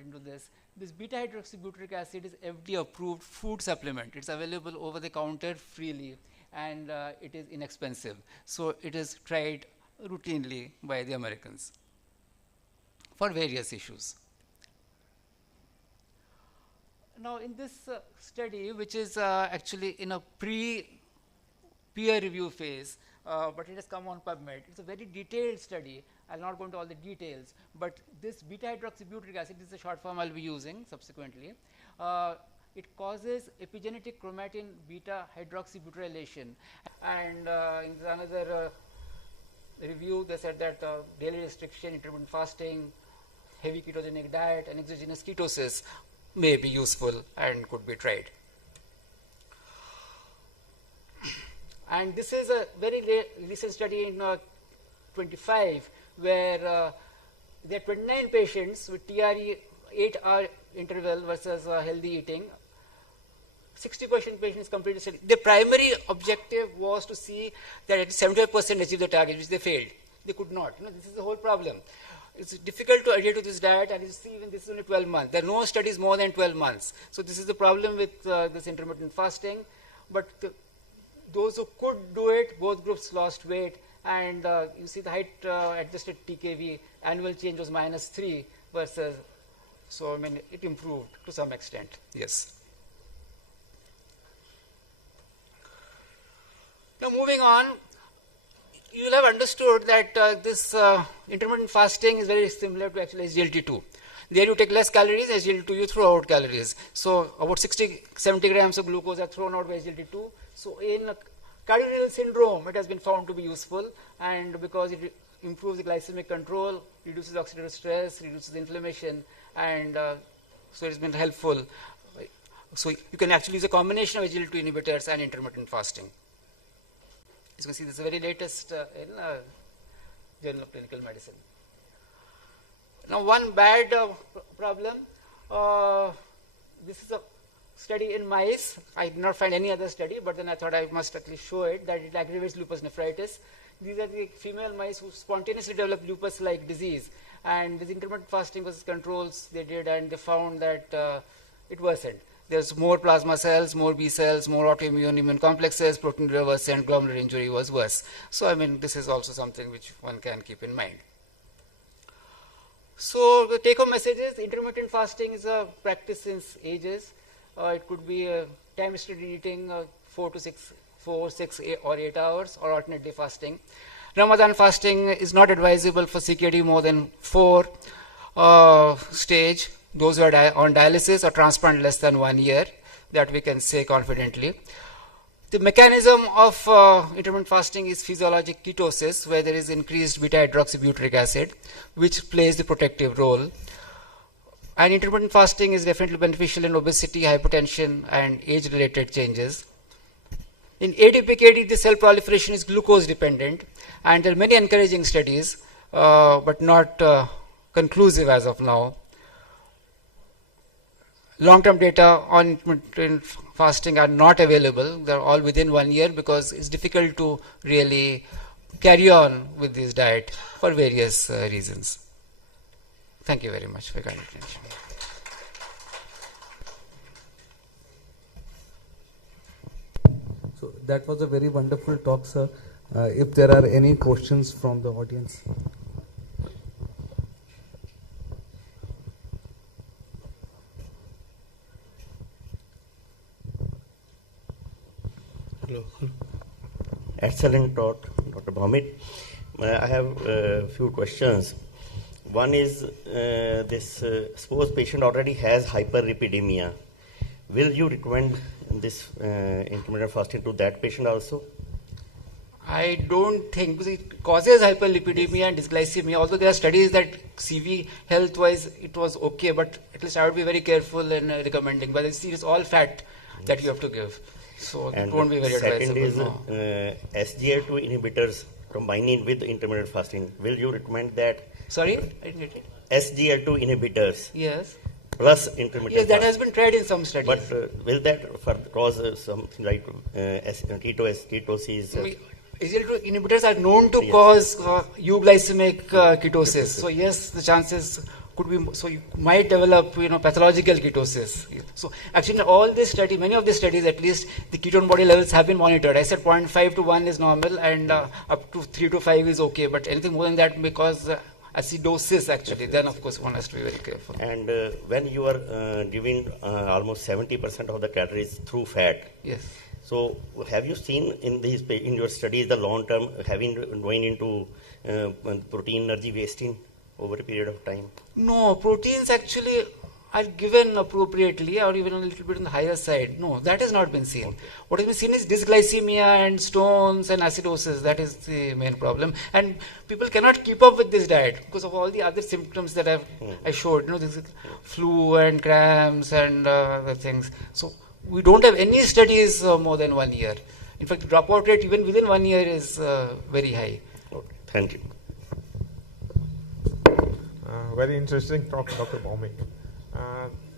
into this beta hydroxybutyric acid is FDA approved food supplement. It's available over the counter freely, and it is inexpensive. So it is tried routinely by the Americans for various issues. Now, in this study, which is actually in a peer review phase, but it has come on PubMed. It's a very detailed study. I'll not go into all the details, but this beta hydroxybutyric acid is the short form I'll be using subsequently. It causes epigenetic chromatin beta hydroxybutyrylation. And in another review, they said that daily restriction, intermittent fasting, heavy ketogenic diet, and exogenous ketosis may be useful and could be tried. And this is a very recent study in 25, where there are 29 patients with TRE 8-hour interval versus healthy eating. 60% patients completed the study. The primary objective was to see that 75% achieved the target, which they failed. They could not. This is the whole problem. It's difficult to adhere to this diet, and you see even this is only 12 months. There are no studies more than 12 months. So this is the problem with this intermittent fasting. But those who could do it, both groups lost weight, and you see the height adjusted TKV annual change was -3 versus, so I mean it improved to some extent. Yes. Now moving on, you will have understood that this intermittent fasting is very similar to actually SGLT2. There you take less calories, SGLT2 you throw out calories. So about 60-70 grams of glucose are thrown out by SGLT2. So in cardiorenal syndrome, it has been found to be useful, and because it improves the glycemic control, reduces oxidative stress, reduces inflammation, and so it has been helpful. So you can actually use a combination of SGLT2 inhibitors and intermittent fasting. As you can see, this is the very latest in Journal of Clinical Medicine. Now, one bad problem, this is a study in mice. I did not find any other study, but then I thought I must at least show it, that it aggravates lupus nephritis. These are the female mice who spontaneously develop lupus-like disease, and this intermittent fasting versus controls they did, and they found that it worsened. There's more plasma cells, more B cells, more autoimmune immune complexes, protein reverse, and glomerular injury was worse. So, I mean, this is also something which one can keep in mind. So, the take-home message is intermittent fasting is a practice since ages. It could be time restricted eating 4, 6, or 8 hours, or alternate day fasting. Ramadan fasting is not advisable for CKD more than 4 stage. Those who are on dialysis or transplant less than 1 year, that we can say confidently. The mechanism of intermittent fasting is physiologic ketosis, where there is increased beta hydroxybutyric acid, which plays the protective role. And intermittent fasting is definitely beneficial in obesity, hypertension, and age-related changes. In ADPKD, the cell proliferation is glucose dependent, and there are many encouraging studies, but not conclusive as of now. Long-term data on intermittent fasting are not available. They're all within 1 year, because it's difficult to really carry on with this diet for various reasons. Thank you very much for your kind attention. So that was a very wonderful talk, sir. If there are any questions from the audience. Hello. Excellent talk, Dr. Bhamit. I have a few questions. One is suppose patient already has hyperlipidemia. Will you recommend this intermittent fasting to that patient also? I don't think, because it causes hyperlipidemia and dysglycemia, although there are studies that CV health-wise it was okay, but at least I would be very careful in recommending. But it's all fat that you have to give. So and it won't be very second advisable. Second is SGLT2 inhibitors combining with intermittent fasting. Will you recommend that? Sorry? I didn't get it. SGLT2 inhibitors. Yes. Plus intermittent Yes, that fasting. has been tried in some studies. But will that cause something like ketosis? SGLT2 inhibitors are known to cause euglycemic ketosis. So yes, the chances could be, so you might develop, pathological ketosis. So actually in all these studies, many of the studies at least, the ketone body levels have been monitored. I said 0.5 to 1 is normal, and up to 3 to 5 is okay, but anything more than that may cause acidosis actually, then of course one has to be very careful. And when you are giving almost 70% of the calories through fat, Yes. so have you seen in your studies the long term going into protein energy wasting over a period of time? No, proteins actually are given appropriately or even a little bit on the higher side. No, that has not been seen. Okay. What has been seen is dysglycemia and stones and acidosis. That is the main problem. And people cannot keep up with this diet because of all the other symptoms that I showed. This is flu and cramps and other things. So we don't have any studies more than 1 year. In fact, the dropout rate even within 1 year is very high. Okay, thank you. Very interesting talk, Dr. Bhaumik.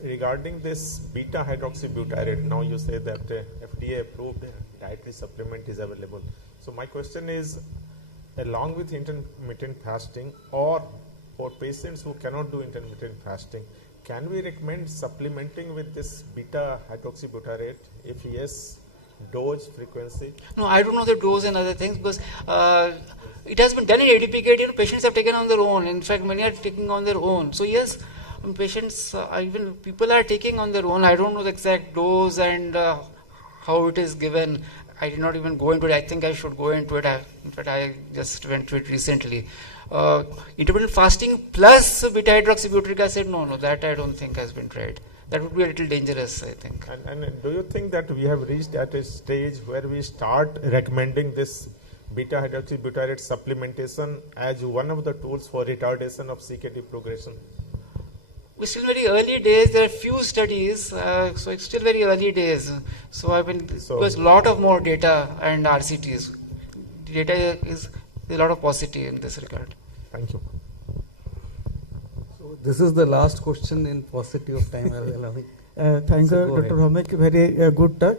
Regarding this beta hydroxybutyrate, now you say that FDA approved dietary supplement is available. So my question is, along with intermittent fasting or for patients who cannot do intermittent fasting, can we recommend supplementing with this beta hydroxybutyrate? If yes, dose, frequency? No, I don't know the dose and other things because it has been done in ADPKD. Patients have taken on their own. In fact, many are taking on their own. So yes, patients, even people are taking on their own. I don't know the exact dose and how it is given. I did not even go into it. I think I should go into it. In fact, I just went to it recently. Intermittent fasting plus beta hydroxybutyric acid, no, that I don't think has been tried. That would be a little dangerous, I think. And do you think that we have reached at a stage where we start recommending this beta hydroxybutyrate supplementation as one of the tools for retardation of CKD progression? We're still very early days. There are few studies, so it's still very early days. So there's a lot of more data and RCTs. Data is a lot of positive in this regard. Thank you. So this is the last question in paucity of time. Thank you, Dr. Bhaumik. Very good talk.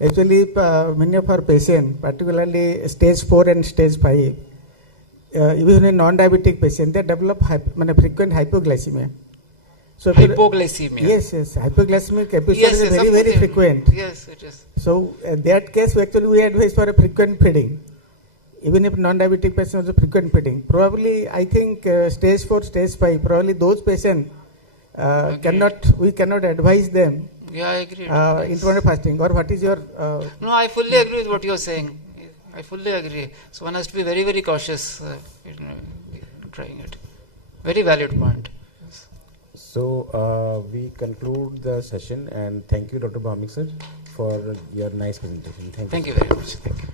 Actually, many of our patients, particularly stage 4 and stage 5, even in non-diabetic patients, they develop frequent hypoglycemia. So Hypoglycemia. Yes, hypoglycemic episode is very frequent. Yes, it is. So in that case, actually we advise for a frequent feeding. Even if non-diabetic patient is frequent feeding. Probably, I think stage 4, stage 5, probably those patients we cannot advise them. Yeah, I agree. Intermittent fasting, or what is your? No, I fully agree with what you are saying. I fully agree. So one has to be very, very cautious trying it. Very valid point. So we conclude the session, and thank you, Dr. Bhaumik sir, for your nice presentation. Thank you very much. Thank you.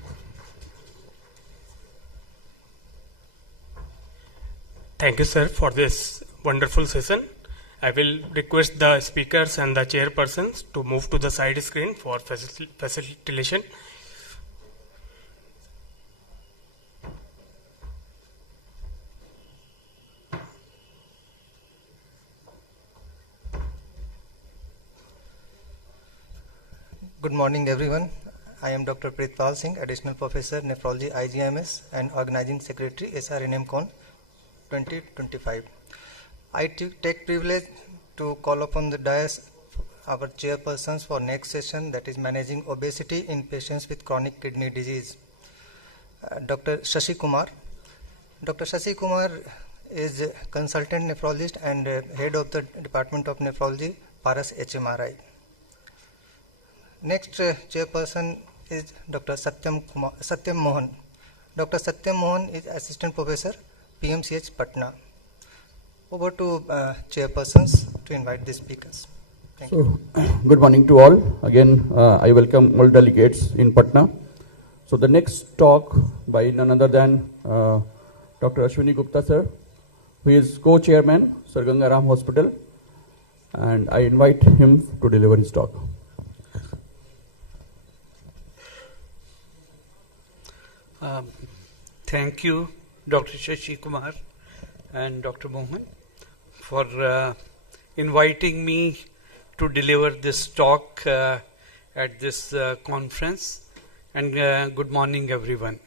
Thank you, sir, for this wonderful session. I will request the speakers and the chairpersons to move to the side screen for facilitation. Good morning, everyone. I am Dr. Pritpal Singh, Additional Professor, Nephrology, IGMS, and Organizing Secretary, SRNMCON 2025. I take privilege to call upon the dais our chairpersons for next session, that is Managing Obesity in Patients with Chronic Kidney Disease, Dr. Shashi Kumar. Dr. Shashi Kumar is a consultant nephrologist and head of the Department of Nephrology, Paras HMRI. Next chairperson is Dr. Satyam Mohan. Dr. Satyam Mohan is Assistant Professor, PMCH, Patna. Over to chairpersons to invite the speakers. Thank you. Good morning to all. Again, I welcome all delegates in Patna. So the next talk by none other than Dr. Ashwini Gupta sir, who is co-chairman, Sir Gangaram Hospital, and I invite him to deliver his talk. Thank you, Dr. Shashi Kumar and Dr. Mohan, for inviting me to deliver this talk at this conference, and good morning, everyone.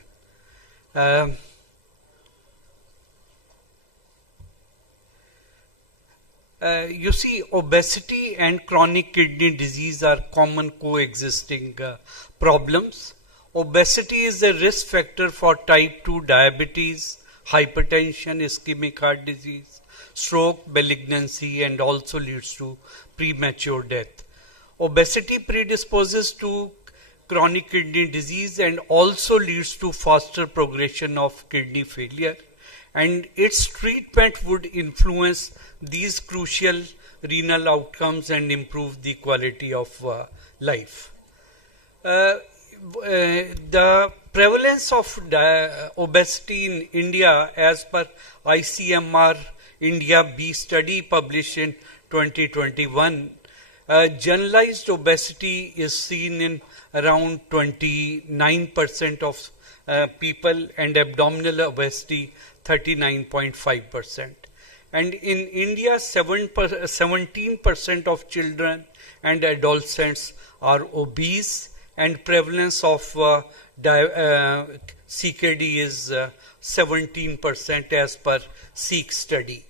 You see, obesity and chronic kidney disease are common coexisting problems. Obesity is a risk factor for type 2 diabetes, hypertension, ischemic heart disease, stroke, malignancy, and also leads to premature death. Obesity predisposes to chronic kidney disease and also leads to faster progression of kidney failure, and its treatment would influence these crucial renal outcomes and improve the quality of life. The prevalence of obesity in India, as per ICMR India B study published in 2021, generalized obesity is seen in around 29% of people, and abdominal obesity 39.5%. And in India, 17% of children and adolescents are obese, and prevalence of CKD is 17% as per SEEK study.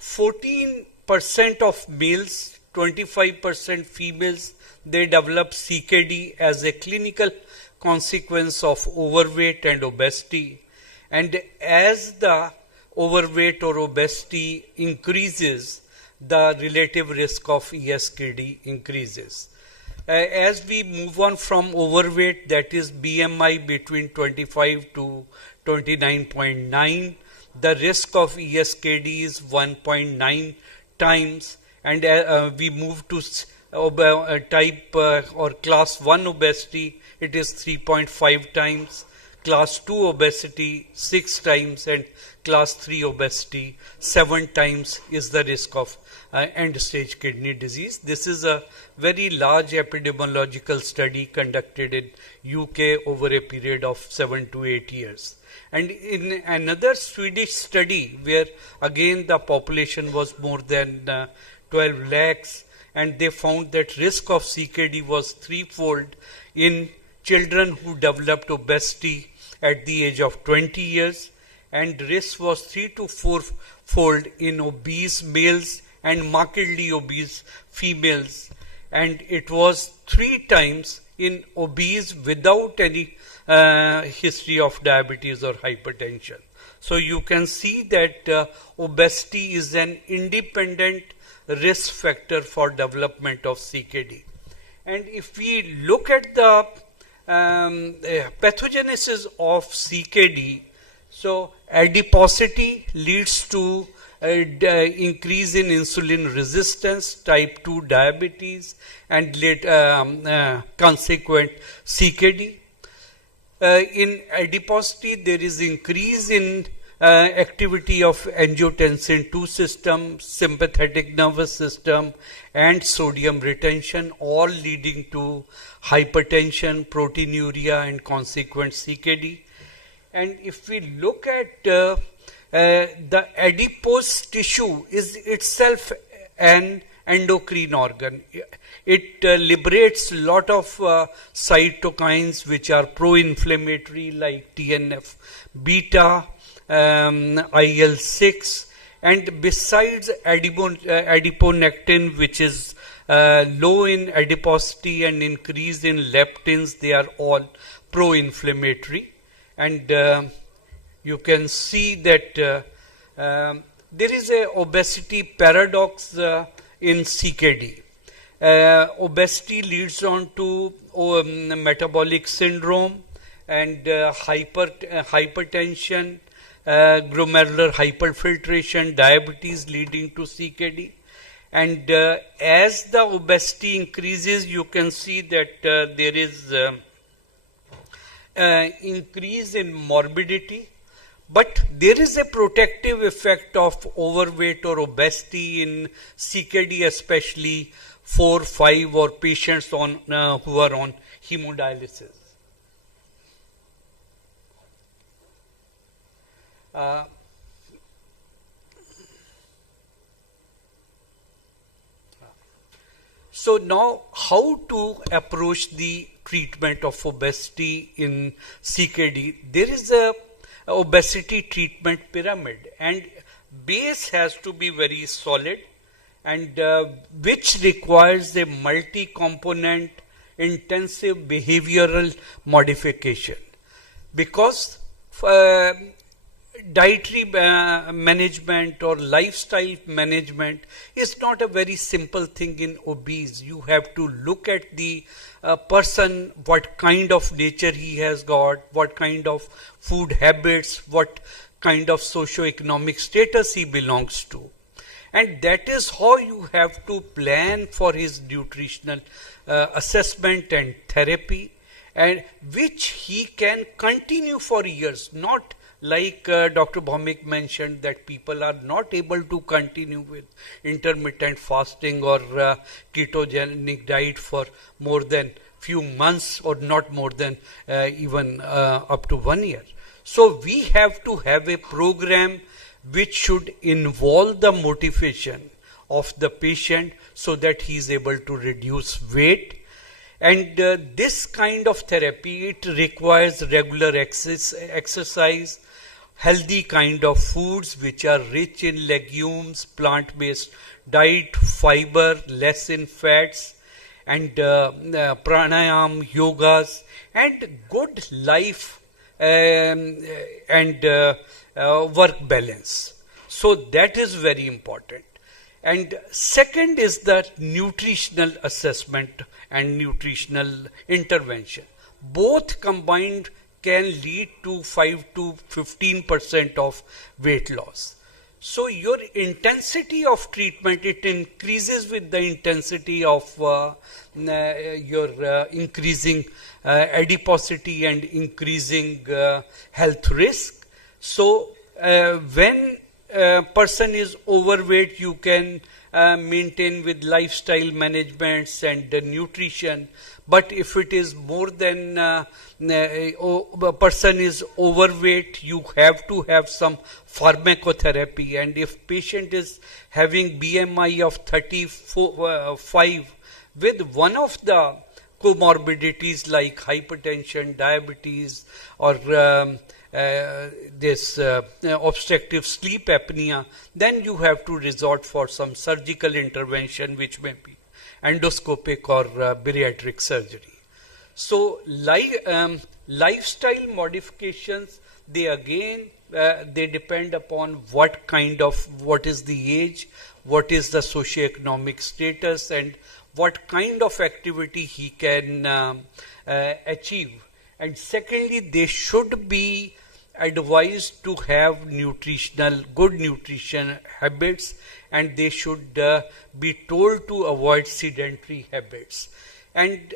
14% of males, 25% females, they develop CKD as a clinical consequence of overweight and obesity. And as the overweight or obesity increases, the relative risk of ESKD increases. As we move on from overweight, that is BMI between 25 to 29.9, the risk of ESKD is 1.9 times, and we move to type or class 1 obesity, it is 3.5 times, class 2 obesity 6 times, and class 3 obesity 7 times is the risk of end-stage kidney disease. This is a very large epidemiological study conducted in UK over a period of 7 to 8 years. And in another Swedish study, where again the population was more than 12 lakhs, and they found that risk of CKD was threefold in children who developed obesity at the age of 20 years, and risk was 3 to 4-fold in obese males and markedly obese females, and it was 3 times in obese without any history of diabetes or hypertension. So you can see that obesity is an independent risk factor for development of CKD. And if we look at the pathogenesis of CKD, so adiposity leads to increase in insulin resistance, type 2 diabetes, and consequent CKD. In adiposity, there is increase in activity of angiotensin II system, sympathetic nervous system, and sodium retention, all leading to hypertension, proteinuria, and consequent CKD. And if we look at the adipose tissue is itself an endocrine organ. It liberates a lot of cytokines which are pro-inflammatory, like TNF beta, IL-6, and besides adiponectin, which is low in adiposity and increase in leptins, they are all pro-inflammatory. And you can see that there is a obesity paradox in CKD. Obesity leads on to metabolic syndrome and hypertension, glomerular hyperfiltration, diabetes leading to CKD. And as the obesity increases, you can see that there is increase in morbidity, but there is a protective effect of overweight or obesity in CKD, especially 4, 5 or patients on who are on hemodialysis. So now, how to approach the treatment of obesity in CKD? There is a obesity treatment pyramid, and base has to be very solid. and which requires a multi-component intensive behavioral modification, because dietary management or lifestyle management is not a very simple thing in obese. You have to look at the person, what kind of nature he has got, what kind of food habits, what kind of socio-economic status he belongs to. And that is how you have to plan for his nutritional assessment and therapy, and which he can continue for years, not like Dr. Bhaumik mentioned that people are not able to continue with intermittent fasting or ketogenic diet for more than few months or not more than even up to 1 year. So we have to have a program which should involve the motivation of the patient so that he is able to reduce weight. And this kind of therapy, it requires regular exercise, healthy kind of foods which are rich in legumes, plant-based diet, fiber, less in fats, and pranayam, yogas, and good life and work balance. So that is very important. And second is the nutritional assessment and nutritional intervention. Both combined can lead to 5 to 15% of weight loss. So your intensity of treatment, it increases with the intensity of your increasing adiposity and increasing health risk. So when a person is overweight, you can maintain with lifestyle managements and nutrition. But if it is more than a person is overweight, you have to have some pharmacotherapy. And if patient is having BMI of 35 with one of the comorbidities like hypertension, diabetes, or this obstructive sleep apnea, then you have to resort for some surgical intervention, which may be endoscopic or bariatric surgery. So lifestyle modifications, they again they depend upon what is the age, what is the socioeconomic status, and what kind of activity he can achieve. And secondly, they should be advised to have good nutrition habits, and they should be told to avoid sedentary habits. And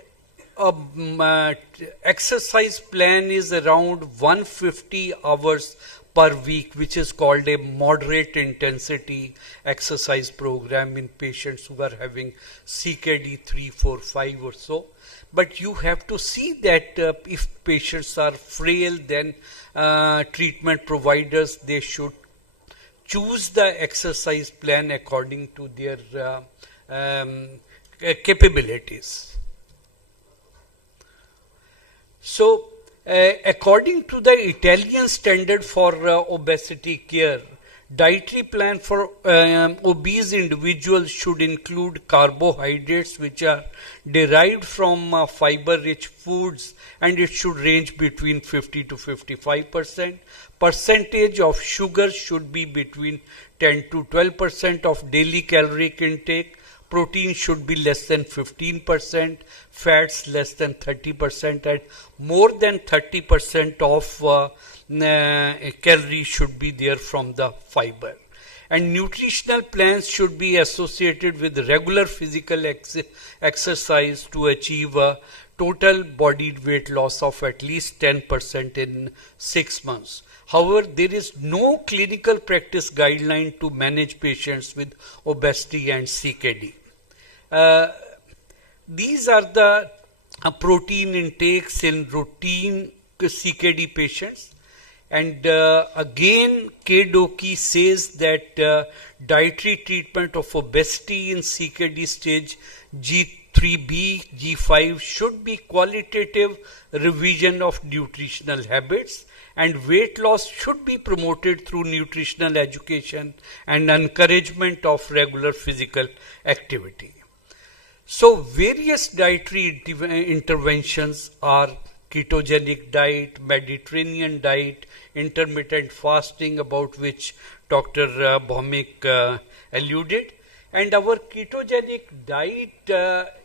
exercise plan is around 150 hours per week, which is called a moderate intensity exercise program in patients who are having CKD 3, 4, 5 or so. But you have to see that if patients are frail, then treatment providers, they should choose the exercise plan according to their capabilities. So, according to the Italian standard for obesity care, dietary plan for obese individuals should include carbohydrates which are derived from fiber-rich foods, and it should range between 50 to 55%. Percentage of sugar should be between 10 to 12% of daily caloric intake. Protein should be less than 15%, fats less than 30%, and more than 30% of calories should be there from the fiber. And nutritional plans should be associated with regular physical exercise to achieve a total body weight loss of at least 10% in 6 months. However, there is no clinical practice guideline to manage patients with obesity and CKD. These are the protein intakes in routine CKD patients. And again, K-Doki says that dietary treatment of obesity in CKD stage G3B, G5 should be qualitative revision of nutritional habits, and weight loss should be promoted through nutritional education and encouragement of regular physical activity. So various dietary interventions are ketogenic diet, Mediterranean diet, intermittent fasting, about which Dr. Bhaumik alluded. And our ketogenic diet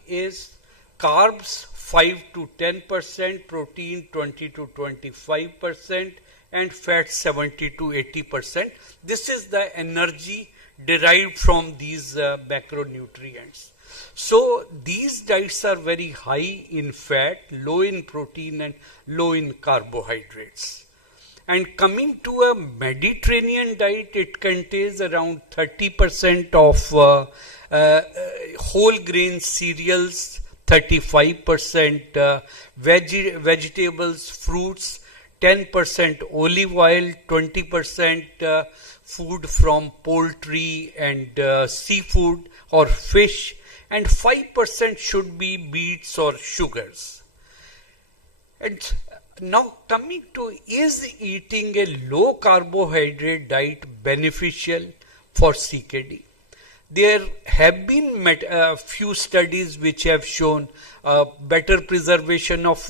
is carbs 5 to 10%, protein 20 to 25%, and fat 70 to 80%. This is the energy derived from these macronutrients. So these diets are very high in fat, low in protein, and low in carbohydrates. And coming to a Mediterranean diet, it contains around 30% of whole grain cereals, 35% vegetables, fruits, 10% olive oil, 20% food from poultry and seafood or fish, and 5% should be meats or sugars. And now coming to, is eating a low carbohydrate diet beneficial for CKD? There have been a few studies which have shown better preservation of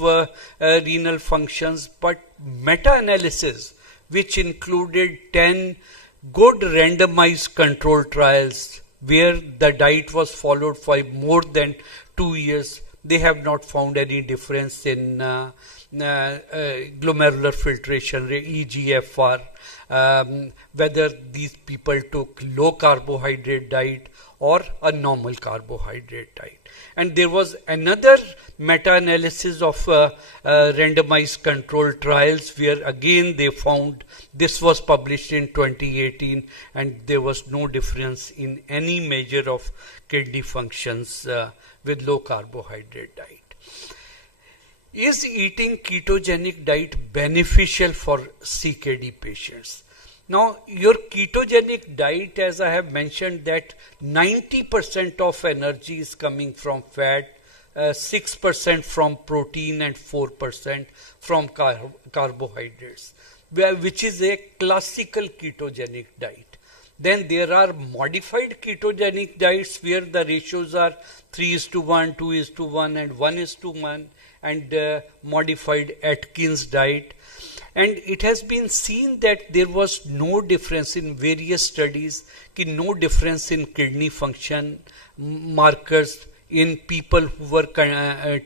renal functions, but meta-analysis which included 10 good randomized control trials where the diet was followed for more than 2 years, they have not found any difference in glomerular filtration rate, EGFR, whether these people took low carbohydrate diet or a normal carbohydrate diet. And there was another meta-analysis of randomized control trials where again they found, this was published in 2018, and there was no difference in any measure of kidney functions with low carbohydrate diet. Is eating ketogenic diet beneficial for CKD patients? Now, your ketogenic diet, as I have mentioned, that 90% of energy is coming from fat, 6% from protein, and 4% from carbohydrates, which is a classical ketogenic diet. Then there are modified ketogenic diets where the ratios are 3:1, 2:1, and 1:1, and modified Atkins diet. And it has been seen that there was no difference in various studies, no difference in kidney function markers in people who were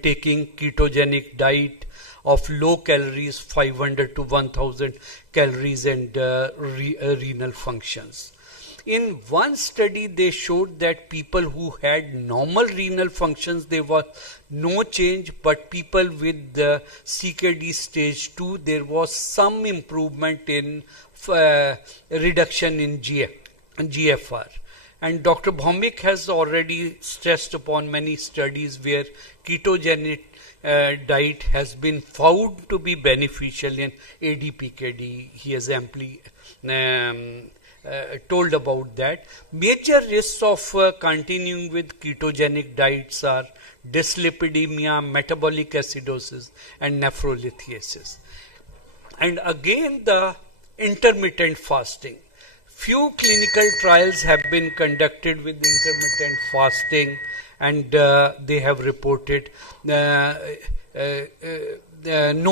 taking ketogenic diet of low calories, 500 to 1000 calories, and renal functions. In one study, they showed that people who had normal renal functions, there was no change, but people with the CKD stage 2, there was some improvement in reduction in GFR. And Dr. Bhaumik has already stressed upon many studies where ketogenic diet has been found to be beneficial in ADPKD. He has amply told about that. Major risks of continuing with ketogenic diets are dyslipidemia, metabolic acidosis, and nephrolithiasis. And again, the intermittent fasting. Few clinical trials have been conducted with intermittent fasting, and they have reported no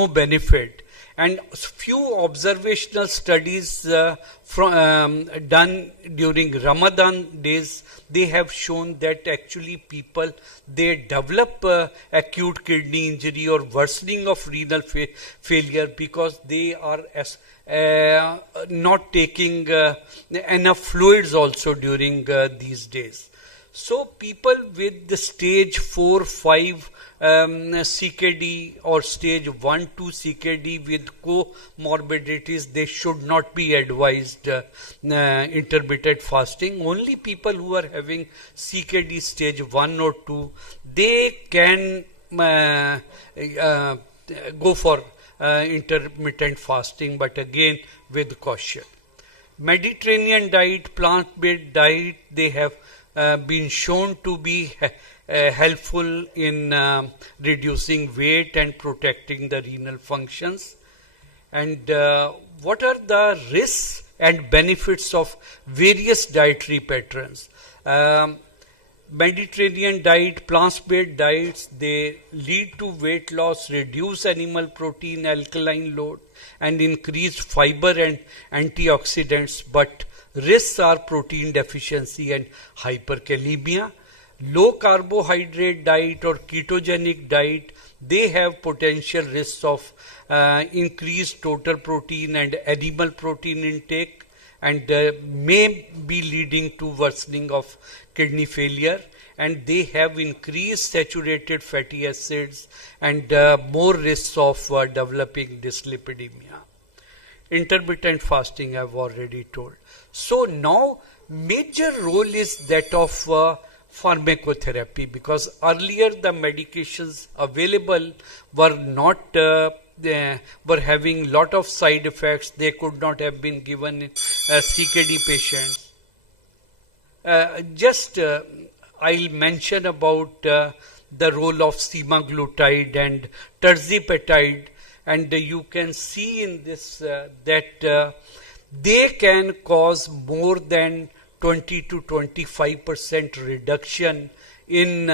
benefit. And few observational studies done during Ramadan days, they have shown that actually people, they develop acute kidney injury or worsening of renal failure because they are not taking enough fluids also during these days. So people with the stage 4, 5 CKD or stage 1, 2 CKD with comorbidities, they should not be advised intermittent fasting. Only people who are having CKD stage 1 or 2, they can go for intermittent fasting, but again with caution. Mediterranean diet, plant-based diet, they have been shown to be helpful in reducing weight and protecting the renal functions. And what are the risks and benefits of various dietary patterns? Mediterranean diet, plant-based diets, they lead to weight loss, reduce animal protein, alkaline load, and increase fiber and antioxidants, but risks are protein deficiency and hyperkalemia. Low carbohydrate diet or ketogenic diet, they have potential risks of increased total protein and animal protein intake, and may be leading to worsening of kidney failure, and they have increased saturated fatty acids and more risks of developing dyslipidemia. Intermittent fasting I've already told. So now major role is that of pharmacotherapy, because earlier the medications available were not were having lot of side effects. They could not have been given in CKD patients. I'll mention about the role of semaglutide and tirzepatide, and you can see in this that they can cause more than 20 to 25% reduction in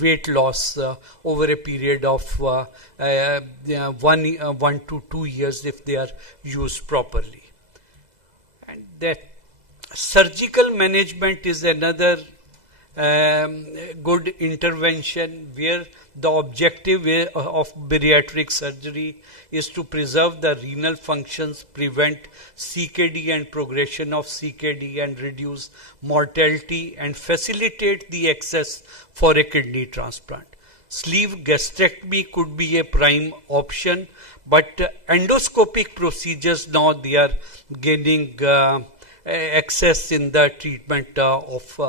weight loss over a period of 1 to 2 years if they are used properly. And that surgical management is another good intervention, where the objective of bariatric surgery is to preserve the renal functions, prevent CKD and progression of CKD, and reduce mortality and facilitate the access for a kidney transplant. Sleeve gastrectomy could be a prime option, but endoscopic procedures now they are gaining access in the treatment of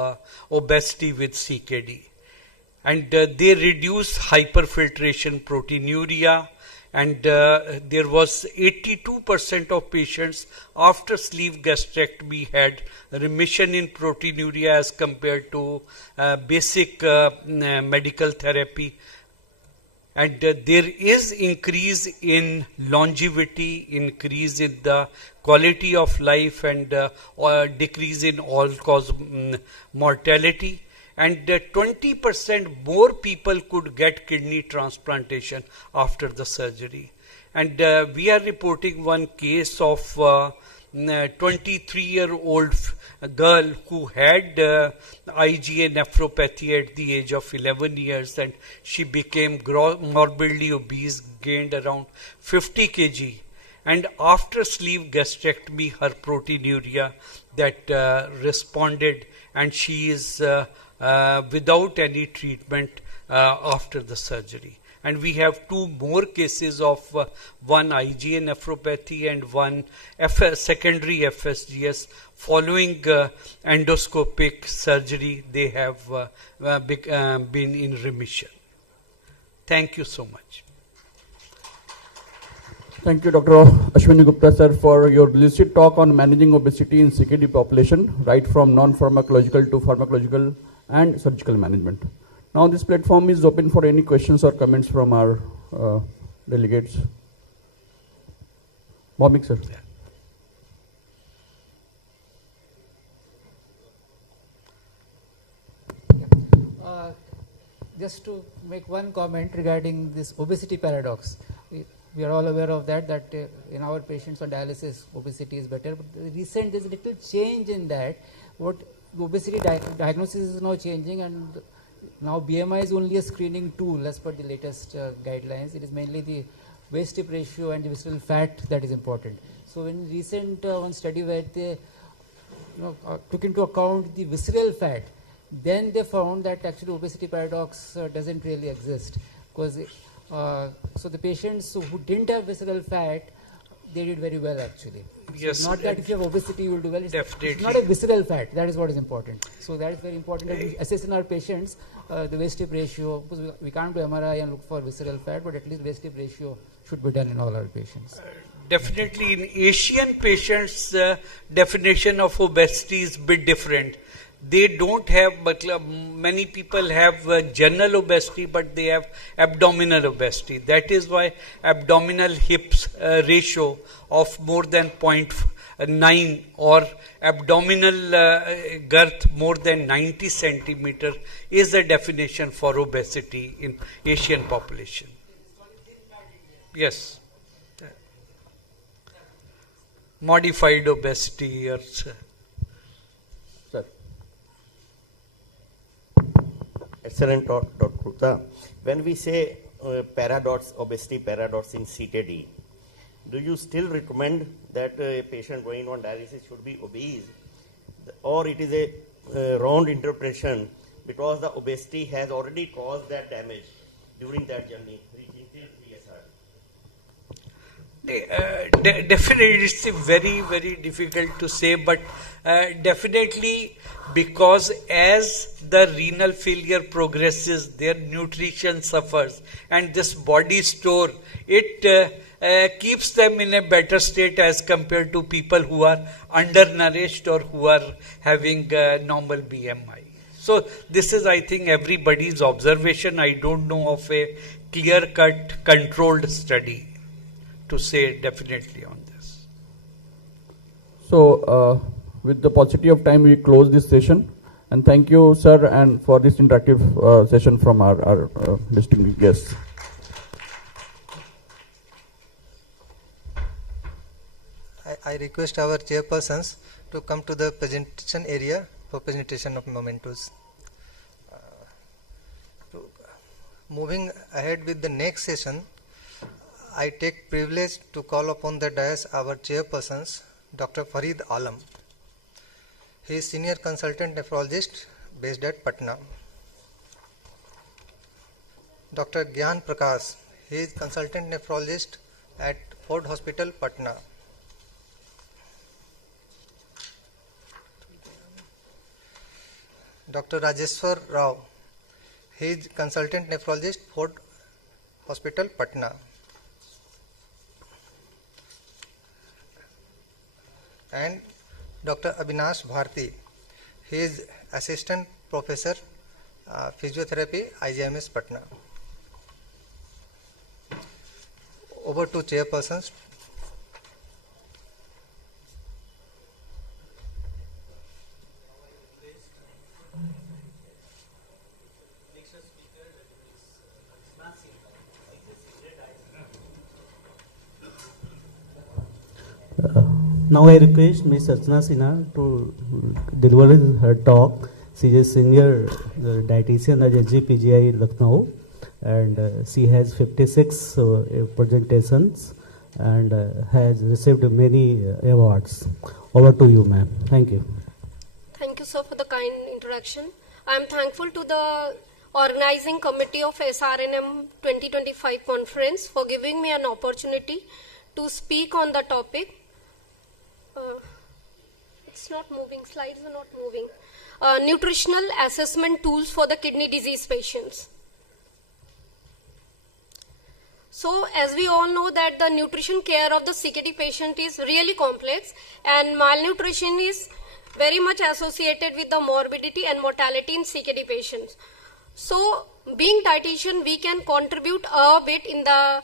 obesity with CKD. And they reduce hyperfiltration proteinuria, and there was 82% of patients after sleeve gastrectomy had remission in proteinuria as compared to basic medical therapy. And there is increase in longevity, increase in the quality of life, and decrease in all-cause mortality. And 20% more people could get kidney transplantation after the surgery. And we are reporting one case of 23-year-old girl who had IgA nephropathy at the age of 11 years, and she became morbidly obese, gained around 50 kg. And after sleeve gastrectomy, her proteinuria that responded, and she is without any treatment after the surgery. And we have two more cases of one IgA nephropathy and one secondary FSGS. Following endoscopic surgery, they have been in remission. Thank you so much. Thank you, Dr. Ashwini Gupta, sir, for your lucid talk on managing obesity in CKD population, right from non-pharmacological to pharmacological and surgical management. Now this platform is open for any questions or comments from our delegates. Bhawmik, sir. Just to make one comment regarding this obesity paradox. We are all aware of that in our patients on dialysis, obesity is better. But there's a little change in that. What obesity diagnosis is now changing, and now BMI is only a screening tool as per the latest guidelines. It is mainly the waist tip ratio and the visceral fat that is important. So in recent one study where they took into account the visceral fat, then they found that actually obesity paradox doesn't really exist, because so the patients who didn't have visceral fat, they did very well actually. Yes, so not that if you have obesity you will do well. Definitely. It's not a visceral fat. That is what is important. So that is very important that we assess in our patients the waist tip ratio. Because we can't do MRI and look for visceral fat, but at least waist tip ratio should be done in all our patients. Definitely in Asian patients, definition of obesity is a bit different. they don't have, but many people have general obesity, but they have abdominal obesity. That is why abdominal hips ratio of more than 0.9 or abdominal girth more than 90 centimeter is the definition for obesity in Asian population. Yes. Modified obesity or... Sir. Excellent talk, Dr. Gupta. When we say paradox, obesity paradox in CKD, do you still recommend that a patient going on dialysis should be obese, or it is a wrong interpretation because the obesity has already caused that damage during that journey reaching till PSR? Definitely, it's very, very difficult to say, but definitely because as the renal failure progresses, their nutrition suffers, and this body store, it keeps them in a better state as compared to people who are undernourished or who are having normal BMI. So this is, I think, everybody's observation. I don't know of a clear-cut controlled study to say definitely on this. So with the paucity of time, we close this session. And thank you, sir, and for this interactive session from our distinguished guests. I request our chairpersons to come to the presentation area for presentation of mementos. Moving ahead with the next session, I take privilege to call upon the dais our chairpersons, Dr. Farid Alam. He is senior consultant nephrologist based at Patna. Dr. Gyan Prakash, he is consultant nephrologist at Ford Hospital, Patna. Dr. Rajeshwar Rao, he is consultant nephrologist, Ford Hospital, Patna. And Dr. Abhinash Bharti, he is assistant professor physiotherapy, IGMS, Patna. Over to chairpersons. Now I request Ms. Archana Sinha to deliver her talk. She is a senior dietitian at SGPGI Lucknow, and she has 56 presentations and has received many awards. Over to you, ma'am. Thank you. Thank you, sir, for the kind introduction. I am thankful to the organizing committee of SRNM 2025 conference for giving me an opportunity to speak on the topic. It's not moving, slides are not moving. Nutritional assessment tools for the kidney disease patients. So, as we all know that the nutrition care of the CKD patient is really complex, and malnutrition is very much associated with the morbidity and mortality in CKD patients. So, being dietitian, we can contribute a bit in the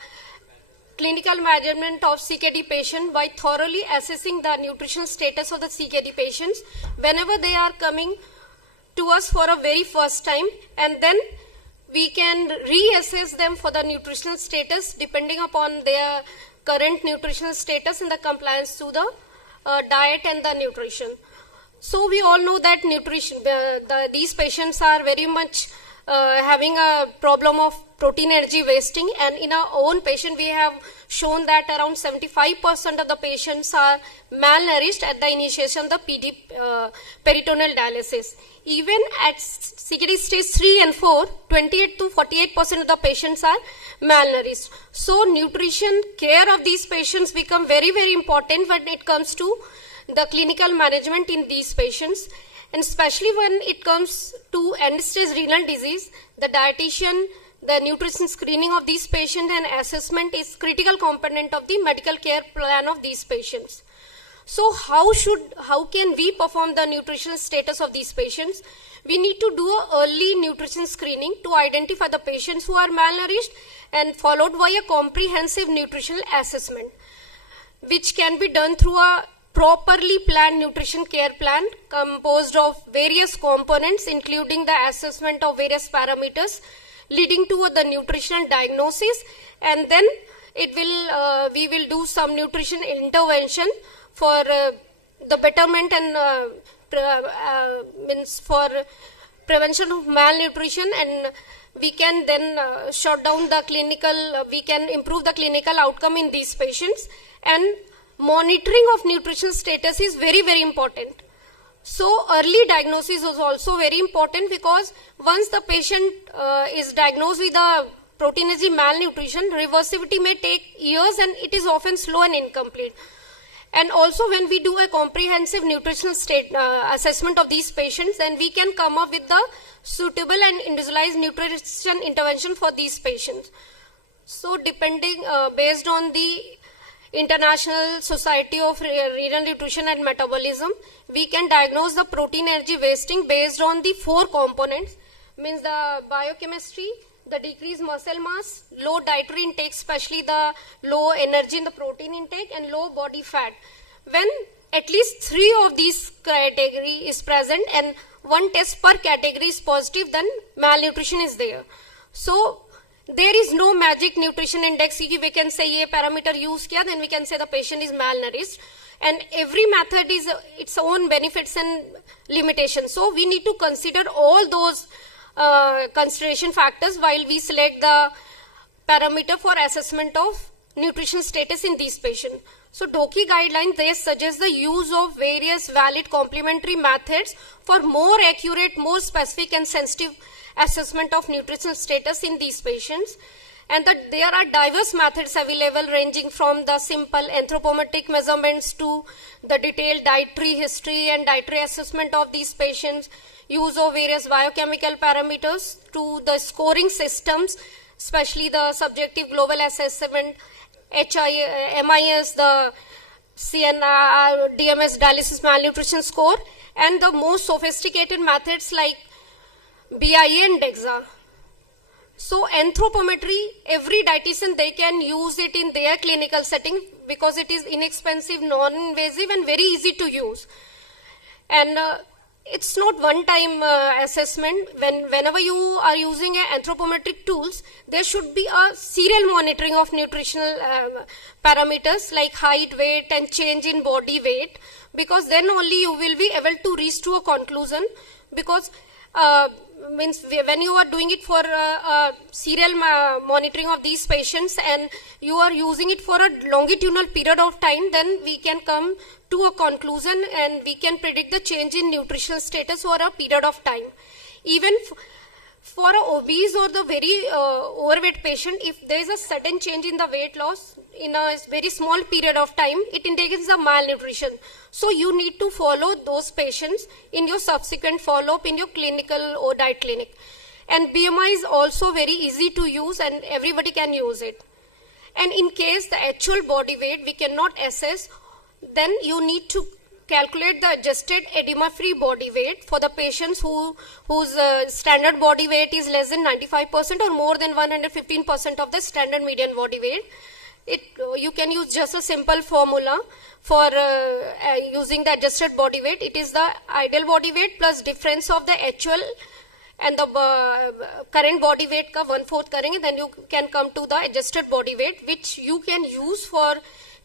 clinical management of CKD patient by thoroughly assessing the nutritional status of the CKD patients whenever they are coming to us for a very first time, and then we can reassess them for the nutritional status depending upon their current nutritional status and the compliance to the diet and the nutrition. So we all know that nutrition, these patients are very much having a problem of protein energy wasting, and in our own patient we have shown that around 75% of the patients are malnourished at the initiation of the peritoneal dialysis. Even at CKD stage 3 and 4, 28 to 48% of the patients are malnourished. So nutrition care of these patients become very, very important when it comes to the clinical management in these patients. And especially when it comes to end-stage renal disease, the dietitian, the nutrition screening of these patients and assessment is critical component of the medical care plan of these patients. So how can we perform the nutritional status of these patients? We need to do a early nutrition screening to identify the patients who are malnourished, and followed by a comprehensive nutritional assessment, which can be done through a properly planned nutrition care plan composed of various components, including the assessment of various parameters leading to the nutritional diagnosis, and then we will do some nutrition intervention for the betterment and means for prevention of malnutrition, and we can then shut down the we can improve the clinical outcome in these patients. And monitoring of nutrition status is very, very important. So early diagnosis is also very important, because once the patient is diagnosed with a proteinuria malnutrition, reversibility may take years, and it is often slow and incomplete. And also, when we do a comprehensive nutritional assessment of these patients, then we can come up with the suitable and individualized nutrition intervention for these patients. So based on the International Society of Renal Nutrition and Metabolism, we can diagnose the protein energy wasting based on the 4 components, means the biochemistry, the decreased muscle mass, low dietary intake, especially the low energy in the protein intake, and low body fat. When at least 3 of these category is present and 1 test per category is positive, then malnutrition is there. So there is no magic nutrition index. We can say ye parameter use kiya, then we can say the patient is malnourished. And every method is its own benefits and limitations. So we need to consider all those consideration factors while we select the parameter for assessment of nutrition status in these patients. So DOKI guidelines, they suggest the use of various valid complementary methods for more accurate, more specific and sensitive assessment of nutritional status in these patients. And that there are diverse methods available, ranging from the simple anthropometric measurements to the detailed dietary history and dietary assessment of these patients, use of various biochemical parameters, to the scoring systems, especially the subjective global assessment, MIS, the DMS dialysis malnutrition score, and the most sophisticated methods like BIA and DEXA. So anthropometry, every dietitian, they can use it in their clinical setting, because it is inexpensive, non-invasive and very easy to use. And it's not one-time assessment. Whenever you are using anthropometric tools, there should be a serial monitoring of nutritional parameters like height, weight and change in body weight, because then only you will be able to reach to a conclusion. Because means when you are doing it for serial monitoring of these patients and you are using it for a longitudinal period of time, then we can come to a conclusion and we can predict the change in nutritional status over a period of time. Even for an obese or the very overweight patient, if there is a sudden change in the weight loss in a very small period of time, it indicates the malnutrition. So you need to follow those patients in your subsequent follow-up in your clinical or diet clinic. And BMI is also very easy to use and everybody can use it. And in case the actual body weight we cannot assess, then you need to calculate the adjusted edema-free body weight for the patients whose standard body weight is less than 95% or more than 115% of the standard median body weight. You can use just a simple formula for using the adjusted body weight. It is the ideal body weight plus difference of the actual and the current body weight ka 1/4 karenge, then you can come to the adjusted body weight, which you can use for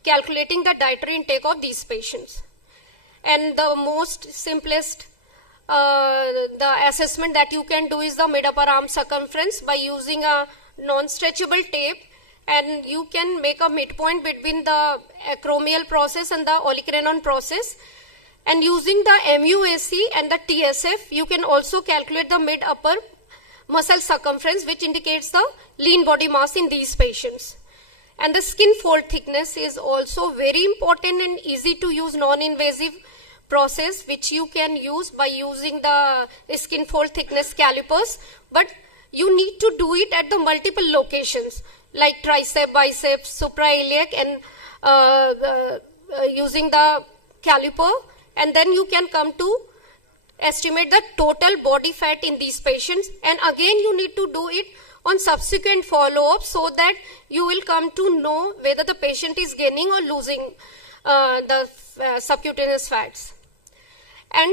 calculating the dietary intake of these patients. And the most simplest the assessment that you can do is the mid-upper arm circumference by using a non-stretchable tape, and you can make a midpoint between the acromial process and the olecranon process. And using the MUAC and the TSF, you can also calculate the mid-upper muscle circumference, which indicates the lean body mass in these patients. And the skin fold thickness is also very important and easy to use non-invasive process, which you can use by using the skin fold thickness calipers. But you need to do it at the multiple locations like tricep, bicep, suprailiac, and using the caliper, and then you can come to estimate the total body fat in these patients. And again, you need to do it on subsequent follow-up so that you will come to know whether the patient is gaining or losing the subcutaneous fats. And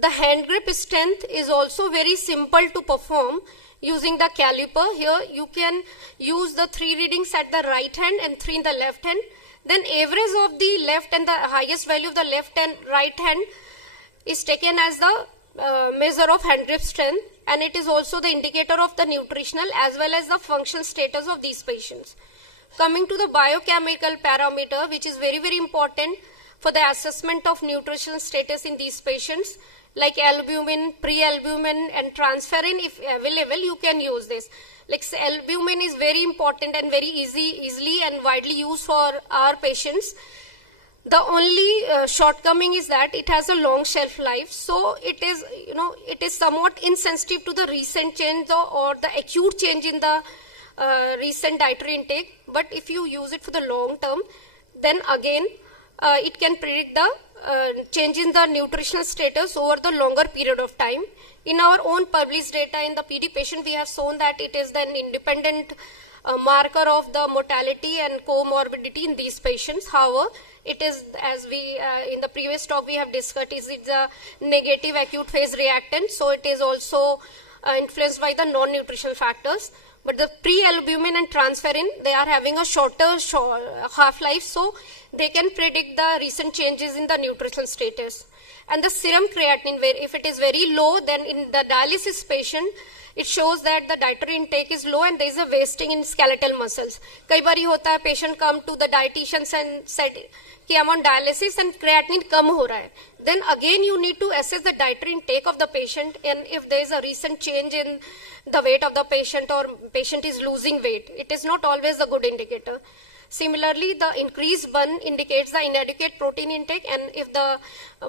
the hand grip strength is also very simple to perform using the caliper. Here you can use the 3 readings at the right hand and 3 in the left hand. Then average of the left and the highest value of the left and right hand is taken as the measure of hand grip strength, and it is also the indicator of the nutritional as well as the functional status of these patients. Coming to the biochemical parameter, which is very, very important for the assessment of nutritional status in these patients, like albumin, pre-albumin and transferrin, if available, you can use this. Like albumin is very important and very easily and widely used for our patients. The only shortcoming is that it has a long shelf life, so it is, it is somewhat insensitive to the recent change or the acute change in the recent dietary intake. But if you use it for the long term, then again, it can predict the change in the nutritional status over the longer period of time. In our own published data in the PD patient, we have shown that it is an independent marker of the mortality and comorbidity in these patients. However, it is, as we in the previous talk we have discussed, is it the negative acute phase reactant, so it is also influenced by the non-nutritional factors. But the pre-albumin and transferrin, they are having a shorter half-life, so they can predict the recent changes in the nutritional status. And the serum creatinine, where if it is very low, then in the dialysis patient, it shows that the dietary intake is low and there is a wasting in skeletal muscles. Kai bari hota hai, patient come to the dietitians and said कि I'm on dialysis and creatinine कम हो रहा है. Then again you need to assess the dietary intake of the patient, and if there is a recent change in the weight of the patient or patient is losing weight, it is not always a good indicator. Similarly, the increased burn indicates the inadequate protein intake, and if the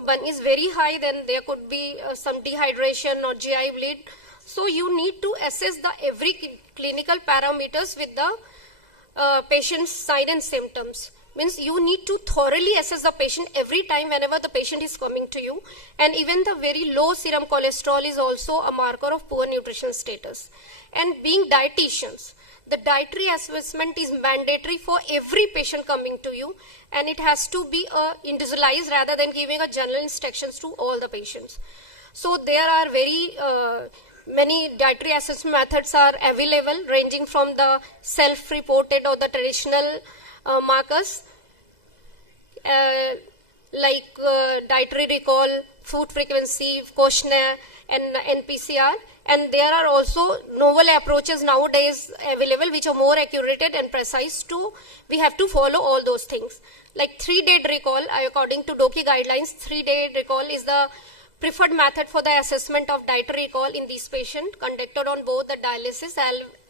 burn is very high, then there could be some dehydration or GI bleed. So you need to assess the every clinical parameters with the patient's sign and symptoms. Means you need to thoroughly assess the patient every time whenever the patient is coming to you. And even the very low serum cholesterol is also a marker of poor nutrition status. And being dietitians, the dietary assessment is mandatory for every patient coming to you, and it has to be individualized rather than giving a general instructions to all the patients. So there are very many dietary assessment methods are available, ranging from the self-reported or the traditional markers like dietary recall, food frequency, questionnaire, and NPCR. And there are also novel approaches nowadays available which are more accurate and precise too. We have to follow all those things. Like 3-day recall, according to DOKI guidelines, 3-day recall is the preferred method for the assessment of dietary recall in these patients, conducted on both the dialysis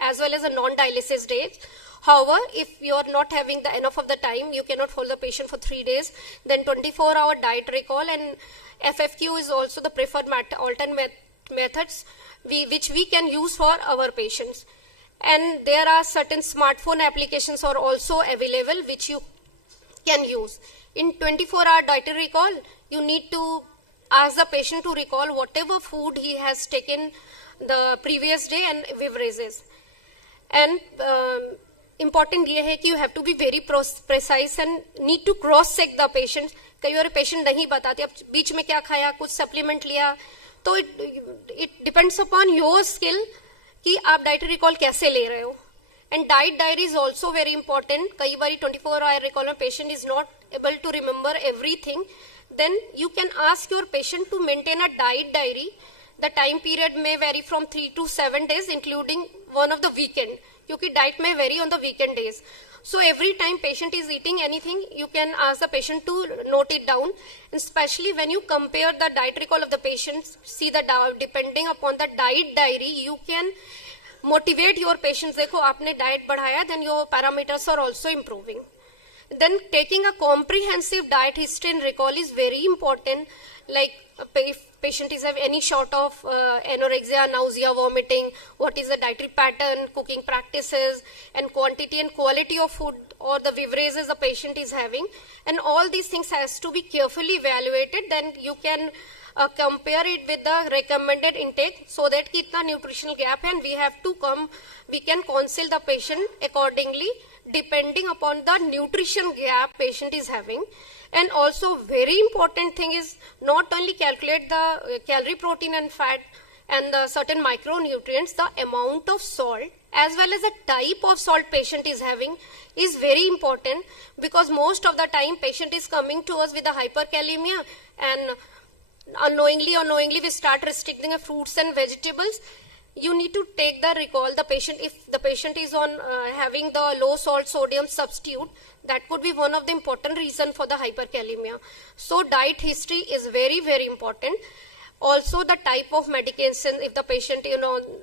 as well as the non-dialysis days. However, if you are not having enough of the time, you cannot hold the patient for 3 days, then 24-hour diet recall and FFQ is also the preferred alternate methods which we can use for our patients. And there are certain smartphone applications are also available which you can use. In 24-hour dietary recall, you need to ask the patient to recall whatever food he has taken the previous day and beverages. And important ये है कि you have to be very precise and need to cross check the patient. कई बार patient नहीं बताते, अब बीच में क्या खाया, कुछ supplement लिया, तो it depends upon your skill कि आप dietary recall कैसे ले रहे हो. And diet diary is also very important. कई बारी 24-hour recall में patient is not able to remember everything, then you can ask your patient to maintain a diet diary. The time period may vary from 3 to 7 days, including one of the weekend. क्योंकि diet may vary on the weekend days. So every time patient is eating anything, you can ask the patient to note it down. And especially when you compare the diet recall of the patients, see the depending upon the diet diary, you can motivate your patients. देखो आपने diet बढ़ाया, then your parameters are also improving. Then taking a comprehensive diet history and recall is very important. Like if patient is have any sort of anorexia, nausea, vomiting, what is the dietary pattern, cooking practices, and quantity and quality of food or the beverages the patient is having, and all these things has to be carefully evaluated. Then you can compare it with the recommended intake, so that kitna nutritional gap hai, and we can counsel the patient accordingly depending upon the nutrition gap patient is having. And also very important thing is not only calculate the calorie, protein and fat and the certain micronutrients, the amount of salt as well as the type of salt patient is having is very important, because most of the time patient is coming to us with a hyperkalemia, and unknowingly or knowingly we start restricting the fruits and vegetables. You need to take the recall the patient. If the patient is on having the low salt sodium substitute, that could be one of the important reason for the hyperkalemia. So diet history is very, very important. Also the type of medication, if the patient,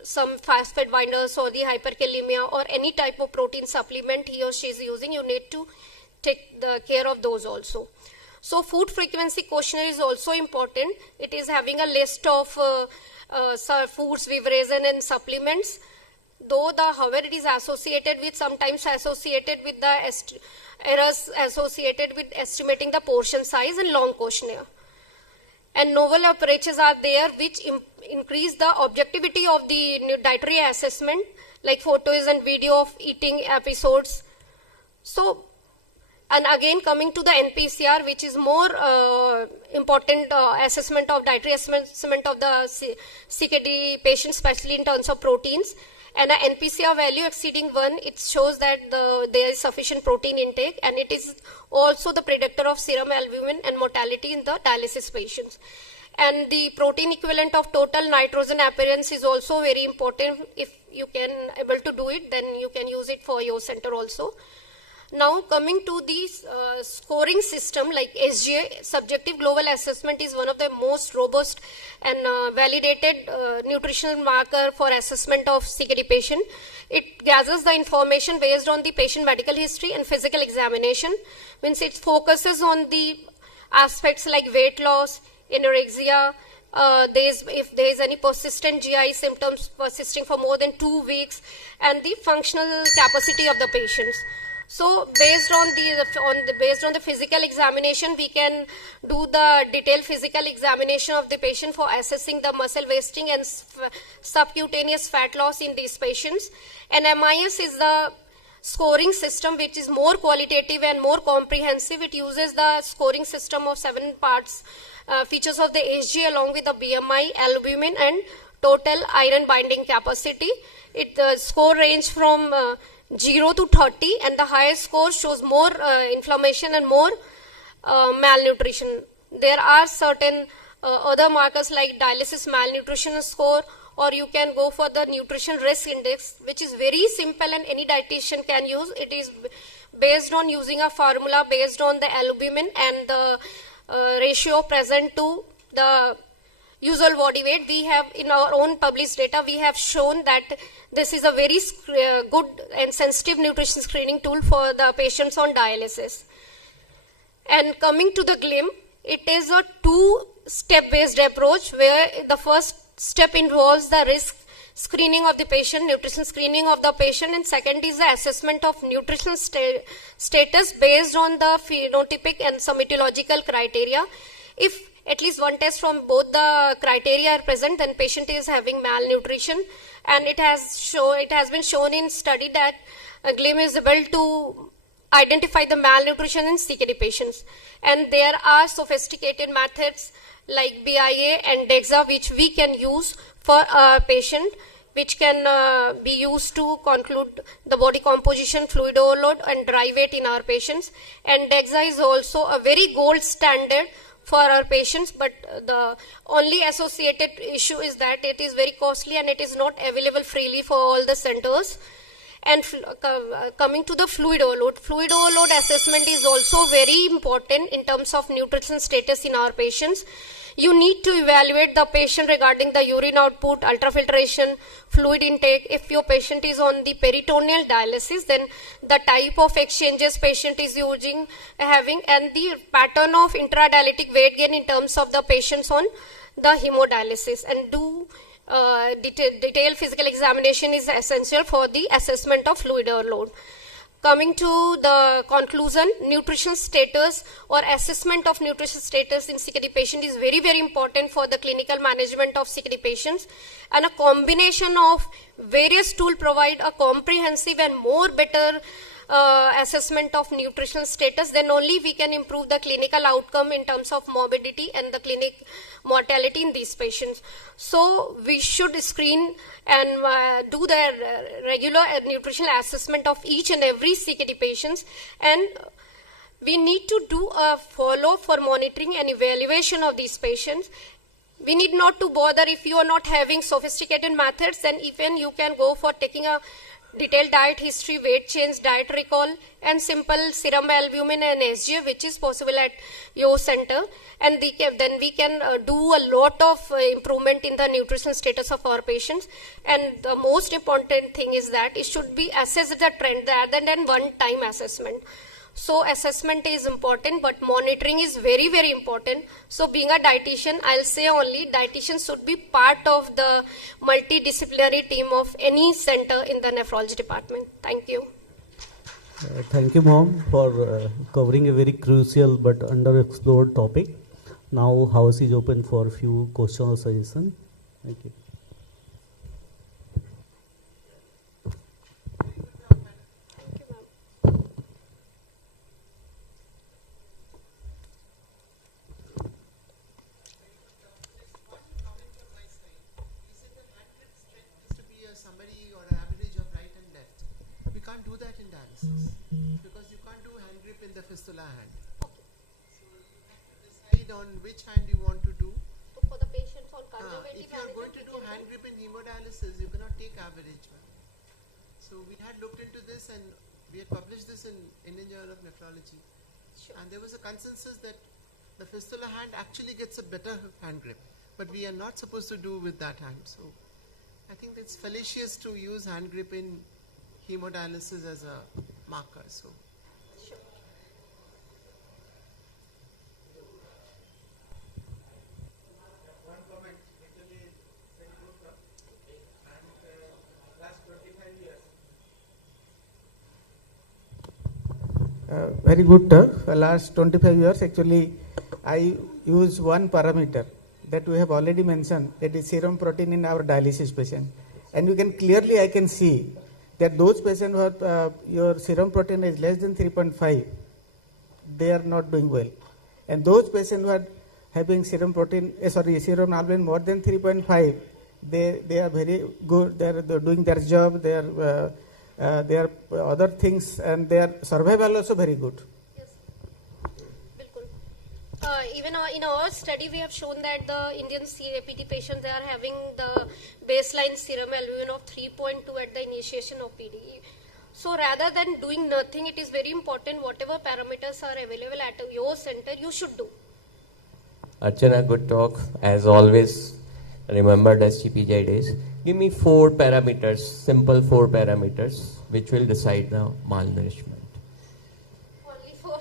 some fast fat binders or the hyperkalemia or any type of protein supplement he or she is using, you need to take the care of those also. So food frequency questionnaire is also important. It is having a list of foods, beverages and supplements. Though however it is associated with, sometimes associated with the errors associated with estimating the portion size and long questionnaire. And novel approaches are there which increase the objectivity of the dietary assessment, like photos and video of eating episodes. So, and again coming to the NPCR, which is more important assessment of dietary assessment of the CKD patients, especially in terms of proteins. And a NPCR value exceeding 1, it shows that there is sufficient protein intake, and it is also the predictor of serum albumin and mortality in the dialysis patients. And the protein equivalent of total nitrogen appearance is also very important. If you can able to do it, then you can use it for your center also. Now coming to the scoring system like SGA, Subjective Global Assessment, is one of the most robust and validated nutritional marker for assessment of CKD patient. It gathers the information based on the patient medical history and physical examination. Means it focuses on the aspects like weight loss, anorexia, if there is any persistent GI symptoms persisting for more than 2 weeks, and the functional capacity of the patients. So based on the physical examination, we can do the detailed physical examination of the patient for assessing the muscle wasting and subcutaneous fat loss in these patients. And MIS is the scoring system which is more qualitative and more comprehensive. It uses the scoring system of 7 parts, features of the HG along with the BMI, albumin and total iron binding capacity. The score range from 0 to 30, and the highest score shows more inflammation and more malnutrition. There are certain other markers like dialysis malnutrition score, or you can go for the nutrition risk index, which is very simple and any dietitian can use. It is based on using a formula based on the albumin and the ratio present to the usual body weight. We have in our own published data, we have shown that this is a very good and sensitive nutrition screening tool for the patients on dialysis. And coming to the GLIM, it is a 2-step based approach where the first step involves the risk screening of the patient, nutrition screening of the patient, and second is the assessment of nutritional status based on the phenotypic and some etiological criteria. If at least one test from both the criteria are present, then patient is having malnutrition, and it has been shown in study that GLIM is able to identify the malnutrition in CKD patients. And there are sophisticated methods like BIA and DEXA which we can use for a patient, which can be used to conclude the body composition, fluid overload and dry weight in our patients. And DEXA is also a very gold standard for our patients, but the only associated issue is that it is very costly and it is not available freely for all the centers. And coming to the fluid overload assessment is also very important in terms of nutrition status in our patients. You need to evaluate the patient regarding the urine output, ultrafiltration, fluid intake. If your patient is on the peritoneal dialysis, then the type of exchanges patient is having, and the pattern of intradialytic weight gain in terms of the patients on the hemodialysis. And detailed physical examination is essential for the assessment of fluid overload. Coming to the conclusion, nutrition status or assessment of nutrition status in CKD patient is very, very important for the clinical management of CKD patients, and a combination of various tools provide a comprehensive and more better assessment of nutritional status. Then only we can improve the clinical outcome in terms of morbidity and the clinic mortality in these patients. So we should screen and do the regular nutritional assessment of each and every CKD patients, and we need to do a follow for monitoring and evaluation of these patients. We need not to bother if you are not having sophisticated methods, then even you can go for taking a detailed diet history, weight change, diet recall, and simple serum albumin and SGF, which is possible at your center. And then we can do a lot of improvement in the nutritional status of our patients. And the most important thing is that it should be assessed the trend rather than one-time assessment. So assessment is important, but monitoring is very, very important. So being a dietitian, I'll say only dietitian should be part of the multidisciplinary team of any center in the nephrology department. Thank you. Thank you, Mom, for covering a very crucial but underexplored topic. Now, house is open for a few questions or suggestions. Thank you. Because you can't do hand grip in the fistula hand. So you have to decide on which hand you want to do. For the patients on conservative if you are going to do hand grip in hemodialysis, you cannot take average one. So we had looked into this and we had published this in Indian Journal of Nephrology. Sure. And there was a consensus that the fistula hand actually gets a better hand grip, but we are not supposed to do with that hand. So I think it's fallacious to use hand grip in hemodialysis as a marker. So sure. One comment, actually very good talk. And last 25 years. Very good talk. Last 25 years actually I use one parameter that we have already mentioned, that is serum protein in our dialysis patient, and you can clearly, I can see that those patients who have your serum protein is less than 3.5, they are not doing well. And those patients who are having serum protein, serum albumin more than 3.5, they are very good, they're doing their job, they are other things, and their survival also very good. Even in our study, we have shown that the Indian CAPD patients, they are having the baseline serum albumin of 3.2 at the initiation of PD. So rather than doing nothing, it is very important whatever parameters are available at your center, you should do. Archana, good talk. As always, remembered as GPGI days. Give me 4 parameters, simple 4 parameters, which will decide the malnourishment. Only 4,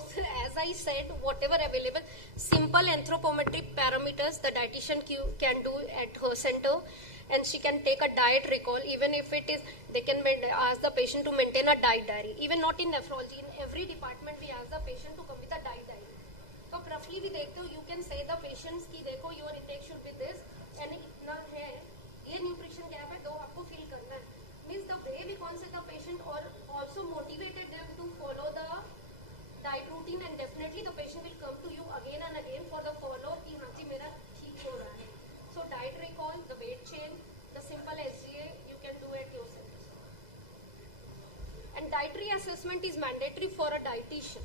as I said, whatever available. Simple anthropometric parameters the dietitian can do at her center, and she can take a diet recall. Even if it is, they can ask the patient to maintain a diet diary. Even not in nephrology, in every department we ask the patient to come with a diet diary. So roughly we you can say the patients ki dekho your intake should be this, and itna hai, ye nutrition gap hai, do aapko feel karna hai. Means the way we consider the patient or also motivated them to follow the diet routine, and definitely the patient will come to you again and again for the follow ki haan ji mera theek ho raha hai. So diet recall, the weight change, the simple SGA you can do at your center. And dietary assessment is mandatory for a dietitian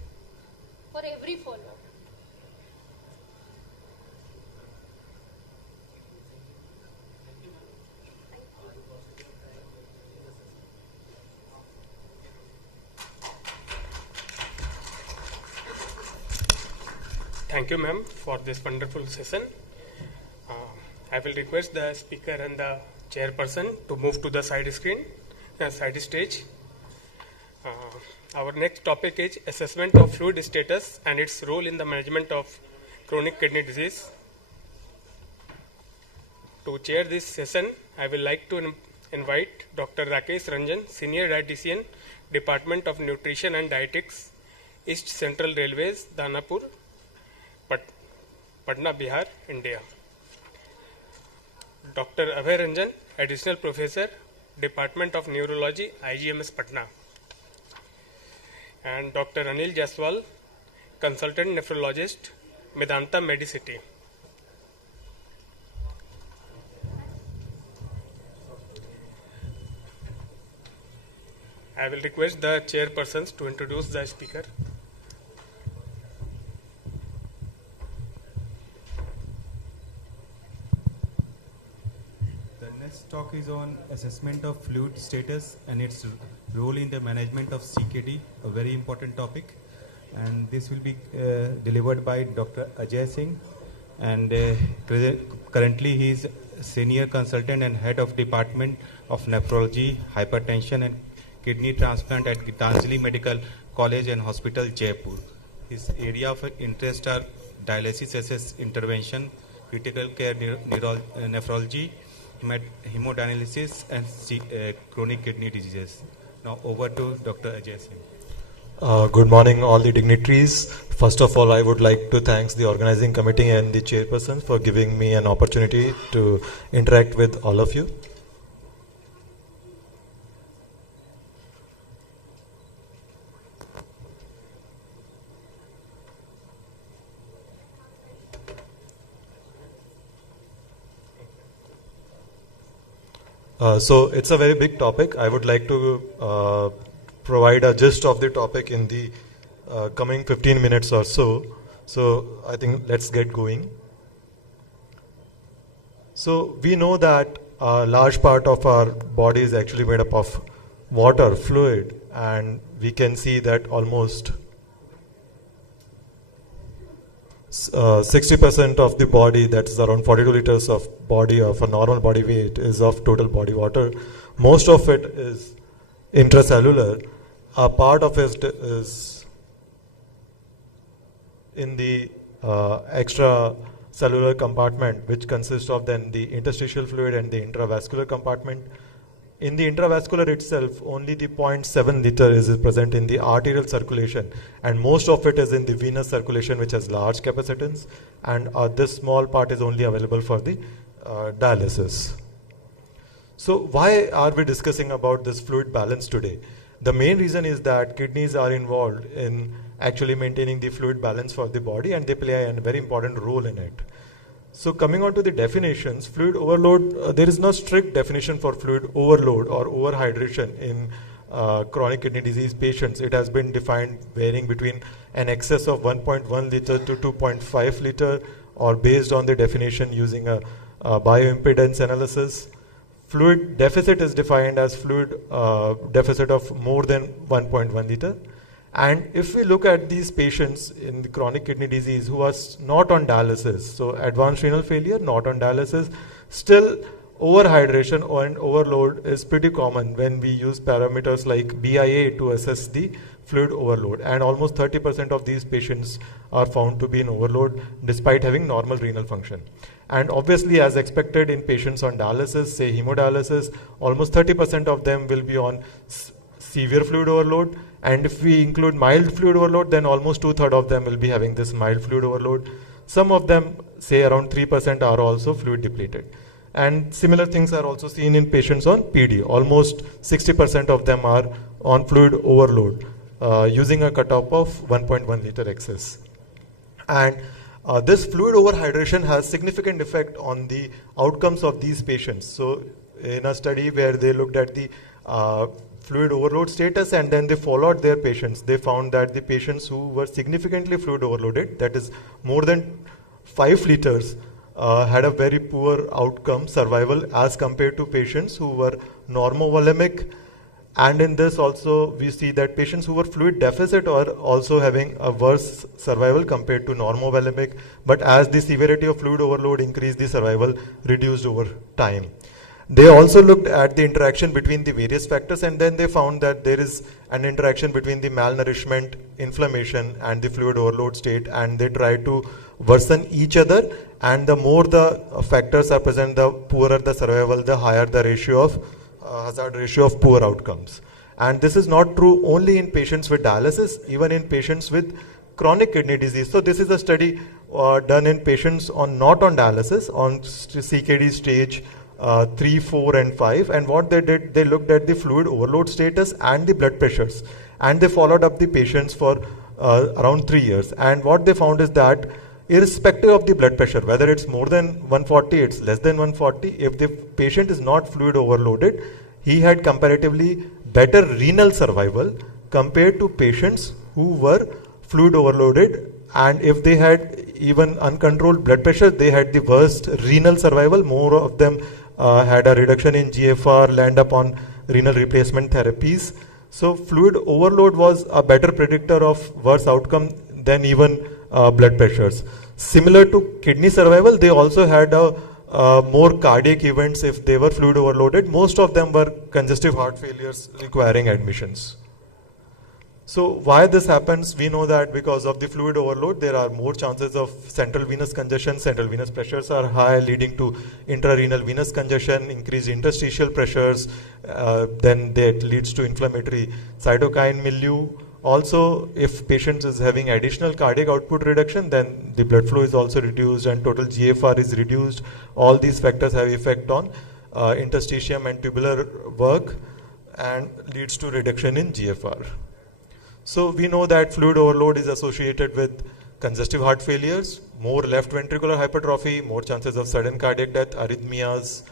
for every follow. Thank you, ma'am, for this wonderful session. I will request the speaker and the chairperson to move to the side stage. Our next topic is assessment of fluid status and its role in the management of chronic kidney disease. To chair this session, I will like to invite Dr. Rakesh Ranjan, Senior Dietitian, Department of Nutrition and Dietetics, East Central Railways, Danapur, Patna, Bihar, India. Dr. Abhay Ranjan, Additional Professor, Department of Neurology, IGMS, Patna. And Dr. Anil Jaswal, Consultant Nephrologist, Medanta, Medicity. I will request the chairpersons to introduce the speaker. The next talk is on assessment of fluid status and its role in the management of CKD, a very important topic. And this will be delivered by Dr. Ajay Singh. And currently he is Senior Consultant and Head of Department of Nephrology, Hypertension and Kidney Transplant at Gitanjali Medical College and Hospital, Jaipur. His area of interest are dialysis assess intervention, critical care nephrology, hemodialysis and chronic kidney diseases. Now over to Dr. Ajay Singh. Good morning all the dignitaries. First of all, I would like to thank the organizing committee and the chairperson for giving me an opportunity to interact with all of you. So it's a very big topic. I would like to provide a gist of the topic in the coming 15 minutes or so. So I think let's get going. So we know that a large part of our body is actually made up of water, fluid, and we can see that almost 60% of the body, that's around 42 liters of body of a normal body weight, is of total body water. Most of it is intracellular. A part of it is in the extracellular compartment, which consists of then the interstitial fluid and the intravascular compartment. In the intravascular itself, only the 0.7 liter is present in the arterial circulation, and most of it is in the venous circulation, which has large capacitance, and this small part is only available for the dialysis. So why are we discussing about this fluid balance today? The main reason is that kidneys are involved in actually maintaining the fluid balance for the body, and they play a very important role in it. So coming on to the definitions, fluid overload, there is no strict definition for fluid overload or overhydration in chronic kidney disease patients. It has been defined varying between an excess of 1.1 liter to 2.5 liter, or based on the definition using a bioimpedance analysis. Fluid deficit is defined as fluid deficit of more than 1.1 liter. And if we look at these patients in the chronic kidney disease who are not on dialysis, so advanced renal failure, not on dialysis, still overhydration and overload is pretty common when we use parameters like BIA to assess the fluid overload. And almost 30% of these patients are found to be in overload despite having normal renal function. And obviously, as expected in patients on dialysis, say hemodialysis, almost 30% of them will be on severe fluid overload. And if we include mild fluid overload, then almost 2/3 of them will be having this mild fluid overload. Some of them, say around 3%, are also fluid depleted. And similar things are also seen in patients on PD. Almost 60% of them are on fluid overload, using a cutoff of 1.1 liter excess. And this fluid overhydration has significant effect on the outcomes of these patients. So in a study where they looked at the fluid overload status and then they followed their patients, they found that the patients who were significantly fluid overloaded, that is more than 5 liters, had a very poor outcome, survival, as compared to patients who were normovolemic. And in this also we see that patients who were fluid deficit are also having a worse survival compared to normovolemic, but as the severity of fluid overload increased, the survival reduced over time. They also looked at the interaction between the various factors, and then they found that there is an interaction between the malnourishment, inflammation and the fluid overload state, and they try to worsen each other, and the more the factors are present, the poorer the survival, the higher the ratio of hazard ratio of poor outcomes. And this is not true only in patients with dialysis, even in patients with chronic kidney disease. So this is a study done in patients not on dialysis, on CKD stage 3, 4 and 5. And what they did, they looked at the fluid overload status and the blood pressures. And they followed up the patients for around 3 years. And what they found is that irrespective of the blood pressure, whether it's more than 140, it's less than 140, if the patient is not fluid overloaded, he had comparatively better renal survival compared to patients who were fluid overloaded. And if they had even uncontrolled blood pressure, they had the worst renal survival. More of them had a reduction in GFR, land up on renal replacement therapies. So fluid overload was a better predictor of worse outcome than even blood pressures. Similar to kidney survival, they also had more cardiac events if they were fluid overloaded. Most of them were congestive heart failures requiring admissions. So why this happens? We know that because of the fluid overload, there are more chances of central venous congestion. Central venous pressures are high, leading to intrarenal venous congestion, increased interstitial pressures. Then that leads to inflammatory cytokine milieu. Also, if patient is having additional cardiac output reduction, then the blood flow is also reduced and total GFR is reduced. All these factors have effect on interstitium and tubular work and leads to reduction in GFR. So we know that fluid overload is associated with congestive heart failures, more left ventricular hypertrophy, more chances of sudden cardiac death, arrhythmias,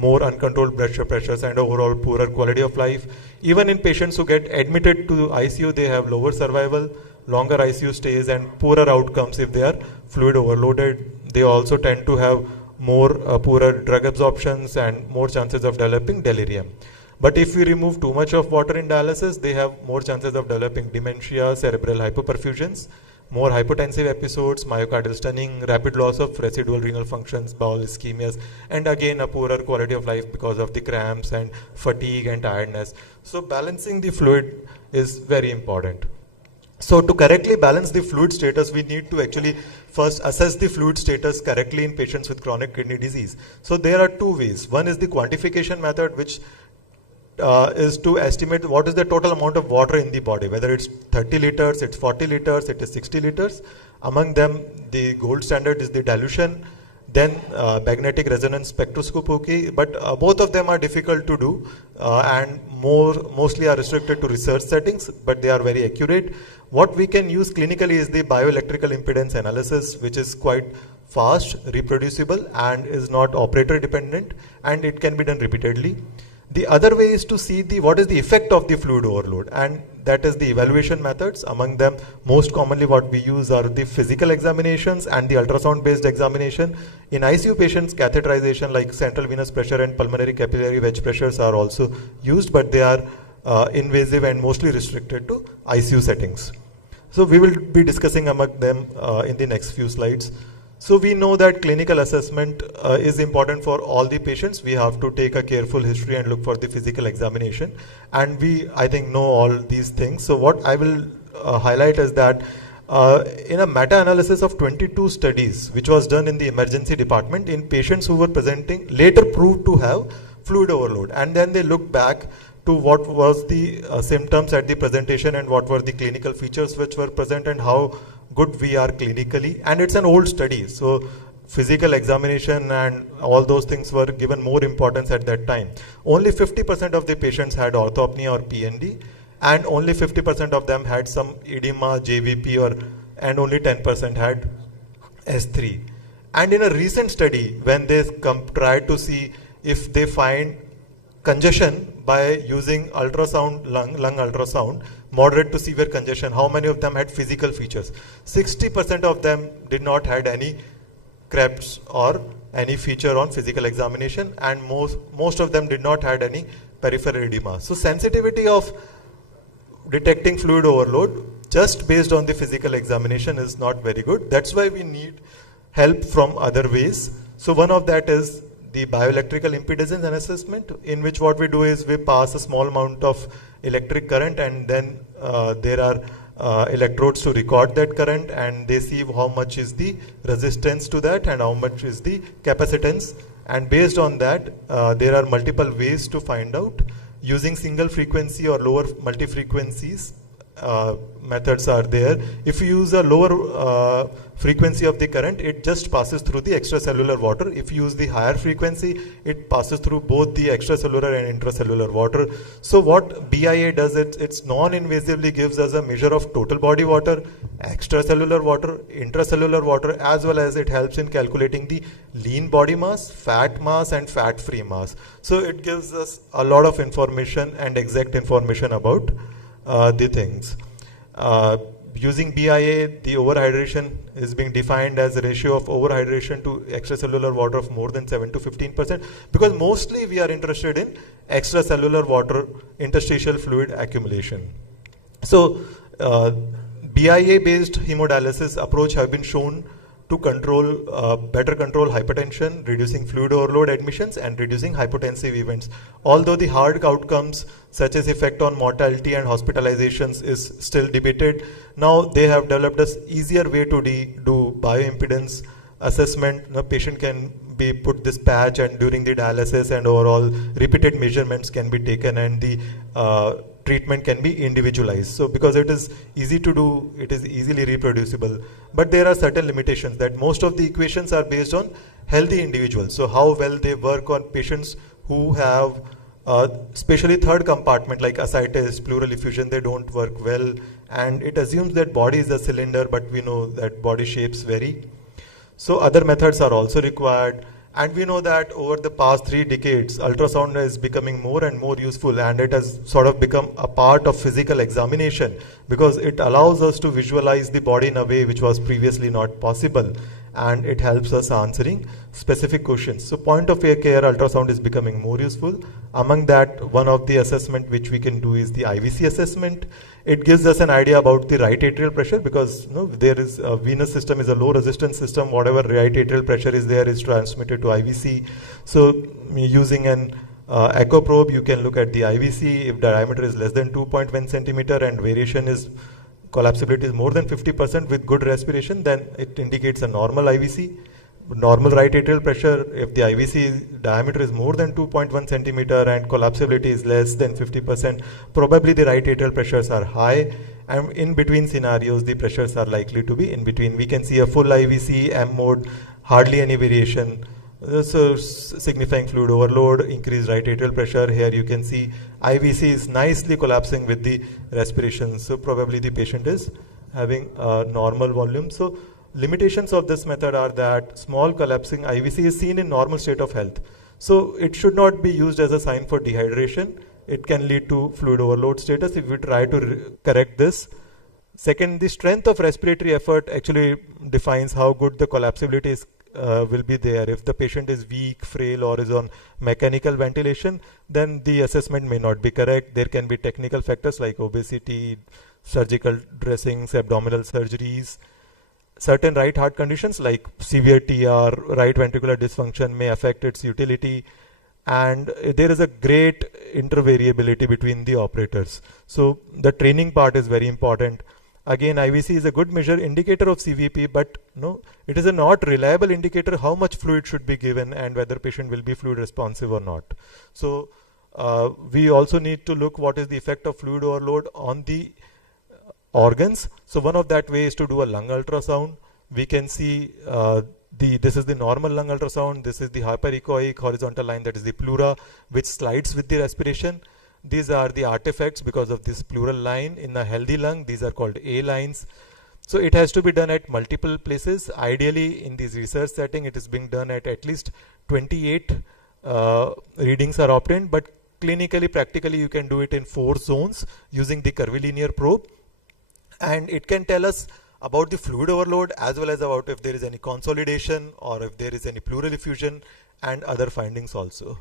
more uncontrolled blood pressures, and overall poorer quality of life. Even in patients who get admitted to ICU, they have lower survival, longer ICU stays, and poorer outcomes if they are fluid overloaded. They also tend to have more poorer drug absorptions and more chances of developing delirium. But if we remove too much of water in dialysis, they have more chances of developing dementia, cerebral hypoperfusions, more hypotensive episodes, myocardial stunning, rapid loss of residual renal functions, bowel ischemias, and again a poorer quality of life because of the cramps and fatigue and tiredness. So balancing the fluid is very important. So to correctly balance the fluid status, we need to actually first assess the fluid status correctly in patients with chronic kidney disease. So there are two ways. One is the quantification method, which is to estimate what is the total amount of water in the body, whether it's 30 liters, it's 40 liters, it is 60 liters. Among them, the gold standard is the dilution, then magnetic resonance spectroscopy, but both of them are difficult to do and mostly are restricted to research settings, but they are very accurate. What we can use clinically is the bioelectrical impedance analysis, which is quite fast, reproducible, and is not operator dependent, and it can be done repeatedly. The other way is to see what is the effect of the fluid overload, and that is the evaluation methods. Among them, most commonly what we use are the physical examinations and the ultrasound based examination. In ICU patients, catheterization like central venous pressure and pulmonary capillary wedge pressures are also used, but they are invasive and mostly restricted to ICU settings. So we will be discussing among them in the next few slides. So we know that clinical assessment is important for all the patients. We have to take a careful history and look for the physical examination. And we, I think, know all these things. So what I will highlight is that in a meta-analysis of 22 studies, which was done in the emergency department in patients who were presenting, later proved to have fluid overload. And then they looked back to what was the symptoms at the presentation and what were the clinical features which were present and how good we are clinically. And it's an old study, so physical examination and all those things were given more importance at that time. Only 50% of the patients had orthopnea or PND, and only 50% of them had some edema, JVP, and only 10% had S3. And in a recent study, when they tried to see if they find congestion by using ultrasound, lung ultrasound, moderate to severe congestion, how many of them had physical features? 60% of them did not had any CREBS or any feature on physical examination, and most of them did not had any peripheral edema. So sensitivity of detecting fluid overload just based on the physical examination is not very good. That's why we need help from other ways. So one of that is the bioelectrical impedance assessment, in which what we do is we pass a small amount of electric current, and then there are electrodes to record that current, and they see how much is the resistance to that and how much is the capacitance. And based on that, there are multiple ways to find out using single frequency or lower multi-frequencies methods are there. If you use a lower frequency of the current, it just passes through the extracellular water. If you use the higher frequency, it passes through both the extracellular and intracellular water. So what BIA does, it's non-invasively gives us a measure of total body water, extracellular water, intracellular water, as well as it helps in calculating the lean body mass, and fat-free mass. So it gives us a lot of information and exact information about the things. Using BIA, the overhydration is being defined as a ratio of overhydration to extracellular water of more than 7 to 15%, because mostly we are interested in extracellular water interstitial fluid accumulation. So BIA based hemodialysis approach have been shown to better control hypertension, reducing fluid overload admissions and reducing hypotensive events. Although the hard outcomes such as effect on mortality and hospitalizations is still debated, now they have developed an easier way to do bioimpedance assessment. The patient can be put this patch, and during the dialysis and overall repeated measurements can be taken, and the treatment can be individualized. So because it is easy to do, it is easily reproducible. But there are certain limitations that most of the equations are based on healthy individuals. So how well they work on patients who have especially third compartment like ascites, pleural effusion, they don't work well. And it assumes that body is a cylinder, but we know that body shapes vary. So other methods are also required. And we know that over the past 3 decades, ultrasound is becoming more and more useful, and it has sort of become a part of physical examination because it allows us to visualize the body in a way which was previously not possible, and it helps us answering specific questions. So point of care ultrasound is becoming more useful. Among that, one of the assessment which we can do is the IVC assessment. It gives us an idea about the right atrial pressure, because there is a venous system is a low resistance system. Whatever right atrial pressure is there is transmitted to IVC. So using an echo probe, you can look at the IVC. If diameter is less than 2.1 centimeter and variation is collapsibility is more than 50% with good respiration, then it indicates a normal IVC. Normal right atrial pressure, if the IVC diameter is more than 2.1 centimeter and collapsibility is less than 50%, probably the right atrial pressures are high. And in between scenarios, the pressures are likely to be in between. We can see a full IVC, M mode, hardly any variation. So signifying fluid overload, increased right atrial pressure. Here you can see IVC is nicely collapsing with the respiration. So probably the patient is having a normal volume. So limitations of this method are that small collapsing IVC is seen in normal state of health. So it should not be used as a sign for dehydration. It can lead to fluid overload status if we try to correct this. Second, the strength of respiratory effort actually defines how good the collapsibility is, will be there. If the patient is weak, frail, or is on mechanical ventilation, then the assessment may not be correct. There can be technical factors like obesity, surgical dressings, abdominal surgeries. Certain right heart conditions like severe TR, right ventricular dysfunction may affect its utility, and there is a great intervariability between the operators. So the training part is very important. Again, IVC is a good measure indicator of CVP, but it is a not reliable indicator how much fluid should be given and whether patient will be fluid responsive or not. So we also need to look what is the effect of fluid overload on the organs. So one of that way is to do a lung ultrasound. We can see this is the normal lung ultrasound. This is the hyperechoic horizontal line, that is the pleura, which slides with the respiration. These are the artifacts because of this pleural line in a healthy lung. These are called A lines. So it has to be done at multiple places. Ideally, in this research setting, it is being done at least 28 readings are obtained, but clinically, practically, you can do it in 4 zones using the curvilinear probe. And it can tell us about the fluid overload as well as about if there is any consolidation or if there is any pleural effusion and other findings also.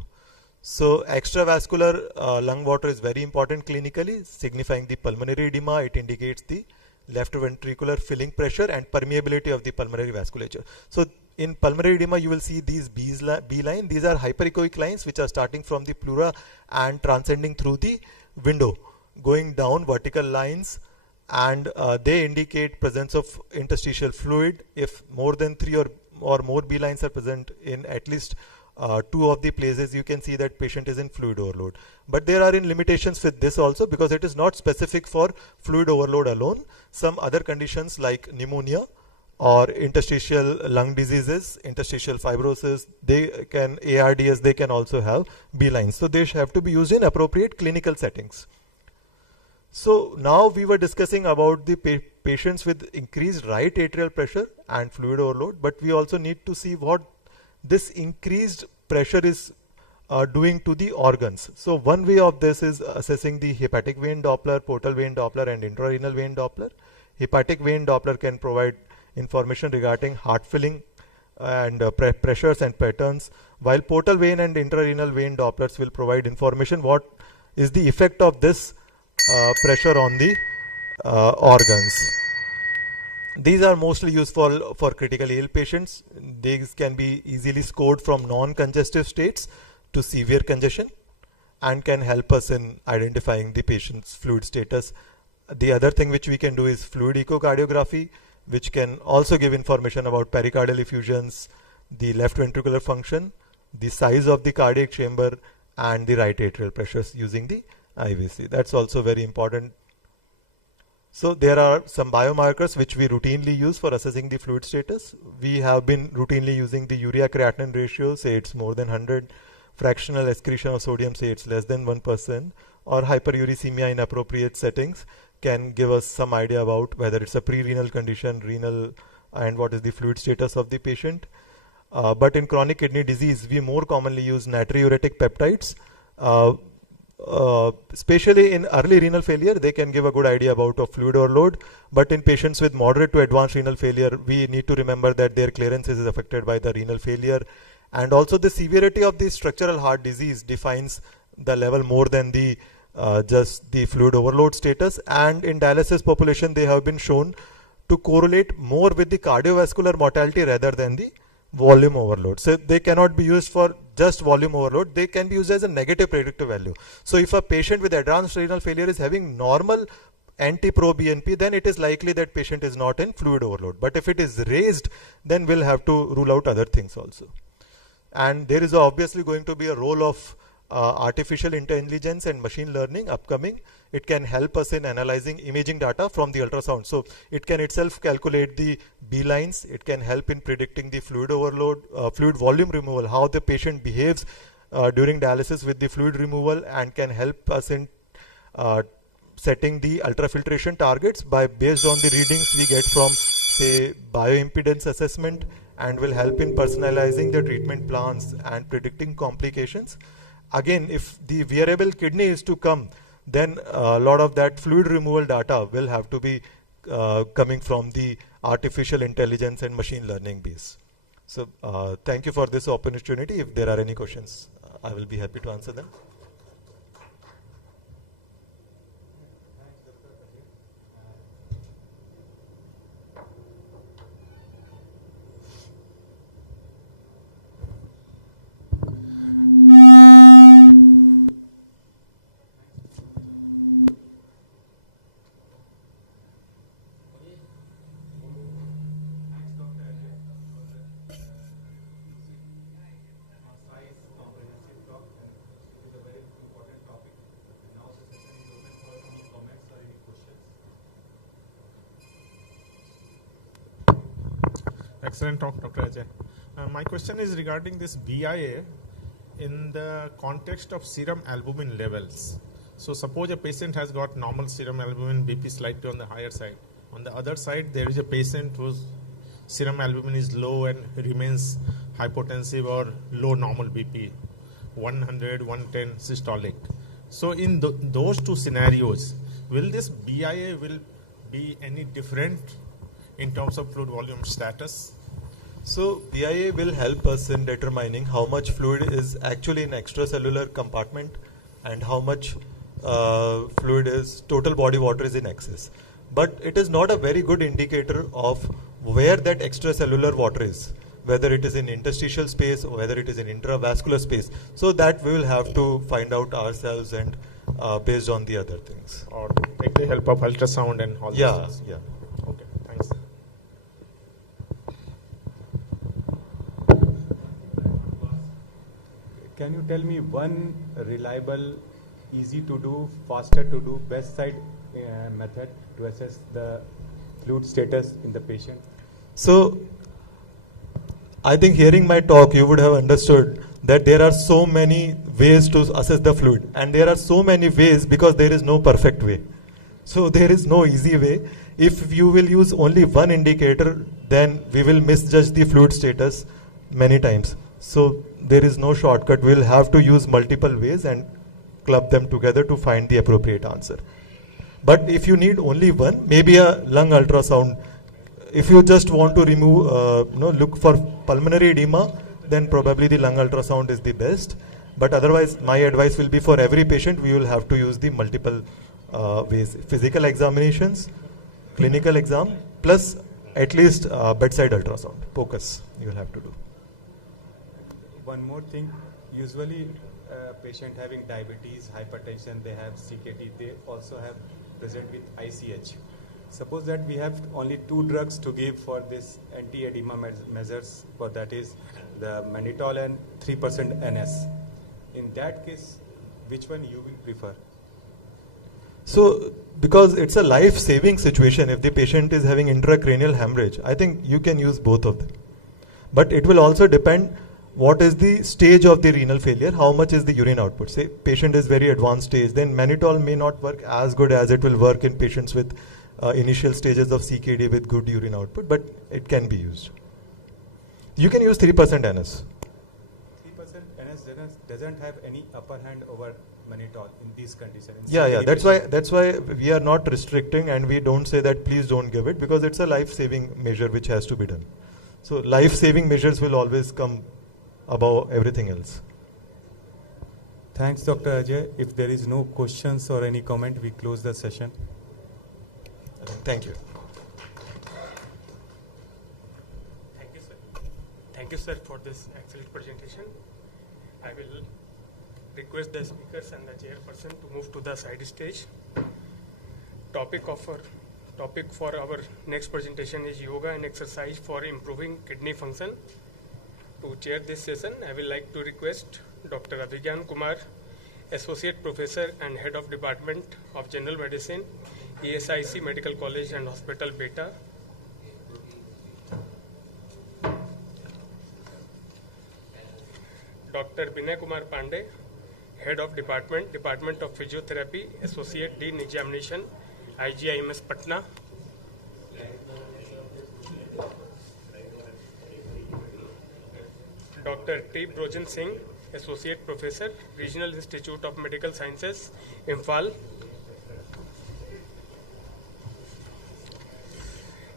So extravascular lung water is very important clinically, signifying the pulmonary edema. It indicates the left ventricular filling pressure and permeability of the pulmonary vasculature. So in pulmonary edema, you will see these B line. These are hyperechoic lines which are starting from the pleura and transcending through the window, going down vertical lines, and they indicate presence of interstitial fluid. If more than 3 or more B lines are present in at least two of the places you can see that patient is in fluid overload. But there are limitations with this also, because it is not specific for fluid overload alone. Some other conditions like pneumonia or interstitial lung diseases, interstitial fibrosis, they can, ARDS, they can also have B lines. So they have to be used in appropriate clinical settings. So now we were discussing about the patients with increased right atrial pressure and fluid overload, but we also need to see what this increased pressure is doing to the organs. So one way of this is assessing the hepatic vein Doppler, portal vein Doppler, and intrarenal vein Doppler. Hepatic vein Doppler can provide information regarding heart filling and pressures and patterns, while portal vein and intrarenal vein Dopplers will provide information what is the effect of this pressure on the organs. These are mostly used for critically ill patients. These can be easily scored from non-congestive states to severe congestion and can help us in identifying the patient's fluid status. The other thing which we can do is fluid echocardiography, which can also give information about pericardial effusions, the left ventricular function, the size of the cardiac chamber, and the right atrial pressures using the IVC. That's also very important. So there are some biomarkers which we routinely use for assessing the fluid status. We have been routinely using the urea creatinine ratio, say it's more than 100, fractional excretion of sodium, say it's less than 1%, or hyperuricemia in appropriate settings can give us some idea about whether it's a pre-renal condition, renal, and what is the fluid status of the patient. But in chronic kidney disease, we more commonly use natriuretic peptides. Especially in early renal failure, they can give a good idea about a fluid overload. But in patients with moderate to advanced renal failure, we need to remember that their clearance is affected by the renal failure. And also the severity of the structural heart disease defines the level more than the just the fluid overload status. And in dialysis population, they have been shown to correlate more with the cardiovascular mortality rather than the volume overload. So they cannot be used for just volume overload. They can be used as a negative predictive value. So if a patient with advanced renal failure is having normal anti-pro-BNP, then it is likely that patient is not in fluid overload. But if it is raised, then we'll have to rule out other things also. And there is obviously going to be a role of artificial intelligence and machine learning upcoming. It can help us in analyzing imaging data from the ultrasound. So it can itself calculate the B lines. It can help in predicting the fluid overload, fluid volume removal, how the patient behaves during dialysis with the fluid removal, and can help us in setting the ultrafiltration targets based on the readings we get from, say, bioimpedance assessment, and will help in personalizing the treatment plans and predicting complications. Again, if the wearable kidney is to come, then a lot of that fluid removal data will have to be coming from the artificial intelligence and machine learning base. So thank you for this opportunity. If there are any questions, I will be happy to answer them. Excellent talk, Dr. Ajay. My question is regarding this BIA in the context of serum albumin levels. So suppose a patient has got normal serum albumin, BP slightly on the higher side. On the other side, there is a patient whose serum albumin is low and remains hypotensive or low normal BP, 100, 110 systolic. So in those two scenarios, will this BIA will be any different in terms of fluid volume status? So BIA will help us in determining how much fluid is actually in extracellular compartment and how much fluid is, total body water is in excess. But it is not a very good indicator of where that extracellular water is, whether it is in interstitial space or whether it is in intravascular space. So that we will have to find out ourselves and based on the other things. Or take the help of ultrasound and all these things. Yeah. Okay, thanks. can you tell me one reliable, easy to do, faster to do, best side method to assess the fluid status in the patient? So, I think hearing my talk, you would have understood that there are so many ways to assess the fluid, and there are so many ways because there is no perfect way. So there is no easy way. If you will use only one indicator, then we will misjudge the fluid status many times. So there is no shortcut. We'll have to use multiple ways and club them together to find the appropriate answer. But if you need only one, maybe a lung ultrasound. If you just want to remove, look for pulmonary edema, then probably the lung ultrasound is the best. But otherwise, my advice will be for every patient, we will have to use the multiple ways. Physical examinations, clinical exam, plus at least bedside ultrasound, POCUS, you will have to do. One more thing, usually patient having diabetes, hypertension, they have CKD, they also have present with ICH. Suppose that we have only 2 drugs to give for this anti-edema measures, for that is the mannitol and 3% NS. In that case, which one you will prefer? So, because it's a life-saving situation, if the patient is having intracranial hemorrhage, I think you can use both of them. But it will also depend what is the stage of the renal failure, how much is the urine output. Say patient is very advanced stage, then mannitol may not work as good as it will work in patients with initial stages of CKD with good urine output, but it can be used. You can use 3% NS. 3% NS doesn't have any upper hand over mannitol in these conditions. Yeah, that's why we are not restricting, and we don't say that please don't give it, because it's a life-saving measure which has to be done. So life-saving measures will always come above everything else. Thanks, Dr. Ajay. If there is no questions or any comment, we close the session. Thank you. Thank you, sir. Thank you, sir, for this excellent presentation. I will request the speakers and the chairperson to move to the side stage. Topic for our next presentation is yoga and exercise for improving kidney function. To chair this session, I will like to request Dr. Abhigyan Kumar, Associate Professor and Head of Department of General Medicine, ESIC Medical College and Hospital, Beta. Dr. Binay Kumar Pandey, Head of Department of Physiotherapy, Associate Dean Examination, IGIMS Patna. Dr. T. Brojan Singh, Associate Professor, Regional Institute of Medical Sciences, Imphal.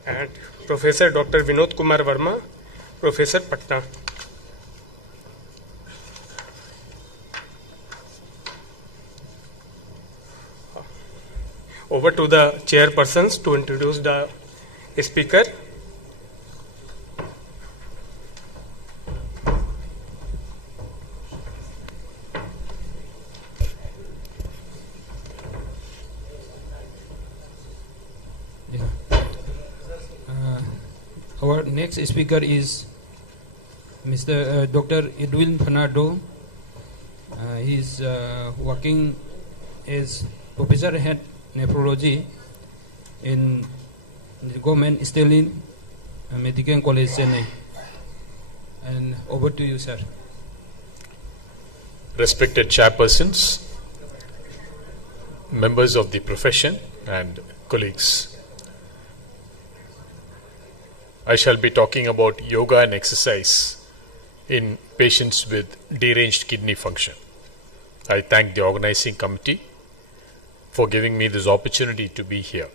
And Professor Dr. Vinod Kumar Verma, Professor, Patna. Over to the chairpersons to introduce the speaker. Our next speaker is Mr. Dr. Edwin Fernando. He is working as Professor Head Nephrology in the Government Stirling Medical College, Chennai. And over to you, sir. Respected chairpersons, members of the profession and colleagues. I shall be talking about yoga and exercise in patients with deranged kidney function. I thank the organizing committee for giving me this opportunity to be here.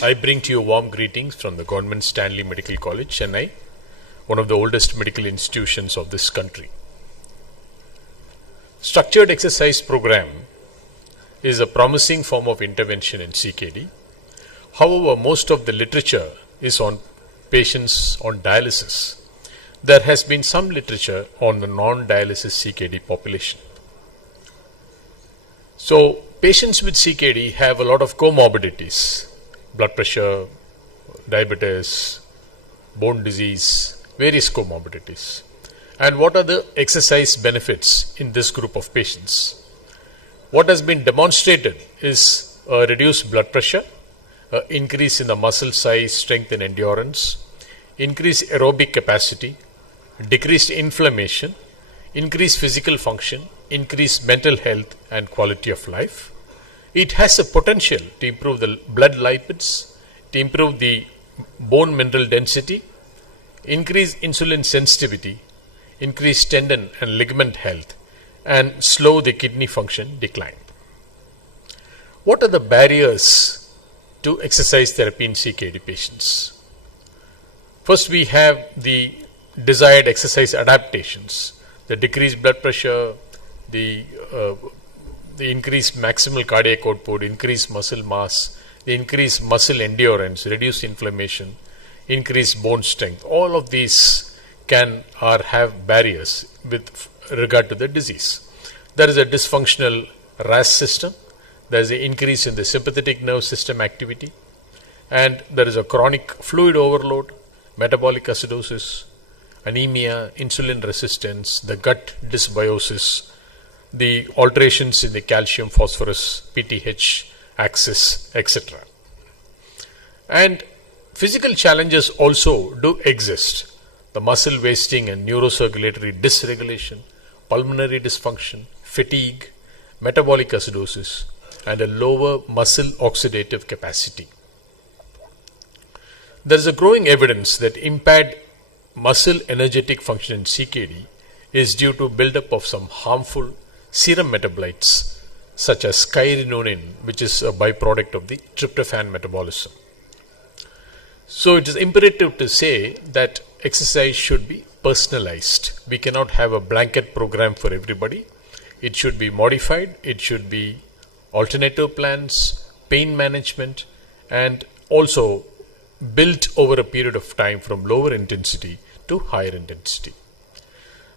I bring to you warm greetings from the Government Stanley Medical College, Chennai, one of the oldest medical institutions of this country. Structured exercise program is a promising form of intervention in CKD. However, most of the literature is on patients on dialysis. There has been some literature on the non-dialysis CKD population. So, patients with CKD have a lot of comorbidities, blood pressure, diabetes, bone disease, various comorbidities. And what are the exercise benefits in this group of patients? What has been demonstrated is a reduced blood pressure, increase in the muscle size, strength and endurance, increased aerobic capacity, decreased inflammation, increased physical function, increased mental health and quality of life. It has a potential to improve the blood lipids, to improve the bone mineral density, increase insulin sensitivity, increase tendon and ligament health, and slow the kidney function decline. What are the barriers to exercise therapy in CKD patients? First, we have the desired exercise adaptations, the decreased blood pressure, the increased maximal cardiac output, increased muscle mass, the increased muscle endurance, reduced inflammation, increased bone strength. All of these can or have barriers with regard to the disease. There is a dysfunctional RAS system, there is an increase in the sympathetic nerve system activity, and there is a chronic fluid overload, metabolic acidosis, anemia, insulin resistance, the gut dysbiosis, the alterations in the calcium, phosphorus, PTH axis, etc. And physical challenges also do exist. The muscle wasting and neurocirculatory dysregulation, pulmonary dysfunction, fatigue, metabolic acidosis, and a lower muscle oxidative capacity. There is a growing evidence that impaired muscle energetic function in CKD is due to buildup of some harmful serum metabolites such as kynurenine, which is a byproduct of the tryptophan metabolism. So it is imperative to say that exercise should be personalized. We cannot have a blanket program for everybody. It should be modified, it should be alternative plans, pain management, and also built over a period of time from lower intensity to higher intensity.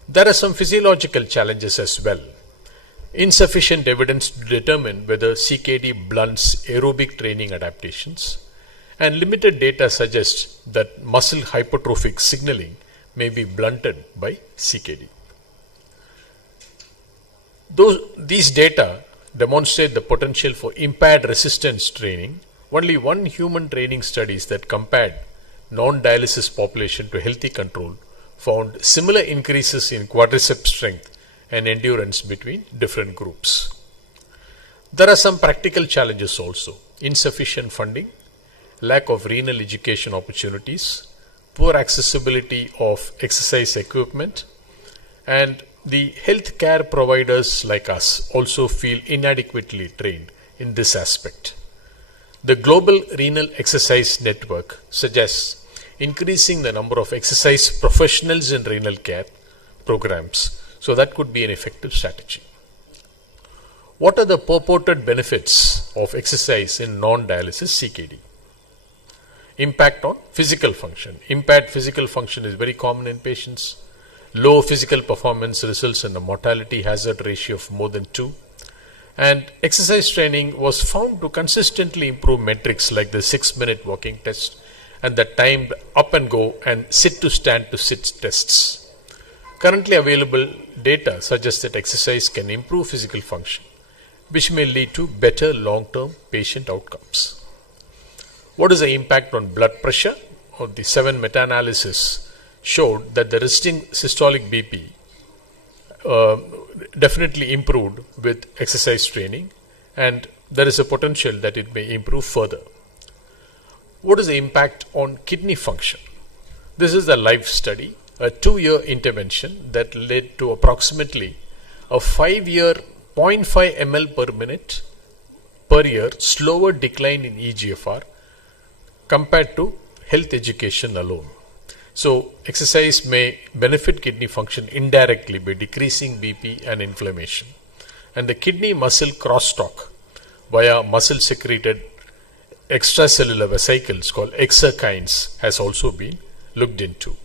There are some physiological challenges as well. Insufficient evidence to determine whether CKD blunts aerobic training adaptations, and limited data suggests that muscle hypertrophic signaling may be blunted by CKD. These data demonstrate the potential for impaired resistance training. Only one human training studies that compared non-dialysis population to healthy control found similar increases in quadriceps strength and endurance between different groups. There are some practical challenges also: insufficient funding, lack of renal education opportunities, poor accessibility of exercise equipment, and the healthcare providers like us also feel inadequately trained in this aspect. The Global Renal Exercise Network suggests increasing the number of exercise professionals in renal care programs, so that could be an effective strategy. What are the purported benefits of exercise in non-dialysis CKD? Impact on physical function. Impaired physical function is very common in patients. Low physical performance results in a mortality hazard ratio of more than 2. And exercise training was found to consistently improve metrics like the 6-minute walking test and the timed up and go and sit to stand to sit tests. Currently available data suggests that exercise can improve physical function, which may lead to better long-term patient outcomes. What is the impact on blood pressure? The 7 meta-analysis showed that the resting systolic BP definitely improved with exercise training, and there is a potential that it may improve further. What is the impact on kidney function? This is a live study, a 2-year intervention that led to approximately a 5-year 0.5 ml per minute per year slower decline in eGFR compared to health education alone. So exercise may benefit kidney function indirectly by decreasing BP and inflammation. And the kidney muscle crosstalk via muscle secreted extracellular vesicles called exerkines has also been looked into.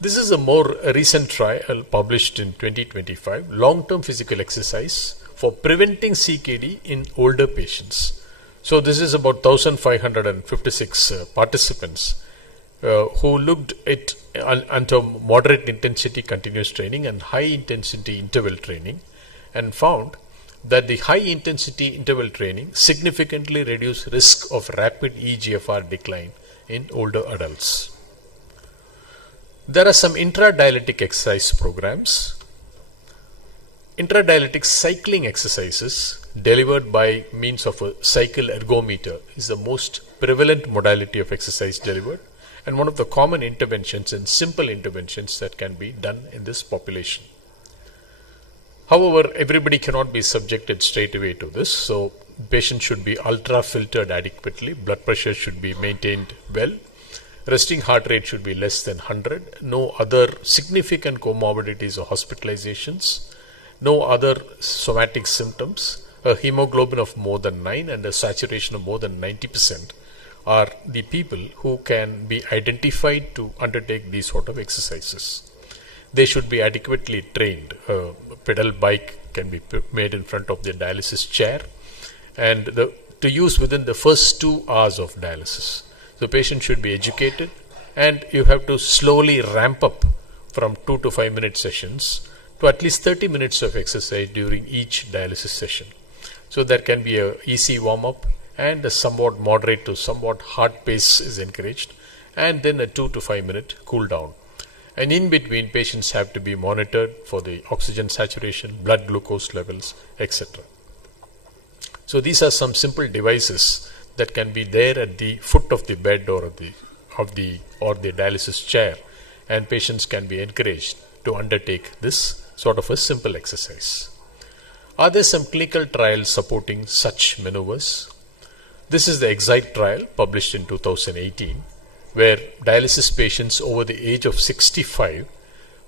This is a more recent trial published in 2025, long-term physical exercise for preventing CKD in older patients. So this is about 1,556 participants, who looked at under moderate intensity continuous training and high intensity interval training, and found that the high intensity interval training significantly reduced risk of rapid eGFR decline in older adults. There are some intradialytic exercise programs. Intradialytic cycling exercises delivered by means of a cycle ergometer is the most prevalent modality of exercise delivered, and one of the common interventions and simple interventions that can be done in this population. However, everybody cannot be subjected straight away to this, so patients should be ultra filtered adequately, blood pressure should be maintained well, resting heart rate should be less than 100, no other significant comorbidities or hospitalizations, no other somatic symptoms, a hemoglobin of more than 9 and a saturation of more than 90% are the people who can be identified to undertake these sort of exercises. They should be adequately trained. A pedal bike can be made in front of the dialysis chair and to use within the first 2 hours of dialysis. The patient should be educated, and you have to slowly ramp up from 2 to 5 minute sessions to at least 30 minutes of exercise during each dialysis session. So there can be a easy warm-up and a somewhat moderate to somewhat hard pace is encouraged, and then a 2 to 5 minute cool down. And in between, patients have to be monitored for the oxygen saturation, blood glucose levels, etc. So these are some simple devices that can be there at the foot of the bed or the dialysis chair, and patients can be encouraged to undertake this sort of a simple exercise. Are there some clinical trials supporting such maneuvers? This is the EXCITE trial published in 2018, where dialysis patients over the age of 65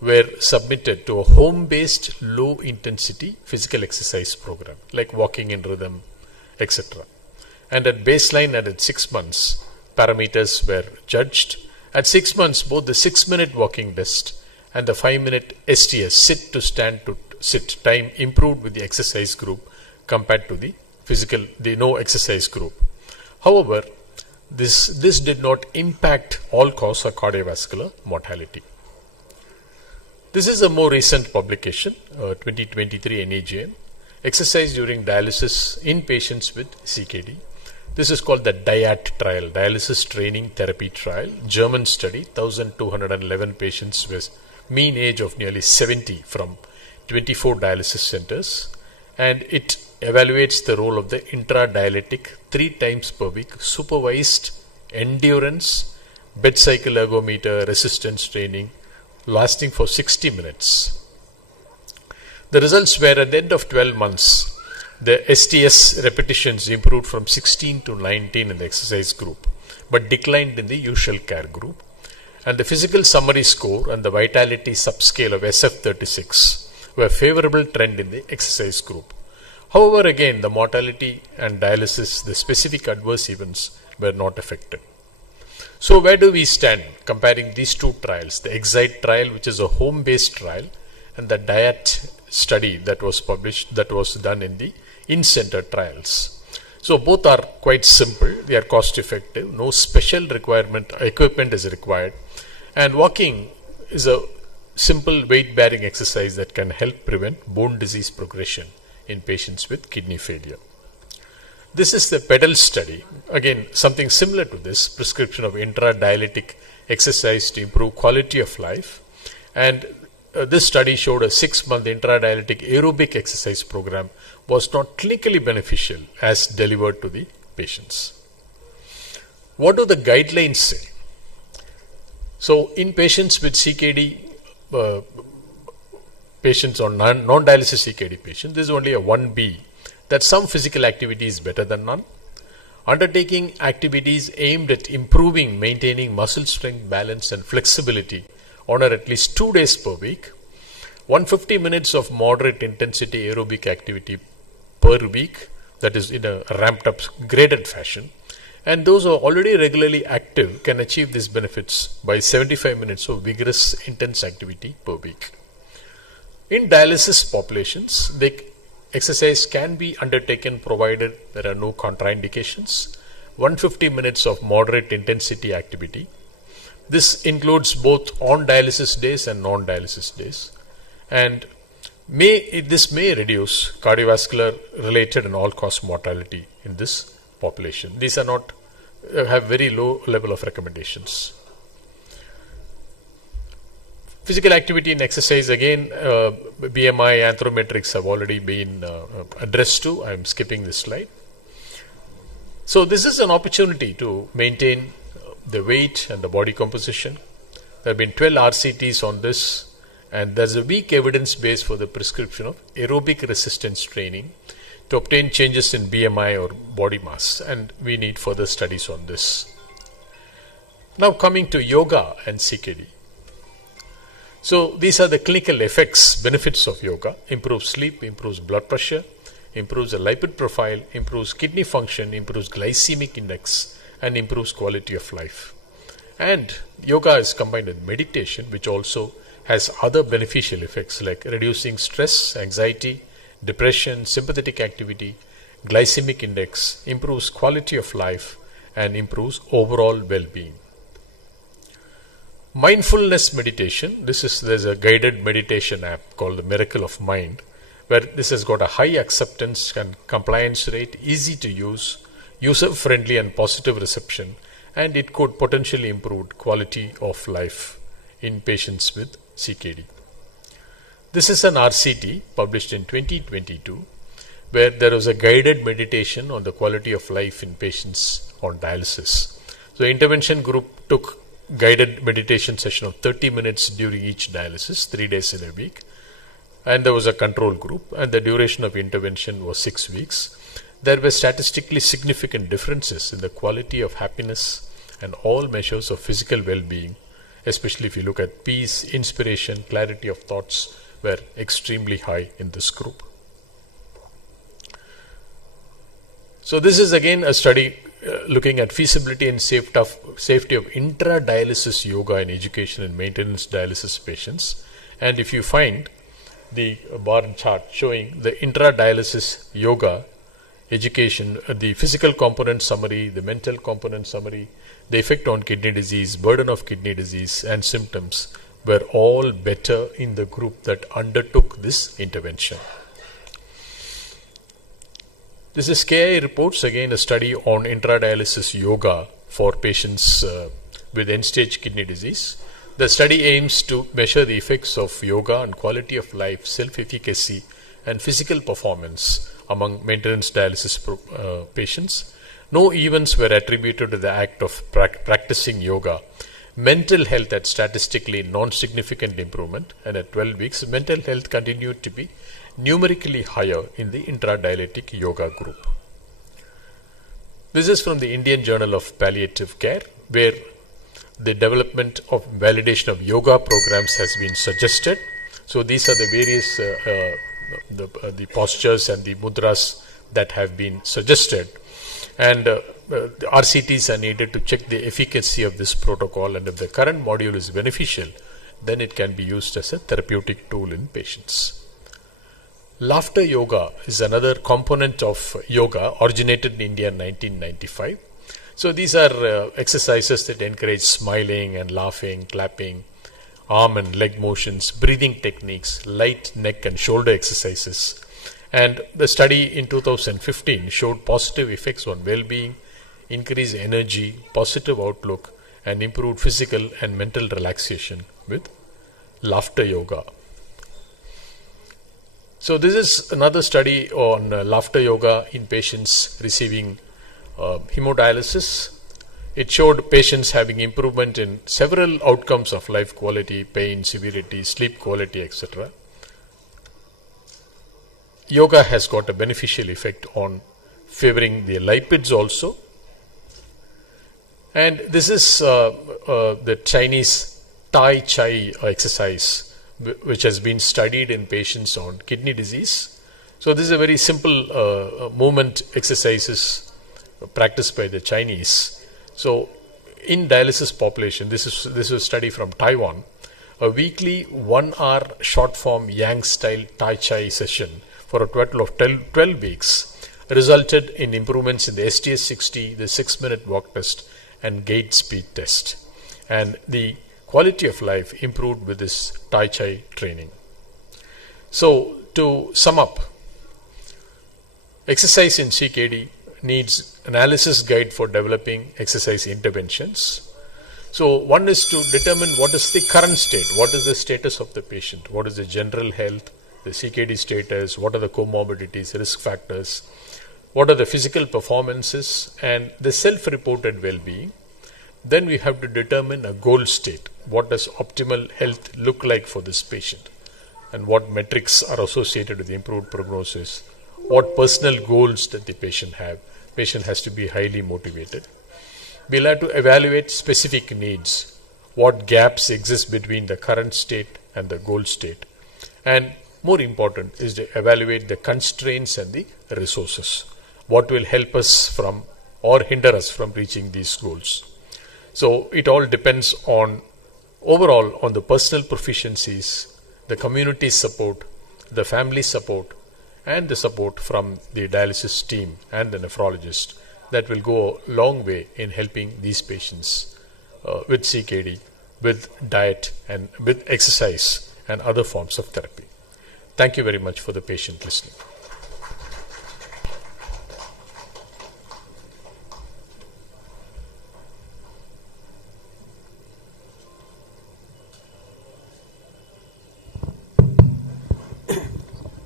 were submitted to a home-based low-intensity physical exercise program, like walking in rhythm, etc. And at baseline and at 6 months, parameters were judged. At 6 months, both the 6-minute walking test and the 5-minute STS, sit to stand to sit time, improved with the exercise group compared to the no exercise group. However, this did not impact all-cause or cardiovascular mortality. This is a more recent publication, 2023 NEJM, exercise during dialysis in patients with CKD. This is called the DIAT trial, Dialysis Training Therapy Trial, German study, 1,211 patients with mean age of nearly 70 from 24 dialysis centers, and it evaluates the role of the intradialytic 3 times per week supervised endurance, bed cycle ergometer, resistance training lasting for 60 minutes. The results were at the end of 12 months, the STS repetitions improved from 16 to 19 in the exercise group, but declined in the usual care group. And the physical summary score and the vitality subscale of SF36 were favorable trend in the exercise group. However, again, the mortality and dialysis, the specific adverse events were not affected. So where do we stand comparing these 2 trials, the EXCITE trial, which is a home-based trial, and the DIAT study that was published, that was done in the in-center trials. So both are quite simple, they are cost effective, no special equipment is required, and walking is a simple weight bearing exercise that can help prevent bone disease progression in patients with kidney failure. This is the PEDAL study, again something similar to this, prescription of intradialytic exercise to improve quality of life, and this study showed a 6-month intradialytic aerobic exercise program was not clinically beneficial as delivered to the patients. What do the guidelines say? So in patients with CKD, patients or non-dialysis CKD patients, this is only a 1B, that some physical activity is better than none. Undertaking activities aimed at improving, maintaining muscle strength, balance and flexibility on at least 2 days per week, 150 minutes of moderate intensity aerobic activity per week, that is in a ramped up graded fashion, and those who are already regularly active can achieve these benefits by 75 minutes of vigorous intense activity per week. In dialysis populations, the exercise can be undertaken provided there are no contraindications, 150 minutes of moderate intensity activity This includes both on dialysis days and non-dialysis days, and this may reduce cardiovascular related and all-cause mortality in this population. These are not have very low level of recommendations. Physical activity and exercise, again, BMI, anthropometrics have already been addressed to. I am skipping this slide. So this is an opportunity to maintain the weight and the body composition. There have been 12 RCTs on this, and there's a weak evidence base for the prescription of aerobic resistance training to obtain changes in BMI or body mass, and we need further studies on this. Now coming to yoga and CKD. So these are the clinical effects, benefits of yoga: improves sleep, improves blood pressure, improves the lipid profile, improves kidney function, improves glycemic index, and improves quality of life. And yoga is combined with meditation, which also has other beneficial effects like reducing stress, anxiety, depression, sympathetic activity, glycemic index, improves quality of life, and improves overall well-being. Mindfulness meditation, there's a guided meditation app called the Miracle of Mind, where this has got a high acceptance and compliance rate, easy to use, user-friendly and positive reception, and it could potentially improve quality of life in patients with CKD. This is an RCT published in 2022, where there was a guided meditation on the quality of life in patients on dialysis. So the intervention group took guided meditation session of 30 minutes during each dialysis, 3 days in a week. And there was a control group, and the duration of intervention was 6 weeks. There were statistically significant differences in the quality of happiness and all measures of physical well-being, especially if you look at peace, inspiration, clarity of thoughts were extremely high in this group. So this is again a study looking at feasibility and safety of intra-dialysis yoga in education and maintenance dialysis patients. And if you find the bar chart showing the intra-dialysis yoga education, the physical component summary, the mental component summary, the effect on kidney disease, burden of kidney disease, and symptoms were all better in the group that undertook this intervention. This is KI reports, again a study on intradialysis yoga for patients with end-stage kidney disease. The study aims to measure the effects of yoga on quality of life, self-efficacy, and physical performance among maintenance dialysis patients. No events were attributed to the act of practicing yoga. Mental health had statistically non-significant improvement, and at 12 weeks, mental health continued to be numerically higher in the intradialytic yoga group. This is from the Indian Journal of Palliative Care, where the development of validation of yoga programs has been suggested. So these are the various the postures and the mudras that have been suggested, and the RCTs are needed to check the efficacy of this protocol, and if the current module is beneficial, then it can be used as a therapeutic tool in patients. Laughter yoga is another component of yoga, originated in India in 1995. So these are exercises that encourage smiling and laughing, clapping, arm and leg motions, breathing techniques, light neck and shoulder exercises. And the study in 2015 showed positive effects on well-being, increased energy, positive outlook, and improved physical and mental relaxation with laughter yoga. So this is another study on laughter yoga in patients receiving hemodialysis. It showed patients having improvement in several outcomes of life quality, pain, severity, sleep quality, etc. Yoga has got a beneficial effect on favoring the lipids also. And this is the Chinese Tai Chi exercise, which has been studied in patients on kidney disease. So this is a very simple movement exercises practiced by the Chinese. So in dialysis population, this is a study from Taiwan, a weekly 1 hour short form Yang style Tai Chi session for a total of 12 weeks resulted in improvements in the STS 60, the 6-minute walk test, and gait speed test. and the quality of life improved with this Tai Chi training. So, to sum up, exercise in CKD needs analysis guide for developing exercise interventions. So, one is to determine what is the current state, what is the status of the patient, what is the general health, the CKD status, what are the comorbidities, risk factors, what are the physical performances, and the self-reported well-being. Then we have to determine a goal state. What does optimal health look like for this patient? And what metrics are associated with improved prognosis? What personal goals that the patient have? Patient has to be highly motivated. We'll have to evaluate specific needs. What gaps exist between the current state and the goal state? And more important is to evaluate the constraints and the resources. What will help us from or hinder us from reaching these goals? So it all depends on overall on the personal proficiencies, the community support, the family support, and the support from the dialysis team and the nephrologist. That will go a long way in helping these patients with CKD, with diet and with exercise and other forms of therapy. Thank you very much for the patient listening.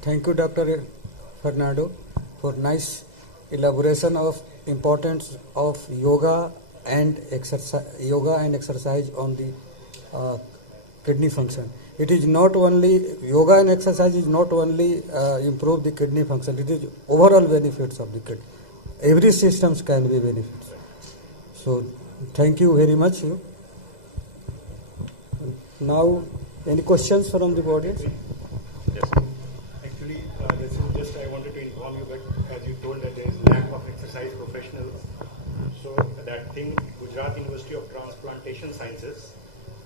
Thank you, Dr. Fernando, for nice elaboration of importance of yoga and exercise on the kidney function. It is not only yoga and exercise is not only improve the kidney function. It is overall benefits of the kidney. Every systems can be benefits. So thank you very much. Now, any questions from the audience? Yes. Actually, this is just I wanted to inform you that as you told that there is lack of exercise professionals. So that thing, Gujarat University of Transplantation Sciences,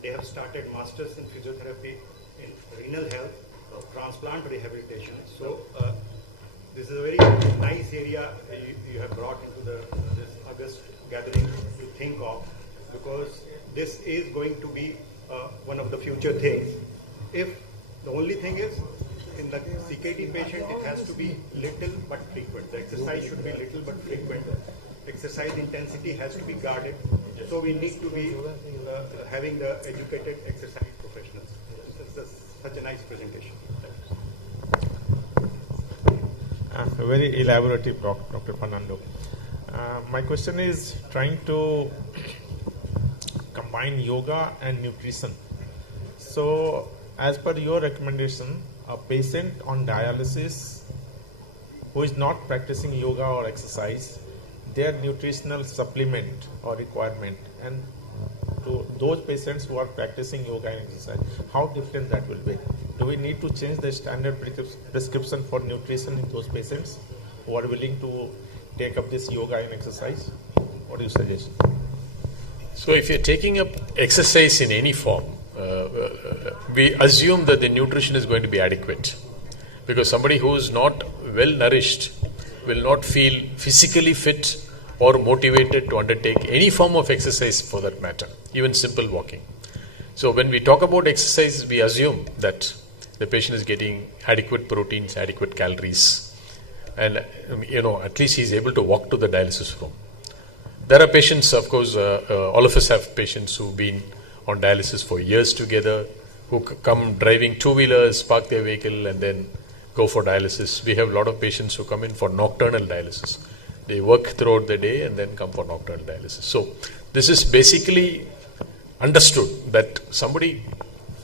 they have started masters in physiotherapy in renal health, transplant rehabilitation. So this is a very nice area you have brought into this August gathering to think of, because this is going to be one of the future things. If the only thing is, in the CKD patient, it has to be little but frequent. The exercise should be little but frequent. Exercise intensity has to be guarded. So we need to be having the educated exercise professionals. This is such a nice presentation. A very elaborative talk, Dr. Fernando. My question is trying to combine yoga and nutrition. So, as per your recommendation, a patient on dialysis who is not practicing yoga or exercise, their nutritional supplement or requirement, and to those patients who are practicing yoga and exercise, how different that will be? Do we need to change the standard prescription for nutrition in those patients who are willing to take up this yoga and exercise? What do you suggest? So if you're taking up exercise in any form, we assume that the nutrition is going to be adequate, because somebody who is not well nourished will not feel physically fit or motivated to undertake any form of exercise for that matter, even simple walking. So when we talk about exercise, we assume that the patient is getting adequate proteins, adequate calories, and at least he's able to walk to the dialysis room. There are patients, of course, all of us have patients who've been on dialysis for years together, who come driving two-wheelers, park their vehicle, and then go for dialysis. We have a lot of patients who come in for nocturnal dialysis. They work throughout the day and then come for nocturnal dialysis. So this is basically understood that somebody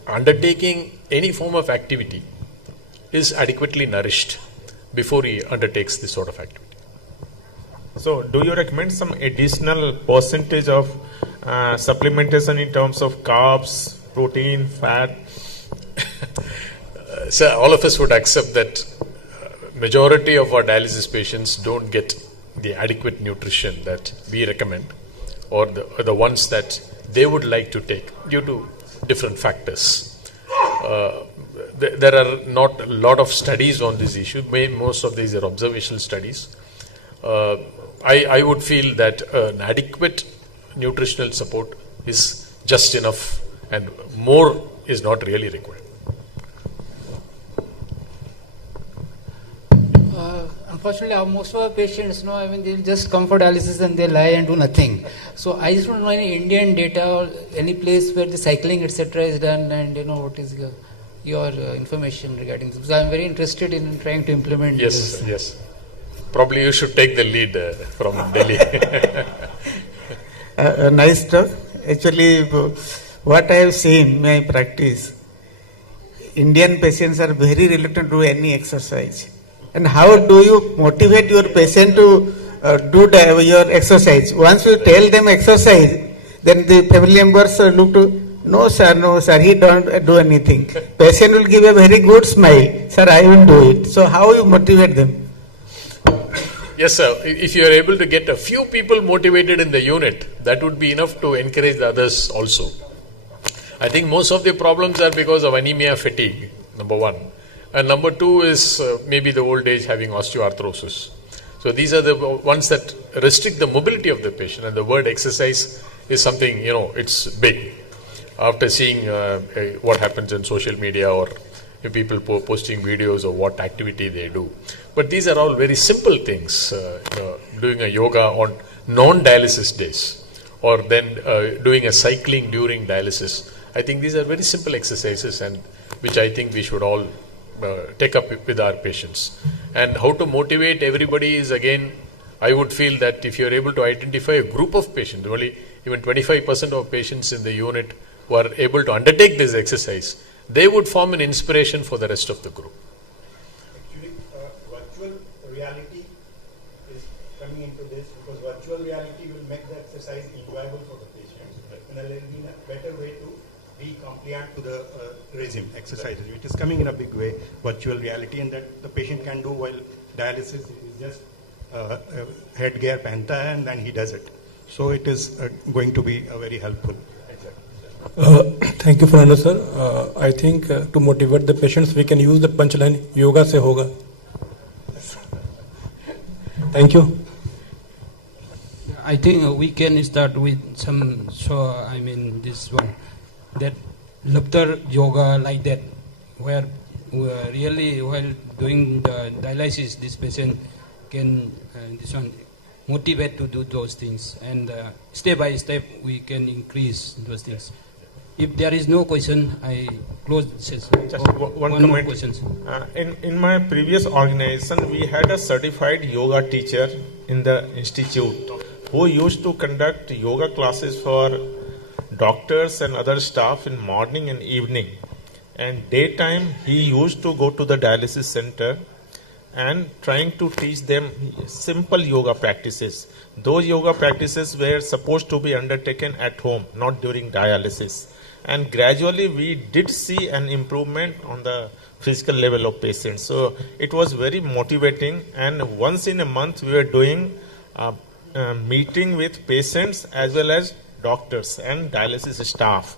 undertaking any form of activity is adequately nourished before he undertakes this sort of activity. So do you recommend some additional percentage of supplementation in terms of carbs, protein, fat? So all of us would accept that majority of our dialysis patients don't get the adequate nutrition that we recommend, or the ones that they would like to take due to different factors. There are not a lot of studies on this issue. Most of these are observational studies. I would feel that an adequate nutritional support is just enough, and more is not really required. Unfortunately, most of our patients, they'll just come for dialysis and they lie and do nothing. So I just don't know any Indian data or any place where the cycling, etc. is done, and what is your information regarding this. Because I'm very interested in trying to implement this. Yes. Probably you should take the lead from Delhi. Nice talk. Actually, what I have seen in my practice, Indian patients are very reluctant to do any exercise. And how do you motivate your patient to do your exercise? Once you tell them exercise, then the family members look to, no sir, he don't do anything. Patient will give a very good smile, sir, I will do it. So how you motivate them? Yes, sir. If you are able to get a few people motivated in the unit, that would be enough to encourage the others also. I think most of the problems are because of anemia, fatigue, number one. And number two is maybe the old age, having osteoarthrosis. So these are the ones that restrict the mobility of the patient, and the word exercise is something, it's big. After seeing what happens in social media, or people posting videos of what activity they do. But these are all very simple things. Doing a yoga on non-dialysis days, or then doing a cycling during dialysis. I think these are very simple exercises, and which I think we should all take up with our patients. And how to motivate everybody is, again, I would feel that if you are able to identify a group of patients, only even 25% of patients in the unit who are able to undertake this exercise, they would form an inspiration for the rest of the group. Actually, virtual reality is coming into this, because virtual reality will make the exercise enjoyable for the patients, and there will be a better way to be compliant to the regime exercises. It is coming in a big way, virtual reality, and that the patient can do while dialysis. It is just headgear, panta, and then he does it. So it is going to be very helpful. Thank you, Fernando sir. I think to motivate the patients, we can use the punchline, yoga se hoga. Thank you. I think we can start with some, this one, that laughter yoga like that, where really while doing the dialysis, this patient can motivate to do those things, and step by step we can increase those things. If there is no question, I close the session. Just one comment. More questions. In my previous organization, we had a certified yoga teacher in the institute who used to conduct yoga classes for doctors and other staff in morning and evening. And daytime, he used to go to the dialysis center and trying to teach them simple yoga practices. Those yoga practices were supposed to be undertaken at home, not during dialysis. And gradually we did see an improvement on the physical level of patients. So it was very motivating, and once in a month we were doing a meeting with patients as well as doctors and dialysis staff,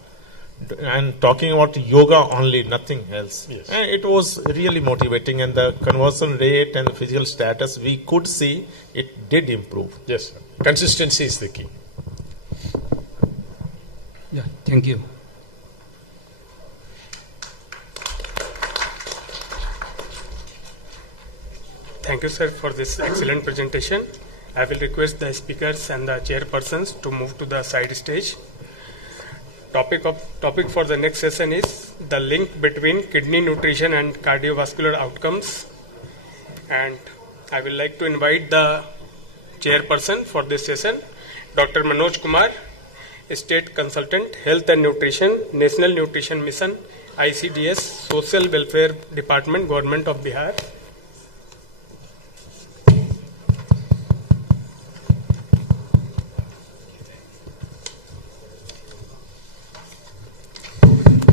and talking about yoga only, nothing else. Yes. And it was really motivating, and the conversion rate and the physical status, we could see it did improve. Yes, sir. Consistency is the key. Yeah, thank you. Thank you, sir, for this excellent presentation. I will request the speakers and the chairpersons to move to the side stage. Topic for the next session is the link between kidney nutrition and cardiovascular outcomes. And I will like to invite the chairperson for this session, Dr. Manoj Kumar, State Consultant, Health and Nutrition, National Nutrition Mission, ICDS, Social Welfare Department, Government of Bihar.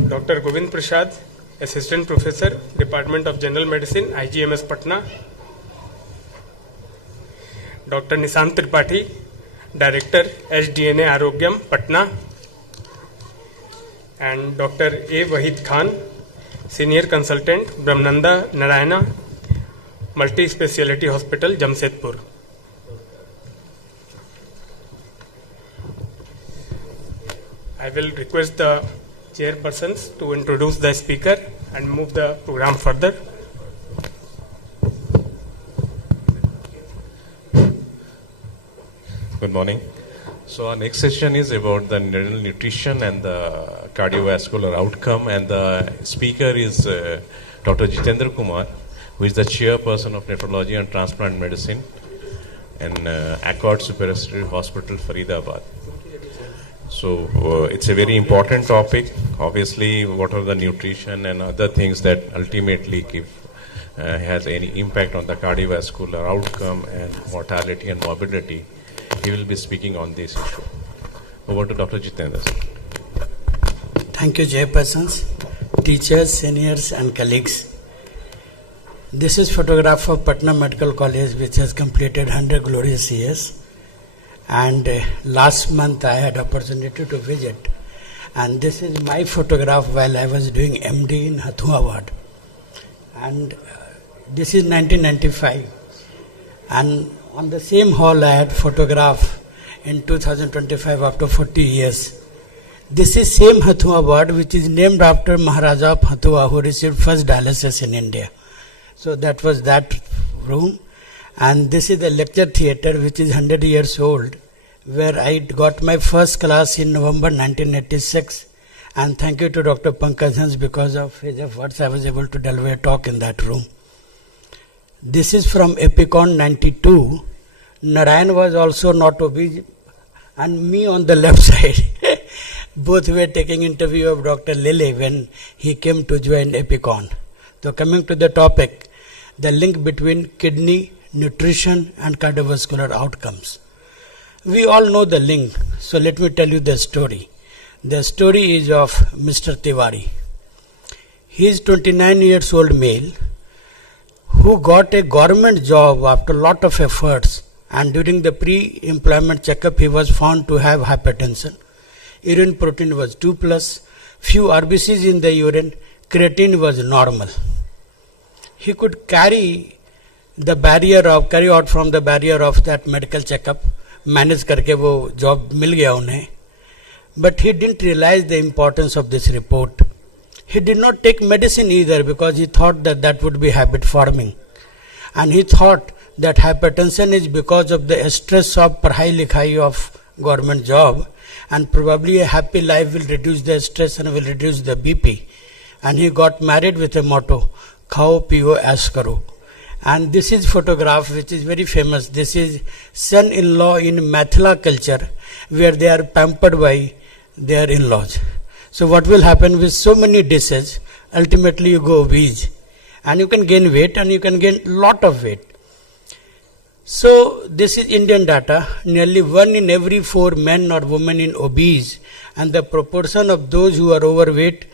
Dr. Govind Prasad, Assistant Professor, Department of General Medicine, IGMS Patna. Dr. Nishant Tripathi, Director, HDNA Arogyam, Patna. And Dr. A. Wahid Khan, Senior Consultant, Brahmananda Narayana, Multi-Speciality Hospital, Jamshedpur. I will request the chairpersons to introduce the speaker and move the program further. Good morning. So our next session is about the renal nutrition and the cardiovascular outcome, and the speaker is Dr. Jitendra Kumar, who is the chairperson of nephrology and transplant medicine in Accord Superespecialty Hospital, Faridabad. So it's a very important topic. Obviously, what are the nutrition and other things that ultimately give has any impact on the cardiovascular outcome and mortality and morbidity. He will be speaking on this issue. Over to Dr. Jitendra. Thank you, chairpersons, teachers, seniors, and colleagues. This is photograph of Patna Medical College, which has completed 100 glorious years. And last month I had opportunity to visit. And this is my photograph while I was doing MD in Hathua Ward. And this is 1995. And on the same hall I had photograph in 2025 after 40 years. This is same Hathua Ward, which is named after Maharaja of Hathua, who received first dialysis in India. So that was that room. And this is the lecture theatre, which is 100 years old, where I got my first class in November 1986. And thank you to Dr. Pankaj Hans, because of his efforts I was able to deliver a talk in that room. This is from IAPEN 92. Narayan was also not obese, and me on the left side. Both were taking interview of Dr. Lele when he came to join IAPEN. So coming to the topic, the link between kidney, nutrition and cardiovascular outcomes. We all know the link, so let me tell you the story. The story is of Mr. Tiwari. He is 29 years old male who got a government job after lot of efforts, and during the pre-employment checkup he was found to have hypertension. Urine protein was 2+, few RBCs in the urine, creatine was normal. He could carry out from the barrier of that medical checkup, manage करके वो job मिल गया उन्हें. But he didn't realize the importance of this report. He did not take medicine either, because he thought that that would be habit forming. And he thought that hypertension is because of the stress of पढ़ाई लिखाई of government job, and probably a happy life will reduce the stress and will reduce the BP. And he got married with a motto, खाओ पियो ऐश करो. And this is photograph which is very famous. This is son-in-law in Mathila culture, where they are pampered by their in-laws. So what will happen with so many dishes? Ultimately you go obese, and you can gain weight, and you can gain lot of weight. So this is Indian data. Nearly 1 in every 4 men or women in obese, and the proportion of those who are overweight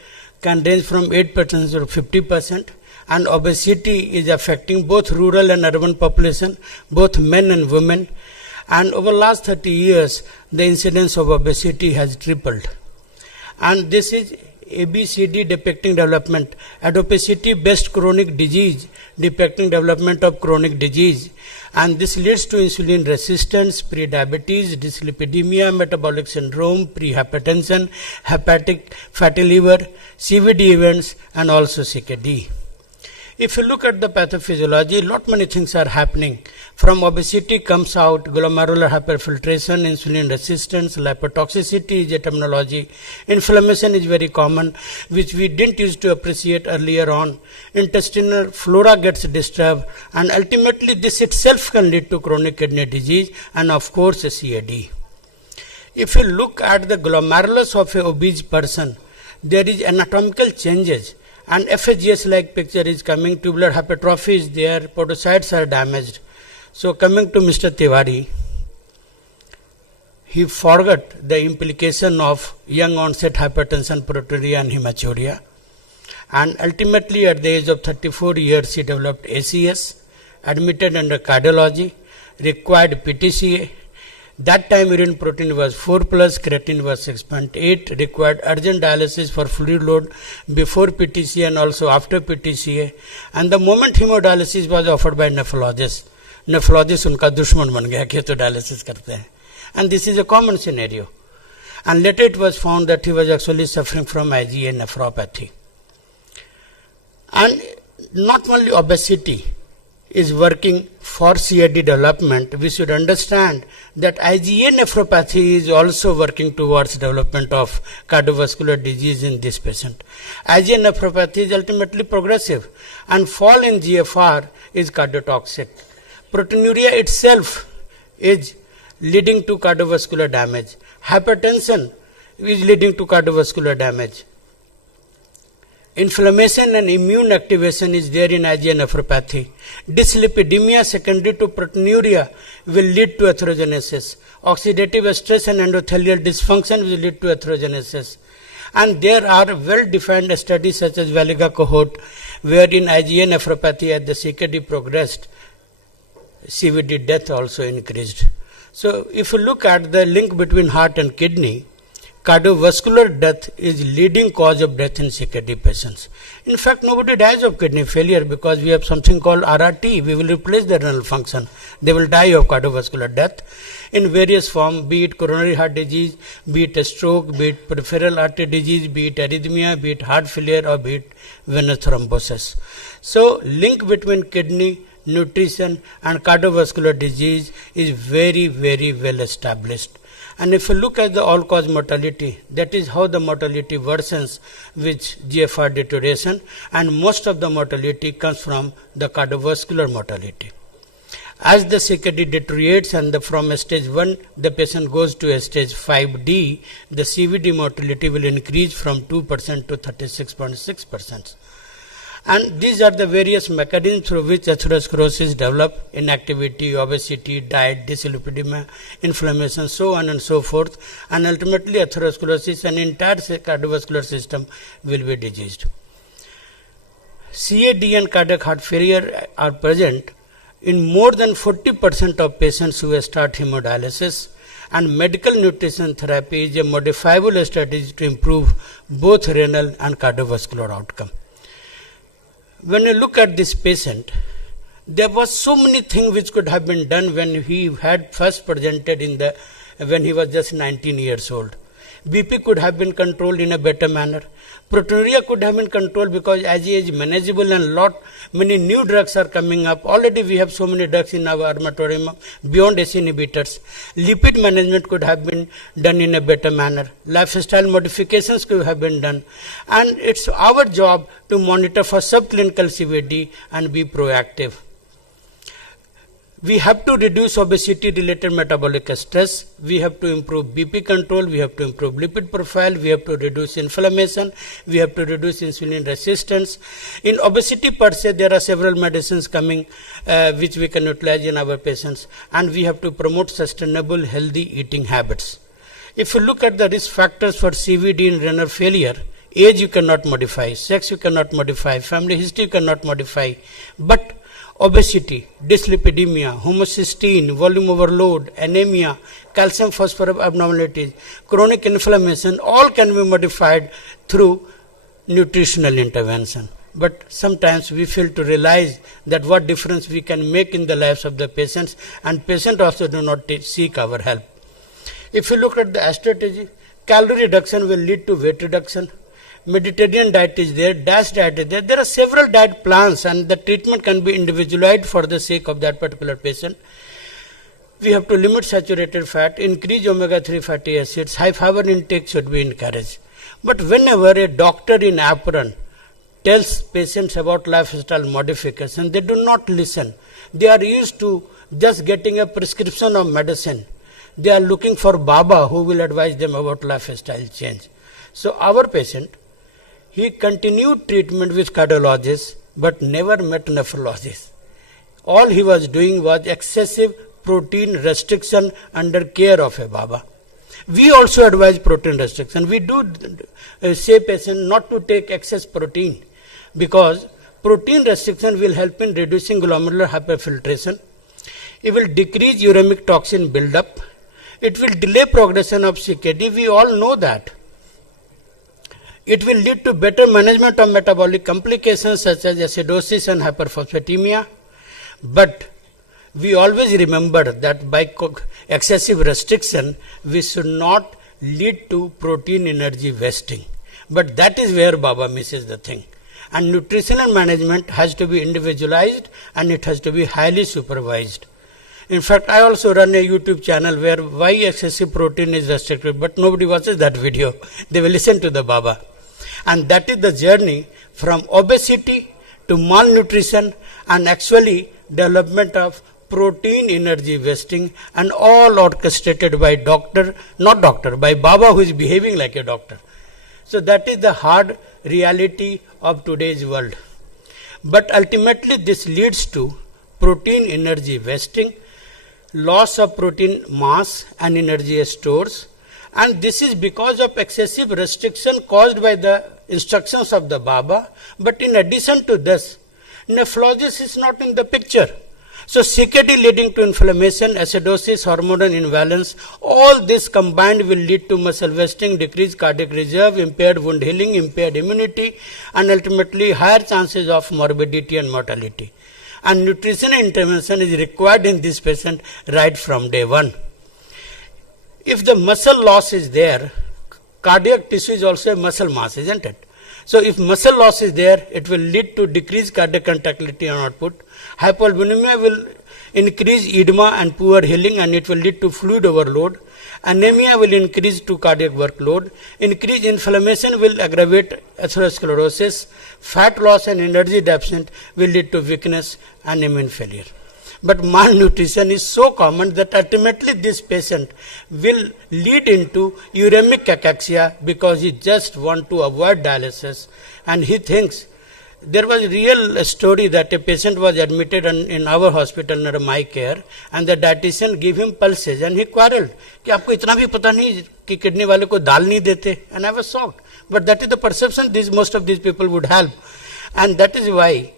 can range from 8% to 50%. And obesity is affecting both rural and urban population, both men and women. And over the last 30 years, the incidence of obesity has tripled. And this is ABCD depicting development, adipocity-based chronic disease depicting development of chronic disease. And this leads to insulin resistance, pre-diabetes, dyslipidemia, metabolic syndrome, pre-hypertension, hepatic fatty liver, CVD events, and also CKD. If you look at the pathophysiology, lot many things are happening. From obesity comes out glomerular hyperfiltration, insulin resistance, lipotoxicity is a terminology. Inflammation is very common, which we didn't used to appreciate earlier on. Intestinal flora gets disturbed, and ultimately this itself can lead to chronic kidney disease and of course CAD. If you look at the glomerulus of an obese person, there is anatomical changes. And FSGS-like picture is coming, tubular hypertrophy is there, podocytes are damaged. So coming to Mr. Tiwari, he forgot the implication of young onset hypertension, proteinuria and hematuria. And ultimately at the age of 34 years, he developed ACS, admitted under cardiology, required PTCA. That time urine protein was 4+, creatine was 6.8, required urgent dialysis for fluid load before PTCA and also after PTCA. And the moment hemodialysis was offered by nephrologist उनका दुश्मन बन गया कि तो dialysis करते हैं. And this is a common scenario. And later it was found that he was actually suffering from IgA nephropathy. And not only obesity is working for CAD development, we should understand that IgA nephropathy is also working towards development of cardiovascular disease in this patient. IgA nephropathy is ultimately progressive, and fall in GFR is cardiotoxic. Proteinuria itself is leading to cardiovascular damage. Hypertension is leading to cardiovascular damage. Inflammation and immune activation is there in IgA nephropathy. Dyslipidemia secondary to proteinuria will lead to atherogenesis. Oxidative stress and endothelial dysfunction will lead to atherogenesis. And there are well-defined studies such as Valiga cohort, where in IgA nephropathy as the CKD progressed, CVD death also increased. So if you look at the link between heart and kidney, cardiovascular death is leading cause of death in CKD patients. In fact, nobody dies of kidney failure because we have something called RRT. We will replace the renal function. They will die of cardiovascular death in various forms, be it coronary heart disease, be it a stroke, be it peripheral artery disease, be it arrhythmia, be it heart failure, or be it venous thrombosis. So, link between kidney, nutrition and cardiovascular disease is very, very well established. And if you look at the all-cause mortality, that is how the mortality worsens with GFR deterioration, and most of the mortality comes from the cardiovascular mortality. As the CKD deteriorates and from stage 1 the patient goes to a stage 5D, the CVD mortality will increase from 2% to 36.6%. And these are the various mechanisms through which atherosclerosis develop: inactivity, obesity, diet, dyslipidemia, inflammation, so on and so forth. And ultimately atherosclerosis and entire cardiovascular system will be diseased. CAD and cardiac heart failure are present in more than 40% of patients who start hemodialysis, and medical nutrition therapy is a modifiable strategy to improve both renal and cardiovascular outcome. When you look at this patient, there was so many things which could have been done when he had first presented when he was just 19 years old. BP could have been controlled in a better manner. Proteinuria could have been controlled because IgA is manageable and many new drugs are coming up. Already we have so many drugs in our armamentarium beyond ACE inhibitors. Lipid management could have been done in a better manner. Lifestyle modifications could have been done. And it's our job to monitor for subclinical CVD and be proactive. We have to reduce obesity-related metabolic stress. We have to improve BP control. We have to improve lipid profile. We have to reduce inflammation. We have to reduce insulin resistance. In obesity per se, there are several medicines coming which we can utilize in our patients. And we have to promote sustainable, healthy eating habits. If you look at the risk factors for CVD and renal failure, age you cannot modify, sex you cannot modify, family history you cannot modify, but obesity, dyslipidemia, homocysteine, volume overload, anemia, calcium phosphorus abnormalities, chronic inflammation, all can be modified through nutritional intervention. But sometimes we fail to realize that what difference we can make in the lives of the patients, and patients also do not seek our help. If you look at the strategy, calorie reduction will lead to weight reduction. Mediterranean diet is there, DASH diet is there. There are several diet plans and the treatment can be individualized for the sake of that particular patient. We have to limit saturated fat, increase omega-3 fatty acids, high fiber intake should be encouraged. But whenever a doctor in apron tells patients about lifestyle modification, they do not listen. They are used to just getting a prescription of medicine. They are looking for Baba who will advise them about lifestyle change. So our patient, he continued treatment with cardiologist but never met nephrologist. All he was doing was excessive protein restriction under care of a Baba. We also advise protein restriction. We do say patient not to take excess protein because protein restriction will help in reducing glomerular hyperfiltration. It will decrease uremic toxin buildup. It will delay progression of CKD. We all know that. It will lead to better management of metabolic complications such as acidosis and hyperphosphatemia. But we always remember that by excessive restriction, we should not lead to protein energy wasting. But that is where Baba misses the thing. And nutritional management has to be individualized and it has to be highly supervised. In fact, I also run a YouTube channel where why excessive protein is restricted, but nobody watches that video. They will listen to the Baba. And that is the journey from obesity to malnutrition and actually development of protein energy wasting, and all orchestrated by by Baba, who is behaving like a doctor. So that is the hard reality of today's world. But ultimately this leads to protein energy wasting, loss of protein mass and energy stores, and this is because of excessive restriction caused by the instructions of the Baba. But in addition to this, nephrology is not in the picture. So CKD leading to inflammation, acidosis, hormonal imbalance, all this combined will lead to muscle wasting, decreased cardiac reserve, impaired wound healing, impaired immunity, and ultimately higher chances of morbidity and mortality. And nutritional intervention is required in this patient right from day one. If the muscle loss is there, cardiac tissue is also a muscle mass, isn't it? So if muscle loss is there, it will lead to decreased cardiac contractility and output. Hypoalbuminemia will increase edema and poor healing, and it will lead to fluid overload. Anemia will increase to cardiac workload. Increased inflammation will aggravate atherosclerosis. Fat loss and energy deficit will lead to weakness and immune failure. But malnutrition is so common that ultimately this patient will lead into uremic cachexia because he just wants to avoid dialysis, and he thinks. There was a real story that a patient was admitted in our hospital under my care, and the dietitian gave him pulses, and he quarreled कि आपको इतना भी पता नहीं कि kidney वाले को दाल नहीं देते, and I was shocked. But that is the perception most of these people would have, and that is why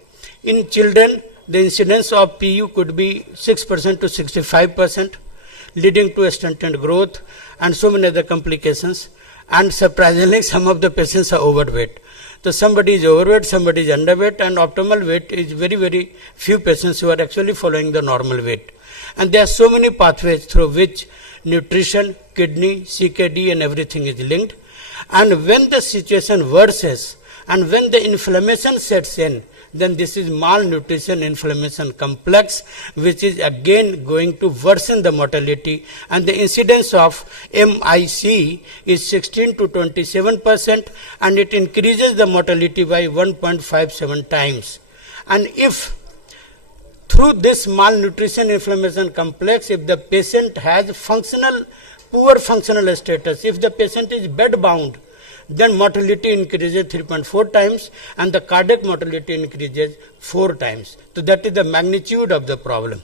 in children the incidence of PU could be 6% to 65%, leading to stunted growth and so many other complications. And surprisingly, some of the patients are overweight. So somebody is overweight, somebody is underweight, and optimal weight is very, very few patients who are actually following the normal weight. And there are so many pathways through which nutrition, kidney, CKD and everything is linked. And when the situation worsens and when the inflammation sets in, then this is malnutrition inflammation complex, which is again going to worsen the mortality, and the incidence of MIC is 16 to 27%, and it increases the mortality by 1.57 times. And if through this malnutrition inflammation complex, if the patient has poor functional status, if the patient is bed bound, then mortality increases 3.4 times and the cardiac mortality increases 4 times. So that is the magnitude of the problem.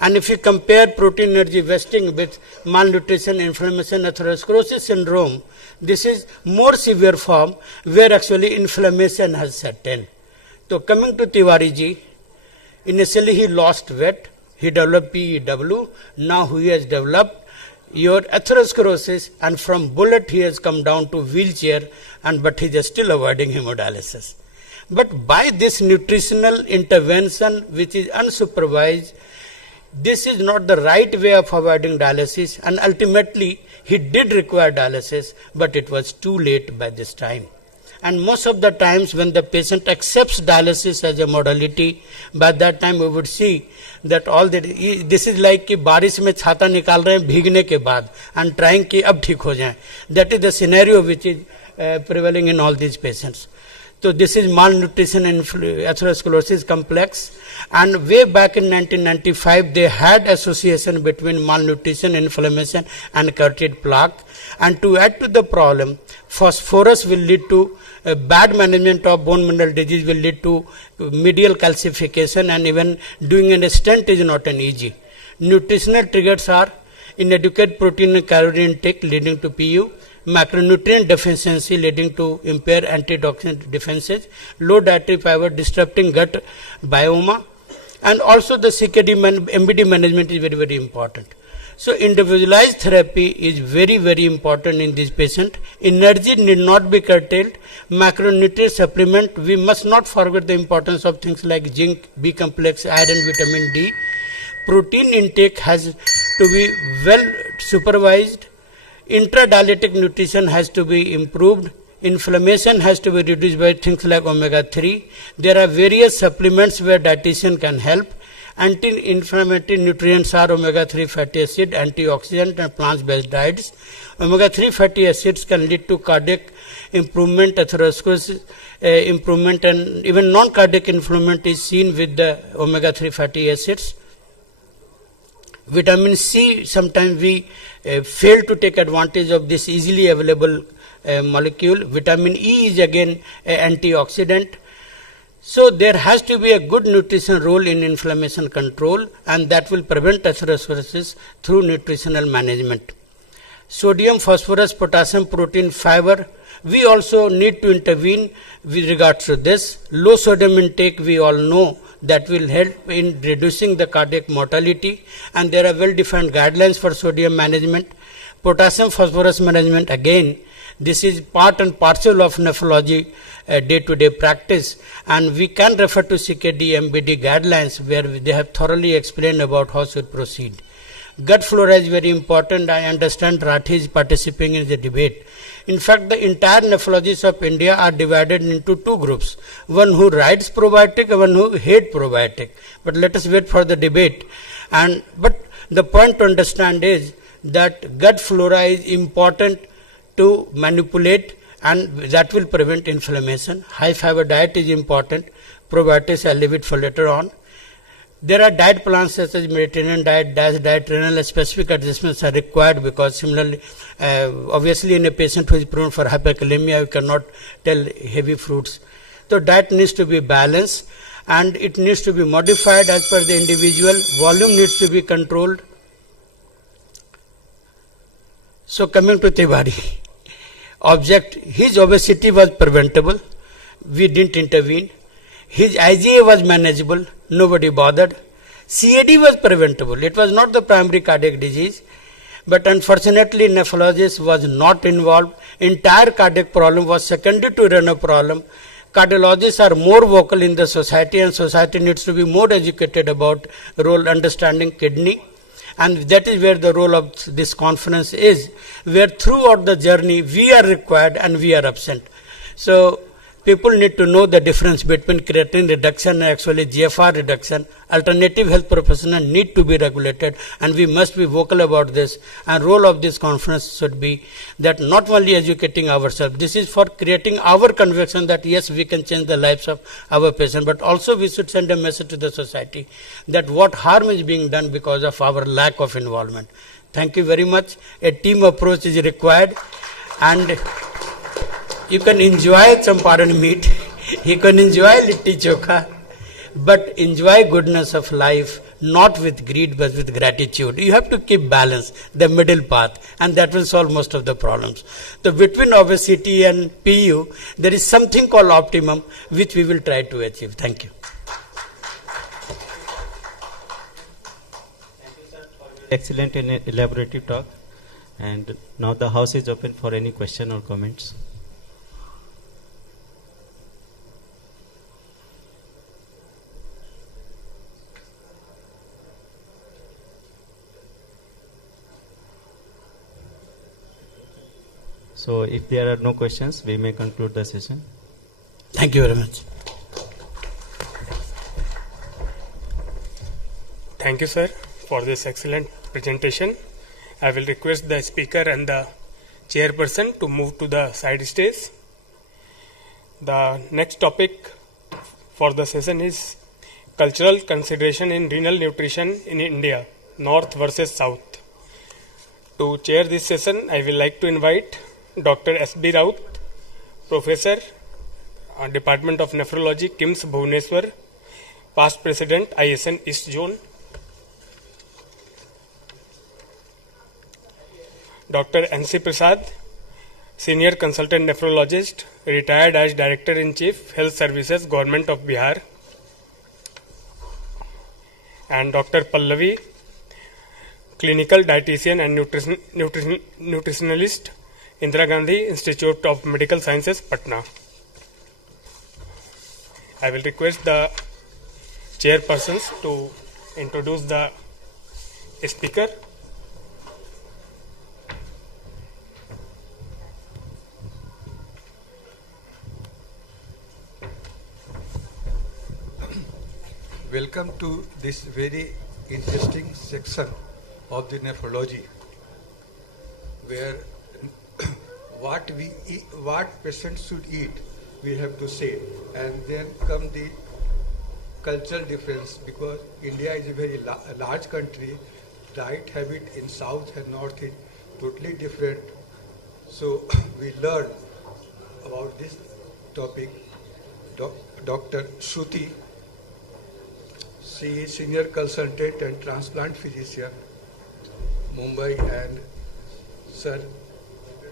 And if you compare protein energy wasting with malnutrition, inflammation, atherosclerosis syndrome, this is more severe form where actually inflammation has set in. So coming to Tiwari ji, initially he lost weight, he developed PEW, now he has developed your atherosclerosis, and from bullet he has come down to wheelchair, but he is still avoiding hemodialysis. But by this nutritional intervention which is unsupervised, this is not the right way of avoiding dialysis, and ultimately he did require dialysis, but it was too late by this time. And most of the times when the patient accepts dialysis as a modality, by that time we would see that this is like कि बारिश में छाता निकाल रहे हैं भीगने के बाद and trying कि अब ठीक हो जाए. That is the scenario which is prevailing in all these patients. So this is malnutrition and atherosclerosis complex, and way back in 1995 they had association between malnutrition, inflammation and carotid plaque. And to add to the problem, phosphorus will lead to bad management of bone mineral disease, will lead to medial calcification, and even doing a stent is not an easy. Nutritional triggers are inadequate protein and calorie intake leading to PU, macronutrient deficiency leading to impaired antioxidant defenses, low dietary fiber disrupting gut bioma, and also the CKD MBD management is very, very important. So individualized therapy is very, very important in this patient. Energy need not be curtailed. Macronutrient supplement, we must not forget the importance of things like zinc, B complex, iron, vitamin D. Protein intake has to be well supervised. intradiabetic nutrition has to be improved. Inflammation has to be reduced by things like omega-3. There are various supplements where dietitian can help. Anti-inflammatory nutrients are omega-3 fatty acid, antioxidant and plant-based diets. Omega-3 fatty acids can lead to cardiac improvement, atherosclerosis improvement, and even non-cardiac improvement is seen with the omega-3 fatty acids. Vitamin C, sometimes we fail to take advantage of this easily available molecule. Vitamin E is again an antioxidant. So there has to be a good nutrition role in inflammation control, and that will prevent atherosclerosis through nutritional management. Sodium, phosphorus, potassium, protein, fiber, we also need to intervene with regards to this. Low sodium intake, we all know, that will help in reducing the cardiac mortality, and there are well-defined guidelines for sodium management. Potassium, phosphorus management, again, this is part and parcel of nephrology day-to-day practice, and we can refer to CKD MBD guidelines where they have thoroughly explained about how to proceed. Gut flora is very important. I understand Rathi is participating in the debate. In fact, the entire nephrologists of India are divided into two groups, one who writes probiotic and one who hates probiotic. But let us wait for the debate. But the point to understand is that gut flora is important to manipulate, and that will prevent inflammation. High fiber diet is important. Probiotics, I'll leave it for later on. There are diet plans such as Mediterranean diet, DASH diet, renal specific adjustments are required, because similarly, obviously in a patient who is prone for hyperkalemia, you cannot tell heavy fruits. So diet needs to be balanced, and it needs to be modified as per the individual. Volume needs to be controlled. So coming to Tiwari. His obesity was preventable. We didn't intervene. His IgA was manageable. Nobody bothered. CAD was preventable. It was not the primary cardiac disease. But unfortunately, nephrologist was not involved. Entire cardiac problem was secondary to renal problem. Cardiologists are more vocal in the society, and society needs to be more educated about role understanding kidney. And that is where the role of this conference is, where throughout the journey we are required and we are absent. So people need to know the difference between creatinine reduction and actually GFR reduction. Alternative health professionals need to be regulated, and we must be vocal about this. And role of this conference should be that not only educating ourselves, this is for creating our conviction that yes, we can change the lives of our patients, but also we should send a message to the society that what harm is being done because of our lack of involvement. Thank you very much. A team approach is required, and you can enjoy champaran meat, you can enjoy litti chokha, but enjoy goodness of life, not with greed but with gratitude. You have to keep balance, the middle path, and that will solve most of the problems. So between obesity and PU, there is something called optimum, which we will try to achieve. Thank you. Excellent and elaborative talk. And now the house is open for any question or comments. So if there are no questions, we may conclude the session. Thank you very much. Thank you, sir, for this excellent presentation. I will request the speaker and the chairperson to move to the side stage. The next topic for the session is cultural consideration in renal nutrition in India, North versus South. To chair this session, I will like to invite Dr. S.B. Raut, Professor, Department of Nephrology, KIMS Bhubaneswar, past President, ISN East Zone. Dr. N.C. Prasad, Senior Consultant Nephrologist, retired as Director-in-Chief, Health Services, Government of Bihar. And Dr. Pallavi, Clinical Dietitian and Nutritionalist, Indira Gandhi Institute of Medical Sciences, Patna. I will request the chairpersons to introduce the speaker. welcome to this very interesting section of the nephrology, where what we eat, what patients should eat, we have to say, and then come the cultural difference, because India is a very large country. Diet habit in south and north is totally different. So we learn about this topic. Dr. Shruti, she is senior consultant and transplant physician, Mumbai, and Sir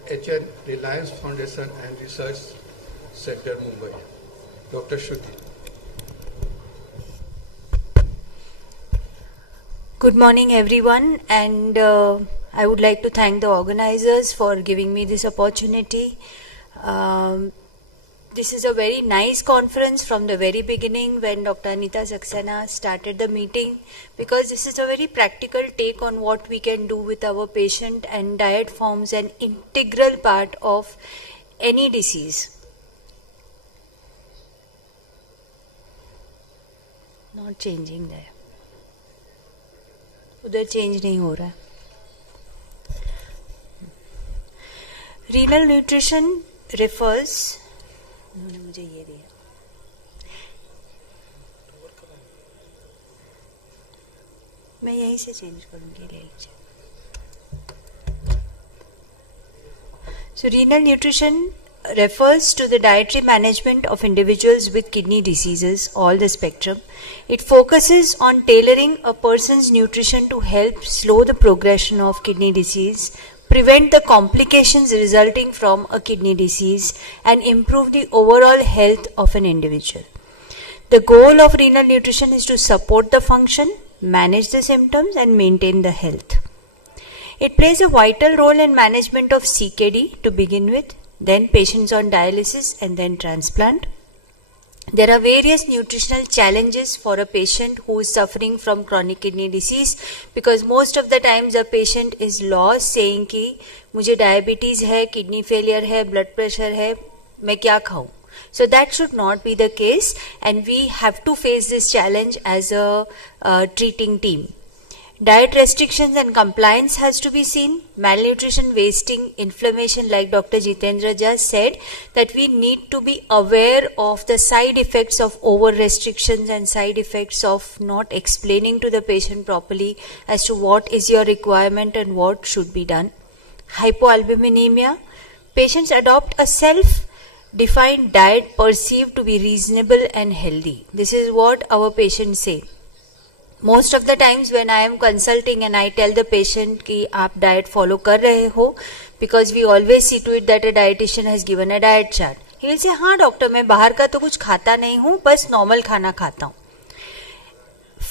HN Reliance Foundation and Research Center, Mumbai. Dr. Shruti. Good morning, everyone, and I would like to thank the organizers for giving me this opportunity. This is a very nice conference from the very beginning when Dr. Anita Saxena started the meeting, because this is a very practical take on what we can do with our patient, and diet forms an integral part of any disease. Not changing there. उधर change नहीं हो रहा है. Renal nutrition refers, उन्होंने मुझे ये दिया, मैं यहीं से चेंज करूंगी, ले लीजिए. So renal nutrition refers to the dietary management of individuals with kidney diseases, all the spectrum. It focuses on tailoring a person's nutrition to help slow the progression of kidney disease, prevent the complications resulting from a kidney disease, and improve the overall health of an individual. The goal of renal nutrition is to support the function, manage the symptoms, and maintain the health. It plays a vital role in management of CKD to begin with, then patients on dialysis, and then transplant. There are various nutritional challenges for a patient who is suffering from chronic kidney disease, because most of the times a patient is lost saying कि मुझे diabetes है, kidney failure है, blood pressure है, मैं क्या खाऊं? So that should not be the case, and we have to face this challenge as a treating team. Diet restrictions and compliance has to be seen. Malnutrition, wasting, inflammation, like Dr. Jitendra just said, that we need to be aware of the side effects of over restrictions and side effects of not explaining to the patient properly as to what is your requirement and what should be done. Hypoalbuminemia. Patients adopt a self-defined diet perceived to be reasonable and healthy. This is what our patients say. Most of the times when I am consulting and I tell the patient कि आप diet follow कर रहे हो, because we always see to it that a dietitian has given a diet chart. He will say, हाँ doctor, मैं बाहर का तो कुछ खाता नहीं हूँ, बस normal खाना खाता हूँ.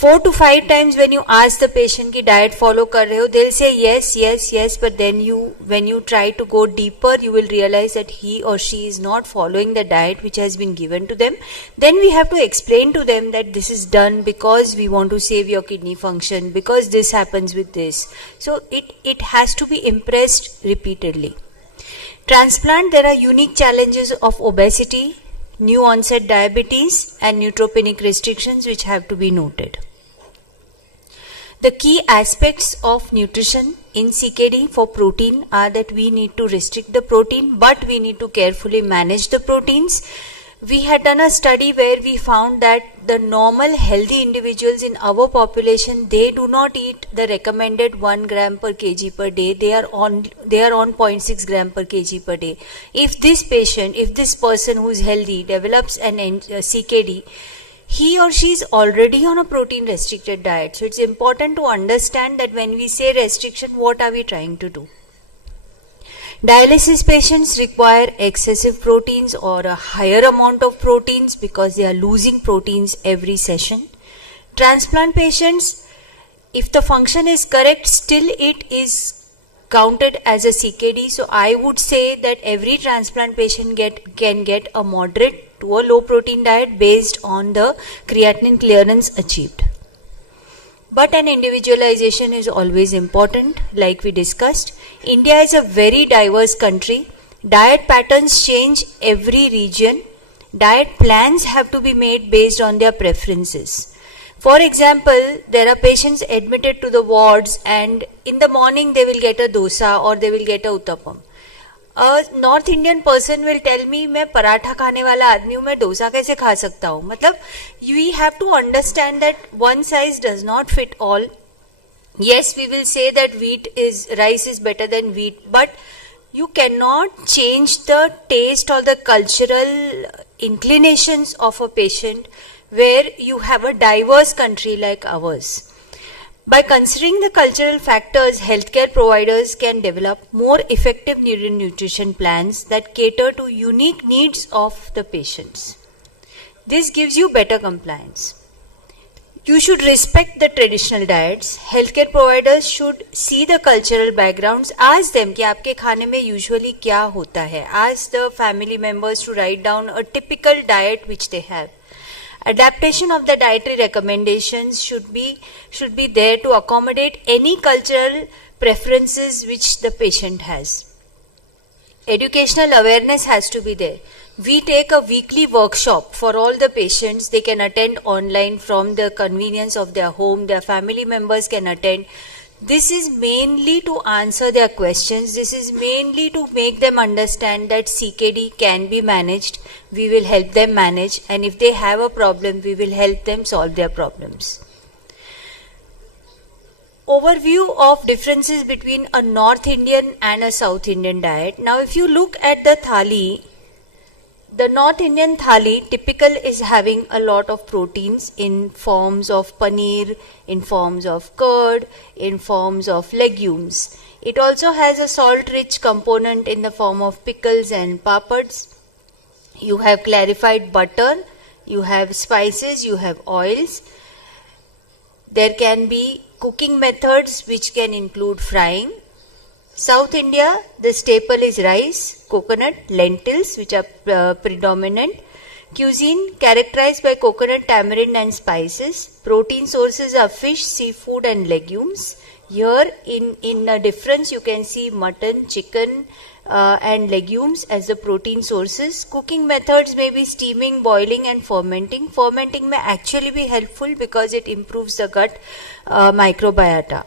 4 to 5 times when you ask the patient कि diet follow कर रहे हो, they'll say yes, yes, yes, but then when you try to go deeper, you will realize that he or she is not following the diet which has been given to them. Then we have to explain to them that this is done because we want to save your kidney function, because this happens with this. So it has to be impressed repeatedly. Transplant, there are unique challenges of obesity, new onset diabetes, and neutropenic restrictions which have to be noted. The key aspects of nutrition in CKD for protein are that we need to restrict the protein, but we need to carefully manage the proteins. We had done a study where we found that the normal healthy individuals in our population, they do not eat the recommended 1 gram per kg per day. They are on 0.6 gram per kg per day. If this person who is healthy develops an CKD, he or she is already on a protein restricted diet. So it's important to understand that when we say restriction, what are we trying to do? Dialysis patients require excessive proteins or a higher amount of proteins because they are losing proteins every session. Transplant patients, if the function is correct, still it is counted as a CKD. So I would say that every transplant patient can get a moderate to a low protein diet based on the creatinine clearance achieved. But an individualization is always important, like we discussed. India is a very diverse country. Diet patterns change every region. Diet plans have to be made based on their preferences. For example, there are patients admitted to the wards and in the morning they will get a dosa or they will get a uttapam. A North Indian person will tell me, मैं पराठा खाने वाला आदमी हूँ, मैं डोसा कैसे खा सकता हूँ? मतलब, we have to understand that one size does not fit all. Yes, we will say that rice is better than wheat, but you cannot change the taste or the cultural inclinations of a patient where you have a diverse country like ours. By considering the cultural factors, healthcare providers can develop more effective nutrition plans that cater to unique needs of the patients. This gives you better compliance. You should respect the traditional diets. Healthcare providers should see the cultural backgrounds. Ask them कि आपके खाने में usually क्या होता है. Ask the family members to write down a typical diet which they have. Adaptation of the dietary recommendations should be there to accommodate any cultural preferences which the patient has. Educational awareness has to be there. We take a weekly workshop for all the patients. They can attend online from the convenience of their home. Their family members can attend. This is mainly to answer their questions. This is mainly to make them understand that CKD can be managed. We will help them manage, and if they have a problem, we will help them solve their problems. Overview of differences between a North Indian and a South Indian diet. Now, if you look at the thali, the North Indian thali typical is having a lot of proteins in forms of paneer, in forms of curd, in forms of legumes. It also has a salt-rich component in the form of pickles and papads. You have clarified butter, you have spices, you have oils. There can be cooking methods which can include frying. South India, the staple is rice, coconut, lentils, which are predominant. Cuisine characterized by coconut, tamarind and spices. Protein sources are fish, seafood and legumes. Here in a difference you can see mutton, chicken and legumes as the protein sources. Cooking methods may be steaming, boiling and fermenting. Fermenting may actually be helpful because it improves the gut microbiota.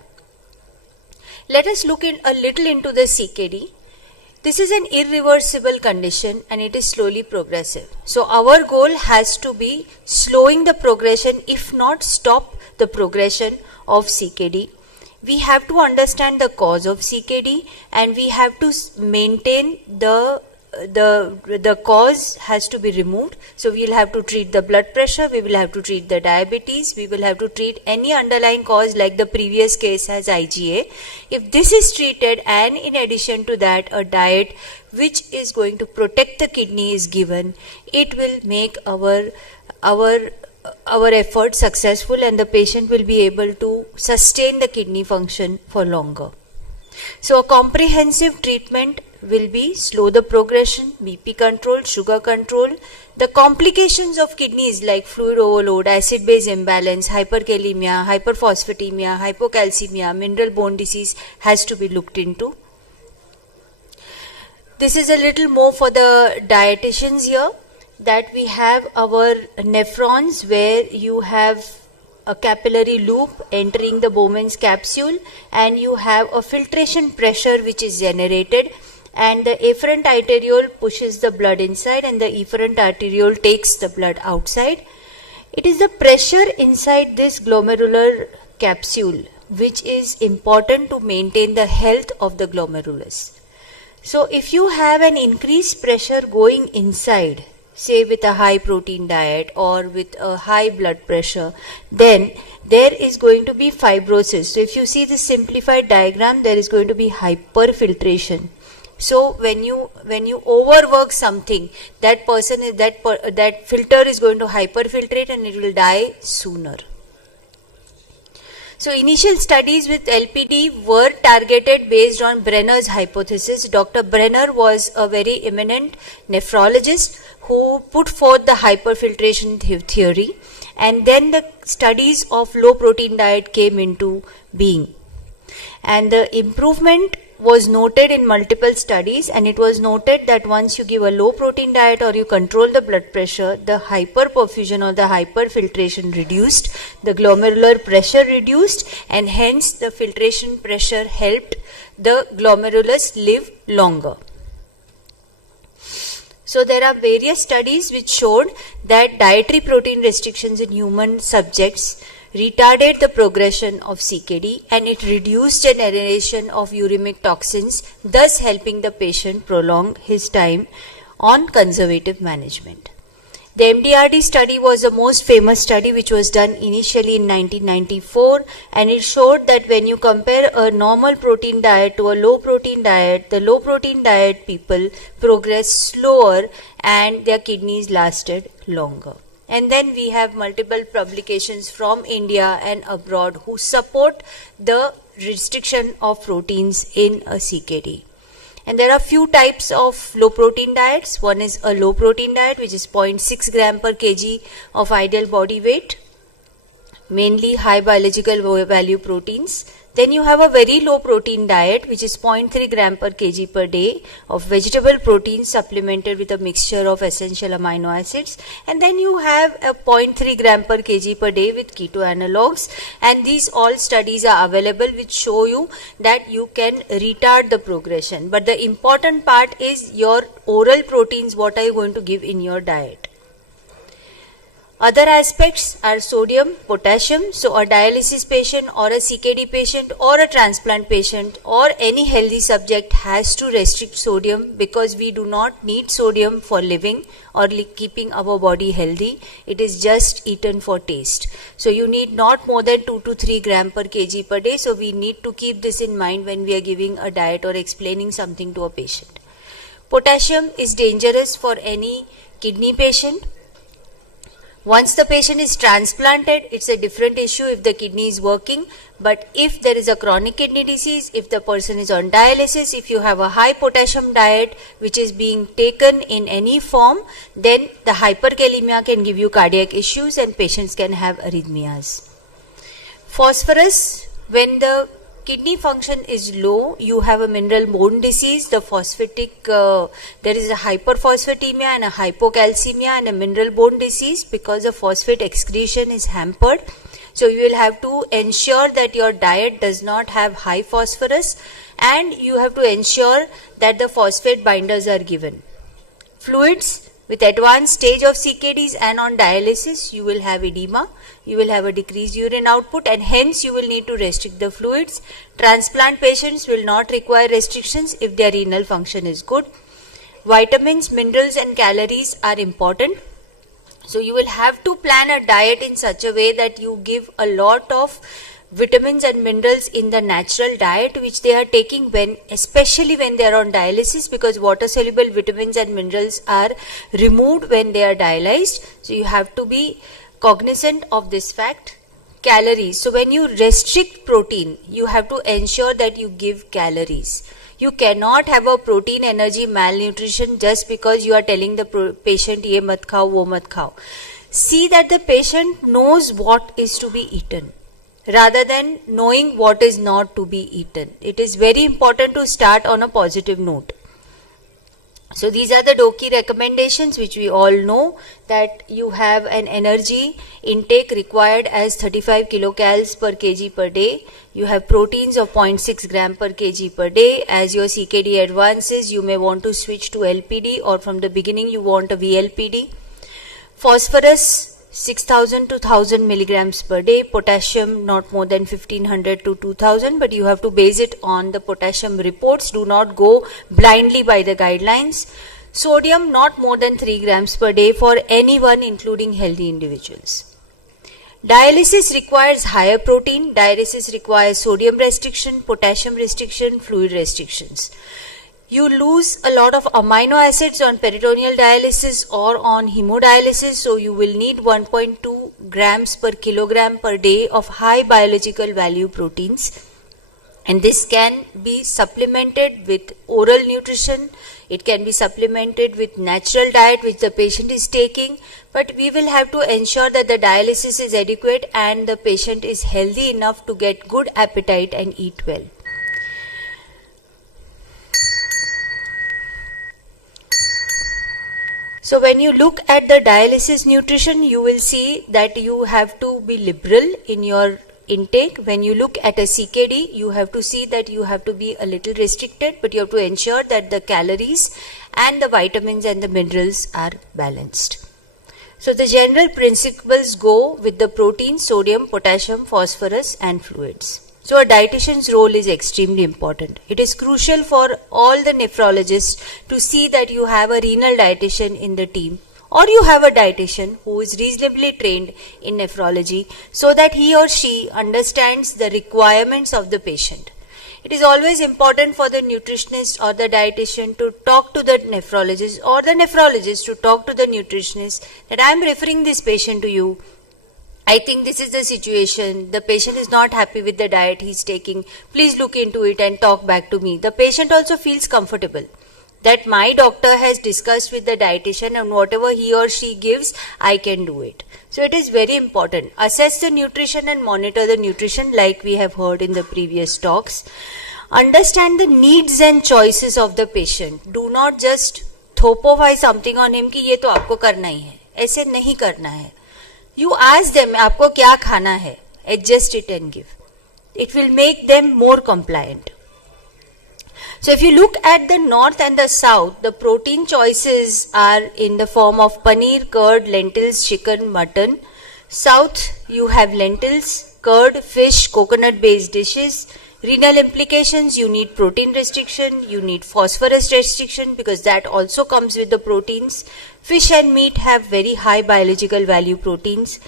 Let us look a little into the CKD. This is an irreversible condition and it is slowly progressive. So our goal has to be slowing the progression, if not stop the progression of CKD. We have to understand the cause of CKD and we have to maintain the cause has to be removed. So we will have to treat the blood pressure, we will have to treat the diabetes, we will have to treat any underlying cause like the previous case has IgA. If this is treated and in addition to that a diet which is going to protect the kidney is given, it will make our effort successful and the patient will be able to sustain the kidney function for longer. So a comprehensive treatment will be slow the progression, BP control, sugar control. The complications of kidneys like fluid overload, acid-base imbalance, hyperkalemia, hyperphosphatemia, hypocalcemia, mineral bone disease has to be looked into. This is a little more for the dietitians here, that we have our nephrons where you have a capillary loop entering the Bowman's capsule and you have a filtration pressure which is generated, and the afferent arteriole pushes the blood inside and the efferent arteriole takes the blood outside. It is the pressure inside this glomerular capsule which is important to maintain the health of the glomerulus. So if you have an increased pressure going inside, say with a high protein diet or with a high blood pressure, then there is going to be fibrosis. So if you see the simplified diagram, there is going to be hyperfiltration. So when you overwork something, that filter is going to hyperfiltrate and it will die sooner. So initial studies with LPD were targeted based on Brenner's hypothesis. Dr. Brenner was a very eminent nephrologist who put forth the hyperfiltration theory, and then the studies of low protein diet came into being. And the improvement was noted in multiple studies, and it was noted that once you give a low protein diet or you control the blood pressure, the hyperperfusion or the hyperfiltration reduced, the glomerular pressure reduced, and hence the filtration pressure helped the glomerulus live longer. So there are various studies which showed that dietary protein restrictions in human subjects retarded the progression of CKD, and it reduced generation of uremic toxins, thus helping the patient prolong his time on conservative management. The MDRD study was the most famous study, which was done initially in 1994, and it showed that when you compare a normal protein diet to a low protein diet, the low protein diet people progressed slower and their kidneys lasted longer. And then we have multiple publications from India and abroad who support the restriction of proteins in a CKD. And there are few types of low protein diets. One is a low protein diet, which is 0.6 gram per kg of ideal body weight, mainly high biological value proteins. Then you have a very low protein diet, which is 0.3 gram per kg per day of vegetable protein supplemented with a mixture of essential amino acids. And then you have a 0.3 gram per kg per day with keto analogs. And these all studies are available which show you that you can retard the progression. But the important part is your oral proteins, what are you going to give in your diet. Other aspects are sodium, potassium. So a dialysis patient or a CKD patient or a transplant patient or any healthy subject has to restrict sodium, because we do not need sodium for living or keeping our body healthy. It is just eaten for taste. So you need not more than 2 to 3 gram per kg per day. So we need to keep this in mind when we are giving a diet or explaining something to a patient. Potassium is dangerous for any kidney patient. Once the patient is transplanted, it's a different issue if the kidney is working. But if there is a chronic kidney disease, if the person is on dialysis, if you have a high potassium diet which is being taken in any form, then the hyperkalemia can give you cardiac issues and patients can have arrhythmias. Phosphorus, when the kidney function is low, you have a mineral bone disease, the phosphatic, there is a hyperphosphatemia and a hypocalcemia and a mineral bone disease because the phosphate excretion is hampered. So you will have to ensure that your diet does not have high phosphorus, and you have to ensure that the phosphate binders are given. Fluids, with advanced stage of CKDs and on dialysis, you will have edema, you will have a decreased urine output, and hence you will need to restrict the fluids. Transplant patients will not require restrictions if their renal function is good. Vitamins, minerals and calories are important. So you will have to plan a diet in such a way that you give a lot of vitamins and minerals in the natural diet which they are taking, especially when they are on dialysis, because water soluble vitamins and minerals are removed when they are dialyzed. So you have to be cognizant of this fact. Calories. So when you restrict protein, you have to ensure that you give calories. You cannot have a protein energy malnutrition just because you are telling the patient ye mat khao, wo mat khao. See that the patient knows what is to be eaten rather than knowing what is not to be eaten. It is very important to start on a positive note. So these are the DOKI recommendations which we all know, that you have an energy intake required as 35 kilocalories per kg per day. You have proteins of 0.6 gram per kg per day. As your CKD advances, you may want to switch to LPD, or from the beginning you want a VLPD. Phosphorus 6000 to 1000 milligrams per day, potassium not more than 1500 to 2000, but you have to base it on the potassium reports. Do not go blindly by the guidelines. Sodium not more than 3 grams per day for anyone, including healthy individuals. Dialysis requires higher protein. Dialysis requires sodium restriction, potassium restriction, fluid restrictions. You lose a lot of amino acids on peritoneal dialysis or on hemodialysis, so you will need 1.2 grams per kilogram per day of high biological value proteins. And this can be supplemented with oral nutrition. It can be supplemented with natural diet which the patient is taking. But we will have to ensure that the dialysis is adequate and the patient is healthy enough to get good appetite and eat well. So when you look at the dialysis nutrition, you will see that you have to be liberal in your intake. When you look at a CKD, you have to see that you have to be a little restricted, but you have to ensure that the calories and the vitamins and the minerals are balanced. So the general principles go with the protein, sodium, potassium, phosphorus and fluids. So a dietitian's role is extremely important. It is crucial for all the nephrologists to see that you have a renal dietitian in the team, or you have a dietitian who is reasonably trained in nephrology so that he or she understands the requirements of the patient. It is always important for the nutritionist or the dietitian to talk to the nephrologist, or the nephrologist to talk to the nutritionist, that I am referring this patient to you. I think this is the situation. The patient is not happy with the diet he is taking. Please look into it and talk back to me. The patient also feels comfortable that my doctor has discussed with the dietitian, and whatever he or she gives, I can do it. So it is very important. Assess the nutrition and monitor the nutrition, like we have heard in the previous talks. Understand the needs and choices of the patient. Do not just thopify something on him कि ये तो आपको करना ही है. ऐसे नहीं करना है. You ask them, आपको क्या खाना है? Adjust it and give. It will make them more compliant. So if you look at the north and the south, the protein choices are in the form of paneer, curd, lentils, chicken, mutton. South, you have lentils, curd, fish, coconut-based dishes. Renal implications, you need protein restriction, you need phosphorus restriction, because that also comes with the proteins. Fish and meat have very high biological value proteins.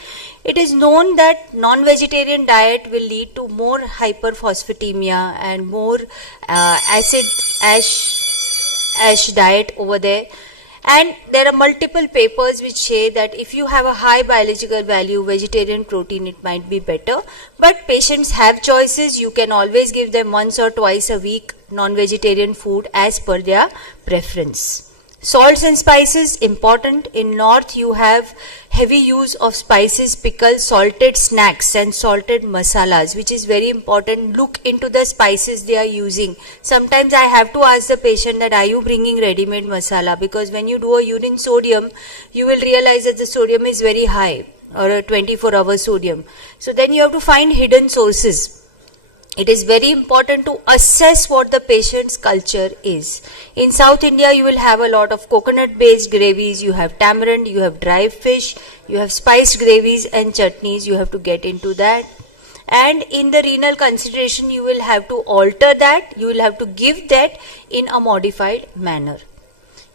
It is known that non-vegetarian diet will lead to more hyperphosphatemia and more acid ash diet over there. And there are multiple papers which say that if you have a high biological value vegetarian protein, it might be better. But patients have choices. You can always give them once or twice a week non-vegetarian food as per their preference. Salts and spices, important. In north, you have heavy use of spices, pickles, salted snacks and salted masalas, which is very important. Look into the spices they are using. Sometimes I have to ask the patient that, are you bringing ready-made masala? Because when you do a urine sodium, you will realize that the sodium is very high, or a 24-hour sodium. So then you have to find hidden sources. It is very important to assess what the patient's culture is. In South India, you will have a lot of coconut-based gravies, you have tamarind, you have dry fish, you have spiced gravies and chutneys, you have to get into that. And in the renal consideration, you will have to alter that, you will have to give that in a modified manner.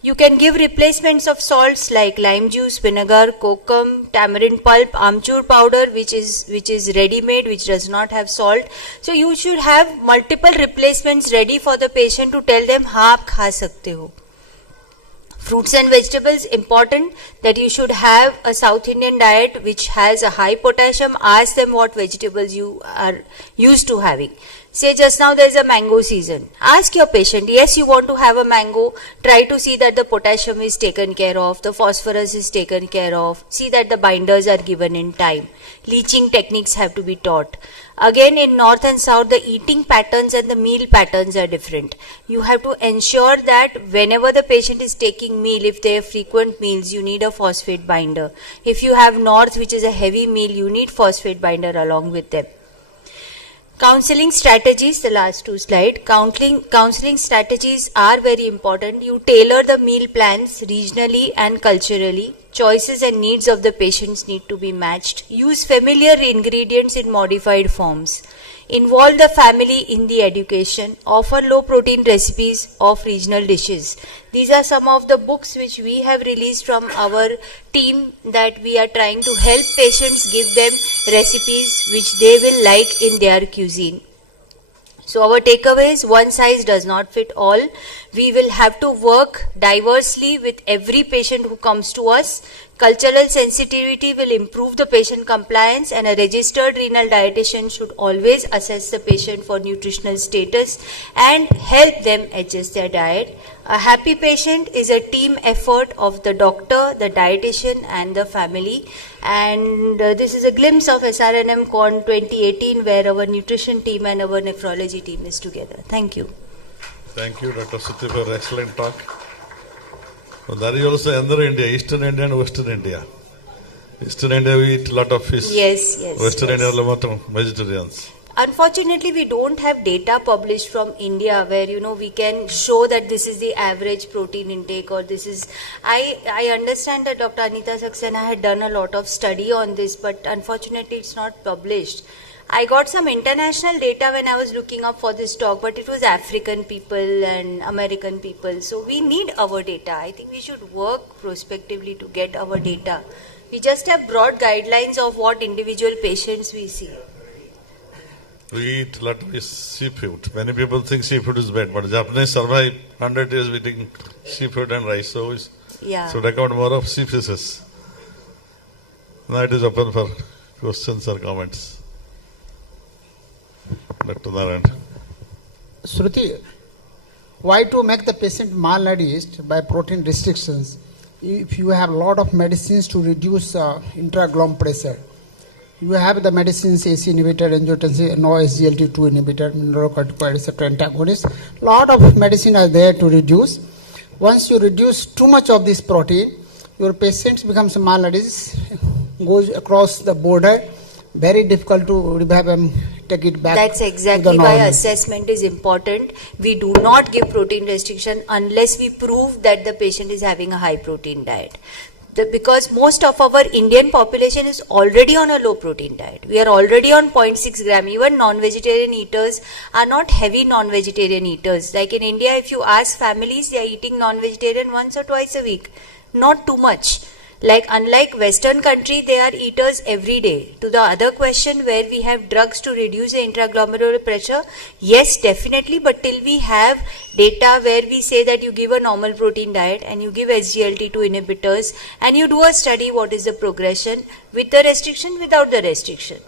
You can give replacements of salts like lime juice, vinegar, kokum, tamarind pulp, amchur powder, which is ready-made, which does not have salt. So you should have multiple replacements ready for the patient to tell them, हाँ आप खा सकते हो. Fruits and vegetables, important that you should have a South Indian diet which has a high potassium. Ask them what vegetables you are used to having. Say just now there is a mango season. Ask your patient, yes, you want to have a mango. Try to see that the potassium is taken care of, the phosphorus is taken care of. See that the binders are given in time. Leaching techniques have to be taught. Again, in north and south, the eating patterns and the meal patterns are different. You have to ensure that whenever the patient is taking meal, if they have frequent meals, you need a phosphate binder. If you have north, which is a heavy meal, you need phosphate binder along with them. Counseling strategies, the last two slides. Counseling strategies are very important. You tailor the meal plans regionally and culturally. Choices and needs of the patients need to be matched. Use familiar ingredients in modified forms. Involve the family in the education. Offer low protein recipes of regional dishes. These are some of the books which we have released from our team, that we are trying to help patients, give them recipes which they will like in their cuisine. So our takeaway is, one size does not fit all. We will have to work diversely with every patient who comes to us. Cultural sensitivity will improve the patient compliance, and a registered renal dietitian should always assess the patient for nutritional status and help them adjust their diet. A happy patient is a team effort of the doctor, the dietitian and the family. And this is a glimpse of SRNMCON 2018, where our nutrition team and our nephrology team is together. Thank you. Thank you, Dr. Suthi, for excellent talk. There is also another India, Eastern India and Western India. Eastern India we eat a lot of fish. Yes. Western India a lot of vegetarians. Unfortunately, we don't have data published from India where we can show that this is the average protein intake or this is. I understand that Dr. Anita Saxena had done a lot of study on this, but unfortunately, it's not published. I got some international data when I was looking up for this talk, but it was African people and American people. So we need our data. I think we should work prospectively to get our data. We just have broad guidelines of what individual patients we see. We eat a lot of seafood. Many people think seafood is bad, but Japanese survive 100 years eating seafood and rice. So recommend more of sea fishes. Now it is open for questions or comments. Dr. Narayan. Shruti, why to make the patient malnourished by protein restrictions if you have a lot of medicines to reduce intraglom pressure? You have the medicines AC inhibitor, angiotensin, no SGLT2 inhibitor, mineralocorticoid receptor antagonist. Lot of medicine are there to reduce. Once you reduce too much of this protein, your patient becomes malnourished, goes across the border, very difficult to revive and take it back. That's exactly why assessment is important. We do not give protein restriction unless we prove that the patient is having a high protein diet. Because most of our Indian population is already on a low protein diet. We are already on 0.6 gram. Even non-vegetarian eaters are not heavy non-vegetarian eaters. Like in India, if you ask families, they are eating non-vegetarian once or twice a week. Not too much. Like unlike Western country, they are eaters every day. To the other question where we have drugs to reduce the intraglomerular pressure, yes, definitely, but till we have data where we say that you give a normal protein diet and you give SGLT2 inhibitors and you do a study what is the progression with the restriction, without the restriction.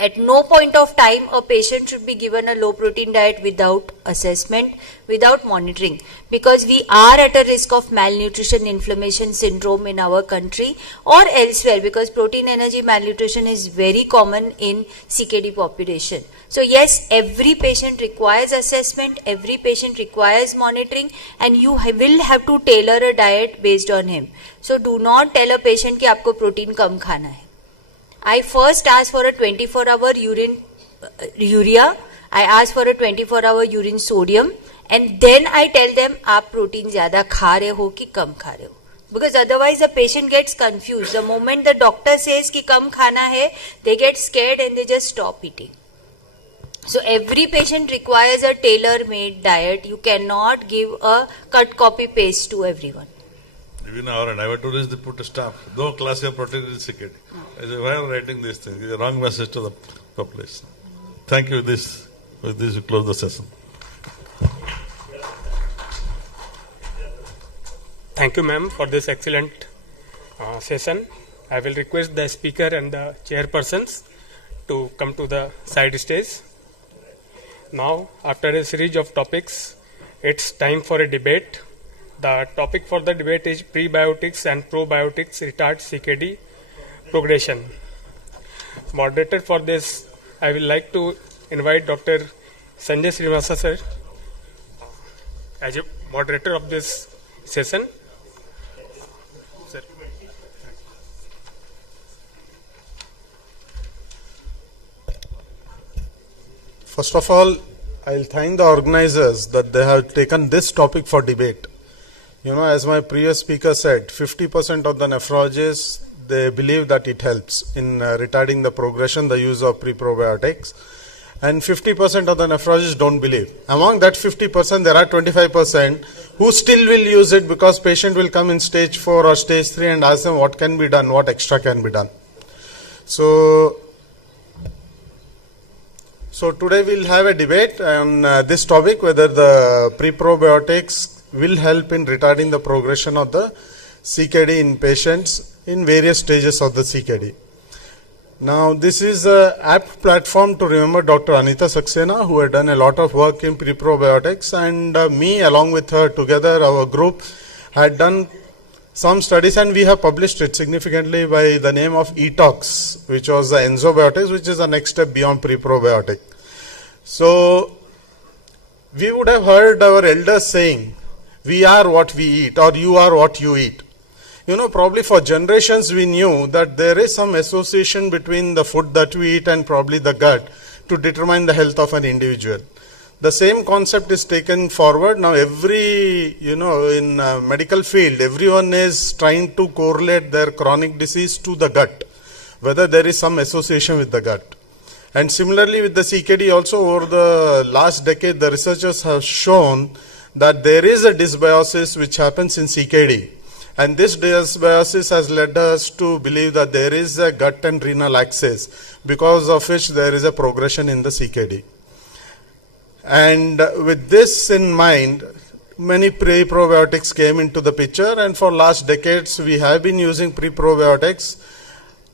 At no point of time a patient should be given a low protein diet without assessment, without monitoring, because we are at a risk of malnutrition inflammation syndrome in our country or elsewhere, because protein energy malnutrition is very common in CKD population. So yes, every patient requires assessment, every patient requires monitoring, and you will have to tailor a diet based on him. So do not tell a patient कि आपको protein कम खाना है. I first ask for a 24-hour urea, I ask for a 24-hour urine sodium, and then I tell them आप protein ज़्यादा खा रहे हो कि कम खा रहे हो. Because otherwise the patient gets confused. The moment the doctor says कि कम खाना है, they get scared and they just stop eating. So every patient requires a tailor-made diet. You cannot give a cut copy paste to everyone. Even our laboratories, they put a staff. No class of protein is CKD. Why are writing these things? It's a wrong message to the population. Thank you. With this, we close the session. Thank you, ma'am, for this excellent session. I will request the speaker and the chairpersons to come to the side stage. Now, after a series of topics, it's time for a debate. The topic for the debate is prebiotics and probiotics retard CKD progression. Moderator for this, I will like to invite Dr. Sanjay Srivastava sir as a moderator of this session. Sir. First of all, I'll thank the organizers that they have taken this topic for debate. You know, as my previous speaker said, 50% of the nephrologists, they believe that it helps in retarding the progression, the use of pre-probiotics. And 50% of the nephrologists don't believe. Among that 50%, there are 25% who still will use it because patient will come in stage 4 or stage 3 and ask them what can be done, what extra can be done. So today we'll have a debate on this topic, whether the pre-probiotics will help in retarding the progression of the CKD in patients in various stages of the CKD. Now, this is an apt platform to remember Dr. Anita Saxena, who had done a lot of work in pre-probiotics, and me along with her together, our group had done some studies, and we have published it significantly by the name of ETOX, which was the enzobiotics, which is the next step beyond pre-probiotic. So, we would have heard our elders saying, we are what we eat, or you are what you eat. You know, probably for generations we knew that there is some association between the food that we eat and probably the gut to determine the health of an individual. The same concept is taken forward. Now in medical field, everyone is trying to correlate their chronic disease to the gut, whether there is some association with the gut. And similarly with the CKD also, over the last decade, the researchers have shown that there is a dysbiosis which happens in CKD. And this dysbiosis has led us to believe that there is a gut and renal axis, because of which there is a progression in the CKD. And with this in mind, many pre-probiotics came into the picture, and for last decades we have been using pre-probiotics,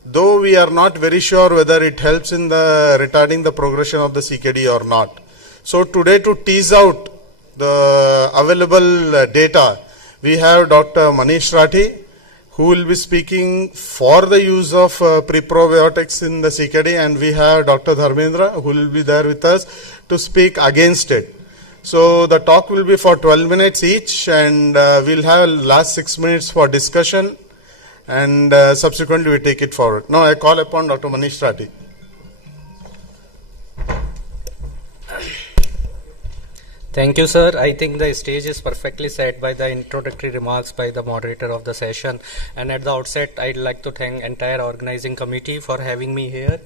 though we are not very sure whether it helps in the retarding the progression of the CKD or not. So today, to tease out the available data, we have Dr. Manish Rathi, who will be speaking for the use of pre-probiotics in the CKD, and we have Dr. Dharmendra, who will be there with us to speak against it. So the talk will be for 12 minutes each, and we'll have last 6 minutes for discussion, and subsequently we take it forward. Now I call upon Dr. Manish Rathi. Thank you, sir. I think the stage is perfectly set by the introductory remarks by the moderator of the session. And at the outset, I'd like to thank entire organizing committee for having me here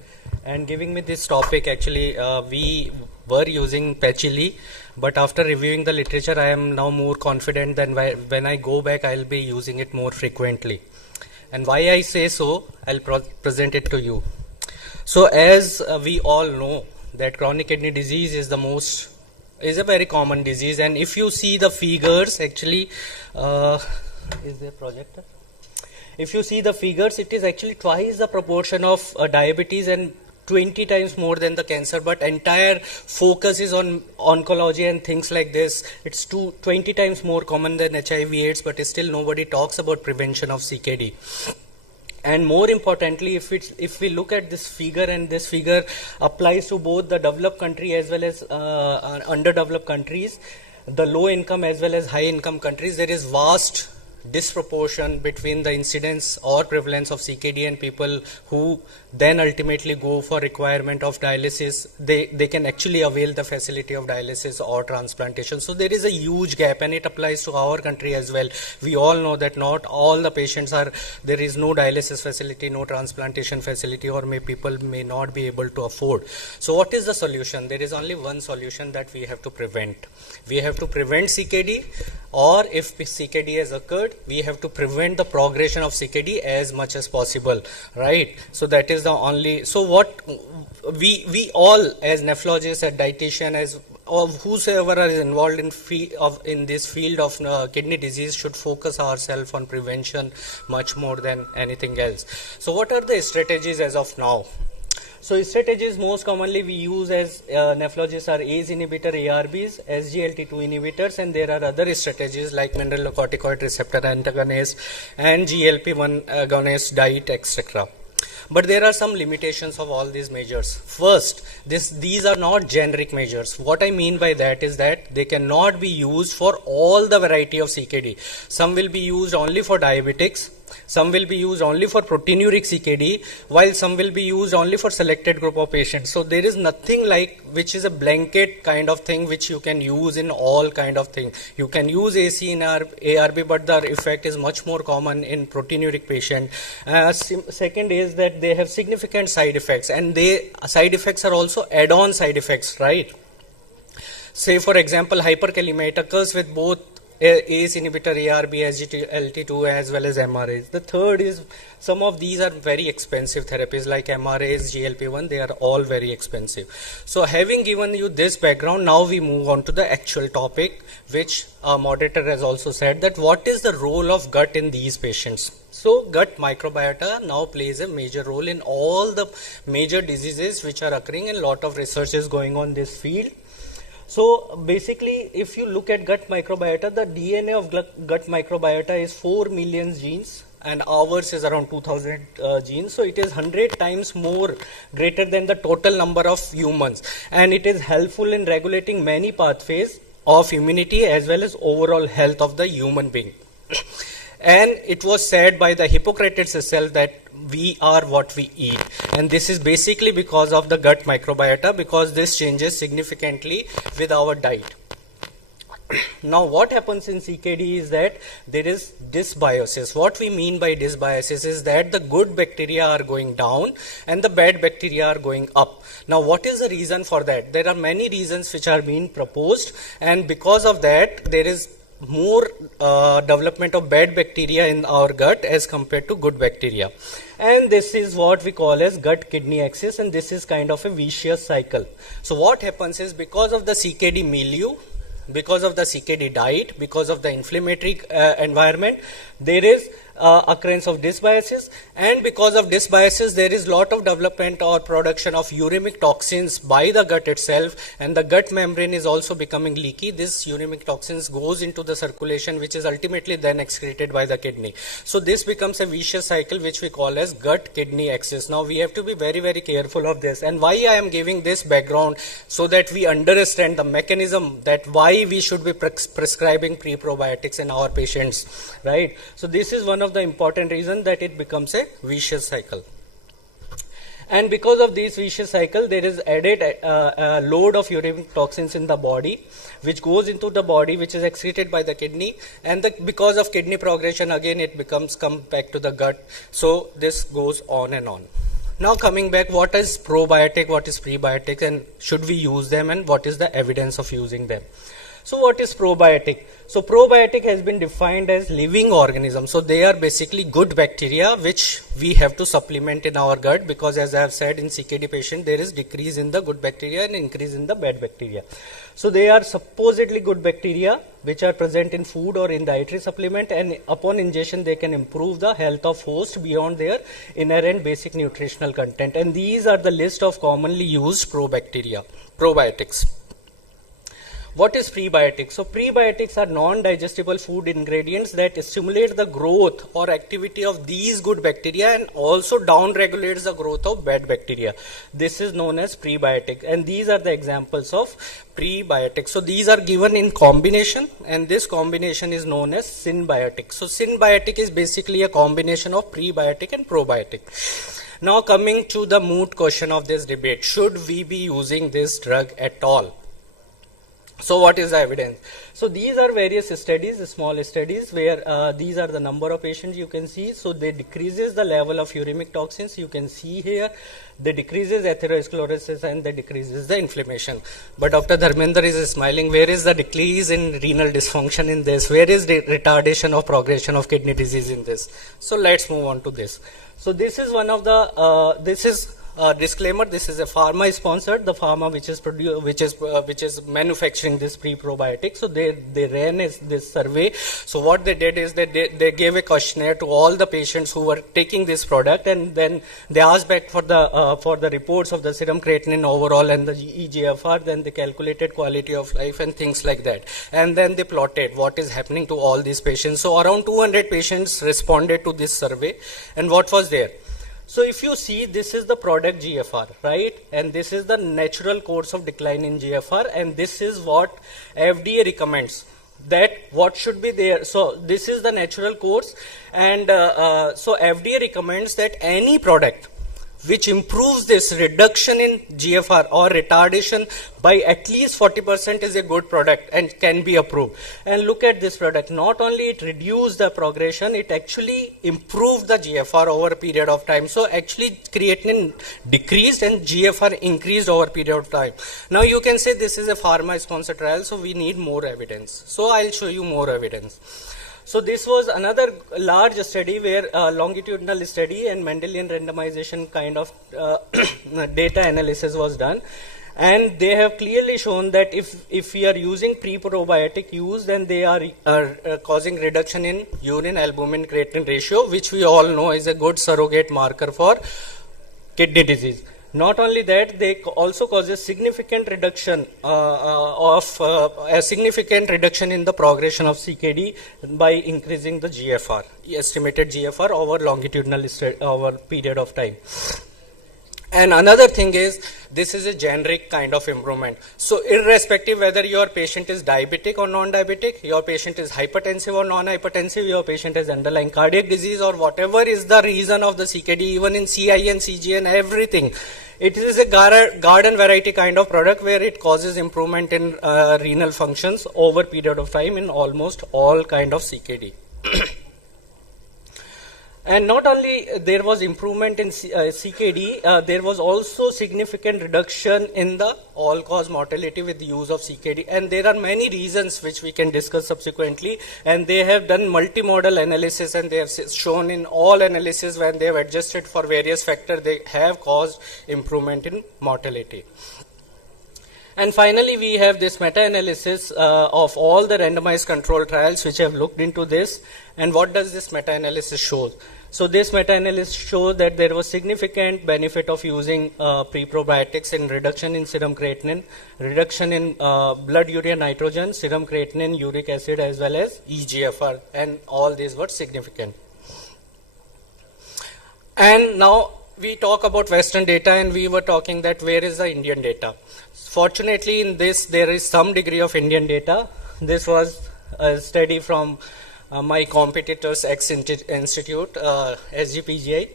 and giving me this topic. Actually, we were using patchily, but after reviewing the literature, I am now more confident than when I go back, I'll be using it more frequently. And why I say so, I'll present it to you. So as we all know, that chronic kidney disease is a very common disease, and if you see the figures, actually, is there a projector? If you see the figures, it is actually twice the proportion of diabetes and 20 times more than the cancer, but entire focus is on oncology and things like this. It's 20 times more common than HIV/AIDS, but still nobody talks about prevention of CKD. And more importantly, if we look at this figure, and this figure applies to both the developed country as well as underdeveloped countries, the low income as well as high income countries, there is vast disproportion between the incidence or prevalence of CKD and people who then ultimately go for requirement of dialysis. They can actually avail the facility of dialysis or transplantation. So there is a huge gap, and it applies to our country as well. We all know that not all the patients there is no dialysis facility, no transplantation facility, or people may not be able to afford. So what is the solution? There is only one solution, that we have to prevent. We have to prevent CKD, or if CKD has occurred, we have to prevent the progression of CKD as much as possible, right? So that is the only, so what we all as nephrologists, as dietitian, as whosoever is involved in this field of kidney disease should focus ourselves on prevention much more than anything else. So what are the strategies as of now? So strategies most commonly we use as nephrologists are ACE inhibitor, ARBs, SGLT2 inhibitors, and there are other strategies like mineralocorticoid receptor antagonist and GLP-1 agonist, diet, etc. But there are some limitations of all these measures. First, these are not generic measures. What I mean by that is that they cannot be used for all the variety of CKD. Some will be used only for diabetics, some will be used only for proteinuric CKD, while some will be used only for selected group of patients. So there is nothing like which is a blanket kind of thing which you can use in all kind of thing. You can use AC in ARB, but the effect is much more common in proteinuric patient. Second is that they have significant side effects, and side effects are also add-on side effects, right? Say for example, hyperkalemia, it occurs with both ACE inhibitor, ARB, SGLT2 as well as MRAs. The third is some of these are very expensive therapies like MRAs, GLP-1, they are all very expensive. So having given you this background, now we move on to the actual topic, which our moderator has also said, that what is the role of gut in these patients. So gut microbiota now plays a major role in all the major diseases which are occurring, and a lot of research is going on this field. So basically, if you look at gut microbiota, the DNA of gut microbiota is 4 million genes, and ours is around 2000 genes. So it is 100 times more greater than the total number of humans, and it is helpful in regulating many pathways of immunity as well as overall health of the human being. And it was said by the Hippocrates itself that we are what we eat, and this is basically because of the gut microbiota, because this changes significantly with our diet. Now what happens in CKD is that there is dysbiosis. What we mean by dysbiosis is that the good bacteria are going down and the bad bacteria are going up. Now what is the reason for that? There are many reasons which are being proposed, and because of that there is more development of bad bacteria in our gut as compared to good bacteria. And this is what we call as gut-kidney axis, and this is kind of a vicious cycle. So what happens is, because of the CKD milieu, because of the CKD diet, because of the inflammatory environment, there is occurrence of dysbiosis, and because of dysbiosis there is lot of development or production of uremic toxins by the gut itself, and the gut membrane is also becoming leaky. This uremic toxins goes into the circulation, which is ultimately then excreted by the kidney. So this becomes a vicious cycle which we call as gut-kidney axis. Now we have to be very, very careful of this, and why I am giving this background, so that we understand the mechanism that why we should be prescribing pre-probiotics in our patients, right? So this is one of the important reason that it becomes a vicious cycle. And because of this vicious cycle, there is added load of uremic toxins in the body, which goes into the body, which is excreted by the kidney, and because of kidney progression, again it come back to the gut. So this goes on and on. Now coming back, what is probiotic, what is prebiotic, and should we use them, and what is the evidence of using them? So what is probiotic? So probiotic has been defined as living organisms. So they are basically good bacteria which we have to supplement in our gut, because as I have said, in CKD patient there is decrease in the good bacteria and increase in the bad bacteria. So they are supposedly good bacteria which are present in food or in dietary supplement, and upon ingestion they can improve the health of host beyond their inherent basic nutritional content. And these are the list of commonly used probiotics. What is prebiotics? So prebiotics are non-digestible food ingredients that stimulate the growth or activity of these good bacteria and also down-regulates the growth of bad bacteria. This is known as prebiotic, and these are the examples of prebiotics. So these are given in combination, and this combination is known as synbiotic. So synbiotic is basically a combination of prebiotic and probiotic. Now coming to the moot question of this debate, should we be using this drug at all? So what is the evidence? So these are various studies, small studies, where these are the number of patients you can see. So they decreases the level of uremic toxins. You can see here, they decreases atherosclerosis and they decreases the inflammation. But Dr. Dharmender is smiling. Where is the decrease in renal dysfunction in this? Where is the retardation of progression of kidney disease in this? So let's move on to this. So this is one of the, disclaimer, this is a pharma sponsored, the pharma which is manufacturing this pre-probiotic. So they ran this survey. So what they did is that they gave a questionnaire to all the patients who were taking this product, and then they asked back for the reports of the serum creatinine overall and the eGFR. Then they calculated quality of life and things like that, and then they plotted what is happening to all these patients. So around 200 patients responded to this survey, and what was there? So if you see, this is the product GFR, right? And this is the natural course of decline in GFR, and this is what FDA recommends, that what should be there. So this is the natural course, and so FDA recommends that any product which improves this reduction in GFR or retardation by at least 40% is a good product and can be approved. And look at this product. Not only it reduced the progression, it actually improved the GFR over a period of time. So actually creatinine decreased and GFR increased over a period of time. Now you can say this is a pharma sponsored trial, so we need more evidence. So I'll show you more evidence. So this was another large study where longitudinal study and Mendelian randomization kind of data analysis was done. And they have clearly shown that if we are using pre-probiotic use, then they are causing reduction in urine albumin creatinine ratio, which we all know is a good surrogate marker for kidney disease. Not only that, they also cause a significant reduction in the progression of CKD by increasing the GFR, estimated GFR over longitudinal over period of time. And another thing is, this is a generic kind of improvement. So irrespective whether your patient is diabetic or non-diabetic, your patient is hypertensive or non-hypertensive, your patient has underlying cardiac disease or whatever is the reason of the CKD, even in CI and CG and everything, it is a garden variety kind of product where it causes improvement in renal functions over period of time in almost all kind of CKD. And not only there was improvement in CKD, there was also significant reduction in the all-cause mortality with the use of CKD. And there are many reasons which we can discuss subsequently. And they have done multimodal analysis, and they have shown in all analysis when they have adjusted for various factors, they have caused improvement in mortality. And finally, we have this meta-analysis of all the randomized control trials which have looked into this. And what does this meta-analysis show? So this meta-analysis shows that there was significant benefit of using pre-probiotics in reduction in serum creatinine, reduction in blood urea nitrogen, serum creatinine, uric acid, as well as eGFR, and all these were significant. And now we talk about Western data, and we were talking that where is the Indian data? Fortunately, in this there is some degree of Indian data. This was a study from my competitor's ex-institute, SGPGI.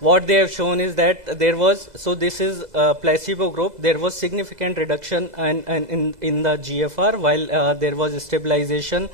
What they have shown is that there was, so this is a placebo group, there was significant reduction in the GFR while there was a stabilization.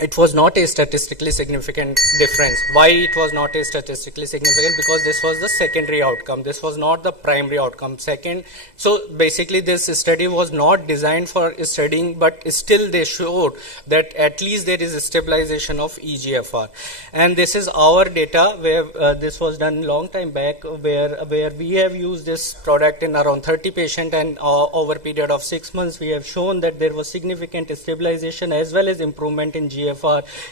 It was not a statistically significant difference. Why it was not a statistically significant? Because this was the secondary outcome. This was not the primary outcome. Second, so basically this study was not designed for studying, but still they showed that at least there is a stabilization of eGFR. And this is our data where this was done long time back, where we have used this product in around 30 patients, and over a period of 6 months we have shown that there was significant stabilization as well as improvement in GFR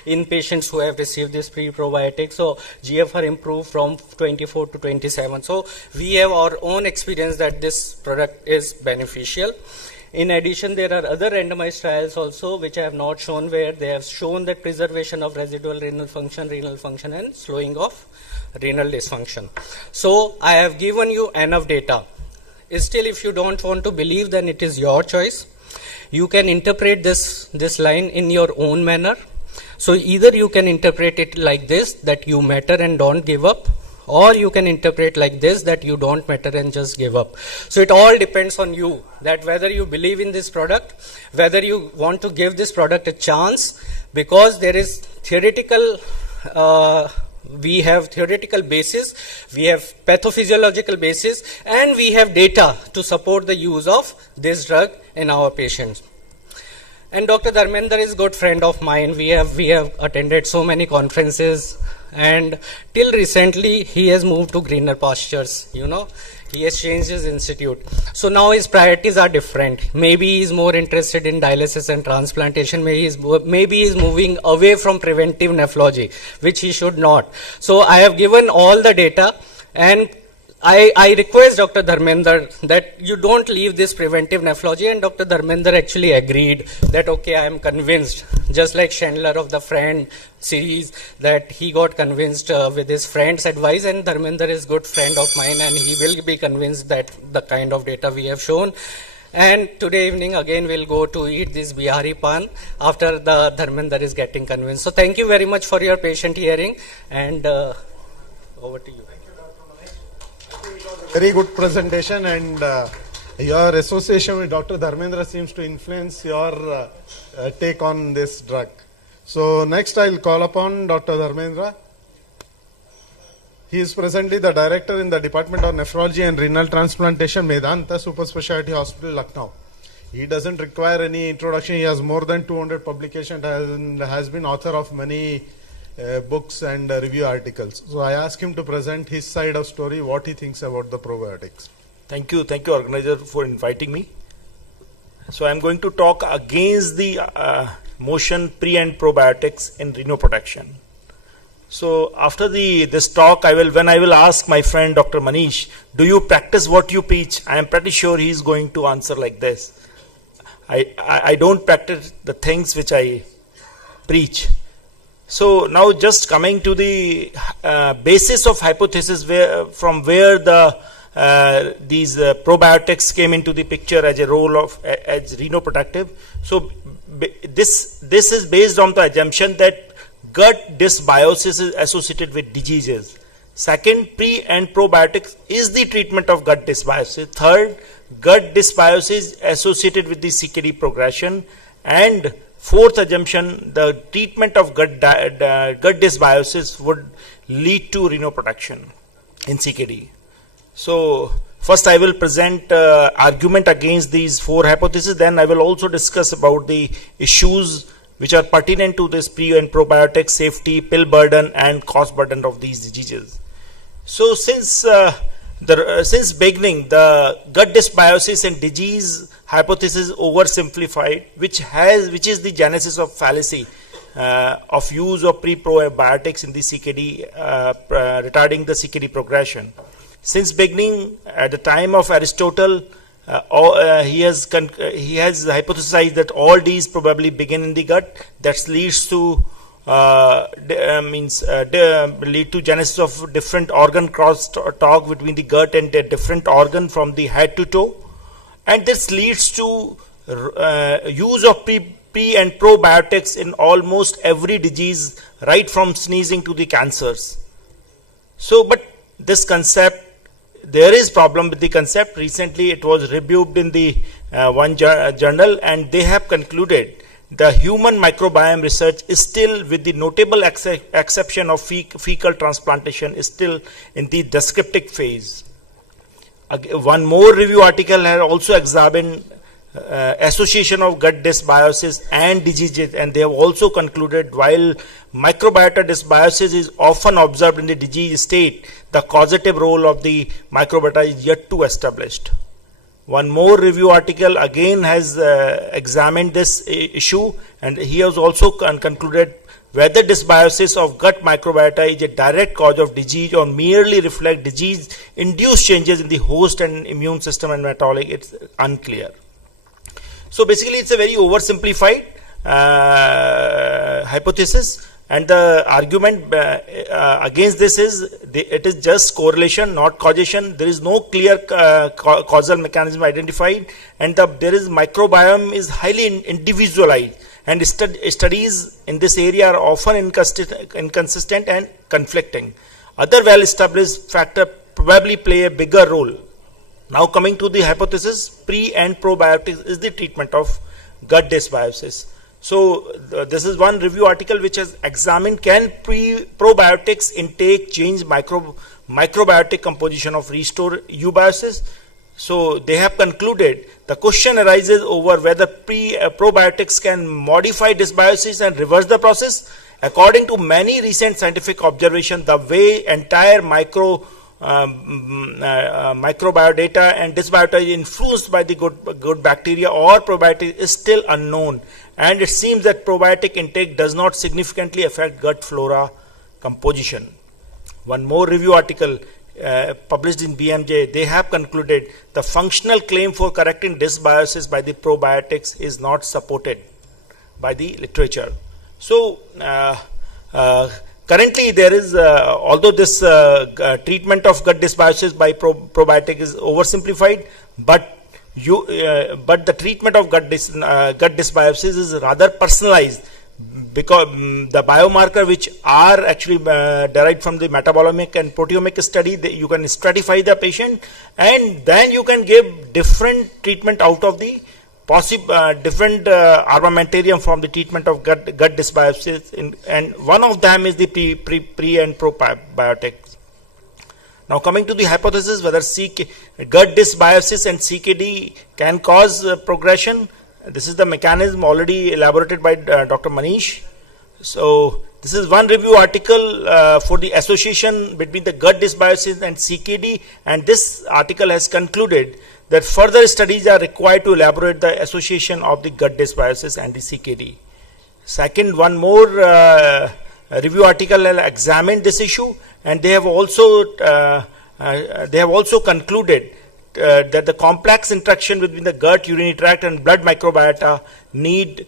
in patients who have received this pre-probiotic. So GFR improved from 24 to 27. So we have our own experience that this product is beneficial. In addition, there are other randomized trials also which I have not shown, where they have shown that preservation of residual renal function, and slowing of renal dysfunction. So I have given you enough data. Still, if you don't want to believe, then it is your choice. You can interpret this line in your own manner. So either you can interpret it like this, that you matter and don't give up, or you can interpret like this, that you don't matter and just give up. So it all depends on you, that whether you believe in this product, whether you want to give this product a chance, because there is theoretical we have theoretical basis, we have pathophysiological basis, and we have data to support the use of this drug in our patients. And Dr. Dharmender is a good friend of mine. We have attended so many conferences, and till recently he has moved to greener pastures, you know. He has changed his institute. So now his priorities are different. Maybe he is more interested in dialysis and transplantation. Maybe he is moving away from preventive nephrology, which he should not. So I have given all the data, and I request Dr. Dharmender that you don't leave this preventive nephrology. And Dr. Dharmender actually agreed that, okay, I am convinced, just like Chandler of the Friend series, that he got convinced with his friend's advice, and Dharmender is a good friend of mine, and he will be convinced that the kind of data we have shown. And today evening again we'll go to eat this Bihari pan after the Dharmender is getting convinced. So thank you very much for your patient hearing, and over to you. Very good presentation, and your association with Dr. Dharmendra seems to influence your take on this drug. So next I'll call upon Dr. Dharmendra. He is presently the director in the Department of Nephrology and Renal Transplantation, Medanta Super Specialty Hospital, Lucknow. He doesn't require any introduction. He has more than 200 publications and has been author of many books and review articles. So I asked him to present his side of story, what he thinks about the probiotics. Thank you organizer for inviting me. So I'm going to talk against the motion pre and probiotics in renoprotection. So after this talk, when I will ask my friend Dr. Manish, do you practice what you preach? I am pretty sure he is going to answer like this. I don't practice the things which I preach. So now just coming to the basis of hypothesis from where these probiotics came into the picture as a role of as renoprotective. So this is based on the assumption that gut dysbiosis is associated with diseases. Second, pre and probiotics is the treatment of gut dysbiosis. Third, gut dysbiosis associated with the CKD progression. And fourth assumption, the treatment of gut dysbiosis would lead to renoprotection in CKD. So first I will present argument against these four hypotheses. Then I will also discuss about the issues which are pertinent to this pre and probiotic safety, pill burden and cost burden of these diseases. So since beginning, the gut dysbiosis and disease hypothesis oversimplified, which is the genesis of fallacy of use of pre-probiotics in the CKD, retarding the CKD progression. Since beginning, at the time of Aristotle, he has hypothesized that all these probably begin in the gut. That leads to lead to genesis of different organ cross-talk between the gut and the different organ from the head to toe, and this leads to use of pre and probiotics in almost every disease, right from sneezing to the cancers. So, but this concept, there is problem with the concept. Recently, it was rebuked in the one journal, and they have concluded the human microbiome research is still, with the notable exception of fecal transplantation, is still in the descriptive phase. One more review article has also examined association of gut dysbiosis and diseases, and they have also concluded while microbiota dysbiosis is often observed in the disease state, the causative role of the microbiota is yet to established. One more review article again has examined this issue, and he has also concluded whether dysbiosis of gut microbiota is a direct cause of disease or merely reflect disease-induced changes in the host and immune system and metabolic. It's unclear. So basically, it's a very oversimplified hypothesis, and the argument against this is it is just correlation, not causation. There is no clear causal mechanism identified, and there is microbiome is highly individualized, and studies in this area are often inconsistent and conflicting. Other well-established factors probably play a bigger role. Now coming to the hypothesis, pre and probiotics is the treatment of gut dysbiosis. So this is one review article which has examined can probiotics intake change microbiotic composition of restore eubiosis. So they have concluded the question arises over whether probiotics can modify dysbiosis and reverse the process. According to many recent scientific observations, the way entire microbiota and dysbiota is influenced by the good bacteria or probiotics is still unknown, and it seems that probiotic intake does not significantly affect gut flora composition. One more review article published in BMJ, they have concluded the functional claim for correcting dysbiosis by the probiotics is not supported by the literature. So currently there is, although this treatment of gut dysbiosis by probiotic is oversimplified, but the treatment of gut dysbiosis is rather personalized, because the biomarker which are actually derived from the metabolomic and proteomic study, you can stratify the patient, and then you can give different treatment out of the different armamentarium from the treatment of gut dysbiosis, and one of them is the pre and probiotics. Now coming to the hypothesis whether gut dysbiosis and CKD can cause progression, this is the mechanism already elaborated by Dr. Manish. So this is one review article for the association between the gut dysbiosis and CKD, and this article has concluded that further studies are required to elaborate the association of the gut dysbiosis and the CKD. Second, one more review article has examined this issue, and they have also concluded that the complex interaction between the gut, urinary tract, and blood microbiota need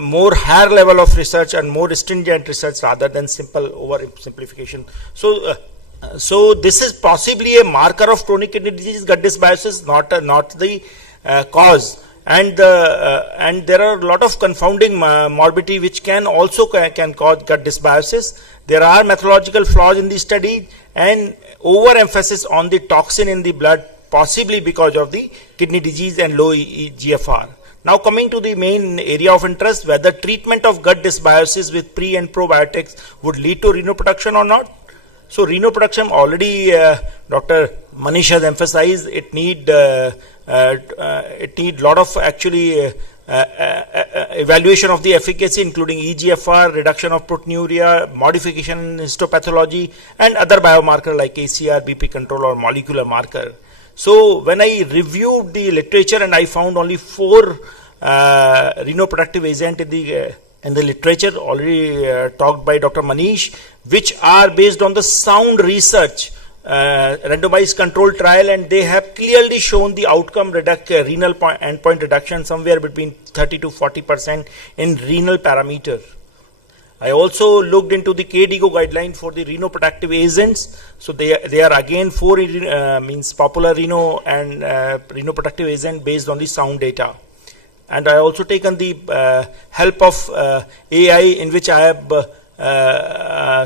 more higher level of research and more stringent research rather than simple oversimplification. So this is possibly a marker of chronic kidney disease, gut dysbiosis, not the cause. And there are a lot of confounding morbidity which can also can cause gut dysbiosis. There are methodological flaws in the study and overemphasis on the toxin in the blood, possibly because of the kidney disease and low GFR. Now coming to the main area of interest, whether treatment of gut dysbiosis with pre and probiotics would lead to renoproduction or not. So renoproduction already Dr. Manish has emphasized it need lot of actually evaluation of the efficacy, including eGFR, reduction of proteinuria, modification in histopathology, and other biomarker like ACR, BP control, or molecular marker. So when I reviewed the literature, and I found only 4 renoproductive agents in the literature already talked by Dr. Manish, which are based on the sound research, randomized control trial, and they have clearly shown the outcome renal endpoint reduction somewhere between 30 to 40% in renal parameter. I also looked into the KDIGO guideline for the renoproductive agents. So they are again 4 means popular reno and renoproductive agent based on the sound data. And I also taken the help of AI, in which I have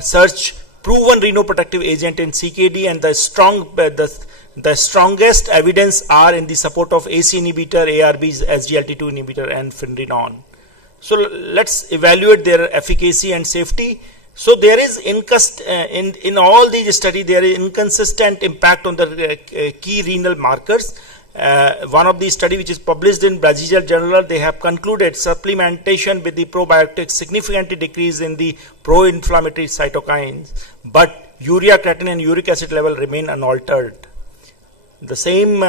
searched proven renoprotective agent in CKD, and the strongest evidence are in the support of AC inhibitor, ARBs, SGLT2 inhibitor, and Finrenon. So let's evaluate their efficacy and safety. So there is in all these studies, there is inconsistent impact on the key renal markers. One of the study which is published in Brazil Journal, they have concluded supplementation with the probiotics significantly decrease in the pro-inflammatory cytokines, but urea, creatinine, and uric acid level remain unaltered. The same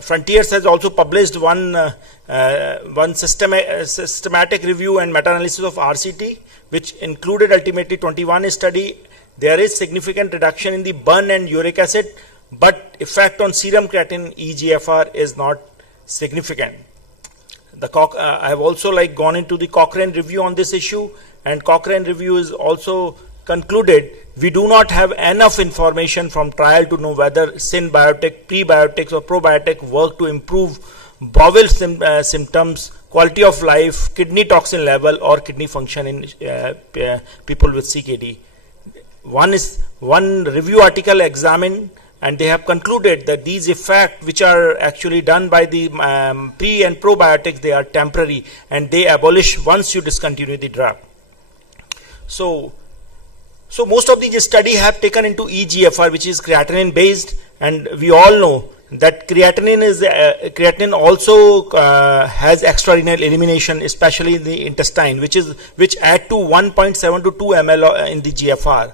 Frontiers has also published one systematic review and meta-analysis of RCT, which included ultimately 21 study. There is significant reduction in the burn and uric acid, but effect on serum creatinine eGFR is not significant. I have also gone into the Cochrane review on this issue, and Cochrane review is also concluded we do not have enough information from trial to know whether synbiotic, prebiotics, or probiotic work to improve bowel symptoms, quality of life, kidney toxin level, or kidney function in people with CKD. One review article examined, and they have concluded that these effects, which are actually done by the pre and probiotics, they are temporary and they abolish once you discontinue the drug. So most of these studies have taken into eGFR, which is creatinine based, and we all know that creatinine also has extrarenal elimination, especially in the intestine, which add to 1.7 to 2 ml in the GFR.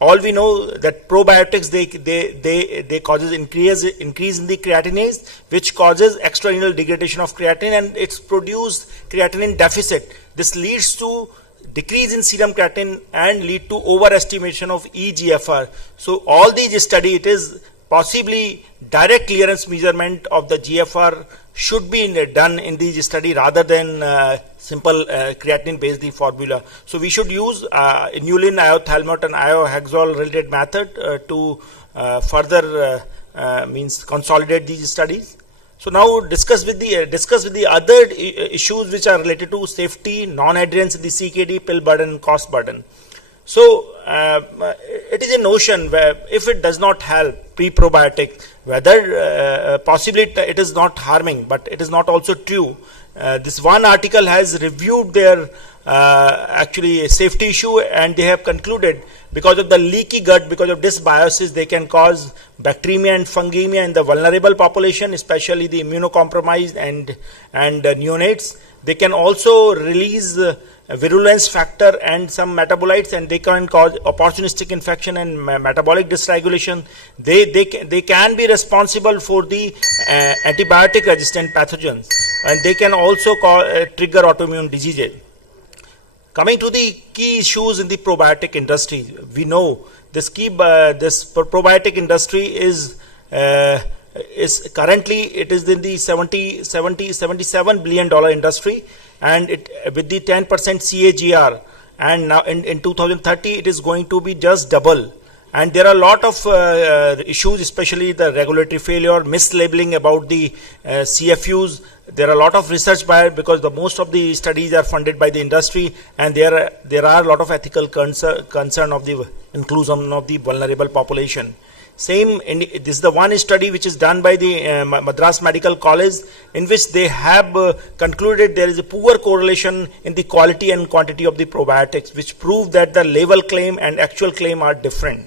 All we know that probiotics they causes increase in the creatinase, which causes extrarenal degradation of creatinine, and it's produced creatinine deficit. This leads to decrease in serum creatinine and lead to overestimation of eGFR. So all these study, it is possibly direct clearance measurement of the GFR should be done in these study rather than simple creatinine based the formula. So we should use inulin, iothalmate, and iohexol related method to further consolidate these studies. So now discuss with the other issues which are related to safety, non-adherence in the CKD, pill burden, and cost burden. So it is a notion where if it does not help pre-probiotic, whether possibly it is not harming, but it is not also true. This one article has reviewed their actually safety issue, and they have concluded because of the leaky gut, because of dysbiosis, they can cause bacteremia and fungemia in the vulnerable population, especially the immunocompromised and neonates. They can also release virulence factor and some metabolites, and they can cause opportunistic infection and metabolic dysregulation. They can be responsible for the antibiotic resistant pathogens, and they can also trigger autoimmune diseases. Coming to the key issues in the probiotic industry, we know this probiotic industry is is currently it is in the $77 billion industry, and it with the 10% CAGR, and now in 2030 it is going to be just double. And there are a lot of issues, especially the regulatory failure, mislabeling about the CFUs. There are a lot of research by it, because most of the studies are funded by the industry, and there are a lot of ethical concern of the inclusion of the vulnerable population. This is the one study which is done by the Madras Medical College, in which they have concluded there is a poor correlation in the quality and quantity of the probiotics, which prove that the label claim and actual claim are different.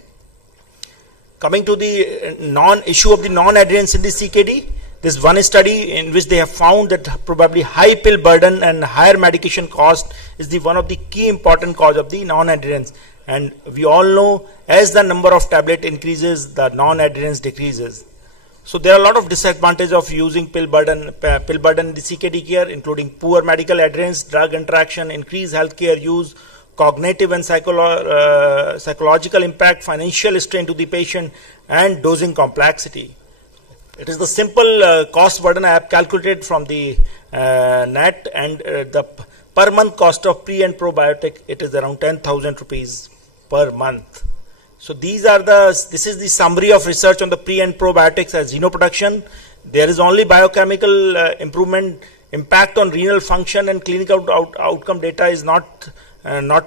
Coming to the issue of the non-adherence in the CKD, this one study in which they have found that probably high pill burden and higher medication cost is the one of the key important cause of the non-adherence. And we all know, as the number of tablet increases, the non-adherence decreases. So there are a lot of disadvantages of using pill burden in the CKD care, including poor medical adherence, drug interaction, increased healthcare use, cognitive and psychological impact, financial strain to the patient, and dosing complexity. It is the simple cost burden I have calculated from the net, and the per month cost of pre and probiotic, it is around 10,000 rupees per month. So this is the summary of research on the pre and probiotics as xenoproduction. There is only biochemical improvement. Impact on renal function and clinical outcome data is not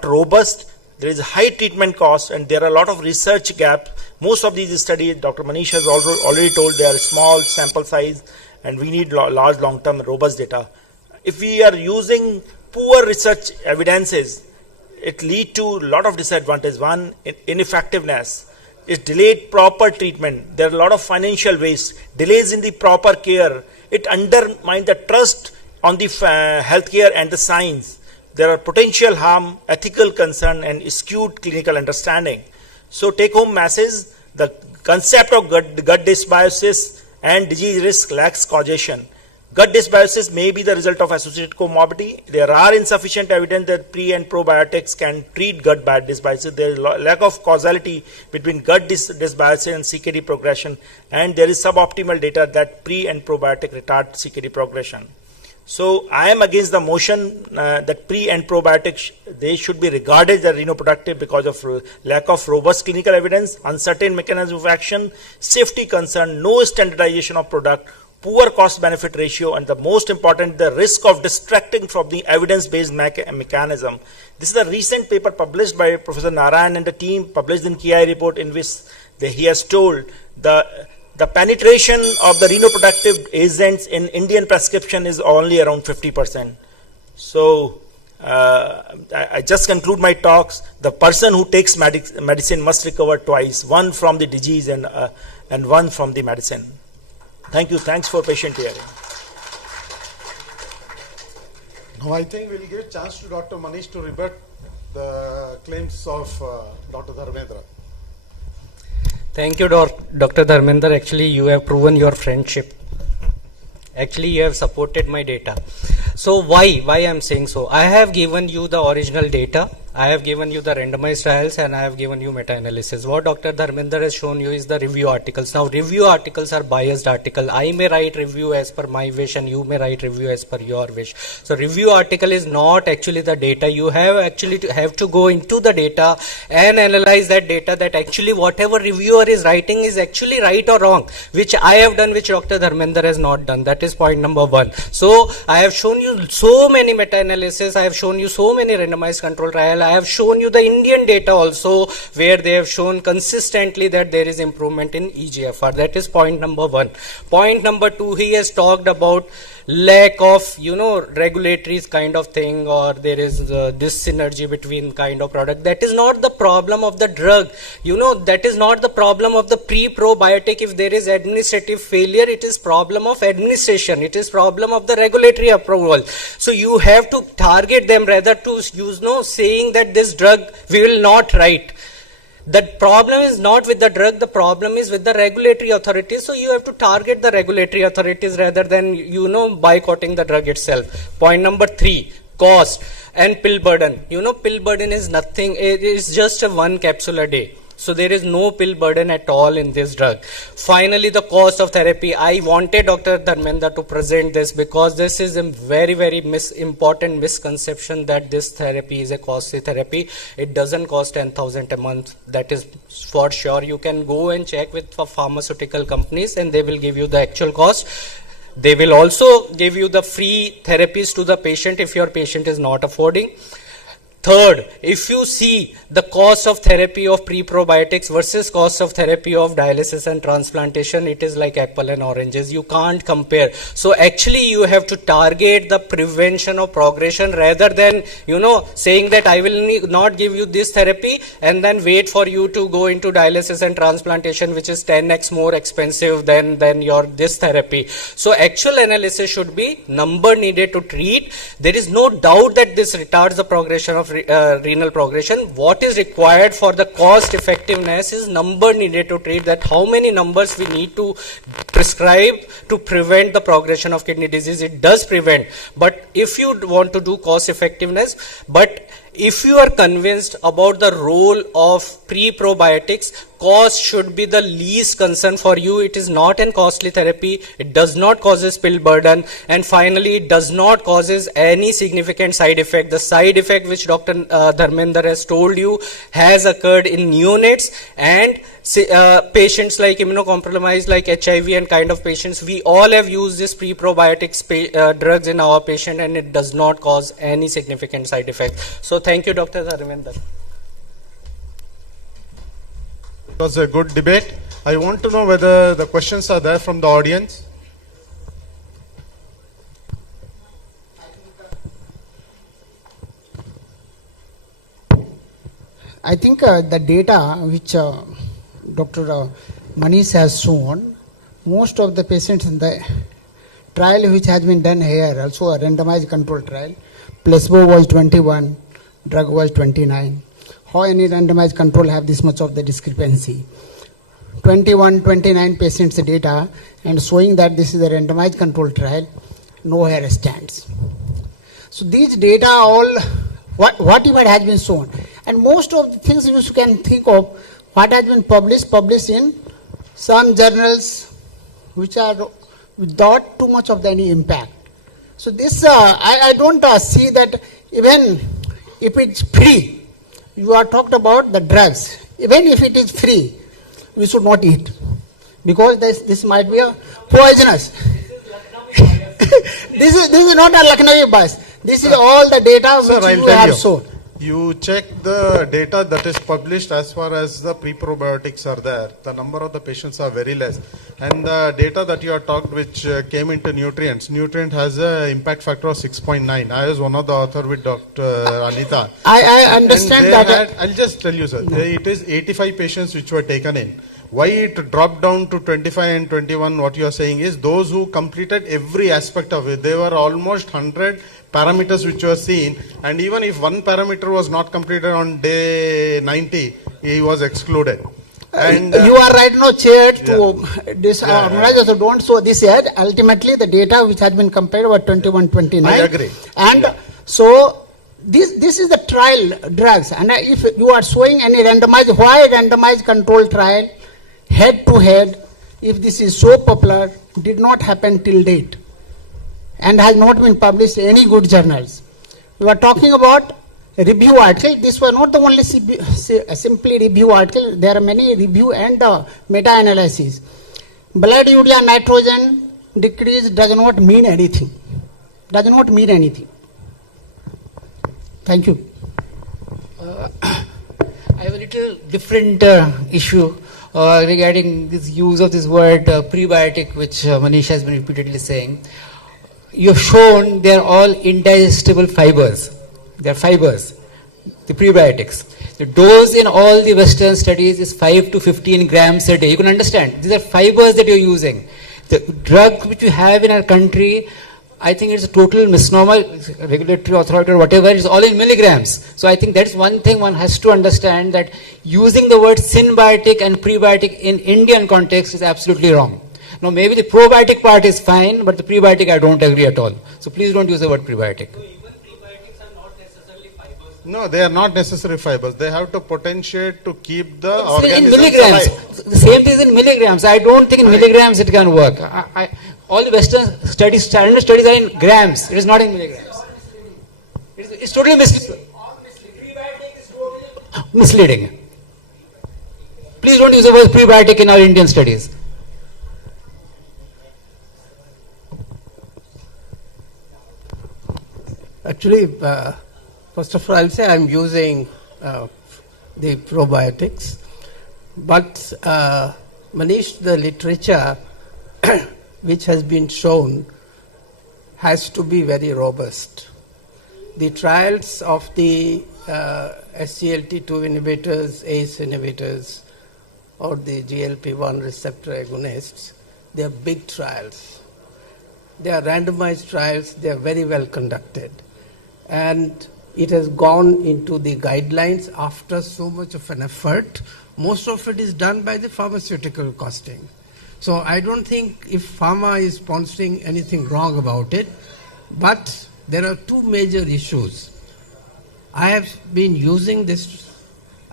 robust. There is high treatment cost, and there are a lot of research gaps. Most of these studies, Dr. Manish has already told, they are small sample size, and we need large long-term robust data. If we are using poor research evidences, it leads to a lot of disadvantages. One, ineffectiveness. It delayed proper treatment. There are a lot of financial waste, delays in the proper care. It undermines the trust on the healthcare and the science. There are potential harm, ethical concern, and skewed clinical understanding. So take-home message: the concept of gut dysbiosis and disease risk lacks causation. Gut dysbiosis may be the result of associated comorbidity. There are insufficient evidence that pre and probiotics can treat gut dysbiosis. There is lack of causality between gut dysbiosis and CKD progression, and there is suboptimal data that pre and probiotic retard CKD progression. So I am against the motion that pre and probiotics, they should be regarded as renoproductive because of lack of robust clinical evidence, uncertain mechanism of action, safety concern, no standardization of product, poor cost-benefit ratio, and the most important, the risk of distracting from the evidence-based mechanism. This is a recent paper published by Professor Narayan and the team, published in KI report, in which he has told the penetration of the renoproductive agents in Indian prescription is only around 50%. So I just conclude my talks. The person who takes medicine must recover twice, one from the disease and one from the medicine. Thank you. Thanks for patient hearing. Now I think we'll give a chance to Dr. Manish to rebut the claims of Dr. Dharmendra. Thank you, Dr. Dharmender. Actually, you have proven your friendship. Actually, you have supported my data. So why I am saying so? I have given you the original data. I have given you the randomized trials, and I have given you meta-analysis. What Dr. Dharmender has shown you is the review articles. Now, review articles are biased articles. I may write review as per my wish, and you may write review as per your wish. So, review article is not actually the data. You have actually to go into the data and analyze that data, that actually whatever reviewer is writing is actually right or wrong, which I have done, which Dr. Dharmender has not done. That is point number one. So, I have shown you so many meta-analysis. I have shown you so many randomized control trials. I have shown you the Indian data also, where they have shown consistently that there is improvement in EGFR. That is point number one. Point number two, he has talked about lack of, regulatory kind of thing, or there is this synergy between kind of product. That is not the problem of the drug. That is not the problem of the pre-probiotic. If there is administrative failure, it is problem of administration. It is problem of the regulatory approval. So you have to target them rather to use saying that this drug we will not write. The problem is not with the drug, the problem is with the regulatory authorities. So you have to target the regulatory authorities rather than, boycotting the drug itself. Point number three, cost and pill burden. Pill burden is nothing, it is just a one capsule a day. So there is no pill burden at all in this drug. Finally, the cost of therapy. I wanted Dr. Dharmendra to present this because this is a very, very important misconception that this therapy is a costly therapy. It doesn't cost 10,000 a month. That is for sure. You can go and check with pharmaceutical companies and they will give you the actual cost. They will also give you the free therapies to the patient if your patient is not affording. Third, if you see the cost of therapy of pre-probiotics versus cost of therapy of dialysis and transplantation, it is like apple and oranges. You can't compare. So actually you have to target the prevention of progression rather than, saying that I will not give you this therapy and then wait for you to go into dialysis and transplantation, which is 10x more expensive than your this therapy. So actual analysis should be number needed to treat. There is no doubt that this retards the progression of renal progression. What is required for the cost effectiveness is number needed to treat, that how many numbers we need to prescribe to prevent the progression of kidney disease. It does prevent, but if you want to do cost effectiveness, but if you are convinced about the role of pre-probiotics, cost should be the least concern for you. It is not a costly therapy. It does not causes pill burden. And finally, it does not causes any significant side effect. The side effect which Dr. Dharmendra has told you has occurred in neonates and patients like immunocompromised, like HIV and kind of patients. We all have used this pre-probiotics drugs in our patient and it does not cause any significant side effect. So thank you, Dr. Dharmendra. It was a good debate. I want to know whether the questions are there from the audience. I think the data which Dr. Manish has shown, most of the patients in the trial which has been done here, also a randomized control trial, placebo was 21, drug was 29. How any randomized control have this much of the discrepancy? 21, 29 patients data and showing that this is a randomized control trial, nowhere stands. So these data all, whatever has been shown, and most of the things you can think of, what has been published in some journals which are without too much of any impact. So this, I don't see that even if it's free, you are talked about the drugs, even if it is free, we should not eat, because this might be a poisonous. This is not a Lucknowi bus. This is all the data which you have shown. You check the data that is published as far as the pre-probiotics are there. The number of the patients are very less. And the data that you have talked which came into nutrients, nutrient has an impact factor of 6.9. I was one of the author with Dr. Anita. I understand that. I'll just tell you, sir. It is 85 patients which were taken in. Why it dropped down to 25 and 21, what you are saying is those who completed every aspect of it, they were almost 100 parameters which were seen, and even if one parameter was not completed on day 90, he was excluded. And you are right now, Chair, to this organizers don't show this yet. Ultimately, the data which has been compared were 21, 29. I agree. And so this is the trial drugs, and if you are showing any randomized, why randomized control trial head to head, if this is so popular, did not happen till date and has not been published in any good journals. We are talking about a review article. This was not the only simply review article. There are many review and meta-analysis. Blood urea nitrogen decrease does not mean anything. Does not mean anything. Thank you. I have a little different issue regarding this use of this word prebiotic, which Manish has been repeatedly saying. You have shown they are all indigestible fibers. They are fibers, the prebiotics. The dose in all the Western studies is 5 to 15 grams a day. You can understand, these are fibers that you are using. The drug which we have in our country, I think it's a total misnomer, regulatory authority or whatever, it's all in milligrams. So I think that's one thing one has to understand, that using the word symbiotic and prebiotic in Indian context is absolutely wrong. Now maybe the probiotic part is fine, but the prebiotic I don't agree at all. So please don't use the word prebiotic. So even prebiotics are not necessarily fibers. No, they are not necessary fibers. They have to potentiate to keep the in organisms milligrams. alive. The same thing is in milligrams. I don't think in milligrams it can work. All the Western studies, standard studies are in grams. It is not in milligrams. It's totally misleading. Please don't use the word prebiotic in our Indian studies. Actually, first of all, I'll say I'm using the probiotics. But Manish, the literature which has been shown has to be very robust. The trials of the SGLT2 inhibitors, ACE inhibitors, or the GLP-1 receptor agonists, they are big trials. They are randomized trials. They are very well conducted. And it has gone into the guidelines after so much of an effort. Most of it is done by the pharmaceutical costing. So I don't think if pharma is sponsoring anything wrong about it, but there are two major issues. I have been using this.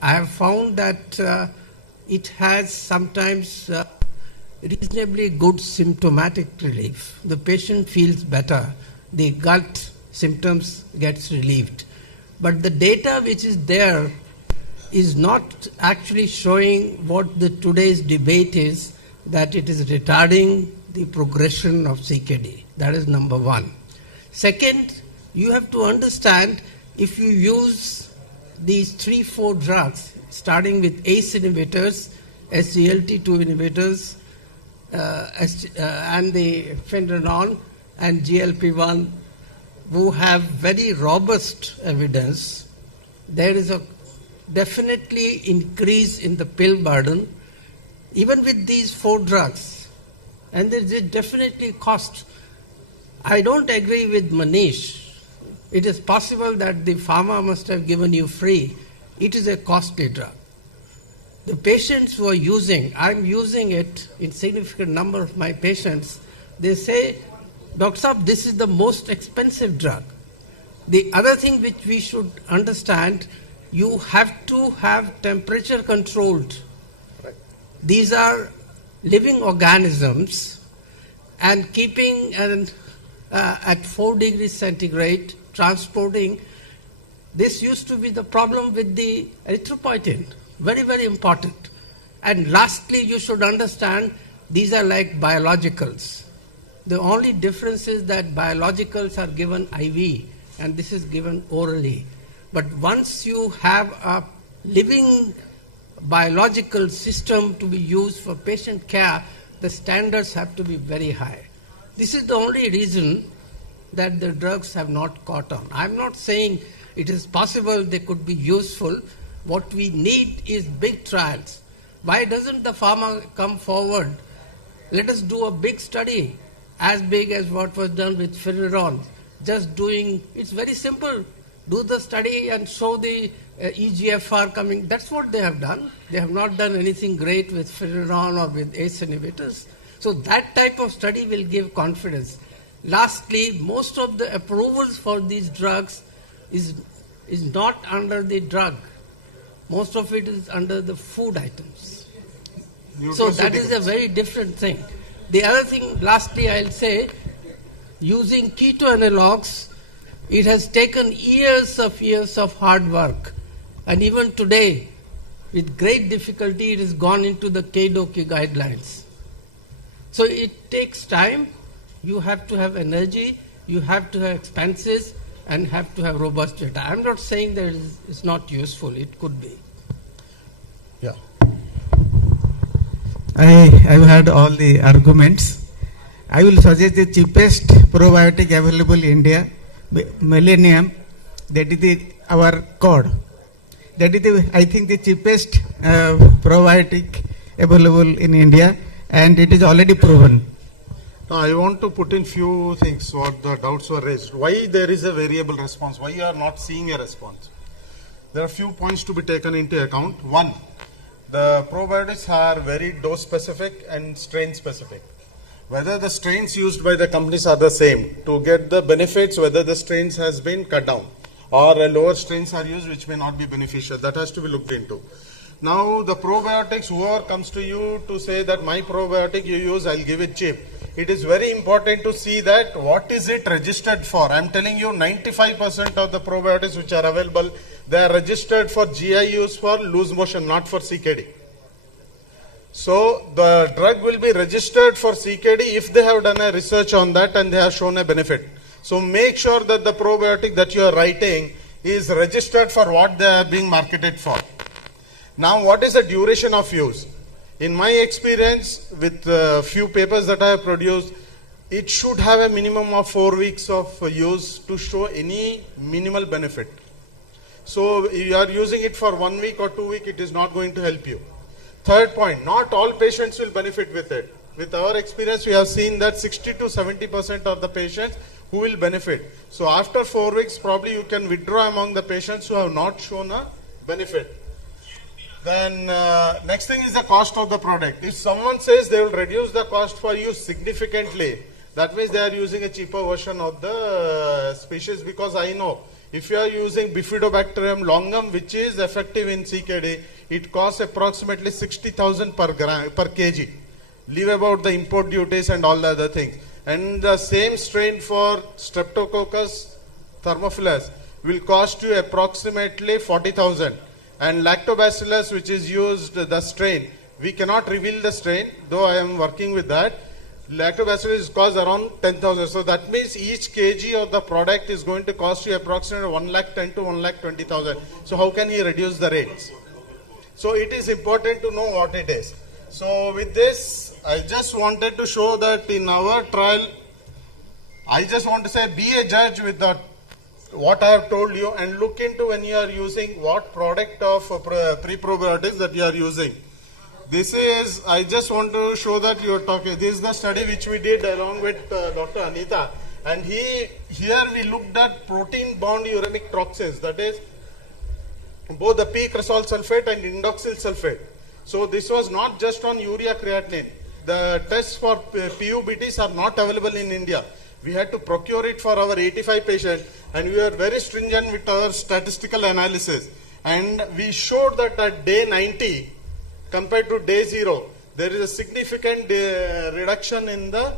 I have found that it has sometimes reasonably good symptomatic relief. The patient feels better. The gut symptoms gets relieved. But the data which is there is not actually showing what the today's debate is, that it is retarding the progression of CKD. That is number one. Second, you have to understand if you use these 3-4 drugs, starting with ACE inhibitors, SGLT2 inhibitors, and the Renal and GLP-1, who have very robust evidence, there is a definitely increase in the pill burden, even with these 4 drugs. And there is definitely cost. I don't agree with Manish. It is possible that the pharma must have given you free. It is a costly drug. The patients who are using, I'm using it in significant number of my patients, they say, Dr. Saab, this is the most expensive drug. The other thing which we should understand, you have to have temperature controlled. Right. These are living organisms, and keeping at 4 degrees centigrade, transporting, this used to be the problem with the erythropoietin. Very, very important. And lastly, you should understand, these are like biologicals. The only difference is that biologicals are given IV and this is given orally. But once you have a living biological system to be used for patient care, the standards have to be very high. This is the only reason that the drugs have not caught on. I'm not saying it is possible they could be useful. What we need is big trials. Why doesn't the pharma come forward? Let us do a big study, as big as what was done with Renal. Just doing, it's very simple. Do the study and show the EGFR coming. That's what they have done. They have not done anything great with Renal or with ACE inhibitors. So that type of study will give confidence. Lastly, most of the approvals for these drugs is not under the drug. Most of it is under the food items. So that is a very different thing. The other thing, lastly, I'll say, using keto analogs, it has taken years of hard work. And even today, with great difficulty, it has gone into the KDOQI guidelines. So it takes time. You have to have energy, you have to have expenses, and have to have robust data. I'm not saying that it's not useful. It could be. Yeah. I've heard all the arguments. I will suggest the cheapest probiotic available in India, Millennium. That is our code. That is, I think, the cheapest probiotic available in India, and it is already proven. Now, I want to put in few things what the doubts were raised. Why there is a variable response? Why you are not seeing a response? There are few points to be taken into account. One, the probiotics are very dose specific and strain specific. Whether the strains used by the companies are the same, to get the benefits, whether the strains has been cut down. or lower strains are used which may not be beneficial. That has to be looked into. Now the probiotics, whoever comes to you to say that my probiotic you use, I'll give it cheap. It is very important to see that what is it registered for. I'm telling you 95% of the probiotics which are available, they are registered for GI use for loose motion, not for CKD. So the drug will be registered for CKD if they have done a research on that and they have shown a benefit. So make sure that the probiotic that you are writing is registered for what they are being marketed for. Now what is the duration of use? In my experience with few papers that I have produced, it should have a minimum of 4 weeks of use to show any minimal benefit. So if you are using it for 1 week or 2 weeks, it is not going to help you. Third point, not all patients will benefit with it. With our experience, we have seen that 60 to 70% of the patients who will benefit. So after 4 weeks, probably you can withdraw among the patients who have not shown a benefit. Then next thing is the cost of the product. If someone says they will reduce the cost for you significantly, that means they are using a cheaper version of the species, because I know if you are using Bifidobacterium longum, which is effective in CKD, it costs approximately 60,000 per kg. Leave about the import duties and all the other things. And the same strain for Streptococcus thermophilus will cost you approximately 40,000. And Lactobacillus, which is used, the strain, we cannot reveal the strain, though I am working with that. Lactobacillus costs around 10,000. So that means each kg of the product is going to cost you approximately 1,10,000 to 1,20,000. So how can he reduce the rates? So it is important to know what it is. So with this, I just wanted to show that in our trial, I just want to say, be a judge with the what I have told you, and look into when you are using what product of pre-probiotics that you are using. This is, I just want to show that you are talking, this is the study which we did along with Dr. Anita, and here we looked at protein bound uremic toxins, that is both the p-cresol sulfate and indoxyl sulfate. So this was not just on urea creatinine. The tests for PUBTs are not available in India. We had to procure it for our 85 patients, and we were very stringent with our statistical analysis. And we showed that at day 90 compared to day 0, there is a significant reduction in the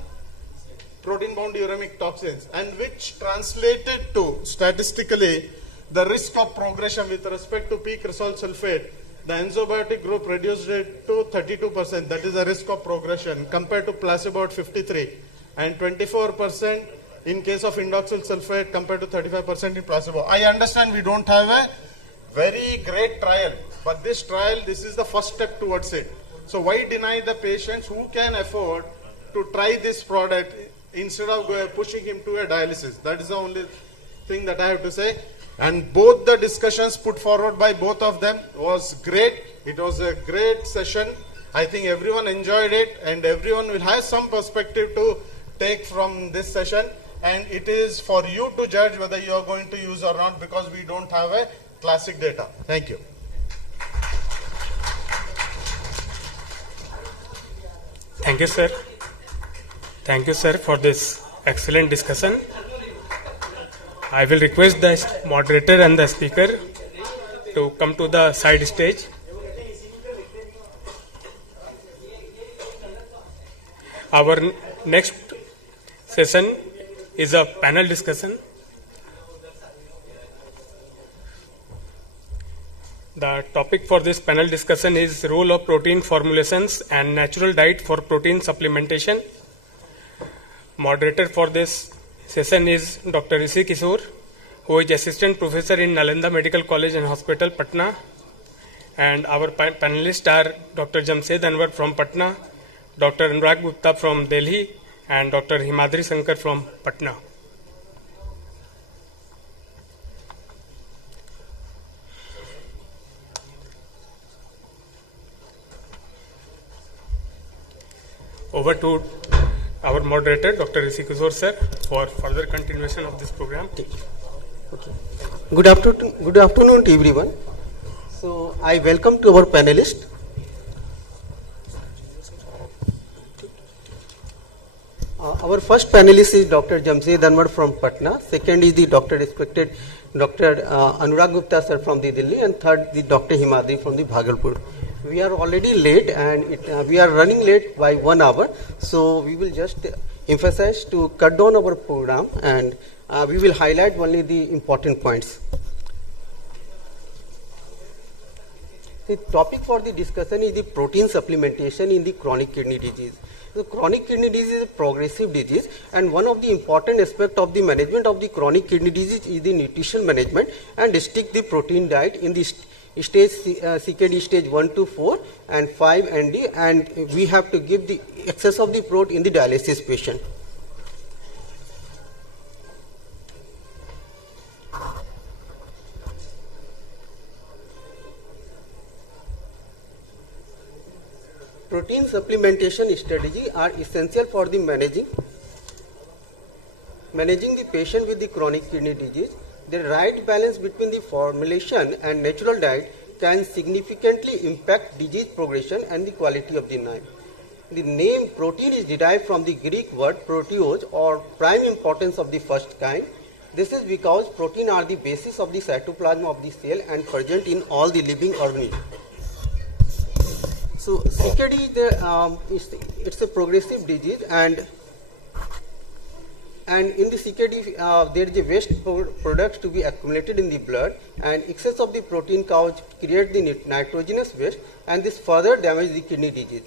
protein-bound uremic toxins, and which translated to statistically the risk of progression with respect to p-cresol sulfate. The enzobiotic group reduced it to 32%, that is the risk of progression, compared to placebo at 53%. And 24% in case of indoxyl sulfate compared to 35% in placebo. I understand we don't have a very great trial, but this trial, this is the first step towards it. So why deny the patients who can afford to try this product instead of pushing him to a dialysis? That is the only thing that I have to say. And both the discussions put forward by both of them was great. It was a great session. I think everyone enjoyed it, and everyone will have some perspective to take from this session, and it is for you to judge whether you are going to use or not, because we don't have a classic data. Thank you. Thank you, sir. Thank you, sir, for this excellent discussion. I will request the moderator and the speaker to come to the side stage. Our next session is a panel discussion. The topic for this panel discussion is role of protein formulations and natural diet for protein supplementation. Moderator for this session is Dr. Rishi Kishore, who is Assistant Professor in Nalanda Medical College and Hospital, Patna. And our panelists are Dr. Jamshed Anwar from Patna, Dr. Anurag Gupta from Delhi, and Dr. Himadri Shankar from Patna. Over to our moderator, Dr. Rishi Kishore sir, for further continuation of this program. Okay. Good afternoon to everyone. So I welcome to our panelists. Our first panelist is Dr. Jamshed Anwar from Patna. Second is the Dr. respected Dr. Anurag Gupta sir from the Delhi, and third the Dr. Himadri from the Bhagalpur. We are already late, and we are running late by 1 hour, so we will just emphasize to cut down our program, and we will highlight only the important points. The topic for the discussion is the protein supplementation in the chronic kidney disease. The chronic kidney disease is a progressive disease, and one of the important aspects of the management of the chronic kidney disease is the nutrition management and restrict the protein diet in the stage CKD stage 1 to 4 and 5 ND, and we have to give the excess of the protein in the dialysis patient. Protein supplementation strategy are essential for the managing the patient with the chronic kidney disease. The right balance between the formulation and natural diet can significantly impact disease progression and the quality of the life. The name protein is derived from the Greek word proteose, or prime importance of the first kind. This is because protein are the basis of the cytoplasm of the cell and present in all the living organisms. So CKD, it's a progressive disease, and in the CKD there is a waste products to be accumulated in the blood, and excess of the protein count creates the nitrogenous waste, and this further damages the kidney disease.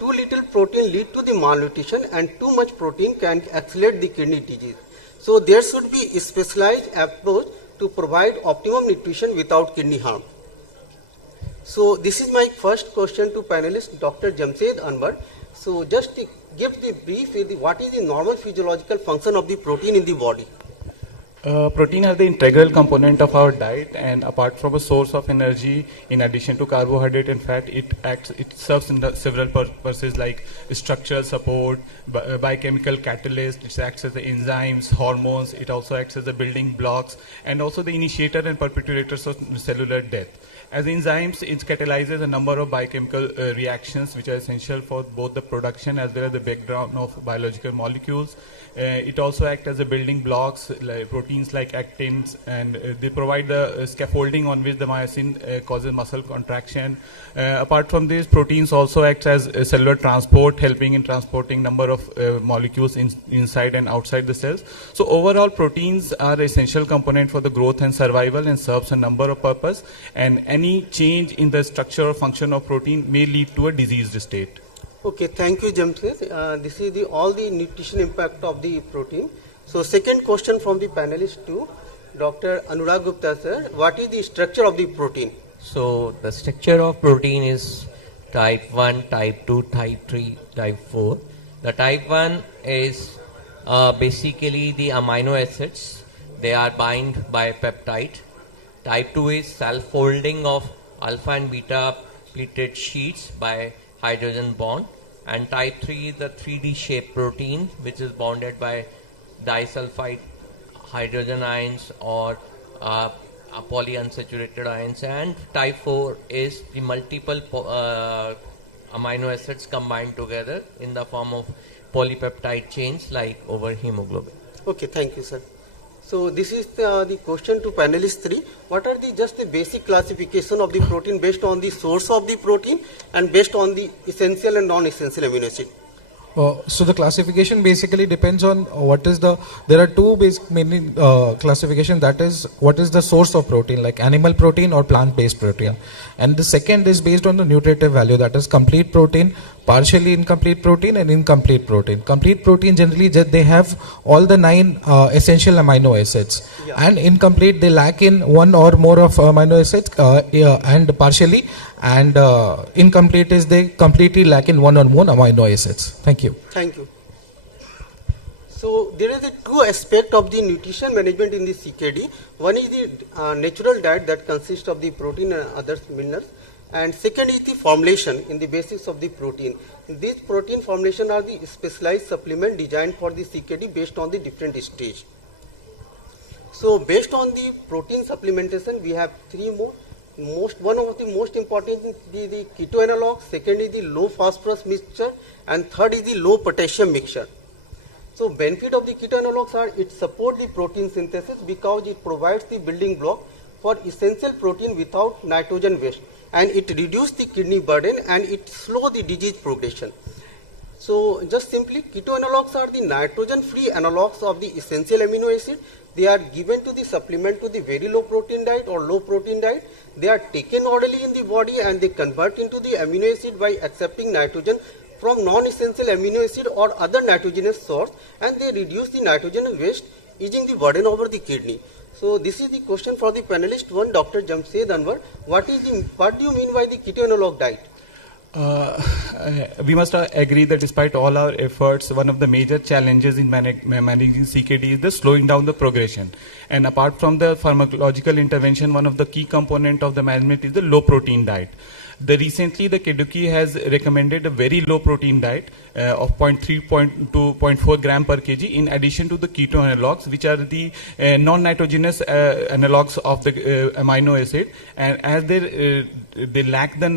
Too little protein lead to the malnutrition, and too much protein can accelerate the kidney disease. So there should be a specialized approach to provide optimum nutrition without kidney harm. So this is my first question to panelist Dr. Jamshed Anwar. So just give the brief, what is the normal physiological function of the protein in the body? Protein are the integral component of our diet, and apart from a source of energy, in addition to carbohydrate and fat, it serves in several purposes like structural support, biochemical catalyst. It acts as the enzymes, hormones. It also acts as the building blocks, and also the initiator and perpetuators of cellular death. As enzymes, it catalyzes a number of biochemical reactions which are essential for both the production as well as the breakdown of biological molecules. It also acts as a building blocks, like proteins like actins, and they provide the scaffolding on which the myosin causes muscle contraction. Apart from this, proteins also act as cellular transport, helping in transporting number of molecules inside and outside the cells. So overall, proteins are essential component for the growth and survival, and serves a number of purpose, and any change in the structure or function of protein may lead to a diseased state. Okay, thank you, Jamshed. This is all the nutrition impact of the protein. So second question from the panelist to Dr. Anurag Gupta sir. What is the structure of the protein? So the structure of protein is type 1, type 2, type 3, type 4. The type 1 is basically the amino acids. They are bound by peptide. Type 2 is self-folding of alpha and beta pleated sheets by hydrogen bond. And type 3 is the 3D shaped protein, which is bounded by disulfide hydrogen ions or polyunsaturated ions. And type 4 is the multiple amino acids combined together in the form of polypeptide chains like over hemoglobin. Okay, thank you, sir. So this is the question to panelist 3. What are just the basic classification of the protein based on the source of the protein and based on the essential and non-essential amino acid? So the classification basically depends on what is there are two basic mainly classification, that is what is the source of protein, like animal protein or plant-based protein. And the second is based on the nutritive value, that is complete protein, partially incomplete protein and incomplete protein. Complete protein generally they have all the 9 essential amino acids, and incomplete they lack in one or more of amino acids and partially, and incomplete is they completely lack in one or more amino acids. Thank you. Thank you. So there is a two aspect of the nutrition management in the CKD. One is the natural diet that consists of the protein and other minerals, and second is the formulation in the basis of the protein. These protein formulation are the specialized supplement designed for the CKD based on the different stage. So based on the protein supplementation, we have three more. One of the most important is the keto analog, second is the low phosphorus mixture, and third is the low potassium mixture. So benefit of the keto analogs are it support the protein synthesis because it provides the building block for essential protein without nitrogen waste, and it reduces the kidney burden and it slow the disease progression. So just simply keto analogs are the nitrogen free analogs of the essential amino acid. They are given to the supplement to the very low protein diet or low protein diet. They are taken orally in the body and they convert into the amino acid by accepting nitrogen from non-essential amino acid or other nitrogenous source, and they reduce the nitrogen waste, easing the burden over the kidney. So this is the question for the panelist one, Dr. Jamshed Anwar. What do you mean by the keto analog diet? We must agree that despite all our efforts, one of the major challenges in managing CKD is the slowing down the progression. And apart from the pharmacological intervention, one of the key component of the management is the low protein diet. Recently, the KDUKI has recommended a very low protein diet of 0.3 to 0.4 gram per kg in addition to the keto analogs, which are the non-nitrogenous analogs of the amino acid. And as they lack the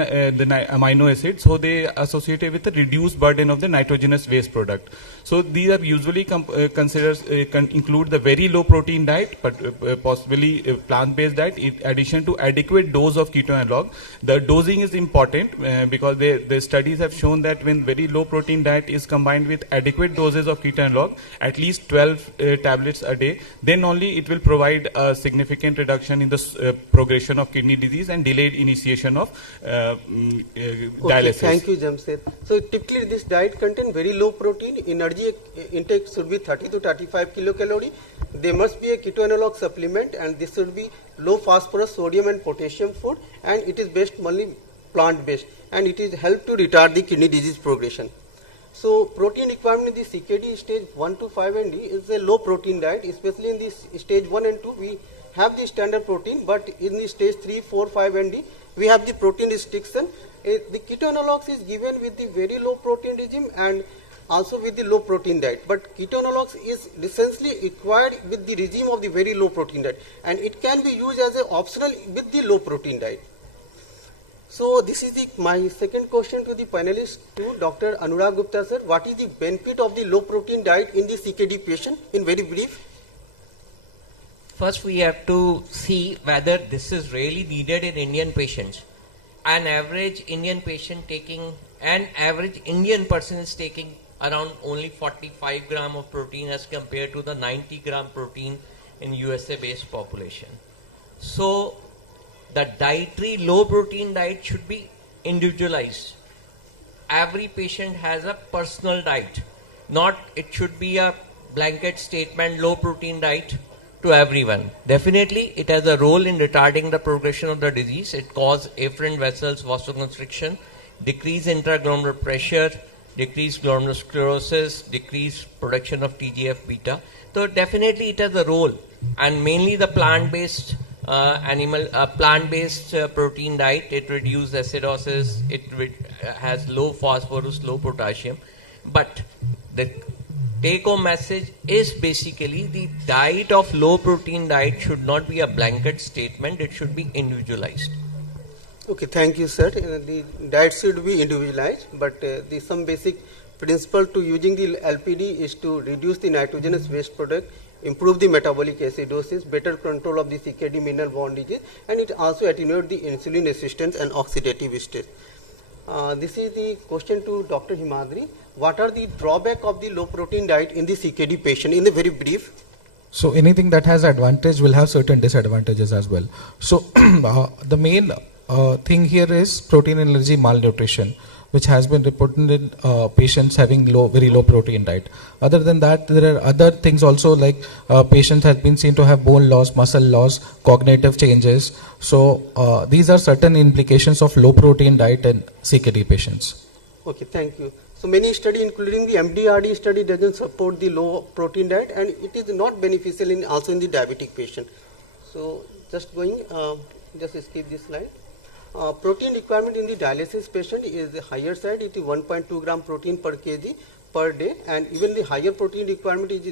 amino acid, so they associated with a reduced burden of the nitrogenous waste product. So these are usually include the very low protein diet, but possibly plant-based diet in addition to adequate dose of keto analog. The dosing is important because the studies have shown that when very low protein diet is combined with adequate doses of keto analog, at least 12 tablets a day, then only it will provide a significant reduction in the progression of kidney disease and delayed initiation of dialysis. Thank you, Jamshed. So typically this diet contains very low protein. Energy intake should be 30 to 35 kilocalorie. There must be a keto analog supplement, and this should be low phosphorus, sodium and potassium food, and it is based only plant based, and it is help to retard the kidney disease progression. So protein requirement in the CKD stage 1 to 5 and D is a low protein diet, especially in this stage 1 and 2 we have the standard protein, but in the stage 3, 4, 5 and D we have the protein restriction. The keto analogs is given with the very low protein regime and also with the low protein diet, but keto analogs is essentially required with the regime of the very low protein diet, and it can be used as an optional with the low protein diet. So this is my second question to the panelist, to Dr. Anurag Gupta sir. What is the benefit of the low protein diet in the CKD patient in very brief? First, we have to see whether this is really needed in Indian patients. An average Indian person is taking around only 45 gram of protein as compared to the 90 gram protein in USA based population. So the dietary low protein diet should be individualized. Every patient has a personal diet. It should be a blanket statement low protein diet to everyone. Definitely it has a role in retarding the progression of the disease. It causes afferent vessels vasoconstriction, decrease intraglomerular pressure, decrease glomerulosclerosis, decrease production of TGF-beta. So definitely it has a role, and mainly the plant-based protein diet, it reduces acidosis, it has low phosphorus, low potassium. But the take-home message is basically the diet of low protein diet should not be a blanket statement, it should be individualized. Okay, thank you sir. The diet should be individualized, but the some basic principle to using the LPD is to reduce the nitrogenous waste product, improve the metabolic acidosis, better control of the CKD mineral bondages, and it also attenuate the insulin resistance and oxidative stress. This is the question to Dr. Himadri. What are the drawback of the low protein diet in the CKD patient in the very brief? So anything that has advantage will have certain disadvantages as well. So the main thing here is protein allergy malnutrition, which has been reported in patients having very low protein diet. Other than that, there are other things also, like patients have been seen to have bone loss, muscle loss, cognitive changes. So these are certain implications of low protein diet in CKD patients. Okay, thank you. So many studies, including the MDRD study, doesn't support the low protein diet, and it is not beneficial also in the diabetic patient. So just skip this slide. Protein requirement in the dialysis patient is the higher side. It is 1.2 gram protein per kg per day, and even the higher protein requirement is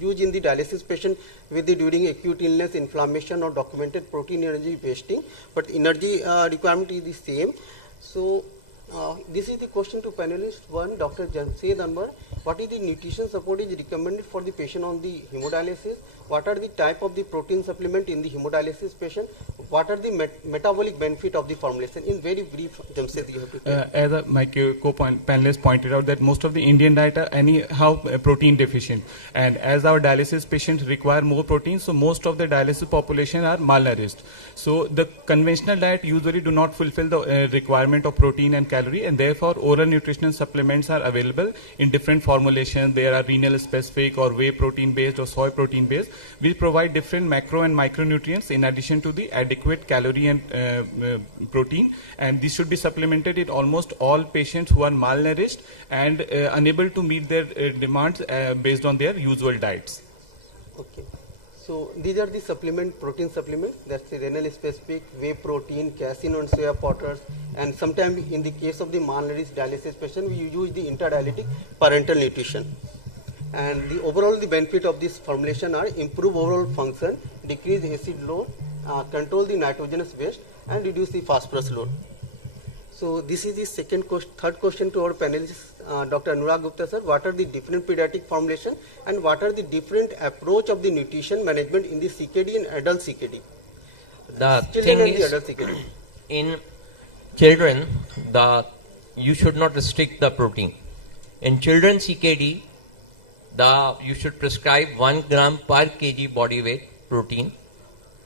used in the dialysis patient during acute illness, inflammation, or documented protein energy wasting. But energy requirement is the same. So This is the question to panelist 1, Dr. Jamshed Anwar. What is the nutrition support is recommended for the patient on the hemodialysis? What are the type of the protein supplement in the hemodialysis patient? What are the metabolic benefit of the formulation? In very brief, Jamshed, you have to tell. As my co-panelist pointed out, that most of the Indian diet are anyhow protein deficient, and as our dialysis patients require more protein, so most of the dialysis population are malnourished. So the conventional diet usually do not fulfill the requirement of protein and calorie, and therefore oral nutritional supplements are available in different formulations. There are renal specific or whey protein based or soy protein based, which provide different macro and micronutrients in addition to the adequate calorie and protein, and this should be supplemented in almost all patients who are malnourished and unable to meet their demands based on their usual diets. Okay. So these are the protein supplements. That's the renal specific, whey protein, casein and soya powders, and sometimes in the case of the malnourished dialysis patient, we use the intradialytic parenteral nutrition. And the overall the benefit of this formulation are improve overall function, decrease acid load, control the nitrogenous waste, and reduce the phosphorus load. So this is the third question to our panelist, Dr. Anurag Gupta sir. What are the different pediatric formulation and what are the different approach of the nutrition management in the CKD and adult CKD? The Children thing and the is, adult CKD. in children, you should not restrict the protein. In children CKD, you should prescribe 1 gram per kg body weight protein,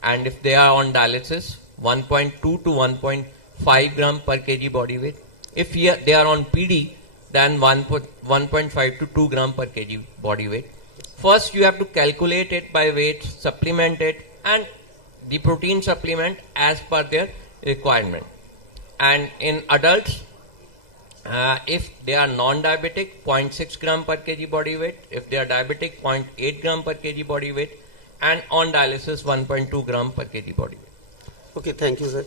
and if they are on dialysis, 1.2 to 1.5 gram per kg body weight. If they are on PD, then 1.5 to 2 gram per kg body weight. First, you have to calculate it by weight, supplement it, and the protein supplement as per their requirement. And in adults, if they are non-diabetic, 0.6 gram per kg body weight. If they are diabetic, 0.8 gram per kg body weight. And on dialysis, 1.2 gram per kg body weight. Okay, thank you, sir.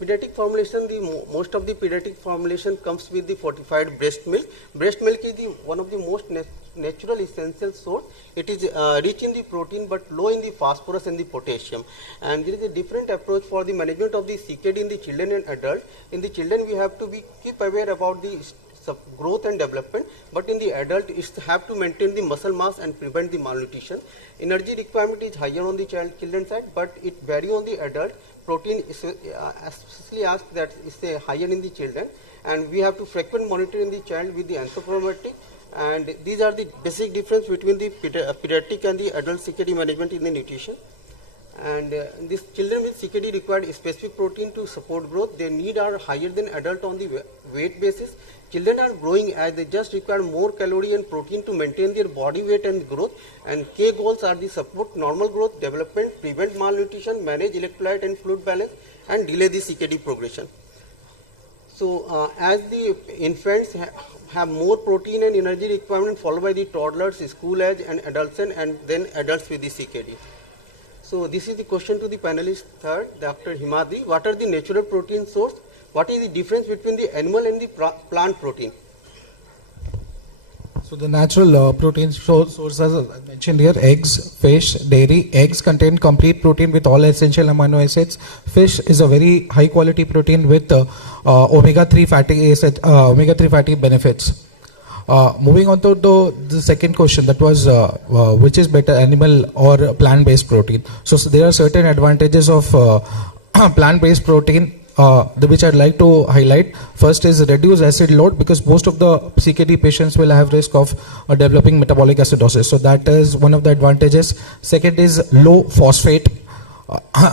Pediatric formulation, most of the pediatric formulation comes with the fortified breast milk. Breast milk is one of the most natural essential source. It is rich in the protein but low in the phosphorus and the potassium. And there is a different approach for the management of the CKD in the children and adult. In the children, we have to keep aware about the growth and development, but in the adult, it have to maintain the muscle mass and prevent the malnutrition. Energy requirement is higher on the children side, but it vary on the adult. Protein is especially asked that is higher in the children, and we have to frequent monitor in the child with the anthropometric. And these are the basic difference between the pediatric and the adult CKD management in the nutrition. And these children with CKD require specific protein to support growth. Their need are higher than adult on the weight basis. Children are growing as they just require more calorie and protein to maintain their body weight and growth. And K goals are the support normal growth, development, prevent malnutrition, manage electrolyte and fluid balance, and delay the CKD progression. So as the infants have more protein and energy requirement, followed by the toddlers, school age, and adults, and then adults with the CKD. So this is the question to the panelist third, Dr. Himadri. What are the natural protein source? What is the difference between the animal and the plant protein? So the natural protein sources, as I mentioned here, eggs, fish, dairy. Eggs contain complete protein with all essential amino acids. Fish is a very high quality protein with omega-3 fatty benefits. Moving on to the second question, that was which is better, animal or plant-based protein. So there are certain advantages of plant-based protein which I'd like to highlight. First is reduced acid load, because most of the CKD patients will have risk of developing metabolic acidosis. So that is one of the advantages. Second is low phosphate.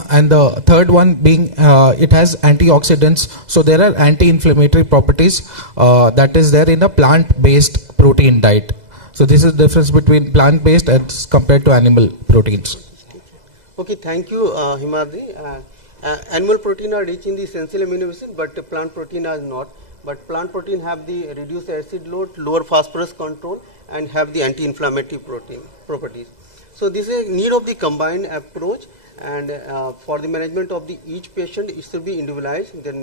And the third one being it has antioxidants. So there are anti-inflammatory properties that is there in a plant-based protein diet. So this is the difference between plant-based as compared to animal proteins. Okay, thank you, Himadri. Animal protein are rich in the essential amino acids, but plant protein are not. But plant protein have the reduced acid load, lower phosphorus control, and have the anti-inflammatory properties. So this is need of the combined approach. And for the management of each patient, it should be individualized. The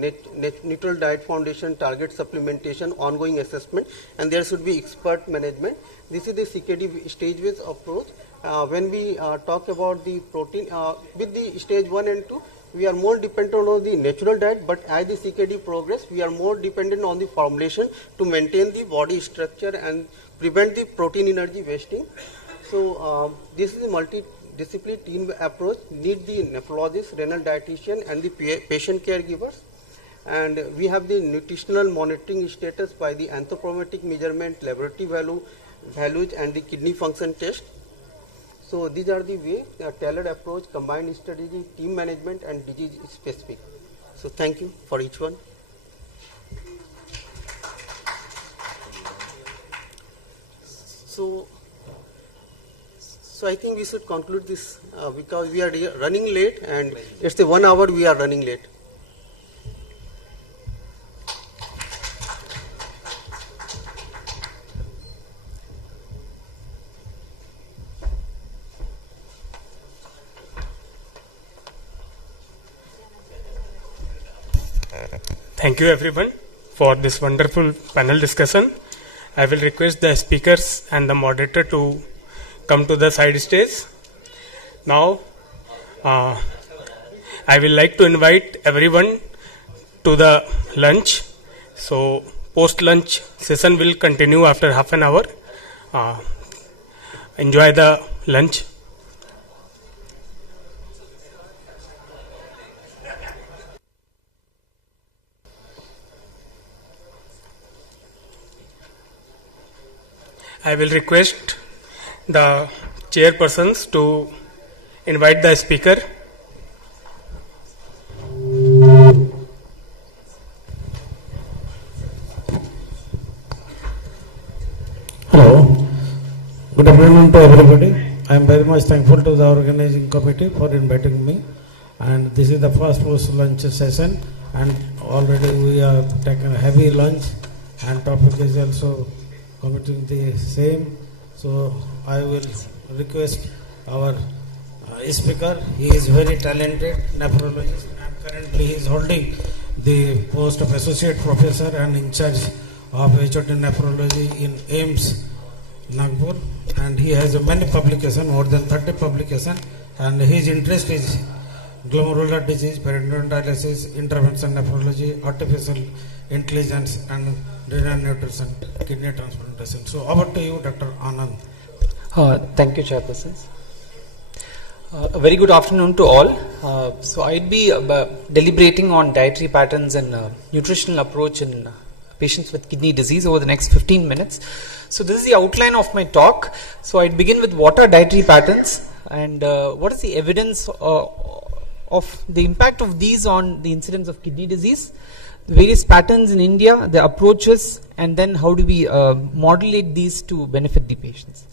neutral diet foundation, target supplementation, ongoing assessment, and there should be expert management. This is the CKD stage-wise approach. When we talk about the protein, with the stage 1 and 2, we are more dependent on the natural diet, but as the CKD progress, we are more dependent on the formulation to maintain the body structure and prevent the protein energy wasting. So this is a multidisciplinary team approach, need the nephrologist, renal dietitian and the patient caregivers. And we have the nutritional monitoring status by the anthropometric measurement, laboratory values and the kidney function test. So these are the way, tailored approach, combined strategy, team management and disease specific. So thank you for each one. So I think we should conclude this because we are running late and it's a 1 hour we are running late. Thank you everyone for this wonderful panel discussion. I will request the speakers and the moderator to come to the side stage. Now, I will like to invite everyone to the lunch. So, post-lunch session will continue after half an hour. Enjoy the lunch. I will request the chairpersons to invite the speaker. Hello. Good afternoon to everybody. I am very much thankful to the organizing committee for inviting me. And this is the first post-lunch session. And already we have taken a heavy lunch and topic is also committing the same. So I will request our speaker. He is very talented nephrologist and currently he is holding the post of associate professor and in charge of HOD nephrology in AIMS Nagpur, and he has many publications, more than 30 publications, and his interest is glomerular disease, parenteral dialysis, intervention nephrology, artificial intelligence and renal nutrition, kidney transplantation. So over to you, Dr. Anand. Thank you, Chairpersons. A very good afternoon to all. So I'd be deliberating on dietary patterns and nutritional approach in patients with kidney disease over the next 15 minutes. So this is the outline of my talk. So I'd begin with what are dietary patterns and what is the evidence of the impact of these on the incidence of kidney disease, the various patterns in India, the approaches, and then how do we modulate these to benefit the patients.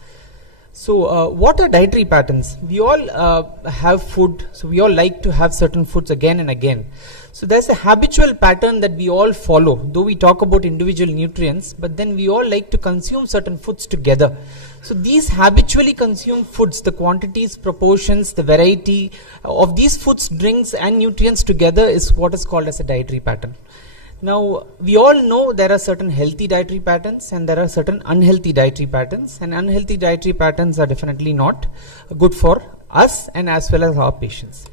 So what are dietary patterns? We all have food, so we all like to have certain foods again and again. So there's a habitual pattern that we all follow, though we talk about individual nutrients, but then we all like to consume certain foods together. So these habitually consumed foods, the quantities, proportions, the variety of these foods, drinks and nutrients together is what is called as a dietary pattern. Now, we all know there are certain healthy dietary patterns and there are certain unhealthy dietary patterns, and unhealthy dietary patterns are definitely not good for us and as well as our patients.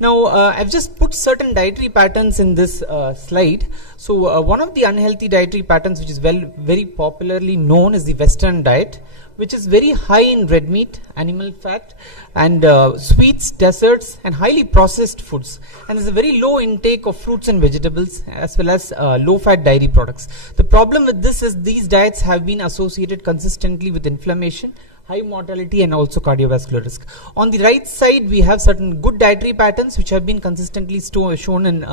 Now, I've just put certain dietary patterns in this slide. So, one of the unhealthy dietary patterns which is very popularly known is the Western diet, which is very high in red meat, animal fat, and sweets, desserts, and highly processed foods. And there's a very low intake of fruits and vegetables, as well as low-fat dairy products. The problem with this is these diets have been associated consistently with inflammation, high mortality, and also cardiovascular risk. On the right side, we have certain good dietary patterns which have been consistently shown in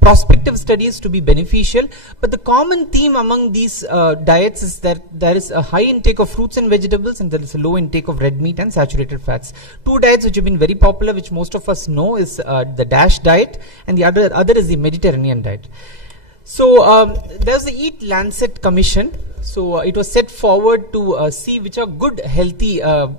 prospective studies to be beneficial. But the common theme among these diets is that there is a high intake of fruits and vegetables and there is a low intake of red meat and saturated fats. Two diets which have been very popular, which most of us know, is the DASH diet, and the other is the Mediterranean diet. So there's the Eat Lancet Commission. So it was set forward to see which are good healthy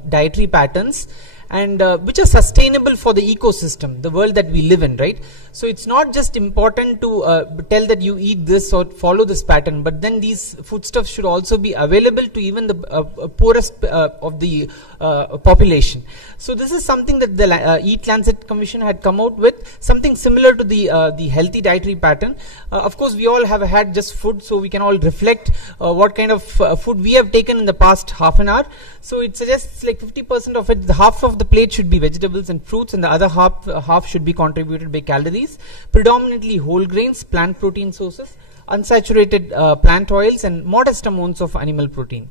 dietary patterns, and which are sustainable for the ecosystem, the world that we live in, right? So it's not just important to tell that you eat this or follow this pattern, but then these foodstuffs should also be available to even the poorest of the population. So this is something that the Eat Lancet Commission had come out with, something similar to the healthy dietary pattern. Of course, we all have had just food, so we can all reflect what kind of food we have taken in the past half an hour. So it suggests like 50% of it, the half of the plate should be vegetables and fruits, and the other half should be contributed by calories, predominantly whole grains, plant protein sources, unsaturated plant oils, and modest amounts of animal protein.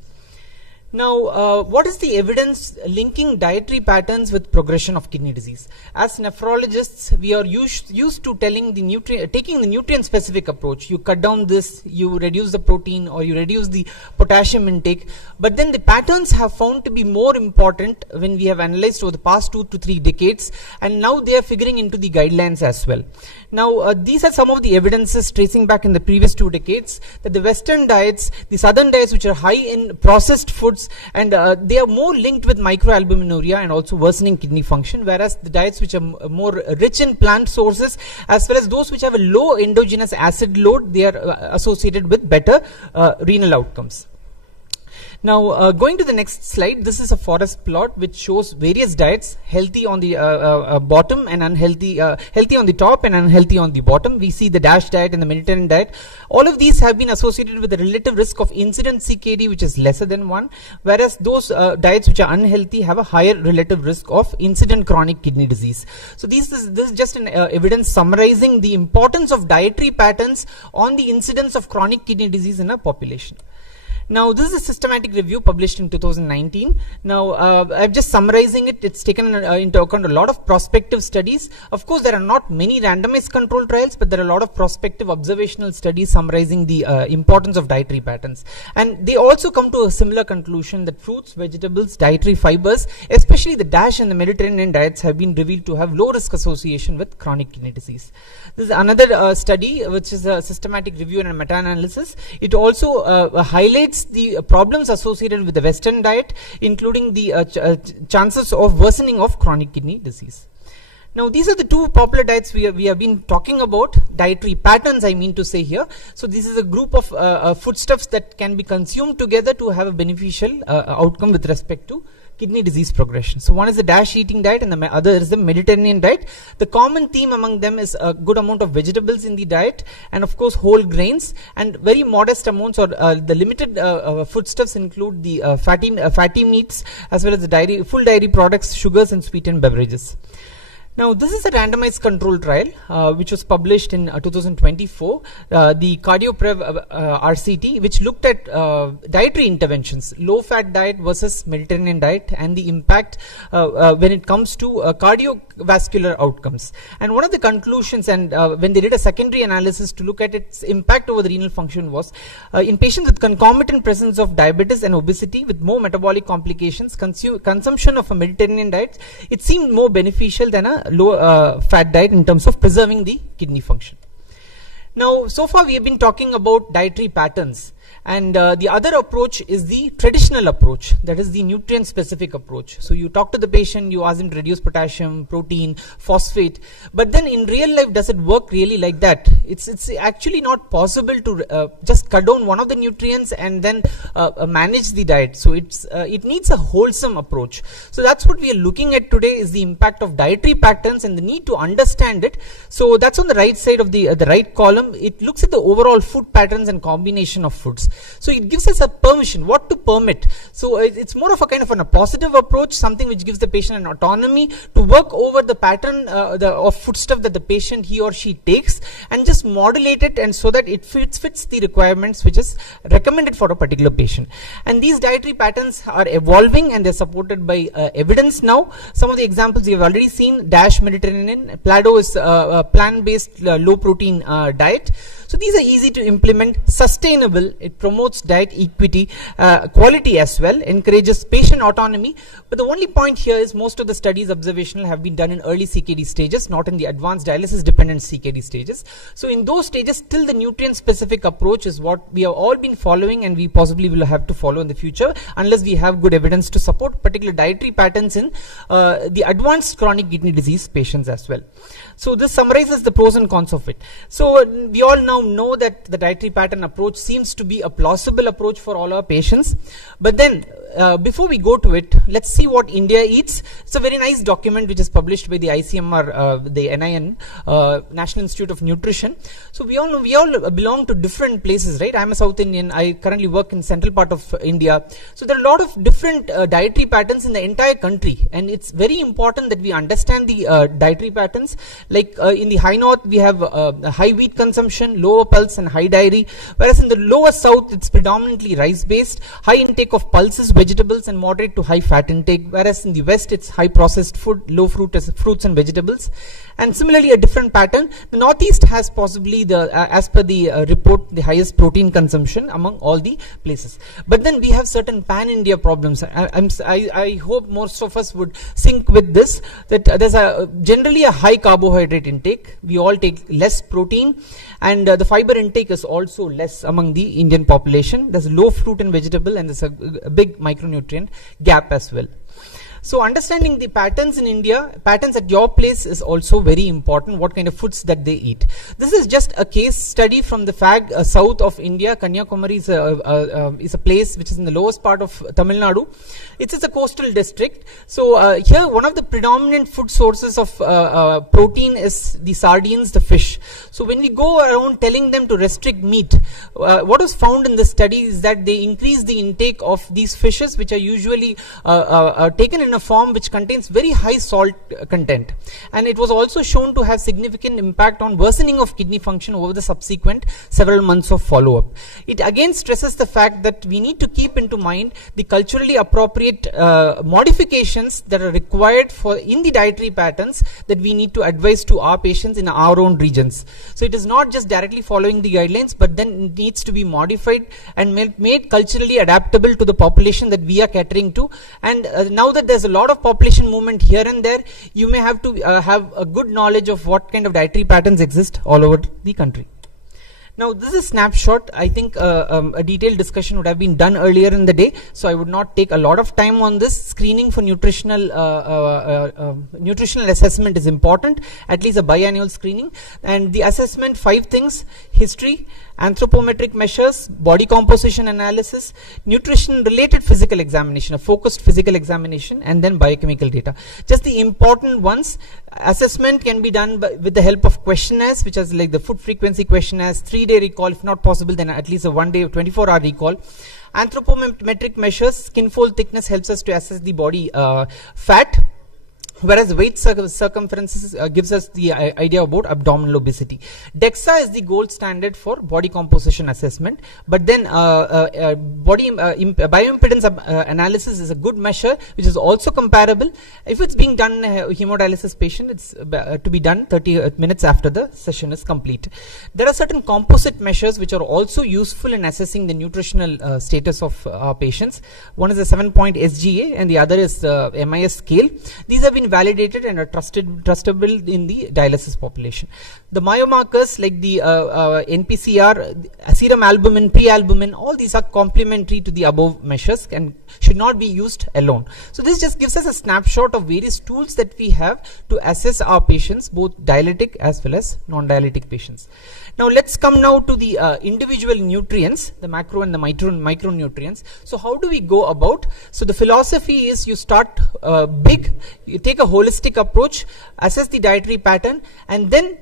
Now, what is the evidence linking dietary patterns with progression of kidney disease? As nephrologists, we are used to taking the nutrient-specific approach. You cut down this, you reduce the protein, or you reduce the potassium intake. But then the patterns have found to be more important when we have analyzed over the past 2 to 3 decades, and now they are figuring into the guidelines as well. Now, these are some of the evidences tracing back in the previous 2 decades that the Western diets, the Southern diets, which are high in processed foods, and they are more linked with microalbuminuria and also worsening kidney function, whereas the diets which are more rich in plant sources, as well as those which have a low endogenous acid load, they are associated with better renal outcomes. Now, going to the next slide, this is a forest plot which shows various diets, healthy on the bottom and unhealthy, healthy on the top and unhealthy on the bottom. We see the DASH diet and the Mediterranean diet. All of these have been associated with a relative risk of incident CKD, which is lesser than 1, whereas those diets which are unhealthy have a higher relative risk of incident chronic kidney disease. So this is just an evidence summarizing the importance of dietary patterns on the incidence of chronic kidney disease in a population. Now, this is a systematic review published in 2019. Now, I'm just summarizing it. It's taken into account a lot of prospective studies. Of course, there are not many randomized control trials, but there are a lot of prospective observational studies summarizing the importance of dietary patterns. And they also come to a similar conclusion that fruits, vegetables, dietary fibers, especially the DASH and the Mediterranean diets, have been revealed to have low risk association with chronic kidney disease. This is another study, which is a systematic review and a meta-analysis. It also highlights the problems associated with the Western diet, including the chances of worsening of chronic kidney disease. Now, these are the 2 popular diets we have been talking about, dietary patterns I mean to say here. So this is a group of foodstuffs that can be consumed together to have a beneficial outcome with respect to kidney disease progression. So one is the DASH eating diet and the other is the Mediterranean diet. The common theme among them is a good amount of vegetables in the diet and of course whole grains, and very modest amounts, or the limited foodstuffs include the fatty meats as well as the full dairy products, sugars and sweetened beverages. Now, this is a randomized control trial which was published in 2024, the CardioPrev RCT, which looked at dietary interventions, low-fat diet versus Mediterranean diet, and the impact when it comes to cardiovascular outcomes. And one of the conclusions, and when they did a secondary analysis to look at its impact over the renal function, was in patients with concomitant presence of diabetes and obesity with more metabolic complications, consumption of a Mediterranean diet, it seemed more beneficial than a low fat diet in terms of preserving the kidney function. Now, so far we have been talking about dietary patterns, and the other approach is the traditional approach, that is the nutrient specific approach. So you talk to the patient, you ask them to reduce potassium, protein, phosphate, but then in real life, does it work really like that? It's actually not possible to just cut down one of the nutrients and then manage the diet. So it needs a wholesome approach. So that's what we are looking at today, is the impact of dietary patterns and the need to understand it. So that's on the right side of the right column. It looks at the overall food patterns and combination of foods. So it gives us a permission, what to permit. So it's more of a kind of a positive approach, something which gives the patient an autonomy to work over the pattern of foodstuff that the patient, he or she takes, and just modulate it, and so that it fits the requirements which is recommended for a particular patient. And these dietary patterns are evolving and they're supported by evidence now. Some of the examples you've already seen: DASH Mediterranean, PLADO is plant-based low protein diet. So these are easy to implement, sustainable, it promotes diet equity, quality as well, encourages patient autonomy. But the only point here is most of the studies observational have been done in early CKD stages, not in the advanced dialysis dependent CKD stages. So in those stages, still the nutrient specific approach is what we have all been following, and we possibly will have to follow in the future unless we have good evidence to support particular dietary patterns in the advanced chronic kidney disease patients as well. So this summarizes the pros and cons of it. So we all now know that the dietary pattern approach seems to be a plausible approach for all our patients. But then before we go to it, let's see what India eats. It's a very nice document which is published by the ICMR, the NIN, National Institute of Nutrition. So we all know, we all belong to different places, right? I'm a South Indian. I currently work in central part of India. So there are a lot of different dietary patterns in the entire country, and it's very important that we understand the dietary patterns. Like in the high north, we have high wheat consumption, lower pulse and high dairy, whereas in the lower south, it's predominantly rice based, high intake of pulses, vegetables and moderate to high fat intake, whereas in the west, it's high processed food, low fruits and vegetables. And similarly, a different pattern. The northeast has possibly the, as per the report, the highest protein consumption among all the places. But then we have certain pan-India problems. I hope most of us would sync with this, that there's generally a high carbohydrate intake. We all take less protein, and the fiber intake is also less among the Indian population. There's low fruit and vegetable, and there's a big micronutrient gap as well. So understanding the patterns in India, patterns at your place is also very important, what kind of foods that they eat. This is just a case study from the FAG south of India. Kanyakumari is a place which is in the lowest part of Tamil Nadu. It is a coastal district. So here one of the predominant food sources of protein is the sardines, the fish. So when we go around telling them to restrict meat, what was found in the study is that they increase the intake of these fishes, which are usually taken in a form which contains very high salt content, and it was also shown to have significant impact on worsening of kidney function over the subsequent several months of follow-up. It again stresses the fact that we need to keep into mind the culturally appropriate modifications that are required for in the dietary patterns that we need to advise to our patients in our own regions. So it is not just directly following the guidelines, but then it needs to be modified and made culturally adaptable to the population that we are catering to. And now that there's a lot of population movement here and there, you may have to have a good knowledge of what kind of dietary patterns exist all over the country. Now this is a snapshot. I think a detailed discussion would have been done earlier in the day, so I would not take a lot of time on this. Screening for nutritional assessment is important, at least a biannual screening. And the assessment, 5 things: history, anthropometric measures, body composition analysis, nutrition related physical examination, a focused physical examination, and then biochemical data. Just the important ones. Assessment can be done with the help of questionnaires, which is like the food frequency questionnaires, 3-day recall, if not possible then at least a 1-day or 24-hour recall. Anthropometric measures, skin fold thickness helps us to assess the body fat, whereas weight circumferences gives us the idea about abdominal obesity. DEXA is the gold standard for body composition assessment, but then bioimpedance analysis is a good measure which is also comparable. If it's being done in a hemodialysis patient, it's to be done 30 minutes after the session is complete. There are certain composite measures which are also useful in assessing the nutritional status of our patients. One is the 7-point SGA and the other is the MIS scale. These have been validated and are trustable in the dialysis population. The biomarkers like the NPCR, serum albumin, pre-albumin, all these are complementary to the above measures and should not be used alone. So this just gives us a snapshot of various tools that we have to assess our patients, both dialytic as well as non-dialytic patients. Now let's come now to the individual nutrients, the macro and the micronutrients. So how do we go about? So the philosophy is you start big, you take a holistic approach, assess the dietary pattern, and then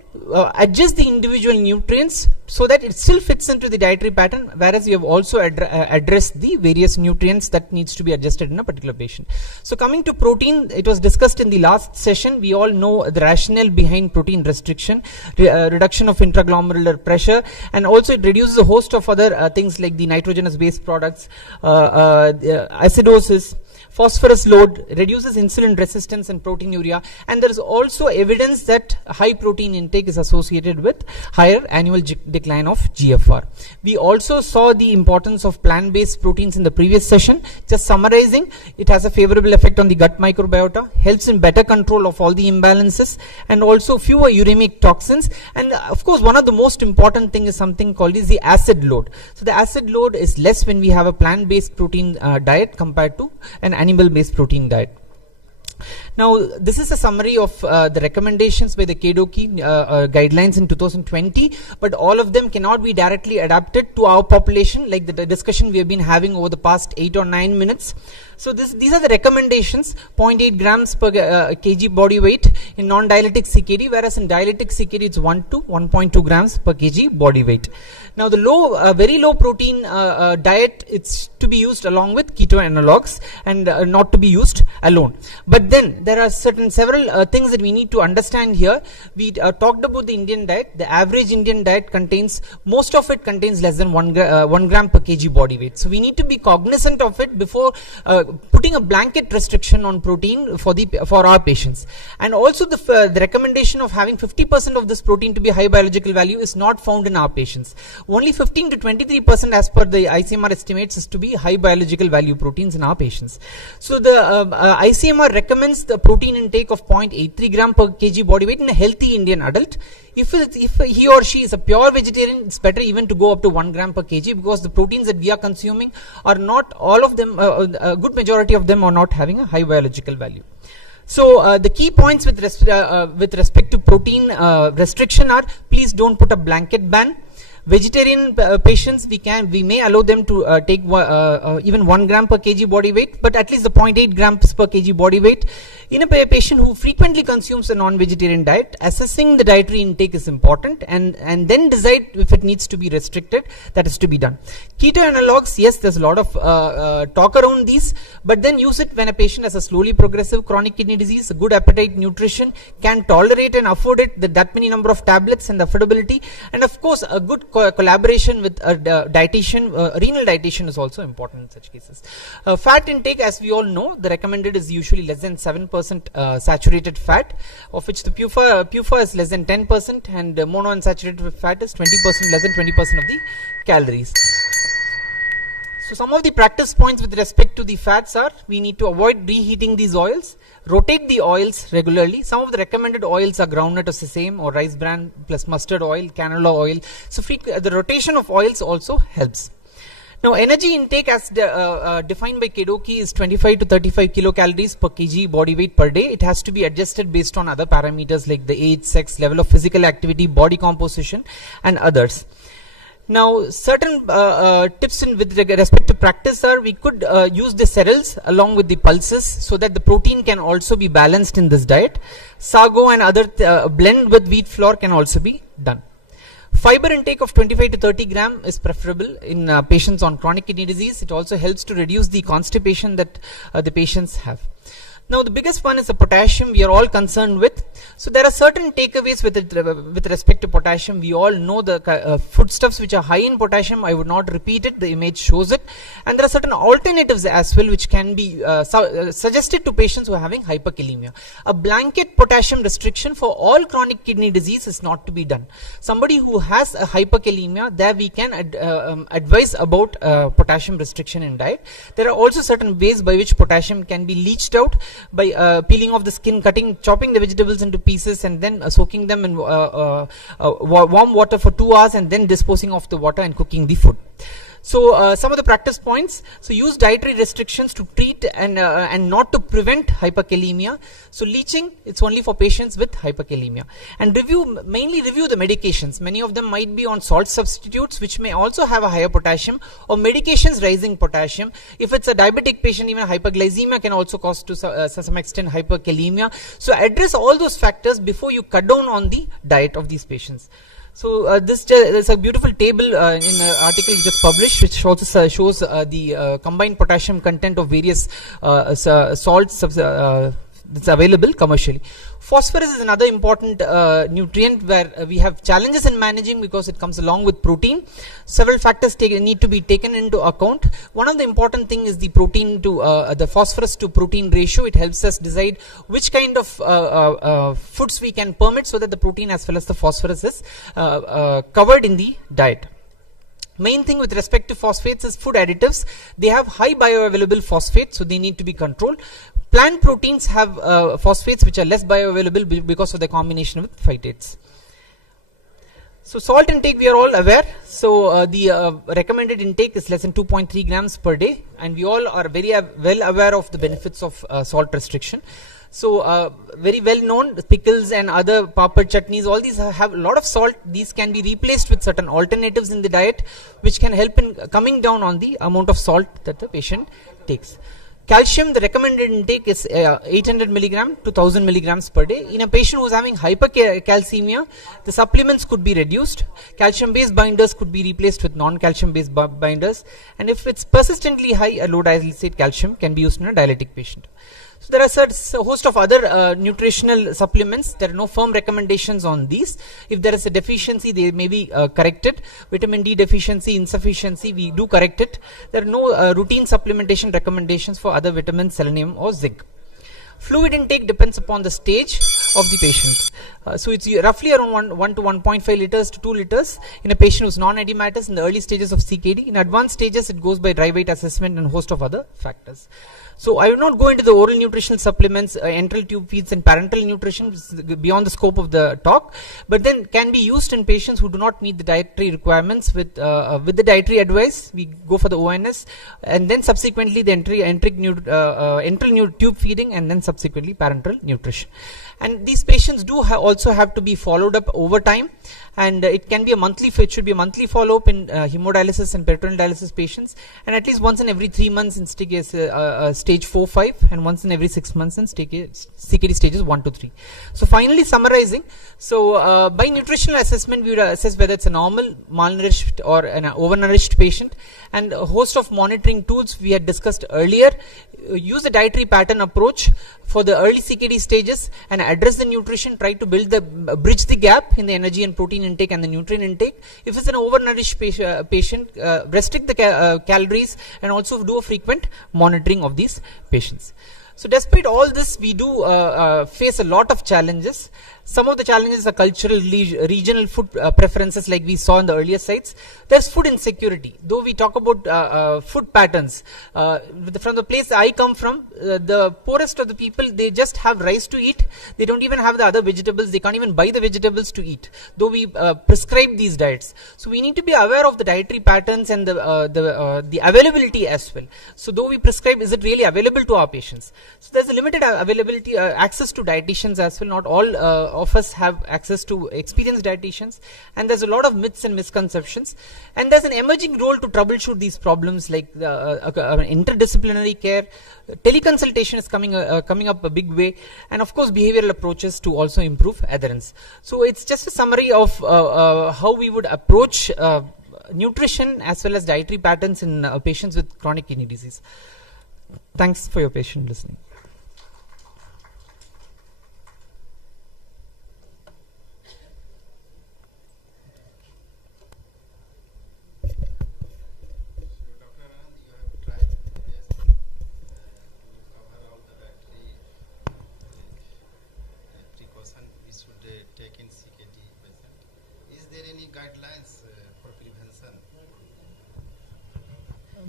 adjust the individual nutrients so that it still fits into the dietary pattern, whereas you have also addressed the various nutrients that needs to be adjusted in a particular patient. So coming to protein, it was discussed in the last session. We all know the rationale behind protein restriction, reduction of intraglomerular pressure, and also it reduces a host of other things like the nitrogenous waste products, acidosis. phosphorus load, reduces insulin resistance and proteinuria, and there is also evidence that high protein intake is associated with higher annual decline of GFR. We also saw the importance of plant-based proteins in the previous session. Just summarizing, it has a favorable effect on the gut microbiota, helps in better control of all the imbalances, and also fewer uremic toxins. And of course, one of the most important thing is something called is the acid load. So the acid load is less when we have a plant-based protein diet compared to an animal-based protein diet. Now, this is a summary of the recommendations by the KDOQI guidelines in 2020, but all of them cannot be directly adapted to our population, like the discussion we have been having over the past 8 or 9 minutes. So these are the recommendations: 0.8 grams per kg body weight in non-dialytic CKD, whereas in dialytic CKD it's 1 to 1.2 grams per kg body weight. Now the very low protein diet, it's to be used along with keto analogs and not to be used alone. But then there are several things that we need to understand here. We talked about the Indian diet. The average Indian diet most of it contains less than 1 gram per kg body weight. So we need to be cognizant of it before putting a blanket restriction on protein for our patients. And also the recommendation of having 50% of this protein to be high biological value is not found in our patients. Only 15 to 23% as per the ICMR estimates is to be high biological value proteins in our patients. So the ICMR recommends the protein intake of 0.83 gram per kg body weight in a healthy Indian adult. If he or she is a pure vegetarian, it's better even to go up to 1 gram per kg, because the proteins that we are consuming are not all of them, a good majority of them are not having a high biological value. So the key points with respect to protein restriction are: please don't put a blanket ban. Vegetarian patients, we may allow them to take even 1 gram per kg body weight, but at least the 0.8 grams per kg body weight. In a patient who frequently consumes a non-vegetarian diet, assessing the dietary intake is important, and then decide if it needs to be restricted. That is to be done. Keto analogs, yes, there's a lot of talk around these, but then use it when a patient has a slowly progressive chronic kidney disease, good appetite, nutrition, can tolerate and afford it, that many number of tablets and affordability, and of course a good collaboration with a dietitian. Renal dietitian is also important in such cases. Fat intake, as we all know, the recommended is usually less than 7% saturated fat, of which the PUFA is less than 10%, and monounsaturated fat is 20%, less than 20% of the calories. So some of the practice points with respect to the fats are: we need to avoid reheating these oils, rotate the oils regularly. Some of the recommended oils are groundnut or sesame or rice bran plus mustard oil, canola oil. So the rotation of oils also helps. Now, energy intake as defined by KDOQI is 25 to 35 kilocalories per kg body weight per day. It has to be adjusted based on other parameters like the age, sex, level of physical activity, body composition, and others. Now, certain tips with respect to practice are: we could use the cereals along with the pulses so that the protein can also be balanced in this diet. Sago and other blend with wheat flour can also be done. Fiber intake of 25 to 30 gram is preferable in patients on chronic kidney disease. It also helps to reduce the constipation that the patients have. Now, the biggest one is the potassium we are all concerned with. So there are certain takeaways with respect to potassium. We all know the foodstuffs which are high in potassium. I would not repeat it. The image shows it. And there are certain alternatives as well which can be suggested to patients who are having hyperkalemia. A blanket potassium restriction for all chronic kidney disease is not to be done. Somebody who has a hyperkalemia, there we can advise about potassium restriction in diet. There are also certain ways by which potassium can be leached out, by peeling off the skin, chopping the vegetables into pieces, and then soaking them in warm water for 2 hours, and then disposing of the water and cooking the food. So some of the practice points: so use dietary restrictions to treat and not to prevent hyperkalemia. So leaching, it's only for patients with hyperkalemia. And mainly review the medications. Many of them might be on salt substitutes which may also have a higher potassium, or medications raising potassium. If it's a diabetic patient, even hyperglycemia can also cause to some extent hyperkalemia. So address all those factors before you cut down on the diet of these patients. So there's a beautiful table in an article just published, which also shows the combined potassium content of various salts that's available commercially. Phosphorus is another important nutrient where we have challenges in managing because it comes along with protein. Several factors need to be taken into account. One of the important thing is the protein to the phosphorus to protein ratio. It helps us decide which kind of foods we can permit so that the protein as well as the phosphorus is covered in the diet. Main thing with respect to phosphates is food additives. They have high bioavailable phosphates, so they need to be controlled. Plant proteins have phosphates which are less bioavailable because of the combination with phytates. So salt intake we are all aware. So the recommended intake is less than 2.3 grams per day, and we all are very well aware of the benefits of salt restriction. So very well known, pickles and other papad chutneys, all these have a lot of salt. These can be replaced with certain alternatives in the diet which can help in coming down on the amount of salt that the patient takes. Calcium, the recommended intake is 800 milligram to 1000 milligrams per day. In a patient who is having hypercalcemia, the supplements could be reduced. Calcium-based binders could be replaced with non-calcium-based binders. And if it's persistently high, a low dialysate calcium can be used in a dialytic patient. So there are a host of other nutritional supplements. There are no firm recommendations on these. If there is a deficiency, they may be corrected. Vitamin D deficiency, insufficiency, we do correct it. There are no routine supplementation recommendations for other vitamins, selenium or zinc. Fluid intake depends upon the stage of the patient. So it's roughly around 1 to 1.5 liters to 2 liters in a patient who's non-edematous in the early stages of CKD. In advanced stages, it goes by dry weight assessment and a host of other factors. So I will not go into the oral nutritional supplements, enteral tube feeds and parenteral nutrition beyond the scope of the talk, but then can be used in patients who do not meet the dietary requirements with the dietary advice. We go for the ONS and then subsequently the enteral tube feeding and then subsequently parenteral nutrition. And these patients do also have to be followed up over time, and it can be it should be a monthly follow-up in hemodialysis and peritoneal dialysis patients, and at least once in every 3 months in stage 4-5, and once in every 6 months in CKD stages 1 to 3. So finally summarizing, so by nutritional assessment we would assess whether it's a normal, malnourished or an overnourished patient, and a host of monitoring tools we had discussed earlier. Use the dietary pattern approach for the early CKD stages and address the nutrition, try to bridge the gap in the energy and protein intake and the nutrient intake. If it's an overnourished patient, restrict the calories and also do a frequent monitoring of these patients. So despite all this, we do face a lot of challenges. Some of the challenges are cultural, regional food preferences like we saw in the earlier sites. There's food insecurity. Though we talk about food patterns, from the place I come from, the poorest of the people, they just have rice to eat. They don't even have the other vegetables. They can't even buy the vegetables to eat, though we prescribe these diets. So we need to be aware of the dietary patterns and the availability as well. So though we prescribe, is it really available to our patients? So there's a limited availability, access to dietitians as well. Not all of us have access to experienced dietitians, and there's a lot of myths and misconceptions, and there's an emerging role to troubleshoot these problems like interdisciplinary care. Teleconsultation is coming up a big way, and of course behavioral approaches to also improve adherence. So it's just a summary of how we would approach nutrition as well as dietary patterns in patients with chronic kidney disease. Thanks for your patient listening.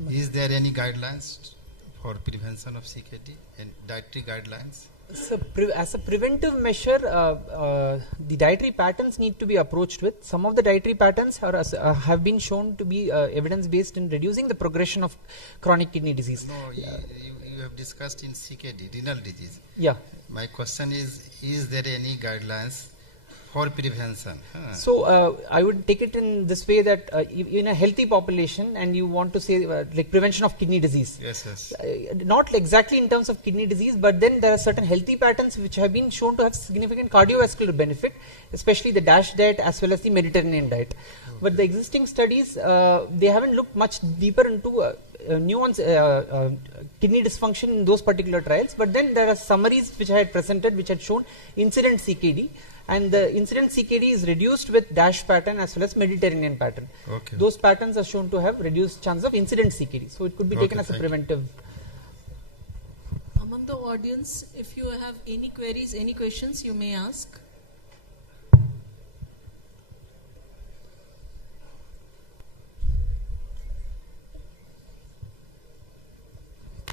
Is there any guidelines for prevention of CKD and dietary guidelines? So as a preventive measure, the dietary patterns need to be approached with. Some of the dietary patterns have been shown to be evidence-based in reducing the progression of chronic kidney disease. No, you have discussed in CKD, renal disease. Yeah. My question is there any guidelines for prevention? So I would take it in this way that in a healthy population, and you want to say like prevention of kidney disease. Yes. Not exactly in terms of kidney disease, but then there are certain healthy patterns which have been shown to have significant cardiovascular benefit, especially the DASH diet as well as the Mediterranean diet. But the existing studies, they haven't looked much deeper into nuance kidney dysfunction in those particular trials, but then there are summaries which I had presented which had shown incident CKD, and the incident CKD is reduced with DASH pattern as well as Mediterranean pattern. Okay. Those patterns are shown to have reduced chance of incident CKD, so it could be taken as a preventive. Among the audience, if you have any queries, any questions, you may ask.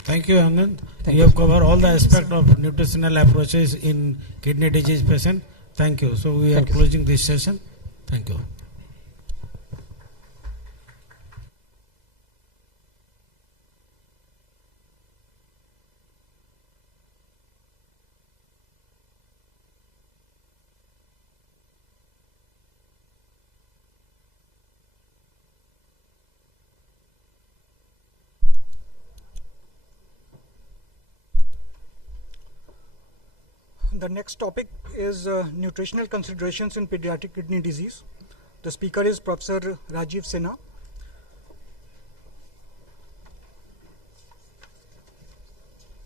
Thank you, Anand. You have covered all the aspects of nutritional approaches in kidney disease patient. Thank you. So we are closing this session. Thank you. The next topic is nutritional considerations in pediatric kidney disease. The speaker is Professor Rajiv Sinha.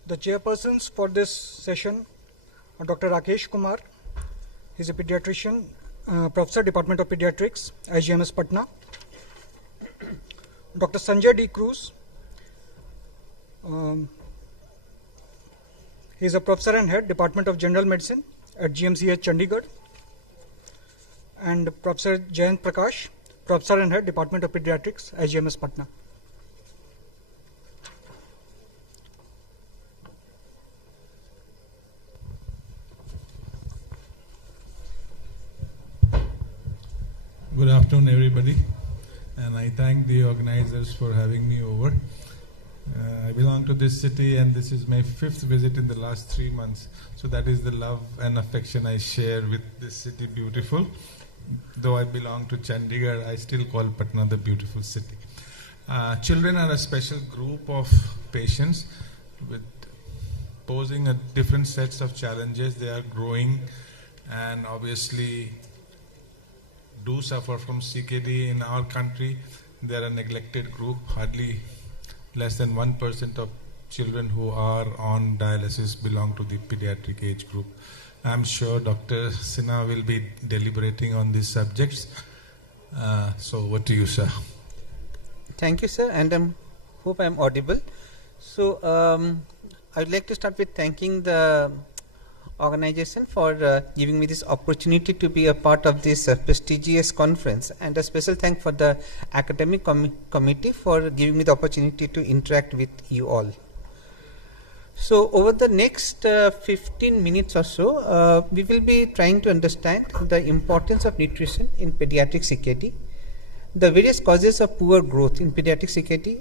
The chairpersons for this session are Dr. Rakesh Kumar. He is a pediatrician, Professor, Department of Pediatrics, IGMS Patna. Dr. Sanjay D. Cruz. He is a Professor and Head, Department of General Medicine at GMCH Chandigarh. And Professor Jayant Prakash, Professor and Head, Department of Pediatrics, IGMS Patna. Good afternoon, everybody, and I thank the organizers for having me over. I belong to this city, and this is my 5th visit in the last 3 months. So that is the love and affection I share with this city, beautiful. Though I belong to Chandigarh, I still call Patna the beautiful city. Children are a special group of patients with posing a different sets of challenges. They are growing and obviously do suffer from CKD in our country. They are a neglected group. Hardly less than 1% of children who are on dialysis belong to the pediatric age group. I'm sure Dr. Sinha will be deliberating on these subjects. So over to you, sir. Thank you, sir, and I hope I'm audible. So I would like to start with thanking the organization for giving me this opportunity to be a part of this prestigious conference, and a special thank for the academic committee for giving me the opportunity to interact with you all. So over the next 15 minutes or so, we will be trying to understand the importance of nutrition in pediatric CKD, the various causes of poor growth in pediatric CKD.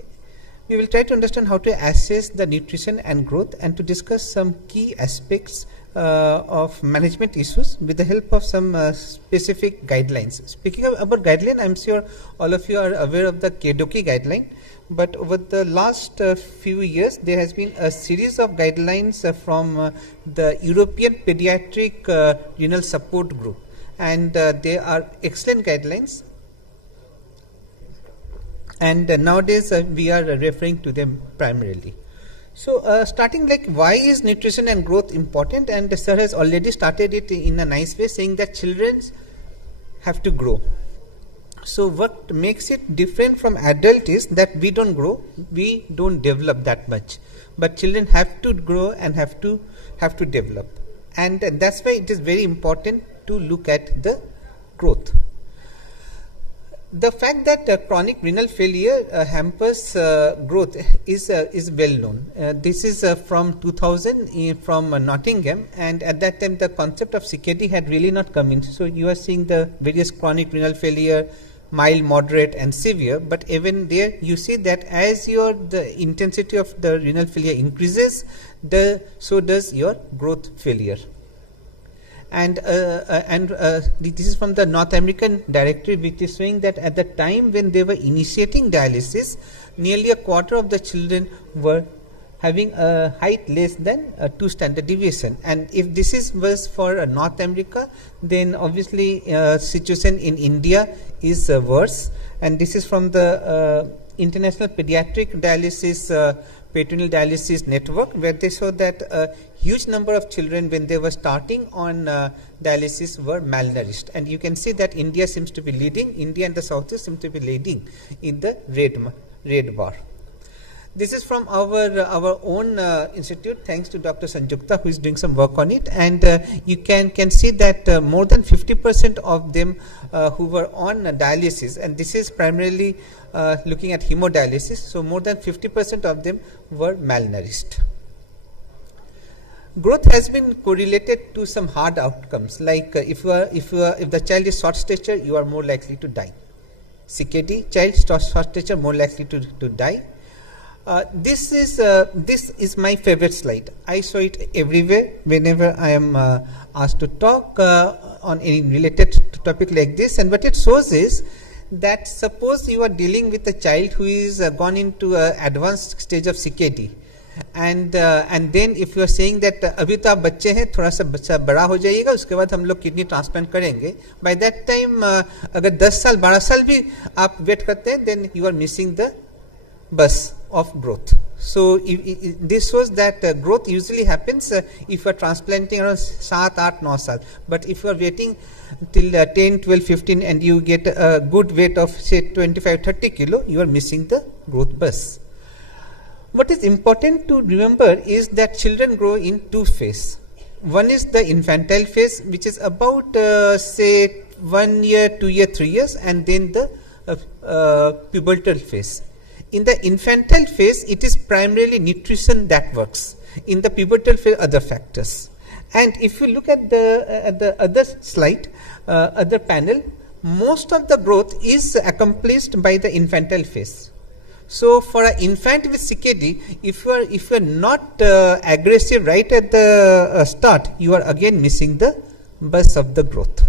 We will try to understand how to assess the nutrition and growth, and to discuss some key aspects of management issues with the help of some specific guidelines. Speaking about guideline, I'm sure all of you are aware of the KDOQI guideline, but over the last few years there has been a series of guidelines from the European Pediatric Renal Support Group, and they are excellent guidelines, and nowadays we are referring to them primarily. So starting like, why is nutrition and growth important? And sir has already started it in a nice way, saying that children have to grow. So what makes it different from adult is that we don't grow, we don't develop that much, but children have to grow and have to develop, and that's why it is very important to look at the growth. The fact that chronic renal failure hampers growth is well known. This is from 2000 from Nottingham, and at that time the concept of CKD had really not come in. So you are seeing the various chronic renal failure, mild, moderate and severe, but even there you see that as the intensity of the renal failure increases, so does your growth failure. And this is from the North American directory, which is showing that at the time when they were initiating dialysis, nearly a quarter of the children were having a height less than 2 standard deviation. And if this was for North America, then obviously situation in India is worse. And this is from the International Pediatric Dialysis Peritoneal Dialysis Network, where they saw that a huge number of children when they were starting on dialysis were malnourished. And you can see that India seems to be leading, India and the Southeast seem to be leading in the red bar. This is from our own institute, thanks to Dr. Sanjukta, who is doing some work on it. And you can see that more than 50% of them who were on dialysis, and this is primarily looking at hemodialysis, so more than 50% of them were malnourished. Growth has been correlated to some hard outcomes, like if the child is short stature, you are more likely to die. CKD, child short stature, more likely to die. This is my favorite slide. I show it everywhere whenever I am asked to talk on any related topic like this. And what it shows is that suppose you are dealing with a child who is gone into an advanced stage of CKD, and then if you are saying that अभी तो आप बच्चे हैं, थोड़ा सा बच्चा बड़ा हो जाइएगा, उसके बाद हम लोग किडनी ट्रांसप्लांट करेंगे. By that time अगर 10 साल 12 साल भी आप वेट करते हैं, then you are missing the bus of growth. So this shows that growth usually happens if you are transplanting around 7, 8, 9 saal. But if you are waiting till 10, 12, 15 and you get a good weight of say 25, 30 kilo, you are missing the growth bus. What is important to remember is that children grow in two phases. One is the infantile phase, which is about say 1 year, 2 year, 3 years, and then the pubertal phase. In the infantile phase, it is primarily nutrition that works. In the pubertal phase, other factors. And if you look at the other slide, other panel, most of the growth is accomplished by the infantile phase. So for an infant with CKD, if you are not aggressive right at the start, you are again missing the bus of the growth.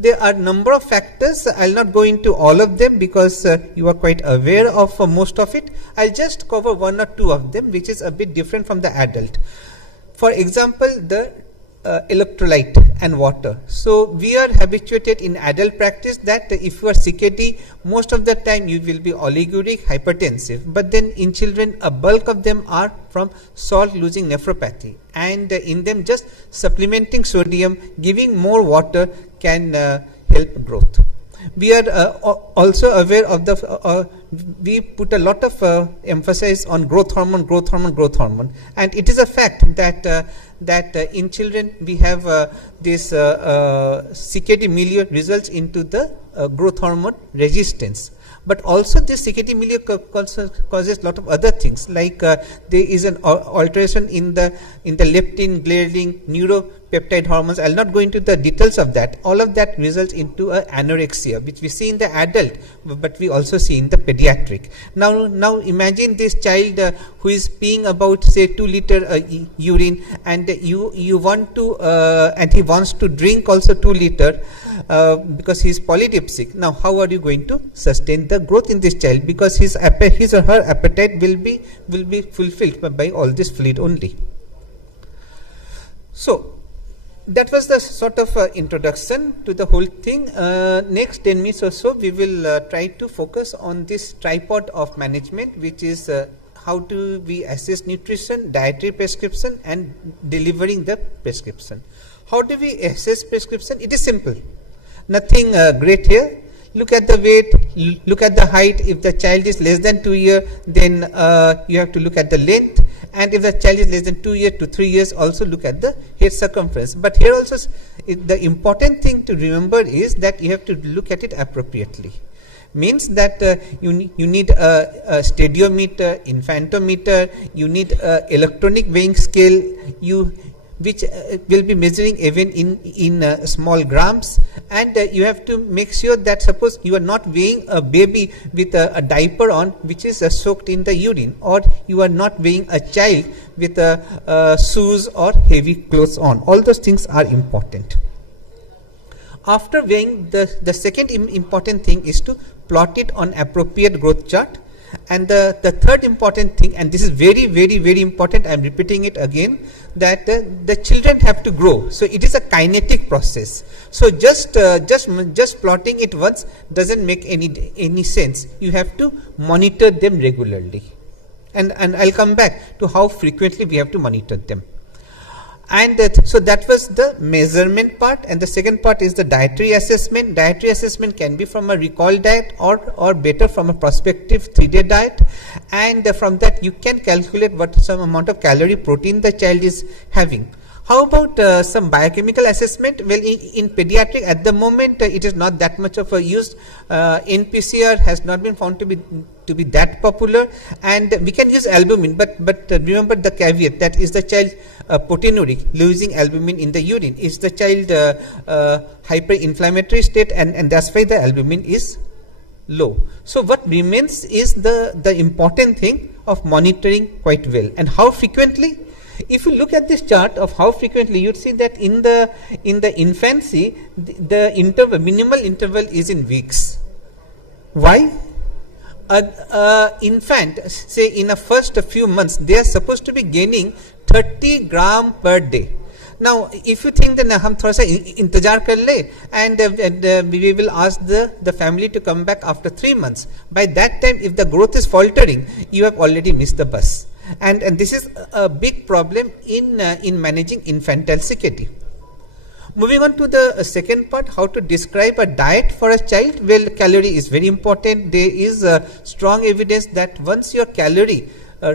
There are number of factors. I will not go into all of them because you are quite aware of most of it. I will just cover 1 or 2 of them, which is a bit different from the adult. For example, the electrolyte and water. So we are habituated in adult practice that if you are CKD, most of the time you will be oliguric, hypertensive. But then in children, a bulk of them are from salt losing nephropathy, and in them just supplementing sodium, giving more water can help growth. We are also aware of the we put a lot of emphasis on growth hormone, and it is a fact that in children we have this CKD milieu results into the growth hormone resistance. But also this CKD milieu causes a lot of other things, like there is an alteration in the leptin, ghrelin, neuropeptide hormones. I will not go into the details of that. All of that results into anorexia, which we see in the adult, but we also see in the pediatric. Now imagine this child who is peeing about say 2 liter urine, and you want to and he wants to drink also 2 liter because he is polydipsic. Now how are you going to sustain the growth in this child, because his or her appetite will be fulfilled by all this fluid only. So that was the sort of introduction to the whole thing. Next 10 minutes or so we will try to focus on this tripod of management, which is how do we assess nutrition, dietary prescription, and delivering the prescription. How do we assess prescription? It is simple, nothing great here. Look at the weight, look at the height. If the child is less than 2 years, then you have to look at the length, and if the child is less than 2 years to 3 years, also look at the head circumference. But here also the important thing to remember is that you have to look at it appropriately. Means that you need a stadiometer, infantometer, you need electronic weighing scale, which will be measuring even in small grams, and you have to make sure that suppose you are not weighing a baby with a diaper on which is soaked in the urine, or you are not weighing a child with shoes or heavy clothes on. All those things are important. After weighing, the second important thing is to plot it on appropriate growth chart, And the third important thing, and this is very, very, very important, I am repeating it again, that the children have to grow. So it is a kinetic process. So just plotting it once doesn't make any sense. You have to monitor them regularly. And I'll come back to how frequently we have to monitor them. And so that was the measurement part, and the second part is the dietary assessment. Dietary assessment can be from a recall diet or better from a prospective 3-day diet, and from that you can calculate what some amount of calorie protein the child is having. How about some biochemical assessment? Well, in pediatric at the moment it is not that much of a use. NPCR has not been found to be that popular, and we can use albumin, but remember the caveat, that is the child proteinuric, losing albumin in the urine, is the child hyperinflammatory state, and that's why the albumin is low. So what remains is the important thing of monitoring quite well. And how frequently? If you look at this chart of how frequently, you'd see that in the infancy the interval, minimal interval is in weeks. Why? Infant, say in the first few months, they are supposed to be gaining 30 gram per day. Now, if you think that hum thoda sa इंतजार कर ले, and we will ask the family to come back after 3 months, by that time if the growth is faltering, you have already missed the bus. And this is a big problem in managing infantile CKD. Moving on to the second part, how to describe a diet for a child. Well, calorie is very important. There is strong evidence that once your calorie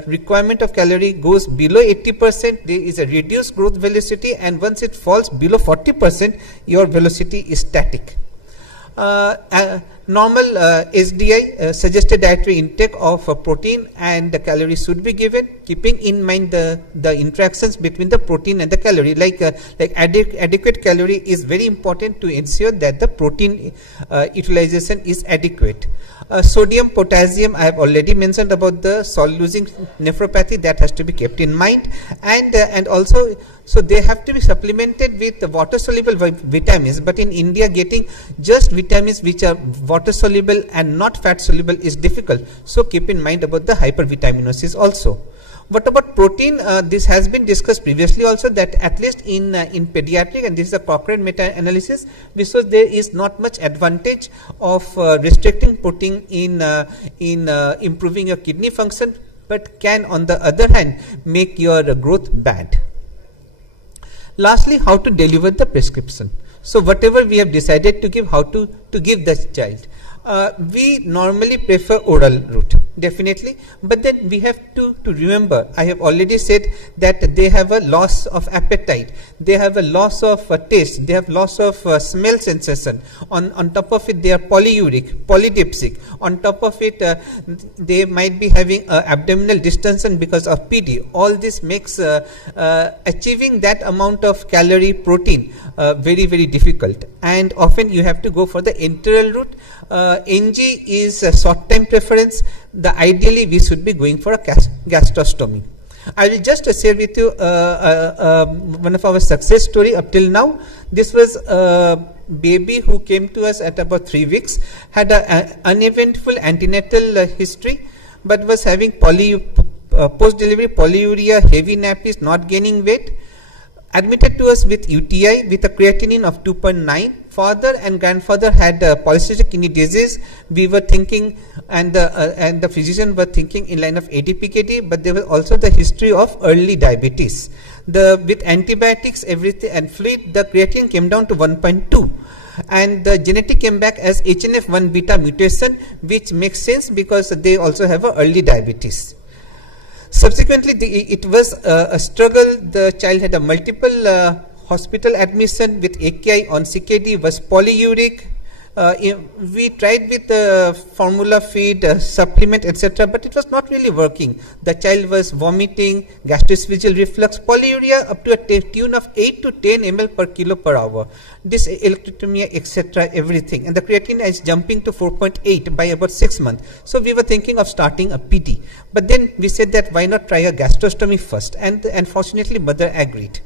requirement of calorie goes below 80%, there is a reduced growth velocity, and once it falls below 40%, your velocity is static. Normal SDI, suggested dietary intake of protein and the calories should be given, keeping in mind the interactions between the protein and the calorie. Like adequate calorie is very important to ensure that the protein utilization is adequate. Sodium, potassium, I have already mentioned about the salt-losing nephropathy, that has to be kept in mind, and also so they have to be supplemented with water-soluble vitamins. But in India, getting just vitamins which are water-soluble and not fat-soluble is difficult. So keep in mind about the hypervitaminosis also. What about protein? This has been discussed previously also, that at least in pediatric, and this is a Cochrane meta-analysis, because there is not much advantage of restricting protein in improving your kidney function, but can on the other hand make your growth bad. Lastly, how to deliver the prescription. So whatever we have decided to give, how to give the child. We normally prefer oral route, definitely, but then we have to remember, I have already said that they have a loss of appetite, they have a loss of taste, they have loss of smell sensation. On top of it, they are polyuric, polydipsic. On top of it, they might be having abdominal distension because of PD. All this makes achieving that amount of calorie protein very, very difficult, and often you have to go for the enteral route. NG is a short time preference. Ideally we should be going for a gastrostomy. I will just share with you one of our success story up till now. This was a baby who came to us at about 3 weeks, had an uneventful antenatal history, but was having post-delivery polyuria, heavy nappies, not gaining weight. Admitted to us with UTI with a creatinine of 2.9. Father and grandfather had polycystic kidney disease. We were thinking, and the physician were thinking in line of ADPKD, but there was also the history of early diabetes. With antibiotics, everything and fluid, the creatinine came down to 1.2. And the genetic came back as HNF1 beta mutation, which makes sense because they also have a early diabetes. Subsequently, it was a struggle. The child had a multiple hospital admission with AKI on CKD, was polyuric. We tried with formula feed, supplement, etc., but it was not really working. The child was vomiting, gastroesophageal reflux, polyuria up to a tune of 8 to 10 ml per kilo per hour, dyselectromia, etc., everything. And the creatinine is jumping to 4.8 by about 6 months. So we were thinking of starting a PD. But then we said that why not try a gastrostomy first? And fortunately, mother agreed.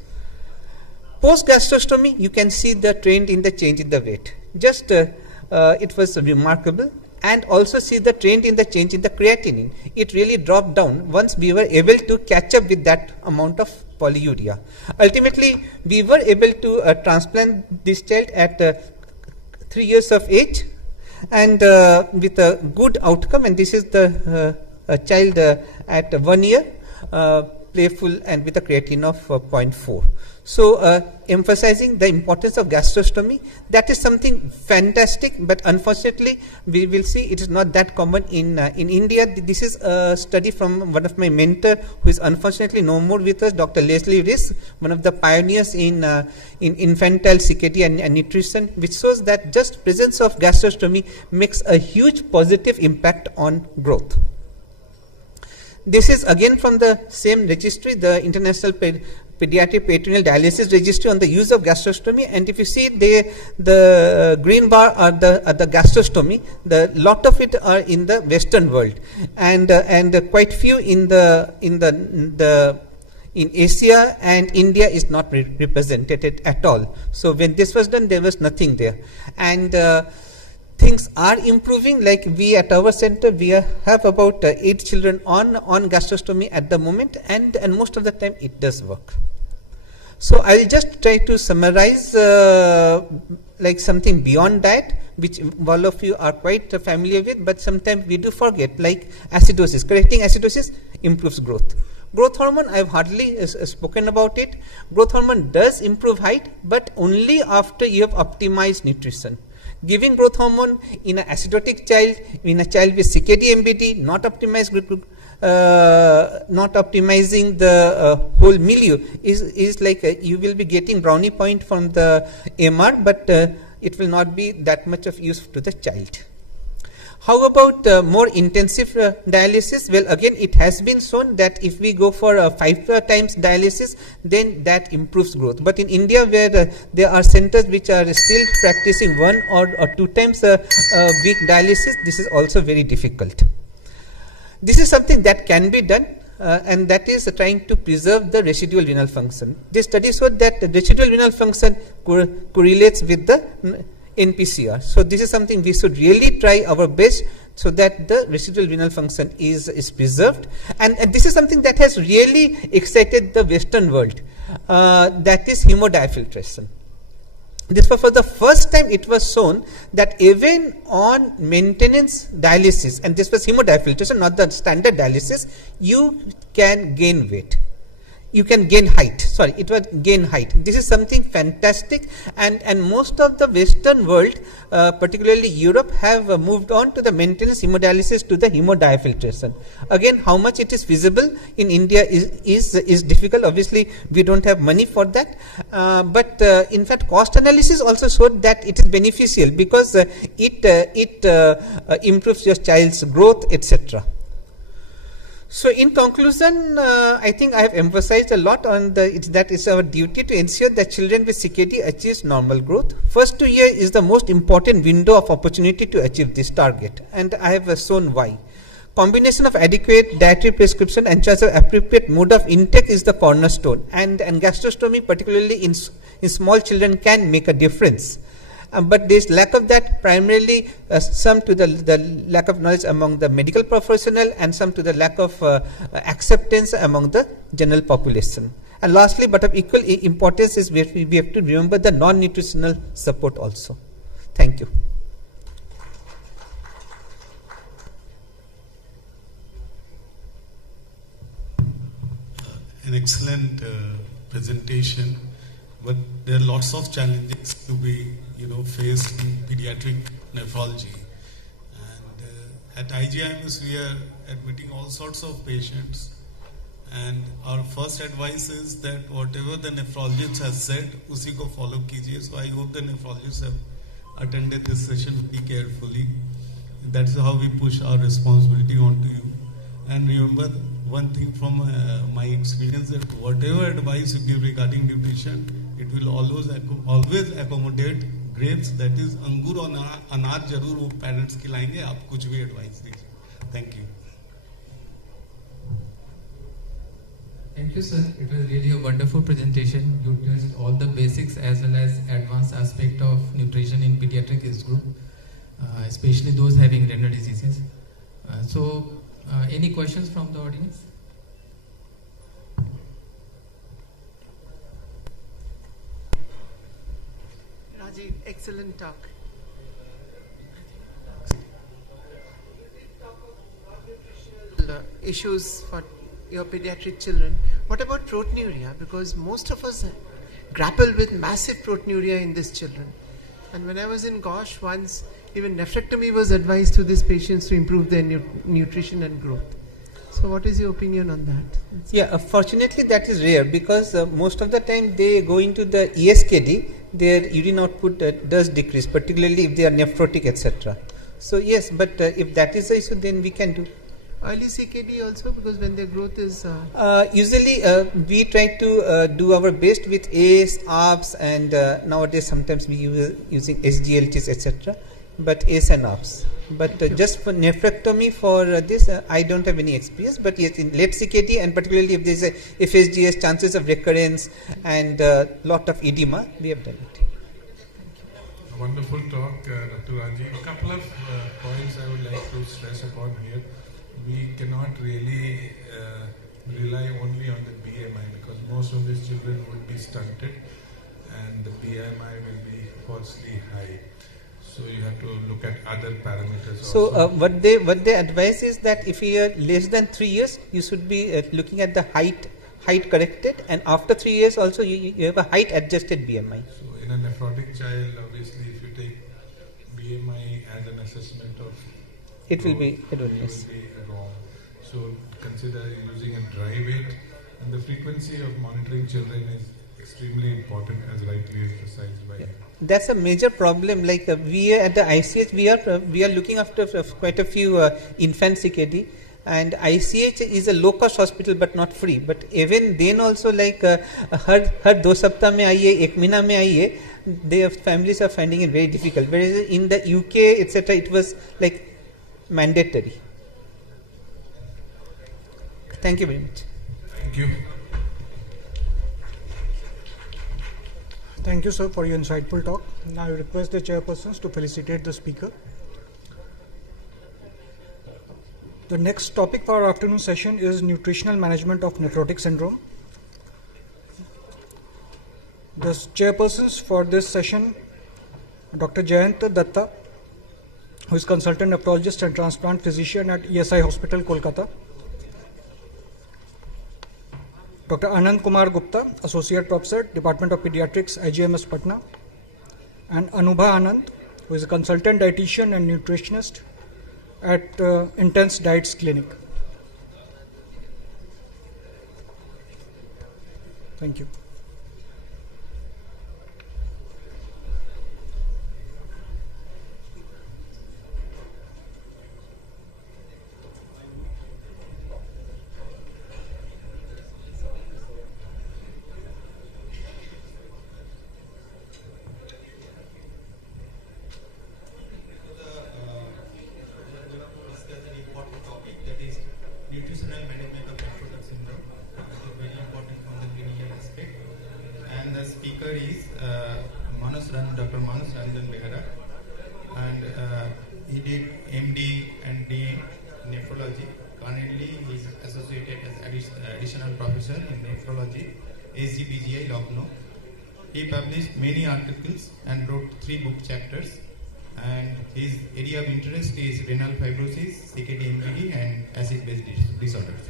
Post gastrostomy, you can see the trend in the change in the weight. Just it was remarkable, and also see the trend in the change in the creatinine. It really dropped down once we were able to catch up with that amount of polyuria. Ultimately, we were able to transplant this child at 3 years of age, and with a good outcome. And this is the child at 1 year, playful and with a creatinine of 0.4. So emphasizing the importance of gastrostomy, that is something fantastic, but unfortunately we will see it is not that common in India. This is a study from one of my mentor who is unfortunately no more with us, Dr. Leslie Riss, one of the pioneers in infantile CKD and nutrition, which shows that just presence of gastrostomy makes a huge positive impact on growth. This is again from the same registry, the International Pediatric Peritoneal Dialysis Registry on the use of gastrostomy. And if you see the green bar are the gastrostomy, the lot of it are in the Western world, and quite few in Asia, and India is not represented at all. So when this was done, there was nothing there, and things are improving. Like we at our center, we have about 8 children on gastrostomy at the moment, and most of the time it does work. So I will just try to summarize like something beyond diet, which all of you are quite familiar with, but sometimes we do forget, like acidosis. Correcting acidosis improves growth. Growth hormone, I have hardly spoken about it. Growth hormone does improve height, but only after you have optimized nutrition. Giving growth hormone in an acidotic child, in a child with CKD MBD, not optimizing the whole milieu is like you will be getting brownie point from the MR, but it will not be that much of use to the child. How about more intensive dialysis? Well, again, it has been shown that if we go for 5 times dialysis, then that improves growth. But in India, where there are centers which are still practicing 1 or 2 times a week dialysis, this is also very difficult. This is something that can be done, and that is trying to preserve the residual renal function. This study showed that the residual renal function correlates with the NPCR. So this is something we should really try our best so that the residual renal function is preserved. And this is something that has really excited the Western world, that is hemodiafiltration. This was for the first time it was shown that even on maintenance dialysis, and this was hemodiafiltration, not the standard dialysis, you can gain weight. You can gain height. Sorry, it was gain height. This is something fantastic, and most of the Western world, particularly Europe, have moved on to the maintenance hemodialysis to the hemodiafiltration. Again, how much it is feasible in India is difficult. Obviously, we don't have money for that. But in fact, cost analysis also showed that it is beneficial because it improves your child's growth, etc. So in conclusion, I think I have emphasized a lot on that it's our duty to ensure that children with CKD achieves normal growth. First 2 years is the most important window of opportunity to achieve this target, and I have shown why. Combination of adequate dietary prescription and choice of appropriate mode of intake is the cornerstone, and gastrostomy, particularly in small children, can make a difference. But there is lack of that, primarily some to the lack of knowledge among the medical professional, and some to the lack of acceptance among the general population. And lastly, but of equal importance, is we have to remember the non-nutritional support also. Thank you. An excellent presentation, but there are lots of challenges to be faced in pediatric nephrology. And at IGIMS, we are admitting all sorts of patients. And our first advice is that whatever the nephrologist has said, usi ko follow kijiye. So I hope the nephrologists have attended this session very carefully. That's how we push our responsibility onto you. And remember one thing from my experience, that whatever advice you give regarding nutrition, it will always accommodate grapes, that is अंगूर और अनार जरूर वो parents खिलाएंगे, आप कुछ भी advice दीजिए. Thank you. Thank you, sir. It was really a wonderful presentation. You touched all the basics as well as advanced aspect of nutrition in pediatric age group. especially those having renal diseases. Any questions from the audience? Rajiv, excellent talk. Issues for your pediatric children. What about proteinuria? Because most of us grapple with massive proteinuria in these children. And when I was in Gosh once, even nephrectomy was advised to these patients to improve their nutrition and growth. So what is your opinion on that? Yeah, fortunately that is rare, because most of the time they go into the ESKD, their urine output does decrease, particularly if they are nephrotic, etc. So yes, but if that is the issue, then we can do. Early CKD also, because when their growth is... Usually we try to do our best with ACE, ARBs, and nowadays sometimes we use using SGLTs, etc. But ACE and ARBs. But just for nephrectomy for this, I don't have any experience. But yes, in late CKD, and particularly if there is a FSGS, chances of recurrence and lot of edema, we have done it. A wonderful talk, Dr. Rajiv. A couple of points I would like to stress upon here. We cannot really rely only on the BMI, because most of these children would be stunted and the BMI will be falsely high. So you have to look at other parameters so also. What they advise is that if you are less than 3 years, you should be looking at the height corrected, and after 3 years also you have a height adjusted BMI. So in a nephrotic child, obviously if you take BMI as an assessment of it will be erroneous. Wrong. So consider using a dry weight, and the frequency of monitoring children is extremely important, as rightly emphasized by you. That's a major problem. Like we at the ICH, we are looking after quite a few infant CKD, and ICH is a low cost hospital but not free. But even then also, like हर 2 सप्ताह में आइए, 1 महीना में आइए, their families are finding it very difficult. Whereas in the UK, etc., it was like mandatory. Thank you very much. Thank you. Thank you, sir, for your insightful talk. Now I request the chairpersons to felicitate the speaker. The next topic for our afternoon session is nutritional management of nephrotic syndrome. The chairpersons for this session, Dr. Jayant Datta, who is consultant nephrologist and transplant physician at ESI Hospital, Kolkata. Dr. Anand Kumar Gupta, Associate Professor, Department of Pediatrics, IGMS Patna. And Anubha Anand, who is a consultant dietitian and nutritionist at Intense Diets Clinic. Thank you. Nutritional management of nephrotic syndrome. It is very important from the clinical aspect. And the speaker is Dr. Manus Ranjan Behara, and he did MD and D in nephrology. Currently, he is associated as additional professor in nephrology, SGBGI Lucknow. He published many articles and wrote 3 book chapters. And his area of interest is renal fibrosis, CKD MPD, and acid-base disorders.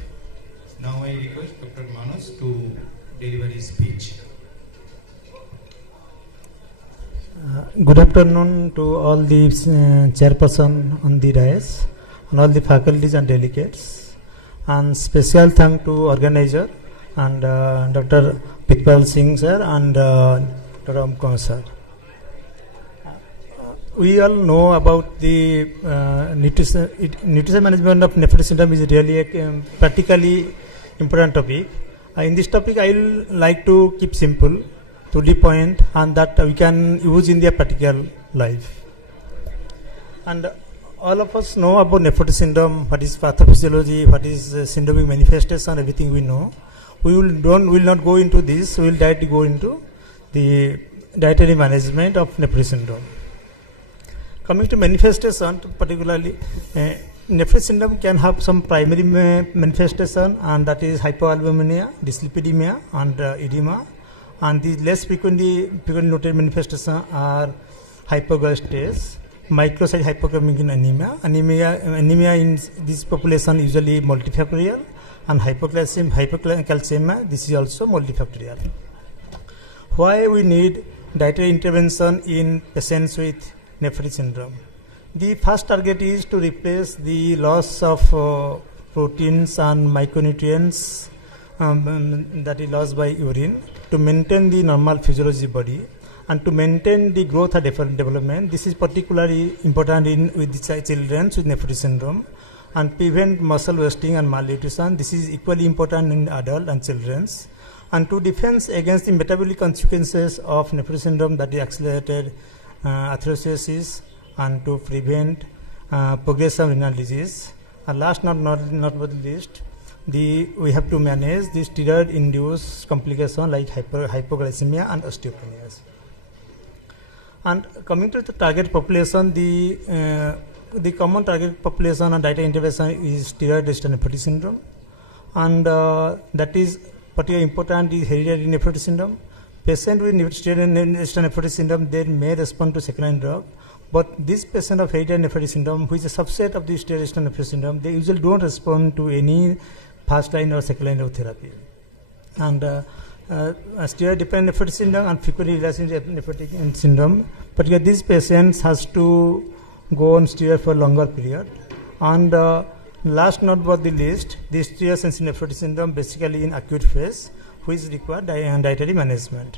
Now I request Dr. Manus to deliver his speech. Good afternoon to all the chairperson on the dais and all the faculties and delegates, and special thank to organizer and Dr. Pitpal Singh sir and Dr. Ramkon sir. We all know about the nutrition management of nephrotic syndrome is really a practically important topic. In this topic, I will like to keep simple, to the point, and that we can use in their practical life. And all of us know about nephrotic syndrome, what is pathophysiology, what is syndromic manifestation, everything we know. We will not go into this. We will directly go into the dietary management of nephrotic syndrome. Coming to manifestation, particularly nephrotic syndrome can have some primary manifestation, and that is hypoalbuminemia, dyslipidemia, and edema. And the less frequently noted manifestations are hypoglycemia, microcyte hypochromic anemia in this population usually multifactorial, and hypocalcemia, this is also multifactorial. Why we need dietary intervention in patients with nephrotic syndrome? The first target is to replace the loss of proteins and micronutrients that is lost by urine to maintain the normal physiology body and to maintain the growth and development. This is particularly important with the children with nephrotic syndrome, and prevent muscle wasting and malnutrition. This is equally important in adults and children. And to defend against the metabolic consequences of nephrotic syndrome, that is accelerated atherosclerosis, and to prevent progressive renal disease. And last not least, we have to manage the steroid-induced complications like hypoglycemia and osteopenia. And coming to the target population, the common target population and dietary intervention is steroid-resistant nephrotic syndrome, and that is particularly important is hereditary nephrotic syndrome. Patients with steroid-resistant nephrotic syndrome, they may respond to second-line drug, but this patient of hereditary nephrotic syndrome, which is a subset of the steroid-resistant nephrotic syndrome, they usually don't respond to any first-line or second-line of therapy. And steroid-dependent nephrotic syndrome and frequently relapsing nephrotic syndrome, particularly these patients has to go on steroid for a longer period. And last not but the least, the steroid-sensitive nephrotic syndrome basically in acute phase, which require dietary management.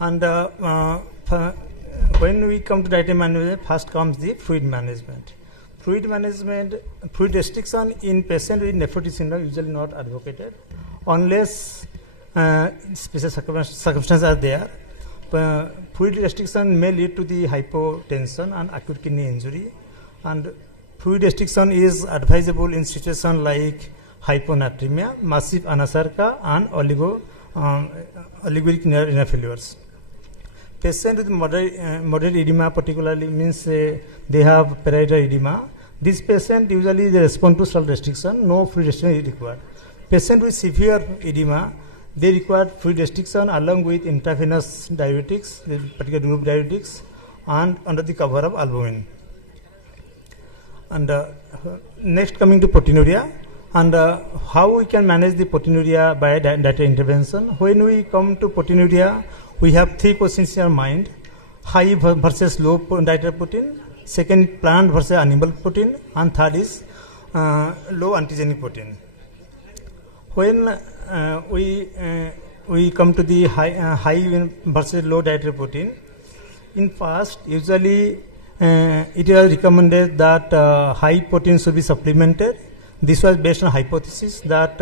And when we come to dietary management, first comes the fluid management. Fluid restriction in patients with nephrotic syndrome usually not advocated unless special circumstances are there. Fluid restriction may lead to the hypotension and acute kidney injury, and fluid restriction is advisable in situations like hyponatremia, massive anasarca, and oliguric renal failures. Patients with moderate edema particularly means they have parenteral edema. This patient usually they respond to salt restriction, no fluid restriction is required. Patients with severe edema, they require fluid restriction along with intravenous diuretics, particularly group diuretics, and under the cover of albumin. And next coming to proteinuria, and how we can manage the proteinuria by dietary intervention. When we come to proteinuria, we have three questions in our mind: high versus low dietary protein, second plant versus animal protein, and third is low antigenic protein. When we come to the high versus low dietary protein, in past usually it is recommended that high protein should be supplemented. This was based on hypothesis that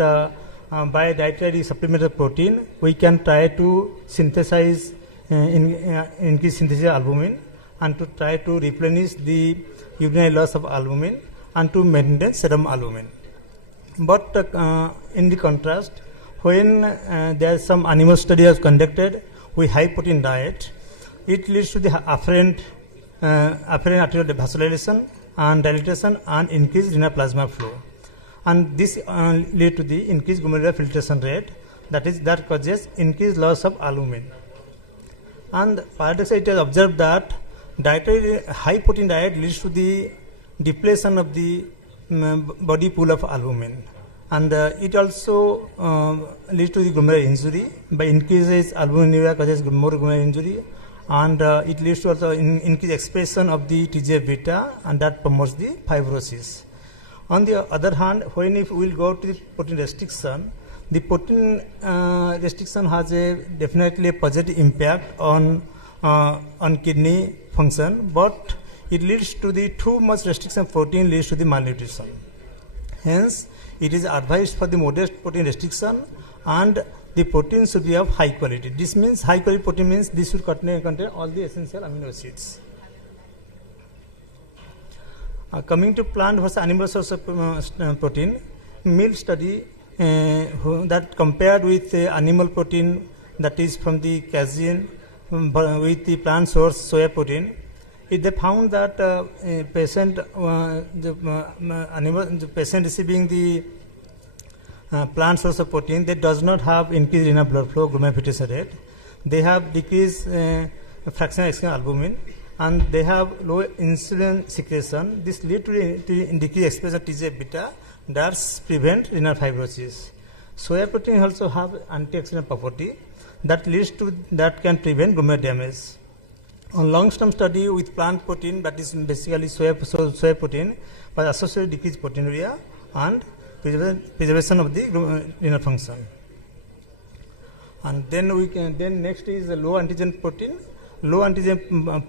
by dietary supplemented protein we can try to synthesize increase synthesis of albumin and to try to replenish the urinary loss of albumin and to maintain serum albumin. But in the contrast, when there is some animal study was conducted with high protein diet, it leads to the afferent arterial vasodilation and dilatation and increased renal plasma flow, and this lead to the increased glomerular filtration rate, that causes increased loss of albumin. And paradoxically it is observed that dietary high protein diet leads to the depletion of the body pool of albumin, and it also leads to the glomerular injury by increases albuminuria, causes more glomerular injury, and it leads to also increased expression of the TGF beta, and that promotes the fibrosis. On the other hand, when if we will go to the protein restriction, the protein restriction has definitely a positive impact on kidney function, but it leads to the too much restriction of protein leads to the malnutrition. Hence, it is advised for the moderate protein restriction, and the protein should be of high quality. This means high quality protein means this should contain all the essential amino acids. Coming to plant versus animal source of protein, Mill study that compared with animal protein, that is from the casein, with the plant source soya protein, they found that the patient receiving the plant source of protein, they does not have increased renal blood flow, glomerular filtration rate. They have decreased fractional expression albumin, and they have low insulin secretion. This lead to decreased expression of TGF beta that prevent renal fibrosis. Soya protein also have antioxidant property that leads to that can prevent glomerular damage. On long-term study with plant protein, that is basically soya protein, was associated with decreased proteinuria and preservation of the renal function. And then next is the low antigen protein. Low antigen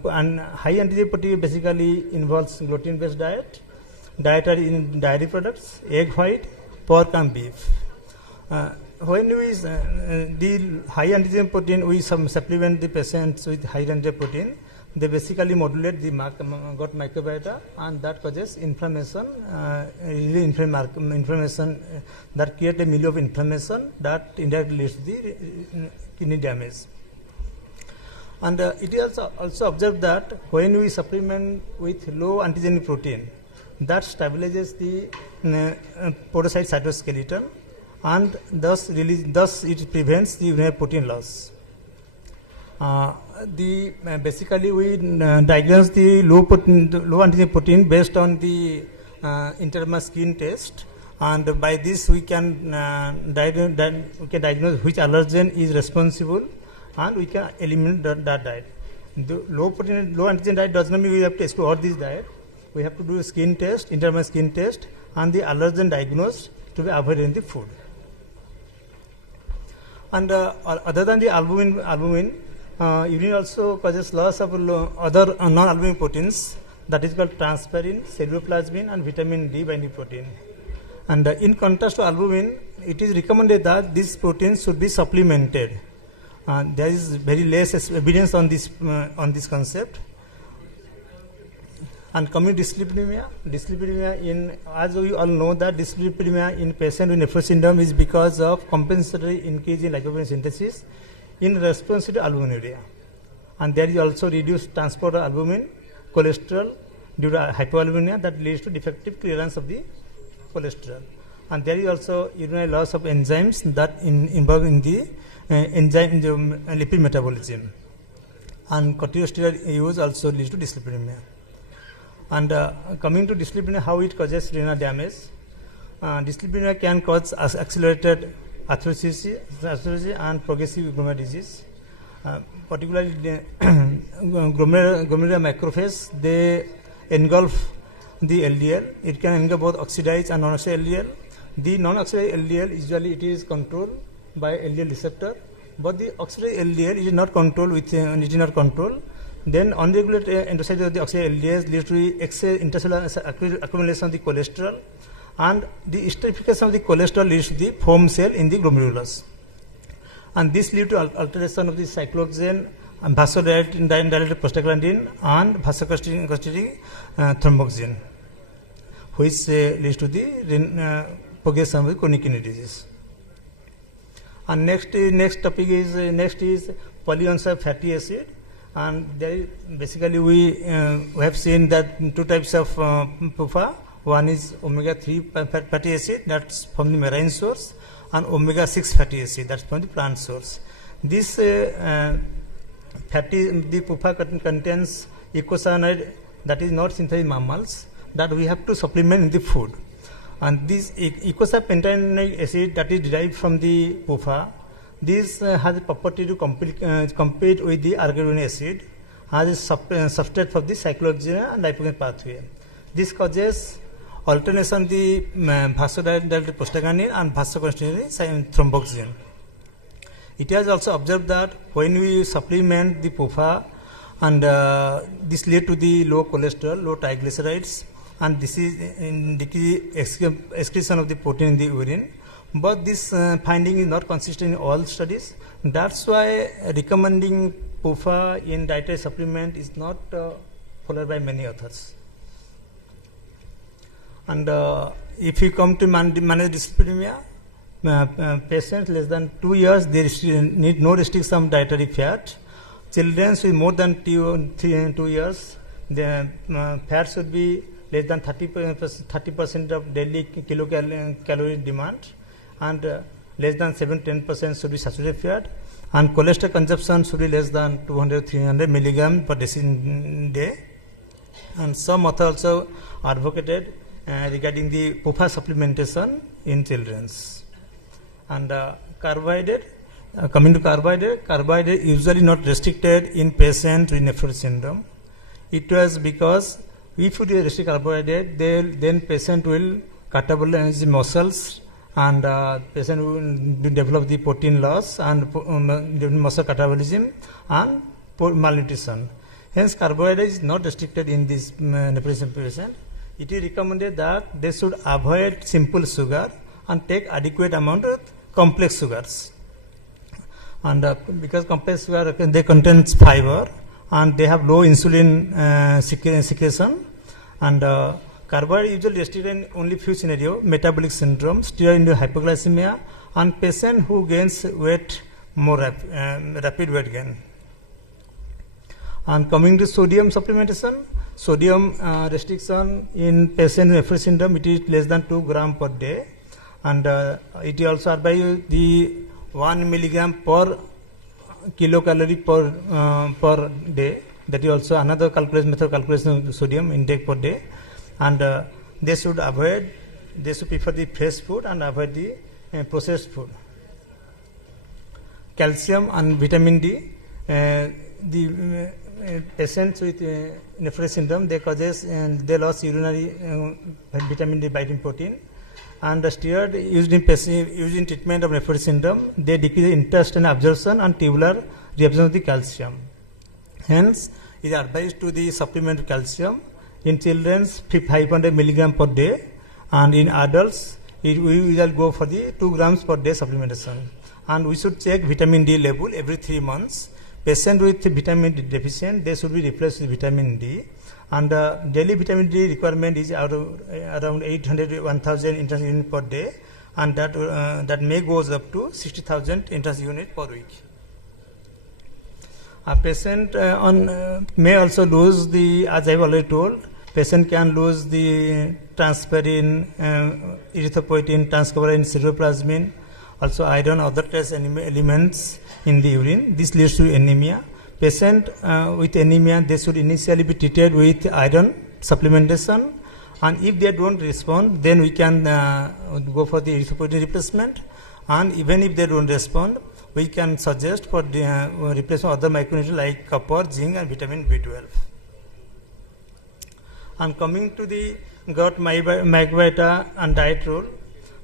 and high antigen protein basically involves gluten-based diet, dietary in dairy products, egg white, pork and beef. When we the high antigen protein, we supplement the patients with high antigen protein. They basically modulate the gut microbiota, and that causes inflammation, inflammation that create a milieu of inflammation that indirectly leads to the kidney damage. And it is also observed that when we supplement with low antigenic protein, that stabilizes the podocyte cytoskeleton, and thus it prevents the urinary protein loss. Basically we diagnose the low antigen protein based on the intradermal skin test, and by this we can diagnose which allergen is responsible, and we can eliminate that diet. The low antigen diet does not mean we have to exclude all these diet. We have to do a skin test, intradermal skin test, and the allergen diagnosed to be avoided in the food. And other than the albumin, urine also causes loss of other non-albumin proteins, that is called transferrin, ceruloplasmin, and vitamin D binding protein. And in contrast to albumin, it is recommended that these proteins should be supplemented. There is very less evidence on this concept. And coming to dyslipidemia in, as we all know that dyslipidemia in patient with nephrosis syndrome is because of compensatory increase in lipid synthesis in response to albuminuria. And there is also reduced transport of albumin, cholesterol due to hypoalbuminemia that leads to defective clearance of the cholesterol. And there is also urinary loss of enzymes that involved in the lipid metabolism. And corticosteroid use also leads to dyslipidemia. And coming to dyslipidemia, how it causes renal damage. Dyslipidemia can cause accelerated atherosclerosis and progressive glomerular disease. Particularly glomerular macrophage, they engulf the LDL. It can engulf both oxidized and non-oxidized LDL. The non-oxidized LDL usually it is controlled by LDL receptor, but the oxidized LDL is not controlled with nitinol control. Then unregulated endocytosis of the oxidized LDL leads to excess intercellular accumulation of the cholesterol, and the esterification of the cholesterol leads to the foam cell in the glomerulus. And this leads to alteration of the cyclohexane and vasodilated prostaglandin and vasoconstricting thromboxane, which leads to the progression of the chronic kidney disease. And next topic is polyunsaturated fatty acid. And there basically we have seen that two types of PUFA. One is omega-3 fatty acid, that's from the marine source, and omega-6 fatty acid, that's from the plant source. This the PUFA contains eicosanoid that is not synthesized in mammals, that we have to supplement in the food. And this eicosapentaenoic acid that is derived from the PUFA, this has a property to compete with the arachidonic acid as a substrate for the cyclohexane and lipoxygenase pathway. This causes alternation of the vasodilated prostaglandin and vasoconstricting thromboxane. It has also observed that when we supplement the PUFA, and this leads to the low cholesterol, low triglycerides, and this is in decreased excretion of the protein in the urine. But this finding is not consistent in all studies. That's why recommending PUFA in dietary supplement is not followed by many authors. And if you come to manage dyslipidemia, patients less than 2 years, they need no restriction of dietary fat. Children with more than 2 years, the fat should be less than 30% of daily kilocalorie demand, and less than 7-10% should be saturated fat, and cholesterol consumption should be less than 200-300 milligram per day. And some authors also advocated regarding the PUFA supplementation in children. And carbohydrate, coming to carbohydrate usually not restricted in patients with nephrotic syndrome. It was because if you restrict carbohydrate, then patient will catabolize the muscles, and patient will develop the protein loss and muscle catabolism and malnutrition. Hence, carbohydrate is not restricted in this nephrotic patient. It is recommended that they should avoid simple sugar and take adequate amount of complex sugars. And because complex sugar, they contain fiber and they have low insulin secretion, and carbohydrate usually restricted in only few scenarios: metabolic syndrome, steroid hypoglycemia, and patient who gains weight more rapid weight gain. And coming to sodium supplementation, sodium restriction in patient with nephrotic syndrome, it is less than 2 gram per day, and it is also advised the 1 milligram per kilocalorie per day. That is also another method of calculation of sodium intake per day. And they should prefer the fresh food and avoid the processed food. Calcium and vitamin D, the patients with nephrotic syndrome, they lost urinary vitamin D binding protein, and the steroid used in treatment of nephrotic syndrome, they decrease intestinal absorption and tubular reabsorption of the calcium. Hence, it is advised to the supplement of calcium in children 500 milligram per day, and in adults we will go for the 2 grams per day supplementation. And we should check vitamin D level every 3 months. Patient with vitamin D deficient, they should be replaced with vitamin D, and daily vitamin D requirement is around 800-1000 internal units per day, and that may goes up to 60,000 internal units per week. A patient may also lose the, as I have already told, patient can lose the transferrin, erythropoietin, transcobalamin, ceruloplasmin, also iron, other trace elements in the urine. This leads to anemia. Patient with anemia, they should initially be treated with iron supplementation, and if they don't respond, then we can go for the erythropoietin replacement, and even if they don't respond, we can suggest for the replacement of other micronutrients like copper, zinc, and vitamin B12. And coming to the gut microbiota and diet role,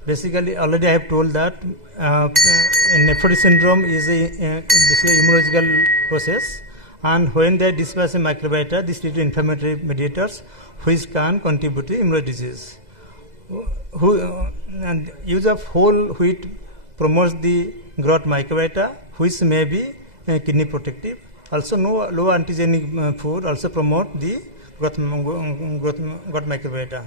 basically already I have told that nephrotic syndrome is a basically immunological process, and when they disperse in microbiota, this leads to inflammatory mediators which can contribute to immunology disease. And use of whole wheat promotes the gut microbiota, which may be kidney protective. Also, no low antigenic food also promote the gut microbiota.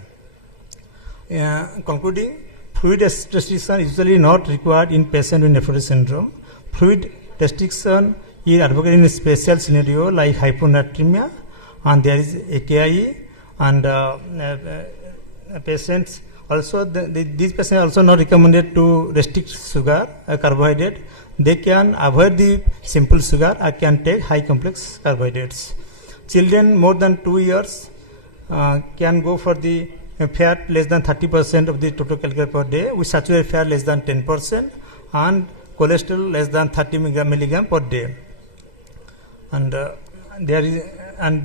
Concluding, fluid restriction is usually not required in patients with nephrotic syndrome. Fluid restriction is advocated in a special scenario like hyponatremia, and there is AKI, and patients also, these patients are also not recommended to restrict sugar, carbohydrate. They can avoid the simple sugar or can take high complex carbohydrates. Children more than 2 years can go for the fat less than 30% of the total calorie per day, with saturated fat less than 10% and cholesterol less than 30 milligram per day. And there is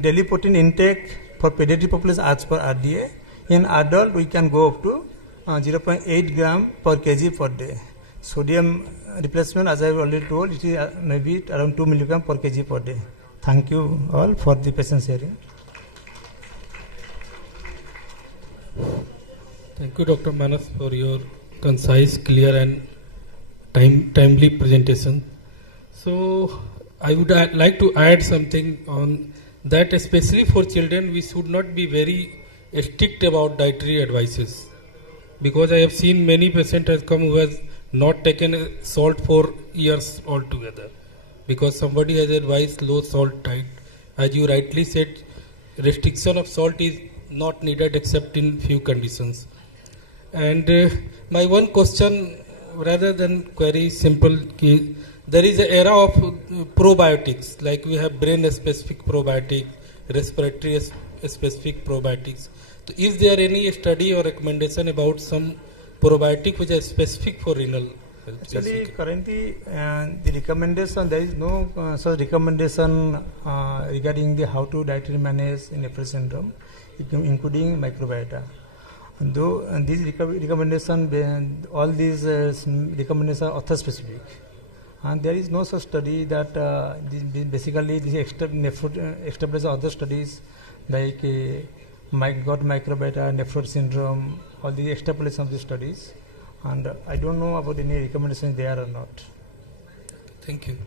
daily protein intake for pediatric population as per RDA. In adult, we can go up to 0.8 gram per kg per day. Sodium replacement, as I have already told, it is maybe around 2 milligram per kg per day. Thank you all for the patience hearing. Thank you, Dr. Manas, for your concise, clear, and timely presentation. So, I would like to add something on that, especially for children, we should not be very strict about dietary advices, because I have seen many patients has come who has not taken salt for years altogether, because somebody has advised low salt diet. As you rightly said, restriction of salt is not needed except in few conditions. And my one question, rather than query, simple, there is an era of probiotics, like we have brain-specific probiotics, respiratory-specific probiotics. So is there any study or recommendation about some probiotic which are specific for renal health? Actually, currently, the recommendation, there is no such recommendation regarding the how to dietary manage in Nephrotic syndrome, including microbiota. Though these recommendation, all these recommendations are author specific, and there is no such study that basically this established other studies like gut microbiota, Nephrotic syndrome, all the extrapolation of the studies, and I don't know about any recommendations there or not. Thank you.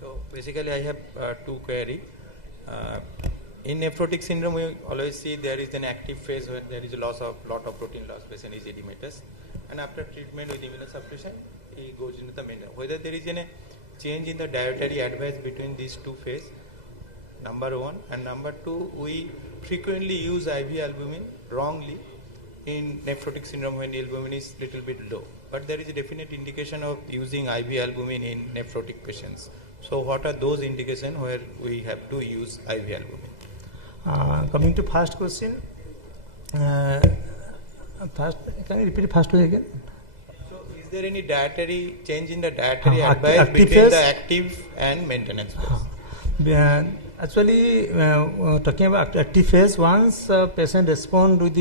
So basically, I have two queries. In nephrotic syndrome, we always see there is an active phase where there is a lot of protein loss, patient is edematous, and after treatment with immunosuppression, he goes into the maintenance. Whether there is a change in the dietary advice between these two phases, number one, and number two, we frequently use IV albumin wrongly in nephrotic syndrome when albumin is little bit low. But there is a definite indication of using IV albumin in nephrotic patients. So what are those indications where we have to use IV albumin? Coming to first question, can you repeat the first one again? So is there any dietary change in the dietary advice between phase? The active and maintenance phase? Actually, talking about active phase, once patient respond with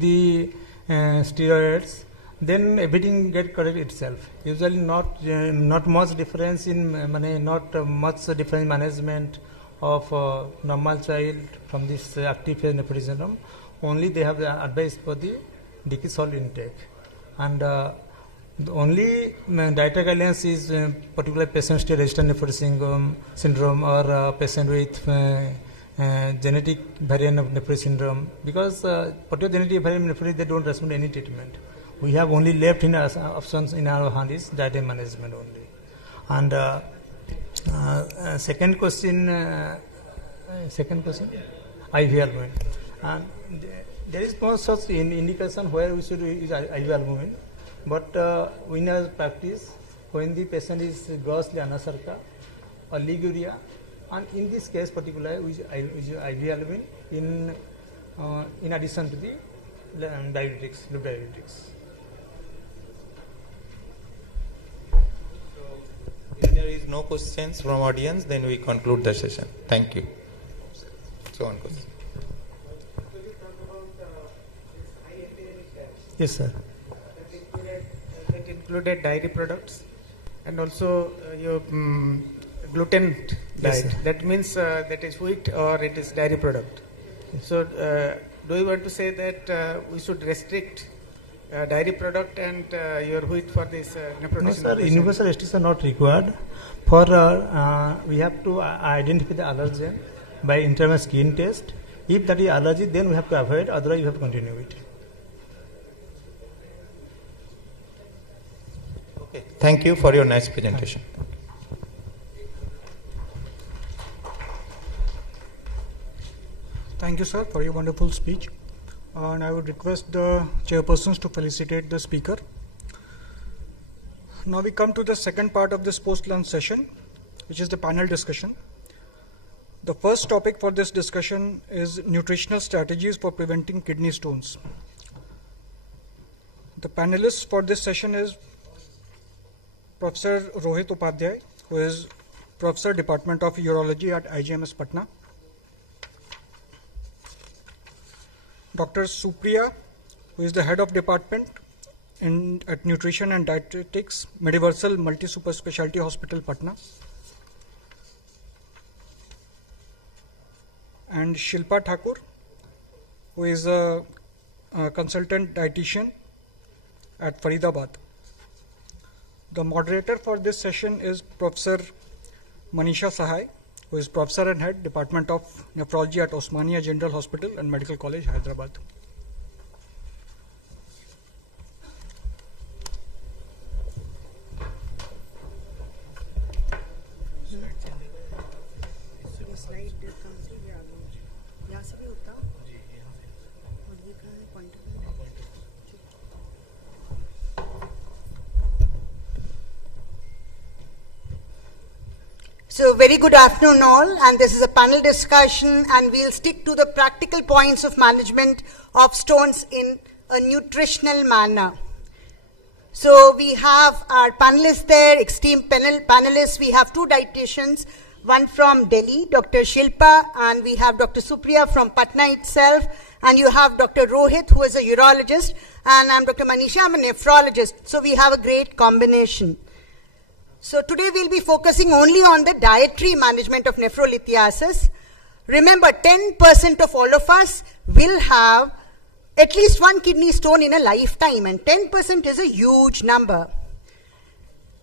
the steroids, then everything get correct itself. Usually not much difference in not much different management of normal child from this active phase nephrotic syndrome. Only they have the advice for the decreased salt intake, and the only dietary guidelines is particular patient still resistant nephrotic syndrome or patient with genetic variant of nephrotic syndrome, because particular genetic variant of nephrotic, they don't respond to any treatment. We have only left in options in our hand is dietary management only. And second question, IV albumin. And there is no such indication where we should use IV albumin, but in our practice, when the patient is grossly anasarca or liguria, and in this case particularly, we use IV albumin in addition to the diuretics, loop diuretics. If there is no questions from audience, then we conclude the session. Thank you. So on question. Yes, sir. That included dairy products and also your gluten diet. Yes, that means that is wheat or it is dairy product. Yes. So do you want to say that we should restrict dairy product and your wheat for this nephrotic? No, sir. Universal restrictions are not required. For we have to identify the allergen by internal skin test. If that is allergy, then we have to avoid. Otherwise, you have to continue it. Okay. Thank you for your nice presentation. Thank you, sir, for your wonderful speech. And I would request the chairpersons to felicitate the speaker. Now we come to the second part of this post-lunch session, which is the panel discussion. The first topic for this discussion is nutritional strategies for preventing kidney stones. The panelists for this session is Professor Rohit Upadhyay, who is Professor Department of Urology at IGMS Patna. Dr. Supriya, who is the Head of Department at Nutrition and Dietetics, Mediversal Multi-Super Specialty Hospital, Patna. And Shilpa Thakur, who is a consultant dietitian at Faridabad. The moderator for this session is Professor Manisha Sahai, who is Professor and Head, Department of Nephrology at Osmania General Hospital and Medical College, Hyderabad. So very good afternoon all, and this is a panel discussion and we'll stick to the practical points of management of stones in a nutritional manner. So we have our panelists there, esteemed panelists. We have two dietitians, one from Delhi, Dr. Shilpa, and we have Dr. Supriya from Patna itself, and you have Dr. Rohit, who is a urologist, and I'm Dr. Manisha, I'm a nephrologist. So we have a great combination. So today we'll be focusing only on the dietary management of nephrolithiasis. Remember, 10% of all of us will have at least one kidney stone in a lifetime, and 10% is a huge number.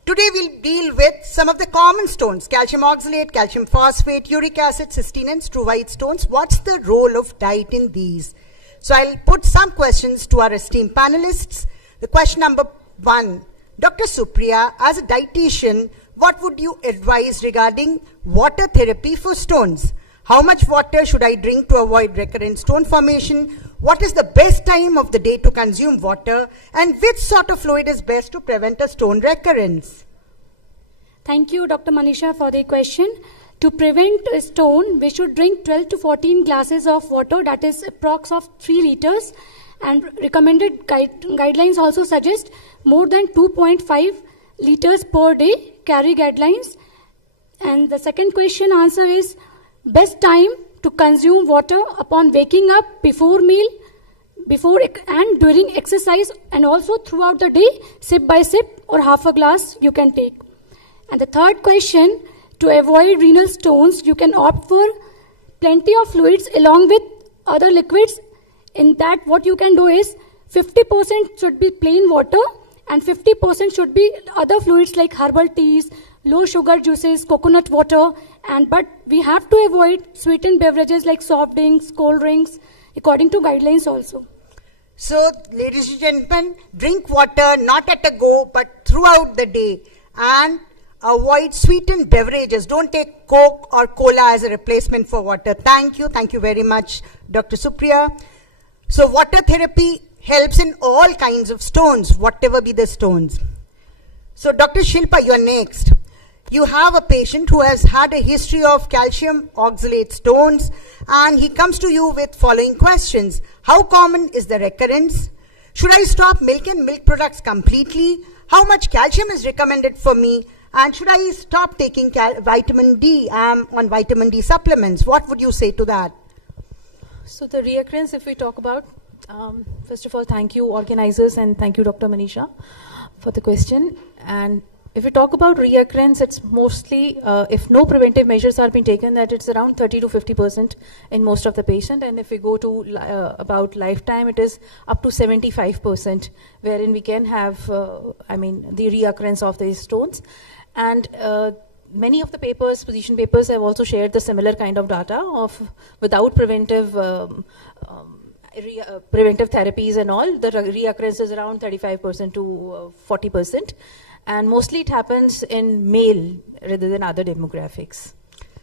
Today we'll deal with some of the common stones: calcium oxalate, calcium phosphate, uric acid, cysteine, and struvite stones. What's the role of diet in these? So I'll put some questions to our esteemed panelists. The question number 1. Dr. Supriya, as a dietitian, what would you advise regarding water therapy for stones? How much water should I drink to avoid recurrent stone formation? What is the best time of the day to consume water? And which sort of fluid is best to prevent a stone recurrence? Thank you, Dr. Manisha, for the question. To prevent a stone, we should drink 12 to 14 glasses of water, that is approx of 3 liters. And recommended guidelines also suggest more than 2.5 liters per day, carry guidelines. And the second question answer is best time to consume water upon waking up, before meal, before and during exercise, and also throughout the day, sip by sip or half a glass you can take. And the third question, to avoid renal stones, you can opt for plenty of fluids along with other liquids. In that, what you can do is 50% should be plain water and 50% should be other fluids like herbal teas, low sugar juices, coconut water, but we have to avoid sweetened beverages like soft drinks, cold drinks, according to guidelines also. So, ladies and gentlemen, drink water not at a go but throughout the day, and avoid sweetened beverages. Don't take Coke or Cola as a replacement for water. Thank you very much, Dr. Supriya. So water therapy helps in all kinds of stones, whatever be the stones. So Dr. Shilpa, you are next. You have a patient who has had a history of calcium oxalate stones, and he comes to you with following questions. How common is the recurrence? Should I stop milk and milk products completely? How much calcium is recommended for me? And should I stop taking vitamin D? I'm on vitamin D supplements. What would you say to that? So the reoccurrence, if we talk about, first of all, thank you organizers and thank you Dr. Manisha for the question. And if we talk about reoccurrence, it's mostly, if no preventive measures are being taken, that it's around 30 to 50% in most of the patient. And if we go to about lifetime, it is up to 75%, wherein we can have, the reoccurrence of these stones. And many of the papers, position papers, have also shared the similar kind of data of without preventive therapies and all, the reoccurrence is around 35% to 40%. And mostly it happens in male rather than other demographics.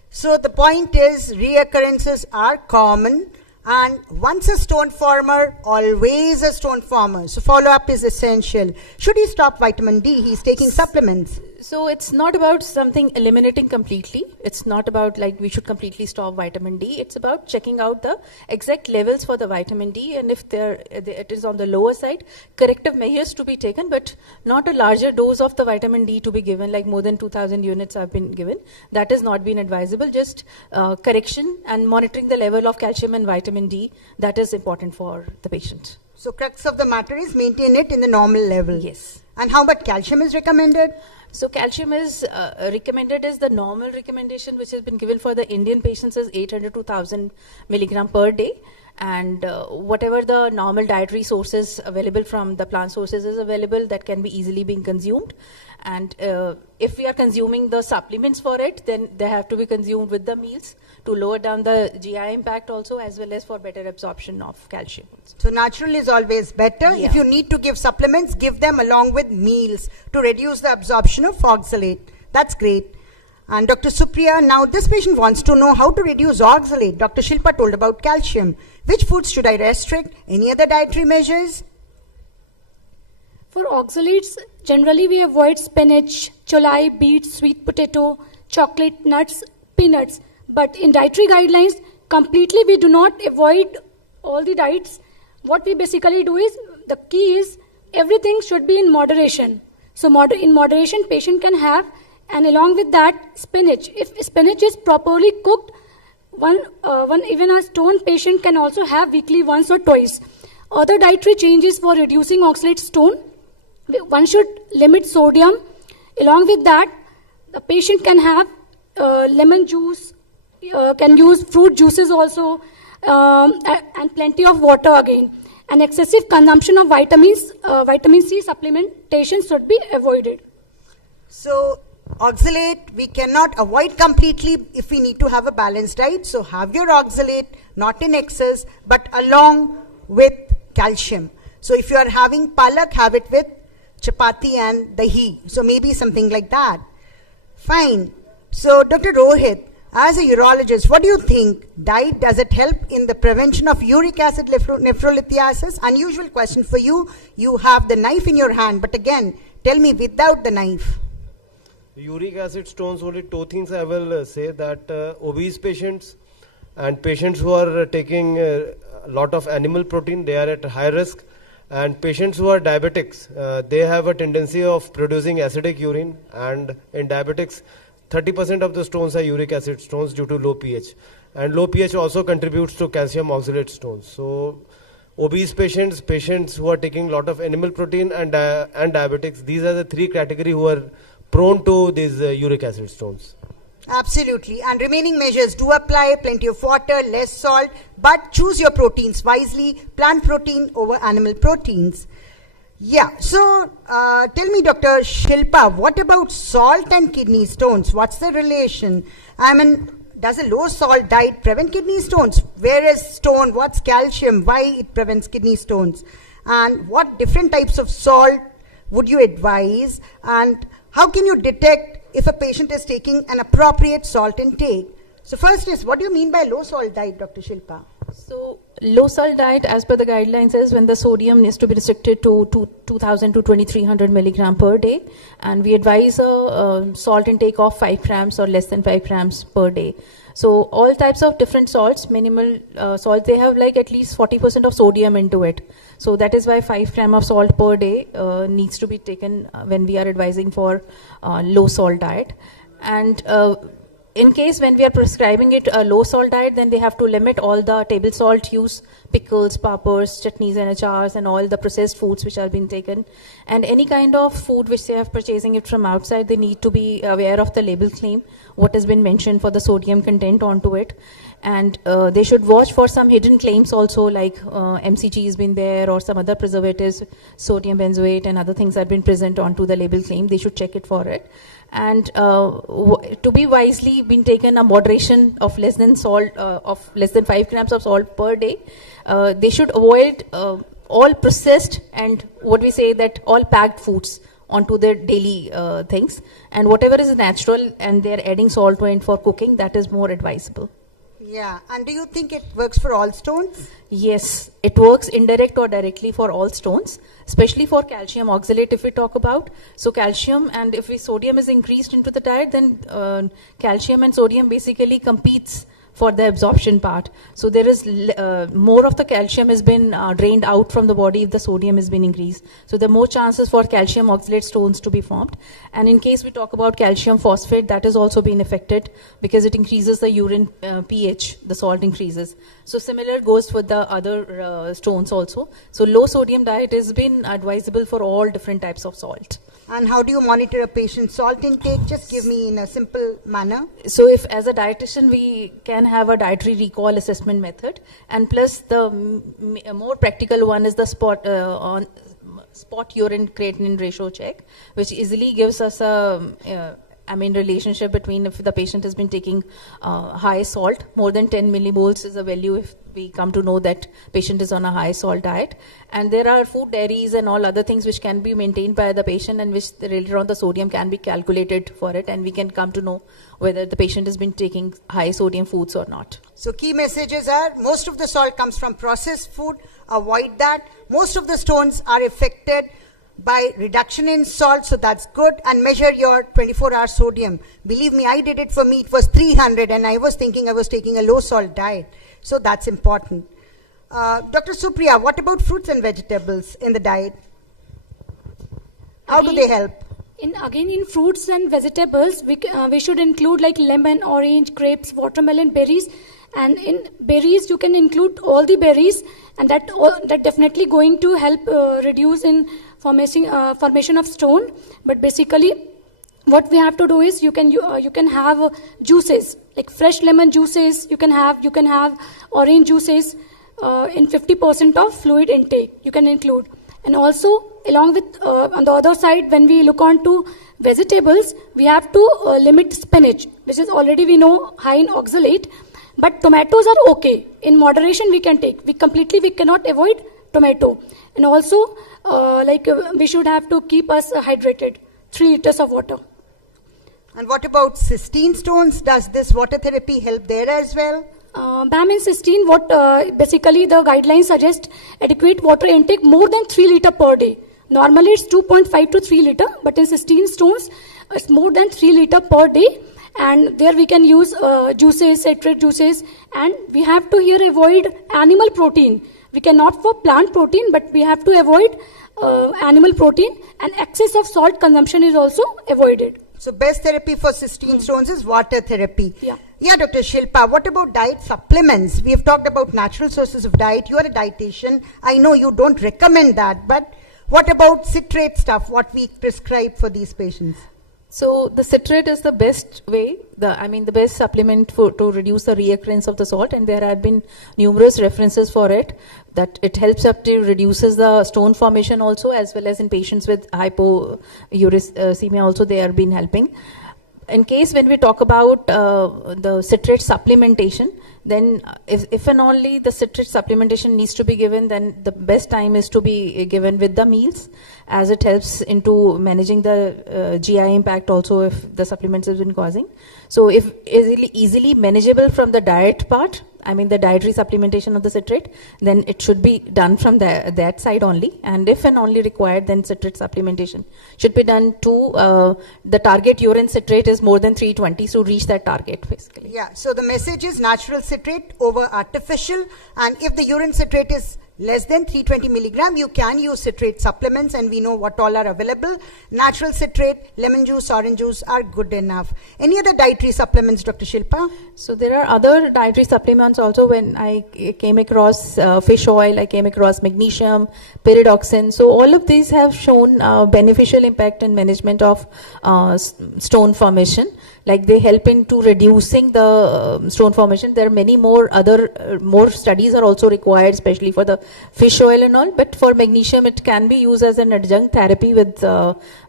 So the point is reoccurrences are common, and once a stone former, always a stone former. So follow-up is essential. Should he stop vitamin D? He's taking supplements. So it's not about something eliminating completely. It's not about like we should completely stop vitamin D. It's about checking out the exact levels for the vitamin D, and if it is on the lower side, corrective measures to be taken, but not a larger dose of the vitamin D to be given, like more than 2,000 units have been given. That has not been advisable. Just correction and monitoring the level of calcium and vitamin D, that is important for the patient. So crux of the matter is maintain it in the normal level. Yes. And how much calcium is recommended? So calcium is recommended as the normal recommendation which has been given for the Indian patients is 800 to 1000 milligram per day. And whatever the normal dietary sources available from the plant sources is available, that can be easily being consumed. And if we are consuming the supplements for it, then they have to be consumed with the meals to lower down the GI impact also, as well as for better absorption of calcium. So natural is always better. Yeah. If you need to give supplements, give them along with meals to reduce the absorption of oxalate. That's great. And Dr. Supriya, now this patient wants to know how to reduce oxalate. Dr. Shilpa told about calcium. Which foods should I restrict? Any other dietary measures? For oxalates, generally we avoid spinach, cholai, beets, sweet potato, chocolate, nuts, peanuts. But in dietary guidelines, completely we do not avoid all the diets. What we basically do is, the key is everything should be in moderation. So in moderation, patient can have, and along with that, spinach. If spinach is properly cooked, even a stone patient can also have weekly once or twice. Other dietary changes for reducing oxalate stone, one should limit sodium. Along with that, the patient can have lemon juice, can use fruit juices also, and plenty of water again. And excessive consumption of vitamins, vitamin C supplementation should be avoided. So oxalate we cannot avoid completely if we need to have a balanced diet. So have your oxalate, not in excess, but along with calcium. So if you are having palak, have it with chapati and dahi. So maybe something like that. Fine. So Dr. Rohit, as a urologist, what do you think? Diet, does it help in the prevention of uric acid nephrolithiasis? Unusual question for you. You have the knife in your hand, but again, tell me without the knife. Uric acid stones, only two things I will say, that obese patients and patients who are taking a lot of animal protein, they are at high risk. And patients who are diabetics, they have a tendency of producing acidic urine, and in diabetics 30% of the stones are uric acid stones due to low pH, and low pH also contributes to calcium oxalate stones. So obese patients, patients who are taking a lot of animal protein, and diabetics, these are the three categories who are prone to these uric acid stones. Absolutely. And remaining measures do apply: plenty of water, less salt, but choose your proteins wisely, plant protein over animal proteins. Yeah, so tell me, Dr. Shilpa, what about salt and kidney stones? What's the relation? I mean, does a low salt diet prevent kidney stones? Where is stone? What's calcium? Why it prevents kidney stones? And what different types of salt would you advise? And how can you detect if a patient is taking an appropriate salt intake? So first is, what do you mean by low salt diet, Dr. Shilpa? So low salt diet, as per the guidelines, is when the sodium needs to be restricted to 2000 to 2300 milligram per day, and we advise a salt intake of 5 grams or less than 5 grams per day. So all types of different salts, minimal salt, they have like at least 40% of sodium into it. So that is why 5 grams of salt per day needs to be taken when we are advising for low salt diet. And in case when we are prescribing it a low salt diet, then they have to limit all the table salt use, pickles, papers, chutneys and achars, and all the processed foods which are being taken. And any kind of food which they are purchasing it from outside, they need to be aware of the label claim, what has been mentioned for the sodium content onto it. And they should watch for some hidden claims also, like MCG has been there, or some other preservatives, sodium benzoate and other things have been present onto the label claim. They should check it for it. And to be wisely been taken a moderation of less than 5 grams of salt per day. They should avoid all processed and what we say that all packed foods onto their daily things, and whatever is natural and they're adding salt to it for cooking, that is more advisable. Yeah, and do you think it works for all stones? Yes, it works indirect or directly for all stones, especially for calcium oxalate if we talk about. So calcium, and if sodium is increased into the diet, then calcium and sodium basically competes for the absorption part. So there is more of the calcium has been drained out from the body if the sodium has been increased. So there are more chances for calcium oxalate stones to be formed. And in case we talk about calcium phosphate, that is also being affected because it increases the urine pH, the salt increases. So similar goes with the other stones also. So low sodium diet has been advisable for all different types of salt. And how do you monitor a patient's salt intake? Just give me in a simple manner. So if as a dietitian we can have a dietary recall assessment method, and plus the more practical one is the spot urine creatinine ratio check, which easily gives us a relationship between if the patient has been taking high salt, more than 10 millimoles is a value if we come to know that patient is on a high salt diet. And there are food diaries and all other things which can be maintained by the patient, and which later on the sodium can be calculated for it, and we can come to know whether the patient has been taking high sodium foods or not. So key messages are, most of the salt comes from processed food, avoid that. Most of the stones are affected by reduction in salt, so that's good, and measure your 24-hour sodium. Believe me, I did it for me, it was 300, and I was thinking I was taking a low salt diet. So that's important. Dr. Supriya, what about fruits and vegetables in the diet? How do they help? Again, in fruits and vegetables, we should include like lemon, orange, grapes, watermelon, berries. And in berries, you can include all the berries, and that definitely going to help reduce in formation of stone. But basically, what we have to do is you can have juices like fresh lemon juices. You can have orange juices in 50% of fluid intake. You can include. And also, along with, on the other side, when we look on to vegetables, we have to limit spinach, which is already we know high in oxalate. But tomatoes are okay. In moderation, we can take. We cannot avoid tomato. And also, we should have to keep us hydrated. 3 liters of water. And what about cystine stones? Does this water therapy help there as well? Ma'am, in cystine, basically the guidelines suggest adequate water intake more than 3 liters per day. Normally it's 2.5 to 3 liters, but in cystine stones, it's more than 3 liters per day. And there we can use juices, citrate juices, and we have to here avoid animal protein. We cannot for plant protein, but we have to avoid animal protein, and excess of salt consumption is also avoided. So best therapy for cystine stones is water therapy. Yeah, Dr. Shilpa, what about diet supplements? We have talked about natural sources of diet. You are a dietitian. I know you don't recommend that, but what about citrate stuff, what we prescribe for these patients? So the citrate is the best way, the best supplement to reduce the reoccurrence of the salt, and there have been numerous references for it, that it helps up to reduces the stone formation also, as well as in patients with hypouricemia also they have been helping. In case when we talk about the citrate supplementation, then if and only the citrate supplementation needs to be given, then the best time is to be given with the meals, as it helps into managing the GI impact also if the supplements have been causing. So if easily manageable from the diet part, the dietary supplementation of the citrate, then it should be done from that side only. And if and only required, then citrate supplementation should be done to the target urine citrate is more than 320 to reach that target basically. Yeah, so the message is natural citrate over artificial, and if the urine citrate is less than 320 milligram, you can use citrate supplements, and we know what all are available. Natural citrate, lemon juice, orange juice are good enough. Any other dietary supplements, Dr. Shilpa? So there are other dietary supplements also. When I came across fish oil, I came across magnesium, pyridoxine. So all of these have shown beneficial impact in management of stone formation. Like they help into reducing the stone formation. There are many more more studies are also required, especially for the fish oil and all. But for magnesium, it can be used as an adjunct therapy with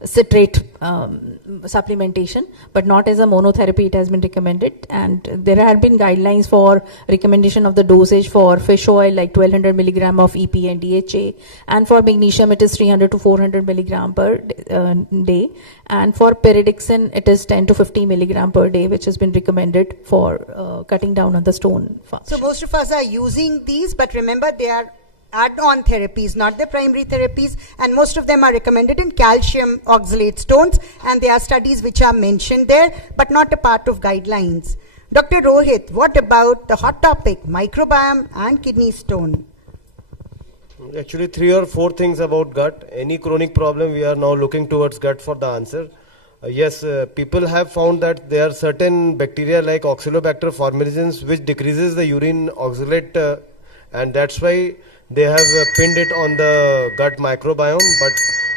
citrate supplementation, but not as a monotherapy. It has been recommended, and there have been guidelines for recommendation of the dosage for fish oil, like 1200 milligram of EPA and DHA, and for magnesium, it is 300 to 400 milligram per day. And for pyridoxine, it is 10 to 50 milligram per day, which has been recommended for cutting down on the stone function. So most of us are using these, but remember they are add-on therapies, not the primary therapies, and most of them are recommended in calcium oxalate stones, and there are studies which are mentioned there, but not a part of guidelines. Dr. Rohit, what about the hot topic, microbiome and kidney stone? Actually, 3 or 4 things about gut. Any chronic problem, we are now looking towards gut for the answer. Yes, people have found that there are certain bacteria like Oxalobacter formalisans which decreases the urine oxalate, and that's why they have pinned it on the gut microbiome. But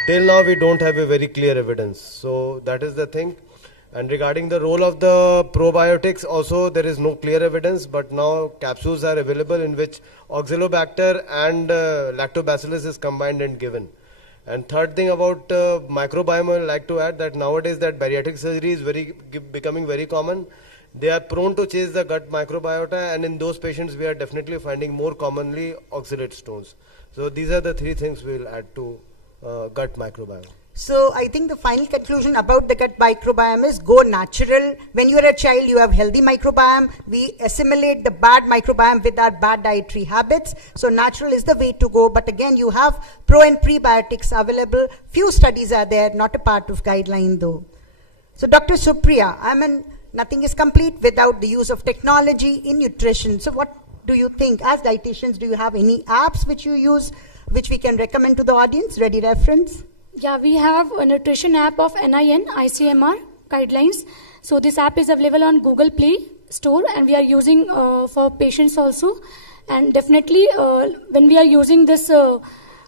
till now, we don't have a very clear evidence. So that is the thing. And regarding the role of the probiotics, also there is no clear evidence, but now capsules are available in which Oxalobacter and Lactobacillus is combined and given. And third thing about microbiome, I would like to add that nowadays that bariatric surgery is becoming very common. They are prone to change the gut microbiota, and in those patients we are definitely finding more commonly oxalate stones. So these are the 3 things we will add to gut microbiome. So I think the final conclusion about the gut microbiome is go natural. When you are a child, you have healthy microbiome. We assimilate the bad microbiome with our bad dietary habits. So natural is the way to go. But again, you have pro and prebiotics available. Few studies are there, not a part of guideline though. So Dr. Supriya, nothing is complete without the use of technology in nutrition. So what do you think? As dietitians, do you have any apps which you use, which we can recommend to the audience? Ready reference? Yeah, we have a nutrition app of NIN, ICMR guidelines. So this app is available on Google Play Store and we are using for patients also. And definitely when we are using this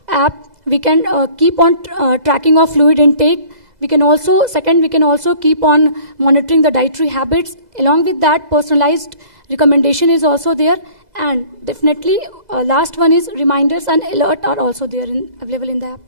app, we can keep on tracking of fluid intake. We can also keep on monitoring the dietary habits. Along with that, personalized recommendation is also there. And definitely last one is reminders and alert are also there available in the app.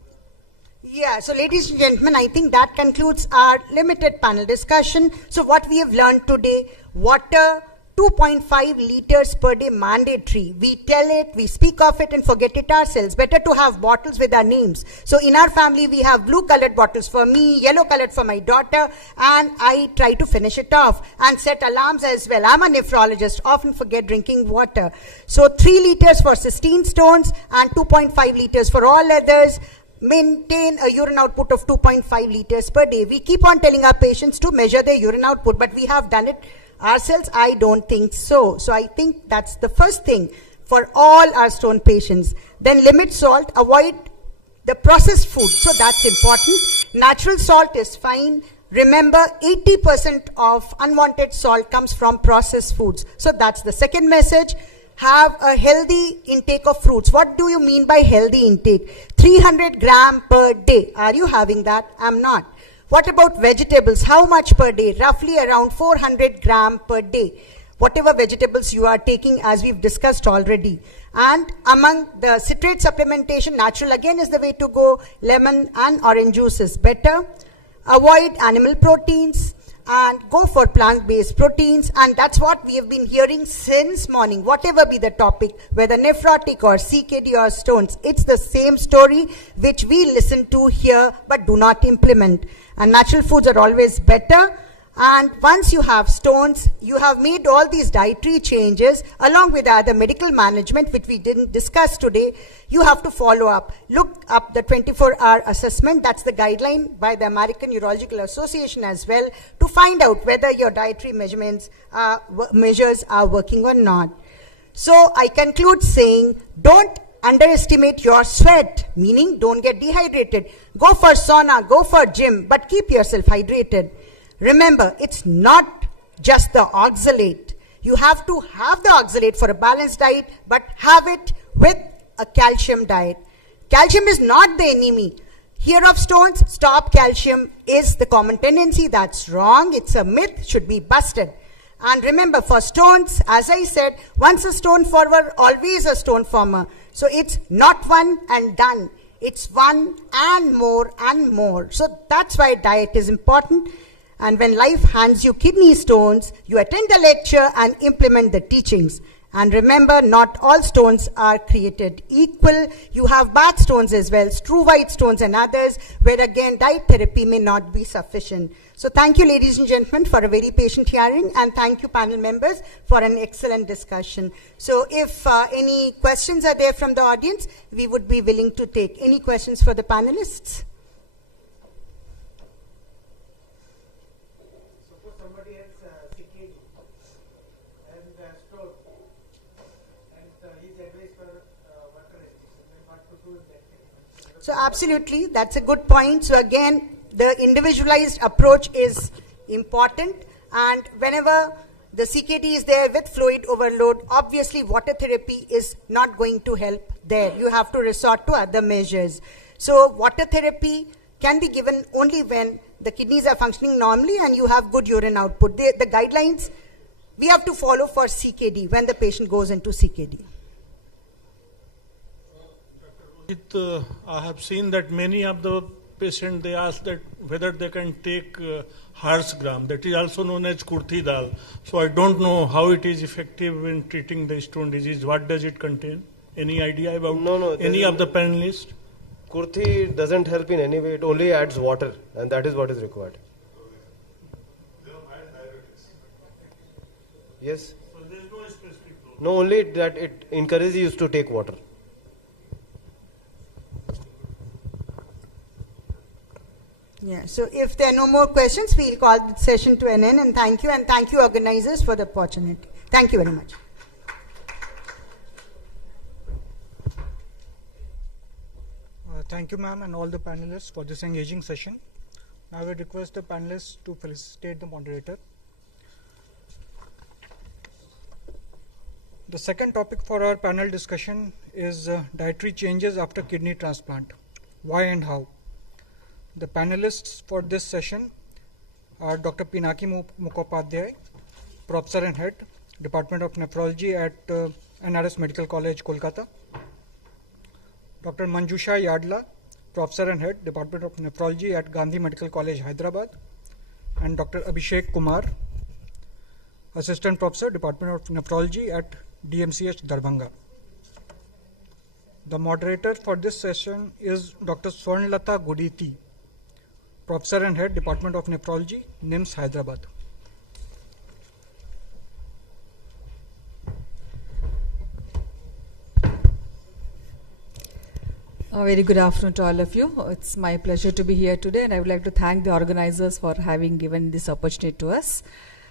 Yeah, so ladies and gentlemen, I think that concludes our limited panel discussion. So what we have learned today, water 2.5 liters per day mandatory. We tell it, we speak of it and forget it ourselves. Better to have bottles with our names. So in our family, we have blue colored bottles for me, yellow colored for my daughter, and I try to finish it off and set alarms as well. I'm a nephrologist, often forget drinking water. So 3 liters for cystine stones and 2.5 liters for all others. Maintain a urine output of 2.5 liters per day. We keep on telling our patients to measure their urine output, but we have done it ourselves? I don't think so. So I think that's the first thing for all our stone patients. Then limit salt, avoid the processed food. So that's important. Natural salt is fine. Remember, 80% of unwanted salt comes from processed foods. So that's the second message. Have a healthy intake of fruits. What do you mean by healthy intake? 300 grams per day. Are you having that? I'm not. What about vegetables? How much per day? Roughly around 400 grams per day. Whatever vegetables you are taking, as we've discussed already. And among the citrate supplementation, natural again is the way to go. Lemon and orange juice is better. Avoid animal proteins and go for plant-based proteins. And that's what we have been hearing since morning. Whatever be the topic, whether nephrotic or CKD or stones, it's the same story which we listen to here but do not implement. And natural foods are always better. And once you have stones, you have made all these dietary changes along with other medical management which we didn't discuss today. You have to follow up. Look up the 24-hour assessment. That's the guideline by the American Urological Association as well, to find out whether your dietary measures are working or not. So I conclude saying, don't underestimate your sweat, meaning don't get dehydrated. Go for sauna, go for gym, but keep yourself hydrated. Remember, it's not just the oxalate. You have to have the oxalate for a balanced diet, but have it with a calcium diet. Calcium is not the enemy. Hear of stones, stop calcium is the common tendency. That's wrong. It's a myth, should be busted. And remember, for stones, as I said, once a stone former, always a stone former. So it's not one and done. It's one and more and more. So that's why diet is important. And when life hands you kidney stones, you attend the lecture and implement the teachings. And remember, not all stones are created equal. You have bad stones as well, struvite stones and others, where again diet therapy may not be sufficient. So thank you, ladies and gentlemen, for a very patient hearing, and thank you, panel members, for an excellent discussion. So if any questions are there from the audience, we would be willing to take. Any questions for the panelists? So absolutely, that's a good point. So again, the individualized approach is important, and whenever the CKD is there with fluid overload, obviously water therapy is not going to help there. You have to resort to other measures. So water therapy can be given only when the kidneys are functioning normally and you have good urine output. The guidelines we have to follow for CKD when the patient goes into CKD. I have seen that many of the patients, they ask that whether they can take Hars gram, that is also known as kurthi dal. So I don't know how it is effective in treating the stone disease. What does it contain? Any idea about any of the panelists? kurthi doesn't help in any way. It only adds water, and that is what is required. Yes. So there is no specific rule. No, only that it encourages you to take water. Yeah, so if there are no more questions, we'll call the session to an end, and thank you organizers for the opportunity. Thank you very much. Thank you, ma'am, and all the panelists for this engaging session. Now I will request the panelists to felicitate the moderator. The second topic for our panel discussion is dietary changes after kidney transplant. Why and how? The panelists for this session are Dr. Pinaki Mukhopadhyay, Professor and Head, Department of Nephrology at NRS Medical College, Kolkata. Dr. Manjusha Yadla, Professor and Head, Department of Nephrology at Gandhi Medical College, Hyderabad. And Dr. Abhishek Kumar, Assistant Professor, Department of Nephrology at DMCH, Darbhanga. The moderator for this session is Dr. Swarnlata Guditi, Professor and Head, Department of Nephrology, NIMS, Hyderabad. A very good afternoon to all of you. It's my pleasure to be here today, and I would like to thank the organizers for having given this opportunity to us.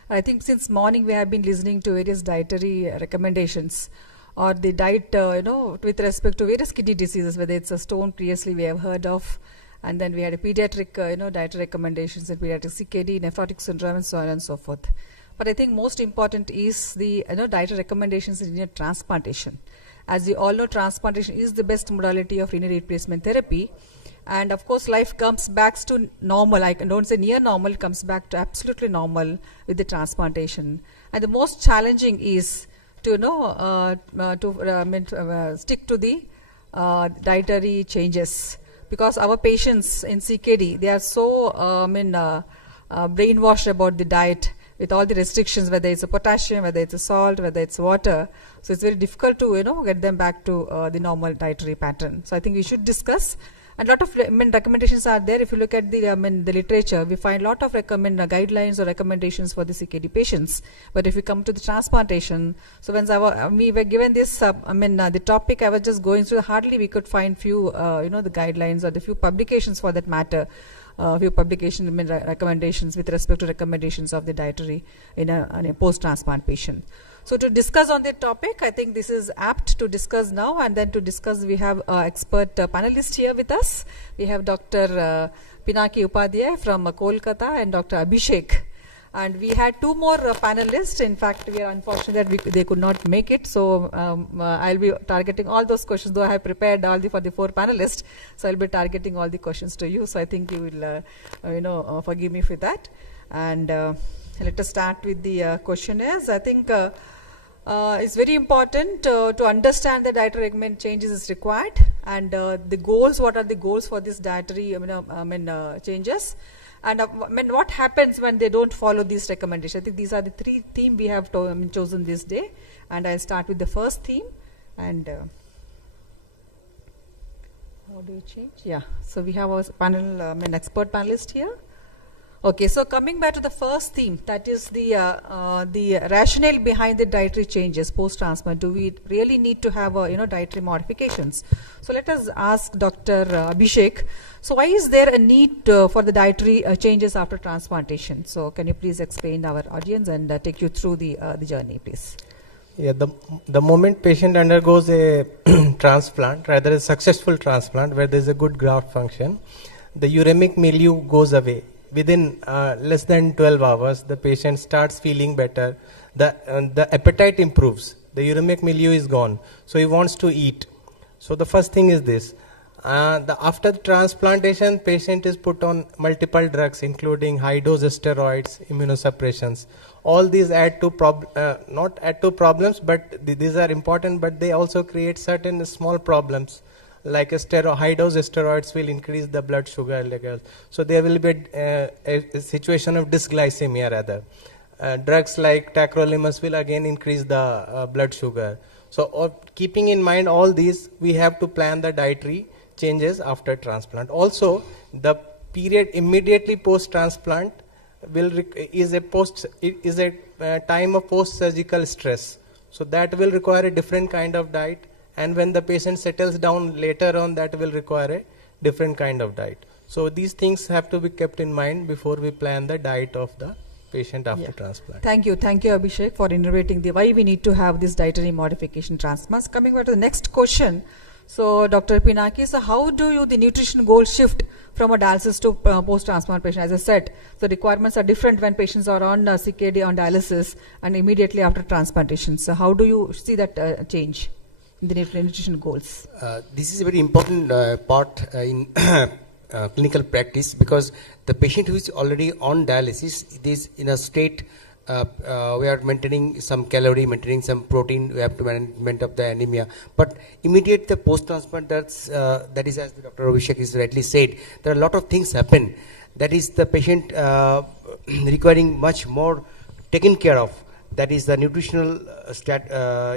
I think since morning we have been listening to various dietary recommendations or the diet, with respect to various kidney diseases, whether it's a stone previously we have heard of, and then we had a pediatric, dietary recommendations in pediatric CKD, nephrotic syndrome, and so on and so forth. But I think most important is the dietary recommendations in renal transplantation. As you all know, transplantation is the best modality of renal replacement therapy. And of course, life comes back to normal. I don't say near normal, it comes back to absolutely normal with the transplantation. And the most challenging is to stick to the dietary changes, because our patients in CKD, they are so brainwashed about the diet with all the restrictions, whether it's a potassium, whether it's a salt, whether it's water. So it's very difficult to get them back to the normal dietary pattern. So I think we should discuss. And a lot of recommendations are there. If you look at the the literature, we find a lot of guidelines or recommendations for the CKD patients. But if we come to the transplantation, so when we were given this, the topic, I was just going through. Hardly we could find few, the guidelines or the few publications for that matter. Few publication recommendations with respect to recommendations of the dietary in a post-transplant patient. So to discuss on the topic, I think this is apt to discuss now, and then to discuss we have expert panelists here with us. We have Dr. Pinaki Upadhyay from Kolkata and Dr. Abhishek. And we had two more panelists. In fact, we are unfortunate that they could not make it. So I'll be targeting all those questions, though I have prepared all for the four panelists. So I'll be targeting all the questions to you. So I think you will, forgive me for that. And let us start with the questionnaires. I think it's very important to understand the dietary recommended changes is required, and the goals. What are the goals for this dietary changes? And what happens when they don't follow these recommendations? I think these are the three themes we have chosen this day. And I'll start with the first theme. And how do you change? Yeah. So we have our panel, expert panelist here. Okay. So coming back to the first theme, that is the rationale behind the dietary changes post-transplant. Do we really need to have dietary modifications? So let us ask Dr. Abhishek. So why is there a need for the dietary changes after transplantation? So can you please explain our audience and take you through the journey, please? Yeah, the moment patient undergoes a transplant, rather a successful transplant where there is a good graft function, the uremic milieu goes away. Within less than 12 hours, the patient starts feeling better. The appetite improves. The uremic milieu is gone. So he wants to eat. So the first thing is this. After the transplantation, patient is put on multiple drugs, including high-dose steroids, immunosuppressions. All these add to not add to problems, but these are important, but they also create certain small problems. Like high-dose steroids will increase the blood sugar levels. So there will be a situation of dysglycemia rather. Drugs like tacrolimus will again increase the blood sugar. So keeping in mind all these, we have to plan the dietary changes after transplant. Also, the period immediately post-transplant is a time of post-surgical stress. So that will require a different kind of diet, and when the patient settles down later on, that will require a different kind of diet. So these things have to be kept in mind before we plan the diet of the patient after transplant. Thank you, Abhishek, for innovating the why we need to have this dietary modification transplants. Coming back to the next question, so Dr. Pinaki, so how do the nutrition goals shift from a dialysis to post-transplant patient? As I said, the requirements are different when patients are on CKD on dialysis and immediately after transplantation. So how do you see that change in the nutrition goals? This is a very important part in clinical practice, because the patient who is already on dialysis, it is in a state we are maintaining some calorie, maintaining some protein, we have to management of the anemia. But immediate the post-transplant, that is, as Dr. Abhishek is rightly said, there are a lot of things happen. That is the patient requiring much more taken care of. That is the nutritional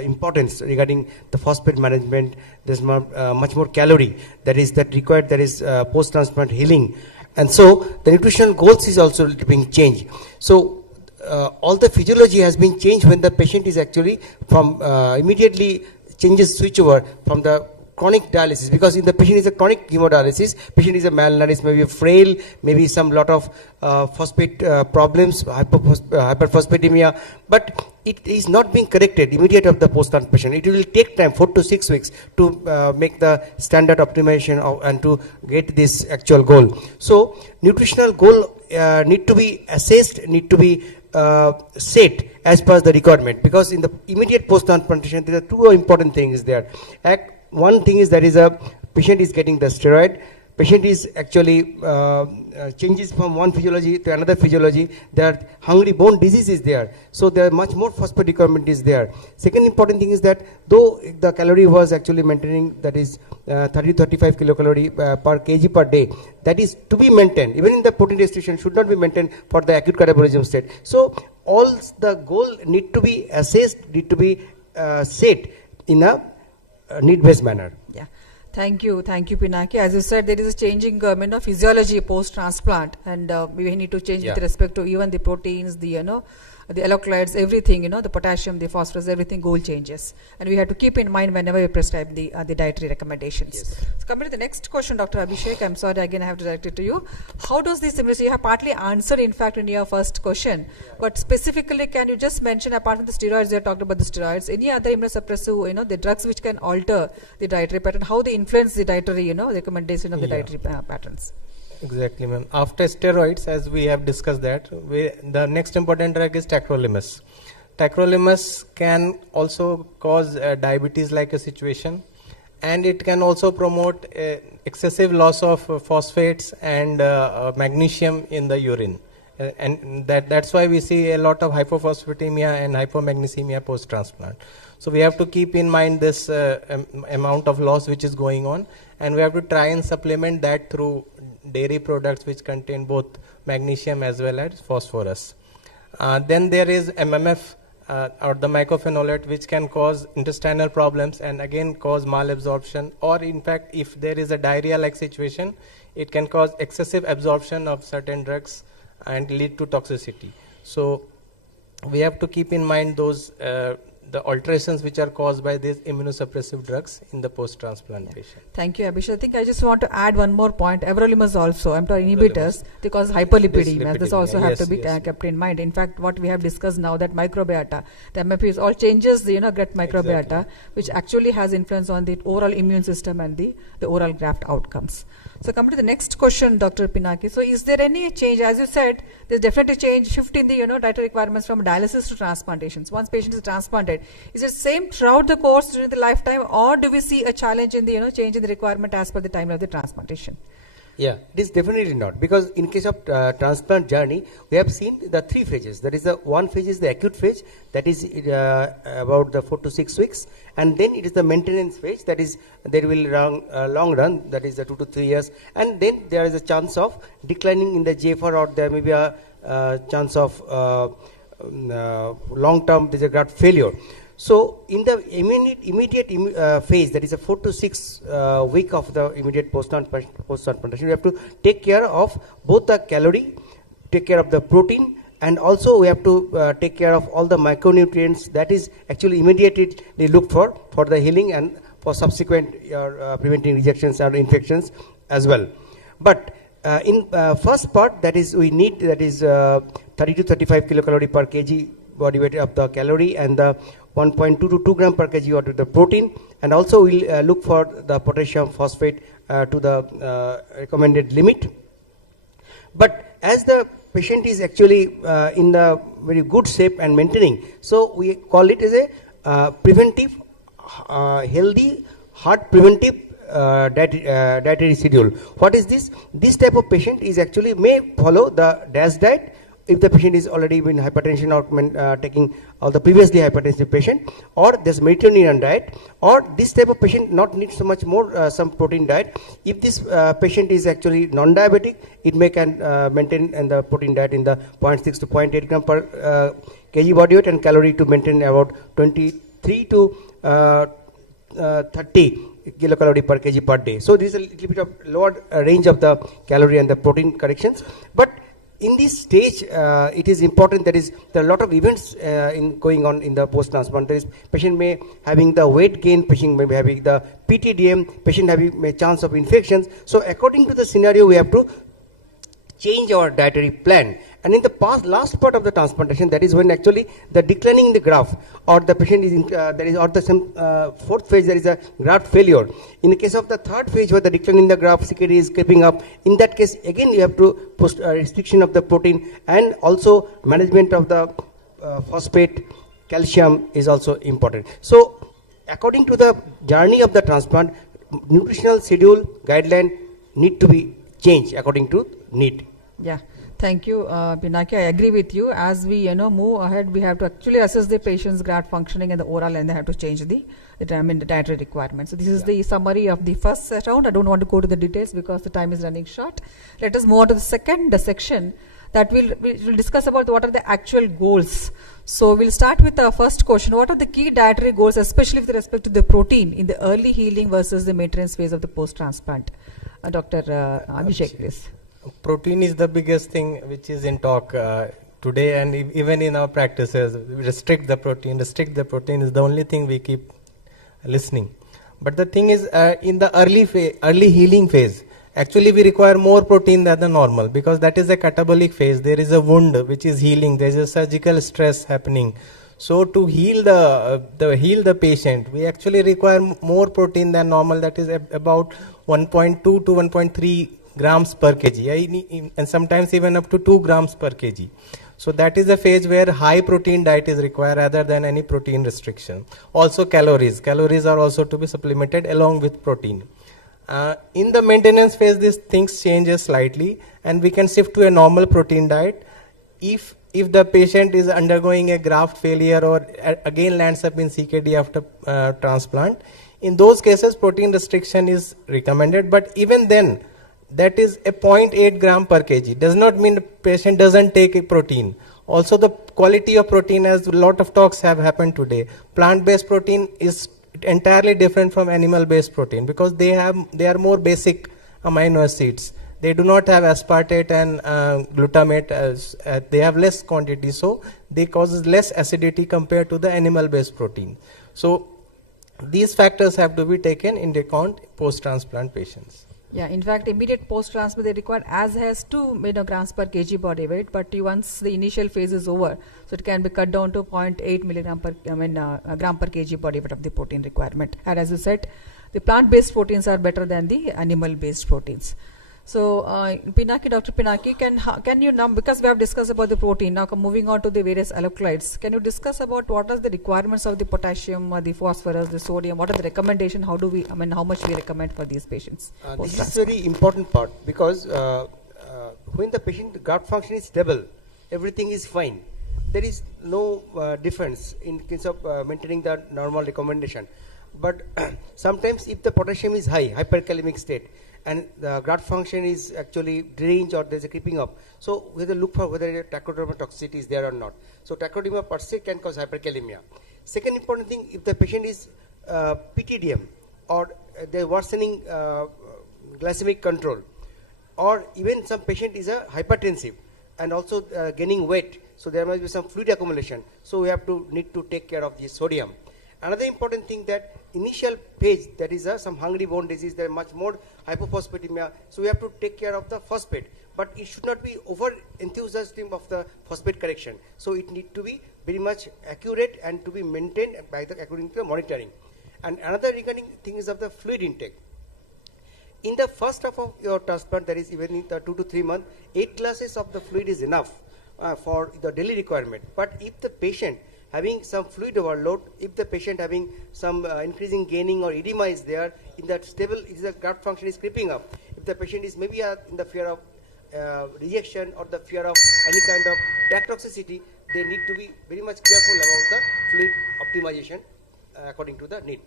importance regarding the phosphate management. There's much more calorie that is required. There is post-transplant healing, and so the nutritional goals is also being changed. So all the physiology has been changed when the patient is actually from immediately switch over from the chronic dialysis, because in the patient is a chronic hemodialysis, patient is a malnourished, maybe frail, maybe some lot of phosphate problems, hyperphosphatemia, but it is not being corrected immediate of the post-transplant. It will take time, 4 to 6 weeks, to make the standard optimization and to get this actual goal. So nutritional goal need to be assessed, need to be set as per the requirement, because in the immediate post-transplantation there are two important things there. One thing is that is a patient is getting the steroid, patient is actually changes from one physiology to another physiology. There are hungry bone disease is there, so there are much more phosphate requirement is there. Second important thing is that though the calorie was actually maintaining, that is 30-35 kilocalorie per kg per day, that is to be maintained. Even in the protein restriction should not be maintained for the acute catabolism state. So all the goal need to be assessed, need to be set in a need-based manner. Yeah. Thank you, Pinaki. As you said, there is a changing physiology post-transplant, and we need to change with respect to even the proteins, the the alkaloids, everything, the potassium, the phosphorus, everything, goal changes, and we have to keep in mind whenever we prescribe the dietary recommendations. Yes. So coming to the next question, Dr. Abhishek, I'm sorry again I have to direct it to you. How does this similarity, you have partly answered in fact in your first question, but specifically can you just mention, apart from the steroids, you have talked about the steroids, any other immunosuppressive, the drugs which can alter the dietary pattern, how they influence the dietary, recommendation of the dietary patterns? Exactly, ma'am. After steroids, as we have discussed that, the next important drug is tacrolimus. Tacrolimus can also cause diabetes-like a situation, and it can also promote excessive loss of phosphates and magnesium in the urine. And that's why we see a lot of hypophosphatemia and hypomagnesemia post-transplant. So we have to keep in mind this amount of loss which is going on, and we have to try and supplement that through dairy products which contain both magnesium as well as phosphorus. Then there is MMF or the mycophenolate, which can cause intestinal problems and again cause malabsorption, or in fact if there is a diarrhea like situation, it can cause excessive absorption of certain drugs and lead to toxicity. So we have to keep in mind those the alterations which are caused by these immunosuppressive drugs in the post-transplant patient. Thank you, Abhishek. I think I just want to add one more point. Everolimus also, mTOR inhibitors, they cause hyperlipidemia. This also have to be kept in mind. In fact, what we have discussed now, that microbiota, the MFPs all changes the gut microbiota, which actually has influence on the overall immune system and the oral graft outcomes. So coming to the next question, Dr. Pinaki. So is there any change? As you said, there's definitely change, shift in the dietary requirements from dialysis to transplantations. Once patient is transplanted, is it same throughout the course during the lifetime, or do we see a challenge in the change in the requirement as per the time of the transplantation? Yeah, it is definitely not, because in case of transplant journey, we have seen the 3 phases. That is the one phase is the acute phase, that is about the 4 to 6 weeks, and then it is the maintenance phase, that is there will long run, that is the 2 to 3 years, and then there is a chance of declining in the GFR, or there may be a chance of long term graft failure. So in the immediate phase, that is a 4 to 6 week of the immediate post-transplantation, we have to take care of both the calorie, take care of the protein, and also we have to take care of all the micronutrients that is actually immediately looked for the healing and for subsequent preventing rejections and infections as well. But in first part, that is we need, that is 30 to 35 kilocalorie per kg body weight of the calorie, and the 1.2 to 2 gram per kg of the protein, and also we'll look for the potassium phosphate to the recommended limit. But as the patient is actually in the very good shape and maintaining, so we call it as a preventive, healthy, heart preventive dietary schedule. What is this? This type of patient is actually may follow the DASH diet if the patient is already been hypertension or taking all the previously hypertensive patient, or there's Mediterranean diet, or this type of patient not need so much more some protein diet. If this patient is actually non-diabetic, it may can maintain and the protein diet in the 0.6 to 0.8 gram per kg body weight, and calorie to maintain about 23 to 30 kilocalorie per kg per day. So this is a little bit of lower range of the calorie and the protein corrections. But in this stage, it is important, there are a lot of events going on in the post-transplant. There is patient may having the weight gain, patient may be having the PTDM, patient having a chance of infections. So according to the scenario, we have to change our dietary plan. And in the last part of the transplantation, that is when actually the declining in the graft, or the patient is in, there is, or the fourth phase, there is a graft failure. In the case of the third phase, where the decline in the graft CKD is creeping up, in that case again you have to post restriction of the protein, and also management of the phosphate, calcium is also important. So according to the journey of the transplant, nutritional schedule guideline need to be changed according to need. Yeah. Thank you, Pinaki. I agree with you. As we move ahead, we have to actually assess the patient's graft functioning and the oral, and they have to change the dietary requirements. So this is the summary of the first round. I don't want to go to the details because the time is running short. Let us move on to the second section that we'll discuss about what are the actual goals. So we'll start with the first question. What are the key dietary goals, especially with respect to the protein in the early healing versus the maintenance phase of the post-transplant? Dr. Abhishek, please. Protein is the biggest thing which is in talk today, and even in our practices. Restrict the protein is the only thing we keep listening. But the thing is, in the early healing phase, actually we require more protein than the normal, because that is a catabolic phase. There is a wound which is healing, there is a surgical stress happening. So to heal the patient, we actually require more protein than normal. That is about 1.2 to 1.3 grams per kg, and sometimes even up to 2 grams per kg. So that is a phase where high protein diet is required rather than any protein restriction. Also calories are also to be supplemented along with protein. In the maintenance phase, these things changes slightly, and we can shift to a normal protein diet. If the patient is undergoing a graft failure or again lands up in CKD after transplant, in those cases protein restriction is recommended. But even then, that is a 0.8 gram per kg. Does not mean the patient doesn't take a protein. Also the quality of protein, as a lot of talks have happened today, plant-based protein is entirely different from animal-based protein, because they are more basic amino acids. They do not have aspartate and glutamate, as they have less quantity, so they causes less acidity compared to the animal-based protein. So these factors have to be taken into account post-transplant patients. Yeah, in fact, immediate post-transplant they require as high as 2 grams per kg body weight, but once the initial phase is over, so it can be cut down to 0.8 milligram per gram per kg body weight of the protein requirement. And as you said, the plant-based proteins are better than the animal-based proteins. So, Dr. Pinaki, can you now, because we have discussed about the protein, now moving on to the various alkaloids, can you discuss about what are the requirements of the potassium, the phosphorus, the sodium, what are the recommendation, how much we recommend for these patients? This is very important part, because when the patient graft function is stable, everything is fine. There is no difference in case of maintaining the normal recommendation. But sometimes if the potassium is high, hyperkalemic state, and the graft function is actually deranged or there is a creeping up, so we have to look for whether a tracheoderma toxicity is there or not. So tracheoderma per se can cause hyperkalemia. Second important thing, if the patient is PTDM or the worsening glycemic control, or even some patient is a hypertensive and also gaining weight, so there must be some fluid accumulation, so we have to need to take care of the sodium. Another important thing, that initial phase, that is some hungry bone disease, there is much more hypophosphatemia, so we have to take care of the phosphate, but it should not be over enthusiasm of the phosphate correction, so it need to be very much accurate and to be maintained by the according to the monitoring. And another regarding thing is of the fluid intake. In the first half of your transplant, that is even in the 2 to 3 months, 8 glasses of the fluid is enough for the daily requirement. But if the patient having some fluid overload, if the patient having some increasing gaining or edema is there, in that stable, if the graft function is creeping up, if the patient is maybe in the fear of rejection or the fear of any kind of tract toxicity, they need to be very much careful about the fluid optimization according to the need.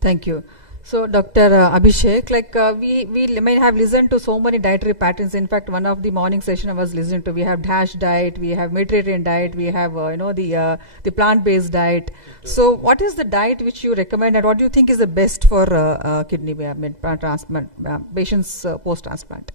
Thank you. So, Dr. Abhishek, like we may have listened to so many dietary patterns. In fact, one of the morning session I was listening to, we have DASH diet, we have Mediterranean diet, we have the plant-based diet. So, what is the diet which you recommend, and what do you think is the best for kidney transplant patients post-transplant?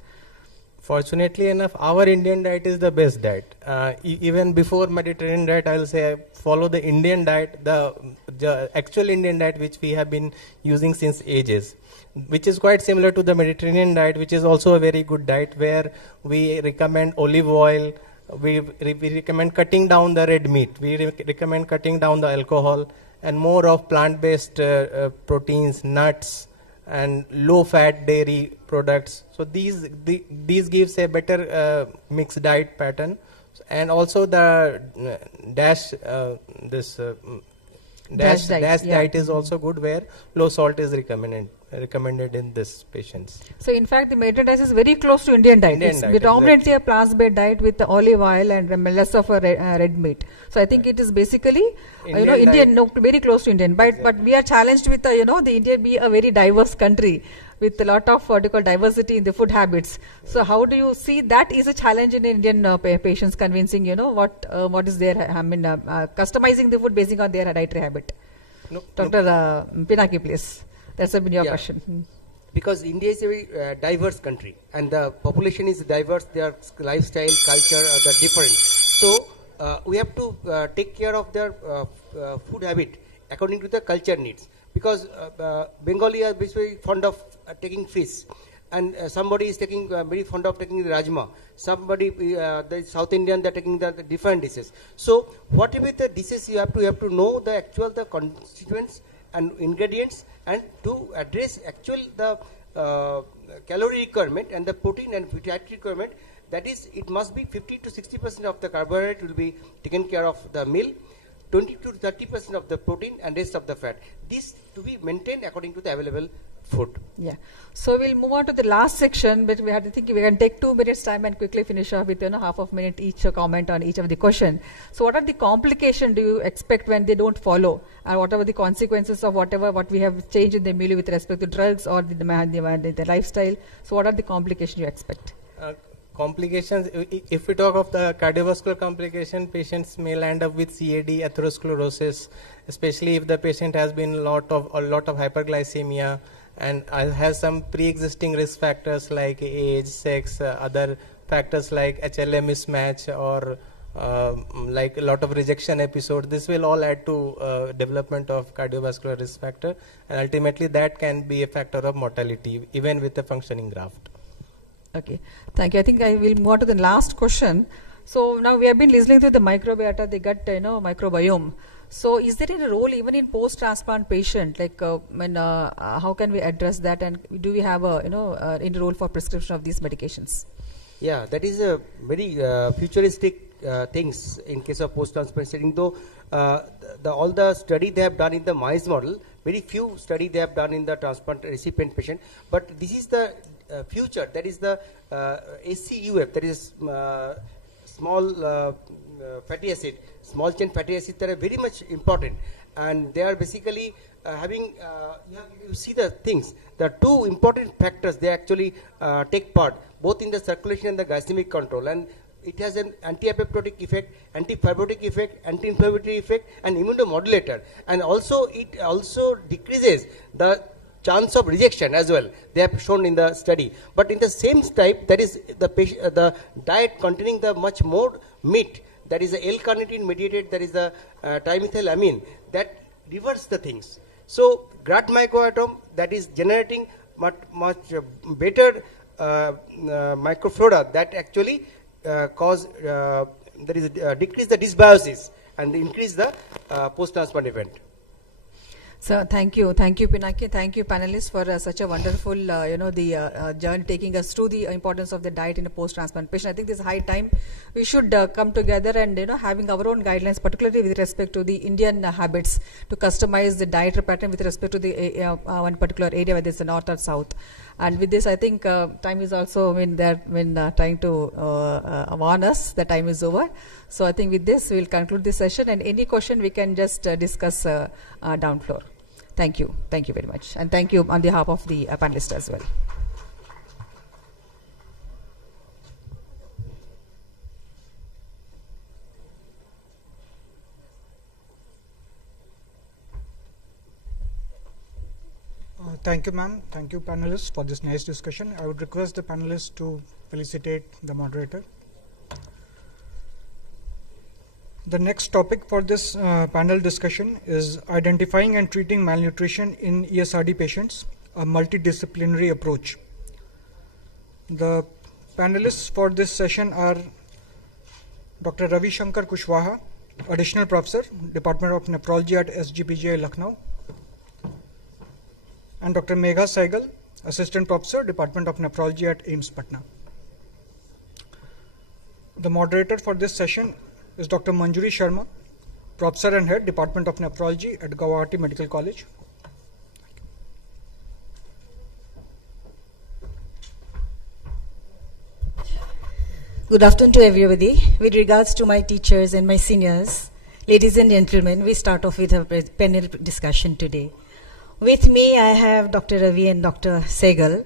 Fortunately enough, our Indian diet is the best diet. Even before Mediterranean diet, I will say follow the Indian diet, the actual Indian diet which we have been using since ages, which is quite similar to the Mediterranean diet, which is also a very good diet, where we recommend olive oil, we recommend cutting down the red meat, we recommend cutting down the alcohol, and more of plant-based proteins, nuts, and low-fat dairy products. So these gives a better mixed diet pattern, and also the DASH diet is also good, where low salt is recommended in this patients. So in fact, the Mediterranean diet is very close to Indian diet. It's predominantly a plant-based diet with the olive oil and less of a red meat. So I think it is basically Indian, very close to Indian. But we are challenged with the India be a very diverse country with a lot of diversity in the food habits. So how do you see that is a challenge in Indian patients, convincing what is their customizing the food based on their dietary habit? Dr. Pinaki, please. That's been your question. Because India is a very diverse country, and the population is diverse, their lifestyle, culture are different. So we have to take care of their food habit according to the culture needs. Because Bengali are very fond of taking fish, and somebody is taking very fond of taking the rajma. Somebody, the South Indian, they are taking the different dishes. So whatever the dishes you have to know the actual constituents and ingredients, and to address actual the calorie requirement and the protein and fat requirement. That is, it must be 50 to 60% of the carbohydrate will be taken care of the meal, 20 to 30% of the protein, and rest of the fat. This to be maintained according to the available food. Yeah. So we'll move on to the last section, but we have to think we can take 2 minutes time and quickly finish off with half of a minute each comment on each of the question. So what are the complications do you expect when they don't follow, and what are the consequences of what we have changed in the milieu with respect to drugs or the lifestyle? So what are the complications you expect? Complications, if we talk of the cardiovascular complication, patients may land up with CAD, atherosclerosis, especially if the patient has been a lot of hyperglycemia and has some pre-existing risk factors like age, sex, other factors like HLA mismatch, or like a lot of rejection episodes. This will all add to development of cardiovascular risk factor, and ultimately that can be a factor of mortality even with a functioning graft. Okay, thank you. I think I will move on to the last question. So now we have been listening to the microbiota, the gut, microbiome. So is there any role even in post-transplant patient? Like, how can we address that, and do we have any role for prescription of these medications? Yeah, that is a very futuristic things in case of post-transplant setting. Though all the study they have done in the mice model, very few study they have done in the transplant recipient patient. But this is the future. That is the SCUF. That is small fatty acid, small chain fatty acid. That are very much important, and they are basically having. You see the things. The two important factors they actually take part both in the circulation and the glycemic control. And it has an anti-apoptotic effect, anti-fibrotic effect, anti-inflammatory effect, and immunomodulator. And also it also decreases the chance of rejection as well. They have shown in the study. But in the same type, there is the diet containing the much more meat. That is the L-carnitine mediated. There is the trimethylamine that reverse the things. So gut microatom that is generating much better microflora that actually decrease the dysbiosis and increase the post-transplant event. So thank you, Pinaki. Thank you, panelists, for such a wonderful, journey taking us through the importance of the diet in a post-transplant patient. I think this is high time we should come together and having our own guidelines, particularly with respect to the Indian habits, to customize the dietary pattern with respect to the one particular area, whether it's the north or south. And with this, I think time is also trying to warn us that time is over. So I think with this, we'll conclude this session. And any question we can just discuss down floor. Thank you very much, and thank you on behalf of the panelists as well. Thank you, ma'am. Thank you, panelists, for this nice discussion. I would request the panelists to felicitate the moderator. The next topic for this panel discussion is identifying and treating malnutrition in ESRD patients, a multidisciplinary approach. The panelists for this session are Dr. Ravi Shankar Kushwaha, Additional Professor, Department of Nephrology at SGPGI, Lucknow, and Dr. Megha Sehgal, Assistant Professor, Department of Nephrology at AIIMS, Patna. The moderator for this session is Dr. Manjuri Sharma, Professor and Head, Department of Nephrology at Guwahati Medical College. Good afternoon to everybody. With regards to my teachers and my seniors, ladies and gentlemen, we start off with a panel discussion today. With me, I have Dr. Ravi and Dr. Sehgal,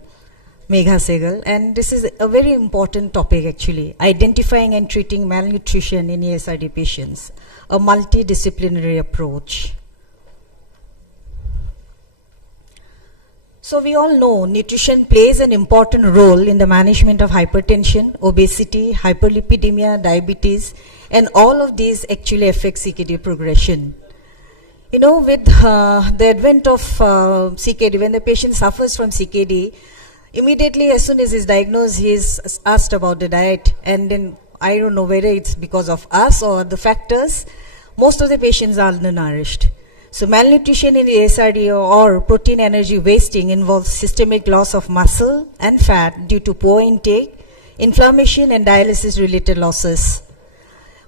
Megha Sehgal, and this is a very important topic actually, identifying and treating malnutrition in ESRD patients, a multidisciplinary approach. So we all know nutrition plays an important role in the management of hypertension, obesity, hyperlipidemia, diabetes, and all of these actually affect CKD progression. You know, with the advent of CKD, when the patient suffers from CKD, immediately as soon as he's diagnosed, he is asked about the diet, and then I don't know whether it's because of us or the factors, most of the patients are undernourished. So malnutrition in ESRD or protein energy wasting involves systemic loss of muscle and fat due to poor intake, inflammation and dialysis related losses,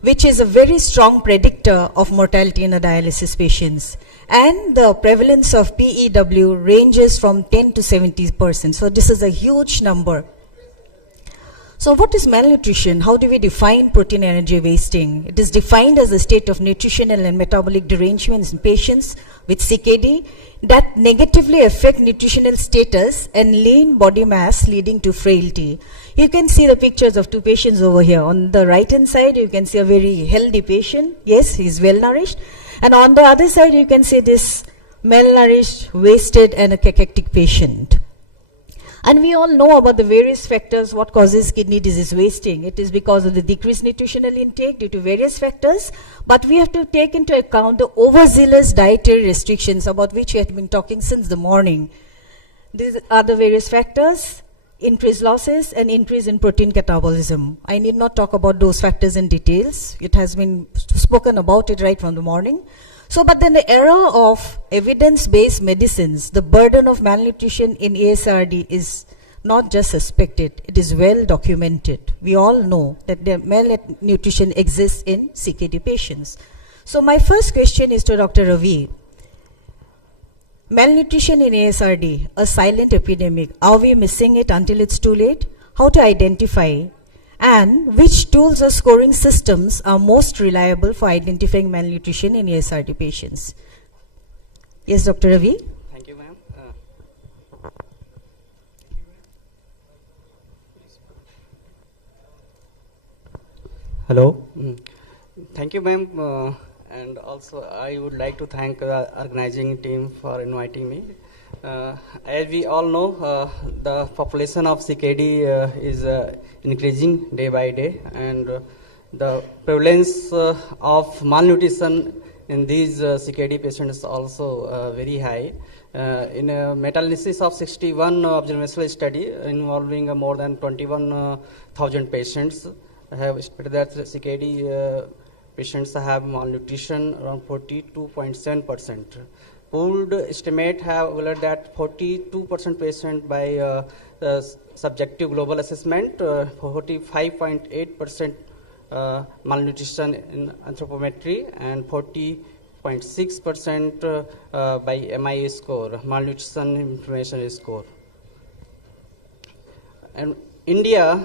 which is a very strong predictor of mortality in the dialysis patients. And the prevalence of PEW ranges from 10 to 70%. So this is a huge number. So what is malnutrition? How do we define protein energy wasting? It is defined as a state of nutritional and metabolic derangements in patients with CKD that negatively affect nutritional status and lean body mass, leading to frailty. You can see the pictures of two patients over here. On the right hand side, you can see a very healthy patient. Yes, he is well nourished. And on the other side, you can see this malnourished, wasted and a cachectic patient. And we all know about the various factors what causes kidney disease wasting. It is because of the decreased nutritional intake due to various factors, but we have to take into account the overzealous dietary restrictions about which we have been talking since the morning. These are the various factors: increased losses and increase in protein catabolism. I need not talk about those factors in details. It has been spoken about it right from the morning. So, but then the era of evidence-based medicines, the burden of malnutrition in ESRD is not just suspected, it is well documented. We all know that the malnutrition exists in CKD patients. So my first question is to Dr. Ravi. Malnutrition in ESRD, a silent epidemic. Are we missing it until it's too late? How to identify? And which tools or scoring systems are most reliable for identifying malnutrition in ESRD patients? Yes, Dr. Ravi? Thank you, ma'am. Hello. Thank you, ma'am. And also, I would like to thank the organizing team for inviting me. As we all know, the population of CKD is increasing day by day, and the prevalence of malnutrition in these CKD patients is also very high. In a meta-analysis of 61 observational study involving more than 21,000 patients, have stated that CKD patients have malnutrition around 42.7%. Pooled estimate have evaluated that 42% patient by subjective global assessment, 45.8% malnutrition in anthropometry, and 40.6% by MIA score, malnutrition information score. And India,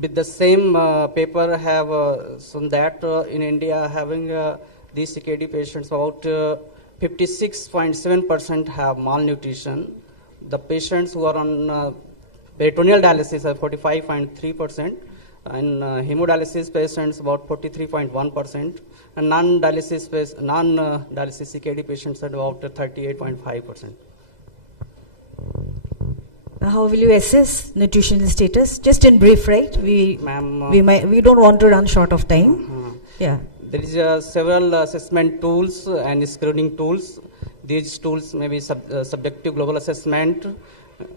with the same paper, have shown that in India having these CKD patients, about 56.7% have malnutrition. The patients who are on peritoneal dialysis are 45.3%, and hemodialysis patients about 43.1%, and non-dialysis CKD patients are about 38.5%. How will you assess nutritional status? Just in brief, right? We don't want to run short of time. Yeah. There is several assessment tools and screening tools. These tools may be subjective global assessment,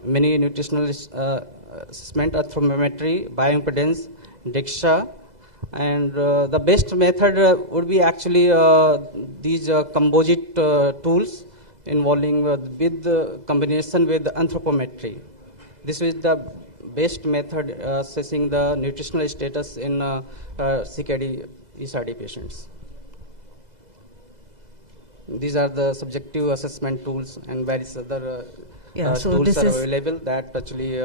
many nutritional assessment, anthropometry, bioimpedance, DEXA, and the best method would be actually these composite tools involving with combination with anthropometry. This is the best method assessing the nutritional status in CKD ESRD patients. These are the subjective assessment tools, and various other tools are available that actually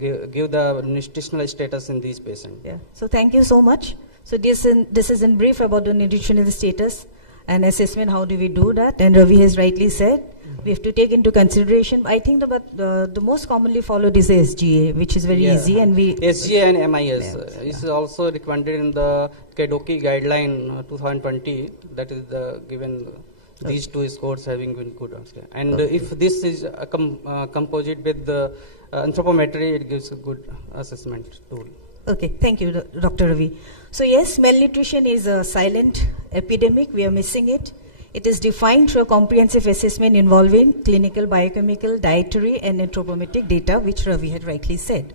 give the nutritional status in these patients. Yeah. So thank you so much. So this is in brief about the nutritional status and assessment. How do we do that? And Ravi has rightly said we have to take into consideration. I think the most commonly followed is SGA, which is very easy, and we SGA and MIS is also recommended in the KDOQI guideline 2020. That is given these two scores having been good. And if this is a composite with the anthropometry, it gives a good assessment tool. Okay, thank you, Dr. Ravi. So yes, malnutrition is a silent epidemic. We are missing it. It is defined through a comprehensive assessment involving clinical, biochemical, dietary, and anthropometric data, which Ravi had rightly said.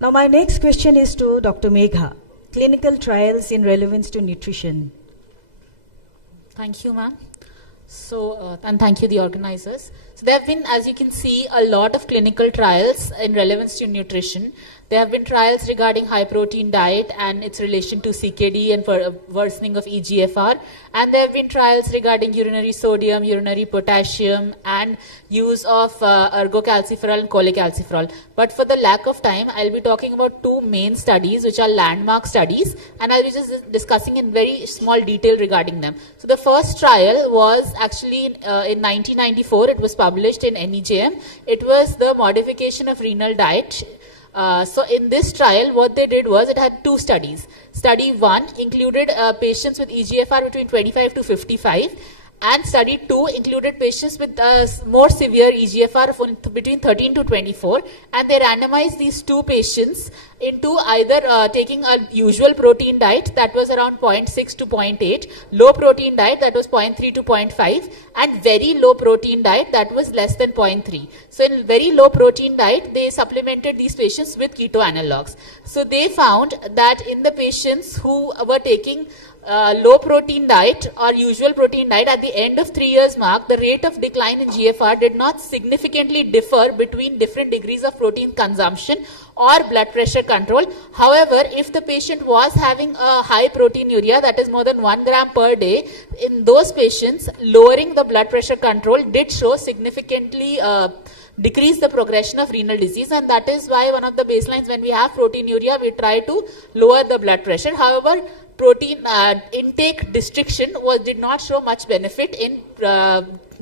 Now, my next question is to Dr. Megha. Clinical trials in relevance to nutrition. Thank you, ma'am. So, and thank you, the organizers. So, there have been, as you can see, a lot of clinical trials in relevance to nutrition. There have been trials regarding high protein diet and its relation to CKD and for worsening of EGFR. And there have been trials regarding urinary sodium, urinary potassium, and use of ergocalciferol and cholecalciferol. But for the lack of time, I'll be talking about two main studies, which are landmark studies, and I'll be just discussing in very small detail regarding them. So the first trial was actually in 1994. It was published in NEJM. It was the modification of renal diet. So in this trial, what they did was it had two studies. Study 1 included patients with EGFR between 25 to 55, and study 2 included patients with more severe EGFR between 13 to 24, and they randomized these two patients into either taking a usual protein diet that was around 0.6 to 0.8, low protein diet that was 0.3 to 0.5, and very low protein diet that was less than 0.3. So in very low protein diet, they supplemented these patients with keto analogs. So they found that in the patients who were taking low protein diet or usual protein diet, at the end of 3 years mark, the rate of decline in GFR did not significantly differ between different degrees of protein consumption or blood pressure control. However, if the patient was having a high proteinuria, that is more than 1 gram per day, in those patients, lowering the blood pressure control did show significantly decrease the progression of renal disease, and that is why one of the baselines when we have proteinuria, we try to lower the blood pressure. However, protein intake restriction did not show much benefit in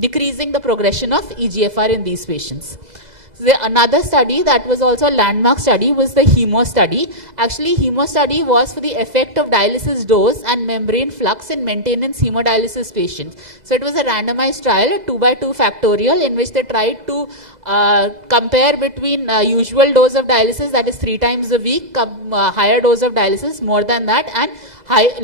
decreasing the progression of EGFR in these patients. So another study that was also a landmark study was the HEMO study. Actually, HEMO study was for the effect of dialysis dose and membrane flux in maintenance hemodialysis patients. So it was a randomized trial, a 2x2 factorial, in which they tried to compare between usual dose of dialysis, that is 3 times a week, higher dose of dialysis, more than that, and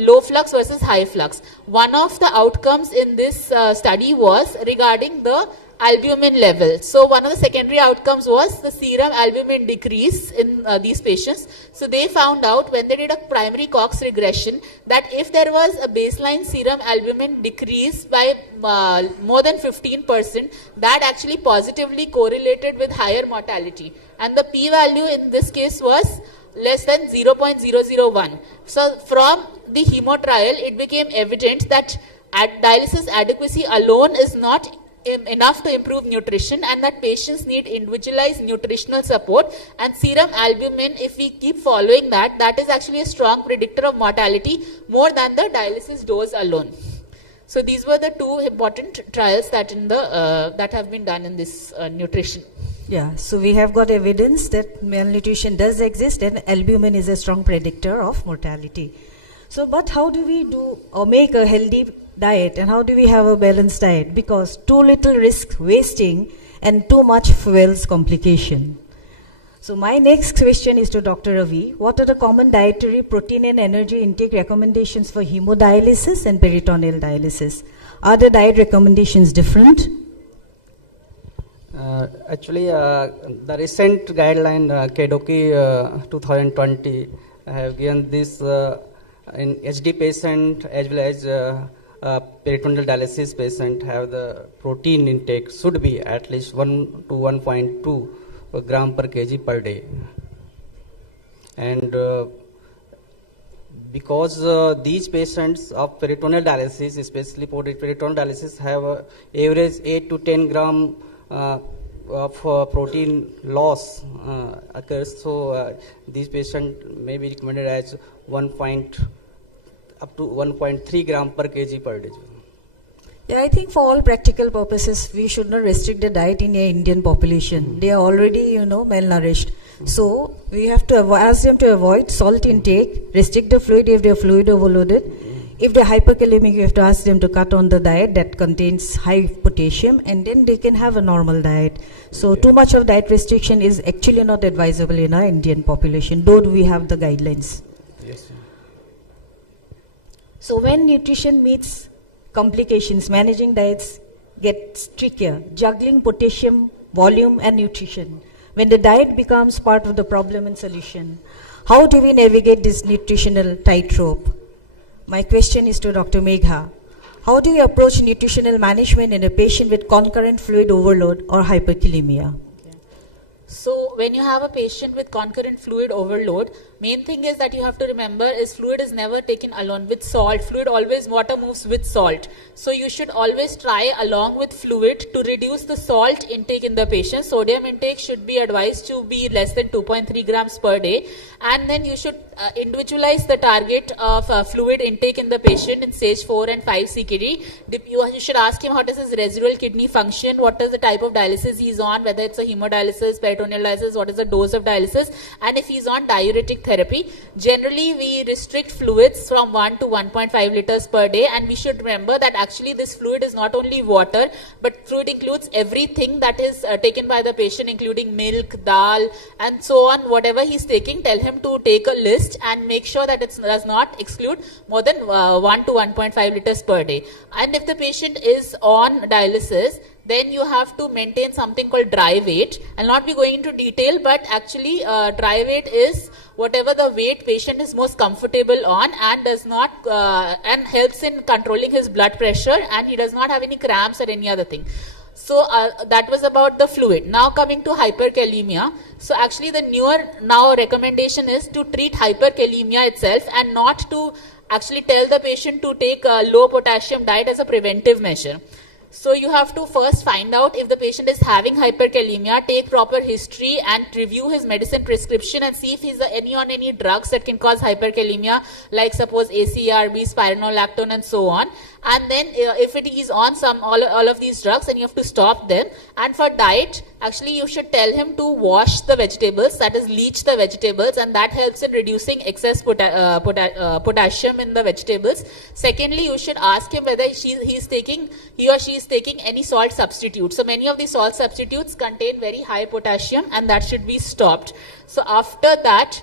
low flux versus high flux. One of the outcomes in this study was regarding the albumin level. So one of the secondary outcomes was the serum albumin decrease in these patients. So they found out when they did a primary Cox regression that if there was a baseline serum albumin decrease by more than 15%, that actually positively correlated with higher mortality. And the p-value in this case was less than 0.001. So from the HEMO trial, it became evident that dialysis adequacy alone is not enough to improve nutrition, and that patients need individualized nutritional support, and serum albumin, if we keep following that, that is actually a strong predictor of mortality more than the dialysis dose alone. So these were the 2 important trials that that have been done in this nutrition. Yeah, so we have got evidence that malnutrition does exist and albumin is a strong predictor of mortality. So, but how do we do or make a healthy diet, and how do we have a balanced diet? Because too little risk wasting and too much fuels complication. So my next question is to Dr. Ravi. What are the common dietary protein and energy intake recommendations for hemodialysis and peritoneal dialysis? Are the diet recommendations different? Actually, the recent guideline, KDOQI 2020, have given this in HD patient as well as peritoneal dialysis patient have the protein intake should be at least 1 to 1.2 gram per kg per day. And because these patients of peritoneal dialysis, especially peritoneal dialysis, have average 8 to 10 gram of protein loss occurs. So these patients may be recommended as up to 1.3 gram per kg per day. Yeah, I think for all practical purposes, we should not restrict the diet in the Indian population. They are already, malnourished. So we have to ask them to avoid salt intake, restrict the fluid if they are fluid overloaded. If they're hyperkalemic, you have to ask them to cut on the diet that contains high potassium, and then they can have a normal diet. So too much of diet restriction is actually not advisable in our Indian population, though we have the guidelines. Yes. So when nutrition meets complications, managing diets gets trickier, juggling potassium, volume and nutrition. When the diet becomes part of the problem and solution, how do we navigate this nutritional tightrope? My question is to Dr. Megha. How do you approach nutritional management in a patient with concurrent fluid overload or hyperkalemia? So when you have a patient with concurrent fluid overload, main thing is that you have to remember is fluid is never taken alone with salt. Fluid always, water moves with salt. So you should always try along with fluid to reduce the salt intake in the patient. Sodium intake should be advised to be less than 2.3 grams per day. And then you should individualize the target of fluid intake in the patient in stage 4 and 5 CKD. You should ask him what is his residual kidney function, what is the type of dialysis he is on, whether it's a hemodialysis, peritoneal dialysis, what is the dose of dialysis, and if he's on diuretic therapy. Generally, we restrict fluids from 1 to 1.5 liters per day, and we should remember that actually this fluid is not only water, but fluid includes everything that is taken by the patient, including milk, dal, and so on. Whatever he's taking, tell him to take a list and make sure that it does not exclude more than 1 to 1.5 liters per day. And if the patient is on dialysis, then you have to maintain something called dry weight. I'll not be going into detail, but actually dry weight is whatever the weight patient is most comfortable on and does not and helps in controlling his blood pressure, and he does not have any cramps or any other thing. So that was about the fluid. Now coming to hyperkalemia. So actually the newer now recommendation is to treat hyperkalemia itself and not to actually tell the patient to take a low potassium diet as a preventive measure. So you have to first find out if the patient is having hyperkalemia, take proper history and review his medicine prescription and see if he's on any drugs that can cause hyperkalemia, like suppose ACRB, spironolactone and so on. And then if it is on all of these drugs, then you have to stop them. And for diet, actually you should tell him to wash the vegetables, that is leach the vegetables, and that helps in reducing excess potassium in the vegetables. Secondly, you should ask him whether he or she is taking any salt substitute. So many of these salt substitutes contain very high potassium, and that should be stopped. So after that,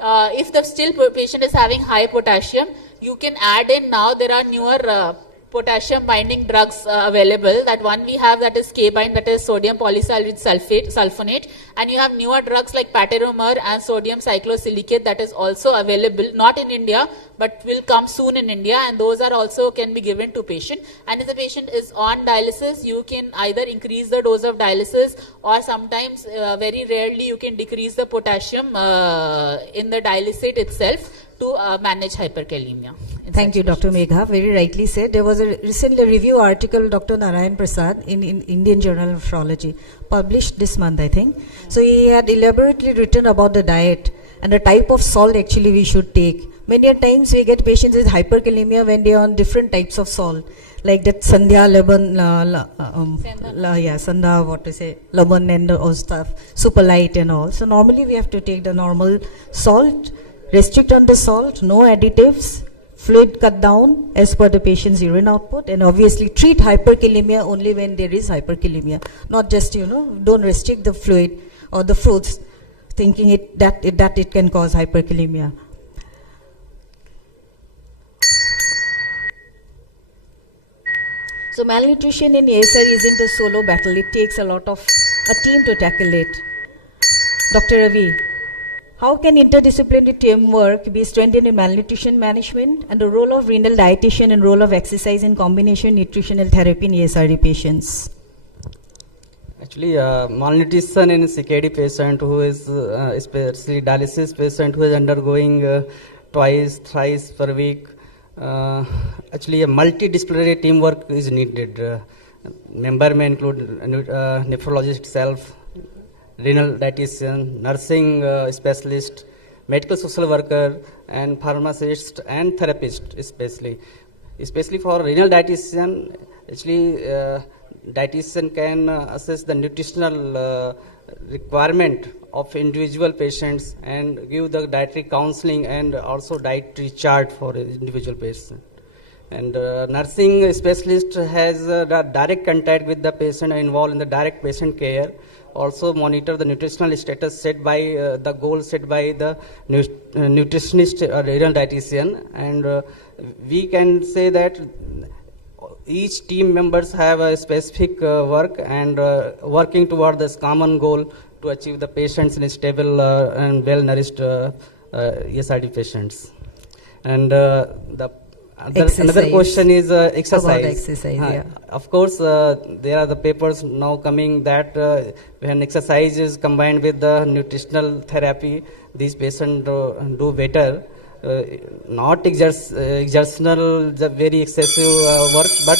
if the still patient is having high potassium, you can add in, now there are newer potassium binding drugs available. That one we have, that is K-bind, that is sodium polysalvage sulfonate, and you have newer drugs like Parenteral and sodium cyclosilicate that is also available, not in India but will come soon in India, and those are also can be given to patient. And if the patient is on dialysis, you can either increase the dose of dialysis, or sometimes very rarely you can decrease the potassium in the dialysate itself to manage hyperkalemia. Thank you, Dr. Megha. Very rightly said. There was a recently review article, Dr. Narayan Prasad, in Indian Journal of Nephrology, published this month, I think. So he had elaborately written about the diet and the type of salt actually we should take. Many times we get patients with hyperkalemia when they are on different types of salt, like that Sandhya, lemon, Sandhya, what to say, lemon and all stuff, super light and all. So normally we have to take the normal salt, restrict on the salt, no additives, fluid cut down as per the patient's urine output, and obviously treat hyperkalemia only when there is hyperkalemia, not just, don't restrict the fluid or the fruits thinking that it can cause hyperkalemia. So malnutrition in ASR isn't a solo battle, it takes a team to tackle it. Dr. Ravi, how can interdisciplinary teamwork be strengthened in malnutrition management, and the role of renal dietitian and role of exercise in combination nutritional therapy in ASRD patients? Actually, malnutrition in CKD patient who is, especially dialysis patient who is undergoing twice, thrice per week, actually a multidisciplinary teamwork is needed. Member may include nephrologist itself, renal dietitian, nursing specialist, medical social worker, and pharmacist and therapist especially for renal dietitian. Actually, dietitian can assess the nutritional requirement of individual patients and give the dietary counseling and also dietary chart for individual patient. And nursing specialist has direct contact with the patient and involved in the direct patient care. Also monitor the nutritional status set by the goal set by the nutritionist or renal dietitian, and we can say that each team members have a specific work and working toward this common goal to achieve the patients in stable and well nourished ESRD patients. And another question is exercise. About exercise, yeah. Of course, there are the papers now coming that when exercise is combined with the nutritional therapy, these patients do better. Not exertional, very excessive work, but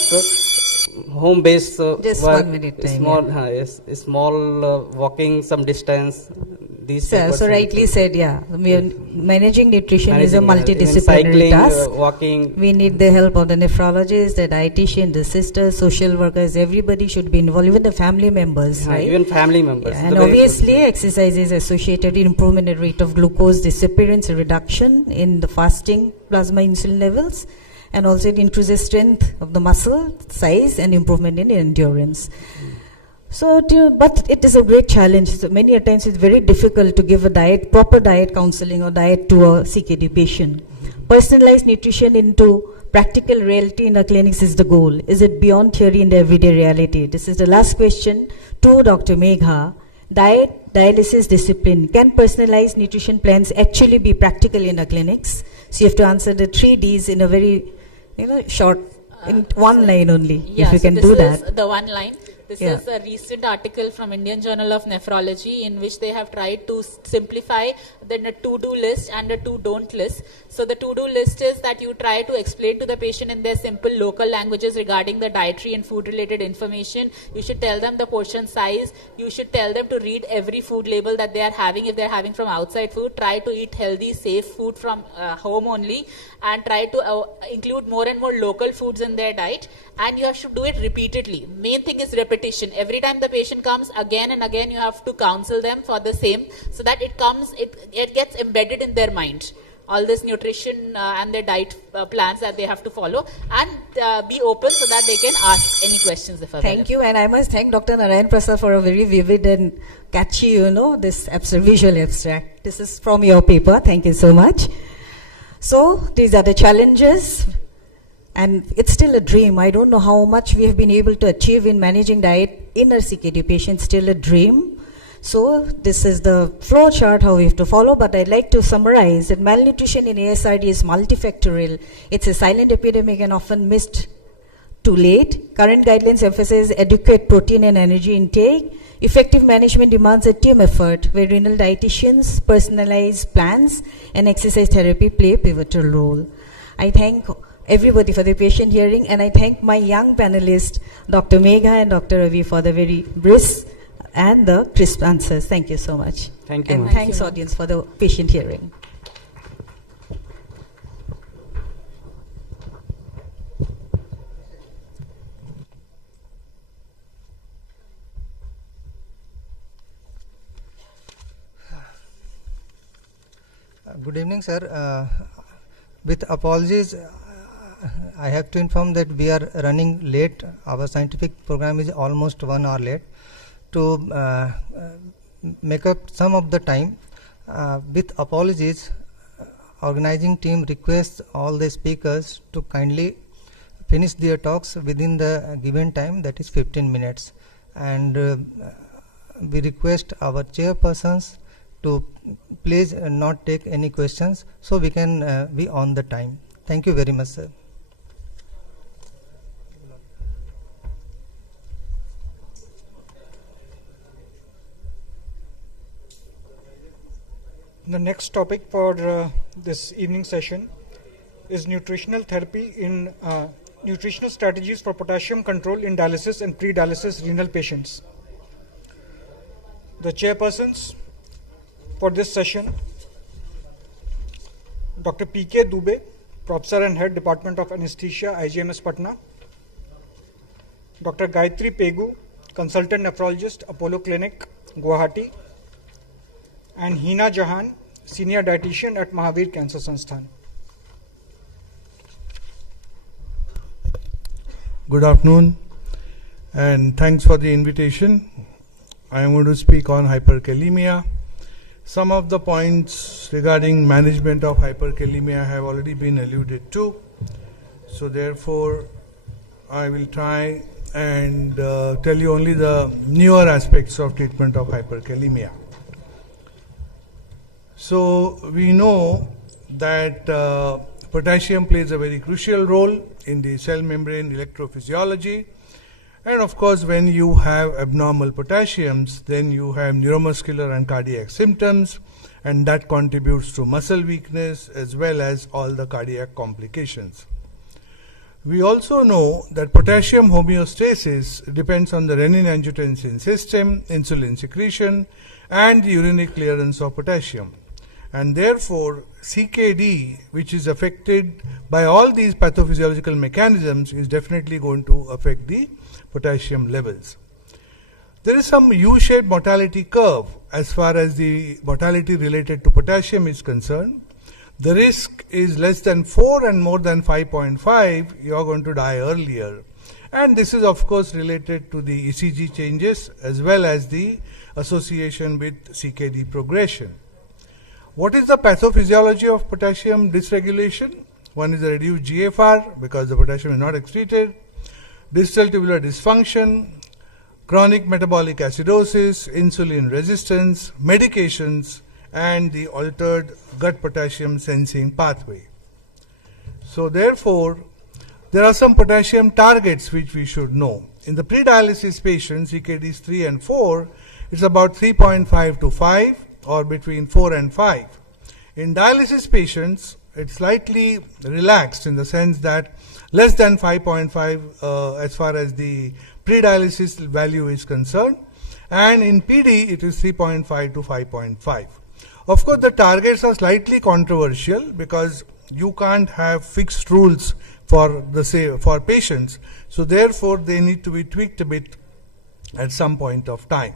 home-based just work, 1 minute time, small walking some distance. So rightly said, managing nutrition is a multidisciplinary task. Walking. We need the help of the nephrologist, the dietitian, the sisters, social workers. Everybody should be involved, even the family members, right? Even family members. And obviously, exercise is associated with improvement in rate of glucose disappearance, reduction in the fasting plasma insulin levels, and also it increases strength of the muscle size and improvement in endurance. So, but it is a great challenge. So many times it's very difficult to give a proper diet counseling or diet to a CKD patient. Personalized nutrition into practical reality in our clinics is the goal. Is it beyond theory in the everyday reality? This is the last question to Dr. Megha. Diet, dialysis, discipline. Can personalized nutrition plans actually be practical in our clinics? So you have to answer the 3 Ds in a very, short, in one line only. If you can do that. This is the one line. This is a recent article from Indian Journal of Nephrology in which they have tried to simplify then a to-do list and a to-don't list. So the to-do list is that you try to explain to the patient in their simple local languages regarding the dietary and food-related information. You should tell them the portion size. You should tell them to read every food label that they are having. If they are having from outside food, try to eat healthy, safe food from home only, and try to include more and more local foods in their diet. And you have to do it repeatedly. Main thing is repetition. Every time the patient comes, again and again, you have to counsel them for the same, so that it gets embedded in their mind. All this nutrition and their diet plans that they have to follow, and be open so that they can ask any questions if available. Thank you, and I must thank Dr. Narayan Prasad for a very vivid and catchy, this visual abstract. This is from your paper. Thank you so much. So these are the challenges, and it's still a dream. I don't know how much we have been able to achieve in managing diet in our CKD patients. Still a dream. So this is the flow chart how we have to follow, but I'd like to summarize that malnutrition in ASRD is multifactorial. It's a silent epidemic and often missed too late. Current guidelines emphasize adequate protein and energy intake. Effective management demands a team effort where renal dietitians, personalized plans, and exercise therapy play a pivotal role. I thank everybody for the patient hearing, and I thank my young panelists, Dr. Megha and Dr. Ravi, for the very brisk and the crisp answers. Thank you so much. Thank you. And Thank thanks, you. audience, for the patient hearing. Good evening, sir. With apologies, I have to inform that we are running late. Our scientific program is almost 1 hour late. To make up some of the time, with apologies, organizing team requests all the speakers to kindly finish their talks within the given time, that is 15 minutes. And we request our chairpersons to please not take any questions, so we can be on the time. Thank you very much, sir. The next topic for this evening session is nutritional therapy in nutritional strategies for potassium control in dialysis and pre-dialysis renal patients. The chairpersons for this session: Dr. P.K. Dubey, Professor and Head, Department of Anesthesia, IGMS Patna; Dr. Gayatri Pegu, Consultant Nephrologist, Apollo Clinic, Guwahati; and Hina Jahan, Senior Dietitian at Mahavir Cancer Sansthan. Good afternoon, and thanks for the invitation. I am going to speak on hyperkalemia. Some of the points regarding management of hyperkalemia have already been alluded to. So therefore, I will try and tell you only the newer aspects of treatment of hyperkalemia. So we know that potassium plays a very crucial role in the cell membrane electrophysiology. And of course, when you have abnormal potassiums, then you have neuromuscular and cardiac symptoms, and that contributes to muscle weakness as well as all the cardiac complications. We also know that potassium homeostasis depends on the renin-angiotensin system, insulin secretion, and the urinary clearance of potassium. And therefore, CKD, which is affected by all these pathophysiological mechanisms, is definitely going to affect the potassium levels. There is some U-shaped mortality curve as far as the mortality related to potassium is concerned. The risk is less than 4 and more than 5.5, you are going to die earlier. And this is of course related to the ECG changes as well as the association with CKD progression. What is the pathophysiology of potassium dysregulation? One is a reduced GFR because the potassium is not excreted, distal tubular dysfunction, chronic metabolic acidosis, insulin resistance, medications, and the altered gut potassium sensing pathway. So therefore, there are some potassium targets which we should know. In the pre-dialysis patients, CKDs 3 and 4, it's about 3.5 to 5, or between 4 and 5. In dialysis patients, it's slightly relaxed in the sense that less than 5.5 as far as the pre-dialysis value is concerned, and in PD it is 3.5 to 5.5. Of course, the targets are slightly controversial because you can't have fixed rules for patients, so therefore they need to be tweaked a bit at some point of time.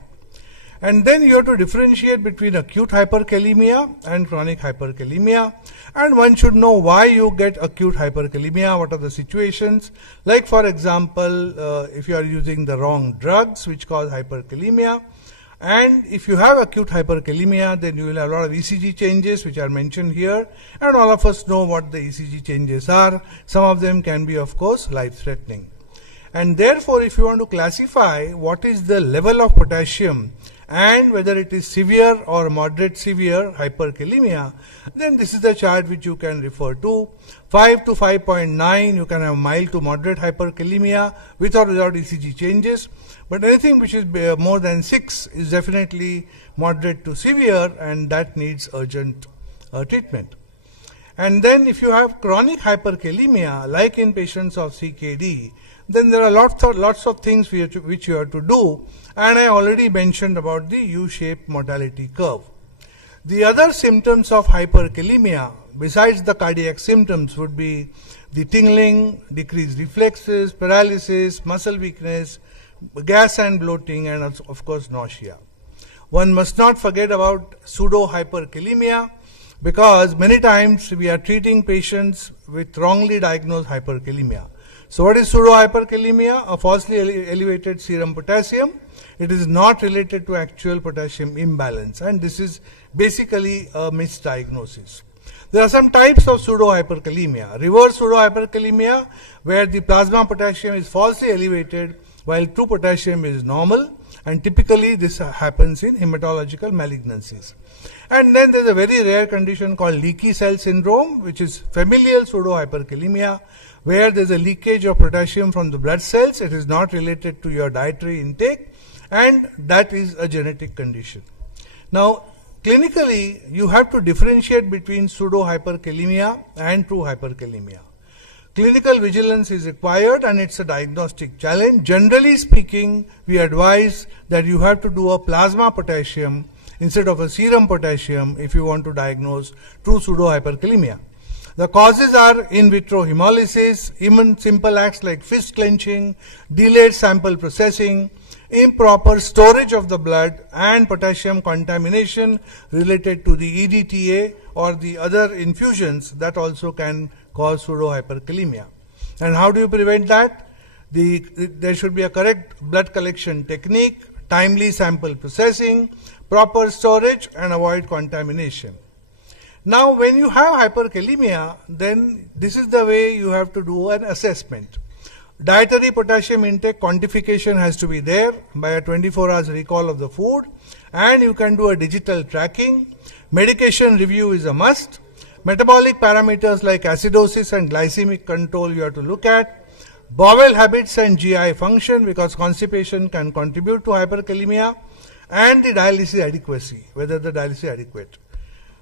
And then you have to differentiate between acute hyperkalemia and chronic hyperkalemia, and one should know why you get acute hyperkalemia, what are the situations. Like for example, if you are using the wrong drugs which cause hyperkalemia, and if you have acute hyperkalemia, then you will have a lot of ECG changes which are mentioned here, and all of us know what the ECG changes are. Some of them can be, of course, life-threatening. And therefore, if you want to classify what is the level of potassium and whether it is severe or moderate severe hyperkalemia, then this is the chart which you can refer to. 5 to 5.9, you can have mild to moderate hyperkalemia with or without ECG changes, but anything which is more than 6 is definitely moderate to severe, and that needs urgent treatment. And then if you have chronic hyperkalemia, like in patients of CKD, then there are lots of things which you have to do, and I already mentioned about the U-shaped mortality curve. The other symptoms of hyperkalemia, besides the cardiac symptoms, would be the tingling, decreased reflexes, paralysis, muscle weakness, gas and bloating, and of course nausea. One must not forget about pseudo-hyperkalemia, because many times we are treating patients with wrongly diagnosed hyperkalemia. So what is pseudo-hyperkalemia? A falsely elevated serum potassium. It is not related to actual potassium imbalance, and this is basically a misdiagnosis. There are some types of pseudo-hyperkalemia. Reverse pseudo-hyperkalemia, where the plasma potassium is falsely elevated while true potassium is normal, and typically this happens in hematological malignancies. And then there is a very rare condition called leaky cell syndrome, which is familial pseudo-hyperkalemia, where there is a leakage of potassium from the blood cells. It is not related to your dietary intake, and that is a genetic condition. Now, clinically, you have to differentiate between pseudo-hyperkalemia and true hyperkalemia. Clinical vigilance is required, and it's a diagnostic challenge. Generally speaking, we advise that you have to do a plasma potassium instead of a serum potassium if you want to diagnose true pseudo-hyperkalemia. The causes are in vitro hemolysis, even simple acts like fist clenching, delayed sample processing, improper storage of the blood, and potassium contamination related to the EDTA or the other infusions that also can cause pseudo-hyperkalemia. And how do you prevent that? There should be a correct blood collection technique, timely sample processing, proper storage, and avoid contamination. Now, when you have hyperkalemia, then this is the way you have to do an assessment. Dietary potassium intake quantification has to be there by a 24 hours recall of the food, and you can do a digital tracking. Medication review is a must. Metabolic parameters like acidosis and glycemic control you have to look at. Bowel habits and GI function, because constipation can contribute to hyperkalemia, and the dialysis adequacy, whether the dialysis is adequate.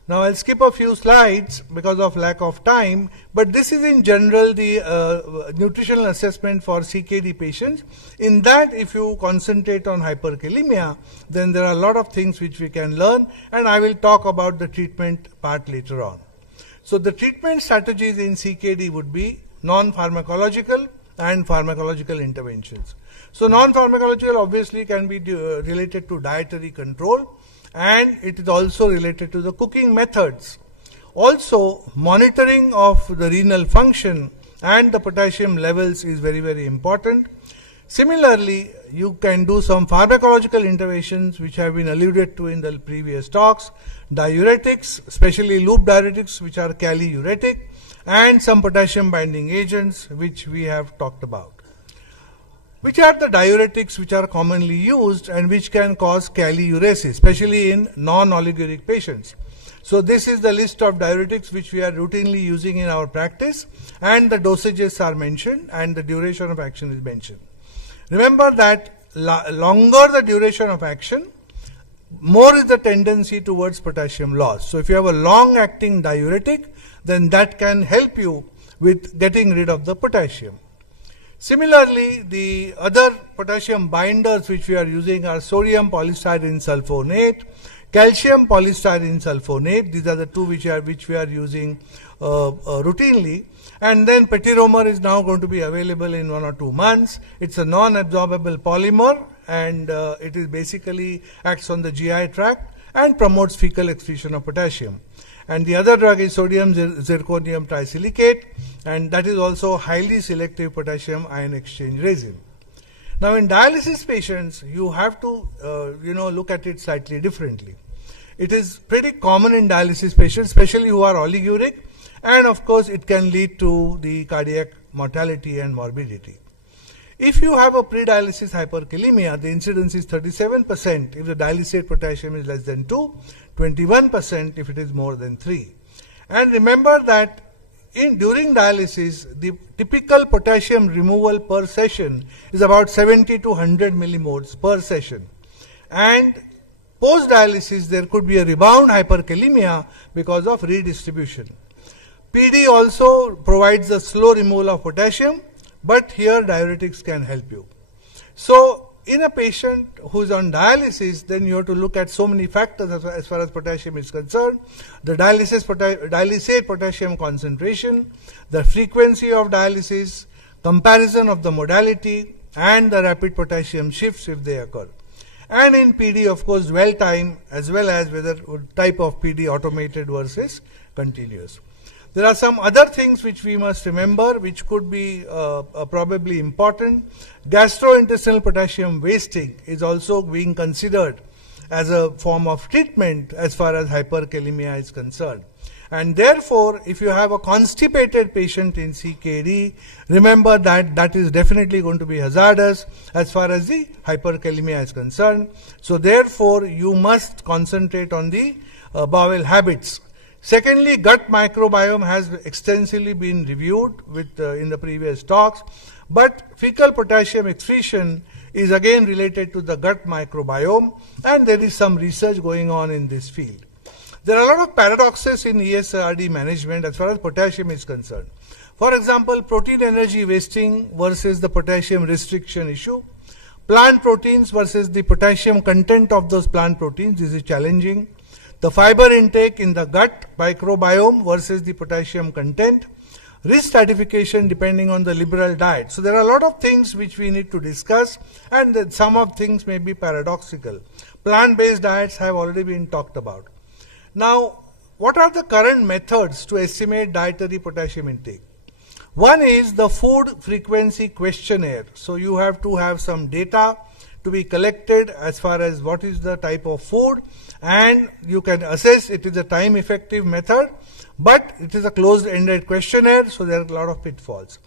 Now, I'll skip a few slides because of lack of time, but this is in general the nutritional assessment for CKD patients. In that, if you concentrate on hyperkalemia, then there are a lot of things which we can learn, and I will talk about the treatment part later on. So, the treatment strategies in CKD would be non-pharmacological and pharmacological interventions. So, non-pharmacological obviously can be related to dietary control, and it is also related to the cooking methods. Also, monitoring of the renal function and the potassium levels is very, very important. Similarly, you can do some pharmacological interventions which have been alluded to in the previous talks, diuretics, especially loop diuretics which are caliuretic, and some potassium binding agents which we have talked about. Which are the diuretics which are commonly used and which can cause caliuresis, especially in non-oliguric patients? So this is the list of diuretics which we are routinely using in our practice, and the dosages are mentioned and the duration of action is mentioned. Remember that longer the duration of action, more is the tendency towards potassium loss. So if you have a long-acting diuretic, then that can help you with getting rid of the potassium. Similarly, the other potassium binders which we are using are sodium polystyrene sulfonate, calcium polystyrene sulfonate. These are the two which we are using routinely. And then petiromer is now going to be available in 1 or 2 months. It's a non-absorbable polymer, and it is basically acts on the GI tract and promotes fecal excretion of potassium. And the other drug is sodium zirconium trisilicate, and that is also highly selective potassium ion exchange resin. Now in dialysis patients, you have to look at it slightly differently. It is pretty common in dialysis patients, especially who are oliguric, and of course it can lead to the cardiac mortality and morbidity. If you have a pre-dialysis hyperkalemia, the incidence is 37% if the dialysate potassium is less than 2, 21% if it is more than 3. And remember that during dialysis, the typical potassium removal per session is about 70 to 100 millimoles per session. And post-dialysis, there could be a rebound hyperkalemia because of redistribution. PD also provides a slow removal of potassium, but here diuretics can help you. So in a patient who is on dialysis, then you have to look at so many factors as far as potassium is concerned. The dialysate potassium concentration, the frequency of dialysis, comparison of the modality, and the rapid potassium shifts if they occur. And in PD, of course, dwell time, as well as whether type of PD automated versus continuous. There are some other things which we must remember, which could be probably important. Gastrointestinal potassium wasting is also being considered as a form of treatment as far as hyperkalemia is concerned. And therefore, if you have a constipated patient in CKD, remember that that is definitely going to be hazardous as far as the hyperkalemia is concerned. So therefore, you must concentrate on the bowel habits. Secondly, gut microbiome has extensively been reviewed in the previous talks, but fecal potassium excretion is again related to the gut microbiome, and there is some research going on in this field. There are a lot of paradoxes in ESRD management as far as potassium is concerned. For example, protein energy wasting versus the potassium restriction issue, plant proteins versus the potassium content of those plant proteins, this is challenging. The fiber intake in the gut microbiome versus the potassium content, risk stratification depending on the liberal diet. So there are a lot of things which we need to discuss, and some of things may be paradoxical. Plant-based diets have already been talked about. Now, what are the current methods to estimate dietary potassium intake? One is the food frequency questionnaire. So you have to have some data to be collected as far as what is the type of food, and you can assess. It is a time effective method, but it is a closed ended questionnaire, so there are a lot of pitfalls.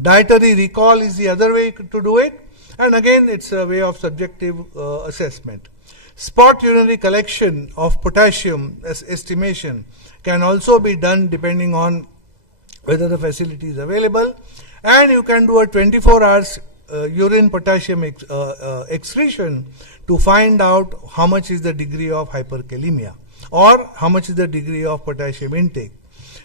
Dietary recall is the other way to do it, and again it's a way of subjective assessment. Spot urinary collection of potassium estimation can also be done depending on whether the facility is available, and you can do a 24 hours urine potassium excretion to find out how much is the degree of hyperkalemia or how much is the degree of potassium intake.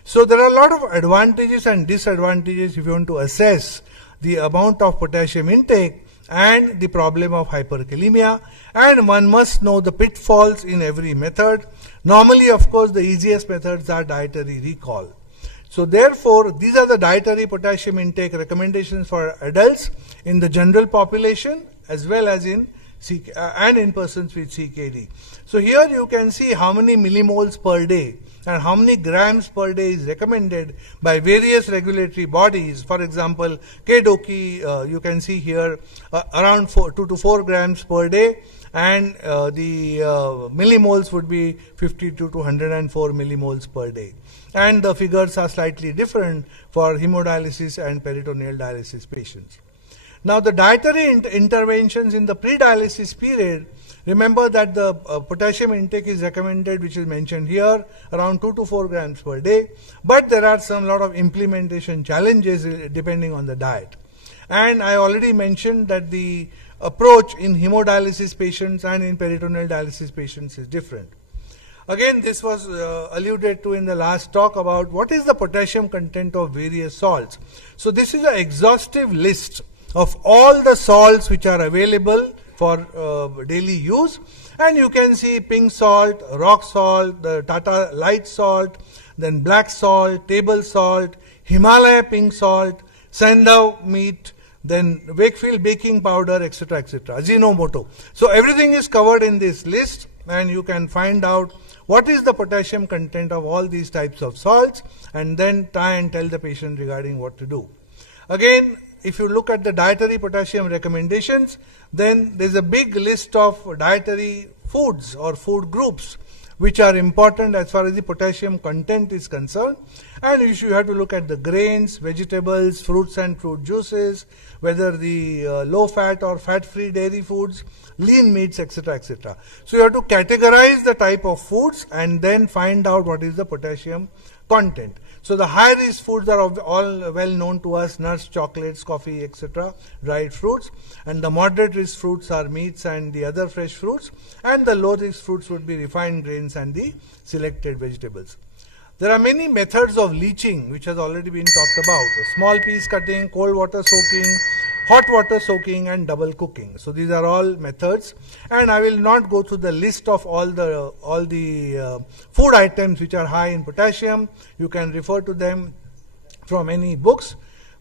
So there are a lot of advantages and disadvantages if you want to assess the amount of potassium intake and the problem of hyperkalemia, and one must know the pitfalls in every method. Normally, of course, the easiest methods are dietary recall. So therefore, these are the dietary potassium intake recommendations for adults in the general population as well as in persons with CKD. So here you can see how many millimoles per day and how many grams per day is recommended by various regulatory bodies. For example, KDOQI, you can see here around 2 to 4 grams per day, and the millimoles would be 52 to 104 millimoles per day. And the figures are slightly different for hemodialysis and peritoneal dialysis patients. Now, the dietary interventions in the pre-dialysis period, remember that the potassium intake is recommended, which is mentioned here, around 2 to 4 grams per day, but there are some lot of implementation challenges depending on the diet. And I already mentioned that the approach in hemodialysis patients and in peritoneal dialysis patients is different. Again, this was alluded to in the last talk about what is the potassium content of various salts. So this is an exhaustive list of all the salts which are available for daily use, and you can see pink salt, rock salt, the Tata light salt, then black salt, table salt, Himalaya pink salt, Sandow meat, then Wakefield baking powder, etc., etc., Ajinomoto. So everything is covered in this list, and you can find out what is the potassium content of all these types of salts, and then try and tell the patient regarding what to do. Again, if you look at the dietary potassium recommendations, then there is a big list of dietary foods or food groups which are important as far as the potassium content is concerned, and you have to look at the grains, vegetables, fruits and fruit juices, whether the low fat or fat free dairy foods, lean meats, etc., etc. So you have to categorize the type of foods and then find out what is the potassium content. So the high risk foods are all well known to us: nuts, chocolates, coffee, etc., dried fruits. And the moderate risk fruits are meats and the other fresh fruits, and the low risk fruits would be refined grains and the selected vegetables. There are many methods of leaching which has already been talked about: small piece cutting, cold water soaking, hot water soaking, and double cooking. So these are all methods, and I will not go through the list of all the food items which are high in potassium. You can refer to them from any books.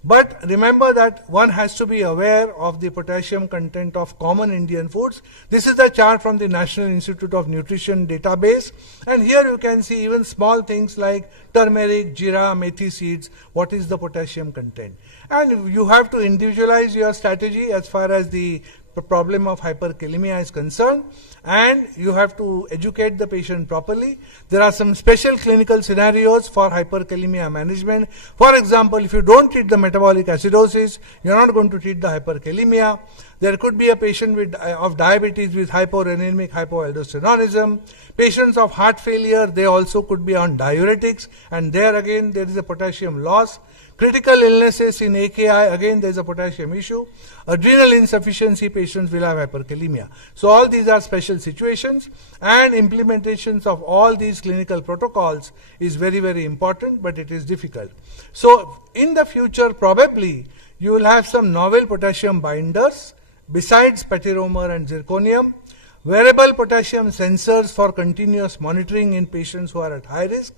But remember that one has to be aware of the potassium content of common Indian foods. This is the chart from the National Institute of Nutrition database, and here you can see even small things like turmeric, jeera, methi seeds, what is the potassium content. And you have to individualize your strategy as far as the problem of hyperkalemia is concerned, and you have to educate the patient properly. There are some special clinical scenarios for hyperkalemia management. For example, if you don't treat the metabolic acidosis, you are not going to treat the hyperkalemia. There could be a patient of diabetes with hyporenemic hypoaldosteronism. Patients of heart failure, they also could be on diuretics, and there again there is a potassium loss. Critical illnesses in AKI, again there is a potassium issue. Adrenal insufficiency patients will have hyperkalemia. So all these are special situations, and implementations of all these clinical protocols is very, very important, but it is difficult. So in the future probably you will have some novel potassium binders besides patiromer and zirconium, wearable potassium sensors for continuous monitoring in patients who are at high risk,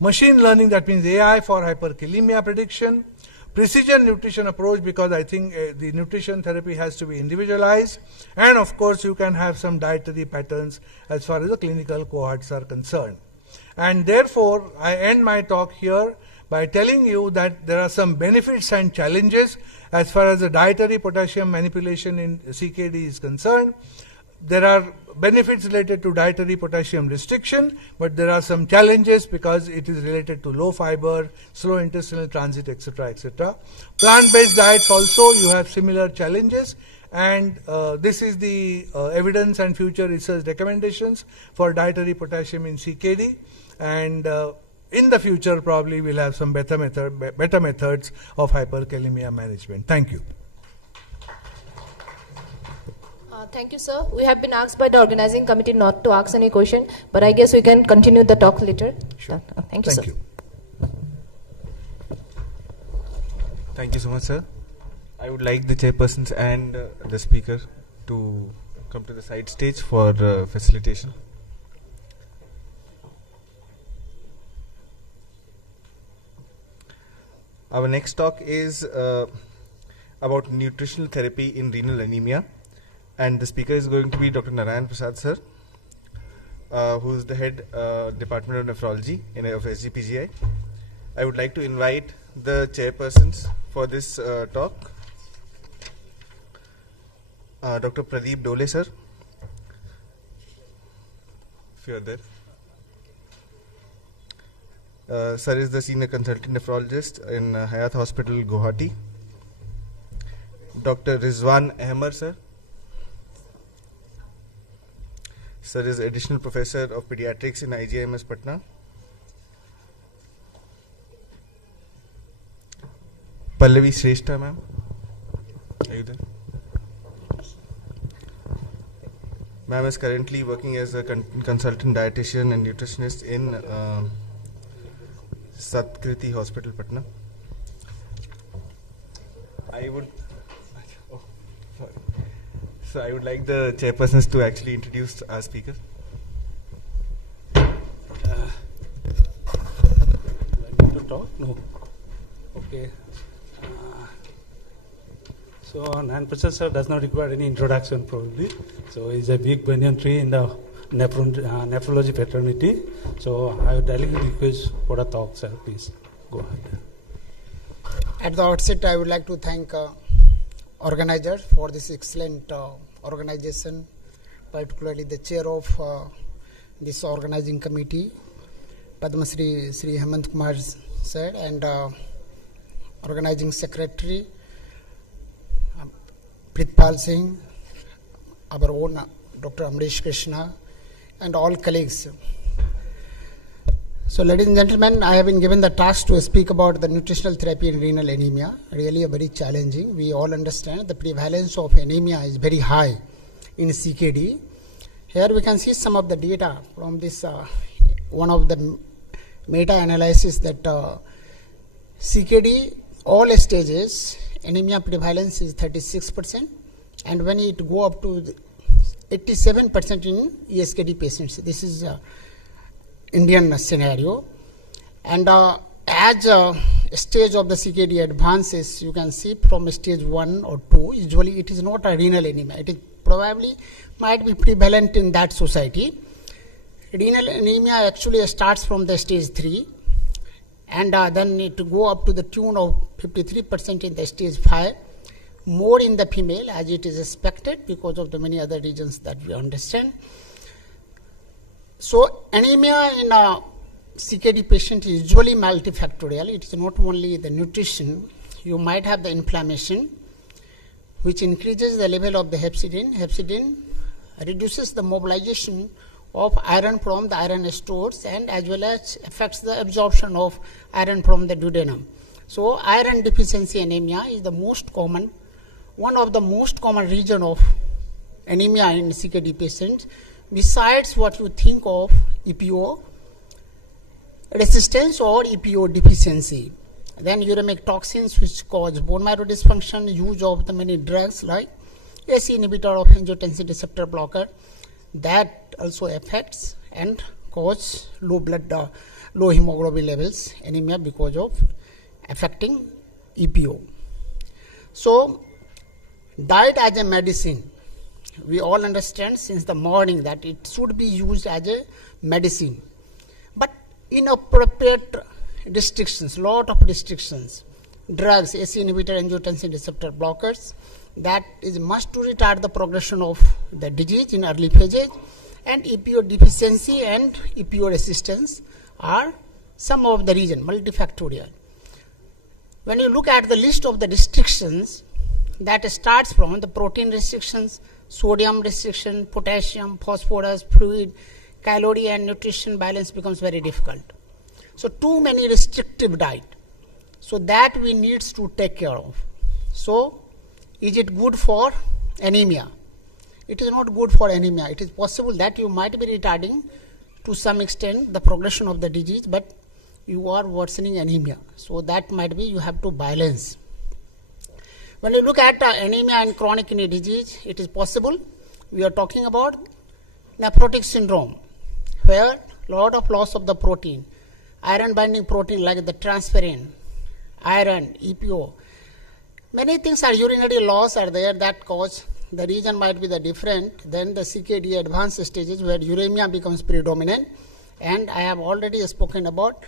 machine learning, that means AI for hyperkalemia prediction, precision nutrition approach, because I think the nutrition therapy has to be individualized, and of course you can have some dietary patterns as far as the clinical cohorts are concerned. And therefore I end my talk here by telling you that there are some benefits and challenges as far as the dietary potassium manipulation in CKD is concerned. There are benefits related to dietary potassium restriction, but there are some challenges because it is related to low fiber, slow intestinal transit, etc., etc. Plant-based diets also, you have similar challenges, and this is the evidence and future research recommendations for dietary potassium in CKD, and in the future probably we'll have some better methods of hyperkalemia management. Thank you. Thank you, sir. We have been asked by the organizing committee not to ask any question, but I guess we can continue the talk later. Sure. Thank you, sir. Thank you so much, sir. I would like the chairpersons and the speaker to come to the side stage for facilitation. Our next talk is about nutritional therapy in renal anemia. And the speaker is going to be Dr. Narayan Prasad, sir, who is the head Department of Nephrology of SGPGI. I would like to invite the chairpersons for this talk. Dr. Pradeep Dole, sir, if you are there. Sir is the senior consultant nephrologist in Hayat Hospital, Guwahati. Dr. Rizwan Ahmed, sir. Sir is additional professor of pediatrics in IGIMS Patna. Pallavi Shrestha, ma'am. Are you there? Ma'am is currently working as a consultant dietitian and nutritionist in Satkriti Hospital, Patna. I would like the chairpersons to actually introduce our speaker. To talk? No. Okay. So Nayan Prasad sir does not require any introduction probably. So he's a big banyan tree in the nephrology fraternity. So I would directly request for a talk, sir. Please go ahead. At the outset, I would like to thank organizers for this excellent organization, particularly the chair of this organizing committee, Padma Shri Hemant Kumar sir, and organizing secretary, Pritpal Singh, our own Dr. Amrish Krishna, and all colleagues. So, ladies and gentlemen, I have been given the task to speak about the nutritional therapy in renal anemia. Really a very challenging. We all understand the prevalence of anemia is very high in CKD. Here we can see some of the data from this one of the meta-analysis that CKD, all stages, anemia prevalence is 36%, and when it go up to 87% in ESKD patients. This is Indian scenario, and as stage of the CKD advances, you can see from stage 1 or 2, usually it is not a renal anemia. It is probably might be prevalent in that society. Renal anemia actually starts from the stage 3, and then it go up to the tune of 53% in the stage 5, more in the female as it is expected because of the many other reasons that we understand. So anemia in a CKD patient is usually multifactorial. It is not only the nutrition. You might have the inflammation, which increases the level of the hepcidin. Hepcidin reduces the mobilization of iron from the iron stores, and as well as affects the absorption of iron from the duodenum. So iron deficiency anemia is the most common, one of the most common region of anemia in CKD patients. Besides what you think of EPO resistance or EPO deficiency, then uremic toxins which cause bone marrow dysfunction, use of the many drugs like AC inhibitor of angiotensin receptor blocker, that also affects and cause low hemoglobin levels, anemia, because of affecting EPO. So diet as a medicine, we all understand since the morning that it should be used as a medicine, but inappropriate restrictions, lot of restrictions, drugs, AC inhibitor, angiotensin receptor blockers, that is must to retard the progression of the disease in early phases, and EPO deficiency and EPO resistance are some of the reason, multifactorial. When you look at the list of the restrictions, that starts from the protein restrictions, sodium restriction, potassium, phosphorus, fluid, calorie and nutrition balance becomes very difficult. So too many restrictive diet. So that we needs to take care of. So is it good for anemia? It is not good for anemia. It is possible that you might be retarding to some extent the progression of the disease, but you are worsening anemia. So that might be you have to balance. When you look at anemia and chronic kidney disease, it is possible. We are talking about nephrotic syndrome, where lot of loss of the protein, iron binding protein like the transferrin, iron, EPO. Many things are urinary loss are there that cause. The reason might be the different than the CKD advanced stages where uremia becomes predominant, and I have already spoken about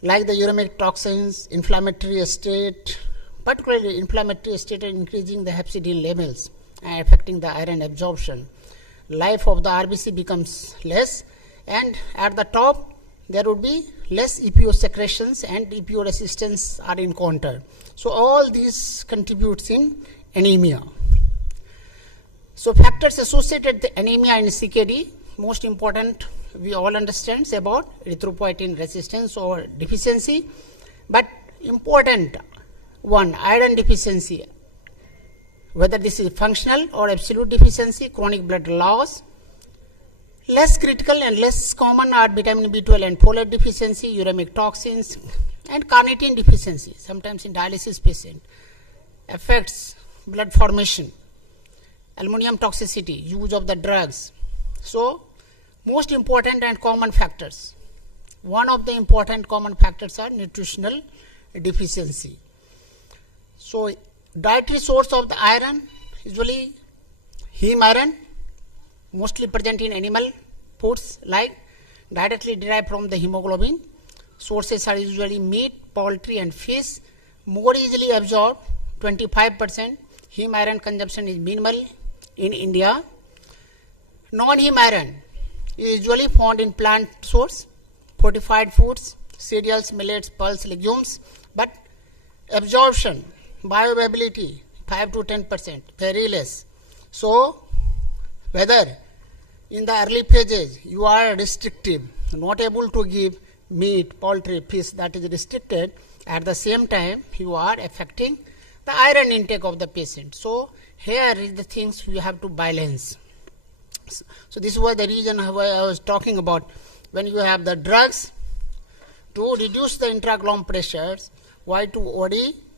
like the uremic toxins, inflammatory state, particularly inflammatory state increasing the hepcidin levels and affecting the iron absorption. Life of the RBC becomes less, and at the top there would be less EPO secretions and EPO resistance are encountered. So all these contributes in anemia. So factors associated with anemia in CKD, most important we all understand about erythropoietin resistance or deficiency, but important one, iron deficiency, whether this is functional or absolute deficiency, chronic blood loss, Less critical and less common are vitamin B12 and folate deficiency, uremic toxins, and carnitine deficiency. Sometimes in dialysis patient affects blood formation, aluminum toxicity, use of the drugs. So, most important and common factors. One of the important common factors are nutritional deficiency. So, dietary source of the iron, usually heme iron, mostly present in animal foods like directly derived from the hemoglobin. Sources are usually meat, poultry and fish. More easily absorbed, 25%. Heme iron consumption is minimal in India. Non-heme iron is usually found in plant source, fortified foods, cereals, millets, pulse, legumes, but absorption, bioavailability 5 to 10%, very less. So, whether in the early phases you are restrictive, not able to give meat, poultry, fish, that is restricted, at the same time you are affecting the iron intake of the patient. So, here is the things we have to balance. So, this was the reason why I was talking about when you have the drugs to reduce the intraglom pressures, why to OD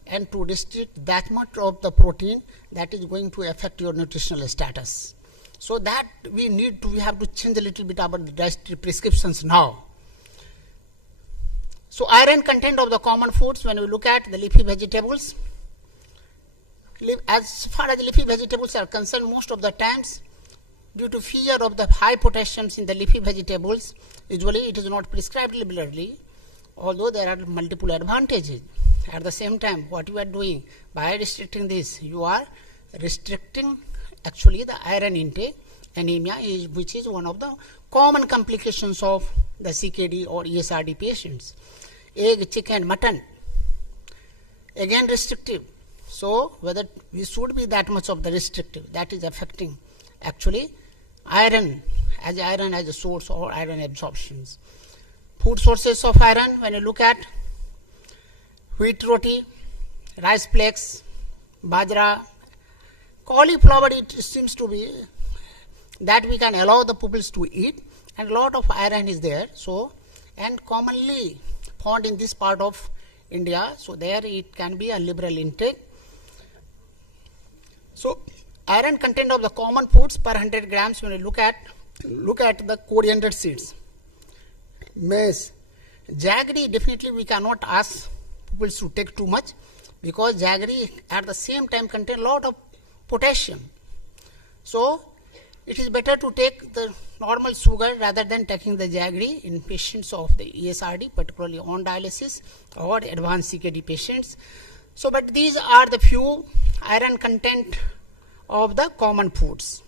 and to restrict that much of the protein that is going to affect your nutritional status. So that we have to change a little bit our dietary prescriptions now. So iron content of the common foods, when we look at the leafy vegetables, as far as leafy vegetables are concerned, most of the times due to fear of the high potassiums in the leafy vegetables, usually it is not prescribed liberally, although there are multiple advantages. At the same time, what you are doing by restricting this, you are restricting actually the iron intake. Anemia, which is one of the common complications of the CKD or ESRD patients. Egg, chicken, mutton, again restrictive. So, whether we should be that much of the restrictive, that is affecting actually iron as a source or iron absorptions. Food sources of iron, when you look at wheat roti, rice flakes, bajra, cauliflower, it seems to be that we can allow the pupils to eat, and a lot of iron is there. So, and commonly found in this part of India, so there it can be a liberal intake. So, iron content of the common foods per 100 grams, when you look at the coriander seeds, maize, jaggery, definitely we cannot ask people to take too much, because jaggery at the same time contain a lot of potassium. So, it is better to take the normal sugar rather than taking the jaggery in patients of the ESRD, particularly on dialysis or advanced CKD patients. So, but these are the few iron content of the common foods.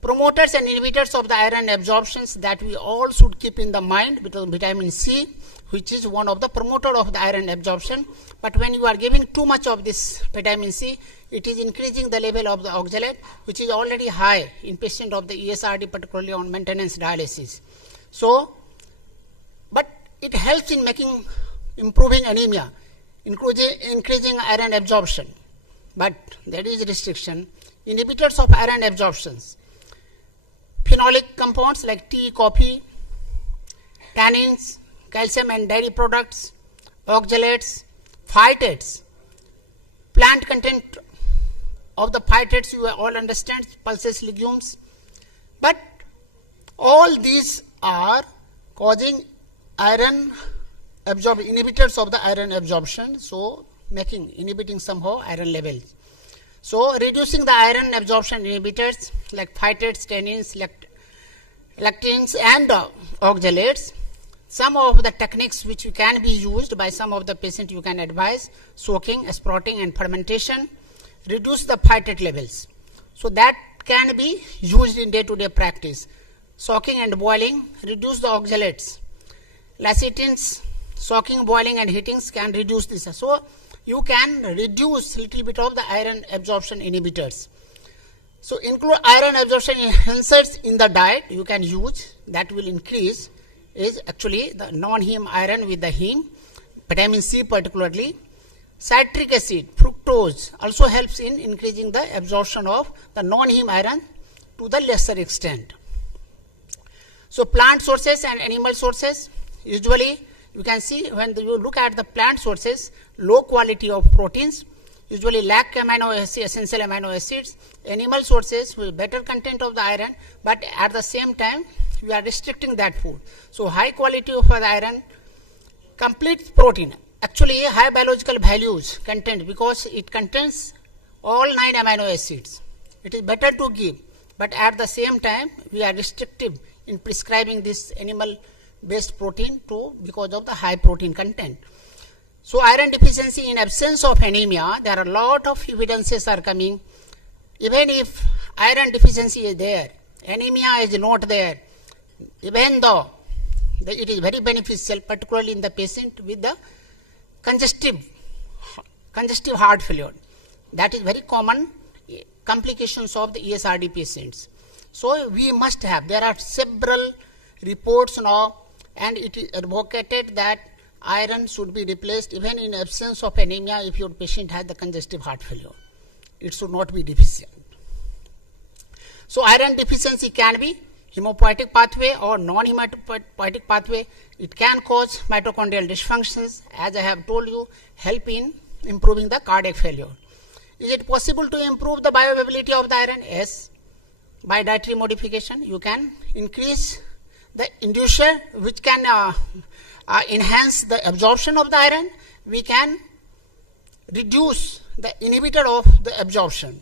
Promoters and inhibitors of the iron absorptions that we all should keep in the mind, because vitamin C, which is one of the promoter of the iron absorption, but when you are giving too much of this vitamin C, it is increasing the level of the oxalate, which is already high in patient of the ESRD, particularly on maintenance dialysis. So, but it helps in improving anemia, increasing iron absorption, but there is restriction. Inhibitors of iron absorptions, phenolic compounds like tea, coffee, tannins, calcium and dairy products, oxalates, phytates, plant content of the phytates you all understand, pulses, legumes, but all these are causing iron inhibitors of the iron absorption, so inhibiting somehow iron levels. So, reducing the iron absorption inhibitors like phytates, tannins, lectins and oxalates. Some of the techniques which can be used by some of the patients, you can advise soaking, sprouting and fermentation, reduce the phytate levels. So, that can be used in day-to-day practice. Soaking and boiling, reduce the oxalates. Lecitins, soaking, boiling and heating can reduce this. So, you can reduce little bit of the iron absorption inhibitors. So, include iron absorption enhancers in the diet you can use, that will increase is actually the non-heme iron with the heme, vitamin C particularly. Citric acid, fructose also helps in increasing the absorption of the non-heme iron to the lesser extent. So plant sources and animal sources, usually you can see when you look at the plant sources, low quality of proteins, usually lack essential amino acids. Animal sources with better content of the iron, but at the same time we are restricting that food. So high quality of the iron, complete protein, actually high biological values content, because it contains all 9 amino acids. It is better to give, but at the same time we are restrictive in prescribing this animal based protein because of the high protein content. So iron deficiency in absence of anemia, there are a lot of evidences are coming. Even if iron deficiency is there, anemia is not there, even though it is very beneficial, particularly in the patient with the congestive heart failure. That is very common complications of the ESRD patients. So we must have, there are several reports now, and it is advocated that iron should be replaced even in absence of anemia if your patient has the congestive heart failure. It should not be deficient. So iron deficiency can be hemopoietic pathway or non-hemopoietic pathway. It can cause mitochondrial dysfunctions, as I have told you, help in improving the cardiac failure. Is it possible to improve the bioavailability of the iron? Yes. By dietary modification, you can increase the inducer, which can enhance the absorption of the iron. We can reduce the inhibitor of the absorption.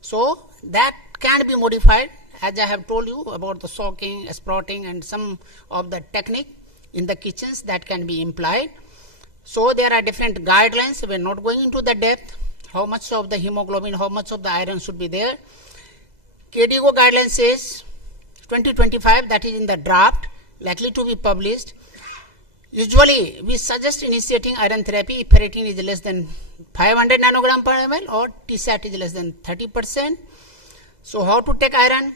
So that can be modified, as I have told you about the soaking, sprouting, and some of the technique in the kitchens that can be implied. So there are different guidelines. We are not going into the depth, how much of the hemoglobin, how much of the iron should be there. KDIGO guideline says 2025, that is in the draft, likely to be published. Usually we suggest initiating iron therapy if ferritin is less than 500 nanogram per ml or TSAT is less than 30%. So how to take iron?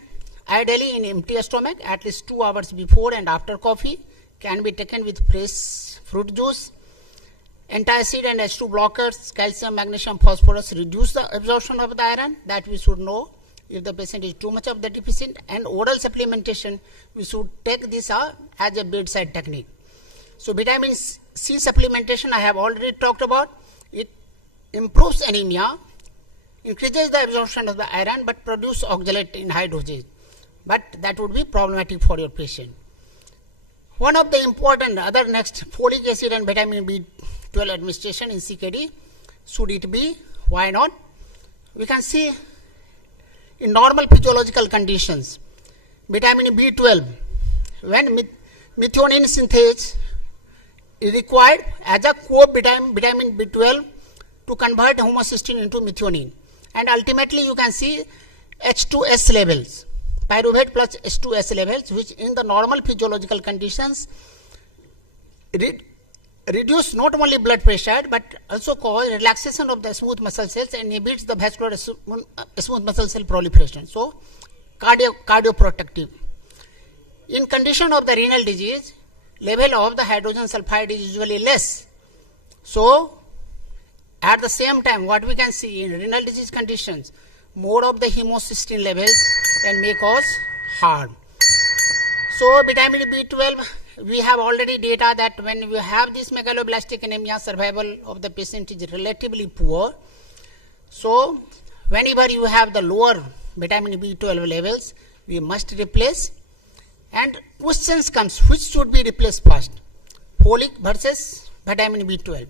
Ideally in empty stomach, at least 2 hours before and after coffee, can be taken with fresh fruit juice. Antacid and H2 blockers, calcium, magnesium, phosphorus, reduce the absorption of the iron. That we should know if the patient is too much of the deficient. And oral supplementation, we should take this as a bedside technique. So vitamin C supplementation I have already talked about. It improves anemia, increases the absorption of the iron, but produce oxalate in high dosage. But that would be problematic for your patient. One of the important other next, folic acid and vitamin B12 administration in CKD. Should it be? Why not? We can see in normal physiological conditions, vitamin B12, when methionine synthase is required as a co-vitamin B12 to convert homocysteine into methionine. And ultimately you can see H2S levels, pyruvate plus H2S levels, which in the normal physiological conditions reduce not only blood pressure but also cause relaxation of the smooth muscle cells and inhibits the vascular smooth muscle cell proliferation. So cardioprotective. In condition of the renal disease, level of the hydrogen sulfide is usually less. So at the same time, what we can see in renal disease conditions, more of the homocysteine levels can may cause harm. So vitamin B12, we have already data that when we have this megaloblastic anemia, survival of the patient is relatively poor. So whenever you have the lower vitamin B12 levels, we must replace. And questions comes, which should be replaced first? Folic versus vitamin B12.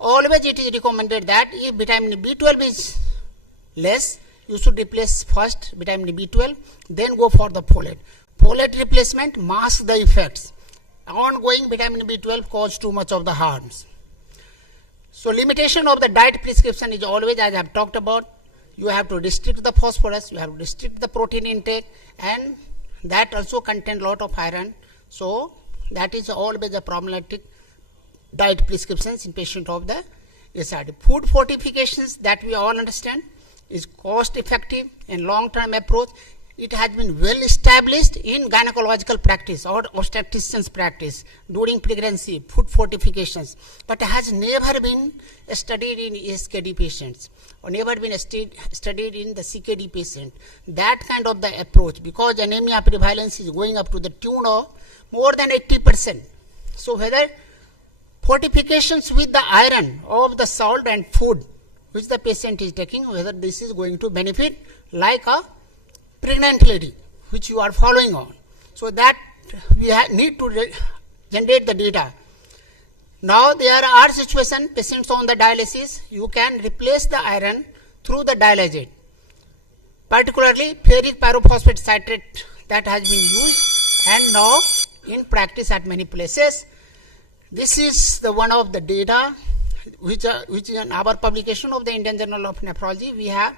Always it is recommended that if vitamin B12 is less, you should replace first vitamin B12, then go for the folate. Folate replacement masks the effects. Ongoing vitamin B12 cause too much of the harms. So limitation of the diet prescription is always, as I have talked about, you have to restrict the phosphorus, you have to restrict the protein intake, and that also contain lot of iron. So that is always a problematic diet prescriptions in patient of the SRD. Food fortifications, that we all understand, is cost effective and long term approach. it has been well established in gynecological practice or obstetrician's practice during pregnancy, food fortifications, but has never been studied in SKD patients or never been studied in the CKD patient. That kind of the approach, because anemia prevalence is going up to the tune of more than 80%. So whether fortifications with the iron of the salt and food which the patient is taking, whether this is going to benefit like a pregnant lady which you are following on. So that we need to generate the data. Now there are situations, patients on the dialysis, you can replace the iron through the dialysate. Particularly ferric pyrophosphate citrate that has been used and now in practice at many places. This is the one of the data which is in our publication of the Indian Journal of Nephrology. We have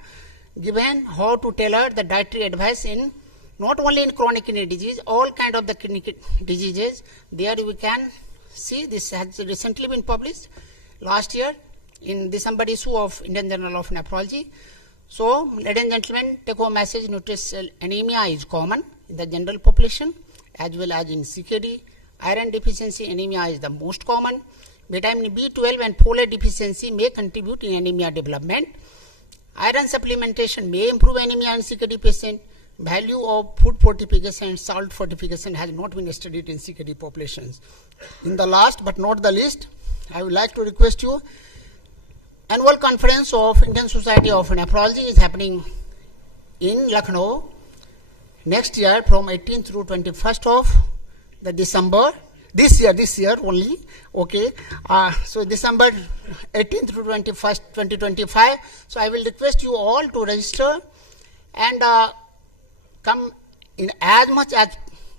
given how to tailor the dietary advice in not only in chronic kidney disease, all kind of the kidney diseases. There we can see this has recently been published last year in December issue of Indian Journal of Nephrology. So, ladies and gentlemen, take home message: nutritional anemia is common in the general population as well as in CKD. Iron deficiency anemia is the most common. Vitamin B12 and folate deficiency may contribute in anemia development. Iron supplementation may improve anemia in CKD patient. Value of food fortification and salt fortification has not been studied in CKD populations. In the last but not the least, I would like to request you, annual conference of Indian Society of Nephrology is happening in Lucknow next year from 18th to 21st of the December. This year only, okay. So December 18th to 21st, 2025. So I will request you all to register and come in as much as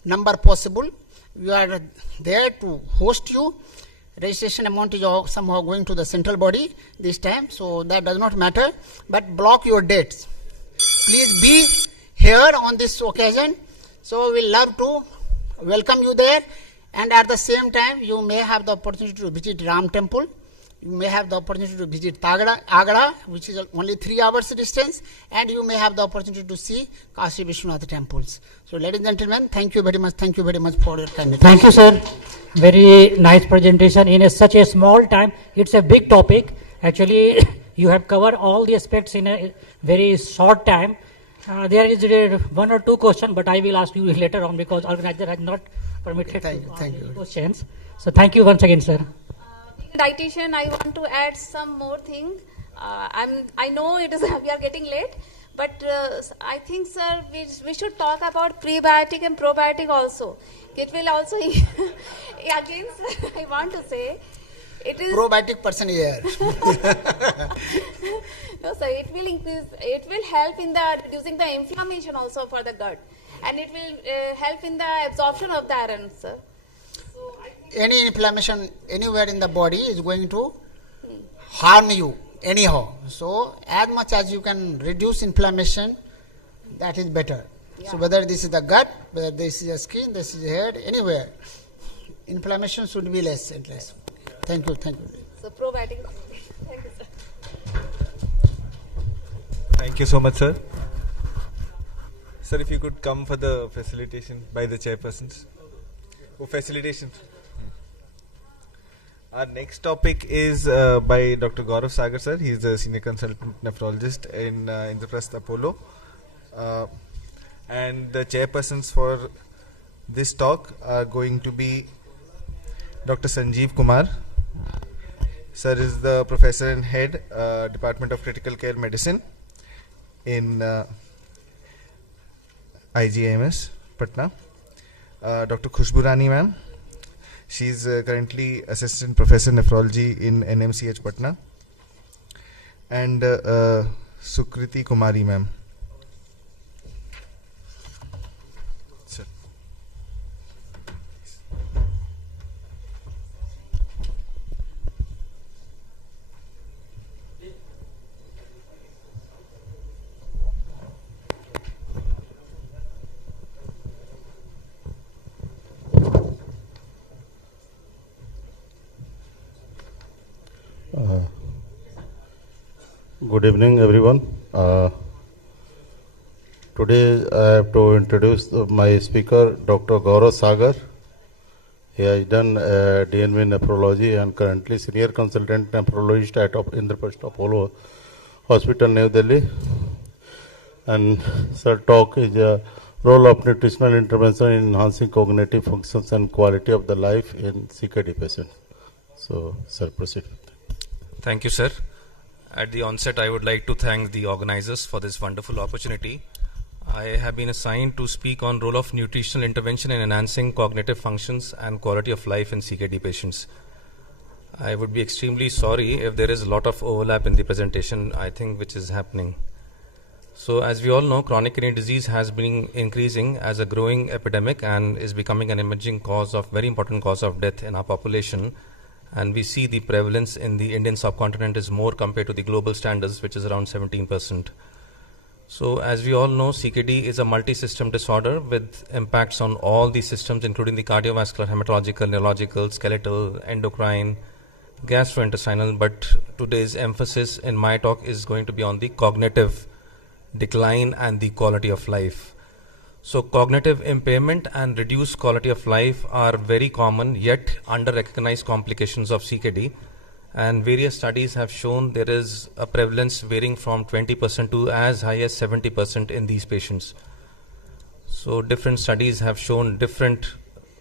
number possible. We are there to host you. Registration amount is somehow going to the central body this time, so that does not matter. But block your dates. Please be here on this occasion. So we love to welcome you there. And at the same time, you may have the opportunity to visit Ram Temple. You may have the opportunity to visit Agra, which is only 3 hours distance. And you may have the opportunity to see Kashi Vishwanath temples. So, ladies and gentlemen, thank you very much. Thank you very much for your time. Thank you, sir. Very nice presentation in such a small time. It's a big topic. Actually, you have covered all the aspects in a very short time. There is one or two questions, but I will ask you later on because organizer has not permitted to ask questions. So thank you once again, sir. Dietitian, I want to add some more thing. I know it is we are getting late, but I think, sir, we should talk about prebiotic and probiotic also. It will also again, sir, I want to say it is probiotic person here. No, sir, it will increase. It will help in the reducing the inflammation also for the gut, and it will help in the absorption of the iron, sir. Any inflammation anywhere in the body is going to harm you anyhow. So as much as you can reduce inflammation, that is better. Yeah. So whether this is the gut, whether this is the skin, this is the head, anywhere, inflammation should be less and less. Thank you. Thank you. So probiotic. Thank you, sir. Thank you so much, sir. Sir, if you could come for the facilitation by the chairpersons. Oh, facilitation. Our next topic is by Dr. Gaurav Sagar, sir. He is the senior consultant nephrologist in Indraprastha Apollo. And the chairpersons for this talk are going to be Dr. Sanjeev Kumar. Sir is the professor and head, Department of Critical Care Medicine in IGMS, Patna. Dr. Khushbu Rani, ma'am. She is currently assistant professor nephrology in NMCH Patna. And Sukriti Kumari, ma'am. Sir. Good evening, everyone. Today I have to introduce my speaker, Dr. Gaurav Sagar. He has done DNV nephrology and currently senior consultant nephrologist at Indraprasth Apollo Hospital, New Delhi. And sir talk is a role of nutritional intervention in enhancing cognitive functions and quality of the life in CKD patients. So, sir, proceed. Thank you, sir. At the onset, I would like to thank the organizers for this wonderful opportunity. I have been assigned to speak on role of nutritional intervention in enhancing cognitive functions and quality of life in CKD patients. I would be extremely sorry if there is a lot of overlap in the presentation, I think, which is happening. So, as we all know, chronic kidney disease has been increasing as a growing epidemic and is becoming an emerging cause of, very important cause of death in our population. And we see the prevalence in the Indian subcontinent is more compared to the global standards, which is around 17%. So, as we all know, CKD is a multi-system disorder with impacts on all the systems, including the cardiovascular, hematological, neurological, skeletal, endocrine, gastrointestinal. But today's emphasis in my talk is going to be on the cognitive decline and the quality of life. So, cognitive impairment and reduced quality of life are very common yet under-recognized complications of CKD. And various studies have shown there is a prevalence varying from 20% to as high as 70% in these patients. So different studies have shown different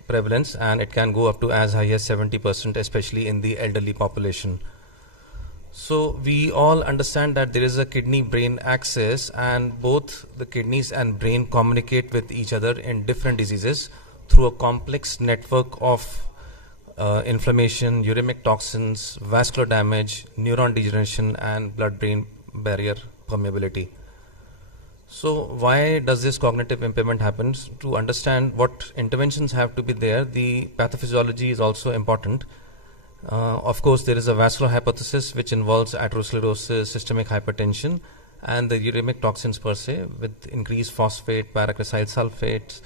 prevalence, and it can go up to as high as 70%, especially in the elderly population. So we all understand that there is a kidney-brain axis, and both the kidneys and brain communicate with each other in different diseases through a complex network of inflammation, uremic toxins, vascular damage, neuron degeneration, and blood-brain barrier permeability. So why does this cognitive impairment happen? To understand what interventions have to be there, the pathophysiology is also important. Of course, there is a vascular hypothesis which involves atherosclerosis, systemic hypertension, and the uremic toxins per se with increased phosphate, paracrysyl sulfates,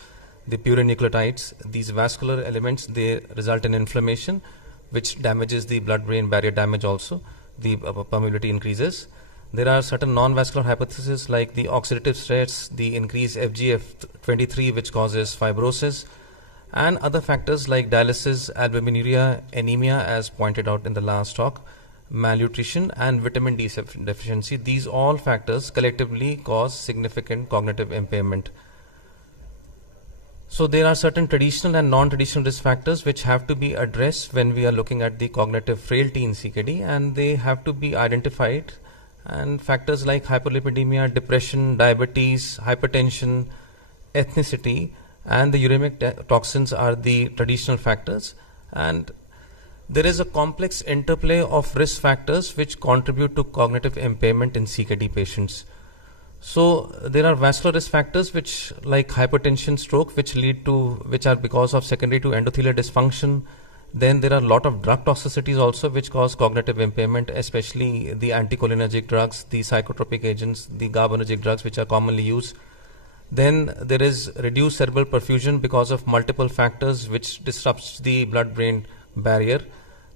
the purine nucleotides. These vascular elements, they result in inflammation, which damages the blood-brain barrier damage also. The permeability increases. There are certain non-vascular hypotheses like the oxidative stress, the increased FGF23, which causes fibrosis, and other factors like dialysis, albuminuria, anemia, as pointed out in the last talk, malnutrition, and vitamin D deficiency. These all factors collectively cause significant cognitive impairment. So there are certain traditional and non-traditional risk factors which have to be addressed when we are looking at the cognitive frailty in CKD, and they have to be identified. And factors like hyperlipidemia, depression, diabetes, hypertension, ethnicity, and the uremic toxins are the traditional factors. And there is a complex interplay of risk factors which contribute to cognitive impairment in CKD patients. So there are vascular risk factors which, like hypertension, stroke, which are because of secondary to endothelial dysfunction. Then there are a lot of drug toxicities also which cause cognitive impairment, especially the anticholinergic drugs, the psychotropic agents, the GABAergic drugs which are commonly used. Then there is reduced cerebral perfusion because of multiple factors which disrupts the blood-brain barrier.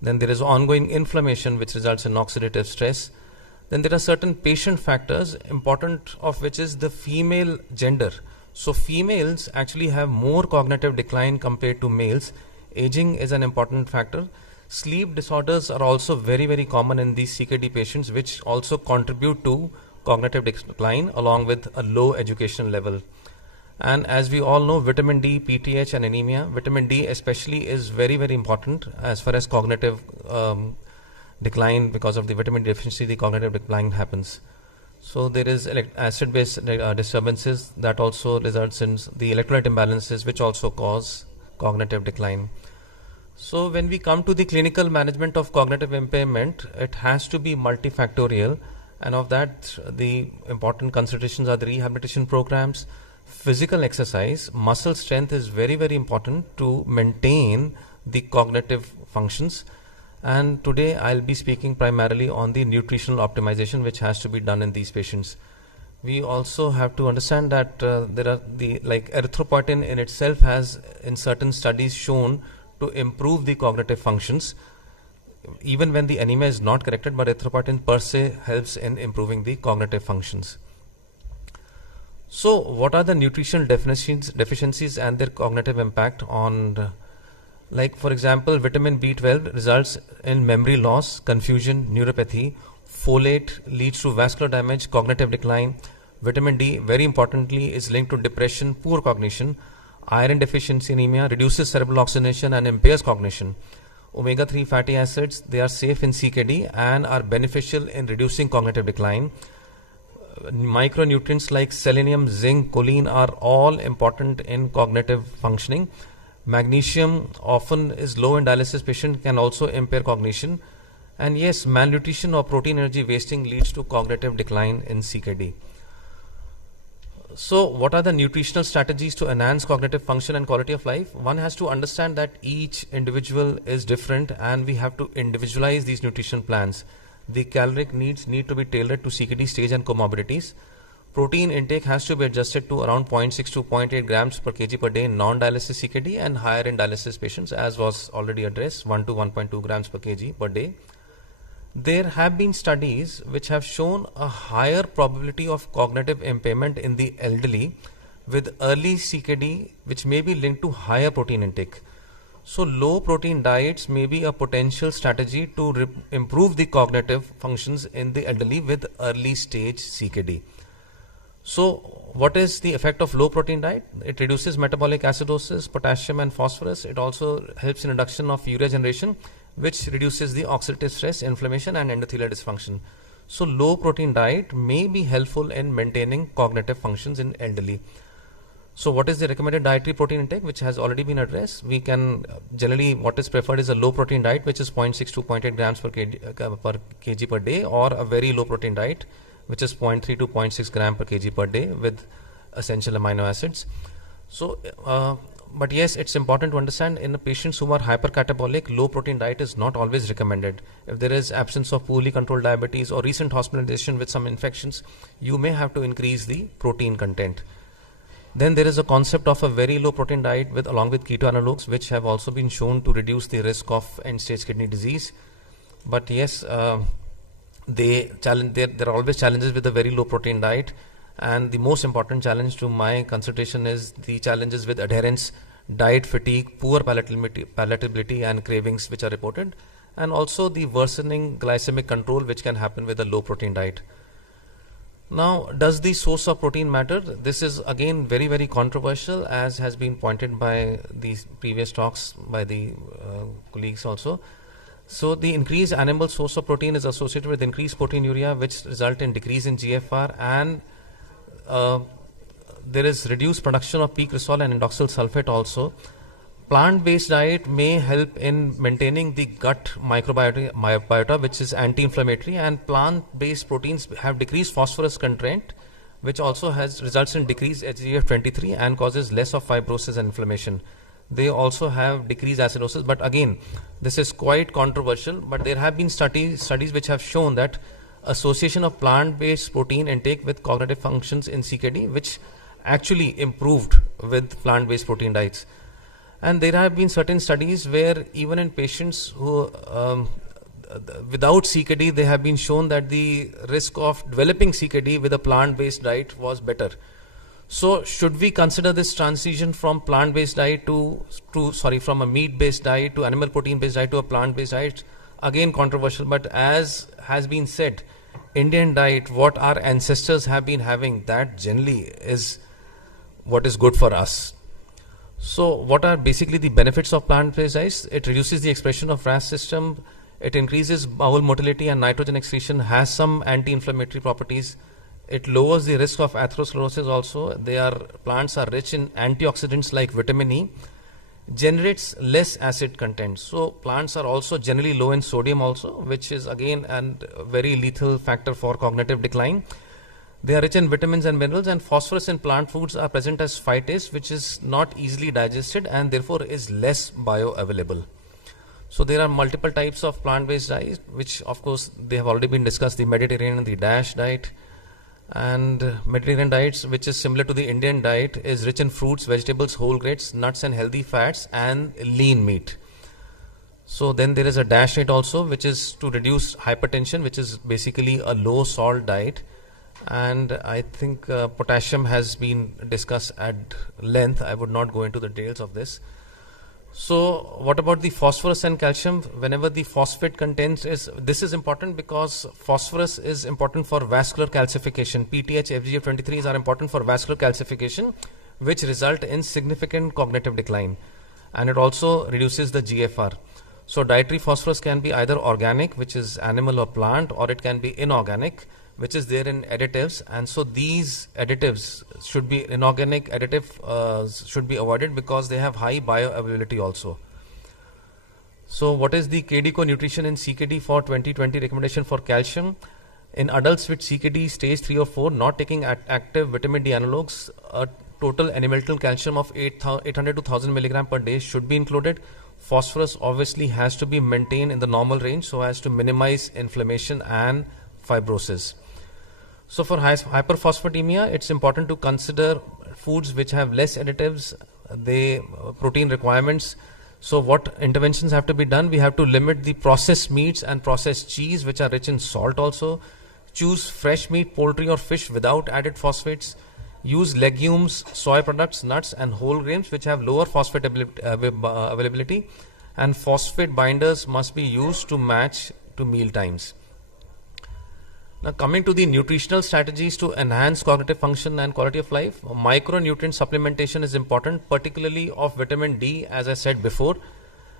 Then there is ongoing inflammation which results in oxidative stress. Then there are certain patient factors, important of which is the female gender. So females actually have more cognitive decline compared to males. Aging is an important factor. Sleep disorders are also very, very common in these CKD patients, which also contribute to cognitive decline along with a low education level. And as we all know, vitamin D, PTH, and anemia, vitamin D especially is very, very important as far as cognitive decline. Because of the vitamin D deficiency, the cognitive decline happens. So there is acid-base disturbances that also results in the electrolyte imbalances, which also cause cognitive decline. So when we come to the clinical management of cognitive impairment, it has to be multifactorial, and of that the important considerations are the rehabilitation programs, physical exercise, muscle strength is very, very important to maintain the cognitive functions. And today I'll be speaking primarily on the nutritional optimization which has to be done in these patients. We also have to understand that there are erythropoietin in itself has in certain studies shown to improve the cognitive functions even when the anemia is not corrected, but erythropoietin per se helps in improving the cognitive functions. So what are the nutritional deficiencies and their cognitive impact on, like for example, vitamin B12 results in memory loss, confusion, neuropathy. Folate leads to vascular damage, cognitive decline. Vitamin D, very importantly, is linked to depression, poor cognition. Iron deficiency anemia reduces cerebral oxygenation and impairs cognition. Omega-3 fatty acids, they are safe in CKD and are beneficial in reducing cognitive decline. Micronutrients like selenium, zinc, choline are all important in cognitive functioning. Magnesium often is low in dialysis patient, can also impair cognition. And yes, malnutrition or protein energy wasting leads to cognitive decline in CKD. So what are the nutritional strategies to enhance cognitive function and quality of life? One has to understand that each individual is different and we have to individualize these nutrition plans. The caloric needs need to be tailored to CKD stage and comorbidities. Protein intake has to be adjusted to around 0.6 to 0.8 grams per kg per day in non-dialysis CKD and higher in dialysis patients, as was already addressed, 1 to 1.2 grams per kg per day. There have been studies which have shown a higher probability of cognitive impairment in the elderly with early CKD, which may be linked to higher protein intake. So low protein diets may be a potential strategy to improve the cognitive functions in the elderly with early stage CKD. So what is the effect of low protein diet? It reduces metabolic acidosis, potassium and phosphorus. It also helps in reduction of urea generation, which reduces the oxidative stress, inflammation and endothelial dysfunction. So low protein diet may be helpful in maintaining cognitive functions in elderly. So what is the recommended dietary protein intake, which has already been addressed? We can generally, what is preferred is a low protein diet, which is 0.6 to 0.8 grams per kg per day, or a very low protein diet, which is 0.3 to 0.6 gram per kg per day with essential amino acids. So but yes, it's important to understand in the patients who are hypercatabolic, low protein diet is not always recommended. If there is absence of poorly controlled diabetes or recent hospitalization with some infections, you may have to increase the protein content. Then there is a concept of a very low protein diet along with keto analogues, which have also been shown to reduce the risk of end-stage kidney disease. But yes, there are always challenges with a very low protein diet. And the most important challenge to my consultation is the challenges with adherence, diet fatigue, poor palatability and cravings which are reported, and also the worsening glycemic control which can happen with a low protein diet. Now, does the source of protein matter? This is again very, very controversial, as has been pointed by these previous talks by the colleagues also. So the increased animal source of protein is associated with increased proteinuria, which result in decrease in GFR, and there is reduced production of peak resol and indoxyl sulfate also. Plant-based diet may help in maintaining the gut microbiota, which is anti-inflammatory, and plant-based proteins have decreased phosphorus content, which also results in decreased HGF-23 and causes less of fibrosis and inflammation. They also have decreased acidosis, but again, this is quite controversial, but there have been studies which have shown that association of plant-based protein intake with cognitive functions in CKD, which actually improved with plant-based protein diets. And there have been certain studies where even in patients who without CKD, they have been shown that the risk of developing CKD with a plant-based diet was better. So should we consider this transition from plant-based diet from a meat-based diet to animal protein-based diet to a plant-based diet? Again, controversial, but as has been said, Indian diet, what our ancestors have been having, that generally is what is good for us. So what are basically the benefits of plant-based diets? It reduces the expression of RAS system, it increases bowel motility and nitrogen excretion, has some anti-inflammatory properties. It lowers the risk of atherosclerosis also. Plants are rich in antioxidants like vitamin E, generates less acid content. So plants are also generally low in sodium also, which is again a very lethal factor for cognitive decline. They are rich in vitamins and minerals, and phosphorus in plant foods are present as phytase, which is not easily digested and therefore is less bioavailable. So there are multiple types of plant-based diets, which of course they have already been discussed, the Mediterranean, the DASH diet. And Mediterranean diets, which is similar to the Indian diet, is rich in fruits, vegetables, whole grains, nuts and healthy fats and lean meat. So then there is a DASH diet also, which is to reduce hypertension, which is basically a low salt diet. And I think potassium has been discussed at length. I would not go into the details of this. So what about the phosphorus and calcium? Whenever the phosphate content this is important because phosphorus is important for vascular calcification. PTH, FGF23s are important for vascular calcification, which result in significant cognitive decline. And it also reduces the GFR. So dietary phosphorus can be either organic, which is animal or plant, or it can be inorganic, which is there in additives. And so these additives should be inorganic should be avoided because they have high bioavailability also. So what is the KD nutrition in CKD for 2020 recommendation for calcium? In adults with CKD stage 3 or 4 not taking active vitamin D analogues, a total animal calcium of 800 to 1000 milligram per day should be included. Phosphorus obviously has to be maintained in the normal range so as to minimize inflammation and fibrosis. So for hyperphosphatemia, it's important to consider foods which have less additives, protein requirements. So what interventions have to be done? We have to limit the processed meats and processed cheese which are rich in salt also. Choose fresh meat, poultry or fish without added phosphates. Use legumes, soy products, nuts and whole grains which have lower phosphate availability, and phosphate binders must be used to match to meal times. Now coming to the nutritional strategies to enhance cognitive function and quality of life, micronutrient supplementation is important, particularly of vitamin D, as I said before,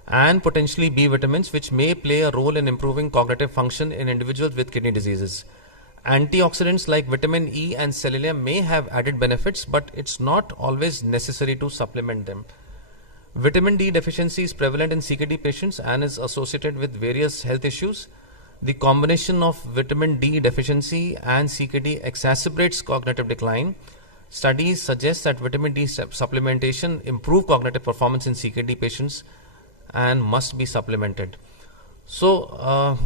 and potentially B vitamins, which may play a role in improving cognitive function in individuals with kidney diseases. Antioxidants like vitamin E and selenium may have added benefits, but it's not always necessary to supplement them. Vitamin D deficiency is prevalent in CKD patients and is associated with various health issues. The combination of vitamin D deficiency and CKD exacerbates cognitive decline. Studies suggest that vitamin D supplementation improves cognitive performance in CKD patients and must be supplemented. So,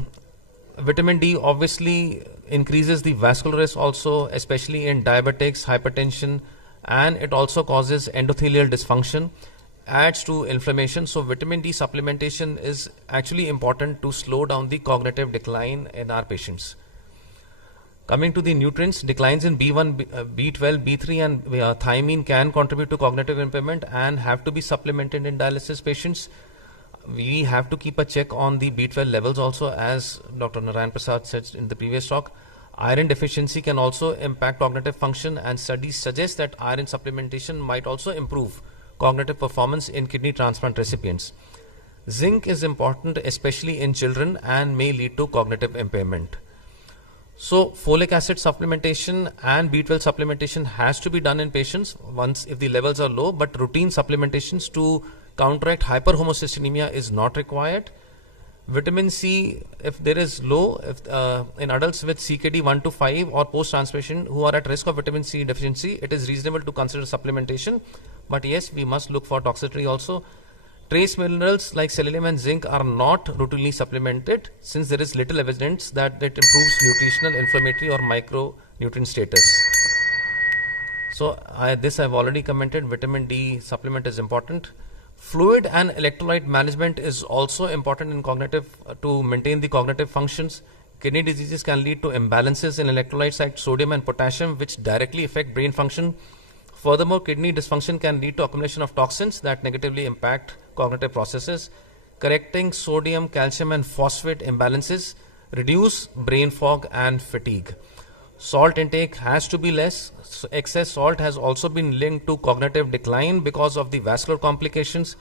vitamin D obviously increases the vascular risk also, especially in diabetics, hypertension, and it also causes endothelial dysfunction, adds to inflammation. So vitamin D supplementation is actually important to slow down the cognitive decline in our patients. Coming to the nutrients, declines in B1, B12, B3 and thiamine can contribute to cognitive impairment and have to be supplemented in dialysis patients. We have to keep a check on the B12 levels also, as Dr. Narayan Prasad said in the previous talk. Iron deficiency can also impact cognitive function, and studies suggest that iron supplementation might also improve cognitive performance in kidney transplant recipients. Zinc is important, especially in children, and may lead to cognitive impairment. So folic acid supplementation and B12 supplementation has to be done in patients once if the levels are low, but routine supplementations to counteract hyperhomocystinemia is not required. Vitamin C, if there is low, in adults with CKD 1 to 5 or post-transplantation who are at risk of vitamin C deficiency, it is reasonable to consider supplementation. But yes, we must look for toxicity also. Trace minerals like selenium and zinc are not routinely supplemented since there is little evidence that it improves nutritional, inflammatory or micronutrient status. So this I've already commented. Vitamin D supplement is important. Fluid and electrolyte management is also important in cognitive to maintain the cognitive functions. Kidney diseases can lead to imbalances in electrolytes like sodium and potassium, which directly affect brain function. Furthermore, kidney dysfunction can lead to accumulation of toxins that negatively impact cognitive processes. Correcting sodium, calcium and phosphate imbalances reduce brain fog and fatigue. Salt intake has to be less. Excess salt has also been linked to cognitive decline because of the vascular complications.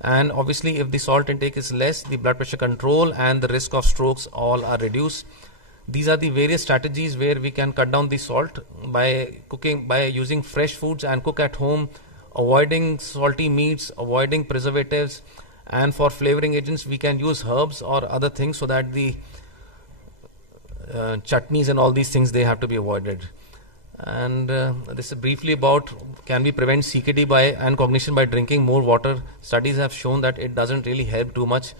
And obviously, if the salt intake is less, the blood pressure control and the risk of strokes all are reduced. These are the various strategies where we can cut down the salt by cooking, by using fresh foods and cook at home, avoiding salty meats, avoiding preservatives, and for flavoring agents we can use herbs or other things so that the chutneys and all these things, they have to be avoided. And this is briefly about can we prevent CKD and cognition by drinking more water. Studies have shown that it doesn't really help too much.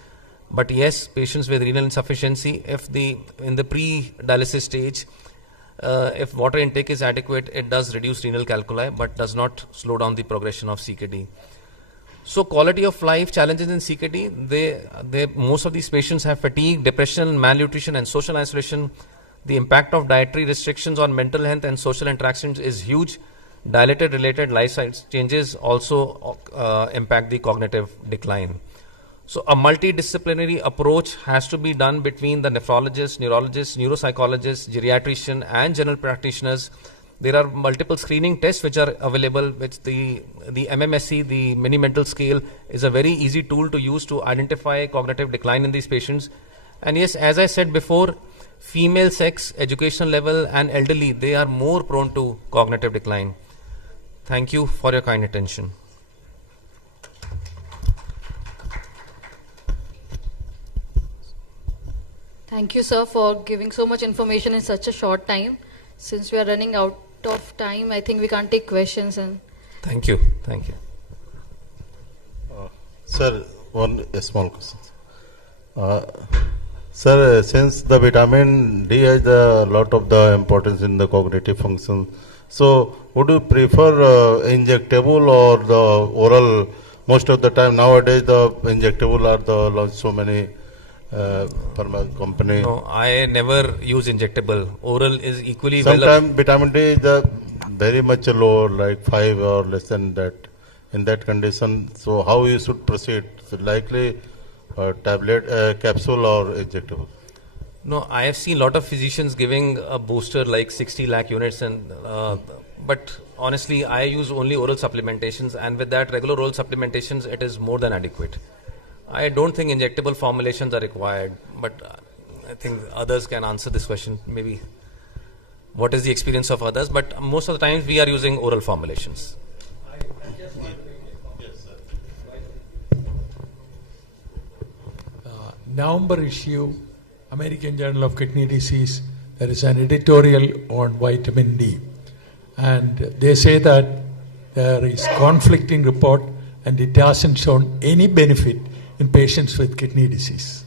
But yes, patients with renal insufficiency, in the pre-dialysis stage, if water intake is adequate, it does reduce renal calculi, but does not slow down the progression of CKD. So quality of life challenges in CKD, most of these patients have fatigue, depression, malnutrition and social isolation. The impact of dietary restrictions on mental health and social interactions is huge. Dilated related lifestyle changes also impact the cognitive decline. So a multidisciplinary approach has to be done between the nephrologist, neurologist, neuropsychologist, geriatrician and general practitioners. There are multiple screening tests which are available, which the MMSE, the mini mental scale, is a very easy tool to use to identify cognitive decline in these patients. And yes, as I said before, female sex, educational level and elderly, they are more prone to cognitive decline. Thank you for your kind attention. Thank you, sir, for giving so much information in such a short time. Since we are running out of time, I think we can't take questions. And thank you. Thank you. Sir, one small question. Sir, since the vitamin D has a lot of the importance in the cognitive function, so would you prefer injectable or the oral? Most of the time nowadays the injectable are the launch so many pharma company. No, I never use injectable. Oral is equally Sometimes vitamin D is very much low, like 5 or less than that. In that condition, so how you should proceed? So likely tablet, capsule or injectable? No, I have seen a lot of physicians giving a booster like 60 lakh units, and but honestly, I use only oral supplementations, and with that regular oral supplementations, it is more than adequate. I don't think injectable formulations are required, but I think others can answer this question. Maybe what is the experience of others? But most of the times we are using oral formulations. November issue, American Journal of Kidney Disease, there is an editorial on vitamin D. And they say that there is conflicting report and it hasn't shown any benefit in patients with kidney disease.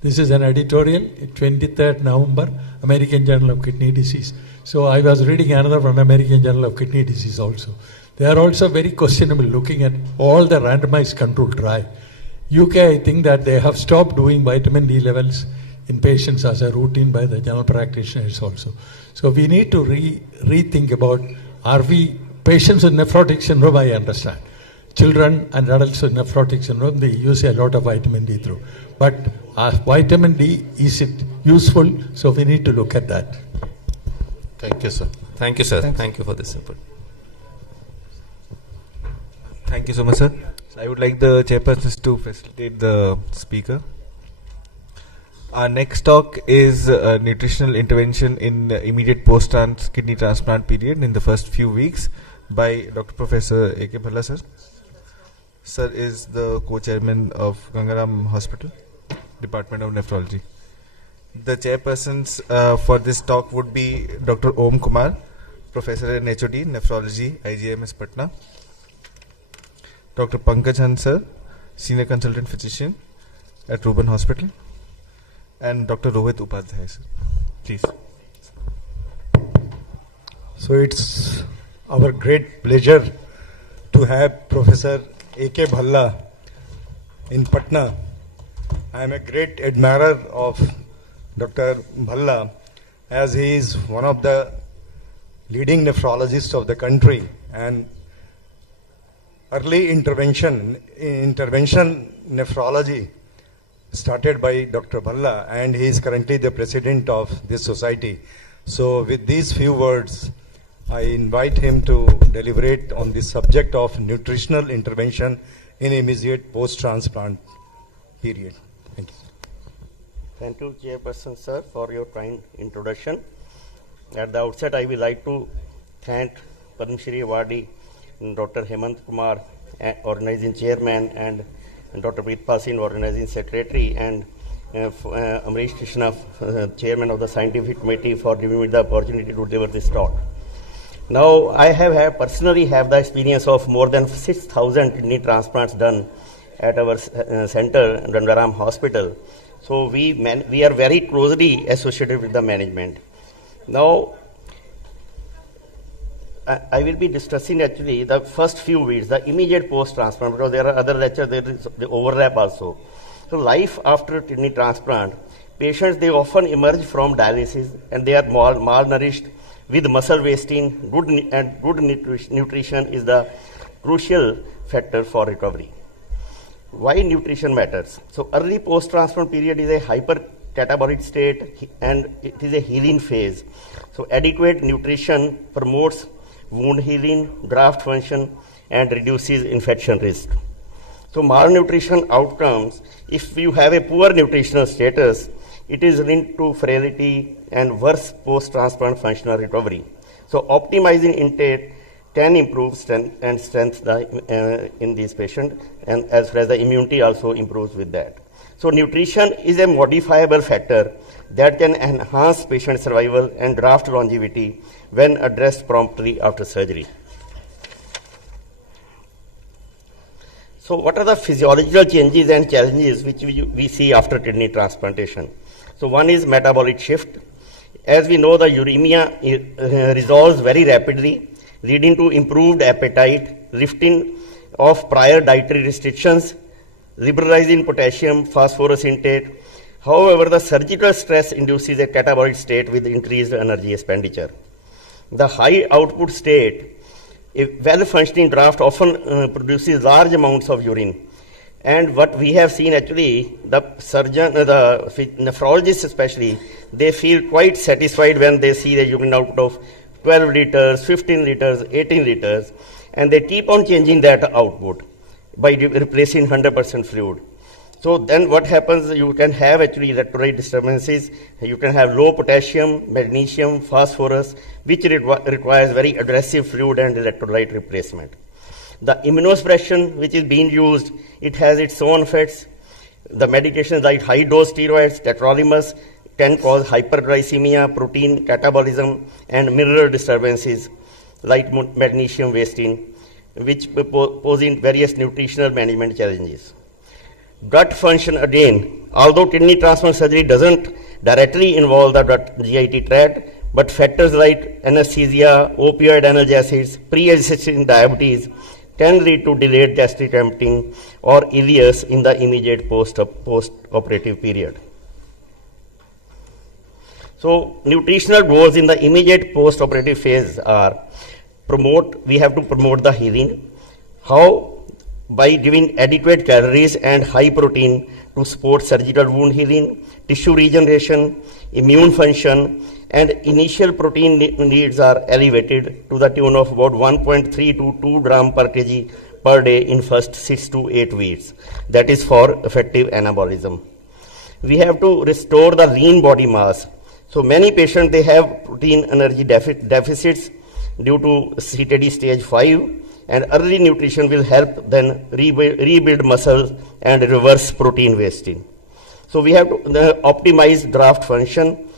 This is an editorial, 23rd November, American Journal of Kidney Disease. So I was reading another from American Journal of Kidney Disease also. They are also very questionable looking at all the randomized controlled trial. UK, I think that they have stopped doing vitamin D levels in patients as a routine by the general practitioners also. So we need to rethink about, are we patients with nephrotic syndrome, I understand. Children and adults with nephrotic syndrome, they use a lot of vitamin D through. But vitamin D, is it useful? So we need to look at that. Thank you, sir. Thank you, sir. Thank you for this input. Thank you so much, sir. I would like the chairpersons to facilitate the speaker. Our next talk is nutritional intervention in immediate post-kidney transplant period in the first few weeks by Dr. Professor A.K. Bhalla, sir. Sir is the co-chairman of Gangaram Hospital, Department of Nephrology. The chairpersons for this talk would be Dr. Om Kumar, Professor in HOD, Nephrology, IGMS Patna. Dr. Pankaj Han, sir, Senior Consultant Physician at Ruben Hospital. And Dr. Rohit Upadhyay, sir. Please. So it's our great pleasure to have Professor A.K. Bhalla in Patna. I am a great admirer of Dr. Bhalla, as he is one of the leading nephrologists of the country, and early intervention nephrology started by Dr. Bhalla, and he is currently the president of this society. So with these few words, I invite him to deliberate on the subject of nutritional intervention in immediate post-transplant period. Thank you. Thank you, Chairperson, sir, for your kind introduction. At the outset, I would like to thank Padma Shri awardee Dr. Hemant Kumar, organizing chairman, and Dr. Preetpal Singh, organizing secretary, and Amrish Krishna, chairman of the scientific committee, for giving me the opportunity to deliver this talk. Now, I personally have the experience of more than 6,000 kidney transplants done at our center, Gangaram Hospital. So we are very closely associated with the management. Now, I will be discussing actually the first few weeks, the immediate post-transplant, because there are other lectures, there is the overlap also. So life after kidney transplant, Patients, they often emerge from dialysis and they are malnourished with muscle wasting. Good nutrition is the crucial factor for recovery. Why nutrition matters? So early post-transplant period is a hypercatabolic state and it is a healing phase. So adequate nutrition promotes wound healing, graft function, and reduces infection risk. So malnutrition outcomes, if you have a poor nutritional status, it is linked to frailty and worse post-transplant functional recovery. So optimizing intake can improve strength in these patients, and as well as the immunity also improves with that. So nutrition is a modifiable factor that can enhance patient survival and graft longevity when addressed promptly after surgery. So what are the physiological changes and challenges which we see after kidney transplantation? So one is metabolic shift. As we know, the uremia resolves very rapidly, leading to improved appetite, lifting of prior dietary restrictions, liberalizing potassium, phosphorus intake. However, the surgical stress induces a catabolic state with increased energy expenditure. The high output state, a well-functioning graft often produces large amounts of urine. And what we have seen actually, the surgeon, the nephrologists especially, they feel quite satisfied when they see the urine output of 12 liters, 15 liters, 18 liters, and they keep on changing that output by replacing 100% fluid. So then what happens, you can have actually electrolyte disturbances, you can have low potassium, magnesium, phosphorus, which requires very aggressive fluid and electrolyte replacement. The immunosuppression which is being used, it has its own effects. The medications like high dose steroids, tacrolimus, can cause hyperglycemia, protein catabolism, and mineral disturbances like magnesium wasting, which posing various nutritional management challenges. Gut function again, although kidney transplant surgery doesn't directly involve the gut GIT tract, but factors like anesthesia, opioid analgesics, pre-existing diabetes can lead to delayed gastric emptying or ileus in the immediate post-operative period. So nutritional goals in the immediate post-operative phase are we have to promote the healing. How? By giving adequate calories and high protein to support surgical wound healing, tissue regeneration, immune function, and initial protein needs are elevated to the tune of about 1.3 to 2 gram per kg per day in first 6 to 8 weeks. That is for effective anabolism. We have to restore the lean body mass. So many patients, they have protein energy deficits due to CKD stage 5, and early nutrition will help then rebuild muscle and reverse protein wasting. So we have to optimize graft function,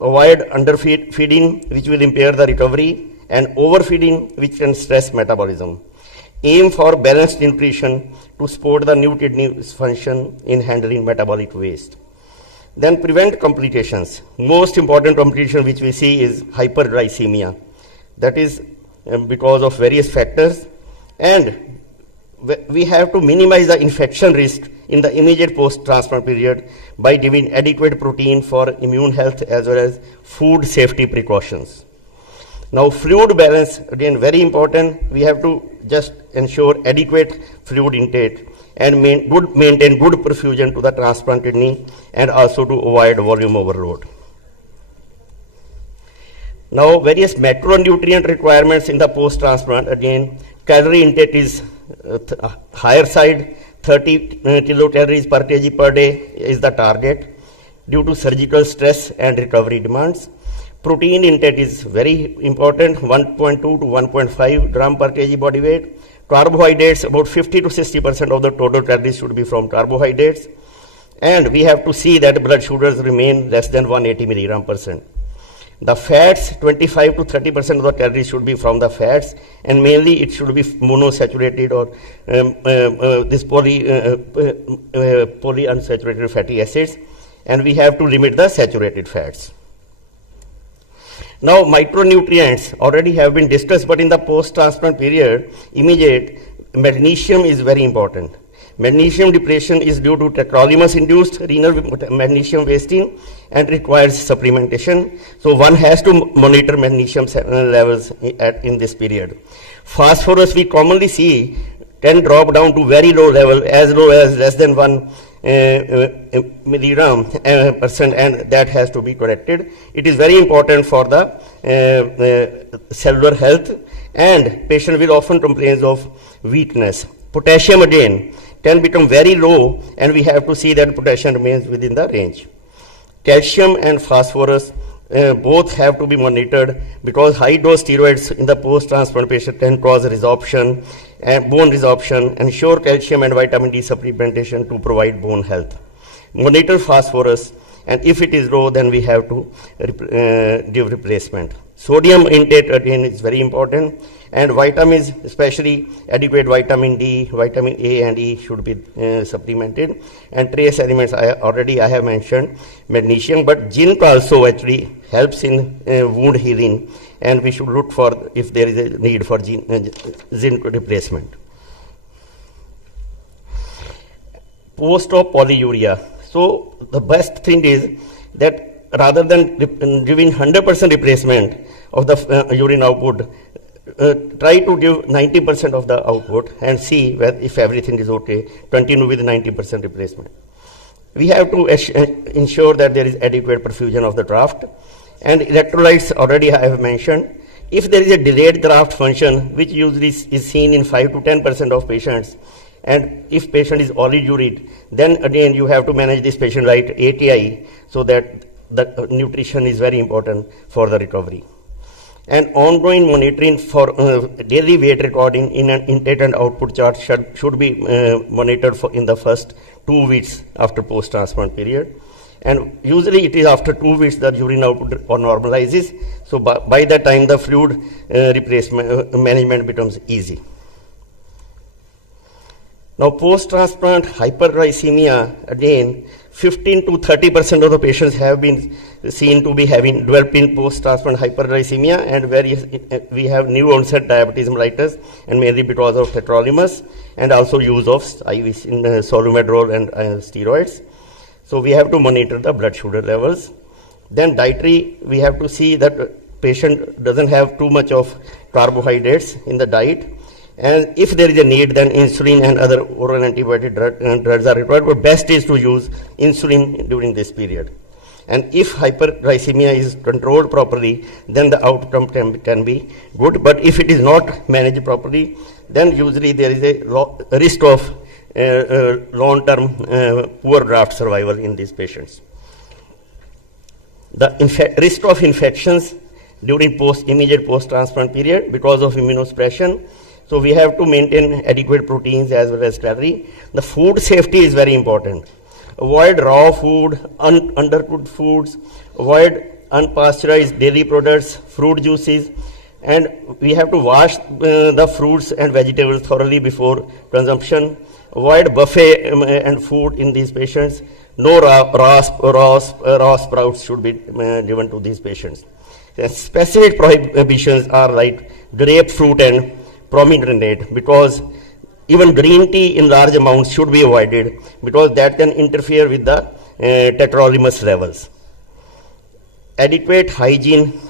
avoid underfeeding, which will impair the recovery, and overfeeding, which can stress metabolism. Aim for balanced nutrition to support the new kidney function in handling metabolic waste. Then prevent complications. Most important complication which we see is hyperglycemia. That is because of various factors, and we have to minimize the infection risk in the immediate post-transplant period by giving adequate protein for immune health as well as food safety precautions. Now fluid balance, again very important. We have to just ensure adequate fluid intake and maintain good perfusion to the transplant kidney, and also to avoid volume overload. Now various macronutrient requirements in the post-transplant, again calorie intake is higher side, 30 kilocalories per kg per day is the target due to surgical stress and recovery demands. Protein intake is very important, 1.2 to 1.5 gram per kg body weight. Carbohydrates, about 50 to 60% of the total calories should be from carbohydrates. And we have to see that blood sugars remain less than 180 milligram percent. The fats, 25 to 30% of the calories should be from the fats, and mainly it should be monosaturated or this polyunsaturated fatty acids, and we have to limit the saturated fats. Now micronutrients already have been discussed, but in the post-transplant period, immediate, magnesium is very important. Magnesium depression is due to tacrolimus-induced renal magnesium wasting and requires supplementation. So one has to monitor magnesium levels in this period. Phosphorus we commonly see can drop down to very low level, as low as less than 1 milligram percent, and that has to be corrected. It is very important for the cellular health, and patient will often complain of weakness. Potassium again can become very low, and we have to see that potassium remains within the range. Calcium and phosphorus both have to be monitored, because high dose steroids in the post-transplant patient can cause resorption and bone resorption. Ensure calcium and vitamin D supplementation to provide bone health. Monitor phosphorus, and if it is low, then we have to give replacement. Sodium intake again is very important, and vitamins, especially adequate vitamin D, vitamin A and E should be supplemented, and trace elements I have mentioned magnesium, but zinc also actually helps in wound healing, and we should look for if there is a need for zinc replacement. Post-op polyuria. So the best thing is that rather than giving 100% replacement of the urine output, try to give 90% of the output and see if everything is okay. Continue with 90% replacement. We have to ensure that there is adequate perfusion of the draft, and electrolytes already I have mentioned. If there is a delayed draft function, which usually is seen in 5 to 10% of patients, and if patient is oligurid, then again you have to manage this patient like ATI, so that the nutrition is very important for the recovery. And ongoing monitoring for daily weight recording in an intake and output chart should be monitored in the first 2 weeks after post-transplant period. And usually it is after 2 weeks that urine output normalizes. So by that time the fluid replacement management becomes easy. Now post-transplant hyperglycemia, again 15 to 30% of the patients have been seen to be developing post-transplant hyperglycemia, and we have new onset diabetes mellitus, and mainly because of tacrolimus and also use of IV solumedrol and steroids. So we have to monitor the blood sugar levels. Then dietary, we have to see that patient doesn't have too much of carbohydrates in the diet. And if there is a need, then insulin and other oral antibiotic drugs are required, but best is to use insulin during this period. And if hyperglycemia is controlled properly, then the outcome can be good. But if it is not managed properly, then usually there is a risk of long-term poor graft survival in these patients. The risk of infections during immediate post-transplant period because of immunosuppression. So we have to maintain adequate proteins as well as calorie. The food safety is very important. Avoid raw food, undercooked foods, avoid unpasteurized dairy products, fruit juices, and we have to wash the fruits and vegetables thoroughly before consumption. Avoid buffet and food in these patients. No raw sprouts should be given to these patients. The specific prohibitions are like grapefruit and pomegranate, because even green tea in large amounts should be avoided, because that can interfere with the tacrolimus levels. Adequate hygiene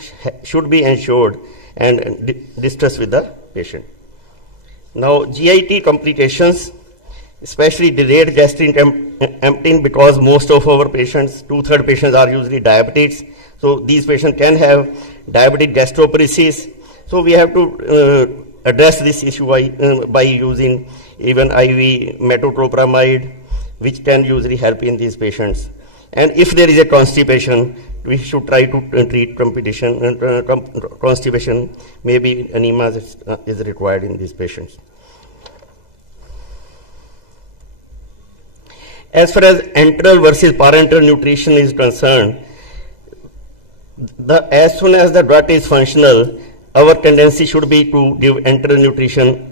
should be ensured and discussed with the patient. Now GIT complications, especially delayed gastric emptying, because most of our patients, 2/3 patients are usually diabetics. So these patients can have diabetic gastroparesis. So we have to address this issue by using even IV metoclopramide, which can usually help in these patients. And if there is a constipation, we should try to treat constipation. Maybe enema is required in these patients. As far as enteral versus parenteral nutrition is concerned, as soon as the gut is functional, our tendency should be to give enteral nutrition,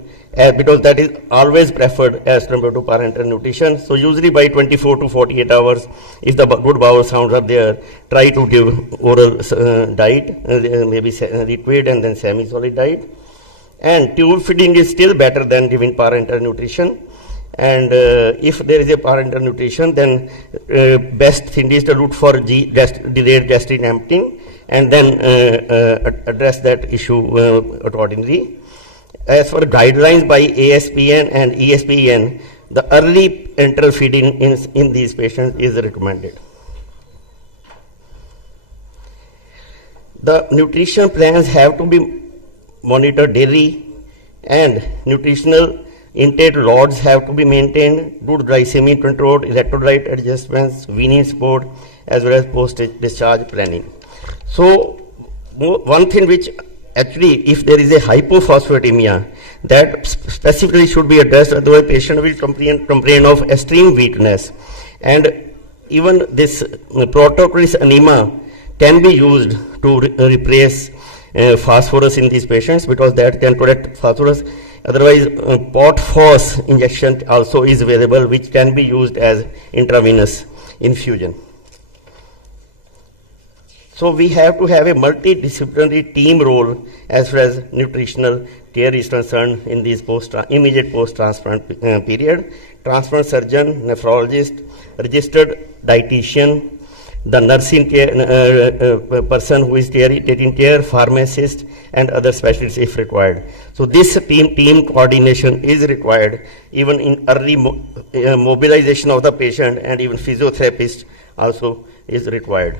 because that is always preferred as compared to parenteral nutrition. So usually by 24 to 48 hours, if the good bowel sounds are there, try to give oral diet, maybe liquid and then semi-solid diet. And tube feeding is still better than giving parenteral nutrition. And if there is a parental nutrition, then best thing is to look for delayed gastric emptying and then address that issue accordingly. As for guidelines by ASPN and ESPN, the early enteral feeding in these patients is recommended. The nutrition plans have to be monitored daily, and nutritional intake loads have to be maintained, good glycemic control, electrolyte adjustments, weaning support, as well as post-discharge planning. So, one thing which actually, if there is a hypophosphatemia, that specifically should be addressed, otherwise patient will complain of extreme weakness. And even this protocolous enema can be used to replace phosphorus in these patients, because that can correct phosphorus. Otherwise, pot-phos injection also is available, which can be used as intravenous infusion. So we have to have a multidisciplinary team role as far as nutritional care is concerned in these immediate post-transplant period. Transplant surgeon, nephrologist, registered dietitian, the nursing care, person who is taking care, pharmacist, and other specialists if required. So this team coordination is required even in early mobilization of the patient, and even physiotherapist also is required.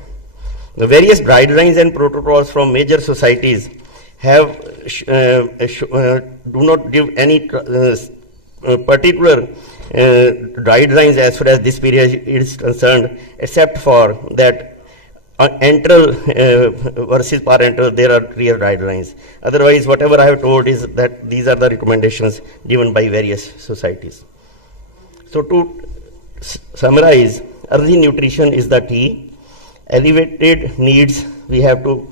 The various guidelines and protocols from major societies have do not give any particular guidelines as far as this period is concerned, except for that enteral versus parenteral, there are clear guidelines. Otherwise, whatever I have told is that these are the recommendations given by various societies. So to summarize, early nutrition is the key. Elevated needs we have to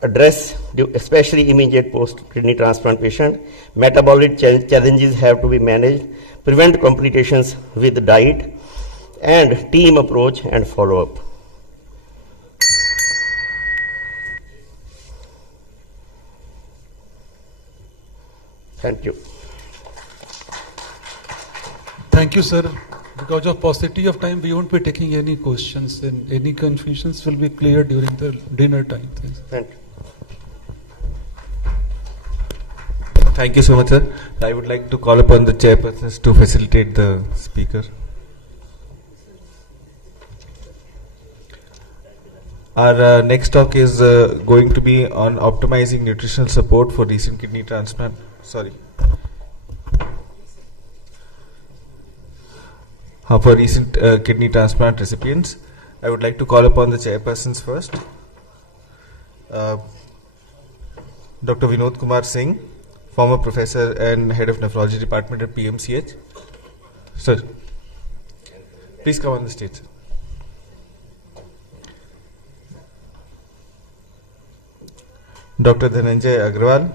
address, especially immediate post-kidney transplant patient. Metabolic challenges have to be managed. Prevent complications with diet, and team approach and follow-up. Thank you. Thank you, sir. Because of paucity of time, we won't be taking any questions, and any confusions will be cleared during the dinner time. Thank you. Thank you so much, sir. I would like to call upon the chairpersons to facilitate the speaker. Our next talk is going to be on optimizing nutritional support for recent kidney transplant. For recent kidney transplant recipients. I would like to call upon the chairpersons first. Dr. Vinod Kumar Singh, former professor and head of nephrology department at PMCH. Sir, please come on the stage. Dr. Dhananjay Agrawal,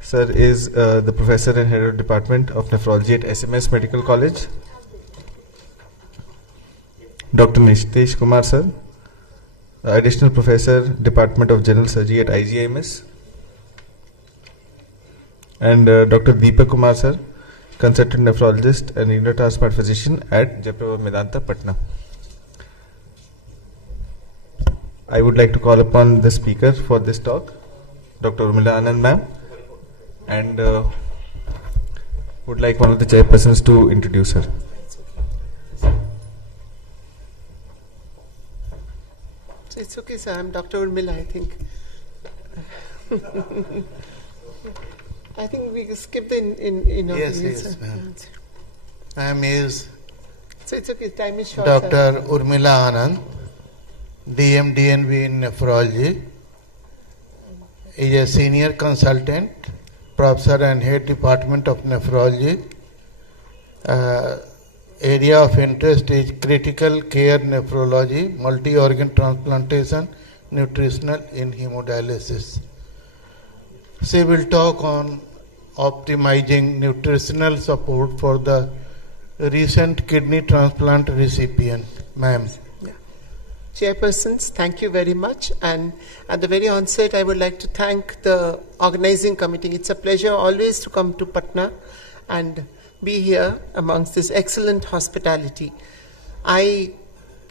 sir, is the professor and head of department of nephrology at SMS Medical College. Dr. Nishitesh Kumar, sir, additional professor, department of general surgery at IGIMS. And Dr. Deepak Kumar, sir, consultant nephrologist and renal transplant physician at Jayaprabha Medanta, Patna. I would like to call upon the speaker for this talk, Dr. Urmila Anand ma'am, and would like one of the chairpersons to introduce her. It's okay, sir. I'm Dr. Urmila, I think. I think we skip the Yes, ma'am. Ma'am is so it's okay. Time is short. Dr. Urmila Anand, DM DNB in nephrology. Is a senior consultant, professor and head department of nephrology. Area of interest is critical care nephrology, multi-organ transplantation, nutritional in hemodialysis. She will talk on optimizing nutritional support for the recent kidney transplant recipient. Ma'am. Chairpersons, thank you very much. And at the very onset, I would like to thank the organizing committee. It's a pleasure always to come to Patna, and be here amongst this excellent hospitality. I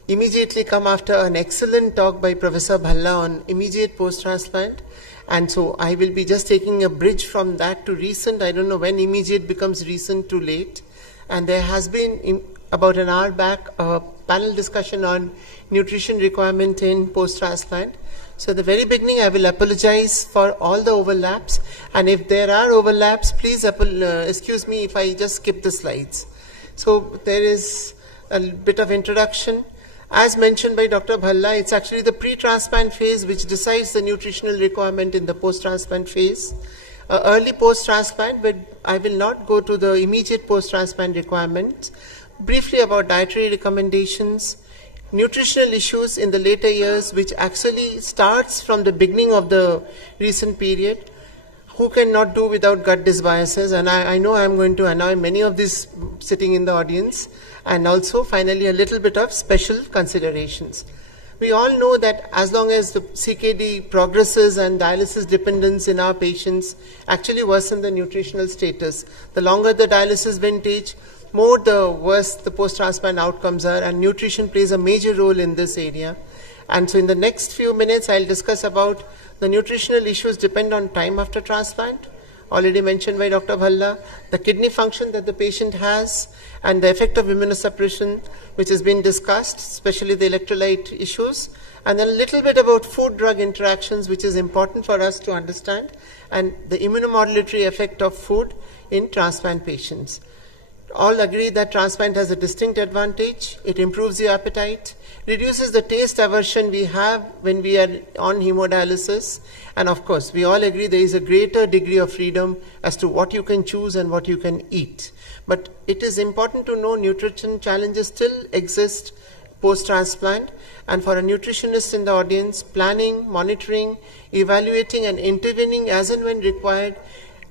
immediately come after an excellent talk by Professor Bhalla on immediate post-transplant, and so I will be just taking a bridge from that to recent. I don't know when immediate becomes recent to late. And there has been, about an hour back, a panel discussion on nutrition requirement in post-transplant. So at the very beginning, I will apologize for all the overlaps. And if there are overlaps, please excuse me if I just skip the slides. So there is a bit of introduction. As mentioned by Dr. Bhalla, it's actually the pre-transplant phase which decides the nutritional requirement in the post-transplant phase. Early post-transplant, but I will not go to the immediate post-transplant requirements. Briefly about dietary recommendations, nutritional issues in the later years, which actually starts from the beginning of the recent period. Who cannot do without gut dysbiosis? And I know I'm going to annoy many of these sitting in the audience. And also, finally, a little bit of special considerations. We all know that as long as the CKD progresses and dialysis dependence in our patients actually worsen the nutritional status, the longer the dialysis vintage, more the worse the post-transplant outcomes are, and nutrition plays a major role in this area. And so in the next few minutes, I'll discuss about the nutritional issues depend on time after transplant, already mentioned by Dr. Bhalla, the kidney function that the patient has, and the effect of immunosuppression, which has been discussed, especially the electrolyte issues, and then a little bit about food-drug interactions, which is important for us to understand, and the immunomodulatory effect of food in transplant patients. All agree that transplant has a distinct advantage. It improves your appetite, reduces the taste aversion we have when we are on hemodialysis, and of course, we all agree there is a greater degree of freedom as to what you can choose and what you can eat. But it is important to know nutrition challenges still exist post-transplant, and for a nutritionist in the audience, planning, monitoring, evaluating and intervening as and when required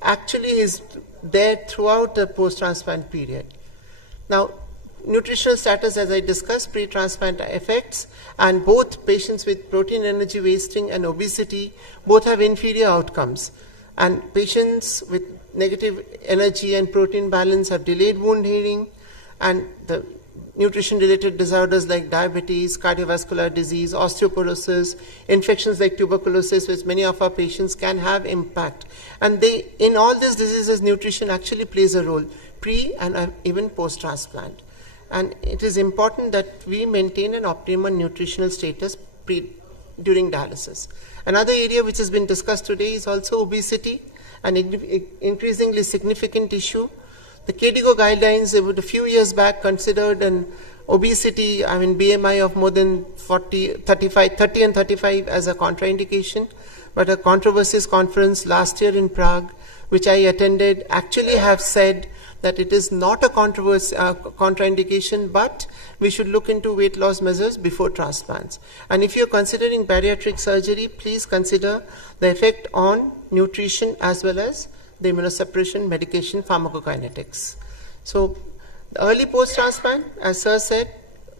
actually is there throughout the post-transplant period. Now, nutritional status, as I discussed, pre-transplant effects, and both patients with protein energy wasting and obesity both have inferior outcomes. And patients with negative energy and protein balance have delayed wound healing, and the nutrition-related disorders like diabetes, cardiovascular disease, osteoporosis, infections like tuberculosis, which many of our patients can have impact. And in all these diseases, nutrition actually plays a role, pre and even post-transplant. And it is important that we maintain an optimal nutritional status during dialysis. Another area which has been discussed today is also obesity, an increasingly significant issue. The KDIGO guidelines, about a few years back, considered an obesity, BMI of more than 30 and 35 as a contraindication. But a controversies conference last year in Prague, which I attended, actually have said that it is not a contraindication, but we should look into weight loss measures before transplants. And if you're considering bariatric surgery, please consider the effect on nutrition as well as the immunosuppression, medication, pharmacokinetics. So the early post-transplant, as Sir said,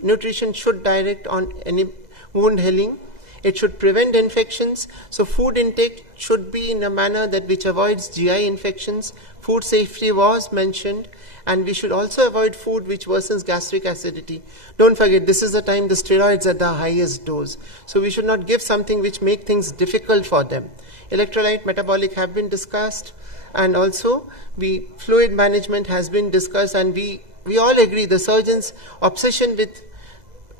nutrition should direct on any wound healing. It should prevent infections. So food intake should be in a manner that which avoids GI infections. Food safety was mentioned, and we should also avoid food which worsens gastric acidity. Don't forget, this is the time the steroids are the highest dose. So we should not give something which make things difficult for them. Electrolyte, metabolic have been discussed, and also fluid management has been discussed, and we all agree the surgeon's obsession with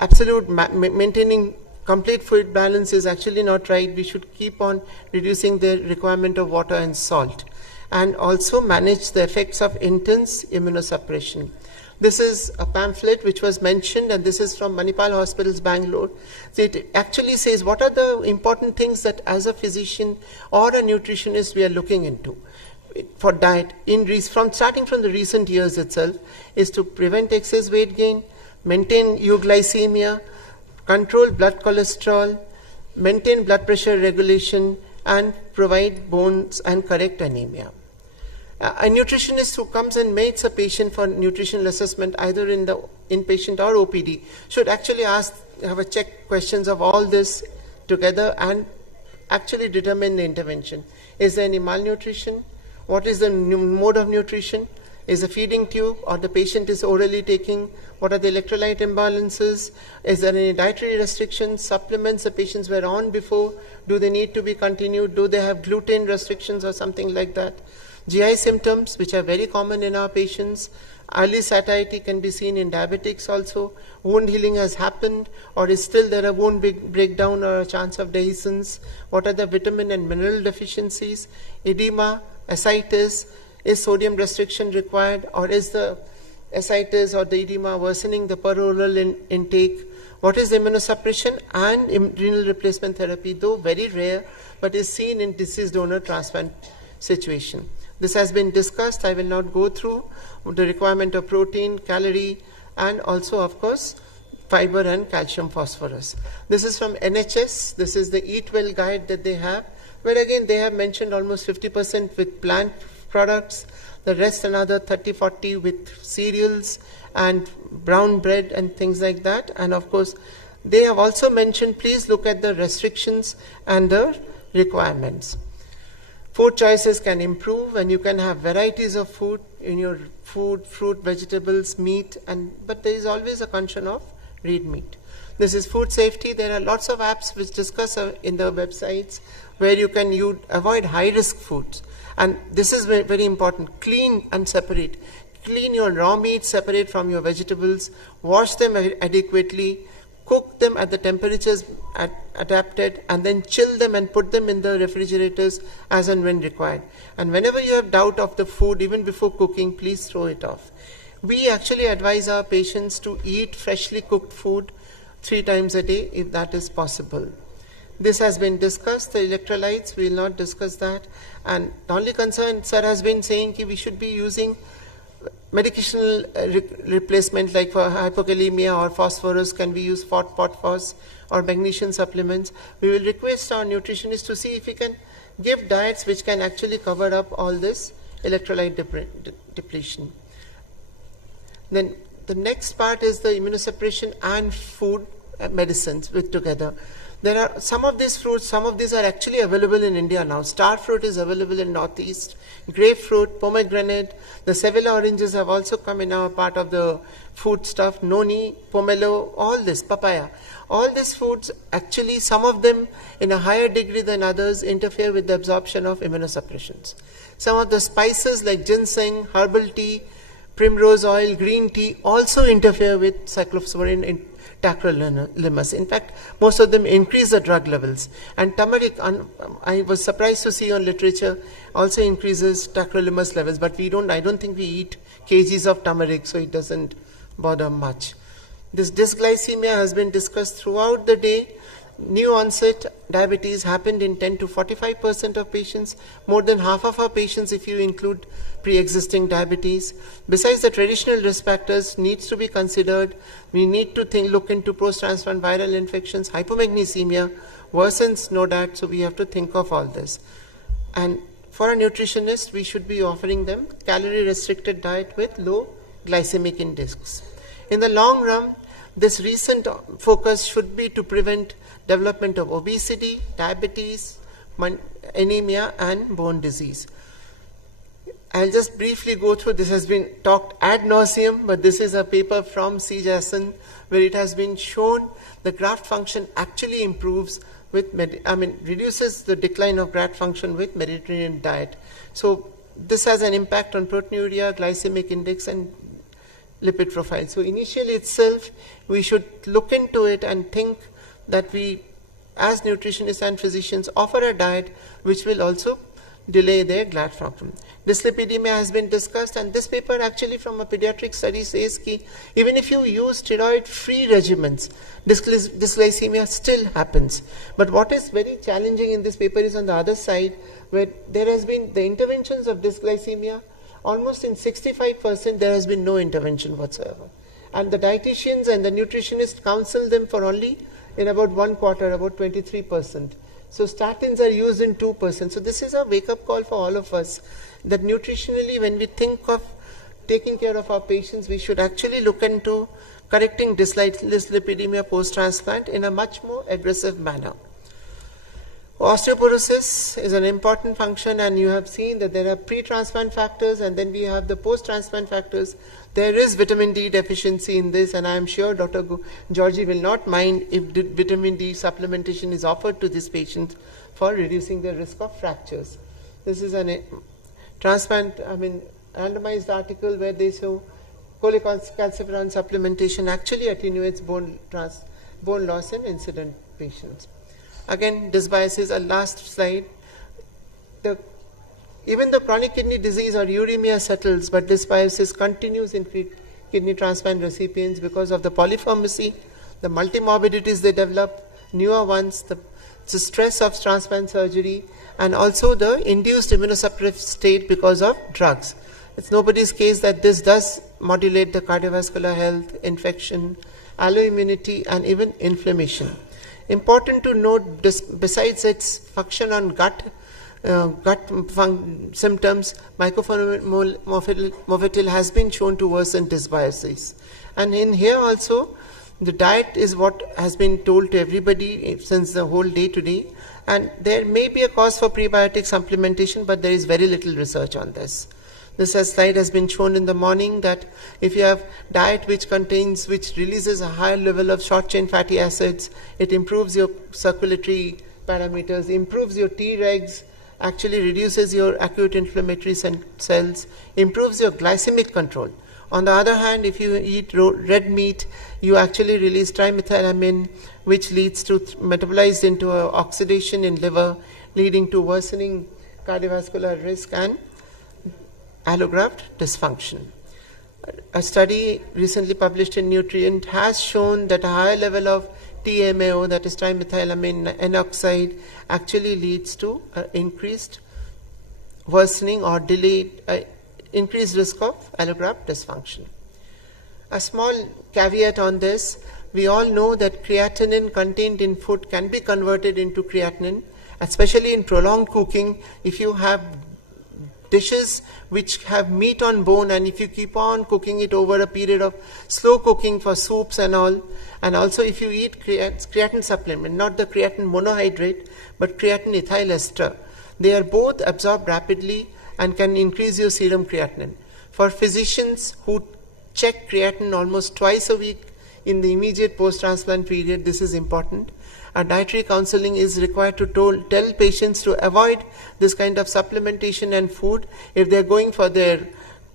absolute maintaining complete fluid balance is actually not right. We should keep on reducing the requirement of water and salt, and also manage the effects of intense immunosuppression. This is a pamphlet which was mentioned, and this is from Manipal Hospitals, Bangalore. So it actually says what are the important things that as a physician or a nutritionist we are looking into for diet, starting from the recent years itself, is to prevent excess weight gain, maintain euglycemia, control blood cholesterol, maintain blood pressure regulation, and provide bones and correct anemia. A nutritionist who comes and makes a patient for nutritional assessment, either in the inpatient or OPD, should actually have a check questions of all this together and actually determine the intervention. Is there any malnutrition? What is the mode of nutrition? Is a feeding tube, or the patient is orally taking? What are the electrolyte imbalances? Is there any dietary restrictions, supplements the patients were on before? Do they need to be continued? Do they have gluten restrictions or something like that? GI symptoms, which are very common in our patients. Early satiety can be seen in diabetics also. Wound healing has happened, or is still there a wound breakdown or a chance of dehiscence? What are the vitamin and mineral deficiencies? Edema, ascites. Is sodium restriction required, or is the ascites or the edema worsening the peroral intake? What is immunosuppression and renal replacement therapy, though very rare, but is seen in deceased donor transplant situation. This has been discussed. I will not go through the requirement of protein, calorie, and also, of course, fiber and calcium phosphorus. This is from NHS. This is the Eat Well guide that they have, where again they have mentioned almost 50% with plant products, the rest another 30-40 with cereals and brown bread and things like that. And of course, they have also mentioned, please look at the restrictions and the requirements. Food choices can improve, and you can have varieties of food in your food, fruit, vegetables, meat, but there is always a concern of red meat. This is food safety. There are lots of apps which discuss in the websites where you can avoid high-risk foods. And this is very, very important. Clean and separate. Clean your raw meat, separate from your vegetables. Wash them adequately. Cook them at the temperatures adapted, and then chill them and put them in the refrigerators as and when required. And whenever you have doubt of the food, even before cooking, please throw it off. We actually advise our patients to eat freshly cooked food 3 times a day if that is possible. This has been discussed, the electrolytes, we will not discuss that. And the only concern, sir, has been saying that we should be using medicational replacement, like for hypokalemia or phosphorus, can we use phos or magnesium supplements? We will request our nutritionists to see if we can give diets which can actually cover up all this electrolyte depletion. Then the next part is the immunosuppression and food medicines with together. There are some of these fruits, some of these are actually available in India now. Star fruit is available in Northeast, grapefruit, pomegranate, the Sevilla oranges have also come in our part of the food stuff, noni, pomelo, all this, papaya. All these foods, actually some of them in a higher degree than others interfere with the absorption of immunosuppressants. Some of the spices like ginseng, herbal tea, primrose oil, green tea also interfere with cyclosporin in tacrolimus. In fact, most of them increase the drug levels. And turmeric, I was surprised to see on literature, also increases tacrolimus levels, but I don't think we eat kgs of turmeric, so it doesn't bother much. This dysglycemia has been discussed throughout the day. New onset diabetes happened in 10 to 45% of patients, more than half of our patients if you include pre-existing diabetes. Besides the traditional risk factors needs to be considered, we need to look into post-transplant viral infections, hypomagnesemia worsens no doubt, so we have to think of all this. And for a nutritionist, we should be offering them calorie restricted diet with low glycemic index. In the long run, this recent focus should be to prevent development of obesity, diabetes, anemia, and bone disease. I'll just briefly go through, this has been talked ad nauseum, but this is a paper from C. Jason where it has been shown the graft function actually improves with, reduces the decline of graft function with Mediterranean diet. So this has an impact on proteinuria, glycemic index, and lipid profile. So initially itself, we should look into it and think that we, as nutritionists and physicians, offer a diet which will also delay their graft function. Dyslipidemia has been discussed, and this paper actually from a pediatric study says that even if you use steroid-free regimens, dysglycemia still happens. But what is very challenging in this paper is on the other side, where there has been the interventions of dysglycemia, almost in 65% there has been no intervention whatsoever. And the dietitians and the nutritionists counsel them for only in about 1/4, about 23%. So statins are used in 2%. So this is a wake-up call for all of us, that nutritionally when we think of taking care of our patients, we should actually look into correcting dyslipidemia post-transplant in a much more aggressive manner. Osteoporosis is an important function, and you have seen that there are pre-transplant factors and then we have the post-transplant factors. There is vitamin D deficiency in this, and I am sure Dr. Georgie will not mind if vitamin D supplementation is offered to this patient for reducing the risk of fractures. This is a randomized article where they show cholecalciferol supplementation actually attenuates bone loss in incident patients. Again, dysbiosis, a last slide. Even the chronic kidney disease or uremia settles, but dysbiosis continues in kidney transplant recipients because of the polypharmacy, the multimorbidities they develop, newer ones, the stress of transplant surgery, and also the induced immunosuppressive state because of drugs. It's nobody's case that this does modulate the cardiovascular health, infection, alloimmunity, and even inflammation. Important to note, besides its function on gut symptoms, mycophenolate has been shown to worsen dysbiosis. And in here also, the diet is what has been told to everybody since the whole day today. And there may be a cause for prebiotic supplementation, but there is very little research on this. This slide has been shown in the morning that if you have diet which releases a higher level of short chain fatty acids, it improves your circulatory parameters, improves your Tregs, actually reduces your acute inflammatory cells, improves your glycemic control. On the other hand, if you eat red meat, you actually release trimethylamine, which leads to metabolized into oxidation in liver, leading to worsening cardiovascular risk and allograft dysfunction. A study recently published in Nutrient has shown that a higher level of TMAO, that is trimethylamine N-oxide, actually leads to increased worsening or delayed increased risk of allograft dysfunction. A small caveat on this, we all know that creatinine contained in food can be converted into creatinine, especially in prolonged cooking. If you have dishes which have meat on bone, and if you keep on cooking it over a period of slow cooking for soups and all, and also if you eat creatine supplement, not the creatine monohydrate, but creatine ethyl ester, they are both absorbed rapidly and can increase your serum creatinine. For physicians who check creatinine almost twice a week in the immediate post-transplant period, this is important. A dietary counseling is required to tell patients to avoid this kind of supplementation and food if they're going for their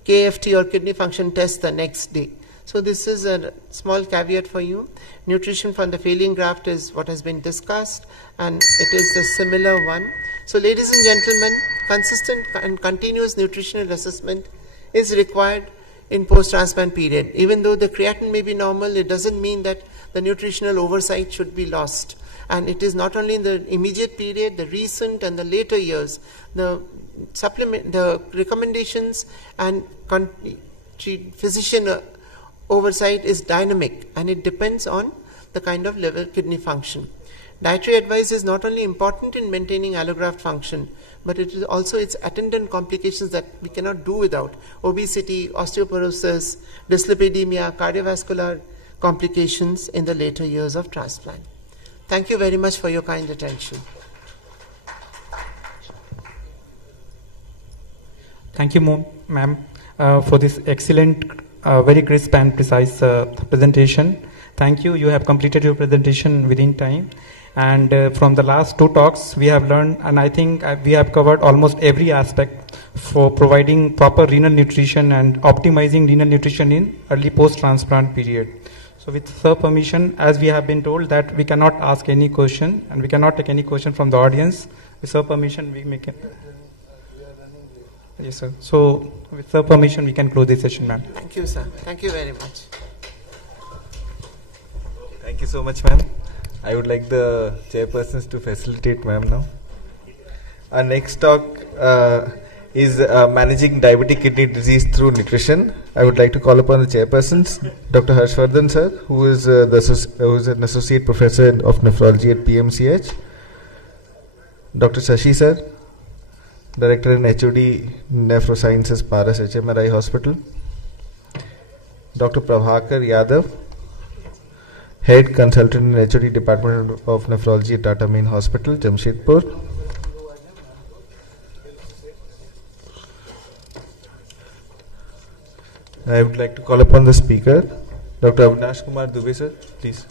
KFT or kidney function test the next day. So this is a small caveat for you. Nutrition from the failing graft is what has been discussed, and it is the similar one. So ladies and gentlemen, consistent and continuous nutritional assessment is required in post-transplant period. Even though the creatinine may be normal, it doesn't mean that the nutritional oversight should be lost. And it is not only in the immediate period, the recent and the later years, the recommendations and physician oversight is dynamic, and it depends on the kind of liver kidney function. Dietary advice is not only important in maintaining allograft function, but it is also its attendant complications that we cannot do without: obesity, osteoporosis, dyslipidemia, cardiovascular complications in the later years of transplant. Thank you very much for your kind attention. Thank you, ma'am, for this excellent, very crisp and precise presentation. Thank you. You have completed your presentation within time. And from the last two talks, we have learned, and I think we have covered almost every aspect for providing proper renal nutrition and optimizing renal nutrition in early post-transplant period. So with sir permission, as we have been told that we cannot ask any question and we cannot take any question from the audience, with sir permission we make it. Yes, sir. So with sir permission we can close this session, ma'am. Thank you, sir. Thank you very much. Thank you so much, ma'am. I would like the chairpersons to facilitate ma'am now. Our next talk is managing diabetic kidney disease through nutrition. I would like to call upon the chairpersons, Dr. Harshvardhan sir, who is an associate professor of nephrology at PMCH, Dr. Shashi sir, director in HOD Nephrosciences Paras HMRI Hospital, Dr. Prabhakar Yadav, Head Consultant in HOD Department of Nephrology at Tata Main Hospital, Jamshedpur. I would like to call upon the speaker, Dr. Avinash Kumar Dubey, sir, please.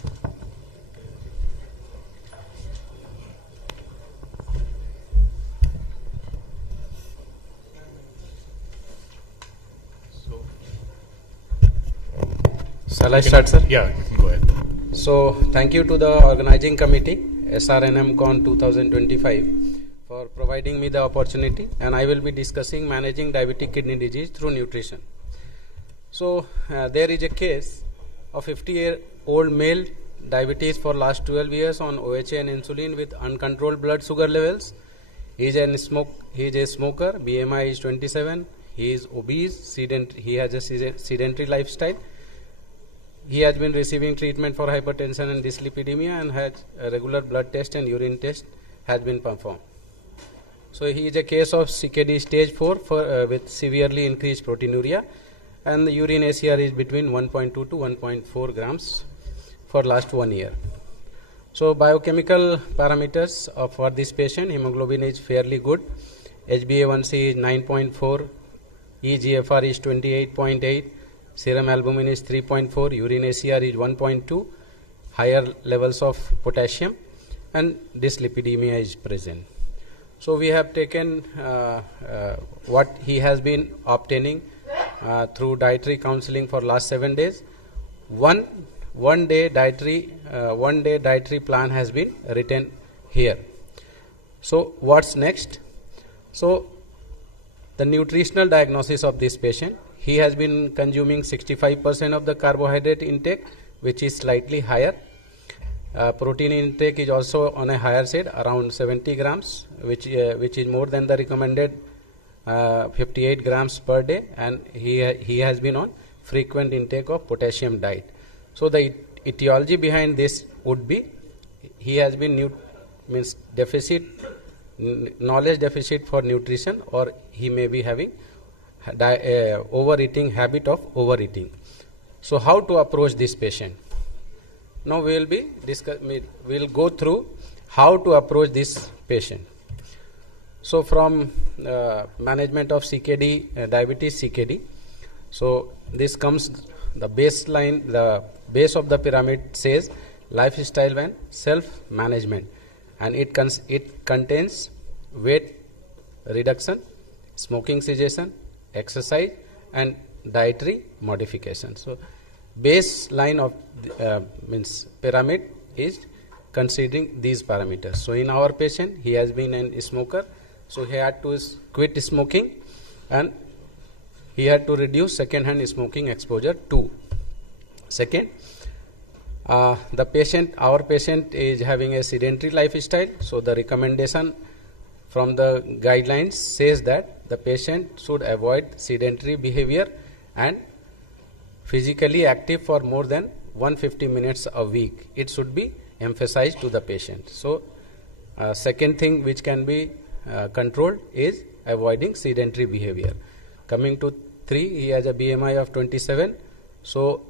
Shall I start, sir? Yeah, you can go ahead. So, thank you to the organizing committee, SRNMCON 2025, for providing me the opportunity, and I will be discussing managing diabetic kidney disease through nutrition. So, there is a case of 50-year-old male, diabetes for last 12 years on OHA and insulin with uncontrolled blood sugar levels. He is a smoker, BMI is 27, he is obese, he has a sedentary lifestyle. He has been receiving treatment for hypertension and dyslipidemia and has a regular blood test and urine test has been performed. So he is a case of CKD stage 4 with severely increased proteinuria, and the urine ACR is between 1.2 to 1.4 grams for last 1 year. So biochemical parameters for this patient, hemoglobin is fairly good, HbA1c is 9.4, eGFR is 28.8, serum albumin is 3.4, urine ACR is 1.2, higher levels of potassium, and dyslipidemia is present. So we have taken what he has been obtaining through dietary counseling for last 7 days. One day dietary plan has been written here. So what's next? So the nutritional diagnosis of this patient. He has been consuming 65% of the carbohydrate intake, which is slightly higher. Protein intake is also on a higher side, around 70 grams, which is more than the recommended 58 grams per day, and he has been on frequent intake of potassium diet. So the etiology behind this would be he has been knowledge deficit for nutrition, or he may be having overeating, habit of overeating. So how to approach this patient? Now we'll go through how to approach this patient. So from management of CKD, diabetes CKD, so this comes the baseline, the base of the pyramid says lifestyle and self-management, and it contains weight reduction, smoking cessation, exercise, and dietary modification. So baseline of pyramid is considering these parameters. So in our patient, he has been a smoker, so he had to quit smoking, and he had to reduce second-hand smoking exposure too. Second, our patient is having a sedentary lifestyle, so the recommendation from the guidelines says that the patient should avoid sedentary behavior and physically active for more than 150 minutes a week. It should be emphasized to the patient. So second thing which can be controlled is avoiding sedentary behavior. Coming to 3, he has a BMI of 27. So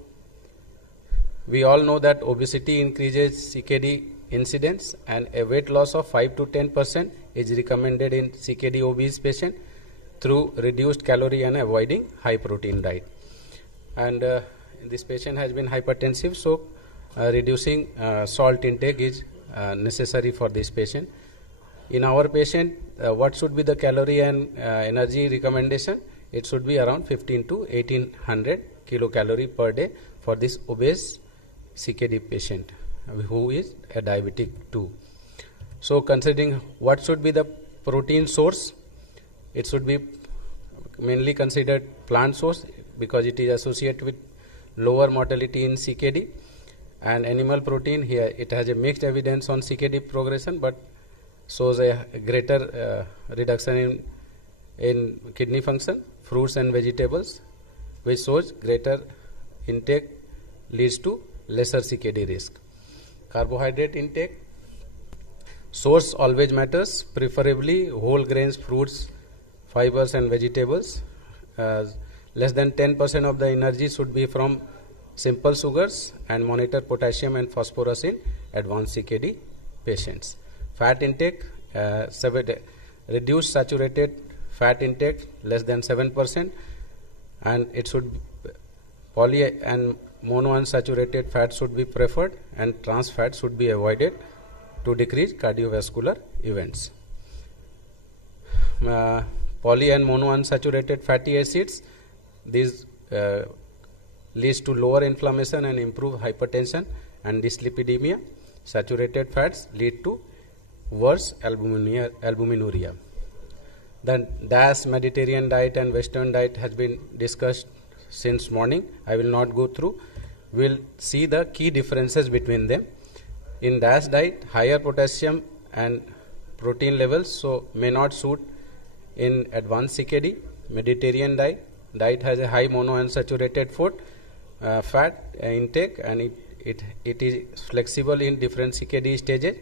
we all know that obesity increases CKD incidence, and a weight loss of 5 to 10% is recommended in CKD obese patient through reduced calorie and avoiding high protein diet. And this patient has been hypertensive, so reducing salt intake is necessary for this patient. In our patient, what should be the calorie and energy recommendation? It should be around 15 to 1800 kilocalorie per day for this obese CKD patient who is a diabetic too. So considering what should be the protein source, it should be mainly considered plant source because it is associated with lower mortality in CKD, and animal protein here it has a mixed evidence on CKD progression but shows a greater reduction in kidney function. Fruits and vegetables which shows greater intake leads to lesser CKD risk. Carbohydrate intake, source always matters, preferably whole grains, fruits, fibers and vegetables. Less than 10% of the energy should be from simple sugars, and monitor potassium and phosphorus in advanced CKD patients. Fat intake, reduce saturated fat intake less than 7%, and it should poly and monounsaturated fat should be preferred, and trans fat should be avoided to decrease cardiovascular events. Poly and monounsaturated fatty acids, these leads to lower inflammation and improve hypertension and dyslipidemia. Saturated fats lead to worse albuminuria. The DAS, Mediterranean diet and Western diet has been discussed since morning. I will not go through. We'll see the key differences between them. In DAS diet, higher potassium and protein levels so may not suit in advanced CKD. Mediterranean diet has a high monounsaturated fat intake, and it is flexible in different CKD stages.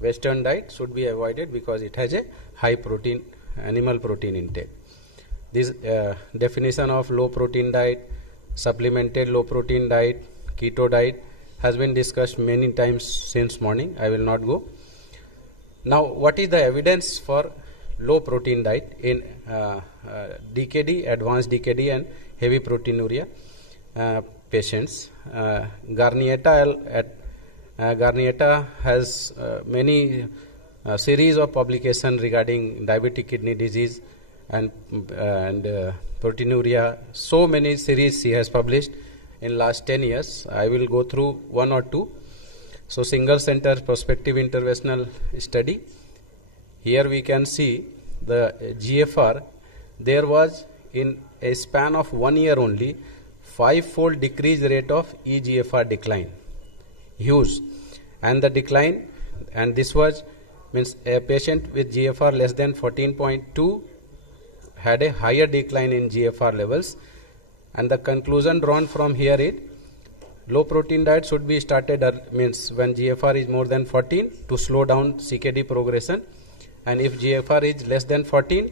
Western diet should be avoided because it has a high protein, animal protein intake. This definition of low protein diet, supplemented low protein diet, keto diet has been discussed many times since morning. I will not go. Now, what is the evidence for low protein diet in DKD, advanced DKD and heavy proteinuria patients? Garnieta has many series of publications regarding diabetic kidney disease and proteinuria. So many series he has published in last 10 years. I will go through one or two. So single center prospective interventional study. Here we can see the GFR. There was in a span of 1 year only 5-fold decrease rate of eGFR decline. Huge. And the decline, and this was means a patient with GFR less than 14.2 had a higher decline in GFR levels, and the conclusion drawn from here is low protein diet should be started means when GFR is more than 14 to slow down CKD progression, and if GFR is less than 14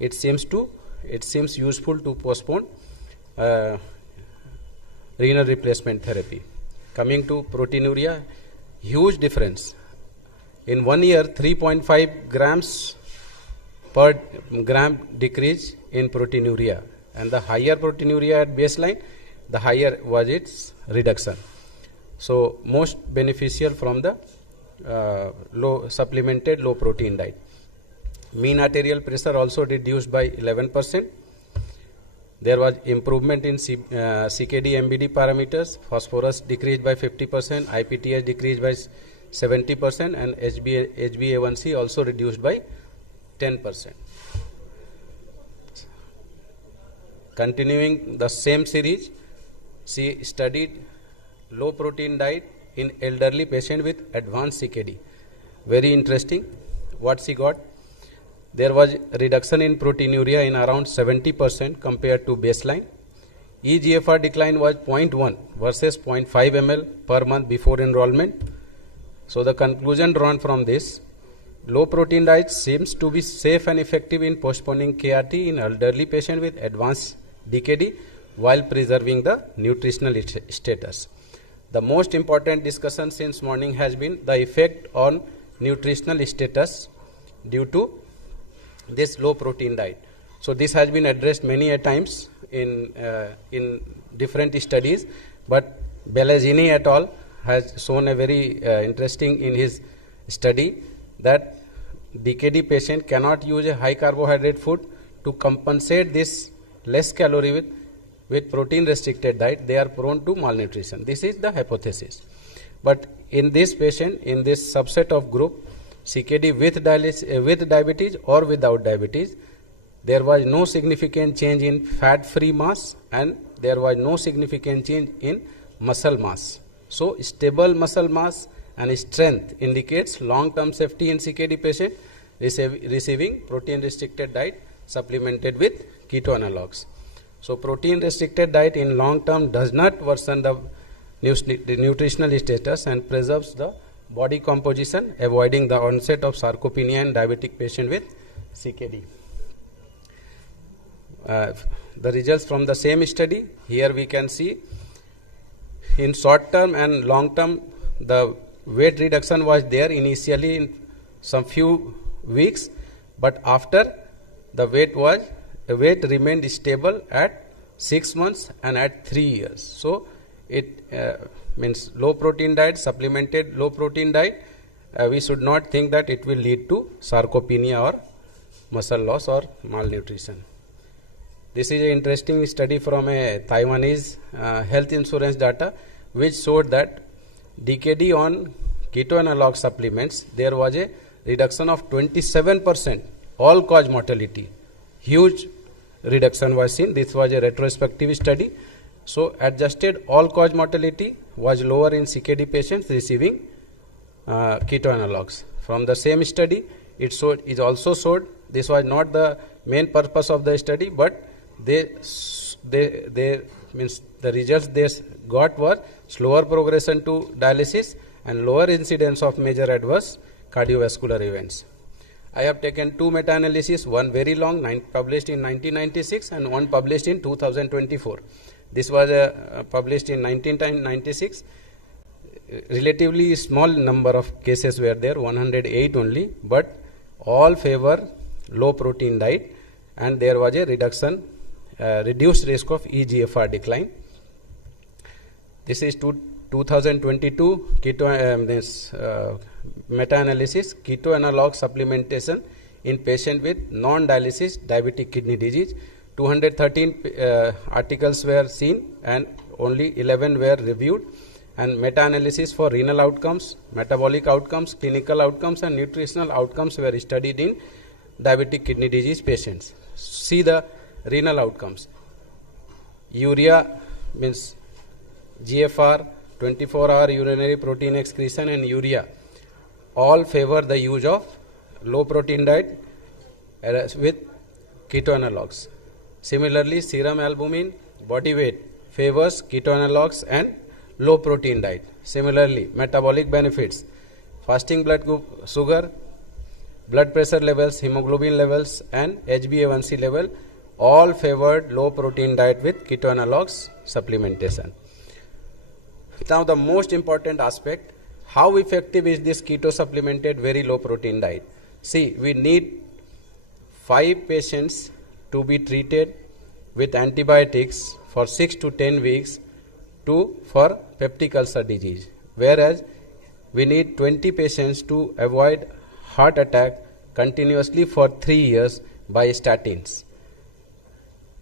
it seems useful to postpone renal replacement therapy. Coming to proteinuria, huge difference. In 1 year, 3.5 grams per gram decrease in proteinuria, and the higher proteinuria at baseline, the higher was its reduction. So most beneficial from the supplemented low protein diet. Mean arterial pressure also reduced by 11%. There was improvement in CKD MBD parameters. Phosphorus decreased by 50%, IPTS decreased by 70%, and HbA1c also reduced by 10%. Continuing the same series, she studied low protein diet in elderly patient with advanced CKD. Very interesting. What she got? There was reduction in proteinuria in around 70% compared to baseline. eGFR decline was 0.1 versus 0.5 ml per month before enrollment. So the conclusion drawn from this, low protein diet seems to be safe and effective in postponing KRT in elderly patient with advanced DKD while preserving the nutritional status. The most important discussion since morning has been the effect on nutritional status due to this low protein diet. So this has been addressed many a times in different studies, but Bellagini et al. Has shown a very interesting in his study that DKD patient cannot use a high carbohydrate food to compensate this less calorie with protein restricted diet. They are prone to malnutrition. This is the hypothesis. But in this patient, in this subset of group, CKD with diabetes or without diabetes, there was no significant change in fat-free mass, and there was no significant change in muscle mass. So stable muscle mass and strength indicates long-term safety in CKD patient receiving protein-restricted diet supplemented with keto analogs. So protein-restricted diet in long term does not worsen the nutritional status and preserves the body composition, avoiding the onset of sarcopenia in diabetic patient with CKD. The results from the same study, here we can see in short term and long term, the weight reduction was there initially in some few weeks, but after the weight remained stable at 6 months and at 3 years. So it means low protein diet, supplemented low protein diet. We should not think that it will lead to sarcopenia or muscle loss or malnutrition. This is an interesting study from a Taiwanese health insurance data, which showed that DKD on keto analog supplements, there was a reduction of 27% all cause mortality. Huge reduction was seen. This was a retrospective study. So adjusted all cause mortality was lower in CKD patients receiving keto analogs. From the same study, it also showed, this was not the main purpose of the study, but they means the results they got were slower progression to dialysis and lower incidence of major adverse cardiovascular events. I have taken two meta-analyses, one very long, published in 1996 and one published in 2024. This was published in 1996. Relatively small number of cases were there, 108 only, but all favor low protein diet, and there was a reduced risk of eGFR decline. This is 2022 meta-analysis, keto analog supplementation in patient with non-dialysis diabetic kidney disease. 213 articles were seen and only 11 were reviewed, and meta-analysis for renal outcomes, metabolic outcomes, clinical outcomes and nutritional outcomes were studied in diabetic kidney disease patients. See the renal outcomes. Urea means GFR, 24-hour urinary protein excretion and urea all favor the use of low protein diet with keto analogs. Similarly, serum albumin, body weight favors keto analogs and low protein diet. Similarly, metabolic benefits, fasting blood group sugar, blood pressure levels, hemoglobin levels and HbA1c level all favored low protein diet with keto analogs supplementation. Now the most important aspect, how effective is this keto supplemented very low protein diet? See, we need 5 patients to be treated with antibiotics for 6 to 10 weeks for peptic ulcer disease, whereas we need 20 patients to avoid heart attack continuously for 3 years by statins.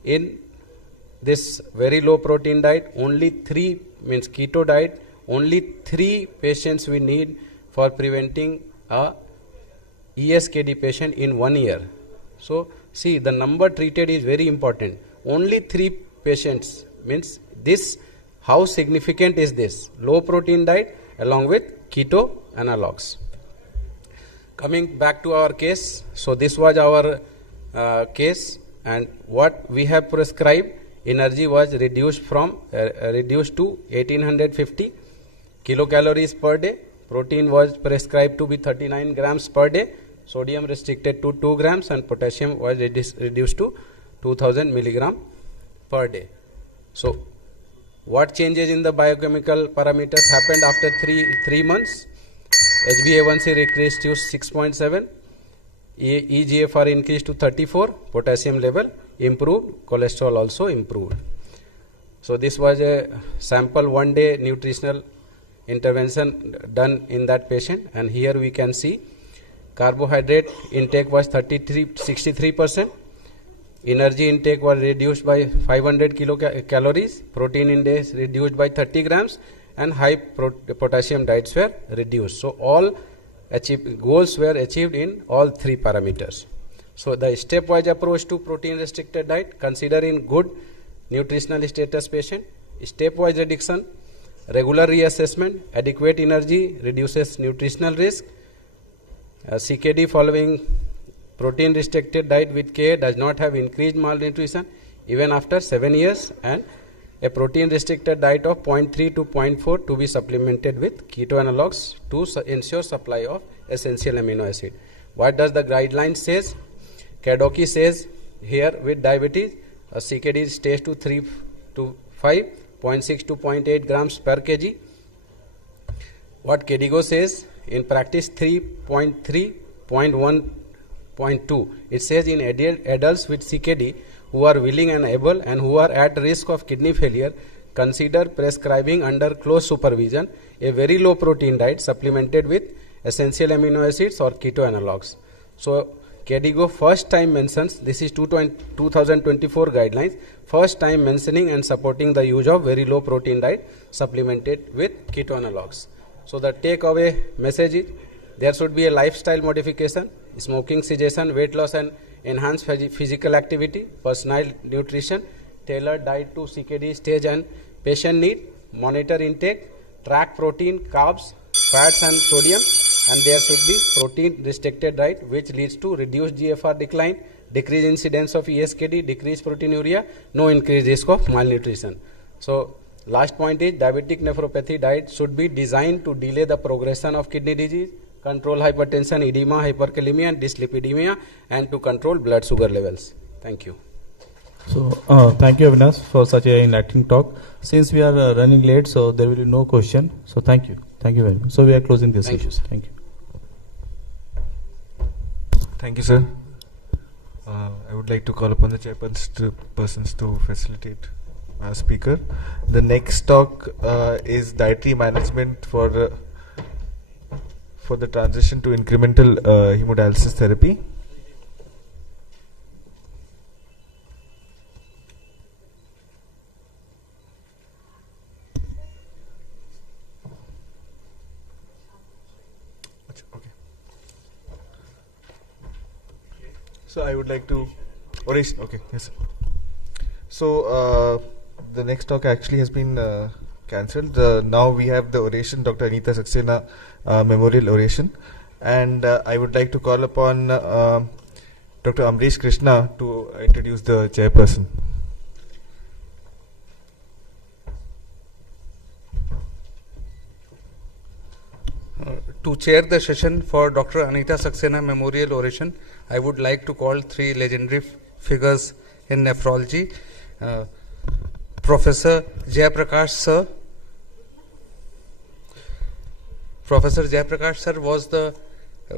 In this very low protein diet, only 3 means keto diet, only 3 patients we need for preventing a ESKD patient in 1 year. So see, the number treated is very important. Only 3 patients means this, how significant is this low protein diet along with keto analogs. Coming back to our case, so this was our case, and what we have prescribed, energy was reduced to 1850 kilocalories per day. Protein was prescribed to be 39 grams per day, sodium restricted to 2 grams and potassium was reduced to 2000 milligram per day. So what changes in the biochemical parameters happened after 3 months? HbA1c decreased to 6.7, eGFR increased to 34, potassium level improved, cholesterol also improved. So this was a sample 1-day nutritional intervention done in that patient, and here we can see carbohydrate intake was 63%, energy intake was reduced by 500 kilocalories, protein intake reduced by 30 grams and high potassium diets were reduced. So all goals were achieved in all 3 parameters. So the stepwise approach to protein restricted diet, considering good nutritional status patient, stepwise reduction, regular reassessment, adequate energy reduces nutritional risk. CKD following protein restricted diet with care does not have increased malnutrition even after 7 years, and a protein restricted diet of 0.3 to 0.4 to be supplemented with keto analogs to ensure supply of essential amino acid. What does the guideline says? Kadoki says here with diabetes, CKD stage 2, 3 to 5 0.6 to 0.8 grams per kg. What KDIGO says in practice 3.3.1.2, it says in adults with CKD who are willing and able and who are at risk of kidney failure, consider prescribing under close supervision a very low protein diet supplemented with essential amino acids or keto analogs. So KDIGO first time mentions, this is 2024 guidelines, first time mentioning and supporting the use of very low protein diet supplemented with keto analogs. So the takeaway message is there should be a lifestyle modification, smoking cessation, weight loss and enhanced physical activity, personalized nutrition, tailored diet to CKD stage and patient need, monitor intake, track protein, carbs, fats and sodium, and there should be protein restricted diet which leads to reduced GFR decline, decreased incidence of ESKD, decreased proteinuria, no increased risk of malnutrition. So last point is diabetic nephropathy diet should be designed to delay the progression of kidney disease, control hypertension, edema, hyperkalemia and dyslipidemia, and to control blood sugar levels. Thank you. So thank you Avinash for such an enlightening talk. Since we are running late, so there will be no question. So thank you very much. So we are closing this session. Thank you. Thank you, sir. I would like to call upon the chairpersons to facilitate our speaker. The next talk is dietary management for the transition to incremental hemodialysis therapy. Okay. So I would like to oration. Okay, yes, sir. So the next talk actually has been cancelled. Now we have the oration, Dr. Anita Saxena Memorial Oration, and I would like to call upon Dr. Amrish Krishna to introduce the chairperson. To chair the session for Dr. Anita Saxena Memorial Oration, I would like to call three legendary figures in nephrology. Professor Jayaprakash Sir. Professor Jayaprakash Sir was the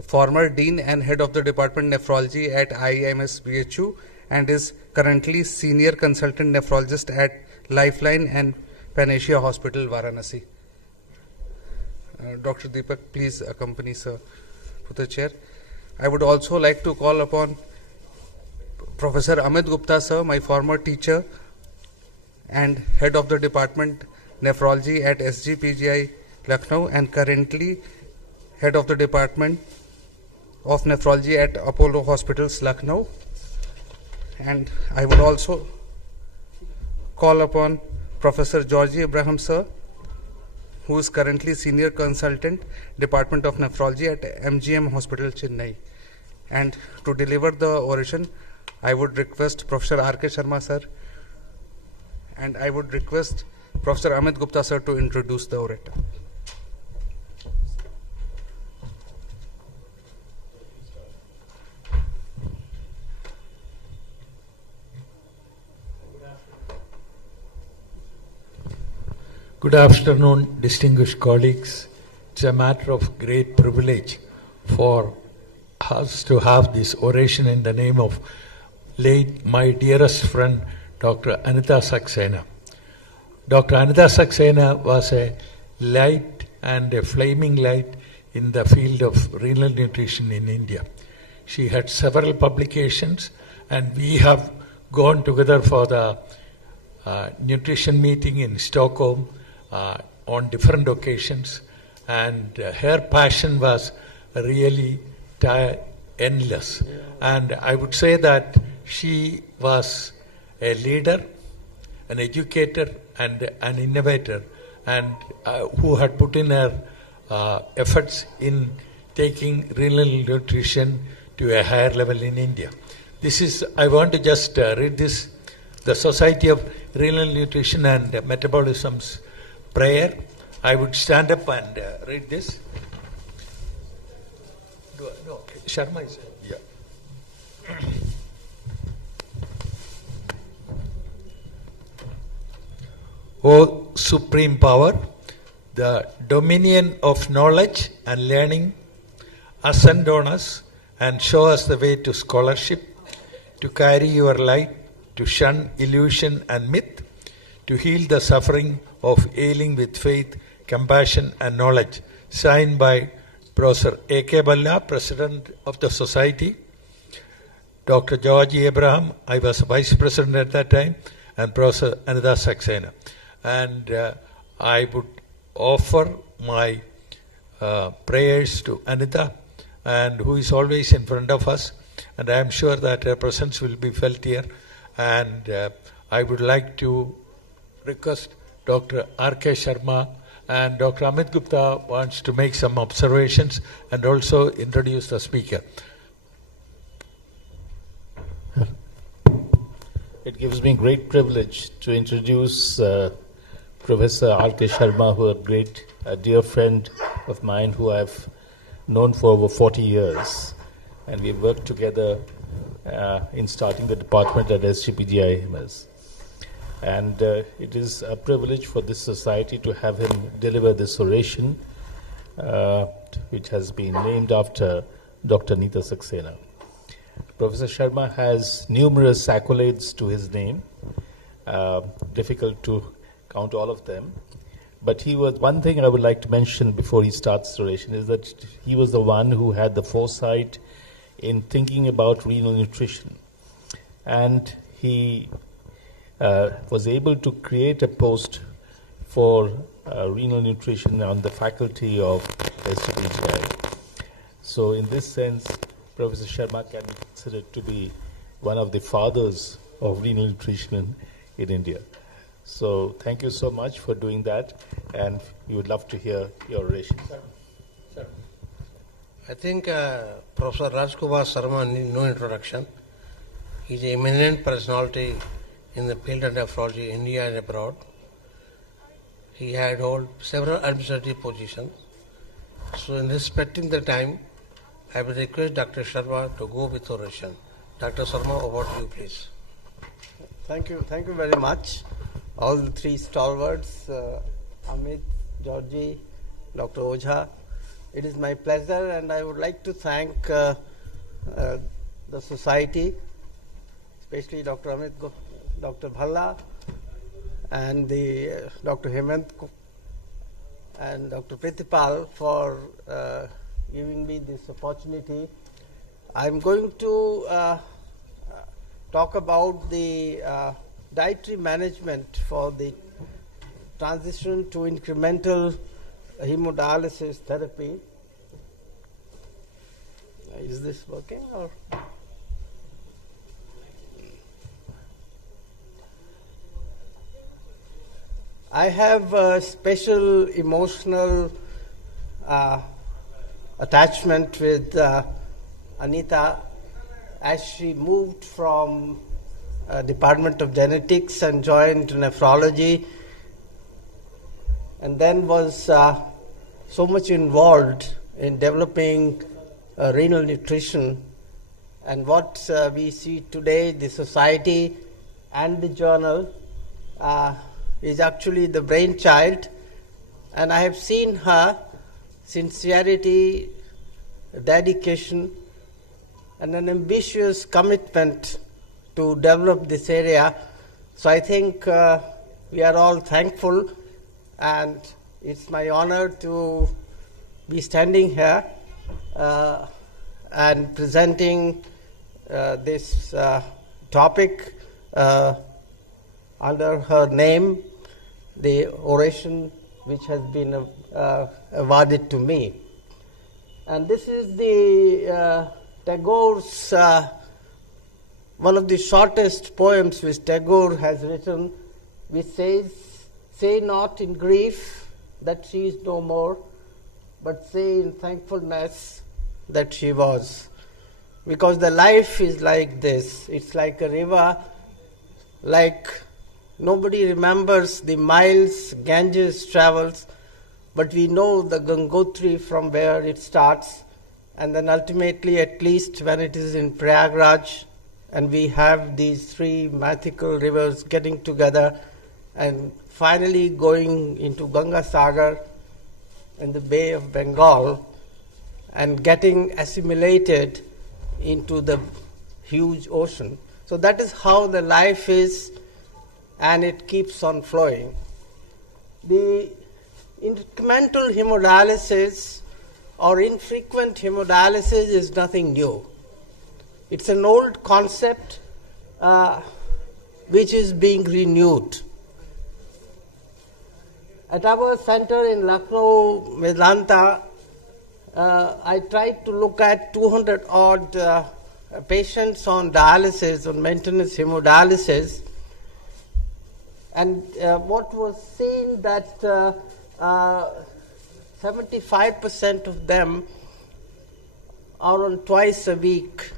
former Dean and Head of the Department Nephrology at IMS BHU and is currently Senior Consultant Nephrologist at Lifeline and Panacea Hospital, Varanasi. Dr. Deepak, please accompany Sir to the chair. I would also like to call upon Professor Amit Gupta Sir, my former teacher and Head of the Department Nephrology at SGPGI Lucknow and currently Head of the Department of Nephrology at Apollo Hospitals, Lucknow. And I would also call upon Professor Georgie Abraham Sir, who is currently Senior Consultant, Department of Nephrology at MGM Hospital, Chennai. And to deliver the oration, I would request Professor R.K. Sharma Sir, and I would request Professor Amit Gupta Sir to introduce the orator. Good afternoon, distinguished colleagues. It's a matter of great privilege for us to have this oration in the name of late my dearest friend, Dr. Anita Saxena. Dr. Anita Saxena was a light and a flaming light in the field of renal nutrition in India. She had several publications and we have gone together for the nutrition meeting in Stockholm on different occasions, and her passion was really endless. And I would say that she was a leader, an educator and an innovator, and who had put in her efforts in taking renal nutrition to a higher level in India. This is, I want to just read this, the Society of Renal Nutrition and Metabolism's prayer. I would stand up and read this. No, Sharma is yeah. O Supreme Power, the dominion of knowledge and learning, ascend on us and show us the way to scholarship, to carry your light, to shun illusion and myth, to heal the suffering of ailing with faith, compassion and knowledge. Signed by Professor A.K. Balla, President of the Society, Dr. George Abraham, I was Vice President at that time, and Professor Anita Saxena. And I would offer my prayers to Anita, and who is always in front of us, and I am sure that her presence will be felt here. And I would like to request Dr. R.K. Sharma and Dr. Amit Gupta wants to make some observations and also introduce the speaker. It gives me great privilege to introduce Professor R.K. Sharma, who is a dear friend of mine who I've known for over 40 years. And we've worked together in starting the department at SGPGIMS. And it is a privilege for this society to have him deliver this oration, which has been named after Dr. Nita Saxena. Professor Sharma has numerous accolades to his name, difficult to count all of them. But he was, one thing I would like to mention before he starts the oration is that he was the one who had the foresight in thinking about renal nutrition. And he was able to create a post for renal nutrition on the faculty of SGPGI. So in this sense, Professor Sharma can be considered to be one of the fathers of renal nutrition in India. So thank you so much for doing that, and we would love to hear your oration. Sir. I think Professor Rajkumar Sharma needs no introduction. He is an eminent personality in the field of nephrology, India and abroad. He had held several administrative positions. So in respecting the time, I will request Dr. Sharma to go with oration. Dr. Sharma, over to you, please. Thank you very much. All the three stalwarts, Amit, Georgie, Dr. Ojha. It is my pleasure, and I would like to thank the society, especially Dr. Amit, Dr. Bhalla, and the Dr. Hemant and Dr. Pritipal for giving me this opportunity. I'm going to talk about the dietary management for the transition to incremental hemodialysis therapy. Is this working or? I have a special emotional attachment with Anita as she moved from Department of Genetics and joined nephrology, and then was so much involved in developing renal nutrition. And what we see today, the society and the journal, is actually the brainchild. And I have seen her sincerity, dedication, and an ambitious commitment to develop this area. So I think we are all thankful, and it's my honor to be standing here and presenting this topic under her name, the oration which has been awarded to me. And this is the Tagore's one of the shortest poems which Tagore has written, which says, "Say not in grief that she is no more, but say in thankfulness that she was." Because the life is like this. It's like a river, like nobody remembers the miles Ganges travels, but we know the Gangotri from where it starts, and then ultimately, at least when it is in Prayagraj, and we have these three mythical rivers getting together and finally going into Ganga Sagar in the Bay of Bengal and getting assimilated into the huge ocean. So that is how the life is, and it keeps on flowing. The incremental hemodialysis or infrequent hemodialysis is nothing new. It's an old concept which is being renewed. At our center in Lucknow, Medanta, I tried to look at 200 odd patients on dialysis, on maintenance hemodialysis, and what was seen that 75% of them are on twice a week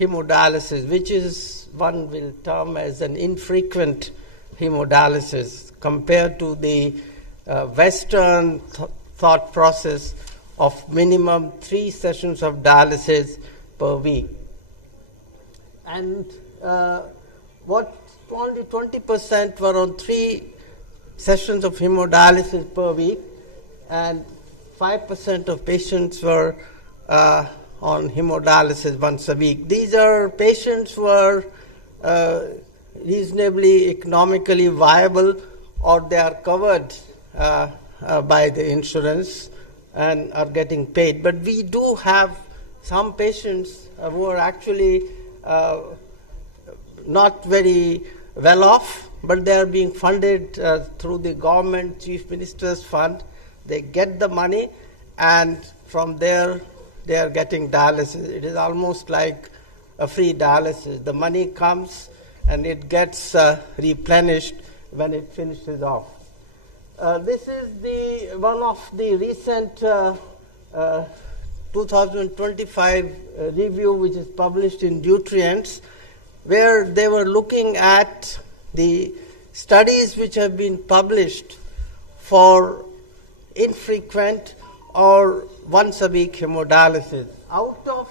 hemodialysis, which is one will term as an infrequent hemodialysis compared to the Western thought process of minimum 3 sessions of dialysis per week. And what only 20% were on 3 sessions of hemodialysis per week, and 5% of patients were on hemodialysis once a week. These are patients who are reasonably economically viable, or they are covered by the insurance and are getting paid. But we do have some patients who are actually not very well off, but they are being funded through the government Chief Minister's Fund. They get the money, and from there they are getting dialysis. It is almost like a free dialysis. The money comes and it gets replenished when it finishes off. This is one of the recent 2025 review which is published in Nutrients, where they were looking at the studies which have been published for infrequent or once a week hemodialysis. Out of,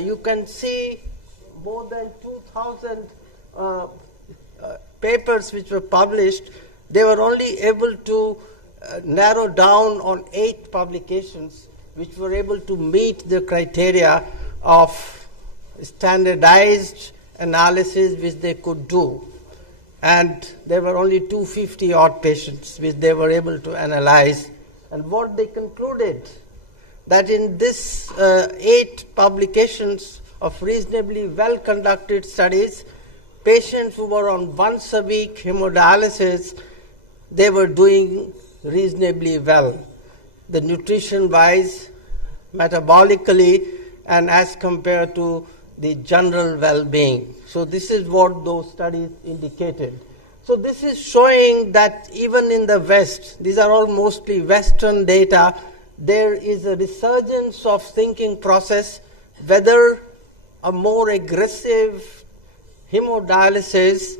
you can see more than 2,000 papers which were published. They were only able to narrow down on 8 publications which were able to meet the criteria of standardized analysis which they could do. And there were only 250 odd patients which they were able to analyze. And what they concluded, that in this 8 publications of reasonably well conducted studies, patients who were on once a week hemodialysis, they were doing reasonably well, the nutrition wise, metabolically, and as compared to the general well-being. So this is what those studies indicated. So this is showing that even in the West, these are all mostly Western data, there is a resurgence of thinking process whether a more aggressive hemodialysis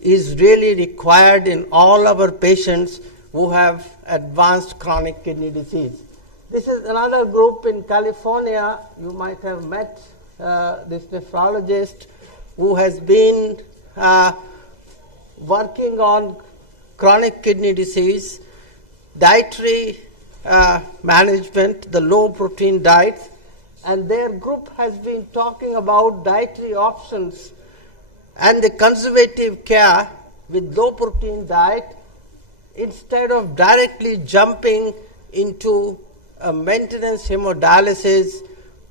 is really required in all our patients who have advanced chronic kidney disease. This is another group in California. You might have met this nephrologist who has been working on chronic kidney disease, dietary management, the low protein diet, and their group has been talking about dietary options and the conservative care with low protein diet instead of directly jumping into a maintenance hemodialysis,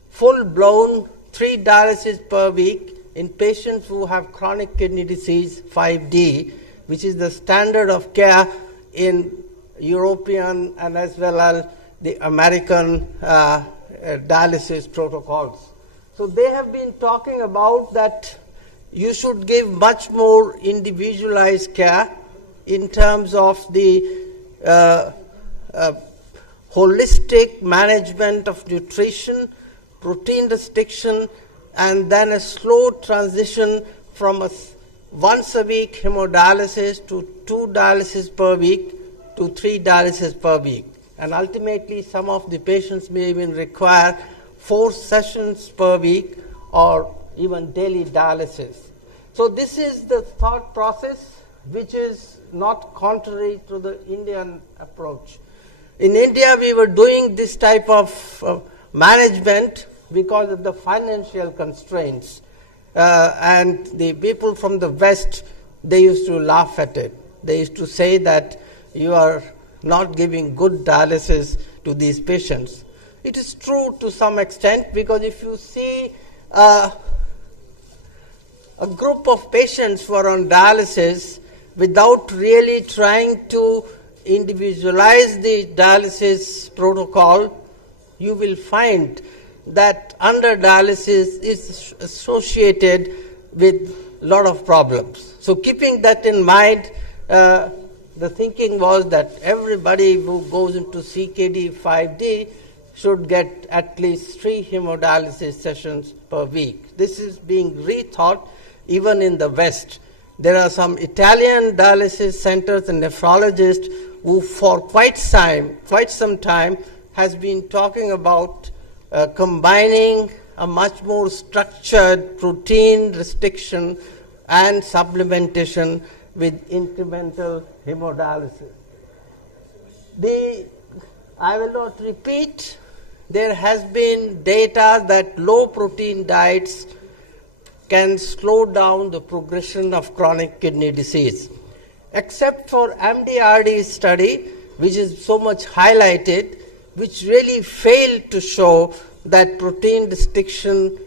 full-blown 3 dialysis per week in patients who have chronic kidney disease 5D, which is the standard of care in European and as well as the American dialysis protocols. So they have been talking about that you should give much more individualized care in terms of the holistic management of nutrition, protein restriction, and then a slow transition from a once a week hemodialysis to 2 dialysis per week to 3 dialysis per week. And ultimately, some of the patients may even require 4 sessions per week or even daily dialysis. So this is the thought process which is not contrary to the Indian approach. In India, we were doing this type of management because of the financial constraints. And the people from the West, they used to laugh at it. They used to say that you are not giving good dialysis to these patients. It is true to some extent, because if you see a group of patients who are on dialysis without really trying to individualize the dialysis protocol, you will find that under dialysis is associated with a lot of problems. So keeping that in mind, the thinking was that everybody who goes into CKD 5D should get at least 3 hemodialysis sessions per week. This is being rethought even in the West. There are some Italian dialysis centers and nephrologists who for quite some time has been talking about combining a much more structured protein restriction and supplementation with incremental hemodialysis. I will not repeat, there has been data that low protein diets can slow down the progression of chronic kidney disease. Except for MDRD study, which is so much highlighted, which really failed to show that protein restriction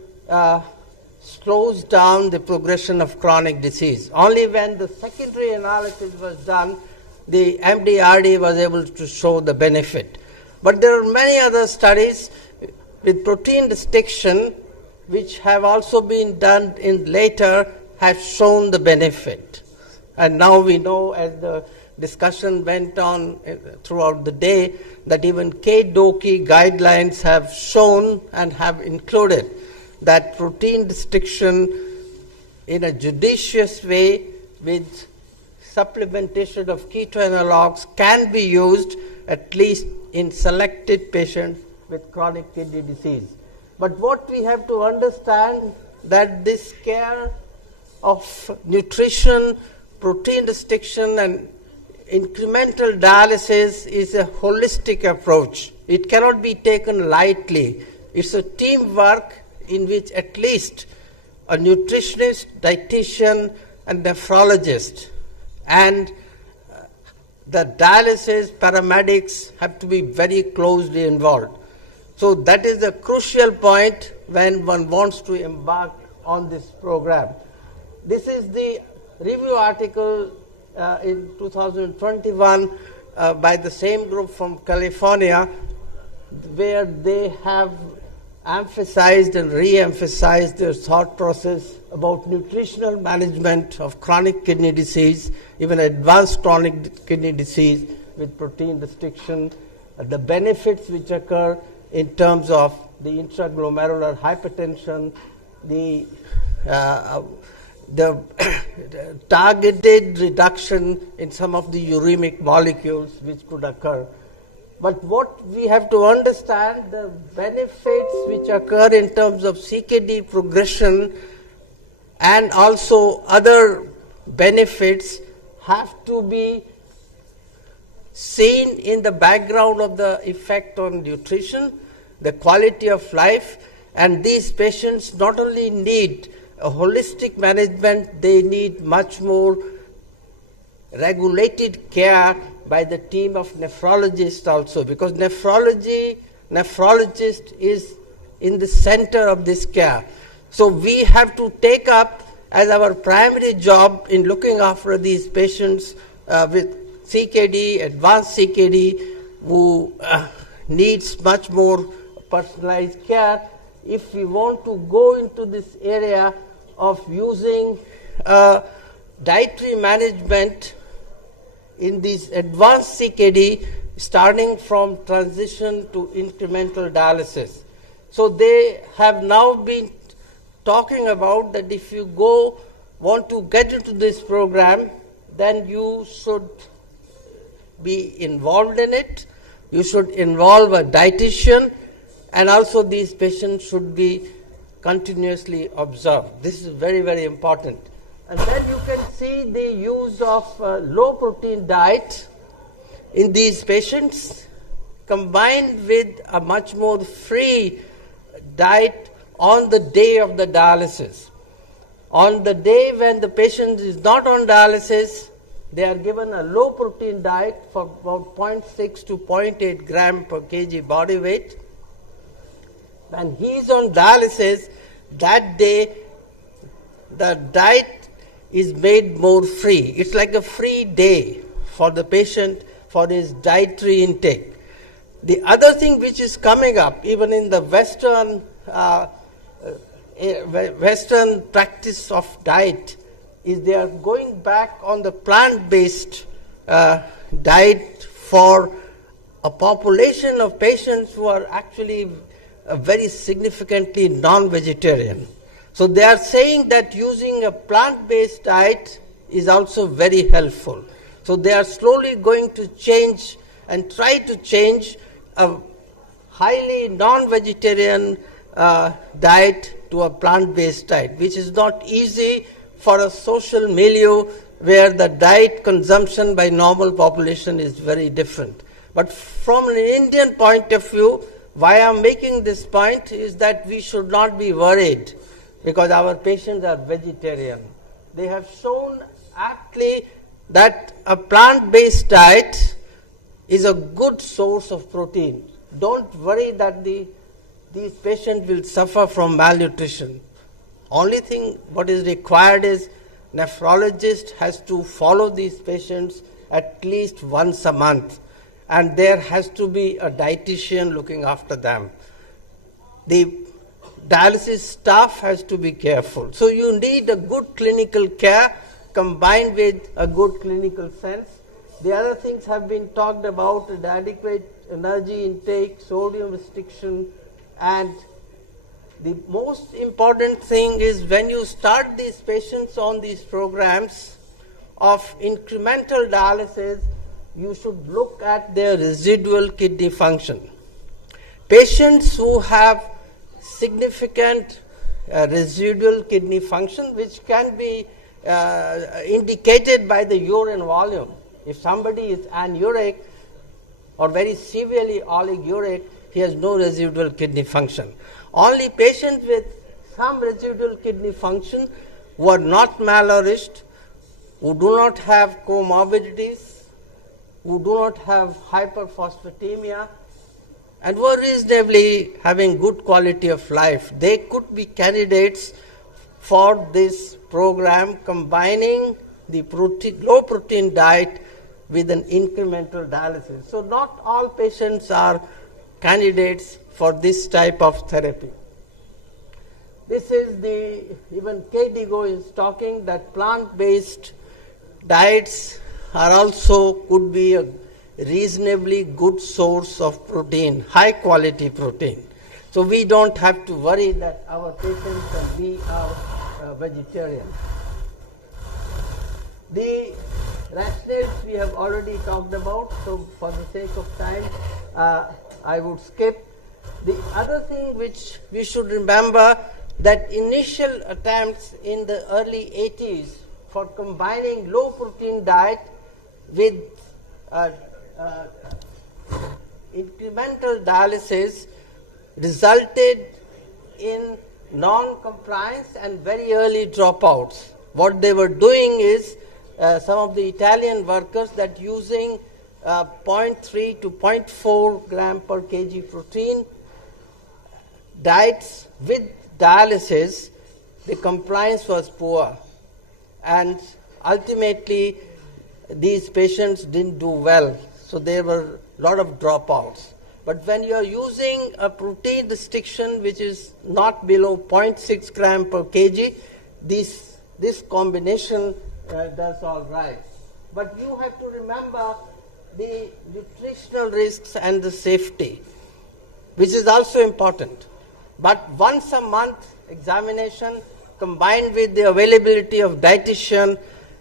slows down the progression of chronic disease. Only when the secondary analysis was done, the MDRD was able to show the benefit. But there are many other studies with protein restriction which have also been done in later, have shown the benefit. And now we know, as the discussion went on throughout the day, that even KDOQI guidelines have shown and have included that protein restriction in a judicious way with supplementation of keto analogs can be used at least in selected patients with chronic kidney disease. But what we have to understand, that this care of nutrition, protein restriction and incremental dialysis is a holistic approach. It cannot be taken lightly. It's a teamwork in which at least a nutritionist, dietitian and nephrologist and the dialysis paramedics have to be very closely involved. So that is a crucial point when one wants to embark on this program. This is the review article in 2021 by the same group from California, where they have emphasized and re-emphasized their thought process about nutritional management of chronic kidney disease, even advanced chronic kidney disease with protein restriction, the benefits which occur in terms of the intraglomerular hypertension, the targeted reduction in some of the uremic molecules which could occur. But what we have to understand, the benefits which occur in terms of CKD progression and also other benefits have to be seen in the background of the effect on nutrition, the quality of life, and these patients not only need a holistic management, they need much more regulated care by the team of nephrologists also, because nephrologist is in the center of this care. So we have to take up as our primary job in looking after these patients with CKD, advanced CKD, who needs much more personalized care. If we want to go into this area of using dietary management in this advanced CKD, starting from transition to incremental dialysis. So they have now been talking about that if you want to get into this program, then you should be involved in it. You should involve a dietitian, and also these patients should be continuously observed. This is very, very important. And then you can see the use of low protein diet in these patients combined with a much more free diet on the day of the dialysis. On the day when the patient is not on dialysis, they are given a low protein diet for about 0.6 to 0.8 gram per kg body weight. When he is on dialysis, that day the diet is made more free. It's like a free day for the patient for his dietary intake. The other thing which is coming up, even in the Western practice of diet, is they are going back on the plant-based diet for a population of patients who are actually very significantly non-vegetarian. So they are saying that using a plant-based diet is also very helpful. So they are slowly going to change and try to change a highly non-vegetarian diet to a plant-based diet, which is not easy for a social milieu where the diet consumption by normal population is very different. But from an Indian point of view, why I am making this point is that we should not be worried because our patients are vegetarian. They have shown aptly that a plant-based diet is a good source of protein. Don't worry that these patients will suffer from malnutrition. Only thing what is required is nephrologist has to follow these patients at least once a month, and there has to be a dietitian looking after them. The dialysis staff has to be careful. So you need a good clinical care combined with a good clinical sense. The other things have been talked about: the adequate energy intake, sodium restriction, and the most important thing is when you start these patients on these programs of incremental dialysis, you should look at their residual kidney function. Patients who have significant residual kidney function, which can be indicated by the urine volume. If somebody is anuric or very severely oliguric, he has no residual kidney function. Only patients with some residual kidney function who are not malnourished, who do not have comorbidities, who do not have hyperphosphatemia, and who are reasonably having good quality of life, they could be candidates for this program combining the low protein diet with an incremental dialysis. So not all patients are candidates for this type of therapy. This is even KDIGO is talking that plant-based diets are also could be a reasonably good source of protein, high quality protein. So we don't have to worry that our patients can be vegetarian. The rationales we have already talked about, so for the sake of time, I would skip. The other thing which we should remember, that initial attempts in the early 80s for combining low protein diet with incremental dialysis resulted in non-compliance and very early dropouts. What they were doing is some of the Italian workers that using 0.3 to 0.4 gram per kg protein diets with dialysis, the compliance was poor, and ultimately these patients didn't do well, so there were a lot of dropouts. But when you are using a protein restriction which is not below 0.6 gram per kg, this combination does all right. But you have to remember the nutritional risks and the safety, which is also important. But once a month examination combined with the availability of dietitian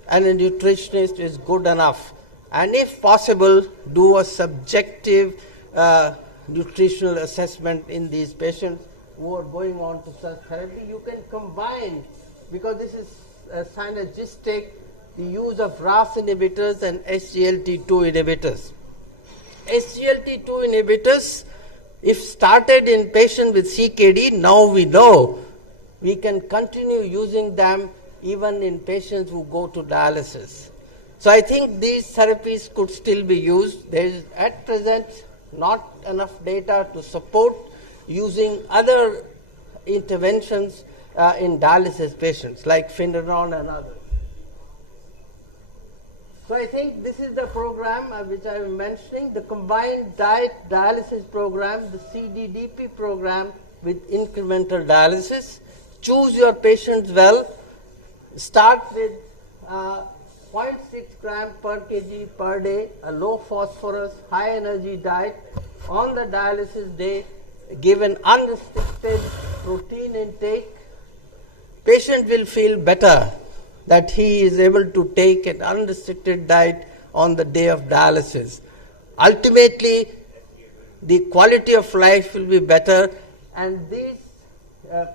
and a nutritionist is good enough. And if possible, do a subjective nutritional assessment in these patients who are going on to such therapy. You can combine, because this is synergistic the use of RAS inhibitors and SGLT2 inhibitors. SGLT2 inhibitors, if started in patients with CKD, now we know we can continue using them even in patients who go to dialysis. So I think these therapies could still be used. There is at present not enough data to support using other interventions in dialysis patients like Finderon and others. So I think this is the program which I am mentioning, the combined diet dialysis program, the CDDP program with incremental dialysis. Choose your patients well. Start with 0.6 gram per kg per day, a low phosphorus, high energy diet. On the dialysis day, give an unrestricted protein intake. Patient will feel better that he is able to take an unrestricted diet on the day of dialysis. Ultimately, the quality of life will be better, and these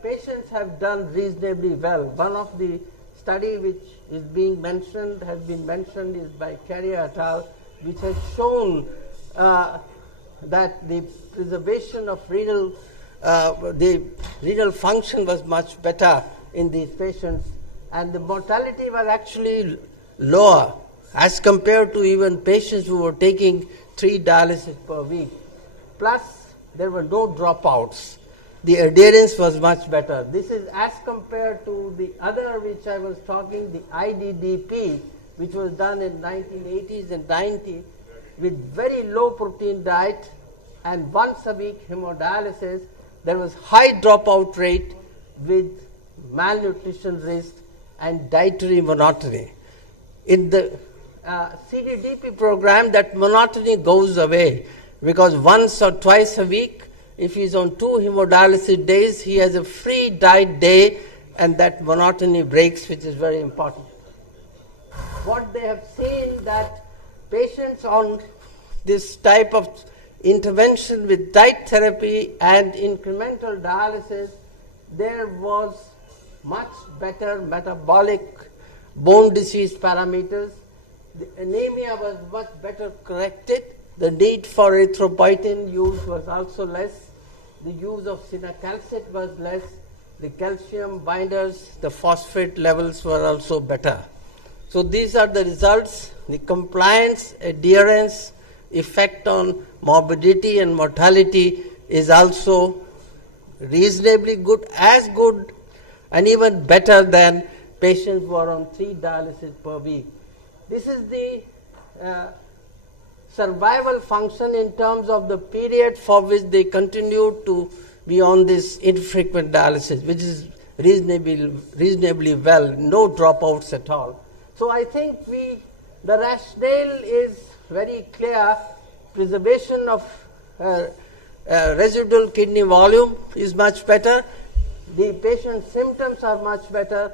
patients have done reasonably well. One of the study which is being mentioned, has been mentioned, is by Carrier et al., which has shown that the preservation of the renal function was much better in these patients, and the mortality was actually lower as compared to even patients who were taking 3 dialysis per week. Plus, there were no dropouts. The adherence was much better. This is as compared to the other which I was talking, the IDDP, which was done in 1980s and 90s with very low protein diet and once a week hemodialysis. There was high dropout rate with malnutrition risk and dietary monotony. In the CDDP program, that monotony goes away because once or twice a week, if he is on 2 hemodialysis days, he has a free diet day, and that monotony breaks, which is very important. What they have seen that patients on this type of intervention with diet therapy and incremental dialysis, there was much better metabolic bone disease parameters. The anemia was much better corrected. The need for erythropoietin use was also less. The use of cinacalcet was less. The calcium binders, the phosphate levels were also better. So these are the results. The compliance, adherence, effect on morbidity and mortality is also reasonably good, as good and even better than patients who are on 3 dialysis per week. This is the survival function in terms of the period for which they continue to be on this infrequent dialysis, which is reasonably well, no dropouts at all. So I think the rationale is very clear. Preservation of residual kidney volume is much better. The patient's symptoms are much better.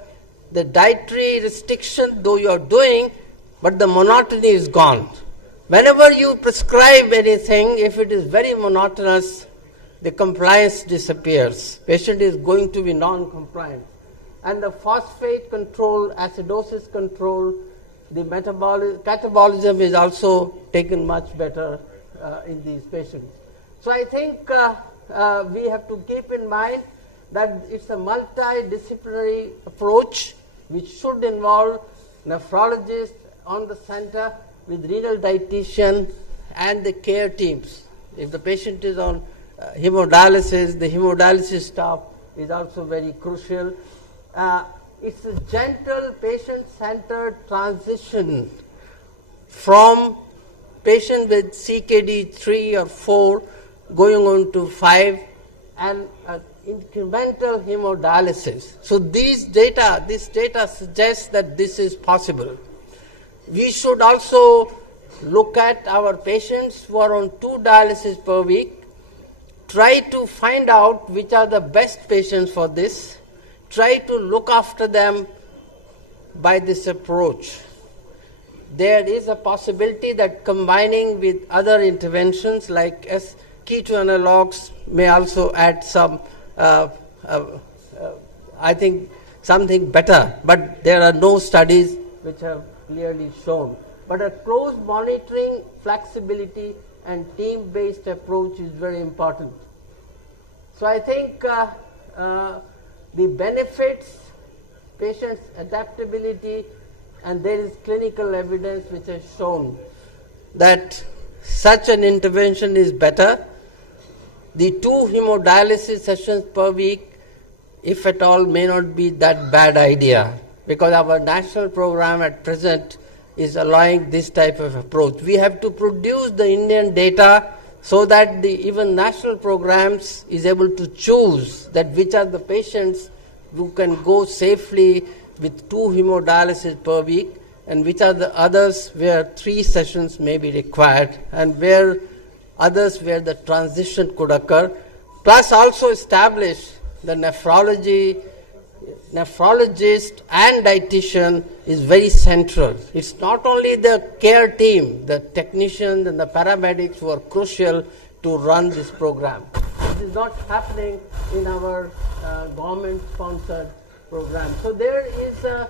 The dietary restriction, though you are doing, but the monotony is gone. Whenever you prescribe anything, if it is very monotonous, the compliance disappears. Patient is going to be non-compliant. And the phosphate control, acidosis control, the catabolism is also taken much better in these patients. So I think we have to keep in mind that it's a multidisciplinary approach which should involve nephrologists on the center with renal dietitian and the care teams. If the patient is on hemodialysis, the hemodialysis staff is also very crucial. It's a gentle patient-centered transition from patient with CKD 3 or 4 going on to 5 and incremental hemodialysis. So this data suggests that this is possible. We should also look at our patients who are on 2 dialysis per week, try to find out which are the best patients for this, try to look after them by this approach. There is a possibility that combining with other interventions like keto analogs may also add some, I think, something better. But there are no studies which have clearly shown. But a close monitoring, flexibility, and team-based approach is very important. So I think the benefits, patient's adaptability, and there is clinical evidence which has shown that such an intervention is better. The 2 hemodialysis sessions per week, if at all, may not be that bad idea, because our national program at present is allowing this type of approach. We have to produce the Indian data so that the even national programs is able to choose that which are the patients who can go safely with 2 hemodialysis per week, and which are the others where 3 sessions may be required, and where others where the transition could occur, plus also establish the nephrologist and dietitian is very central. It's not only the care team, the technicians and the paramedics who are crucial to run this program. This is not happening in our government-sponsored program. So there is a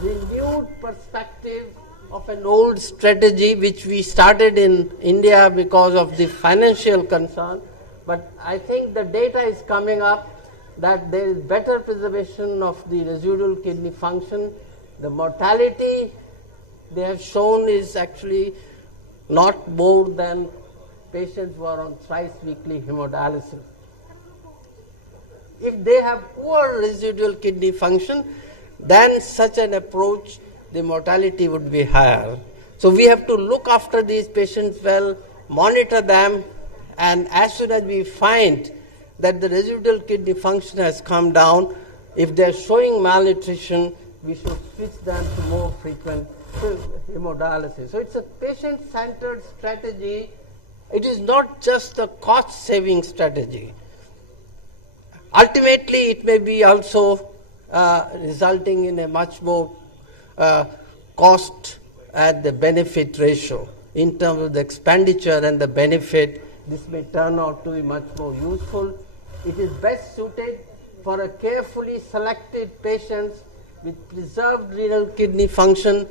renewed perspective of an old strategy which we started in India because of the financial concern, but I think the data is coming up that there is better preservation of the residual kidney function. The mortality they have shown is actually not more than patients who are on thrice weekly hemodialysis. If they have poor residual kidney function, then such an approach, the mortality would be higher. So we have to look after these patients well, monitor them, and as soon as we find that the residual kidney function has come down, if they are showing malnutrition, we should switch them to more frequent hemodialysis. So it's a patient-centered strategy. It is not just a cost-saving strategy. Ultimately, it may be also resulting in a much more cost and the benefit ratio. In terms of the expenditure and the benefit, this may turn out to be much more useful. It is best suited for a carefully selected patients with preserved renal kidney function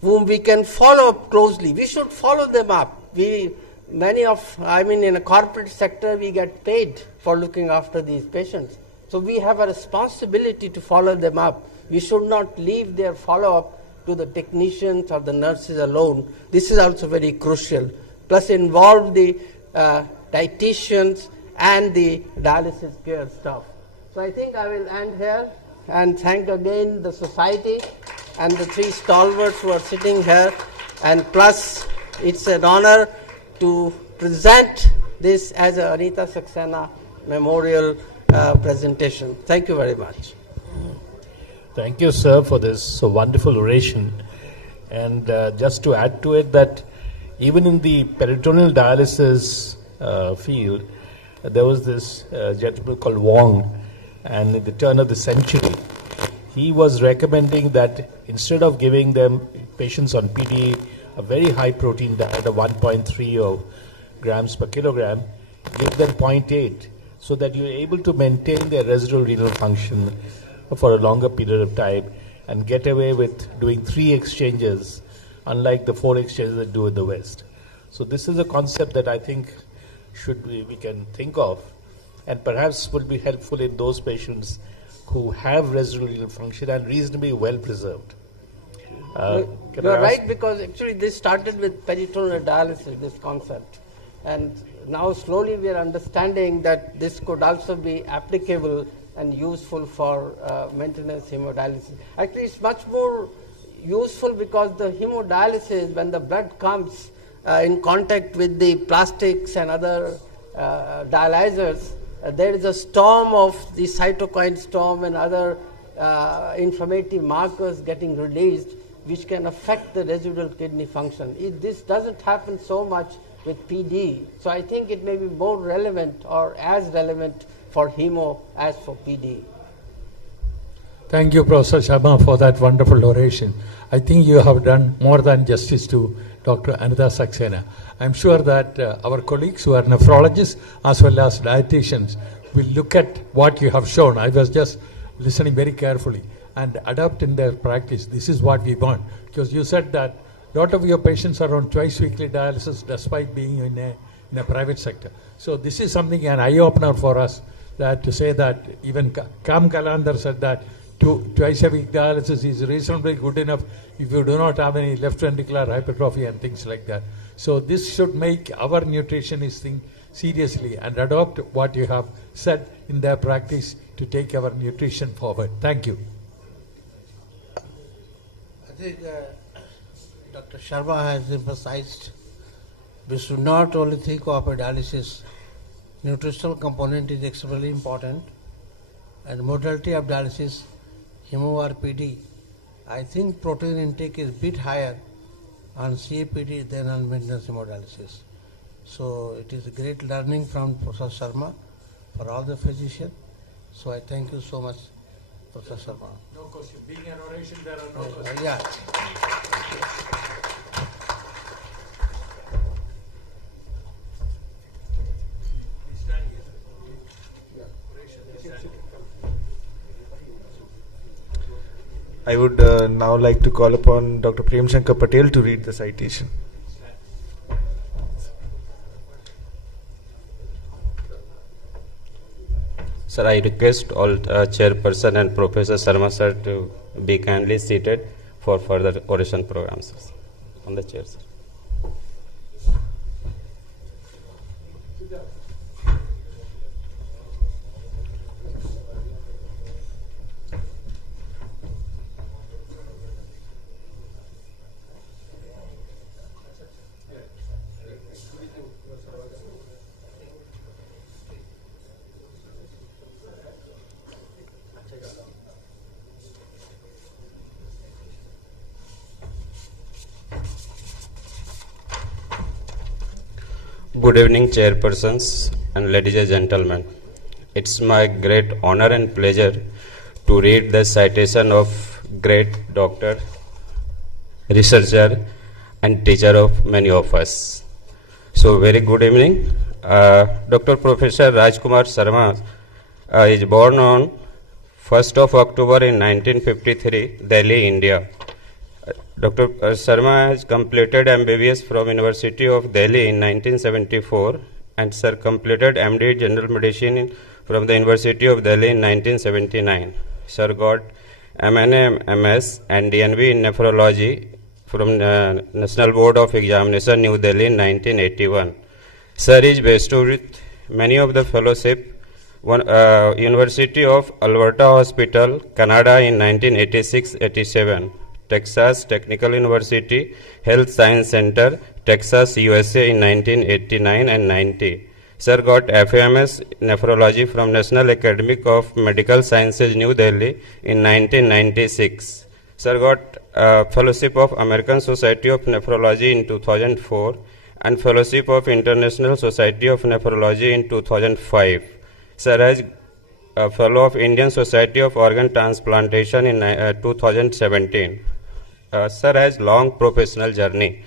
whom we can follow up closely. We should follow them up. In a corporate sector, we get paid for looking after these patients. So we have a responsibility to follow them up. We should not leave their follow-up to the technicians or the nurses alone. This is also very crucial. Plus involve the dietitians and the dialysis care staff. So I think I will end here and thank again the society and the 3 stalwarts who are sitting here, and plus it's an honor to present this as a Anita Saxena Memorial presentation. Thank you very much. Thank you, sir, for this wonderful oration. And just to add to it, that even in the peritoneal dialysis field, there was this gentleman called Wong, and at the turn of the century, he was recommending that instead of giving them patients on PD a very high protein diet of 1.3 grams per kilogram, give them 0.8, so that you're able to maintain their residual renal function for a longer period of time and get away with doing 3 exchanges, unlike the 4 exchanges that do in the West. So this is a concept that I think we can think of, and perhaps will be helpful in those patients who have residual renal function and reasonably well preserved. You're right, because actually this started with peritoneal dialysis, this concept. And now slowly we are understanding that this could also be applicable and useful for maintenance hemodialysis. Actually, it's much more useful because the hemodialysis, when the blood comes in contact with the plastics and other dialyzers, there is a storm of the cytokine storm and other inflammatory markers getting released, which can affect the residual kidney function. This doesn't happen so much with PD. So I think it may be more relevant or as relevant for hemo as for PD. Thank you, Professor Sharma, for that wonderful oration. I think you have done more than justice to Dr. Anita Saxena. I'm sure that our colleagues who are nephrologists as well as dietitians will look at what you have shown. I was just listening very carefully. and adopt in their practice. This is what we want. Because you said that a lot of your patients are on twice weekly dialysis despite being in a private sector. So this is something, an eye-opener for us, that to say that even Kam Kalandar said that twice a week dialysis is reasonably good enough if you do not have any left ventricular hypertrophy and things like that. So this should make our nutritionists think seriously and adopt what you have said in their practice to take our nutrition forward. Thank you. I think Dr. Sharma has emphasized we should not only think of a dialysis. Nutritional component is extremely important, and modality of dialysis, hemo-RPD, I think protein intake is a bit higher on CAPD than on maintenance hemodialysis. So it is a great learning from Professor Sharma for all the physicians. So I thank you so much, Professor Sharma. No question. Being an oration, there are no questions. Yeah. I would now like to call upon Dr. Prem Shankar Patel to read the citation. Sir, I request all chairperson and Professor Sharma sir to be kindly seated for further oration programs on the chair, sir. Good evening, chairpersons and ladies and gentlemen. It's my great honor and pleasure to read the citation of great doctor, researcher and teacher of many of us. So very good evening. Dr. Professor Rajkumar Sharma is born on 1st of October in 1953, Delhi, India. Dr. Sharma has completed MBBS from University of Delhi in 1974 and sir completed MD General Medicine from the University of Delhi in 1979. Sir got MNA, MS and DNB in Nephrology from National Board of Examination, New Delhi in 1981. Sir is bestowed with many of the fellowship, University of Alberta Hospital, Canada in 1986-87. Texas Technical University Health Science Center, Texas, USA in 1989 and 90. Sir got FAMS Nephrology from National Academy of Medical Sciences, New Delhi in 1996. Sir got Fellowship of American Society of Nephrology in 2004 and Fellowship of International Society of Nephrology in 2005. Sir has a Fellow of Indian Society of Organ Transplantation in 2017. Sir has long professional journey.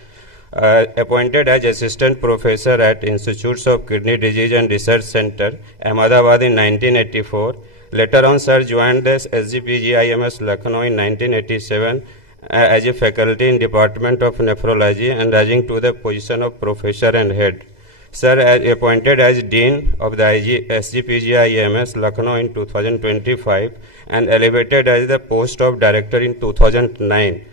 Appointed as Assistant Professor at Institutes of Kidney Disease and Research Center, Ahmedabad in 1984. Later on, Sir joined the SGPGIMS Lucknow in 1987 as a faculty in Department of Nephrology and rising to the position of Professor and Head. Sir appointed as Dean of the SGPGIMS Lucknow in 2025 and elevated as the post of Director in 2009.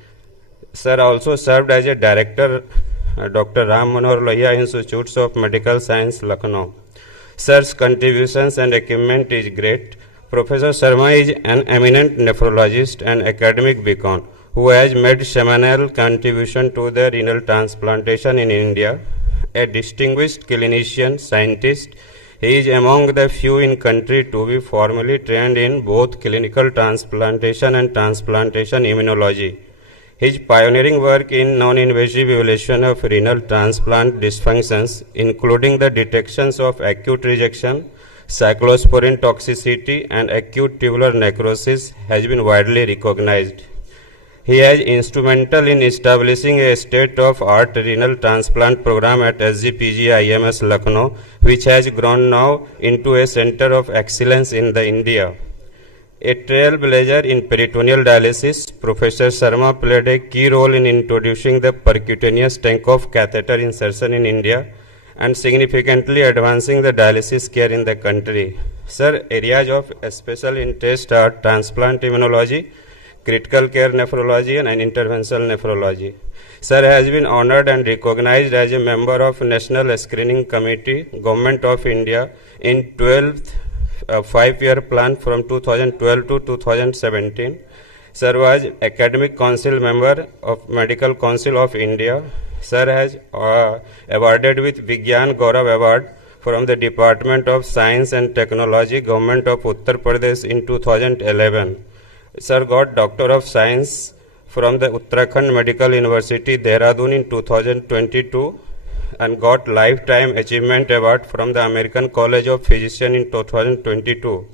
Sir also served as a Director, Dr. Ram Manohar Lohia Institutes of Medical Science, Lucknow. Sir's contributions and achievement is great. Professor Sharma is an eminent nephrologist and academic beacon who has made seminal contribution to the renal transplantation in India. A distinguished clinician, scientist, he is among the few in country to be formally trained in both clinical transplantation and transplantation immunology. His pioneering work in non-invasive evaluation of renal transplant dysfunctions, including the detections of acute rejection, cyclosporin toxicity, and acute tubular necrosis, has been widely recognized. He is instrumental in establishing a state-of-art renal transplant program at SGPGIMS Lucknow, which has grown now into a center of excellence in India. A trailblazer in peritoneal dialysis, Professor Sharma played a key role in introducing the percutaneous Tenkov catheter insertion in India and significantly advancing the dialysis care in the country. Sir, areas of special interest are transplant immunology, critical care nephrology, and interventional nephrology. Sir has been honored and recognized as a member of National Screening Committee, Government of India, in 12th 5-year plan from 2012 to 2017. Sir was Academic Council member of Medical Council of India. Sir has awarded with Vigyan Gaurav Award from the Department of Science and Technology, Government of Uttar Pradesh in 2011. Sir got Doctor of Science from the Uttarakhand Medical University, Dehradun in 2022 and got Lifetime Achievement Award from the American College of Physicians in 2022.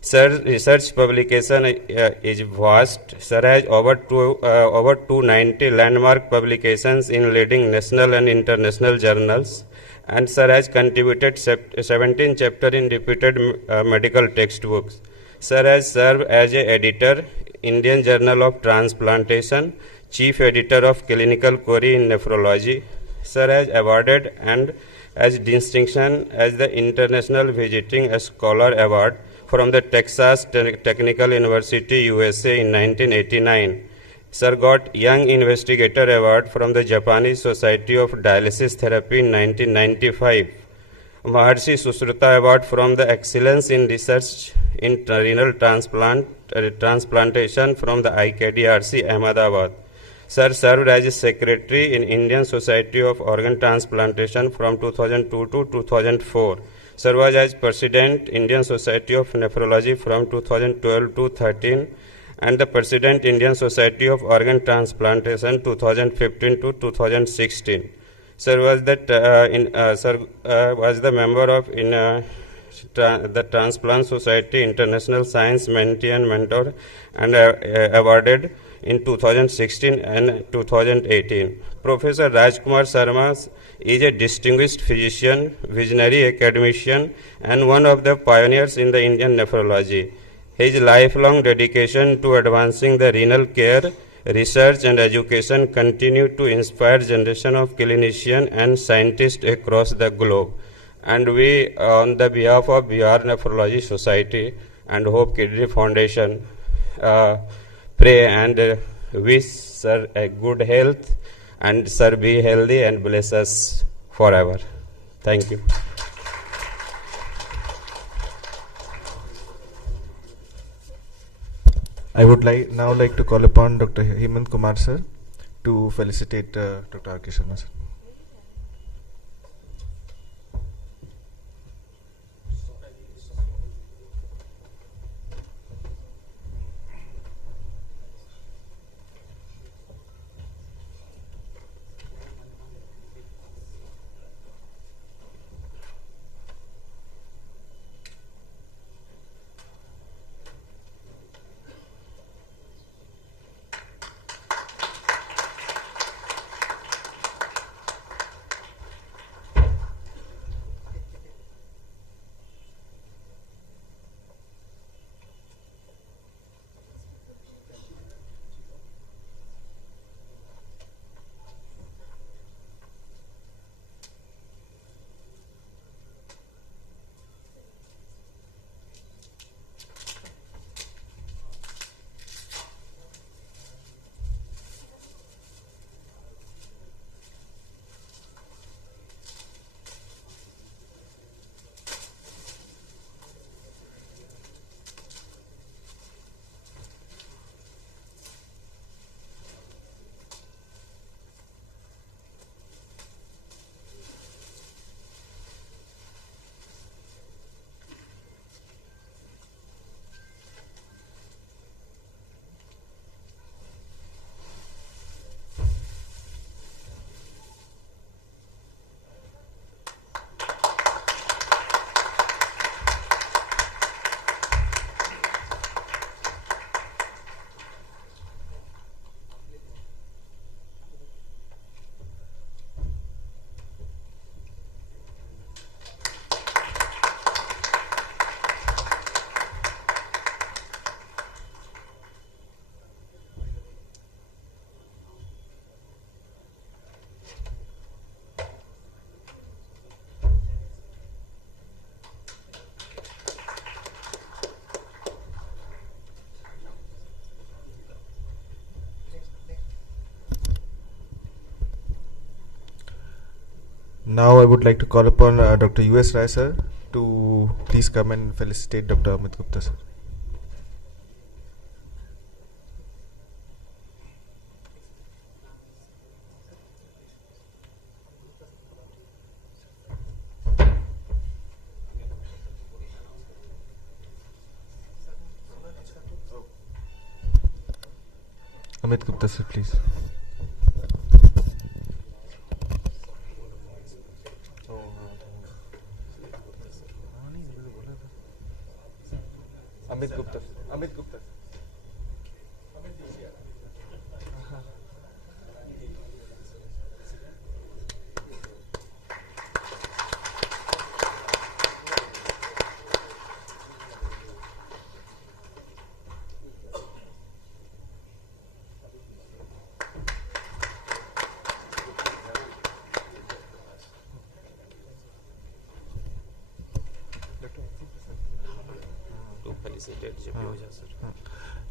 Sir, research publication is vast. Sir has over 290 landmark publications in leading national and international journals. And Sir has contributed 17 chapters in reputed medical textbooks. Sir has served as an editor, Indian Journal of Transplantation, Chief Editor of Clinical Query in Nephrology. Sir has awarded and as distinction as the International Visiting Scholar Award from the Texas Technical University, USA in 1989. Sir got Young Investigator Award from the Japanese Society of Dialysis Therapy in 1995. Maharshi Susruta Award from the Excellence in Research in Renal Transplantation from the IKDRC, Ahmedabad. Sir served as a secretary in Indian Society of Organ Transplantation from 2002 to 2004. Sir was as president Indian Society of Nephrology from 2012 to 13 and the president Indian Society of Organ Transplantation 2015 to 2016. Sir was the member of the Transplant Society International Science Mentee and Mentor and awarded in 2016 and 2018. Professor Rajkumar Sharma is a distinguished physician, visionary academician, and one of the pioneers in the Indian nephrology. His lifelong dedication to advancing the renal care, research and education continue to inspire generation of clinicians and scientists across the globe. And we, on the behalf of Bihar Nephrology Society and Hope Kidney Foundation, pray and wish Sir a good health and Sir be healthy and bless us forever. Thank you. I would now like to call upon Dr. Hemant Kumar sir to felicitate Dr. R.K. Sharma sir. Now I would like to call upon Dr. U.S. Rai sir to please come and felicitate Dr. Amit Gupta sir. Amit Gupta sir, please. Amit Gupta. Amit Gupta.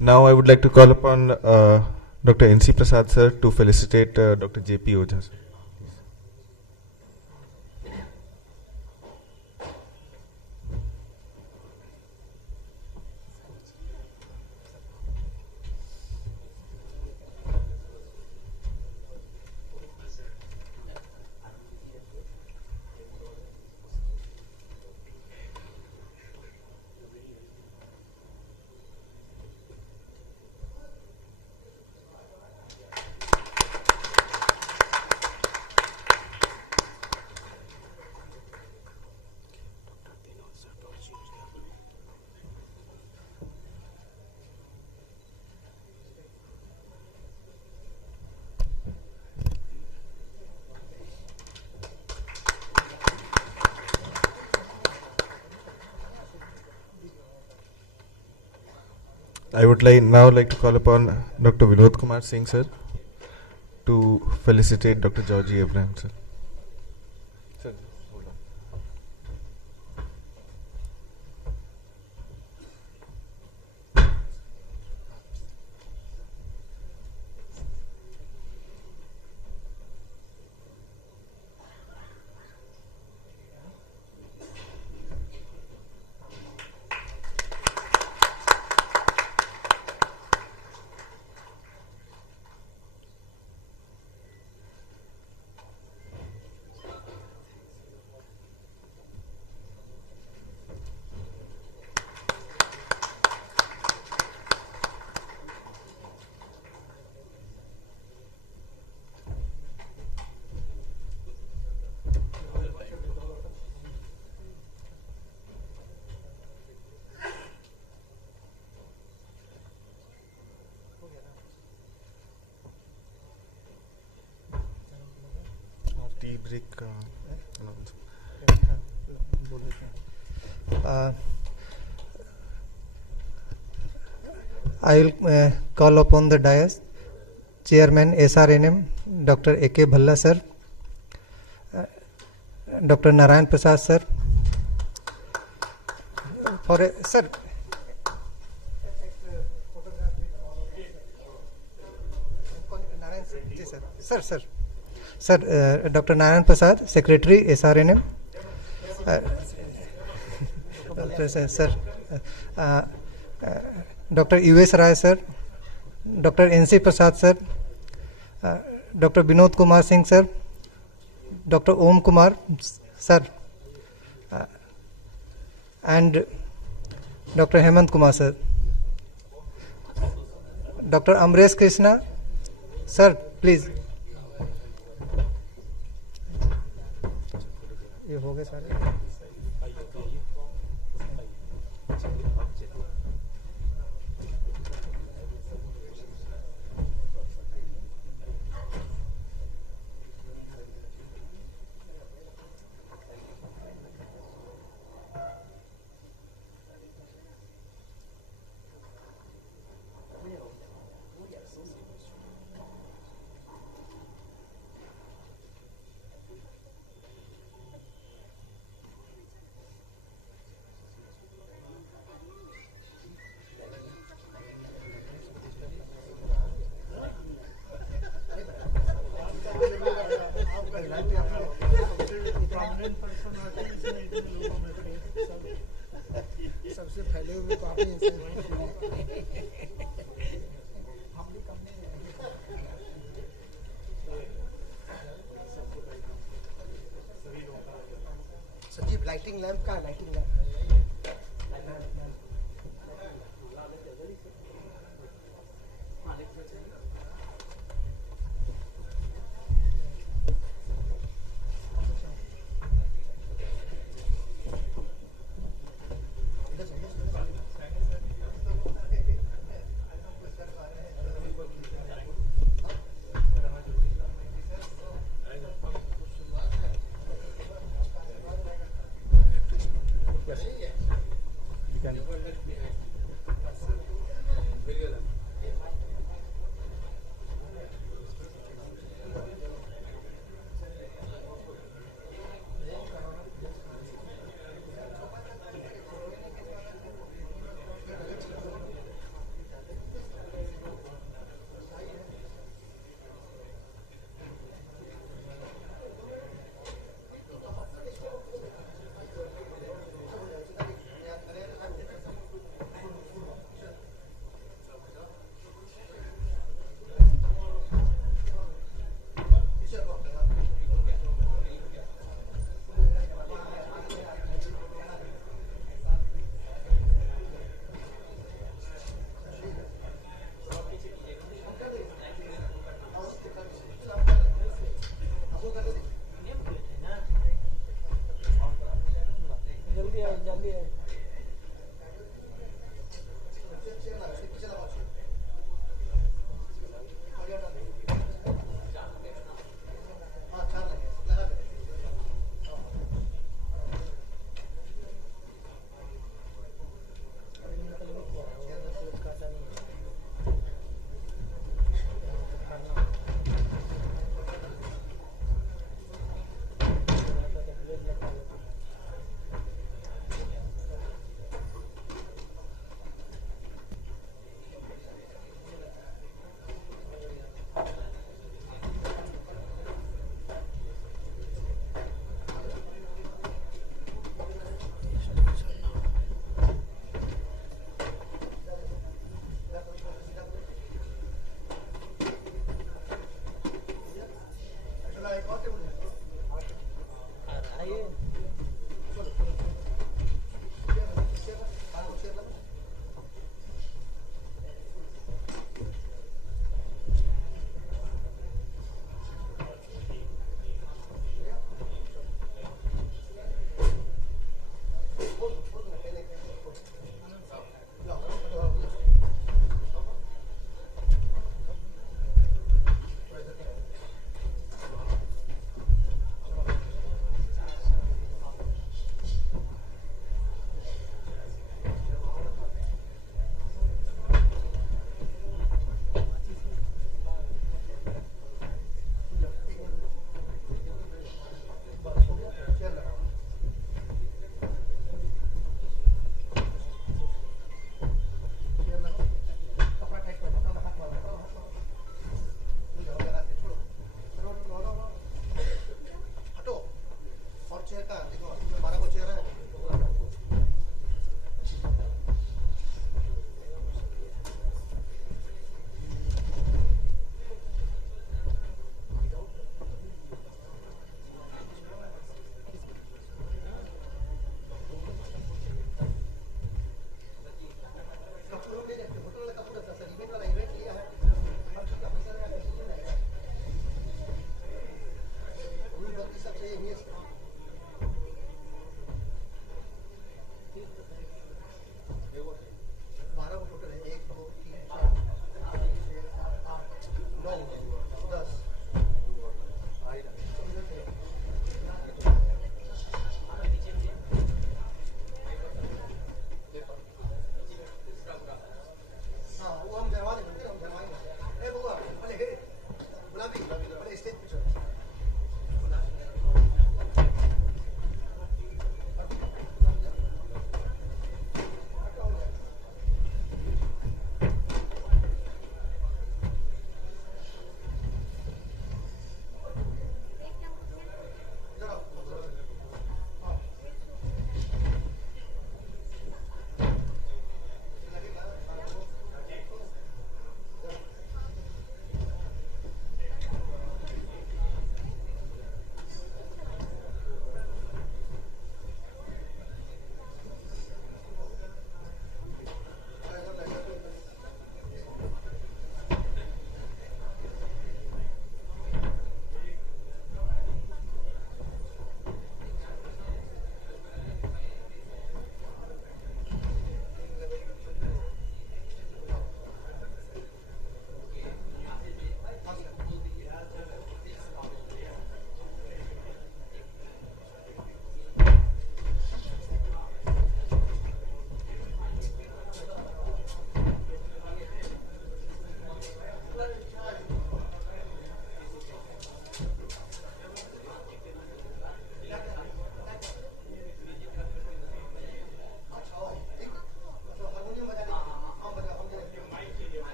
Now I would like to call upon Dr. N.C. Prasad sir to felicitate Dr. J.P. Ojha sir. I would now like to call upon Dr. Vinod Kumar Singh sir to felicitate Dr. Georgie Abraham sir. Sir, hold on. Tea break. I will call upon the dais Chairman SRNM Dr. A.K. Bhalla sir, Dr. Narayan Prasad sir, for a, sir. Sir, Dr. Narayan Prasad, Secretary SRNM. Sir, Dr. U.S. Rai sir, Dr. N.C. Prasad sir, Dr. Vinod Kumar Singh sir, Dr. Om Kumar sir, and Dr. Hemant Kumar sir, Dr. Amresh Krishna sir, please. ये हो गए सारे. Sanjeev lighting lamp का lighting lamp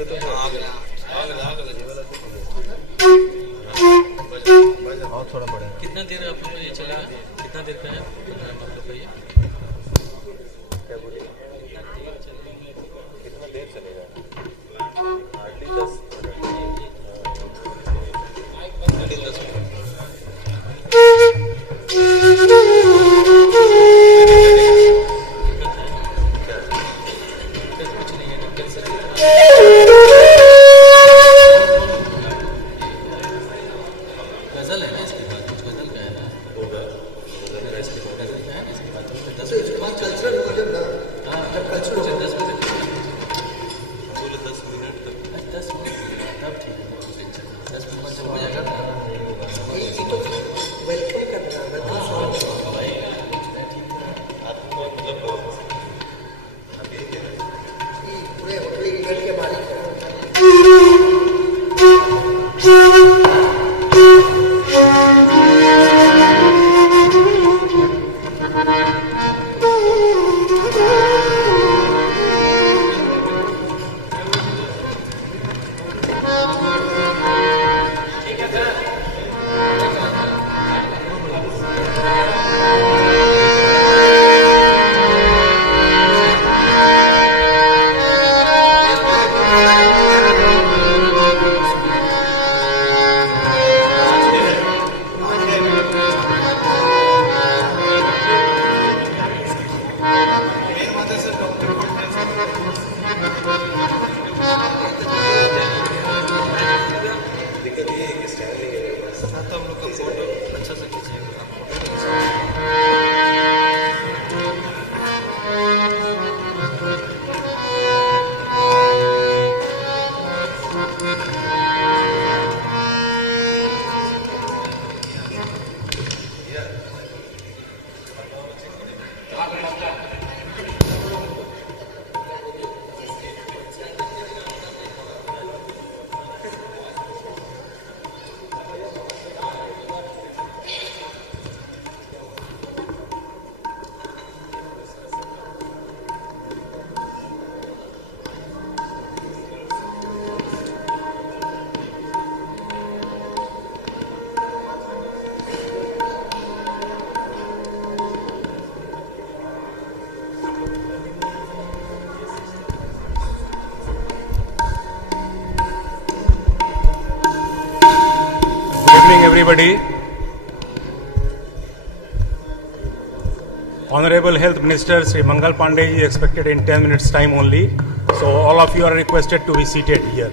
कितना देर आप लोग को ये चलेगा? कितना देर का है प्रोग्राम आप लोग का ये? कितना देर चलेगा? हार्डली 10 गजल है ना इसके बाद? कुछ गजल का है ना? होगा गजल का है इसके बाद? तो 10 इसके बाद कल्चरल हो ना। हाँ, जब कल्चरल कुछ हो 10 बजे 10 मिनट तक 10 मिनट तब ठीक है, 10 मिनट बाद जब हो जाएगा ये तो वेलकम करना है। हाँ भाई ठीक है। आपको मतलब पूरे होटल इवेंट के बारे में everybody. Honorable Health Minister Sri Mangal Pandey is expected in 10 minutes time only. So all of you are requested to be seated here.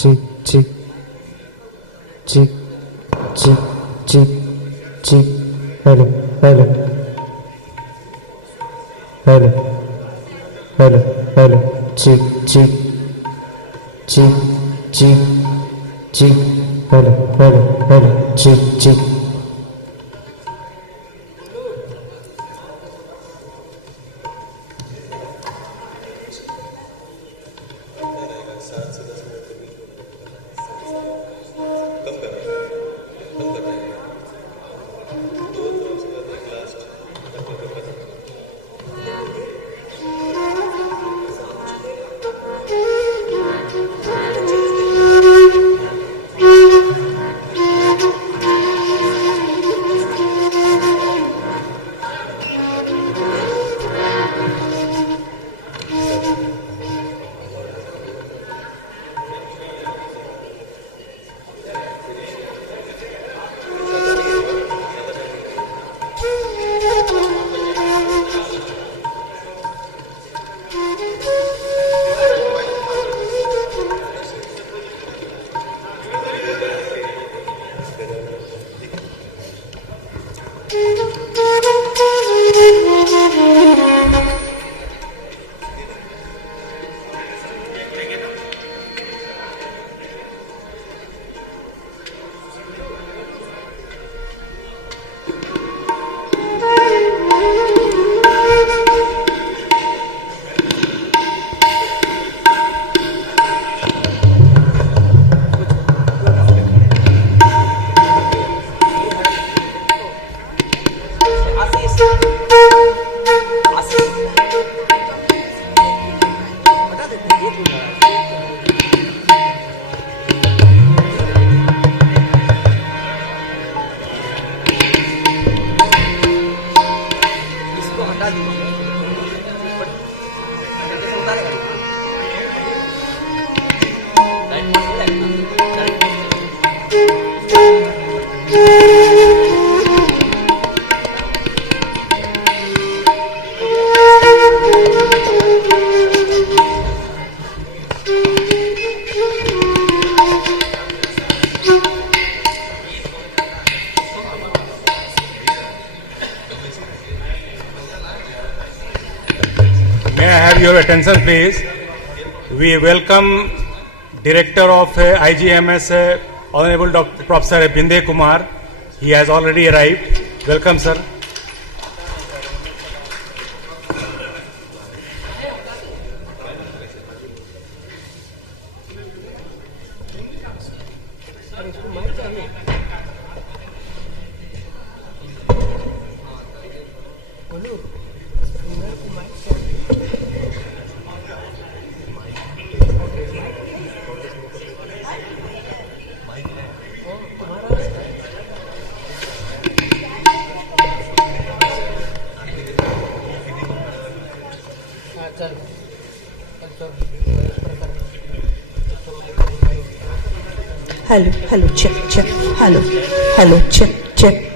Check, check, check, check, check, check. Hello, hello, hello, hello, hello. Check, check, check, check, check. Hello, hello, hello. Check, check. your attention, please. We welcome Director of IGMS, Honorable Dr. Professor Binde Kumar. He has already arrived. Welcome, sir. Hello, check. Hello, check.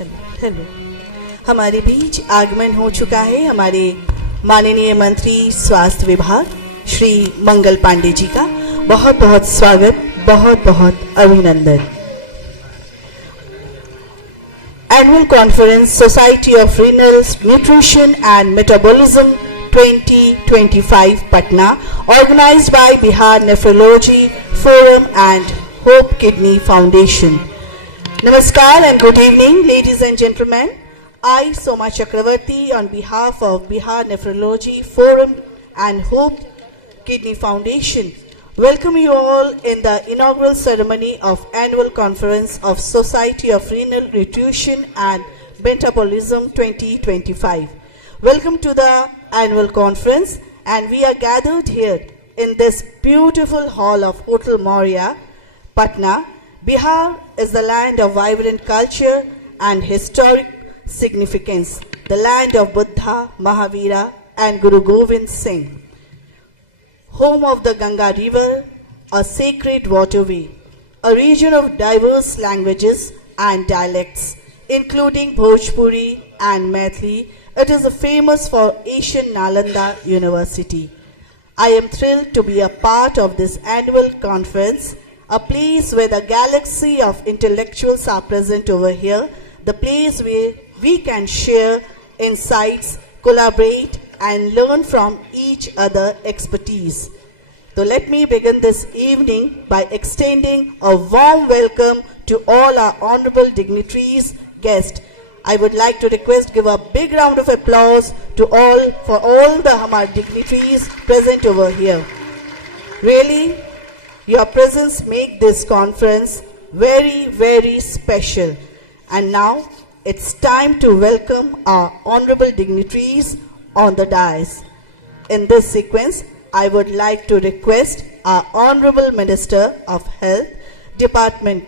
Hello. हमारे बीच आगमन हो चुका है हमारे माननीय मंत्री स्वास्थ्य विभाग श्री मंगल पांडे जी का। बहुत बहुत स्वागत, बहुत बहुत अभिनंदन। Annual Conference Society of Renal Nutrition and Metabolism 2025 Patna, organized by Bihar Nephrology Forum and Hope Kidney Foundation. Namaskar and good evening, ladies and gentlemen. I, Soma Chakravarti, on behalf of Bihar Nephrology Forum and Hope Kidney Foundation, welcome you all in the inaugural ceremony of Annual Conference of Society of Renal Nutrition and Metabolism 2025. Welcome to the annual conference, and we are gathered here in this beautiful hall of Hotel Maurya, Patna. Bihar is the land of vibrant culture and historic significance, the land of Buddha, Mahavira and Guru Govind Singh. Home of the Ganga River, a sacred waterway, a region of diverse languages and dialects, including Bhojpuri and Maithili. It is famous for Asian Nalanda University. I am thrilled to be a part of this annual conference, a place where the galaxy of intellectuals are present over here, the place where we can share insights, collaborate, and learn from each other expertise. So let me begin this evening by extending a warm welcome to all our honorable dignitaries, guests. I would like to request, give a big round of applause to all the dignitaries present over here. Really, your presence make this conference very, very special. And now it's time to welcome our honorable dignitaries on the dais. In this sequence, I would like to request our Honorable Minister of Health Department,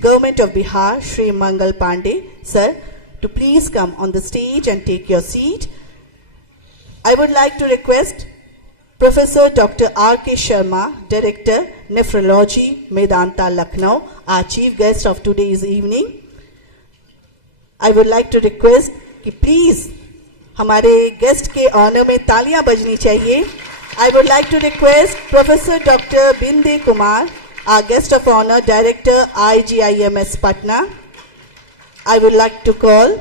Government of Bihar, Shri Mangal Pandey, sir, to please come on the stage and take your seat. I would like to request Professor Dr. R.K. Sharma, Director, Nephrology, Medanta, Lucknow, our chief guest of today's evening. I would like to request कि please हमारे guest के honour में तालियां बजनी चाहिए. I would like to request Professor Dr. Binde Kumar, our guest of honor, Director, IGIMS Patna. I would like to call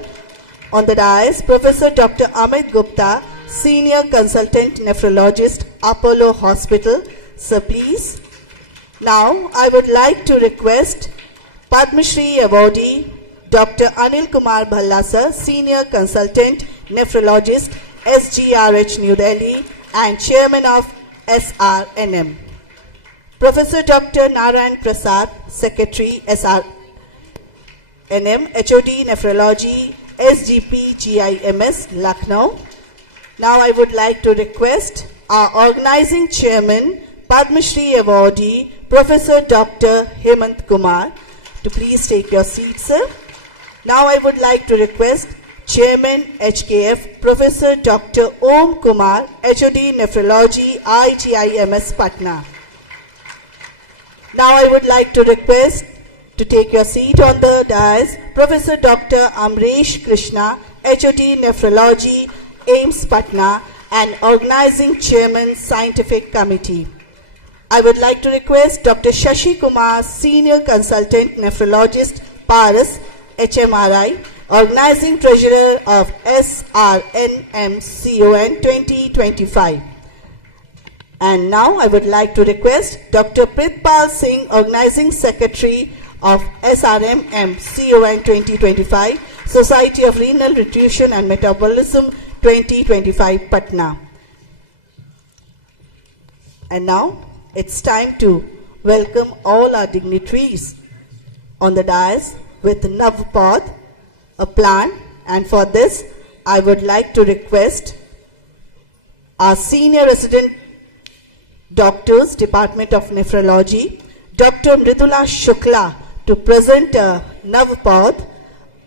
on the dais Professor Dr. Amit Gupta, Senior Consultant Nephrologist, Apollo Hospital. Sir, please. Now, I would like to request Padma Shri awardee Dr. Anil Kumar Bhalla, sir, Senior Consultant Nephrologist, SGRH New Delhi and Chairman of SRNM. Professor Dr. Narayan Prasad, Secretary, SRNM, HOD Nephrology, SGP GIMS, Lucknow. Now I would like to request our organizing chairman, Padma Shri awardee, Professor Dr. Hemant Kumar, to please take your seat, sir. Now I would like to request Chairman HKF, Professor Dr. Om Kumar, HOD Nephrology, IGIMS Patna. Now I would like to request to take your seat on the dais, Professor Dr. Amresh Krishna, HOD Nephrology, AIMS Patna, and Organizing Chairman, Scientific Committee. I would like to request Dr. Shashi Kumar, Senior Consultant Nephrologist, Paras, HMRI, Organizing Treasurer of SRNMCON 2025. And now I would like to request Dr. Pritpal Singh, Organizing Secretary of SRNMCON 2025, Society of Renal Nutrition and Metabolism 2025, Patna. And now it's time to welcome all our dignitaries on the dais with Navpad, a plan, and for this I would like to request our Senior Resident Doctors, Department of Nephrology, Dr. Mridula Shukla, to present a Navpad,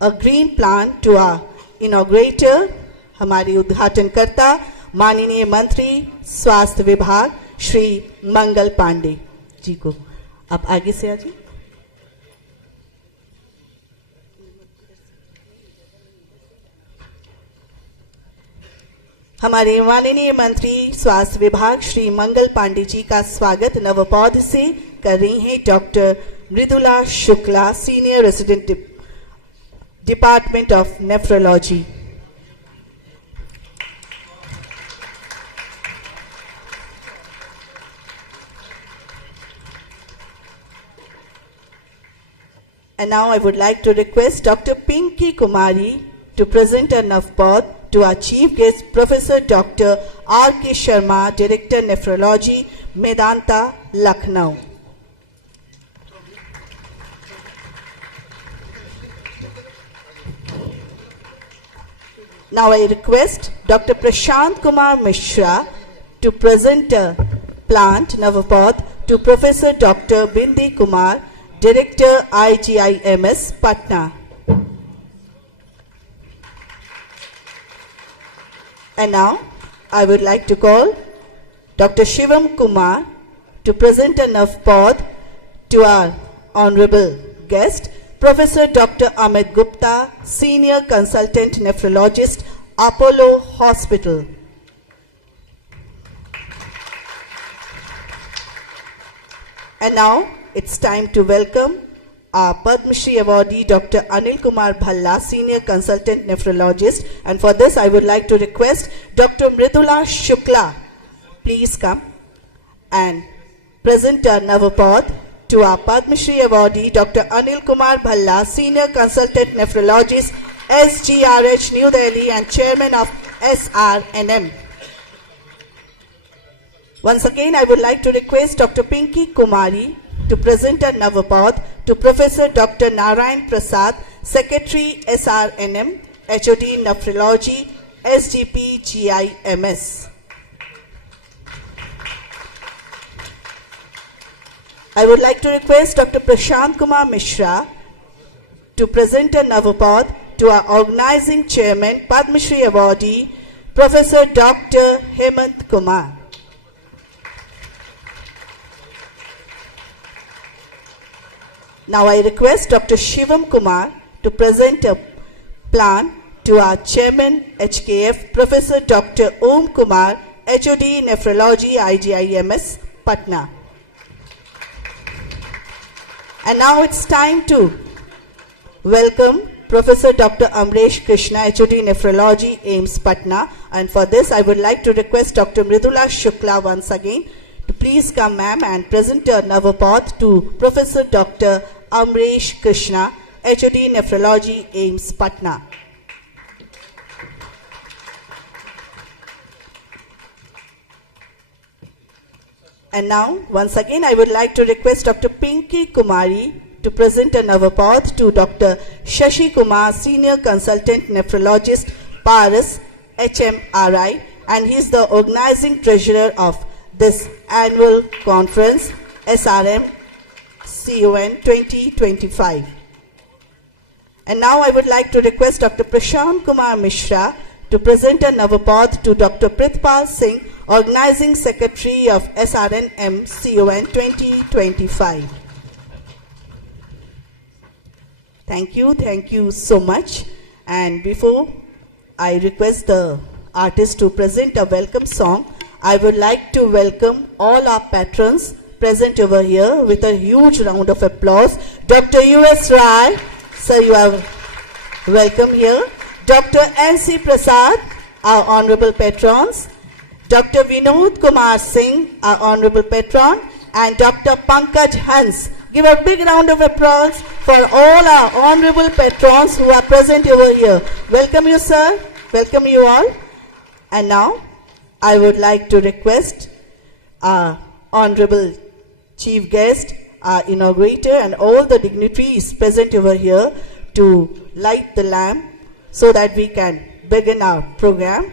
a green plant, to our inaugurator, हमारे उद्घाटनकर्ता, माननीय मंत्री स्वास्थ्य विभाग श्री मंगल पांडे जी को. आप आगे से आ जाइए. हमारे माननीय मंत्री स्वास्थ्य विभाग श्री मंगल पांडे जी का स्वागत नवपौध से कर रही हैं doctor Mridula Shukla, senior resident department of nephrology. And now I would like to request Dr. Pinky Kumari to present a navpod to our chief guest, Professor Dr. R.K. Sharma, Director Nephrology, Medanta, Lucknow. Now I request Dr. Prashant Kumar Mishra to present a plant navpod to Professor Dr. Bindi Kumar, Director IGIMS, Patna. And now I would like to call Dr. Shivam Kumar to present a navpod to our honorable guest, Professor Dr. Amit Gupta, Senior Consultant Nephrologist, Apollo Hospital. And now it's time to welcome our Padma Shri awardee, Dr. Anil Kumar Bhalla, Senior Consultant Nephrologist. And for this, I would like to request Dr. Mridula Shukla, please come and present a navapod to our Padma Shri awardee, Dr. Anil Kumar Bhalla, Senior Consultant Nephrologist, SGRH, New Delhi, and Chairman of SRNM. Once again, I would like to request Dr. Pinky Kumari to present a navapod to Professor Dr. Narayan Prasad, Secretary SRNM, HOD Nephrology, SGP GIMS. I would like to request Dr. Prashant Kumar Mishra to present a navapod to our organizing chairman, Padma Shri awardee, Professor Dr. Hemant Kumar. Now I request Dr. Shivam Kumar to present a plan to our chairman HKF, Professor Dr. Om Kumar, HOD Nephrology, IGIMS, Patna. And now it's time to welcome Professor Dr. Amresh Krishna, HOD Nephrology, AIMS, Patna. And for this, I would like to request Dr. Mridula Shukla once again to please come, ma'am, and present a navapod to Professor Dr. Amresh Krishna, HOD Nephrology, AIMS, Patna. And now, once again, I would like to request Dr. Pinky Kumari to present a navapod to Dr. Shashi Kumar, Senior Consultant Nephrologist, Paris, HMRI, and he is the organizing treasurer of this annual conference, SRMCON 2025. And now I would like to request Dr. Prashant Kumar Mishra to present a navapod to Dr. Pritpal Singh, Organizing Secretary of SRNMCON 2025. Thank you so much. And before I request the artist to present a welcome song, I would like to welcome all our patrons present over here with a huge round of applause. Dr. U.S. Rai, sir, you are welcome here. Dr. N.C. Prasad, our honorable patrons. Dr. Vinod Kumar Singh, our honorable patron. And Dr. Pankaj Hans. Give a big round of applause for all our honorable patrons who are present over here. Welcome you, sir. Welcome you all. And now, I would like to request our honorable chief guest, our inaugurator, and all the dignitaries present over here to light the lamp so that we can begin our program.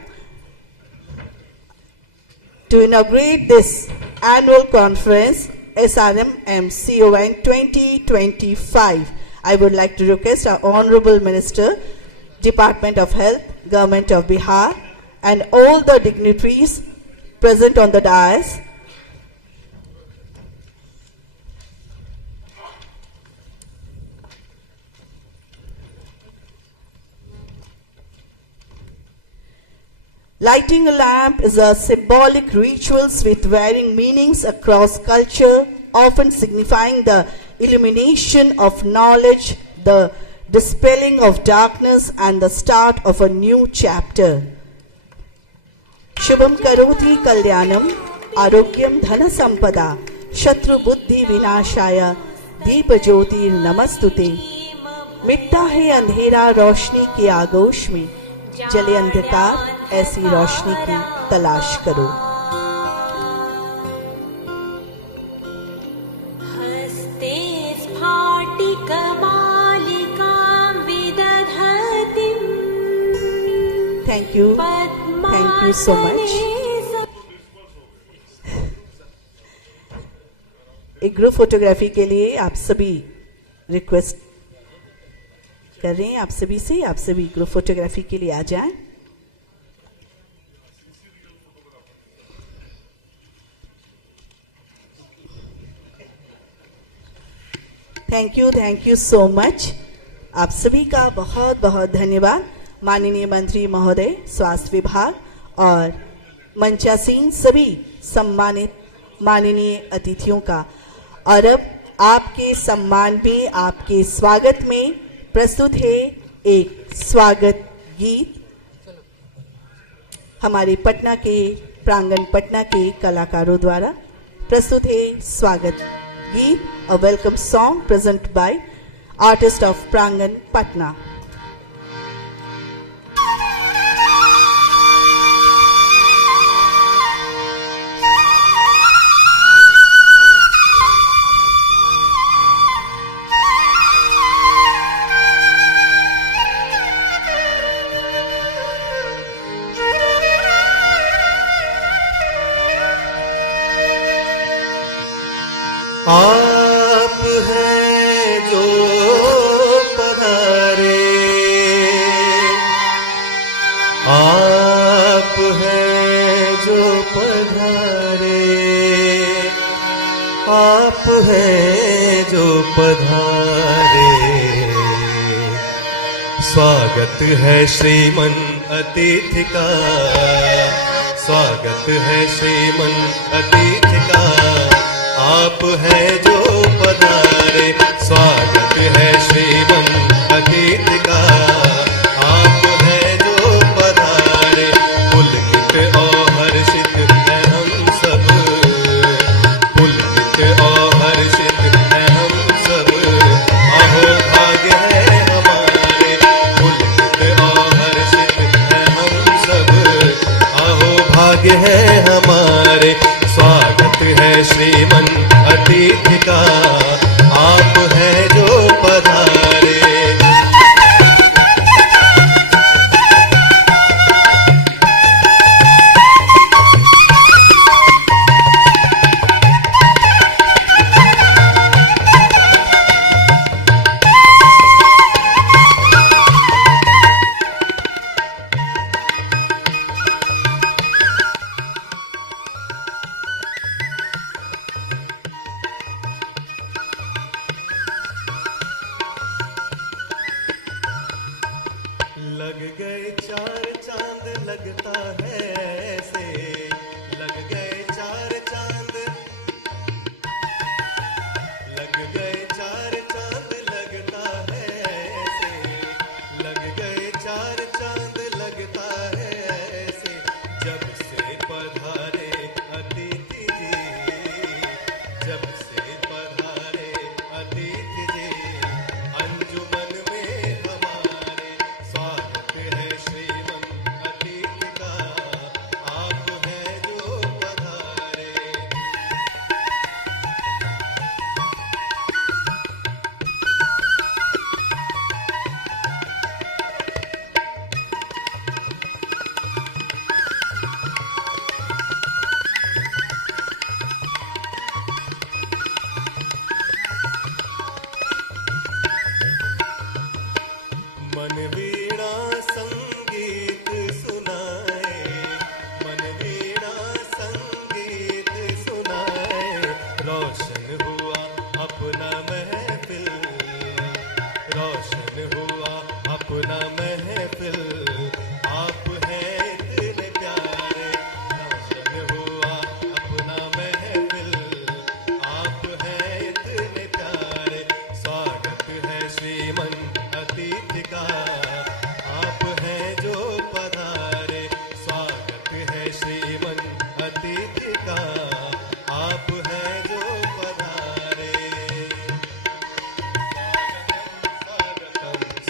To inaugurate this annual conference, SRMMCON 2025, I would like to request our Honorable Minister, Department of Health, Government of Bihar, and all the dignitaries present on the dais Lighting a lamp is a symbolic ritual with varying meanings across culture, often signifying the illumination of knowledge, the dispelling of darkness, and the start of a new chapter. Shubham karoti kalyanam, arogyam dhana sampada, shatru buddhi vinashaya, deep jyotir namastute. मिटता है अंधेरा रोशनी के आगोश में, जले अंधकार ऐसी रोशनी की तलाश करो. हस्ते स्फाटिकमालिकां विदधतिं. Thank you so much. एक ग्रुप फोटोग्राफी के लिए आप सभी रिक्वेस्ट कर रहे हैं, आप सभी से, आप सभी ग्रुप फोटोग्राफी के लिए आ जाएं. Thank you so much. आप सभी का बहुत बहुत धन्यवाद. माननीय मंत्री महोदय, स्वास्थ्य विभाग और मंचासीन सभी सम्मानित माननीय अतिथियों का. और अब आपके सम्मान में, आपके स्वागत में प्रस्तुत है एक स्वागत गीत हमारे पटना के प्रांगण पटना के कलाकारों द्वारा. प्रस्तुत है स्वागत गीत, अ welcome song present by artist of प्रांगण पटना. आप हैं जो पधारे, आप हैं जो पधारे, आप हैं जो पधारे. स्वागत है श्रीमन अतिथि का, स्वागत है श्रीमन अतिथि का. आप है जो पधारे, स्वागत है श्रीमन अतिथि का. आप है जो पधारे, पुलकित और हर्षित है हम सब, पुलकित और हर्षित है हम सब. अहो भाग्य है हमारे, पुलकित और हर्षित है हम सब. अहो भाग्य है हमारे, स्वागत है श्रीमन अतिथि का. आप हैं जो पधारे. लग गए चार चांद लगता है ऐसे, लग गए चार चांद, लग गए चार चांद लगता है ऐसे, लग गए चार चांद लगता है ऐसे. जब से पधारे अतिथि जी, जब से पधारे अतिथि जी, अंजुमन में हमारे. स्वागत है श्रीमन अतिथि का. आप हैं जो पधारे. मन वीणा संगीत सुनाए, मन वीणा संगीत सुनाए. रोशन हुआ अपना महफिल, रोशन हुआ अपना महफिल. आप हैं इतने प्यारे.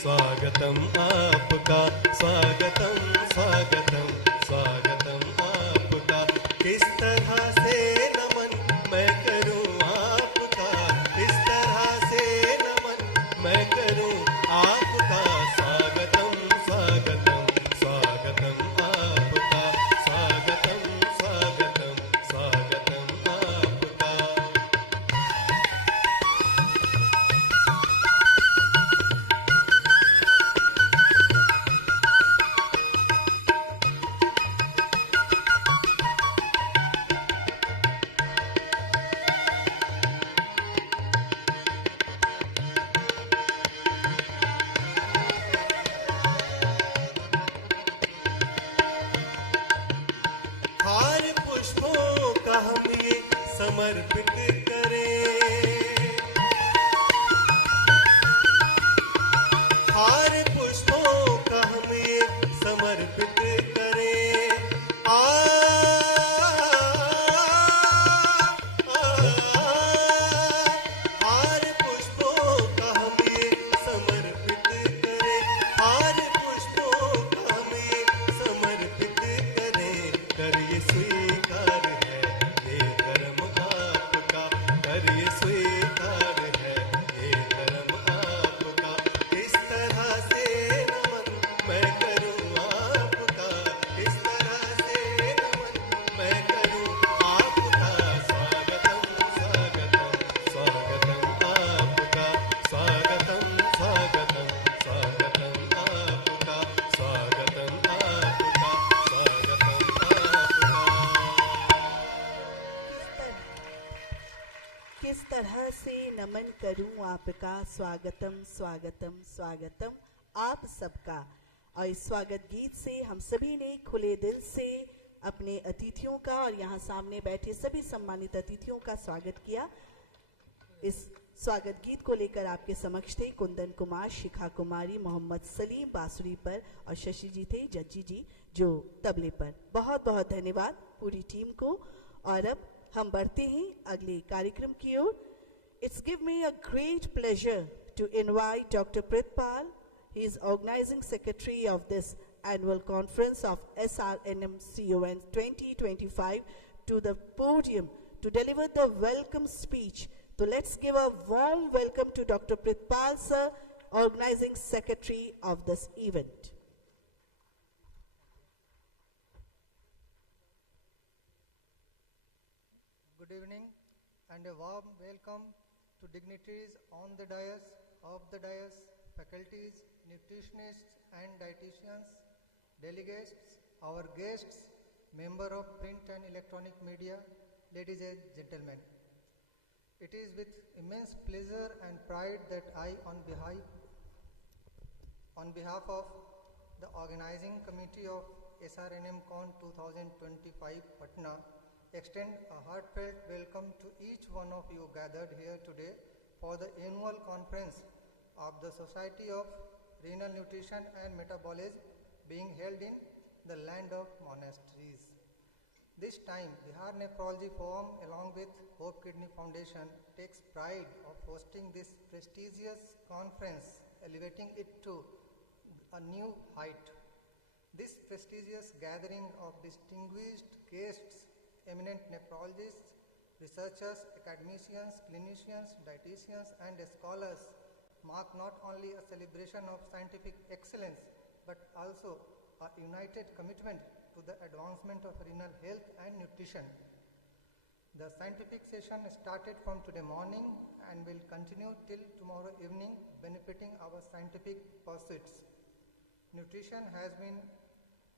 स्वागतम आपका, स्वागतम स्वागतम स्वागतम आपका। किस तरह से नमन मैं करूं आपका, किस तरह से नमन मैं करूं आपका। स्वागतम स्वागतम स्वागतम आपका, स्वागतम स्वागतम स्वागतम आपका। हार पुष्पों का हम ये समर्पित करें, हार पुष्पों का हम ये समर्पित करें। हार पुष्पों का हम ये समर्पित करें, हार पुष्पों का हम ये समर्पित करें। कर ये स्वीकार है ये धर्म आपका, कर ये स्वीकार है ये धर्म आपका। किस तरह से नमन मैं करूं आपका, किस तरह से नमन मैं करूं आपका। स्वागतम स्वागतम स्वागतम आपका, स्वागतम स्वागतम स्वागतम आपका, स्वागतम आपका, स्वागतम किस तरह से नमन करूं आपका। स्वागतम स्वागतम स्वागतम आप सबका। और इस स्वागत गीत से हम सभी ने खुले दिल से अपने अतिथियों का और यहाँ सामने बैठे सभी सम्मानित अतिथियों का स्वागत किया। इस स्वागत गीत को लेकर आपके समक्ष थे कुंदन कुमार, शिखा कुमारी, मोहम्मद सलीम बांसुरी पर और शशि जी थे जज्जी जी जो तबले पर। बहुत बहुत धन्यवाद पूरी टीम को। और अब हम बढ़ते हैं अगले कार्यक्रम की ओर। It's give me a great pleasure to invite Dr. Pritpal. He is organizing secretary of this annual conference of SRNMCON 2025 to the podium to deliver the welcome speech. So let's give a warm welcome to Dr. Pritpal sir, organizing secretary of this event. Good evening and a warm welcome to dignitaries on the dais, off the dais, faculties, nutritionists and dietitians, delegates, our guests, member of print and electronic media, ladies and gentlemen. It is with immense pleasure and pride that I, on behalf of the organizing committee of SRNMCON 2025 Patna, extend a heartfelt welcome to each one of you gathered here today for the annual conference of the Society of Renal Nutrition and Metabolism being held in the land of monasteries. This time, Bihar Nephrology Forum along with Hope Kidney Foundation takes pride of hosting this prestigious conference, elevating it to a new height. This prestigious gathering of distinguished guests, eminent nephrologists, researchers, academicians, clinicians, dietitians and scholars mark not only a celebration of scientific excellence but also a united commitment to the advancement of renal health and nutrition. The scientific session started from today morning and will continue till tomorrow evening, benefiting our scientific pursuits. Nutrition has been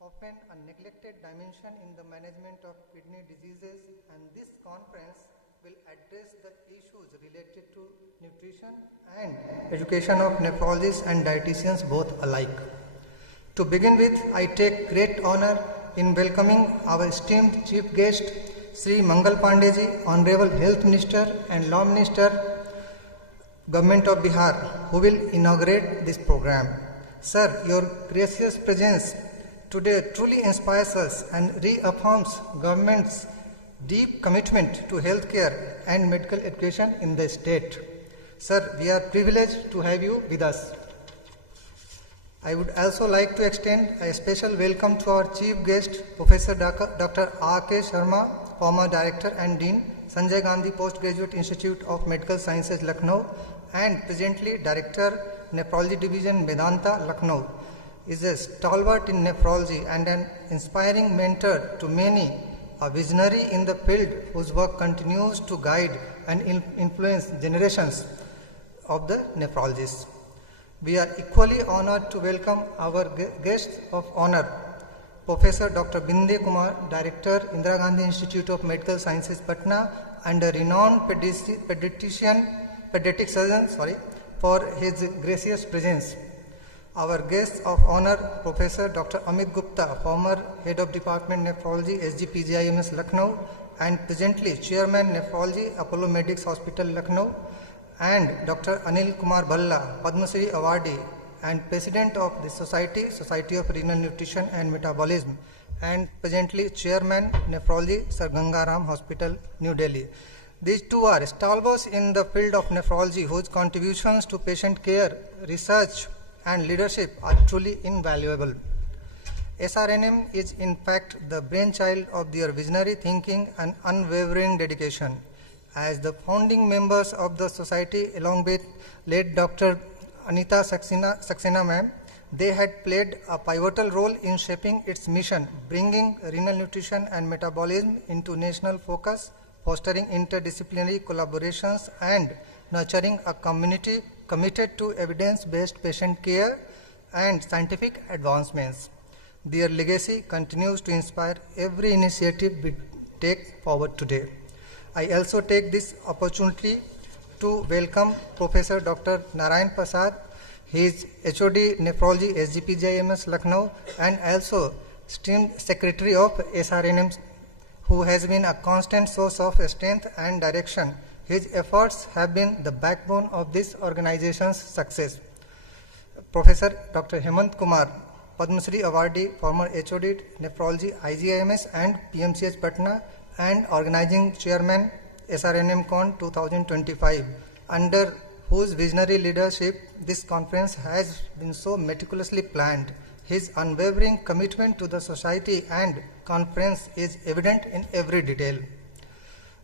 often a neglected dimension in the management of kidney diseases, and this conference will address the issues related to nutrition and education of nephrologists and dietitians both alike. To begin with, I take great honor in welcoming our esteemed chief guest, Sri Mangal Pandey ji, Honorable Health Minister and Law Minister, Government of Bihar, who will inaugurate this program. Sir, your gracious presence today truly inspires us and reaffirms government's deep commitment to healthcare and medical education in the state. Sir, we are privileged to have you with us. I would also like to extend a special welcome to our chief guest, Professor Dr. R.K. Sharma, former Director and Dean, Sanjay Gandhi Postgraduate Institute of Medical Sciences, Lucknow, and presently Director, Nephrology Division, Vedanta, Lucknow. Is a stalwart in nephrology and an inspiring mentor to many, a visionary in the field whose work continues to guide and influence generations of the nephrologists. We are equally honored to welcome our guest of honor, Professor Dr. Binde Kumar, Director, Indira Gandhi Institute of Medical Sciences, Patna, and a renowned pediatric surgeon, for his gracious presence. Our guest of honor, Professor Dr. Amit Gupta, former Head of Department Nephrology, SGPGIMS, Lucknow, and presently Chairman Nephrology, Apollo Medics Hospital, Lucknow, and Dr. Anil Kumar Bhalla, Padma Shri Awardee, and President of the Society of Renal Nutrition and Metabolism, and presently Chairman Nephrology, Sir Gangaram Hospital, New Delhi. These two are stalwarts in the field of nephrology whose contributions to patient care, research, and leadership are truly invaluable. SRNM is in fact the brainchild of their visionary thinking and unwavering dedication. As the founding members of the society, along with late Dr. Anita Saxena ma'am, they had played a pivotal role in shaping its mission, bringing renal nutrition and metabolism into national focus, fostering interdisciplinary collaborations, and nurturing a community committed to evidence-based patient care and scientific advancements. Their legacy continues to inspire every initiative we take forward today. I also take this opportunity to welcome Professor Dr. Narayan Prasad. He is HOD Nephrology, SGPGIMS, Lucknow, and also esteemed Secretary of SRNM, who has been a constant source of strength and direction. His efforts have been the backbone of this organization's success. Professor Dr. Hemant Kumar, Padma Shri Awardee, former HOD Nephrology, IGIMS and PMCH Patna, and Organizing Chairman, SRNMCON 2025, under whose visionary leadership this conference has been so meticulously planned. His unwavering commitment to the society and conference is evident in every detail.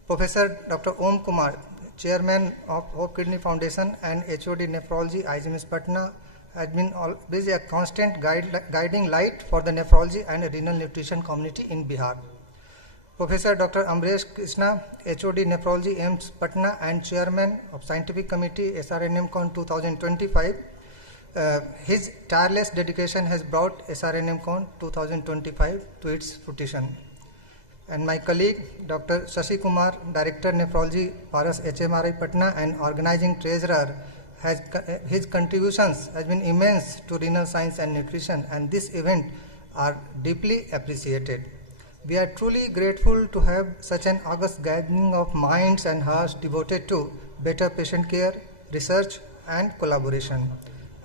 Professor Dr. Om Kumar, Chairman of Hope Kidney Foundation and HOD Nephrology, IGMS Patna, has been always a constant guiding light for the nephrology and renal nutrition community in Bihar. Professor Dr. Amresh Krishna, HOD Nephrology, AIMS Patna, and Chairman of Scientific Committee, SRNMCON 2025. His tireless dedication has brought SRNMCON 2025 to its fruition. And my colleague, Dr. Shashi Kumar, Director Nephrology, Paras HMRI Patna, and Organizing Treasurer, his contributions has been immense to renal science and nutrition, and this event are deeply appreciated. We are truly grateful to have such an august gathering of minds and hearts devoted to better patient care, research, and collaboration.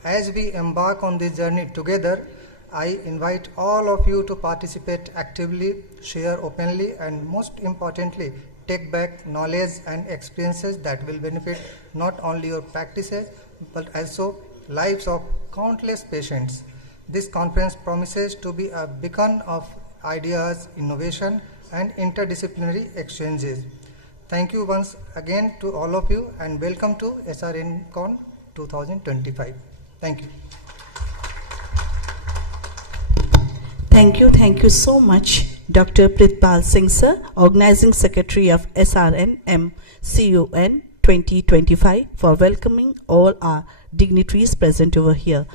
As we embark on this journey together, I invite all of you to participate actively, share openly, and most importantly, take back knowledge and experiences that will benefit not only your practices, but also lives of countless patients. This conference promises to be a beacon of ideas, innovation, and interdisciplinary exchanges. Thank you once again to all of you, and welcome to SRNCON 2025. Thank you. Thank you so much, Dr. Pritpal Singh sir, Organizing Secretary of SRNMCON 2025, for welcoming all our dignitaries present over here.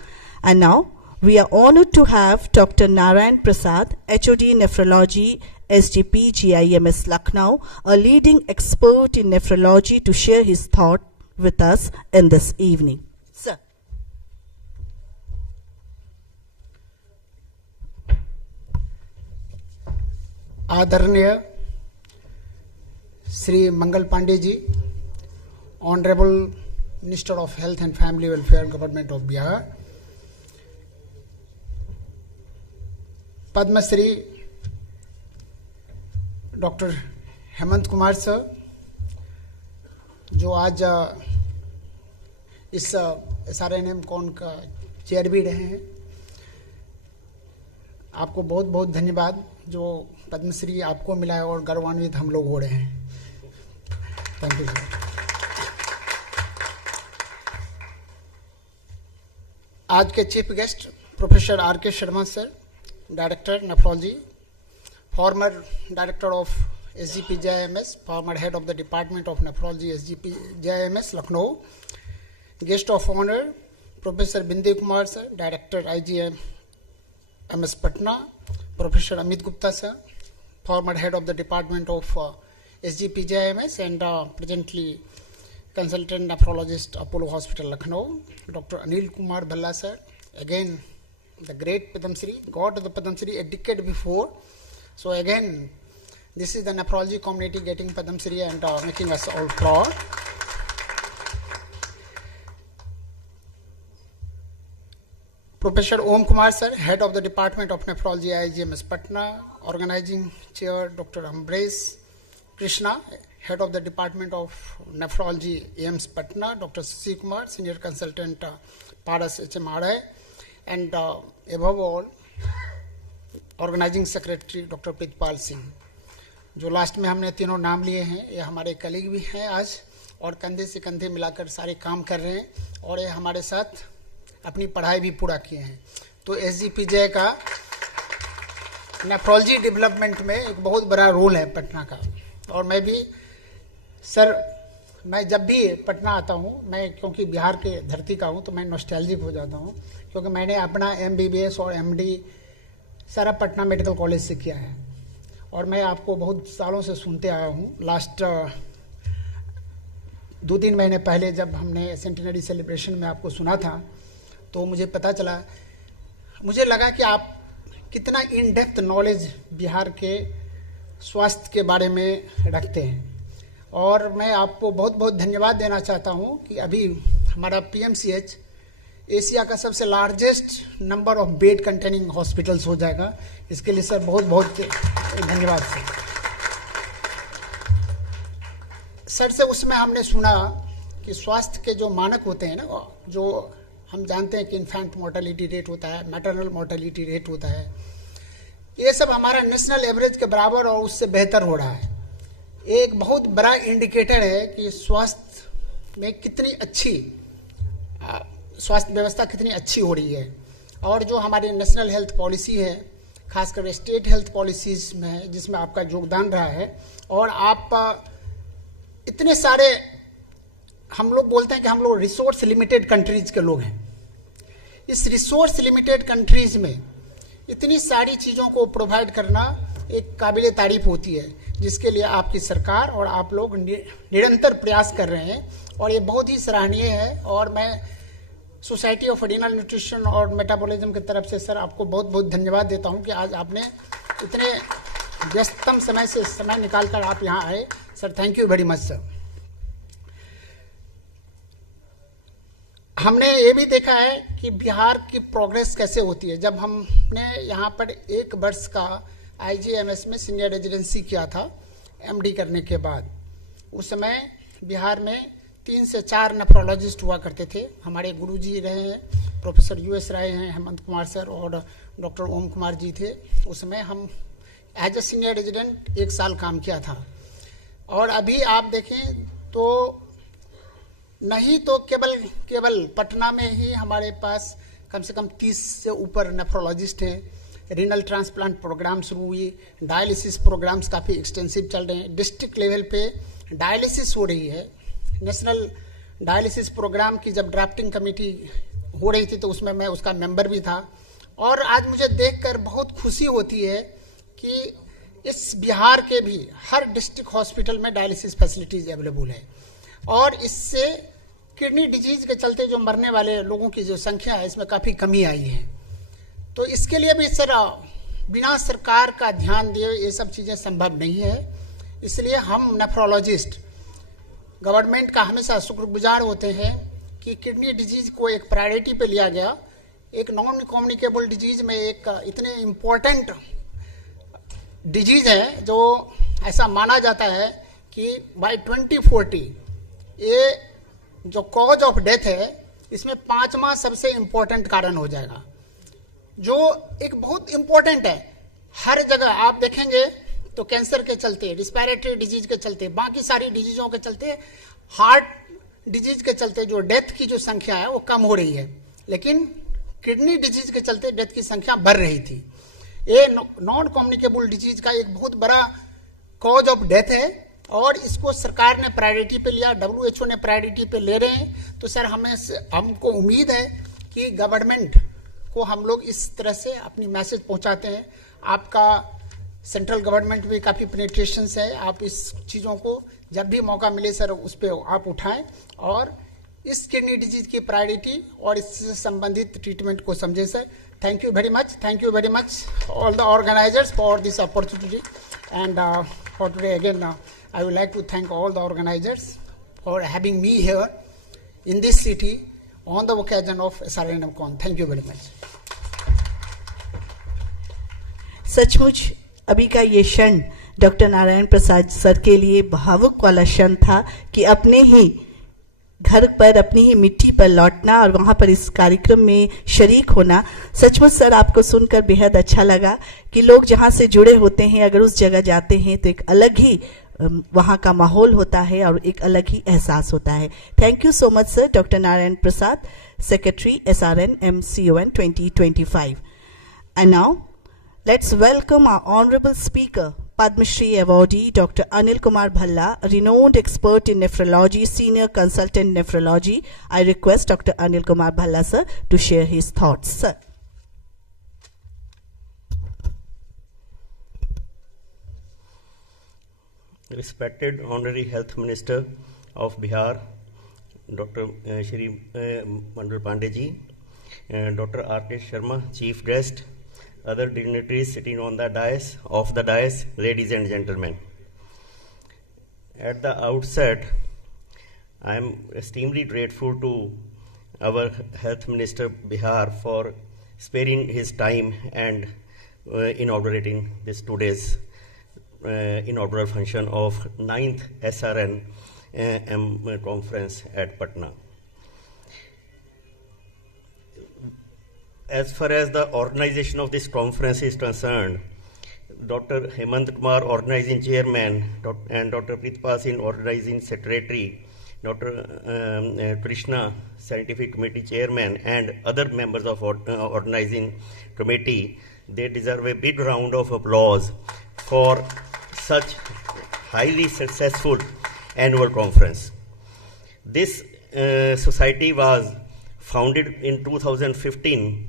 And now, we are honored to have Dr. Narayan Prasad, HOD Nephrology, SGP GIMS Lucknow, a leading expert in nephrology, to share his thought with us in this evening. Sir. आदरणीय Shri Mangal Pandey ji, honourable minister of health and family welfare government of Bihar, Padmashri doctor Hemant Kumar sir, जो आज इस SRNMCON का chair भी रहे हैं, आपको बहुत बहुत धन्यवाद जो पद्मश्री आपको मिला है और गौरवान्वित हम लोग हो रहे हैं। Thank you sir. आज के chief guest professor R K. Sharma sir, director nephrology, former director of SGPJIMS, former head of the Department of Nephrology, SGPJIMS, Lucknow. Guest of honor, Professor Binde Kumar sir, Director IGMS Patna, Professor Amit Gupta sir, former head of the Department of SGPJIMS and presently consultant nephrologist, Apollo Hospital, Lucknow. Dr. Anil Kumar Bhalla sir, again the great Padma Shri, got the Padma Shri a decade before. So again, this is the nephrology community getting Padma Shri and making us all proud. Professor Om Kumar sir, head of the Department of Nephrology, IGMS Patna. Organizing chair Dr. Ambrish Krishna, head of the Department of Nephrology, AIMS Patna. Dr. Sasi Kumar, senior consultant, Paras HMRI. And above all, organizing secretary Dr. Pritpal Singh. जो last में हमने तीनों नाम लिए हैं, ये हमारे colleague भी हैं आज और कंधे से कंधे मिलाकर सारे काम कर रहे हैं और ये हमारे साथ अपनी पढ़ाई भी पूरा किए हैं। तो SGPJ का नेफ्रोलॉजी डेवलपमेंट में एक बहुत बड़ा रोल है पटना का। और मैं भी सर, मैं जब भी पटना आता हूँ, मैं क्योंकि बिहार के धरती का हूँ तो मैं नॉस्टैल्जिक हो जाता हूँ, क्योंकि मैंने अपना MBBS और MD सारा पटना मेडिकल कॉलेज से किया है और मैं आपको बहुत सालों से सुनते आया हूँ। लास्ट 2-3 महीने पहले जब हमने सेंटिनरी सेलिब्रेशन में आपको सुना था तो मुझे पता चला, मुझे लगा कि आप कितना इन डेप्थ नॉलेज बिहार के स्वास्थ्य के बारे में रखते हैं। और मैं आपको बहुत बहुत धन्यवाद देना चाहता हूँ कि अभी हमारा PMCH एशिया का सबसे largest number of bed containing hospitals हो जाएगा। इसके लिए सर बहुत बहुत धन्यवाद सर से उसमें हमने सुना कि स्वास्थ्य के जो मानक होते हैं ना, जो हम जानते हैं कि इन्फेंट मोर्टेलिटी रेट होता है, मैटरनल मोर्टेलिटी रेट होता है, ये सब हमारा नेशनल एवरेज के बराबर और उससे बेहतर हो रहा है। एक बहुत बड़ा इंडिकेटर है कि स्वास्थ्य में कितनी अच्छी स्वास्थ्य व्यवस्था कितनी अच्छी हो रही है। और जो हमारी नेशनल हेल्थ पॉलिसी है, खासकर स्टेट हेल्थ पॉलिसीज में जिसमें आपका योगदान रहा है, और आप इतने सारे, हम लोग बोलते हैं कि हम लोग रिसोर्स लिमिटेड कंट्रीज के लोग हैं। इस रिसोर्स लिमिटेड कंट्रीज में इतनी सारी चीज़ों को प्रोवाइड करना एक काबिल तारीफ होती है, जिसके लिए आपकी सरकार और आप लोग निरंतर प्रयास कर रहे हैं और ये बहुत ही सराहनीय है। और मैं सोसाइटी ऑफ रीनल न्यूट्रिशन और मेटाबॉलिज्म की तरफ से सर आपको बहुत बहुत धन्यवाद देता हूं कि आज आपने इतने व्यस्ततम समय से समय निकालकर आप यहाँ आए। Sir thank you very much sir. हमने ये भी देखा है कि बिहार की प्रोग्रेस कैसे होती है। जब हमने यहाँ पर 1 वर्ष का IGMS में सीनियर रेजिडेंसी किया था MD करने के बाद, उस समय बिहार में 3 से 4 नेफ्रोलॉजिस्ट हुआ करते थे। हमारे गुरुजी रहे हैं, प्रोफेसर US राय हैं, हेमंत कुमार सर और डॉक्टर ओम कुमार जी थे। उस समय हम एज ए सीनियर रेजिडेंट 1 साल काम किया था। और अभी आप देखें तो नहीं तो केवल पटना में ही हमारे पास कम से कम 30 से ऊपर नेफ्रोलॉजिस्ट हैं। रीनल ट्रांसप्लांट प्रोग्राम शुरू हुई, डायलिसिस प्रोग्राम्स काफ़ी एक्सटेंसिव चल रहे हैं। डिस्ट्रिक्ट लेवल पे डायलिसिस हो रही है। नेशनल डायलिसिस प्रोग्राम की जब ड्राफ्टिंग कमेटी हो रही थी तो उसमें मैं उसका मेंबर भी था। और आज मुझे देखकर बहुत खुशी होती है कि इस बिहार के भी हर डिस्ट्रिक्ट हॉस्पिटल में डायलिसिस फैसिलिटीज अवेलेबल है। और इससे किडनी डिजीज के चलते जो मरने वाले लोगों की जो संख्या है इसमें काफ़ी कमी आई है। तो इसके लिए भी सर बिना सरकार का ध्यान दिए ये सब चीज़ें संभव नहीं है। इसलिए हम नेफ्रोलॉजिस्ट गवर्नमेंट का हमेशा शुक्रगुजार होते हैं कि किडनी डिजीज को एक प्रायोरिटी पे लिया गया। एक नॉन कम्युनिकेबल डिजीज में एक इतने इम्पोर्टेंट डिजीज है जो ऐसा माना जाता है कि बाय 2040 ये जो कॉज ऑफ डेथ है इसमें 5वां सबसे इम्पोर्टेंट कारण हो जाएगा। जो एक बहुत इंपॉर्टेंट है। हर जगह आप देखेंगे तो कैंसर के चलते, रिस्पिरेटरी डिजीज के चलते, बाकी सारी डिजीजों के चलते, हार्ट डिजीज के चलते जो डेथ की जो संख्या है वो कम हो रही है, लेकिन किडनी डिजीज के चलते डेथ की संख्या बढ़ रही थी। ये नॉन कम्युनिकेबल डिजीज का एक बहुत बड़ा कॉज ऑफ डेथ है और इसको सरकार ने प्रायोरिटी पे लिया, WHO ने प्रायोरिटी पे ले रहे हैं। तो सर हमको उम्मीद है कि गवर्नमेंट को हम लोग इस तरह से अपनी मैसेज पहुंचाते हैं। आपका सेंट्रल गवर्नमेंट में काफ़ी पेनिट्रेशन है, आप इस चीज़ों को जब भी मौका मिले सर उस पर आप उठाएं और इस किडनी डिजीज की प्रायोरिटी और इससे संबंधित ट्रीटमेंट को समझें sir. Thank you very much all the organisers for this opportunity and for today again I would like to thank all the organizers for having me here in this city on the occasion of SRNMCON. Thank you very much. सचमुच अभी का ये क्षण doctor Narayan प्रसाद sir के लिए भावुक वाला क्षण था कि अपने ही घर पर, अपनी ही मिट्टी पर लौटना और वहाँ पर इस कार्यक्रम में शरीक होना। सचमुच सर आपको सुनकर बेहद अच्छा लगा कि लोग जहाँ से जुड़े होते हैं अगर उस जगह जाते हैं तो एक अलग ही वहाँ का माहौल होता है और एक अलग ही एहसास होता है। Thank you so much sir, doctor Narayan Prasad, secretary SRNMCON 2025. And now, let's welcome our honorable speaker, Padma Shri awardee Dr. Anil Kumar Bhalla, a renowned expert in nephrology, senior consultant nephrology. I request Dr. Anil Kumar Bhalla sir to share his thoughts. Sir. Respected Honorary Health Minister of Bihar, Dr. Shri Mandal Pandey, Dr. R.K. Sharma, Chief Guest, other dignitaries sitting on the dais, ladies and gentlemen. At the outset, I am extremely grateful to our Health Minister Bihar for sparing his time and inaugurating this today's inaugural function of 9th SRNM conference at Patna. As far as the organization of this conference is concerned, Dr. Hemant Kumar, organizing chairman, and Dr. Pritpal Singh, organizing secretary, Dr. Krishna, scientific committee chairman, and other members of organizing committee, they deserve a big round of applause for such highly successful annual conference. This society was founded in 2015,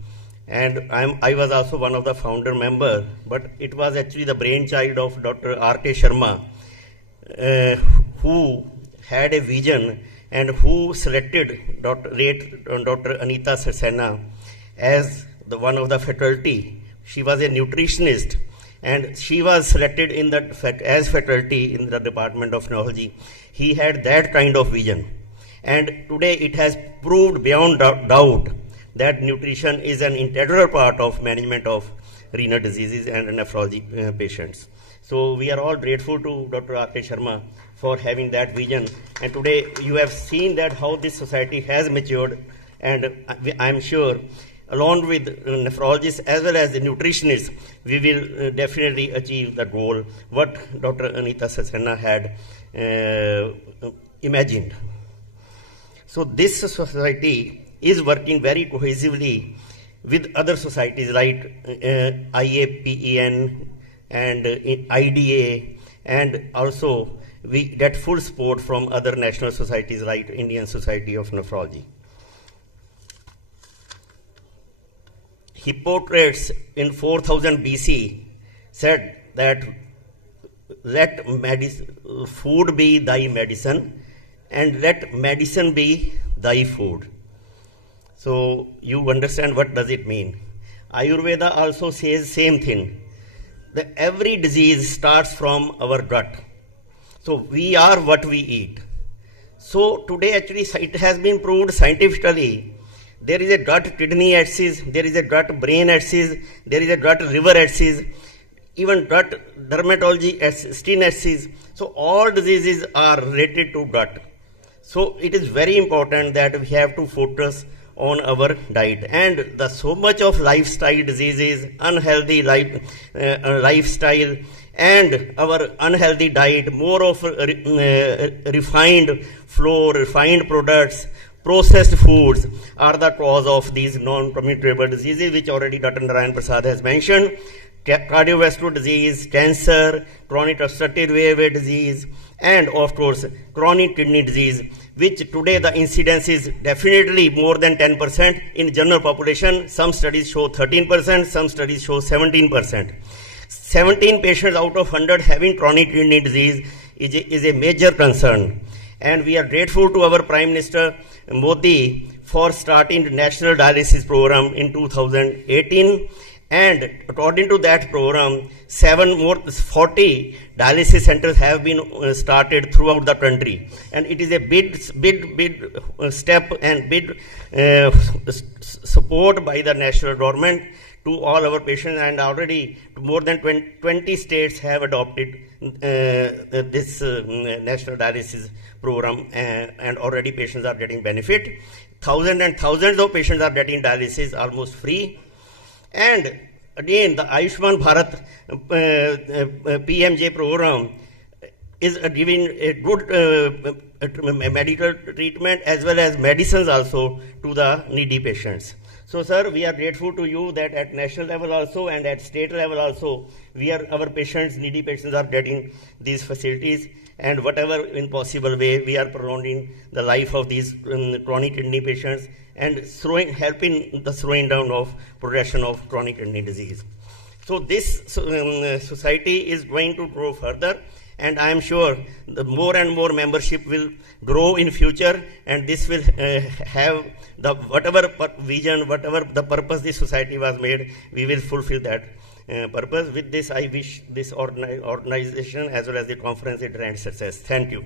and I was also one of the founder member, but it was actually the brainchild of Dr. R.K. Sharma, who had a vision and who selected Dr. Anita Saxena as one of the faculty. She was a nutritionist, and she was selected as faculty in the Department of Neurology. He had that kind of vision, and today it has proved beyond doubt that nutrition is an integral part of management of renal diseases and nephrology patients. So we are all grateful to Dr. R.K. Sharma for having that vision, and today you have seen that how this society has matured, and I am sure along with nephrologists as well as the nutritionists, we will definitely achieve the goal what Dr. Anita Saxena had imagined. So this society is working very cohesively with other societies like IAPEN and IDA, and also we get full support from other national societies like Indian Society of Nephrology. Hippocrates in 4000 BC said that let food be thy medicine and let medicine be thy food. So you understand what does it mean. Ayurveda also says same thing, that every disease starts from our gut. So we are what we eat. So today actually it has been proved scientifically. There is a gut kidney axis, there is a gut brain axis, there is a gut liver axis, even gut dermatology skin axis. So all diseases are related to gut. So it is very important that we have to focus on our diet. And the so much of lifestyle diseases, unhealthy lifestyle, and our unhealthy diet, more of refined flour, refined products, processed foods are the cause of these non-communicable diseases, which already Dr. Narayan Prasad has mentioned. Cardiovascular disease, cancer, chronic obstructive airway disease, and of course chronic kidney disease, which today the incidence is definitely more than 10% in general population. Some studies show 13%, some studies show 17%. 17 patients out of 100 having chronic kidney disease is a major concern. And we are grateful to our Prime Minister Modi for starting the National Dialysis Program in 2018. And according to that program, 40 dialysis centers have been started throughout the country. And it is a big step and big support by the national government to all our patients, and already more than 20 states have adopted this national dialysis program, and already patients are getting benefit. Thousands and thousands of patients are getting dialysis almost free. And again, the Ayushman Bharat PMJ program is giving a good medical treatment as well as medicines also to the needy patients. So, sir, we are grateful to you that at national level also and at state level also, our patients, needy patients, are getting these facilities, and whatever in possible way, we are prolonging the life of these chronic kidney patients and helping the slowing down of progression of chronic kidney disease. So this society is going to grow further, and I am sure the more and more membership will grow in future, and this will have the whatever vision, whatever the purpose this society was made, we will fulfill that purpose. With this, I wish this organization as well as the conference a grand success. Thank you.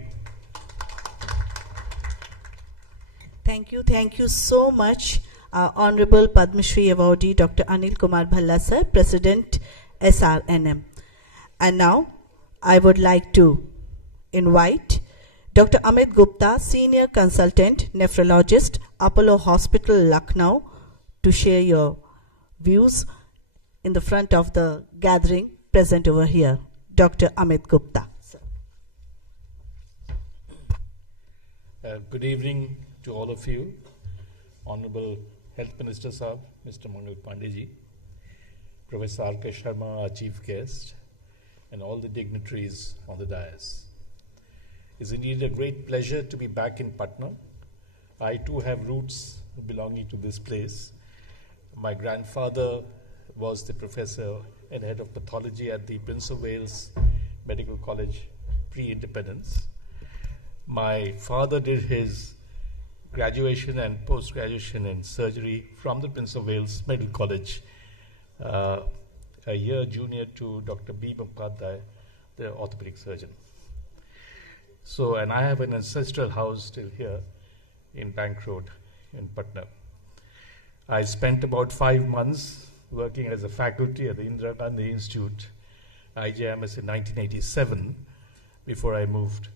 Thank you so much, Honorable Padma Shri Awardee Dr. Anil Kumar Bhalla sir, President SRNM. And now I would like to invite Dr. Amit Gupta, Senior Consultant Nephrologist, Apollo Hospital, Lucknow, to share your views in the front of the gathering present over here. Dr. Amit Gupta. Good evening to all of you, Honorable Health Minister Sahab, Mr. Mangal Pandey, Professor R.K. Sharma, our chief guest, and all the dignitaries on the dais. It's indeed a great pleasure to be back in Patna. I too have roots belonging to this place. My grandfather was the professor and head of pathology at the Prince of Wales Medical College pre-independence. My father did his graduation and post-graduation in surgery from the Prince of Wales Medical College, a year junior to Dr. B. Mukherjee, the orthopedic surgeon. So, and I have an ancestral house still here in Bank Road in Patna. I spent about 5 months working as a faculty at the Indira Gandhi Institute, IJMS, in 1987, before I moved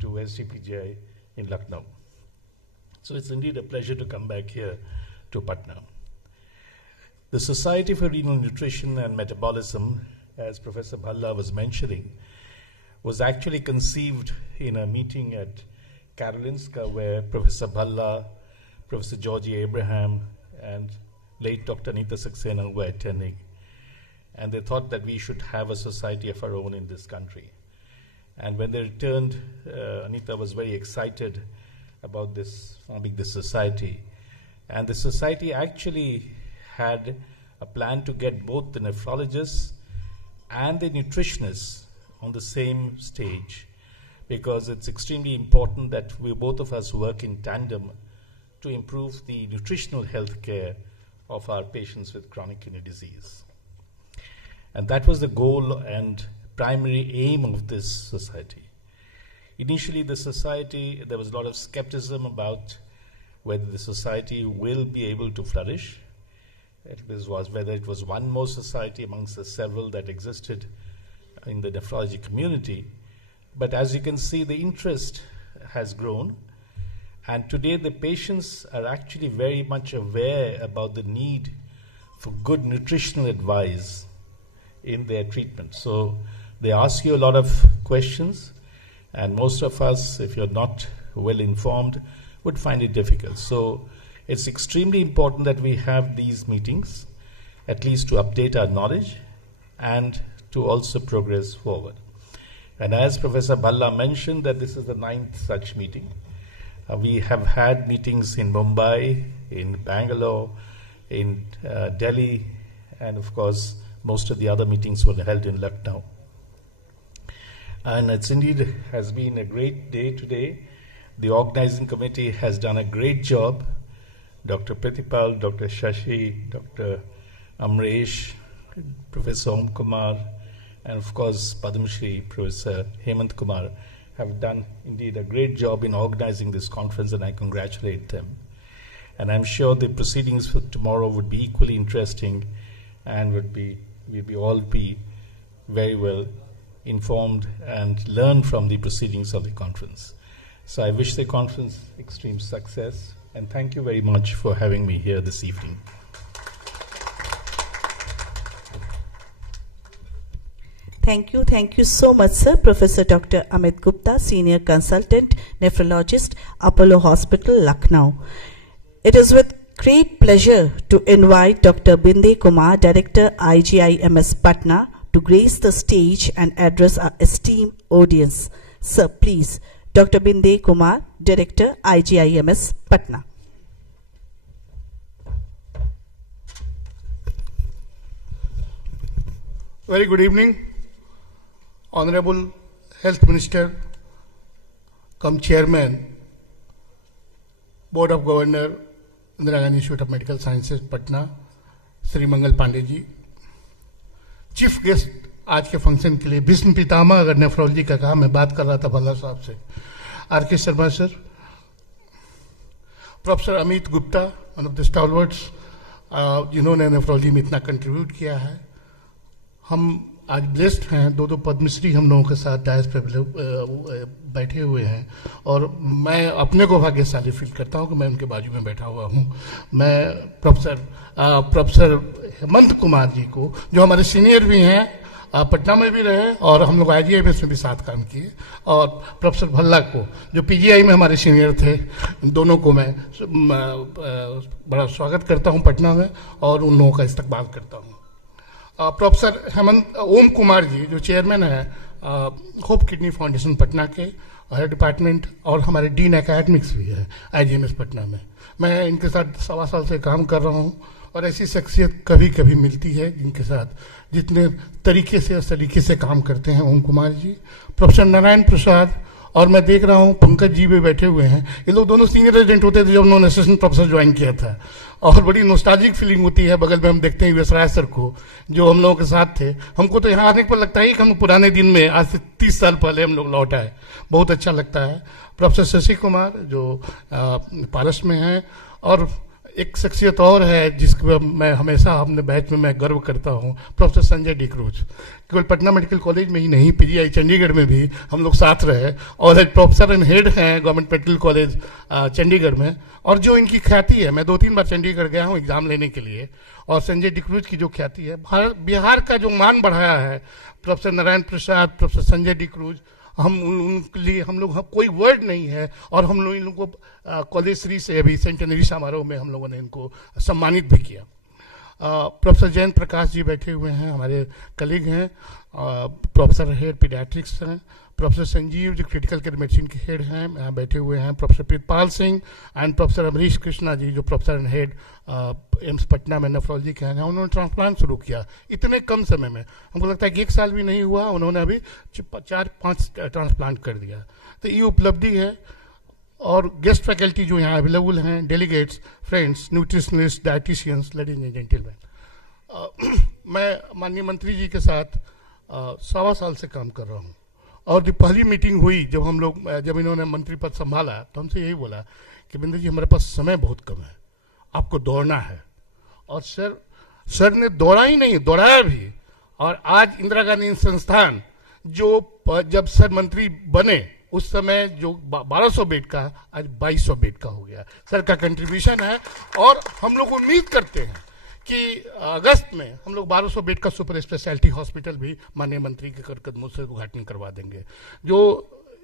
to SGPGI in Lucknow. So it's indeed a pleasure to come back here to Patna. The Society for Renal Nutrition and Metabolism, as Professor Bhalla was mentioning, was actually conceived in a meeting at Karolinska where Professor Bhalla, Professor Georgie Abraham, and late Dr. Anita Saxena were attending. And they thought that we should have a society of our own in this country. And when they returned, Anita was very excited about this, forming this society. And the society actually had a plan to get both the nephrologists and the nutritionists on the same stage, because it's extremely important that we both of us work in tandem to improve the nutritional health care of our patients with chronic kidney disease. And that was the goal and primary aim of this society. Initially, the society, there was a lot of skepticism about whether the society will be able to flourish. Whether it was one more society amongst the several that existed in the nephrology community. But as you can see, the interest has grown, And today the patients are actually very much aware about the need for good nutritional advice in their treatment. So they ask you a lot of questions, and most of us, if you're not well informed, would find it difficult. So it's extremely important that we have these meetings, at least to update our knowledge and to also progress forward. And as Professor Bhalla mentioned, that this is the 9th such meeting. We have had meetings in Mumbai, in Bangalore, in Delhi, and of course, most of the other meetings were held in Lucknow. And it's indeed has been a great day today. The organizing committee has done a great job. Dr. Pratipal, Dr. Shashi, Dr. Amresh, Professor Om Kumar, and of course Padma Shri Professor Hemant Kumar have done indeed a great job in organizing this conference, and I congratulate them. And I'm sure the proceedings for tomorrow would be equally interesting, and we'd all be very well informed and learn from the proceedings of the conference. So I wish the conference extreme success, and thank you very much for having me here this evening. Thank you so much, sir. Professor Dr. Amit Gupta, Senior Consultant, Nephrologist, Apollo Hospital, Lucknow. It is with great pleasure to invite Dr. Binde Kumar, Director, IGIMS Patna, to grace the stage and address our esteemed audience. Sir, please, Dr. Binde Kumar, Director, IGIMS Patna. Very good evening, Honorable Health Minister, come Chairman, Board of Governor, Indira Gandhi Institute of Medical Sciences, Patna, Sri Mangal Pandey ji, chief guest आज के function के लिए भीष्म पितामह अगर nephrology का कहा, मैं बात कर रहा था भल्ला साहब से, आर के Sharma sir, professor Amit Gupta, one of the stalwarts जिन्होंने नेफ्रोलॉजी में इतना कंट्रीब्यूट किया है. हम आज ब्लेस्ड हैं, दो पद्मश्री हम लोगों के साथ डायस पे बैठे हुए हैं, और मैं अपने को भाग्यशाली फील करता हूं कि मैं उनके बाजू में बैठा हुआ हूं. मैं प्रोफेसर हेमंत कुमार जी को, जो हमारे सीनियर भी हैं, पटना में भी रहे और हम लोग IGIMS में भी साथ काम किए, और प्रोफेसर भल्ला को जो PGI में हमारे सीनियर थे, दोनों को मैं बड़ा स्वागत करता हूं पटना में और उन लोगों का इस्तकबाल करता हूं. प्रोफेसर हेमंत ओम कुमार जी जो चेयरमैन है होप किडनी फाउंडेशन पटना के हेड डिपार्टमेंट, और हमारे डीन एकेडमिक्स भी है IGIMS पटना में. मैं इनके साथ 1.25 साल से काम कर रहा हूं, और ऐसी शख्सियत कभी कभी मिलती है जिनके साथ जितने तरीके से सलीके से काम करते हैं. ओम कुमार जी, प्रोफेसर नारायण प्रसाद, और मैं देख रहा हूं पंकज जी भी बैठे हुए हैं. ये लोग दोनों सीनियर रेजिडेंट होते थे जब उन्होंने असिस्टेंट प्रोफेसर ज्वाइन किया था, और बड़ी नॉस्टैल्जिक फीलिंग होती है. बगल में हम देखते हैं यूएस राय सर को जो हम लोगों के साथ थे. हमको तो यहाँ आने पर लगता है कि हम पुराने दिन में आज से 30 साल पहले हम लोग लौट आए. बहुत अच्छा लगता है. प्रोफेसर शशि कुमार जो पारस में हैं, और एक शख्सियत और है जिसको मैं हमेशा अपने बैच में मैं गर्व करता हूँ, प्रोफेसर संजय डिक्रूज. केवल पटना मेडिकल कॉलेज में ही नहीं, PGI चंडीगढ़ में भी हम लोग साथ रहे, और एक प्रोफेसर एंड हेड हैं गवर्नमेंट मेडिकल कॉलेज चंडीगढ़ में. और जो इनकी ख्याति है, मैं 2-3 बार चंडीगढ़ गया हूँ एग्जाम लेने के लिए, और संजय डिक्रूज की जो ख्याति है, बिहार का जो मान बढ़ाया है प्रोफेसर नारायण प्रसाद, प्रोफेसर संजय डिक्रूज, हम उनके लिए हम लोग कोई वर्ड नहीं है. और हम लोग इन लोगों को कॉलेज श्री से अभी सेंटेनरी समारोह में हम लोगों ने इनको सम्मानित भी किया. प्रोफेसर जयंत प्रकाश जी बैठे हुए हैं, हमारे कलीग हैं, प्रोफेसर हेड पीडियाट्रिक्स हैं. प्रोफेसर संजीव जो क्रिटिकल केयर मेडिसिन के हेड हैं यहाँ बैठे हुए हैं. Professor Pritpal Singh and professor Amrish Krishna ji जो professor and head AIIMS Patna में नेफ्रोलॉजी के हैं. उन्होंने ट्रांसप्लांट शुरू किया इतने कम समय में, हमको लगता है कि 1 साल भी नहीं हुआ, उन्होंने अभी 4-5 ट्रांसप्लांट कर दिया. तो ये उपलब्धि है. और गेस्ट फैकल्टी जो यहाँ अवेलेबल हैं, delegates, friends, nutritionist, dieticians, ladies and gentleman, मैं माननीय मंत्री जी के साथ 1.25 साल से काम कर रहा हूँ. और जब पहली मीटिंग हुई जब इन्होंने मंत्री पद संभाला, तो हमसे यही बोला कि बिंदु जी हमारे पास समय बहुत कम है, आपको दौड़ना है. और सर ने दौड़ा ही नहीं, दौड़ाया भी. और आज इंदिरा गांधी संस्थान जो जब सर मंत्री बने उस समय जो 1200 बेड का आज 2200 बेड का हो गया। सर का कंट्रीब्यूशन है और हम लोग उम्मीद करते हैं कि अगस्त में हम लोग 1200 बेड का सुपर स्पेशलिटी हॉस्पिटल भी माननीय मंत्री के कर कदमों से उद्घाटन करवा देंगे, जो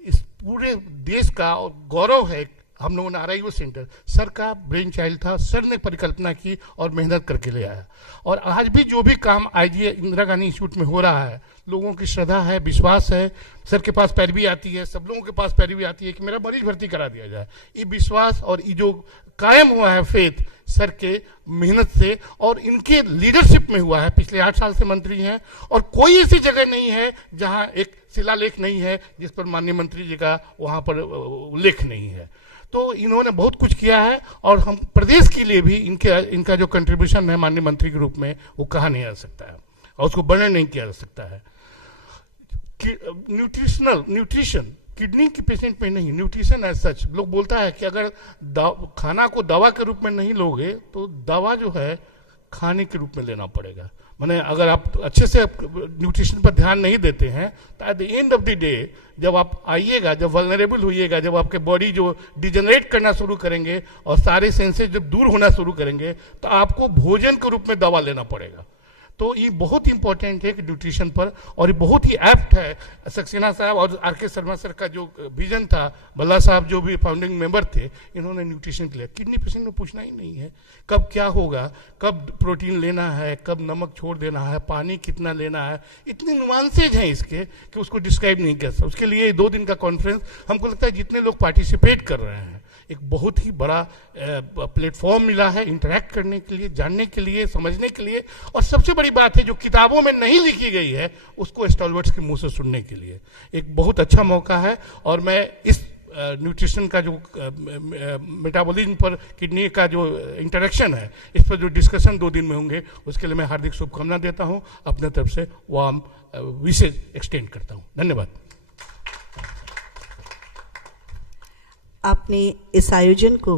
इस पूरे देश का गौरव है। हम लोगों ने RIO सेंटर सर का ब्रेन चाइल्ड था, सर ने परिकल्पना की और मेहनत करके ले आया। और आज भी जो भी काम IG इंदिरा गांधी इंस्टीट्यूट में हो रहा है, लोगों की श्रद्धा है, विश्वास है, सर के पास पैरवी आती है, सब लोगों के पास पैरवी आती है कि मेरा मरीज भर्ती करा दिया जाए। ये विश्वास और ये जो कायम हुआ है फेथ सर के मेहनत से और इनके लीडरशिप में हुआ है। पिछले 8 साल से मंत्री हैं और कोई ऐसी जगह नहीं है जहां एक शिलालेख नहीं है जिस पर माननीय मंत्री जी का वहां पर उल्लेख नहीं है। तो इन्होंने बहुत कुछ किया है और हम प्रदेश के लिए भी इनका जो कंट्रीब्यूशन है माननीय मंत्री के रूप में वो कहा नहीं जा सकता है और उसको वर्णन नहीं किया जा सकता है। न्यूट्रिशन किडनी के पेशेंट में नहीं, न्यूट्रिशन एज सच लोग बोलता है कि अगर खाना को दवा के रूप में नहीं लोगे तो दवा जो है खाने के रूप में लेना पड़ेगा। माने अगर आप अच्छे से न्यूट्रिशन पर ध्यान नहीं देते हैं तो at the end of the day जब आप आइएगा, जब वल्नरेबल होइएगा, जब आपके बॉडी जो डिजनरेट करना शुरू करेंगे और सारे सेंसेस जब दूर होना शुरू करेंगे तो आपको भोजन के रूप में दवा लेना पड़ेगा। तो ये बहुत इंपॉर्टेंट है कि न्यूट्रिशन पर, और ये बहुत ही एप्ट है। सक्सेना साहब और RK शर्मा सर का जो विजन था, भल्ला साहब जो भी फाउंडिंग मेंबर थे, इन्होंने न्यूट्रिशन के लिए किडनी पेशेंट में पूछना ही नहीं है कब क्या होगा, कब प्रोटीन लेना है, कब नमक छोड़ देना है, पानी कितना लेना है, इतने नुआंसेज हैं इसके कि उसको डिस्क्राइब नहीं कर सकते। उसके लिए 2 दिन का कॉन्फ्रेंस, हमको लगता है जितने लोग पार्टिसिपेट कर रहे हैं एक बहुत ही बड़ा प्लेटफॉर्म मिला है इंटरेक्ट करने के लिए, जानने के लिए, समझने के लिए, और सबसे बड़ी बात है जो किताबों में नहीं लिखी गई है उसको स्टॉलवर्ड्स के मुंह से सुनने के लिए एक बहुत अच्छा मौका है। और मैं इस न्यूट्रिशन का जो मेटाबॉलिज्म पर किडनी का जो इंटरेक्शन है, इस पर जो डिस्कशन 2 दिन में होंगे, उसके लिए मैं हार्दिक शुभकामना देता हूं, अपने तरफ से वार्म विशेष एक्सटेंड करता हूं। धन्यवाद। आपने इस आयोजन को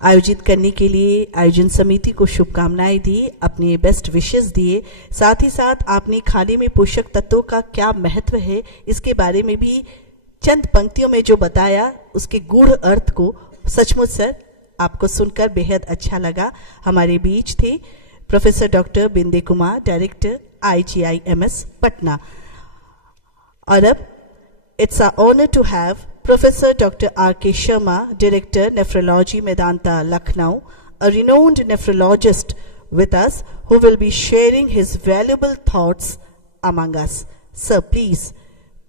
आयोजित करने के लिए आयोजन समिति को शुभकामनाएं दी, अपने बेस्ट विशेस दिए, साथ ही साथ आपने खाने में पोषक तत्वों का क्या महत्व है इसके बारे में भी चंद पंक्तियों में जो बताया, उसके गूढ़ अर्थ को सचमुच सर आपको सुनकर बेहद अच्छा लगा। हमारे बीच थे professor doctor Binde Kumar, director IGIMS Patna. और अब it's a honour to have Professor Dr. R.K. Sharma, Director, Nephrology, Medanta, Lucknow, a renowned nephrologist with us who will be sharing his valuable thoughts among us. Sir, please,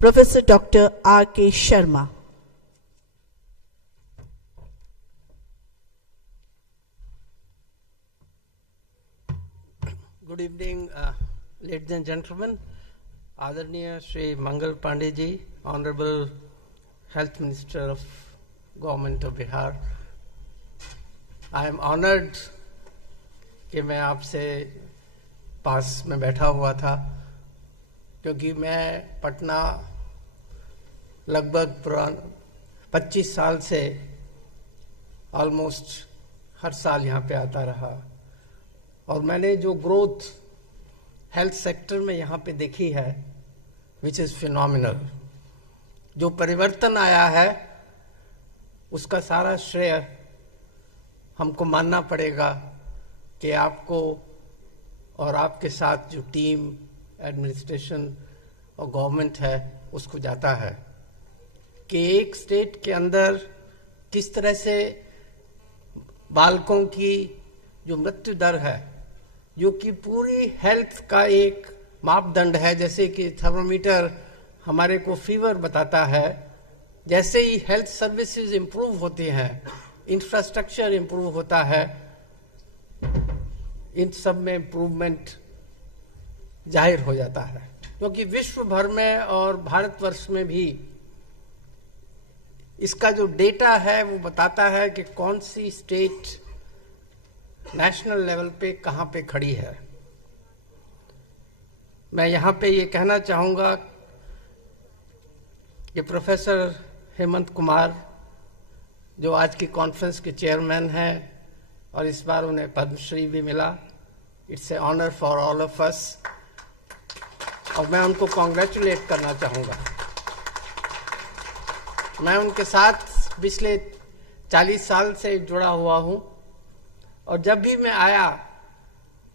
Professor Dr. R.K. Sharma. Good evening, ladies and gentlemen. Adarniya Shri Mangal Pandey ji, Honorable Health Minister of Government of Bihar. I am honored कि मैं आपसे पास में बैठा हुआ था, क्योंकि मैं पटना लगभग 25 साल से ऑलमोस्ट हर साल यहाँ पे आता रहा, और मैंने जो ग्रोथ हेल्थ सेक्टर में यहाँ पे देखी है, विच इज़ फिनोमिनल, जो परिवर्तन आया है उसका सारा श्रेय हमको मानना पड़ेगा कि आपको और आपके साथ जो टीम, एडमिनिस्ट्रेशन और गवर्नमेंट है उसको जाता है कि एक स्टेट के अंदर किस तरह से बालकों की जो मृत्यु दर है, जो कि पूरी हेल्थ का एक मापदंड है, जैसे कि थर्मोमीटर हमारे को फीवर बताता है, जैसे ही हेल्थ सर्विसेज इंप्रूव होती हैं, इंफ्रास्ट्रक्चर इंप्रूव होता है, इन सब में इंप्रूवमेंट जाहिर हो जाता है। क्योंकि विश्व भर में और भारतवर्ष में भी इसका जो डेटा है वो बताता है कि कौन सी स्टेट नेशनल लेवल पे कहाँ पे खड़ी है। मैं यहाँ पे ये कहना चाहूँगा कि प्रोफेसर हेमंत कुमार, जो आज की कॉन्फ्रेंस के चेयरमैन हैं और इस बार उन्हें पद्मश्री भी मिला, it's a honour for all of us, और मैं उनको कॉन्ग्रेचुलेट करना चाहूँगा। मैं उनके साथ पिछले 40 साल से जुड़ा हुआ हूं और जब भी मैं आया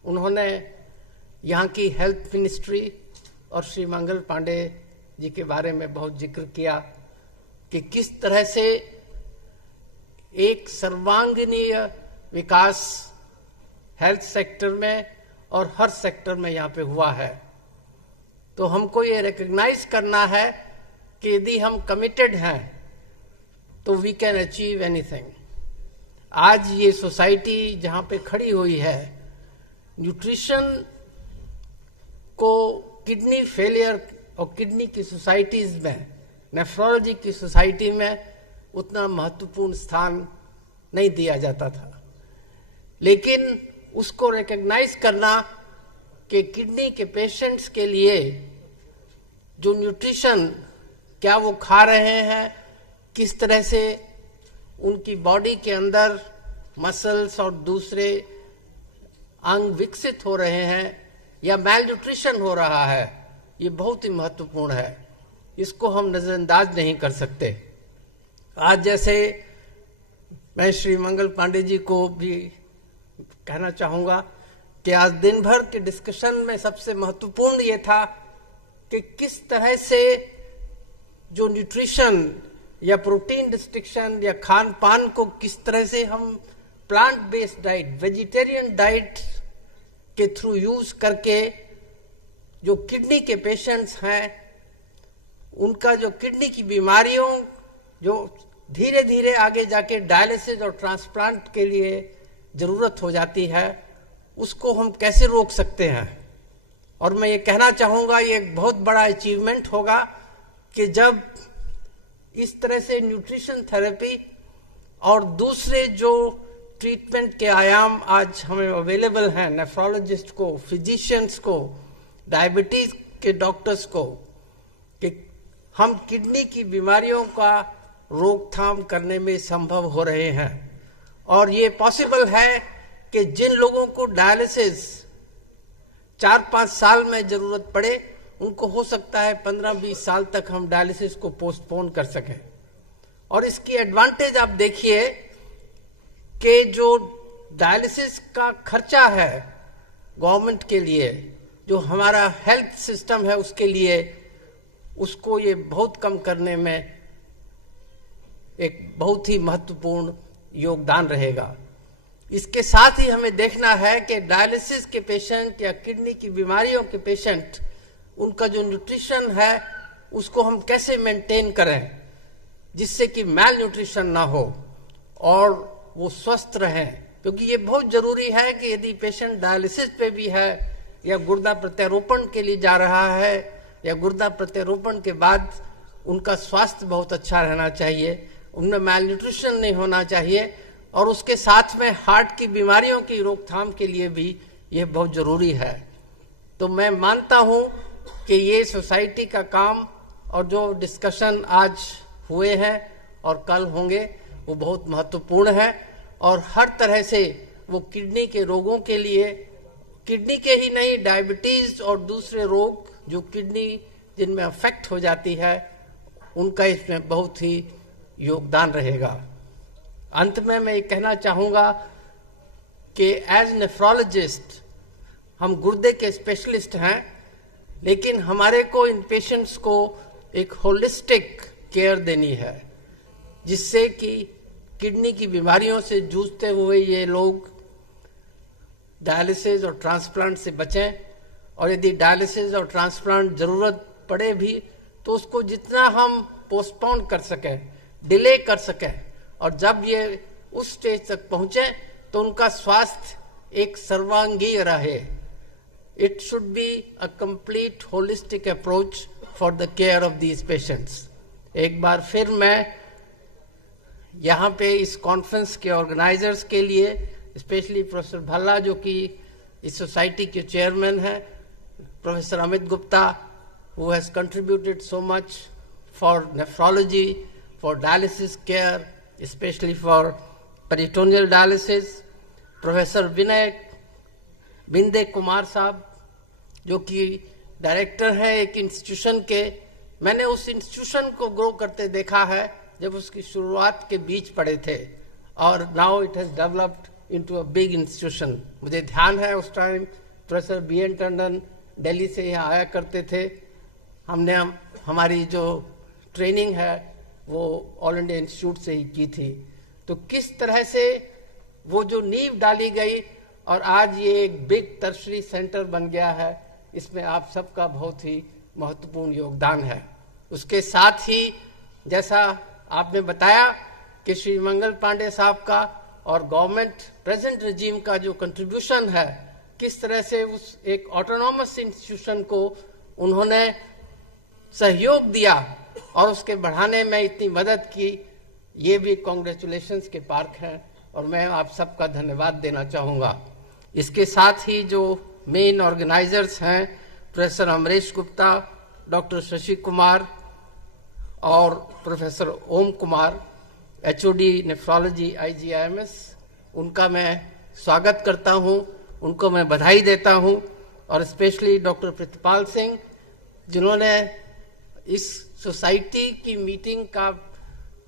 उन्होंने यहाँ की हेल्थ मिनिस्ट्री और श्री मंगल पांडे जी के बारे में बहुत जिक्र किया कि किस तरह से एक सर्वांगीण विकास हेल्थ सेक्टर में और हर सेक्टर में यहाँ पे हुआ है। तो हमको ये रिकग्नाइज करना है कि यदि हम कमिटेड हैं तो वी कैन अचीव एनीथिंग। आज ये सोसाइटी जहाँ पे खड़ी हुई है, न्यूट्रिशन को किडनी फेलियर और किडनी की सोसाइटीज में, नेफ्रोलॉजी की सोसाइटी में उतना महत्वपूर्ण स्थान नहीं दिया जाता था, लेकिन उसको रिकग्नाइज करना कि किडनी के पेशेंट्स के लिए जो न्यूट्रिशन क्या वो खा रहे हैं, किस तरह से उनकी बॉडी के अंदर मसल्स और दूसरे अंग विकसित हो रहे हैं या मैल न्यूट्रिशन हो रहा है, ये बहुत ही महत्वपूर्ण है। इसको हम नजरअंदाज नहीं कर सकते। आज जैसे मैं श्री मंगल पांडे जी को भी कहना चाहूंगा कि आज दिन भर के डिस्कशन में सबसे महत्वपूर्ण ये था कि किस तरह से जो न्यूट्रिशन या प्रोटीन रिस्ट्रिक्शन या खान पान को किस तरह से हम plant based diet, vegetarian diet के थ्रू यूज करके जो किडनी के पेशेंट्स हैं उनका जो किडनी की बीमारियों जो धीरे धीरे आगे जाके डायलिसिस और ट्रांसप्लांट के लिए जरूरत हो जाती है, उसको हम कैसे रोक सकते हैं। और मैं ये कहना चाहूंगा ये एक बहुत बड़ा अचीवमेंट होगा कि जब इस तरह से न्यूट्रिशन थेरेपी और दूसरे जो ट्रीटमेंट के आयाम आज हमें अवेलेबल हैं, नेफ्रोलॉजिस्ट को, फिजिशियंस को, डायबिटीज के डॉक्टर्स को, कि हम किडनी की बीमारियों का रोकथाम करने में संभव हो रहे हैं। और ये पॉसिबल है कि जिन लोगों को डायलिसिस 4-5 साल में जरूरत पड़े, उनको हो सकता है 15-20 साल तक हम डायलिसिस को पोस्टपोन कर सकें। और इसकी एडवांटेज आप देखिए कि जो डायलिसिस का खर्चा है गवर्नमेंट के लिए, जो हमारा हेल्थ सिस्टम है उसके लिए, उसको ये बहुत कम करने में एक बहुत ही महत्वपूर्ण योगदान रहेगा। इसके साथ ही हमें देखना है कि डायलिसिस के पेशेंट या किडनी की बीमारियों के पेशेंट, उनका जो न्यूट्रिशन है उसको हम कैसे मेंटेन करें जिससे कि मैल न्यूट्रिशन ना हो और वो स्वस्थ रहें। क्योंकि ये बहुत जरूरी है कि यदि पेशेंट डायलिसिस पे भी है या गुर्दा प्रत्यारोपण के लिए जा रहा है या गुर्दा प्रत्यारोपण के बाद उनका स्वास्थ्य बहुत अच्छा रहना चाहिए, उनमें मैल न्यूट्रिशन नहीं होना चाहिए, और उसके साथ में हार्ट की बीमारियों की रोकथाम के लिए भी यह बहुत जरूरी है। तो मैं मानता हूं कि ये सोसाइटी का काम और जो डिस्कशन आज हुए हैं और कल होंगे वो बहुत महत्वपूर्ण है, और हर तरह से वो किडनी के रोगों के लिए, किडनी के ही नहीं, डायबिटीज और दूसरे रोग जो किडनी जिनमें अफेक्ट हो जाती है, उनका इसमें बहुत ही योगदान रहेगा। अंत में मैं ये कहना चाहूंगा कि एज नेफ्रोलॉजिस्ट हम गुर्दे के स्पेशलिस्ट हैं, लेकिन हमारे को इन पेशेंट्स को एक होलिस्टिक केयर देनी है जिससे कि किडनी की बीमारियों से जूझते हुए ये लोग डायलिसिस और ट्रांसप्लांट से बचें, और यदि डायलिसिस और ट्रांसप्लांट जरूरत पड़े भी तो उसको जितना हम पोस्टपोन कर सकें, डिले कर सकें, और जब ये उस स्टेज तक पहुंचे तो उनका स्वास्थ्य एक सर्वांगीण रहे। It should be a complete holistic approach for the care of these patients. एक बार फिर मैं यहाँ पे इस कॉन्फ्रेंस के ऑर्गेनाइजर्स के लिए, स्पेशली प्रोफेसर भल्ला जो कि इस सोसाइटी के चेयरमैन हैं, professor Amit Gupta who has contributed so much for nephrology, for dialysis care, especially for peritoneal dialysis, professor Binde Kumar sahab जो कि डायरेक्टर है एक इंस्टीट्यूशन के। मैंने उस इंस्टीट्यूशन को ग्रो करते देखा है जब उसकी शुरुआत के बीच पड़े थे, और now it has developed into a big institution. मुझे ध्यान है उस time professor BN Tandon Delhi से यहाँ आया करते थे। हमने हमारी जो ट्रेनिंग है वो ऑल इंडिया इंस्टीट्यूट से ही की थी। तो किस तरह से वो जो नींव डाली गई और आज ये एक बिग टर्शरी सेंटर बन गया है, इसमें आप सबका बहुत ही महत्वपूर्ण योगदान है। उसके साथ ही जैसा आपने बताया कि श्री मंगल पांडे साहब का और गवर्नमेंट प्रेजेंट रजीम का जो कंट्रीब्यूशन है, किस तरह से उस एक ऑटोनॉमस इंस्टीट्यूशन को उन्होंने सहयोग दिया और उसके बढ़ाने में इतनी मदद की, ये भी कांग्रेचुलेशंस के पार्क हैं और मैं आप सबका धन्यवाद देना चाहूँगा। इसके साथ ही जो मेन ऑर्गेनाइजर्स हैं, प्रोफेसर अमरीश गुप्ता, डॉक्टर शशि कुमार और प्रोफेसर ओम कुमार, HOD नेफ्रोलॉजी IGIMS, उनका मैं स्वागत करता हूं, उनको मैं बधाई देता हूं। और स्पेशली डॉक्टर प्रतिपाल सिंह, जिन्होंने इस सोसाइटी की मीटिंग का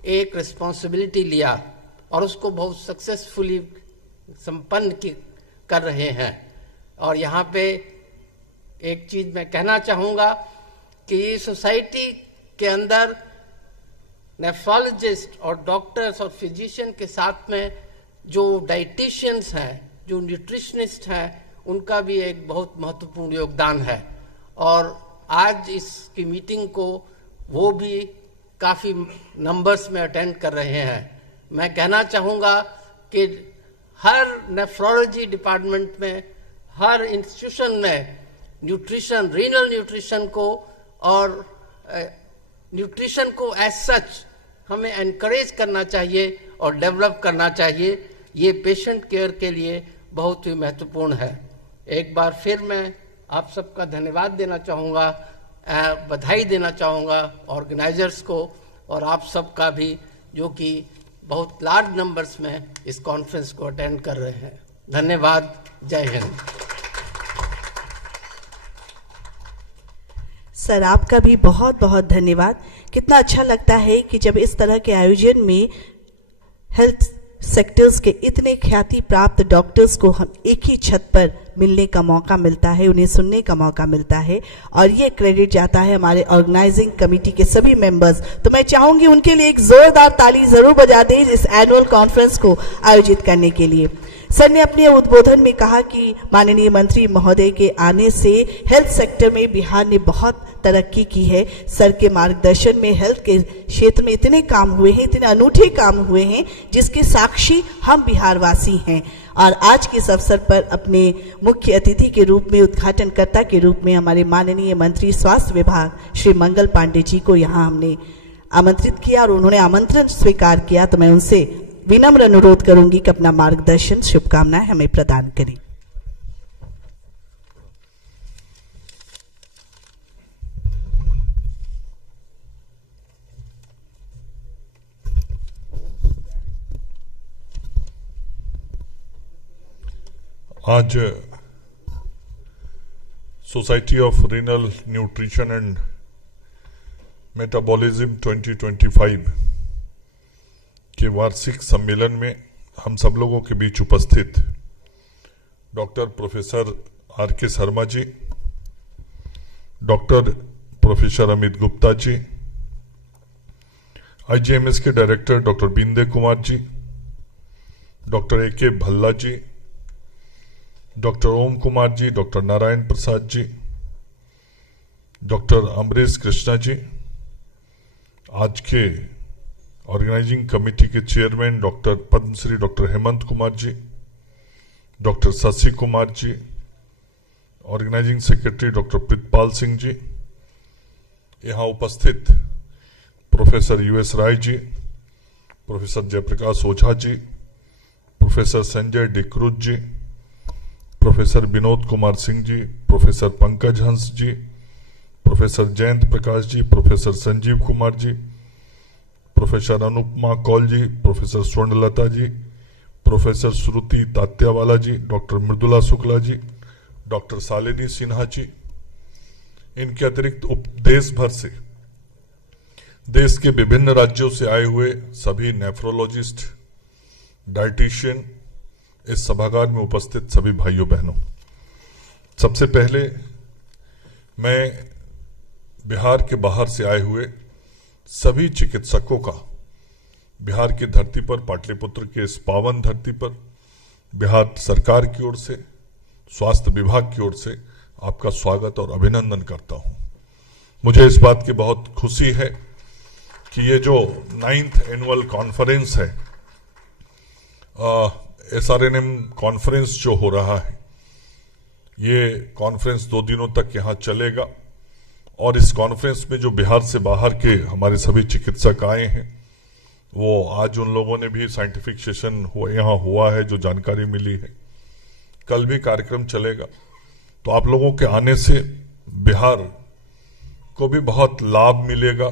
एक रिस्पॉन्सिबिलिटी लिया और उसको बहुत सक्सेसफुली संपन्न कर रहे हैं। और यहाँ पे एक चीज मैं कहना चाहूँगा कि सोसाइटी के अंदर नेफ्रोलॉजिस्ट और डॉक्टर्स और फिजिशियन के साथ में जो डाइटिशियंस हैं, जो न्यूट्रिशनिस्ट हैं, उनका भी एक बहुत महत्वपूर्ण योगदान है। और आज इसकी मीटिंग को वो भी काफ़ी नंबर्स में अटेंड कर रहे हैं। मैं कहना चाहूँगा कि हर नेफ्रोलॉजी डिपार्टमेंट में, हर इंस्टीट्यूशन में न्यूट्रिशन, रीनल न्यूट्रिशन को और न्यूट्रिशन को एज सच हमें एनकरेज करना चाहिए और डेवलप करना चाहिए। ये पेशेंट केयर के लिए बहुत ही महत्वपूर्ण है। एक बार फिर मैं आप सबका धन्यवाद देना चाहूँगा, बधाई देना चाहूँगा ऑर्गेनाइजर्स को और आप सबका भी, जो कि बहुत लार्ज नंबर्स में इस कॉन्फ्रेंस को अटेंड कर रहे हैं। धन्यवाद। जय हिंद। सर, आपका भी बहुत बहुत धन्यवाद। कितना अच्छा लगता है कि जब इस तरह के आयोजन में हेल्थ सेक्टर्स के इतने ख्याति प्राप्त डॉक्टर्स को हम एक ही छत पर मिलने का मौका मिलता है, उन्हें सुनने का मौका मिलता है, और ये क्रेडिट जाता है हमारे ऑर्गेनाइजिंग कमेटी के सभी मेंबर्स। तो मैं चाहूंगी उनके लिए एक जोरदार ताली जरूर बजा दें इस एनुअल कॉन्फ्रेंस को आयोजित करने के लिए। सर ने अपने उद्बोधन में कहा कि माननीय मंत्री महोदय के आने से हेल्थ सेक्टर में बिहार ने बहुत तरक्की की है। सर के मार्गदर्शन में हेल्थ के क्षेत्र में इतने काम हुए हैं, इतने अनूठे काम हुए हैं, जिसके साक्षी हम बिहारवासी हैं। और आज के इस अवसर पर अपने मुख्य अतिथि के रूप में, उद्घाटनकर्ता के रूप में हमारे माननीय मंत्री स्वास्थ्य विभाग श्री मंगल पांडे जी को यहाँ हमने आमंत्रित किया और उन्होंने आमंत्रण स्वीकार किया। तो मैं उनसे विनम्र अनुरोध करूंगी कि अपना मार्गदर्शन, शुभकामनाएं हमें प्रदान करें। आज society of renal nutrition and metabolism 2025 के वार्षिक सम्मेलन में हम सब लोगों के बीच उपस्थित doctor professor RK Sharma ji, doctor professor Amit Gupta ji, IGMS के director doctor Binde Kumar ji, doctor AK Bhalla ji, doctor Om Kumar ji, doctor Narayan Prasad ji, doctor Amrish Krishna ji, आज के ऑर्गेनाइजिंग कमेटी के chairman doctor Padmashri doctor Hemant Kumar ji, doctor Shashi Kumar ji, organising secretary doctor Pratipal Singh ji, यहाँ उपस्थित professor US Rai ji, professor Jayprakash Ojha ji, professor Sanjay D'Cruz जी, प्रोफेसर विनोद कुमार सिंह जी, प्रोफेसर पंकज हंस जी, professor Jayant Prakash ji, professor Sanjeev Kumar ji, professor Anupama Kaul जी, professor Swarnlata जी, professor श्रुति तात्यावाला जी, doctor Mridula Shukla ji, doctor Shalini Sinha ji, इनके अतिरिक्त देश भर से देश के विभिन्न राज्यों से आए हुए सभी नेफ्रोलॉजिस्ट, डाइटिशियन, इस सभागार में उपस्थित सभी भाइयों बहनों, सबसे पहले मैं बिहार के बाहर से आए हुए सभी चिकित्सकों का बिहार की धरती पर, पाटलिपुत्र के इस पावन धरती पर बिहार सरकार की ओर से, स्वास्थ्य विभाग की ओर से आपका स्वागत और अभिनंदन करता हूं। मुझे इस बात की बहुत खुशी है कि ये जो 9th एनुअल कॉन्फ्रेंस है, SRNM कॉन्फ्रेंस जो हो रहा है, ये कॉन्फ्रेंस 2 दिनों तक यहाँ चलेगा और इस कॉन्फ्रेंस में जो बिहार से बाहर के हमारे सभी चिकित्सक आए हैं, वो आज उन लोगों ने भी साइंटिफिक सेशन यहाँ हुआ है, जो जानकारी मिली है। कल भी कार्यक्रम चलेगा, तो आप लोगों के आने से बिहार को भी बहुत लाभ मिलेगा।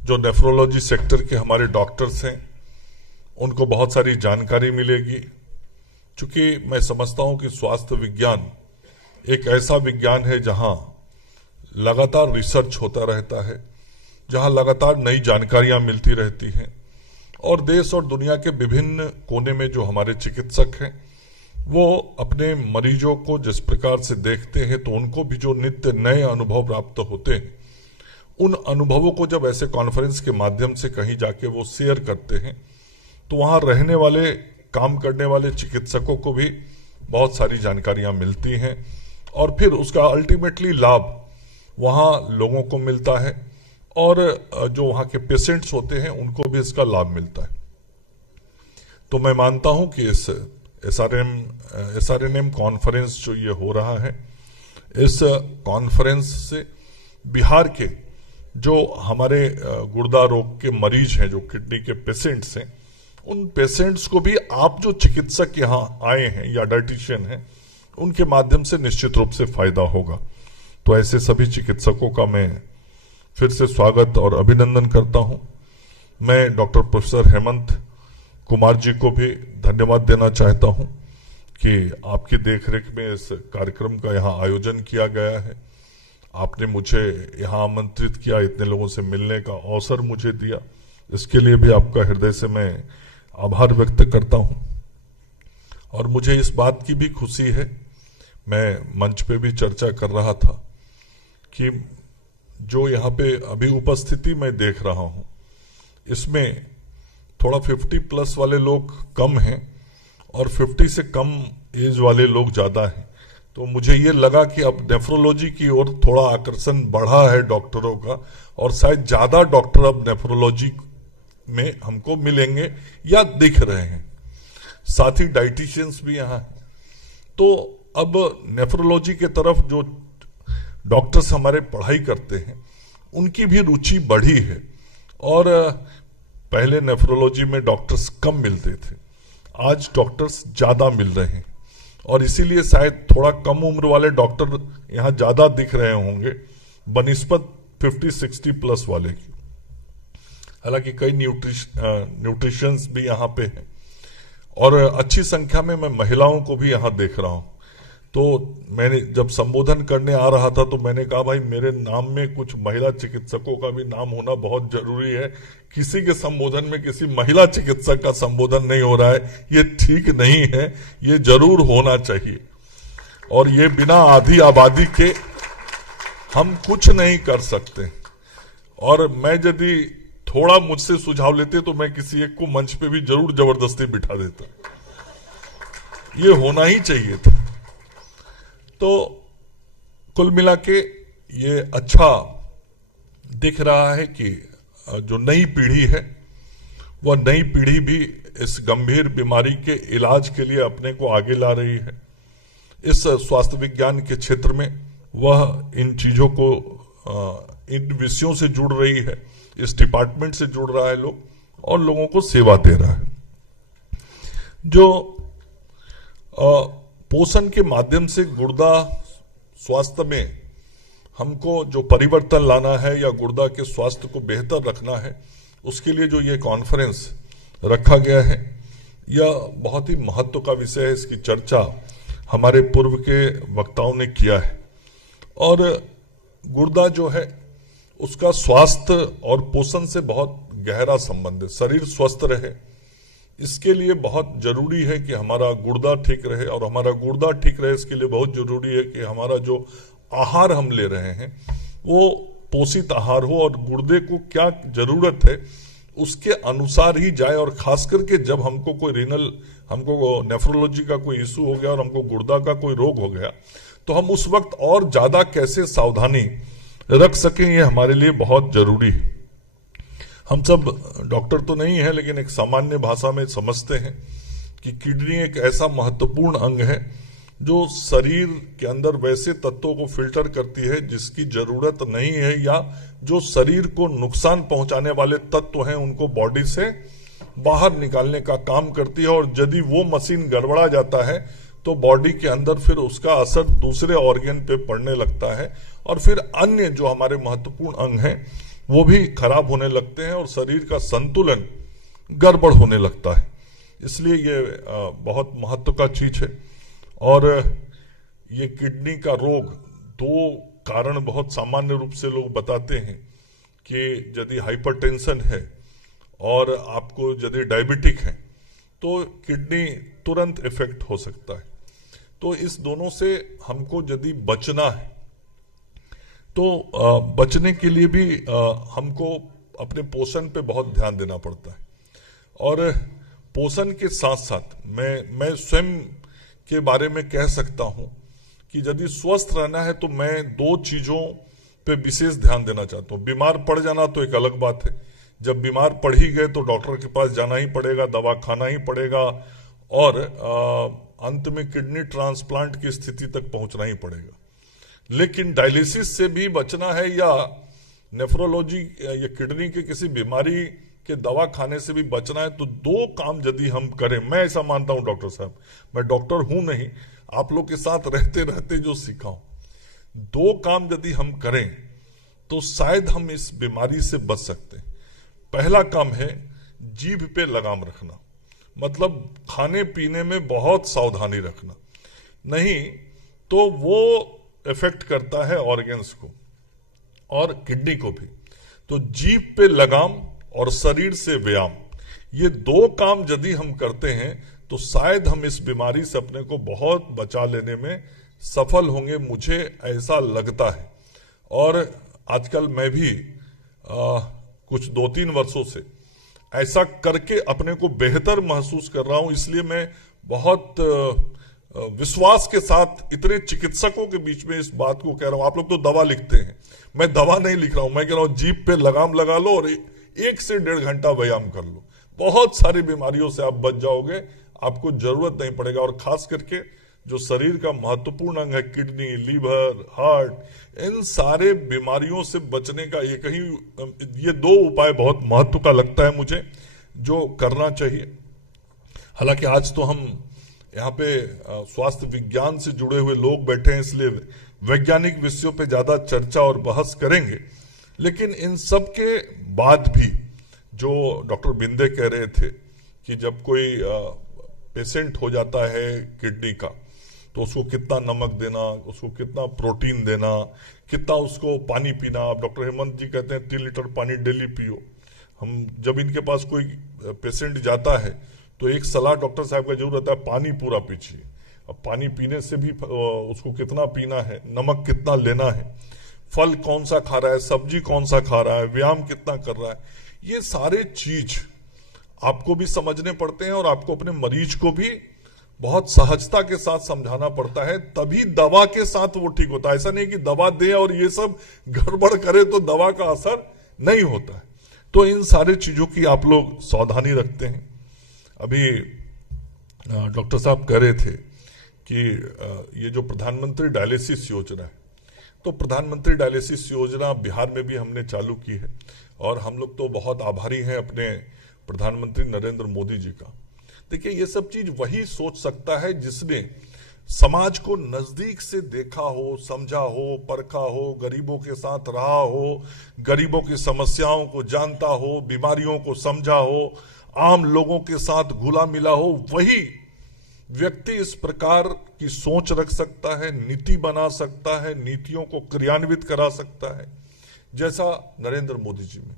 जो नेफ्रोलॉजी सेक्टर के हमारे डॉक्टर्स हैं, उनको बहुत सारी जानकारी मिलेगी, क्योंकि मैं समझता हूं कि स्वास्थ्य विज्ञान एक ऐसा विज्ञान है जहां लगातार रिसर्च होता रहता है, जहां लगातार नई जानकारियां मिलती रहती हैं, और देश और दुनिया के विभिन्न कोने में जो हमारे चिकित्सक हैं, वो अपने मरीजों को जिस प्रकार से देखते हैं, तो उनको भी जो नित्य नए अनुभव प्राप्त होते हैं, उन अनुभवों को जब ऐसे कॉन्फ्रेंस के माध्यम से कहीं जाके वो शेयर करते हैं, तो वहां रहने वाले, काम करने वाले चिकित्सकों को भी बहुत सारी जानकारियां मिलती हैं, और फिर उसका अल्टीमेटली लाभ वहां लोगों को मिलता है, और जो वहां के पेशेंट्स होते हैं उनको भी इसका लाभ मिलता है। तो मैं मानता हूं कि इस SRNM कॉन्फ्रेंस जो ये हो रहा है, इस कॉन्फ्रेंस से बिहार के जो हमारे गुर्दा रोग के मरीज हैं, जो किडनी के पेशेंट्स हैं, उन पेशेंट्स को भी आप जो चिकित्सक यहाँ आए हैं या डाइटिशियन हैं, उनके माध्यम से निश्चित रूप से फायदा होगा। तो ऐसे सभी चिकित्सकों का मैं फिर से स्वागत और अभिनंदन करता हूं। मैं डॉक्टर प्रोफेसर हेमंत कुमार जी को भी धन्यवाद देना चाहता हूं कि आपकी देखरेख में इस कार्यक्रम का यहाँ आयोजन किया गया है। आपने मुझे यहाँ आमंत्रित किया, इतने लोगों से मिलने का अवसर मुझे दिया, इसके लिए भी आपका हृदय से मैं आभार व्यक्त करता हूं। और मुझे इस बात की भी खुशी है, मैं मंच पे भी चर्चा कर रहा था कि जो यहाँ पे अभी उपस्थिति मैं देख रहा हूं, इसमें थोड़ा 50+ वाले लोग कम हैं और 50 से कम एज वाले लोग ज्यादा हैं। तो मुझे ये लगा कि अब नेफ्रोलॉजी की ओर थोड़ा आकर्षण बढ़ा है डॉक्टरों का, और शायद ज्यादा डॉक्टर अब नेफ्रोलॉजी में हमको मिलेंगे या दिख रहे हैं। साथ ही डाइटिशियंस भी यहाँ हैं। तो अब नेफ्रोलॉजी के तरफ जो डॉक्टर्स हमारे पढ़ाई करते हैं, उनकी भी रुचि बढ़ी है, और पहले नेफ्रोलॉजी में डॉक्टर्स कम मिलते थे, आज डॉक्टर्स ज्यादा मिल रहे हैं, और इसीलिए शायद थोड़ा कम उम्र वाले डॉक्टर यहाँ ज्यादा दिख रहे होंगे बनिस्बत 50-60+ वाले की। हालांकि कई न्यूट्रिशंस भी यहाँ पे हैं, और अच्छी संख्या में मैं महिलाओं को भी यहाँ देख रहा हूँ। तो मैंने जब संबोधन करने आ रहा था, तो मैंने कहा भाई मेरे नाम में कुछ महिला चिकित्सकों का भी नाम होना बहुत जरूरी है। किसी के संबोधन में किसी महिला चिकित्सक का संबोधन नहीं हो रहा है, ये ठीक नहीं है, ये जरूर होना चाहिए। और ये बिना आधी आबादी के हम कुछ नहीं कर सकते। और मैं यदि थोड़ा मुझसे सुझाव लेते तो मैं किसी एक को मंच पे भी जरूर जबरदस्ती बिठा देता, ये होना ही चाहिए था। तो कुल मिला के ये अच्छा दिख रहा है कि जो नई पीढ़ी है, वह नई पीढ़ी भी इस गंभीर बीमारी के इलाज के लिए अपने को आगे ला रही है। इस स्वास्थ्य विज्ञान के क्षेत्र में वह इन चीजों को, इन विषयों से जुड़ रही है, इस डिपार्टमेंट से जुड़ रहा है लोग, और लोगों को सेवा दे रहा है। जो पोषण के माध्यम से गुर्दा स्वास्थ्य में हमको जो परिवर्तन लाना है या गुर्दा के स्वास्थ्य को बेहतर रखना है, उसके लिए जो ये कॉन्फ्रेंस रखा गया है, यह बहुत ही महत्व का विषय है। इसकी चर्चा हमारे पूर्व के वक्ताओं ने किया है। और गुर्दा जो है उसका स्वास्थ्य और पोषण से बहुत गहरा संबंध है। शरीर स्वस्थ रहे इसके लिए बहुत जरूरी है कि हमारा गुर्दा ठीक रहे, और हमारा गुर्दा ठीक रहे इसके लिए बहुत जरूरी है कि हमारा जो आहार हम ले रहे हैं वो पोषित आहार हो, और गुर्दे को क्या जरूरत है उसके अनुसार ही जाए। और खास करके जब हमको कोई रीनल, हमको नेफ्रोलॉजी का कोई इशू हो गया और हमको गुर्दा का कोई रोग हो गया, तो हम उस वक्त और ज्यादा कैसे सावधानी रख सकें, ये हमारे लिए बहुत जरूरी है। हम सब डॉक्टर तो नहीं है, लेकिन एक सामान्य भाषा में समझते हैं कि किडनी एक ऐसा महत्वपूर्ण अंग है जो शरीर के अंदर वैसे तत्वों को फिल्टर करती है जिसकी जरूरत नहीं है, या जो शरीर को नुकसान पहुंचाने वाले तत्व हैं उनको बॉडी से बाहर निकालने का काम करती है। और यदि वो मशीन गड़बड़ा जाता है तो बॉडी के अंदर फिर उसका असर दूसरे ऑर्गन पे पड़ने लगता है, और फिर अन्य जो हमारे महत्वपूर्ण अंग हैं वो भी खराब होने लगते हैं और शरीर का संतुलन गड़बड़ होने लगता है। इसलिए ये बहुत महत्व का चीज है। और ये किडनी का रोग, दो कारण बहुत सामान्य रूप से लोग बताते हैं कि यदि हाइपरटेंशन है और आपको यदि डायबिटिक है तो किडनी तुरंत इफेक्ट हो सकता है। तो इस दोनों से हमको यदि बचना है तो बचने के लिए भी हमको अपने पोषण पे बहुत ध्यान देना पड़ता है। और पोषण के साथ साथ मैं स्वयं के बारे में कह सकता हूं कि यदि स्वस्थ रहना है तो मैं दो चीजों पे विशेष ध्यान देना चाहता हूं। बीमार पड़ जाना तो एक अलग बात है, जब बीमार पड़ ही गए तो डॉक्टर के पास जाना ही पड़ेगा, दवा खाना ही पड़ेगा, और अंत में किडनी ट्रांसप्लांट की स्थिति तक पहुंचना ही पड़ेगा। लेकिन डायलिसिस से भी बचना है या नेफ्रोलॉजी या किडनी के किसी बीमारी के दवा खाने से भी बचना है, तो दो काम यदि हम करें, मैं ऐसा मानता हूं डॉक्टर साहब, मैं डॉक्टर हूं नहीं, आप लोग के साथ रहते रहते जो सीखा हूं, दो काम यदि हम करें तो शायद हम इस बीमारी से बच सकते हैं। पहला काम है जीभ पे लगाम रखना, मतलब खाने पीने में बहुत सावधानी रखना, नहीं तो वो इफेक्ट करता है ऑर्गन्स को और किडनी को भी। तो जीभ पे लगाम और शरीर से व्यायाम, ये दो काम यदि हम करते हैं तो शायद हम इस बीमारी से अपने को बहुत बचा लेने में सफल होंगे, मुझे ऐसा लगता है। और आजकल मैं भी कुछ 2-3 वर्षों से ऐसा करके अपने को बेहतर महसूस कर रहा हूं। इसलिए मैं बहुत विश्वास के साथ इतने चिकित्सकों के बीच में इस बात को कह रहा हूं। आप लोग तो दवा लिखते हैं, मैं दवा नहीं लिख रहा हूं, मैं कह रहा हूं जीभ पे लगाम लगा लो और 1 से 1.5 घंटा व्यायाम कर लो, बहुत सारी बीमारियों से आप बच जाओगे, आपको जरूरत नहीं पड़ेगा। और खास करके जो शरीर का महत्वपूर्ण अंग है, किडनी, लीवर, हार्ट, इन सारे बीमारियों से बचने का ये दो उपाय बहुत महत्व का लगता है मुझे, जो करना चाहिए। हालांकि आज तो हम यहाँ पे स्वास्थ्य विज्ञान से जुड़े हुए लोग बैठे हैं, इसलिए वैज्ञानिक विषयों पे ज्यादा चर्चा और बहस करेंगे, लेकिन इन सब के बाद भी जो डॉक्टर बिंदे कह रहे थे कि जब कोई पेशेंट हो जाता है किडनी का तो उसको कितना नमक देना, उसको कितना प्रोटीन देना, कितना उसको पानी पीना। अब डॉक्टर हेमंत जी कहते हैं 3 लीटर पानी डेली पियो। हम जब इनके पास कोई पेशेंट जाता है तो एक सलाह डॉक्टर साहब का जरूर रहता है, पानी पूरा पीजिए। अब पानी पीने से भी उसको कितना पीना है, नमक कितना लेना है, फल कौन सा खा रहा है, सब्जी कौन सा खा रहा है, व्यायाम कितना कर रहा है, ये सारे चीज आपको भी समझने पड़ते हैं और आपको अपने मरीज को भी बहुत सहजता के साथ समझाना पड़ता है, तभी दवा के साथ वो ठीक होता है। ऐसा नहीं कि दवा दे और ये सब गड़बड़ करे तो दवा का असर नहीं होता है। तो इन सारे चीजों की आप लोग सावधानी रखते हैं। अभी डॉक्टर साहब कह रहे थे कि ये जो प्रधानमंत्री डायलिसिस योजना है, तो प्रधानमंत्री डायलिसिस योजना बिहार में भी हमने चालू की है और हम लोग तो बहुत आभारी हैं अपने प्रधानमंत्री नरेंद्र मोदी जी का। देखिए, ये सब चीज वही सोच सकता है जिसने समाज को नजदीक से देखा हो, समझा हो, परखा हो, गरीबों के साथ रहा हो, गरीबों की समस्याओं को जानता हो, बीमारियों को समझा हो, आम लोगों के साथ घुला मिला हो। वही व्यक्ति इस प्रकार की सोच रख सकता है, नीति बना सकता है, नीतियों को क्रियान्वित करा सकता है। जैसा नरेंद्र मोदी जी में।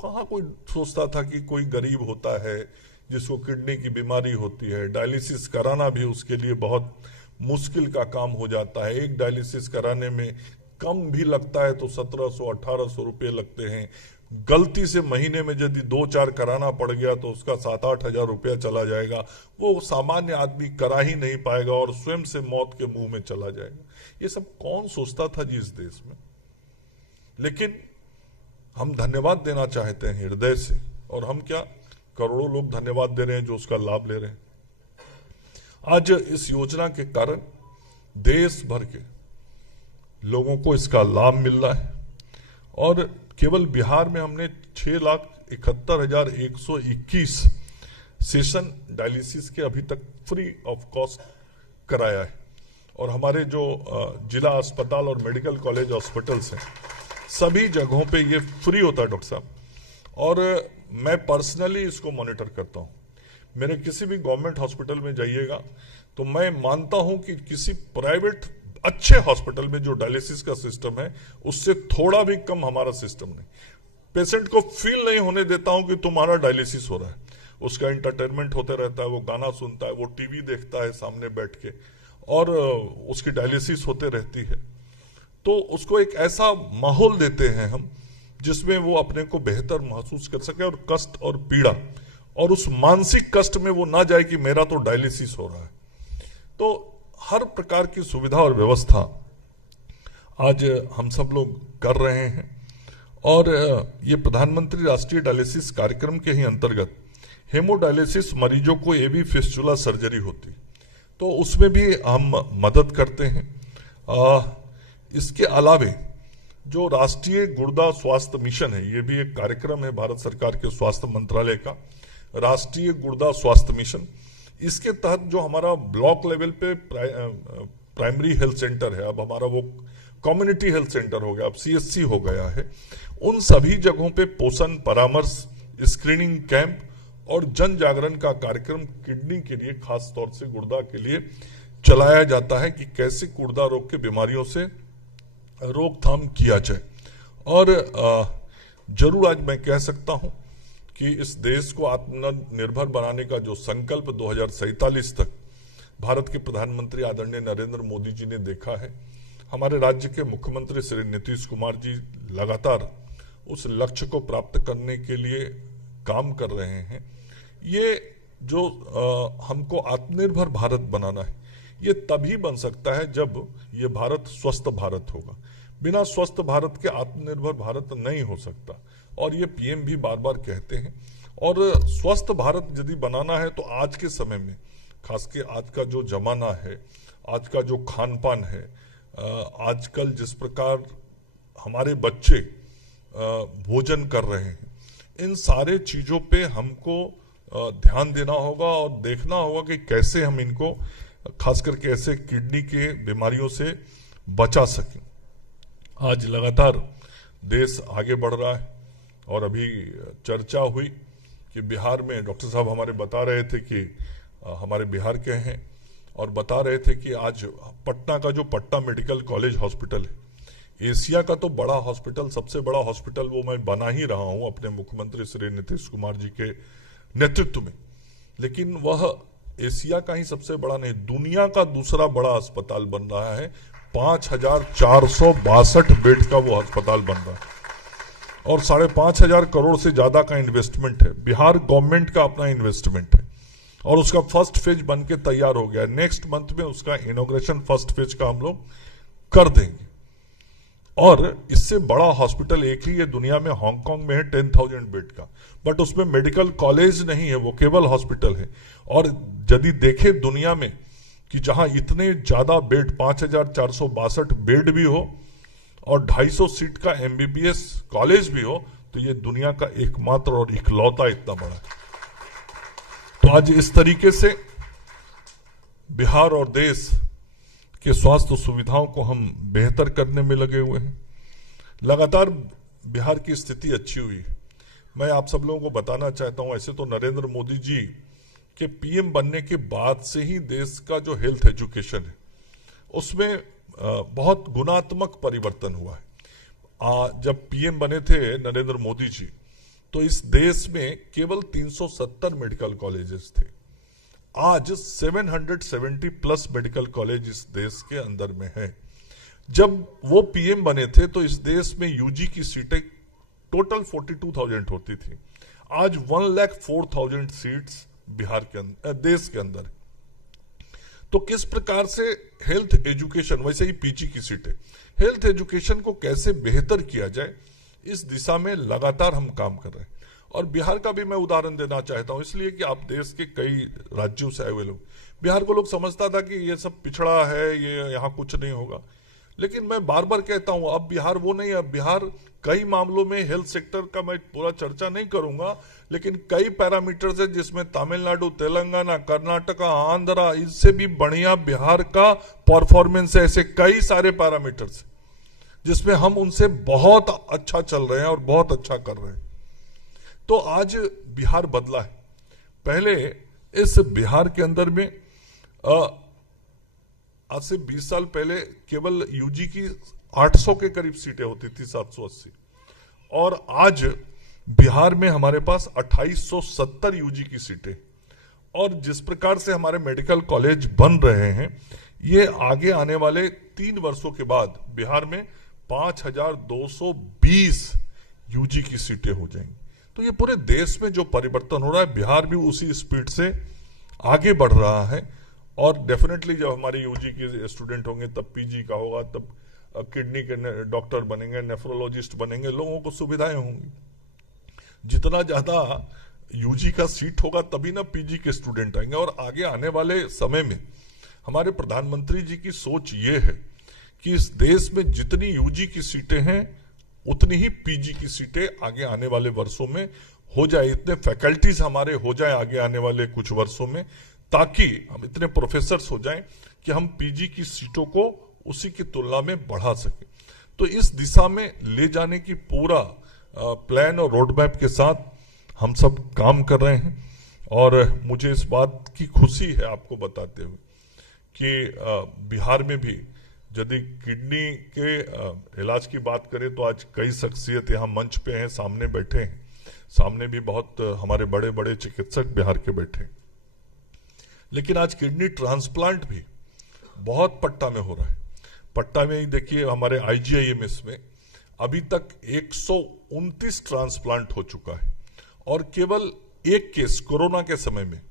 कहाँ कोई सोचता था कि कोई गरीब होता है जिसको किडनी की बीमारी होती है, डायलिसिस कराना भी उसके लिए बहुत मुश्किल का काम हो जाता है। एक डायलिसिस कराने में कम भी लगता है तो 1700-1800 रुपये लगते हैं। गलती से महीने में यदि 2-4 कराना पड़ गया तो उसका 7-8 हजार रुपया चला जाएगा। वो सामान्य आदमी करा ही नहीं पाएगा और स्वयं से मौत के मुंह में चला जाएगा। ये सब कौन सोचता था जी इस देश में? लेकिन हम धन्यवाद देना चाहते हैं हृदय से, और हम क्या, करोड़ों लोग धन्यवाद दे रहे हैं जो उसका लाभ ले रहे हैं। आज इस योजना के कारण देश भर के लोगों को इसका लाभ मिल रहा है, और केवल बिहार में हमने 6,71,121 सेशन डायलिसिस के अभी तक फ्री ऑफ कॉस्ट कराया है। और हमारे जो जिला अस्पताल और मेडिकल कॉलेज हॉस्पिटल्स हैं, सभी जगहों पे ये फ्री होता है डॉक्टर साहब। और मैं पर्सनली इसको मॉनिटर करता हूँ। मेरे किसी भी गवर्नमेंट हॉस्पिटल में जाइएगा तो मैं मानता हूं कि किसी प्राइवेट अच्छे हॉस्पिटल में जो डायलिसिस का सिस्टम है उससे थोड़ा भी कम हमारा सिस्टम नहीं। पेशेंट को फील नहीं होने देता हूं कि तुम्हारा डायलिसिस हो रहा है। उसका एंटरटेनमेंट होते रहता है, वो गाना सुनता है, वो टीवी देखता है सामने बैठ के, और उसकी डायलिसिस होते रहती है। तो उसको एक ऐसा माहौल देते हैं हम जिसमें वो अपने को बेहतर महसूस कर सके, और कष्ट और पीड़ा और उस मानसिक कष्ट में वो ना जाए कि मेरा तो डायलिसिस हो रहा है। तो हर प्रकार की सुविधा और व्यवस्था आज हम सब लोग कर रहे हैं। और ये प्रधानमंत्री राष्ट्रीय डायलिसिस कार्यक्रम के ही अंतर्गत हेमोडायलिसिस मरीजों को एवी फिस्टुला सर्जरी होती, तो उसमें भी हम मदद करते हैं। इसके अलावे जो राष्ट्रीय गुर्दा स्वास्थ्य मिशन है, ये भी एक कार्यक्रम है भारत सरकार के स्वास्थ्य मंत्रालय का, राष्ट्रीय गुर्दा स्वास्थ्य मिशन। इसके तहत जो हमारा ब्लॉक लेवल पे प्राइमरी हेल्थ सेंटर है, अब हमारा वो कम्युनिटी हेल्थ सेंटर हो गया, अब CHC हो गया है, उन सभी जगहों पे पोषण परामर्श, स्क्रीनिंग कैंप और जन जागरण का कार्यक्रम किडनी के लिए, खास तौर से गुर्दा के लिए चलाया जाता है कि कैसे गुर्दा रोग के बीमारियों से रोकथाम किया जाए। और जरूर आज मैं कह सकता हूं कि इस देश को आत्मनिर्भर बनाने का जो संकल्प 2047 तक भारत के प्रधानमंत्री आदरणीय नरेंद्र मोदी जी ने देखा है, हमारे राज्य के मुख्यमंत्री श्री नीतीश कुमार जी लगातार उस लक्ष्य को प्राप्त करने के लिए काम कर रहे हैं। ये जो हमको आत्मनिर्भर भारत बनाना है, ये तभी बन सकता है जब ये भारत स्वस्थ भारत होगा। बिना स्वस्थ भारत के आत्मनिर्भर भारत नहीं हो सकता, और ये पीएम भी बार बार कहते हैं। और स्वस्थ भारत यदि बनाना है तो आज के समय में, खास के आज का जो जमाना है, आज का जो खान पान है, आजकल जिस प्रकार हमारे बच्चे भोजन कर रहे हैं, इन सारे चीजों पे हमको ध्यान देना होगा और देखना होगा कि कैसे हम इनको, खास करके ऐसे किडनी के बीमारियों से बचा सकें। आज लगातार देश आगे बढ़ रहा है, और अभी चर्चा हुई कि बिहार में, डॉक्टर साहब हमारे बता रहे थे कि हमारे बिहार के हैं, और बता रहे थे कि आज पटना का जो पटना मेडिकल कॉलेज हॉस्पिटल है, एशिया का तो बड़ा हॉस्पिटल, सबसे बड़ा हॉस्पिटल वो मैं बना ही रहा हूं अपने मुख्यमंत्री श्री नीतीश कुमार जी के नेतृत्व में, लेकिन वह एशिया का ही सबसे बड़ा नहीं, दुनिया का दूसरा बड़ा अस्पताल बन रहा है। 5,462 बेड का वो अस्पताल बन रहा है, और 5,500 करोड़ से ज्यादा का इन्वेस्टमेंट है। बिहार गवर्नमेंट का अपना इन्वेस्टमेंट है, और उसका फर्स्ट फेज बन के तैयार हो गया। नेक्स्ट मंथ में उसका इनॉग्रेशन फर्स्ट फेज का हम लोग कर देंगे। और इससे बड़ा हॉस्पिटल एक ही है दुनिया में, हांगकांग में है 10,000 बेड का, बट उसमें मेडिकल कॉलेज नहीं है, वो केवल हॉस्पिटल है। और यदि देखे दुनिया में कि जहां इतने ज्यादा बेड, 5,462 बेड भी हो और 250 सीट का MBBS कॉलेज भी हो, तो ये दुनिया का एकमात्र और इकलौता इतना बड़ा है। तो आज इस तरीके से बिहार और देश के स्वास्थ्य सुविधाओं को हम बेहतर करने में लगे हुए हैं। लगातार बिहार की स्थिति अच्छी हुई है। मैं आप सब लोगों को बताना चाहता हूं, ऐसे तो नरेंद्र मोदी जी के PM बनने के बाद से ही देश का जो हेल्थ एजुकेशन है उसमें बहुत गुणात्मक परिवर्तन हुआ है। जब पीएम बने थे नरेंद्र मोदी जी, तो इस देश में केवल 370 मेडिकल कॉलेजेस थे। आज 770 प्लस मेडिकल कॉलेज इस देश के अंदर में है। जब वो पीएम बने थे तो इस देश में यूजी की सीटें टोटल 42,000 होती थी। आज 1,04,000 सीट्स बिहार के अंदर, देश के अंदर। तो किस प्रकार से हेल्थ एजुकेशन, वैसे ही पीजी की सीटें, हेल्थ एजुकेशन को कैसे बेहतर किया जाए, इस दिशा में लगातार हम काम कर रहे हैं। और बिहार का भी मैं उदाहरण देना चाहता हूं, इसलिए कि आप देश के कई राज्यों से आए हुए लोग, बिहार को लोग समझता था कि ये सब पिछड़ा है, ये यहाँ कुछ नहीं होगा। लेकिन मैं बार बार कहता हूं, अब बिहार वो नहीं है। अब बिहार कई मामलों में, हेल्थ सेक्टर का मैं पूरा चर्चा नहीं करूंगा, लेकिन कई पैरामीटर्स है जिसमें तमिलनाडु, तेलंगाना, कर्नाटका, आंध्रा, इससे भी बढ़िया बिहार का परफॉर्मेंस है। ऐसे कई सारे पैरामीटर्स जिसमें हम उनसे बहुत अच्छा चल रहे हैं और बहुत अच्छा कर रहे हैं। तो आज बिहार बदला है। पहले इस बिहार के अंदर में आज से 20 साल पहले केवल यूजी की 800 के करीब सीटें होती थी, 780, और आज बिहार में हमारे पास 2870 यूजी की सीटें। और जिस प्रकार से हमारे मेडिकल कॉलेज बन रहे हैं, ये आगे आने वाले 3 वर्षों के बाद बिहार में 5220 यूजी की सीटें हो जाएंगी। तो ये पूरे देश में जो परिवर्तन हो रहा है, बिहार भी उसी स्पीड से आगे बढ़ रहा है। और डेफिनेटली जब हमारे यूजी के स्टूडेंट होंगे तब पीजी का होगा, तब किडनी के डॉक्टर बनेंगे, नेफ्रोलॉजिस्ट बनेंगे, लोगों को सुविधाएं होंगी। जितना ज्यादा यूजी का सीट होगा तभी ना पीजी के स्टूडेंट आएंगे। और आगे आने वाले समय में हमारे प्रधानमंत्री जी की सोच ये है कि इस देश में जितनी यूजी की सीटें हैं उतनी ही पीजी की सीटें आगे आने वाले वर्षों में हो जाए, इतने फैकल्टीज हमारे हो जाए आगे आने वाले कुछ वर्षों में, ताकि हम इतने प्रोफेसर्स हो जाएं कि हम पीजी की सीटों को उसी की तुलना में बढ़ा सकें। तो इस दिशा में ले जाने की पूरा प्लान और रोड मैप के साथ हम सब काम कर रहे हैं। और मुझे इस बात की खुशी है आपको बताते हुए कि बिहार में भी यदि किडनी के इलाज की बात करें तो आज कई शख्सियत यहाँ मंच पे हैं, सामने बैठे हैं। सामने भी बहुत हमारे बड़े बड़े चिकित्सक बिहार के बैठे हैं। लेकिन आज किडनी ट्रांसप्लांट भी बहुत पट्टा में हो रहा है। पट्टा में ही देखिए, हमारे IGIMS में अभी तक 129 ट्रांसप्लांट हो चुका है। और केवल एक केस कोरोना के समय में,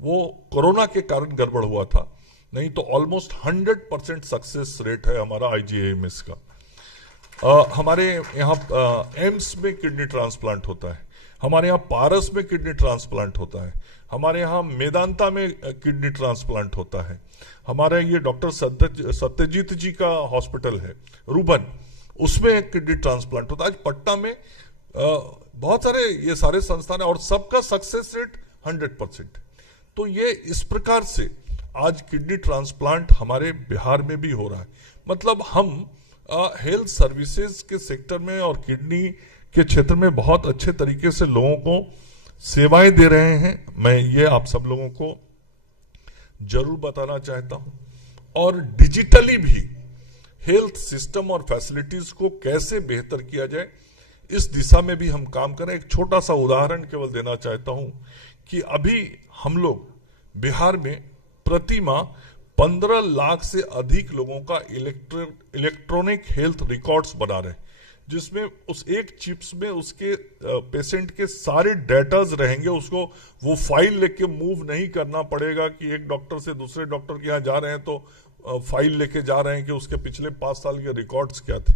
वो कोरोना के कारण गड़बड़ हुआ था, नहीं तो ऑलमोस्ट 100% सक्सेस रेट है हमारा IGIMS का। हमारे यहाँ एम्स में किडनी ट्रांसप्लांट होता है, हमारे यहाँ पारस में किडनी ट्रांसप्लांट होता है, हमारे यहाँ मेदांता में किडनी ट्रांसप्लांट होता है, हमारे ये डॉक्टर सत्यजीत जी का हॉस्पिटल है रूबन, उसमें किडनी ट्रांसप्लांट होता है। आज पटना में बहुत सारे ये सारे संस्थान है और सबका सक्सेस रेट 100%। तो ये इस प्रकार से आज किडनी ट्रांसप्लांट हमारे बिहार में भी हो रहा है। मतलब हम हेल्थ सर्विसेज के सेक्टर में और किडनी के क्षेत्र में बहुत अच्छे तरीके से लोगों को सेवाएं दे रहे हैं। मैं ये आप सब लोगों को जरूर बताना चाहता हूं। और डिजिटली भी हेल्थ सिस्टम और फैसिलिटीज को कैसे बेहतर किया जाए, इस दिशा में भी हम काम करें। एक छोटा सा उदाहरण केवल देना चाहता हूं कि अभी हम लोग बिहार में प्रति माह 15 लाख से अधिक लोगों का इलेक्ट्रॉनिक हेल्थ रिकॉर्ड्स बना रहे हैं, जिसमें उस एक चिप्स में उसके पेशेंट के सारे डेटाज रहेंगे। उसको वो फाइल लेके मूव नहीं करना पड़ेगा कि एक डॉक्टर से दूसरे डॉक्टर के यहाँ जा रहे हैं तो फाइल लेके जा रहे हैं कि उसके पिछले 5 साल के रिकॉर्ड्स क्या थे।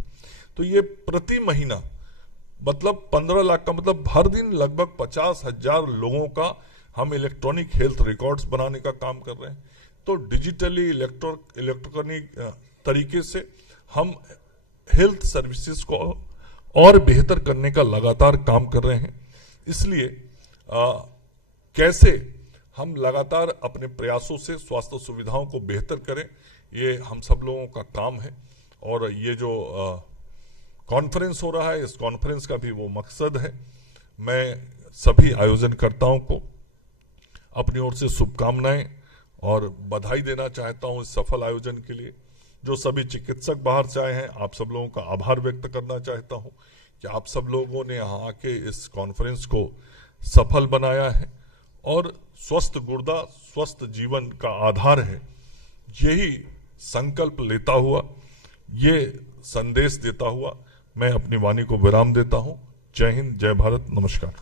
तो ये प्रति महीना मतलब 15 लाख का मतलब हर दिन लगभग 50,000 लोगों का हम इलेक्ट्रॉनिक हेल्थ रिकॉर्ड्स बनाने का काम कर रहे हैं। तो डिजिटली इलेक्ट्रॉनिक तरीके से हम हेल्थ सर्विसेज को और बेहतर करने का लगातार काम कर रहे हैं। इसलिए कैसे हम लगातार अपने प्रयासों से स्वास्थ्य सुविधाओं को बेहतर करें, ये हम सब लोगों का काम है। और ये जो कॉन्फ्रेंस हो रहा है, इस कॉन्फ्रेंस का भी वो मकसद है। मैं सभी आयोजनकर्ताओं को अपनी ओर से शुभकामनाएं और बधाई देना चाहता हूं इस सफल आयोजन के लिए। जो सभी चिकित्सक बाहर से आए हैं, आप सब लोगों का आभार व्यक्त करना चाहता हूं कि आप सब लोगों ने यहाँ आके इस कॉन्फ्रेंस को सफल बनाया है। और स्वस्थ गुर्दा स्वस्थ जीवन का आधार है, यही संकल्प लेता हुआ, ये संदेश देता हुआ मैं अपनी वाणी को विराम देता हूं। जय हिंद, जय भारत, नमस्कार।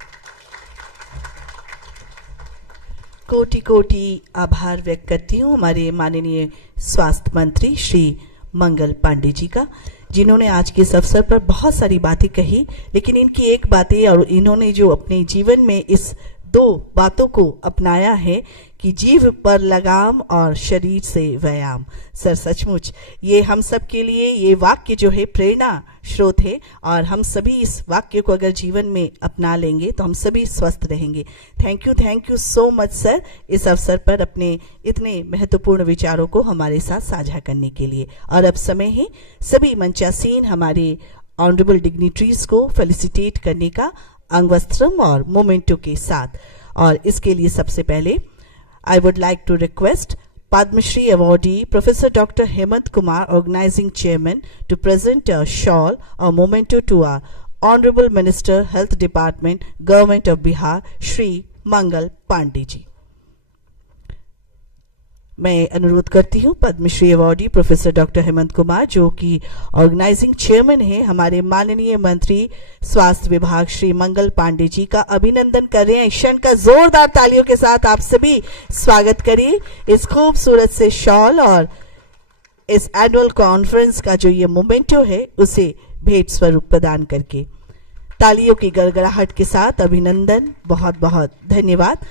कोटि कोटि आभार व्यक्त करती हूँ हमारे माननीय स्वास्थ्य मंत्री श्री मंगल पांडे जी का, जिन्होंने आज के इस अवसर पर बहुत सारी बातें कही, लेकिन इनकी एक बातें और इन्होंने जो अपने जीवन में इस दो बातों को अपनाया है कि जीव पर लगाम और शरीर से व्यायाम। सर सचमुच ये हम सब के लिए ये वाक्य जो है प्रेरणा स्रोत है, और हम सभी इस वाक्य को अगर जीवन में अपना लेंगे तो हम सभी स्वस्थ रहेंगे। Thank you so much sir, इस अवसर पर अपने इतने महत्वपूर्ण विचारों को हमारे साथ साझा करने के लिए। और अब समय है सभी मंचासीन हमारे ऑनरेबल डिग्निटरीज को फेलिसिटेट करने का अंगवस्त्रम और मोमेंटो के साथ। और इसके लिए सबसे पहले I would like to request Padma Shri awardee Professor Dr. Hemant Kumar, Organizing Chairman, to present a shawl or memento to our Honorable Minister, Health Department, Government of Bihar, Shri Mangal Pandey ji. मैं अनुरोध करती हूँ Padma Shri awardee professor doctor Hemant Kumar, जो कि organising chairman हैं, हमारे माननीय मंत्री स्वास्थ्य विभाग श्री मंगल पांडे जी का अभिनंदन कर रहे हैं। क्षण का जोरदार तालियों के साथ आप सभी स्वागत करिए इस खूबसूरत से शॉल और इस एनुअल कॉन्फ्रेंस का जो ये मोमेंटो है उसे भेंट स्वरूप प्रदान करके। तालियों की गड़गड़ाहट के साथ अभिनंदन, बहुत बहुत धन्यवाद।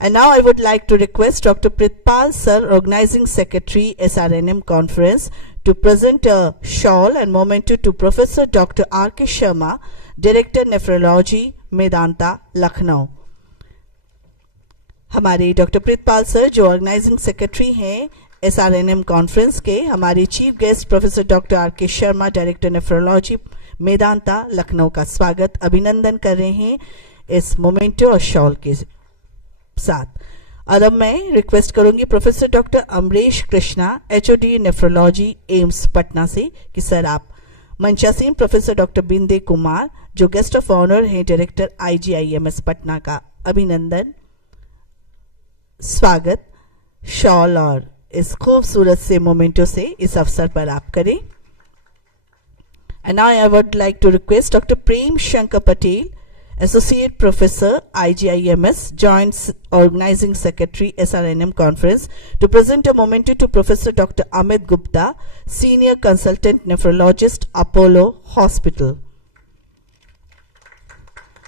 And now I would like to request Dr. Pritpal Sir, Organizing Secretary, SRNM Conference, to present a shawl and memento to Professor Dr. R.K. Sharma, Director Nephrology, Medanta, Lucknow. हमारे डॉक्टर प्रितपाल सर जो organising secretary हैं SRNM conference के, हमारे chief guest professor doctor R.K. Sharma, director nephrology, Medanta, Lucknow का स्वागत अभिनंदन कर रहे हैं इस मोमेंटो और शॉल के साथ। और अब मैं रिक्वेस्ट करूंगी professor doctor Amrish Krishna, HOD nephrology, AIIMS Patna से, कि सर आप मंचासीन प्रोफेसर डॉक्टर बिंदे कुमार जो गेस्ट ऑफ ऑनर हैं, डायरेक्टर IGIMS पटना का अभिनंदन, स्वागत शॉल और इस खूबसूरत से मोमेंटो से इस अवसर पर आप करें। And now I would like to request doctor Prem Shankar Patel, Associate Professor, IGIMS, Joint Organizing Secretary, SRNM Conference, to present a memento to Professor Dr. Amit Gupta, Senior Consultant Nephrologist, Apollo Hospital.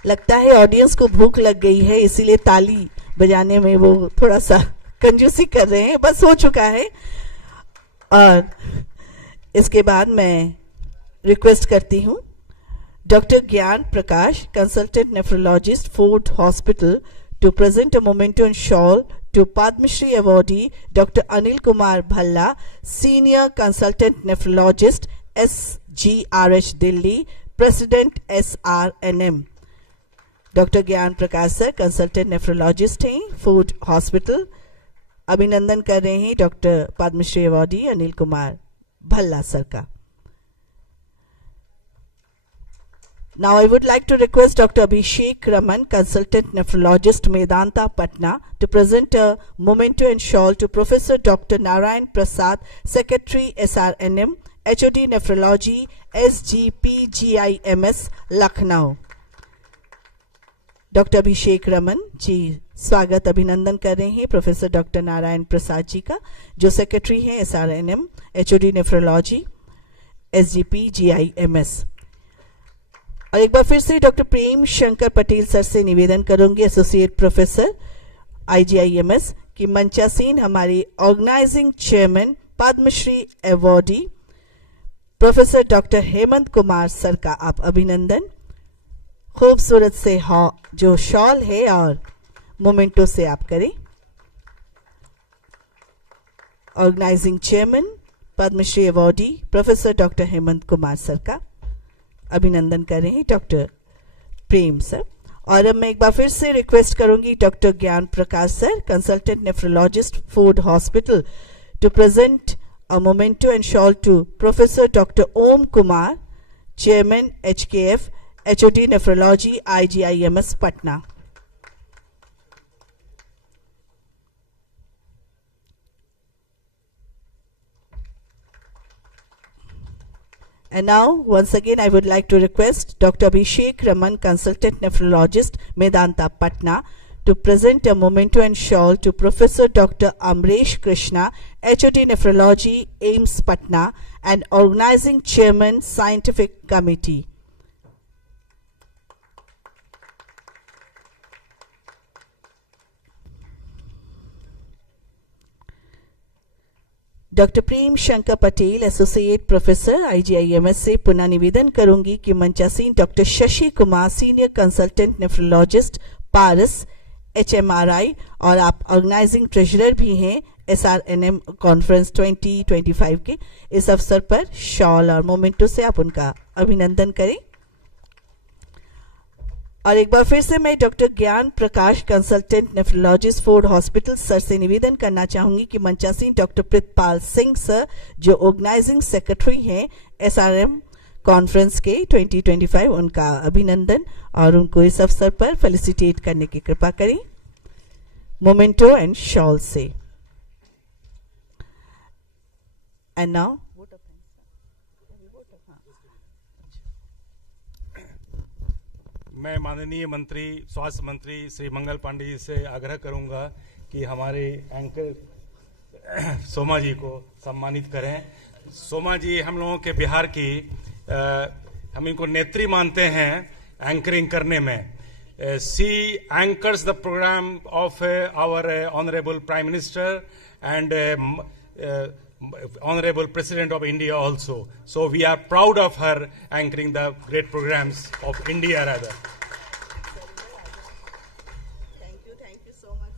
लगता है audience को भूख लग गई है, इसीलिए ताली बजाने में वो थोड़ा सा कंजूसी कर रहे हैं, बस हो चुका है। और इसके बाद मैं रिक्वेस्ट करती हूँ Dr. Gyan Prakash, Consultant Nephrologist, Ford Hospital, to present a memento and shawl to Padma Shri awardee Dr. Anil Kumar Bhalla, Senior Consultant Nephrologist, SGRH Delhi, President SRNM. Dr. Gyan Prakash sir, Consultant Nephrologist हैं, Ford Hospital, अभिनंदन कर रहे हैं doctor Padma Shri awardee Anil Kumar Bhalla sir का। Now I would like to request Dr. Abhishek Raman, Consultant Nephrologist, Medanta, Patna, to present a memento and shawl to Professor Dr. Narayan Prasad, Secretary SRNM, HOD Nephrology, SGPGIMS, Lucknow. Doctor Abhishek Raman ji स्वागत अभिनंदन कर रहे हैं professor doctor Narayan Prasad ji का, जो secretary हैं SRNM, HOD nephrology, SGPGIMS। और एक बार फिर से डॉक्टर प्रेम शंकर पटेल सर से निवेदन करूंगी, एसोसिएट प्रोफेसर IGIMS, की मंचासीन हमारी organising chairman Padma Shri awardee professor doctor Hemant Kumar sir का आप अभिनंदन खूबसूरत से जो शॉल है और मोमेंटो से आप करें। Organising chairman Padma Shri awardee professor doctor Hemant Kumar sir का अभिनंदन कर रहे हैं डॉक्टर प्रेम सर। और अब मैं एक बार फिर से रिक्वेस्ट करूंगी doctor Gyan Prakash sir, consultant nephrologist, Ford hospital, to present a memento and shawl to Professor Dr. Om Kumar, Chairman HKF, HOD Nephrology, IGIMS, Patna. And now, once again, I would like to request Dr. Abhishek Raman, Consultant Nephrologist, Medanta, Patna, to present a memento and shawl to Professor Dr. Amresh Krishna, HOD Nephrology, AIMS, Patna, and Organizing Chairman, Scientific Committee. Doctor Prem Shankar Patel, associate professor, IGIMS से पुनः निवेदन करूंगी कि मंचासीन doctor Shashi Kumar, senior consultant nephrologist, Paras, HMRI, और आप organising treasurer भी हैं SRNM कॉन्फ्रेंस 2025 के, इस अवसर पर शॉल और मोमेंटो से आप उनका अभिनंदन करें। और एक बार फिर से मैं doctor Gyan Prakash, consultant nephrologist, Ford hospital, sir से निवेदन करना चाहूंगी कि मंचासीन डॉक्टर प्रितपाल सिंह सर, जो ऑर्गेनाइजिंग सेक्रेटरी हैं SRM कॉन्फ्रेंस के 2025, उनका अभिनंदन और उनको इस अवसर पर फेलिसिटेट करने की कृपा करें मोमेंटो एंड शॉल से। एंड नाउ मैं माननीय मंत्री, स्वास्थ्य मंत्री श्री मंगल पांडे जी से आग्रह करूंगा कि हमारे एंकर सोमा जी को सम्मानित करें। सोमा जी हम लोगों के बिहार की, हम इनको नेत्री मानते हैं एंकरिंग करने में। She anchors the programme of our honourable prime minister and Honorable President of India also. So we are proud of her anchoring the great programs of India rather. Thank you so much.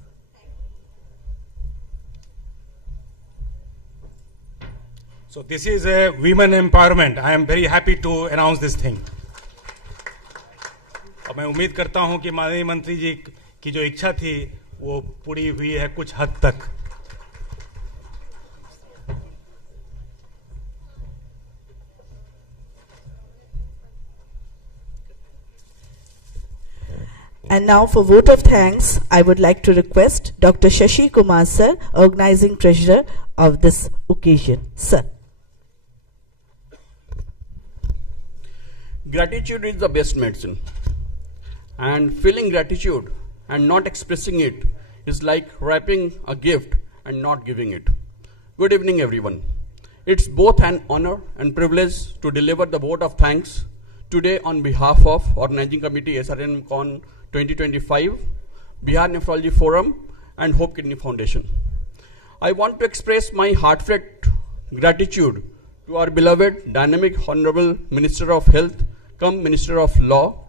So this is a women empowerment. I am very happy to announce this thing. और मैं उम्मीद करता हूं कि माननीय मंत्री जी की जो इच्छा थी वो पूरी हुई है कुछ हद तक। And now for vote of thanks, I would like to request Dr. Shashi Kumar sir, organizing treasurer of this occasion. Sir. Gratitude is the best medicine. And feeling gratitude and not expressing it is like wrapping a gift and not giving it. Good evening, everyone. It's both an honor and privilege to deliver the vote of thanks today on behalf of Organizing Committee SRNMCON 2025, Bihar Nephrology Forum, and Hope Kidney Foundation. I want to express my heartfelt gratitude to our beloved, dynamic, Honorable Minister of Health, cum Minister of Law,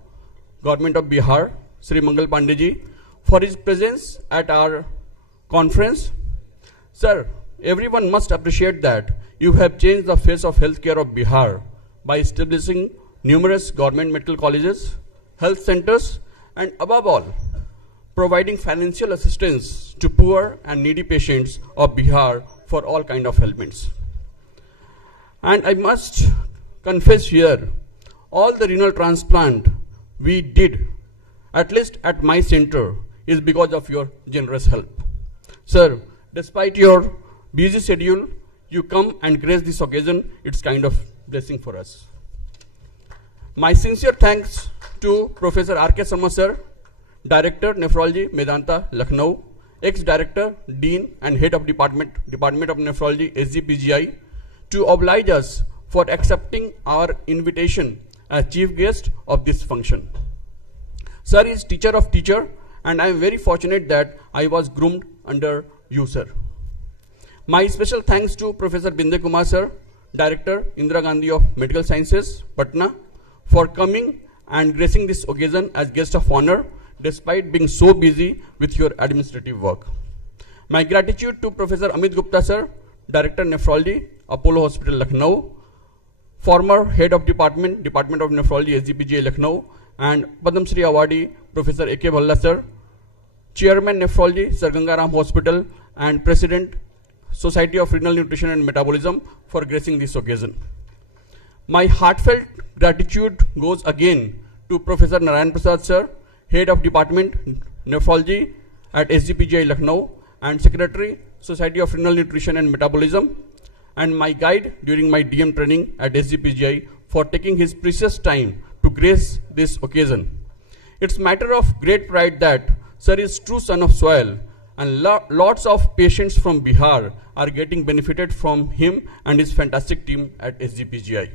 Government of Bihar, Sri Mangal Pandey, for his presence at our conference. Sir, everyone must appreciate that you have changed the face of healthcare of Bihar by establishing numerous government medical colleges, health centers, and above all, providing financial assistance to poor and needy patients of Bihar for all kind of ailments. And I must confess here, all the renal transplant we did, at least at my center, is because of your generous help. Sir, despite your busy schedule, you come and grace this occasion. It's kind of blessing for us. My sincere thanks to Professor R.K. Sharma sir, Director Nephrology, Medanta, Lucknow, ex-Director, Dean and Head of Department of Nephrology, SGPGI, to oblige us for accepting our invitation as chief guest of this function. Sir is teacher of teacher, and I am very fortunate that I was groomed under you, sir. My special thanks to Professor Binde Kumar sir, Director, Indira Gandhi of Medical Sciences, Patna, for coming and gracing this occasion as guest of honor despite being so busy with your administrative work. My gratitude to Professor Amit Gupta sir, Director Nephrology, Apollo Hospital, Lucknow, former Head of Department of Nephrology, SGPGA, Lucknow, and Padma Shri Awardee, Professor A.K. Bhalla sir, Chairman Nephrology, Sir Gangaram Hospital, and President, Society of Renal Nutrition and Metabolism for gracing this occasion. My heartfelt gratitude goes again to Professor Narayan Prasad sir, Head of Department Nephrology at SGPGI Lucknow and Secretary Society of Renal Nutrition and Metabolism, and my guide during my DM training at SGPGI for taking his precious time to grace this occasion. It's matter of great pride that sir is true son of soil, and lots of patients from Bihar are getting benefited from him and his fantastic team at SGPGI.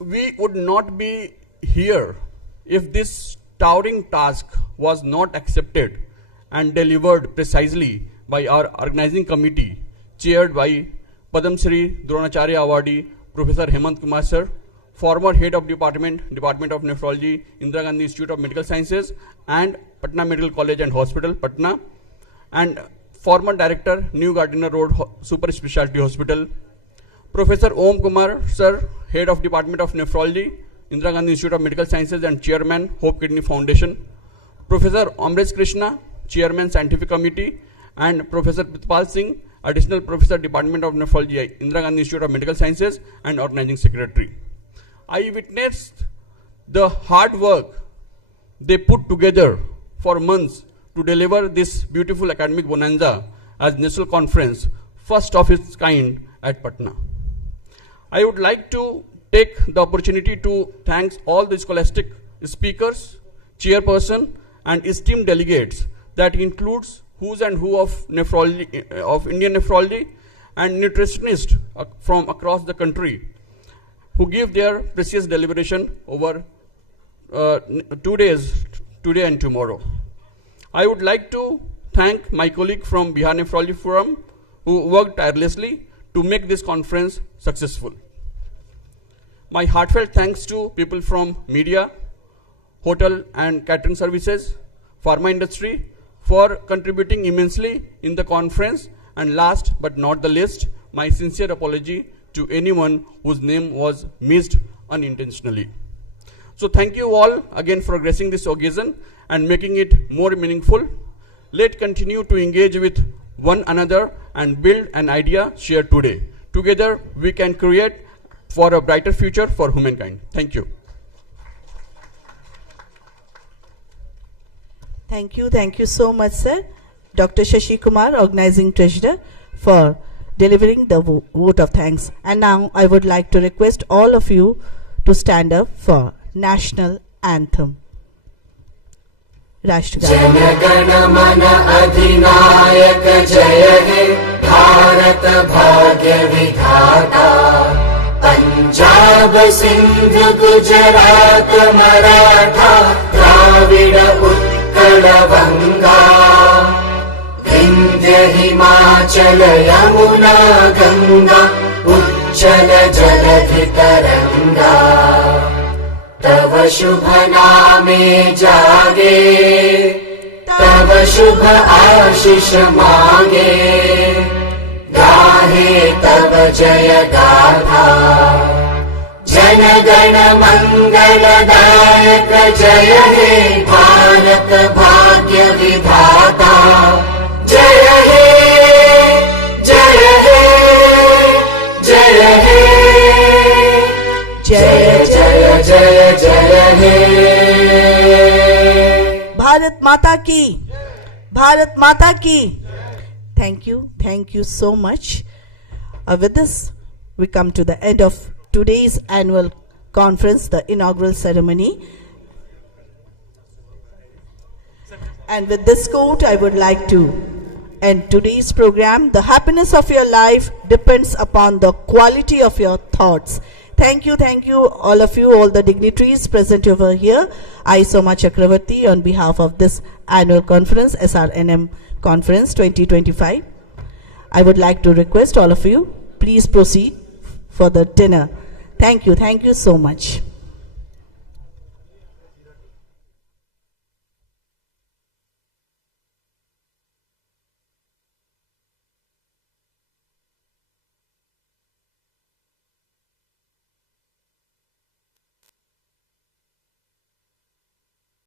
We would not be here if this towering task was not accepted and delivered precisely by our organizing committee, chaired by Padma Shri Dronacharya Awardee Professor Hemant Kumar sir, former Head of Department of Nephrology, Indira Gandhi Institute of Medical Sciences and Patna Medical College and Hospital, Patna, and former Director, New Gardiner Road Super Specialty Hospital, Professor Om Kumar sir, Head of Department of Nephrology, Indira Gandhi Institute of Medical Sciences and Chairman, Hope Kidney Foundation, Professor Amresh Krishna, Chairman, Scientific Committee, and Professor Pritpal Singh, Additional Professor, Department of Nephrology, Indira Gandhi Institute of Medical Sciences and Organizing Secretary. I witnessed the hard work they put together for months to deliver this beautiful academic bonanza as national conference, first of its kind at Patna. I would like to take the opportunity to thank all the scholastic speakers, chairperson, and esteemed delegates that includes who's and who of nephrology, of Indian nephrology, and nutritionists from across the country who give their precious deliberation over 2 days, today and tomorrow. I would like to thank my colleague from Bihar Nephrology Forum who worked tirelessly to make this conference successful. My heartfelt thanks to people from media, hotel and catering services, pharma industry for contributing immensely in the conference, and last but not the least, my sincere apology to anyone whose name was missed unintentionally. So thank you all again for gracing this occasion and making it more meaningful. Let's continue to engage with one another and build an idea shared today. Together we can create for a brighter future for humankind. Thank you. Thank you so much, sir. Dr. Shashi Kumar, Organizing Treasurer, for delivering the vote of thanks. And now I would like to request all of you to stand up for National Anthem. Rashtragan. Jana Gana Mana Adhinayak Jaya He Bharat Bhagya Vidhata Punjab Sindh Gujarat Maratha Dravida Utkala Vanga Vindhya Himachal Yamuna Ganga Uchchal Jaladhi Taranga Tava Shubha Name Jage Tava Shubha Ashish Mange Gahe Tava Jaya Gatha Jana Gana Mangala Dayak Jaya He Bharat Bhagya Vidhata Jaya He Jaya He Jaya He Jaya Jaya Jaya Jaya He Bharat Mata Ki, Bharat Mata Ki. Thank you so much. With this, we come to the end of today's annual conference, the inaugural ceremony. And with this quote, I would like to end today's program. The happiness of your life depends upon the quality of your thoughts. Thank you, all of you, all the dignitaries present over here. I, Soma Chakravarti, on behalf of this annual conference, SRNM Conference 2025, I would like to request all of you, please proceed for the dinner. Thank you so much.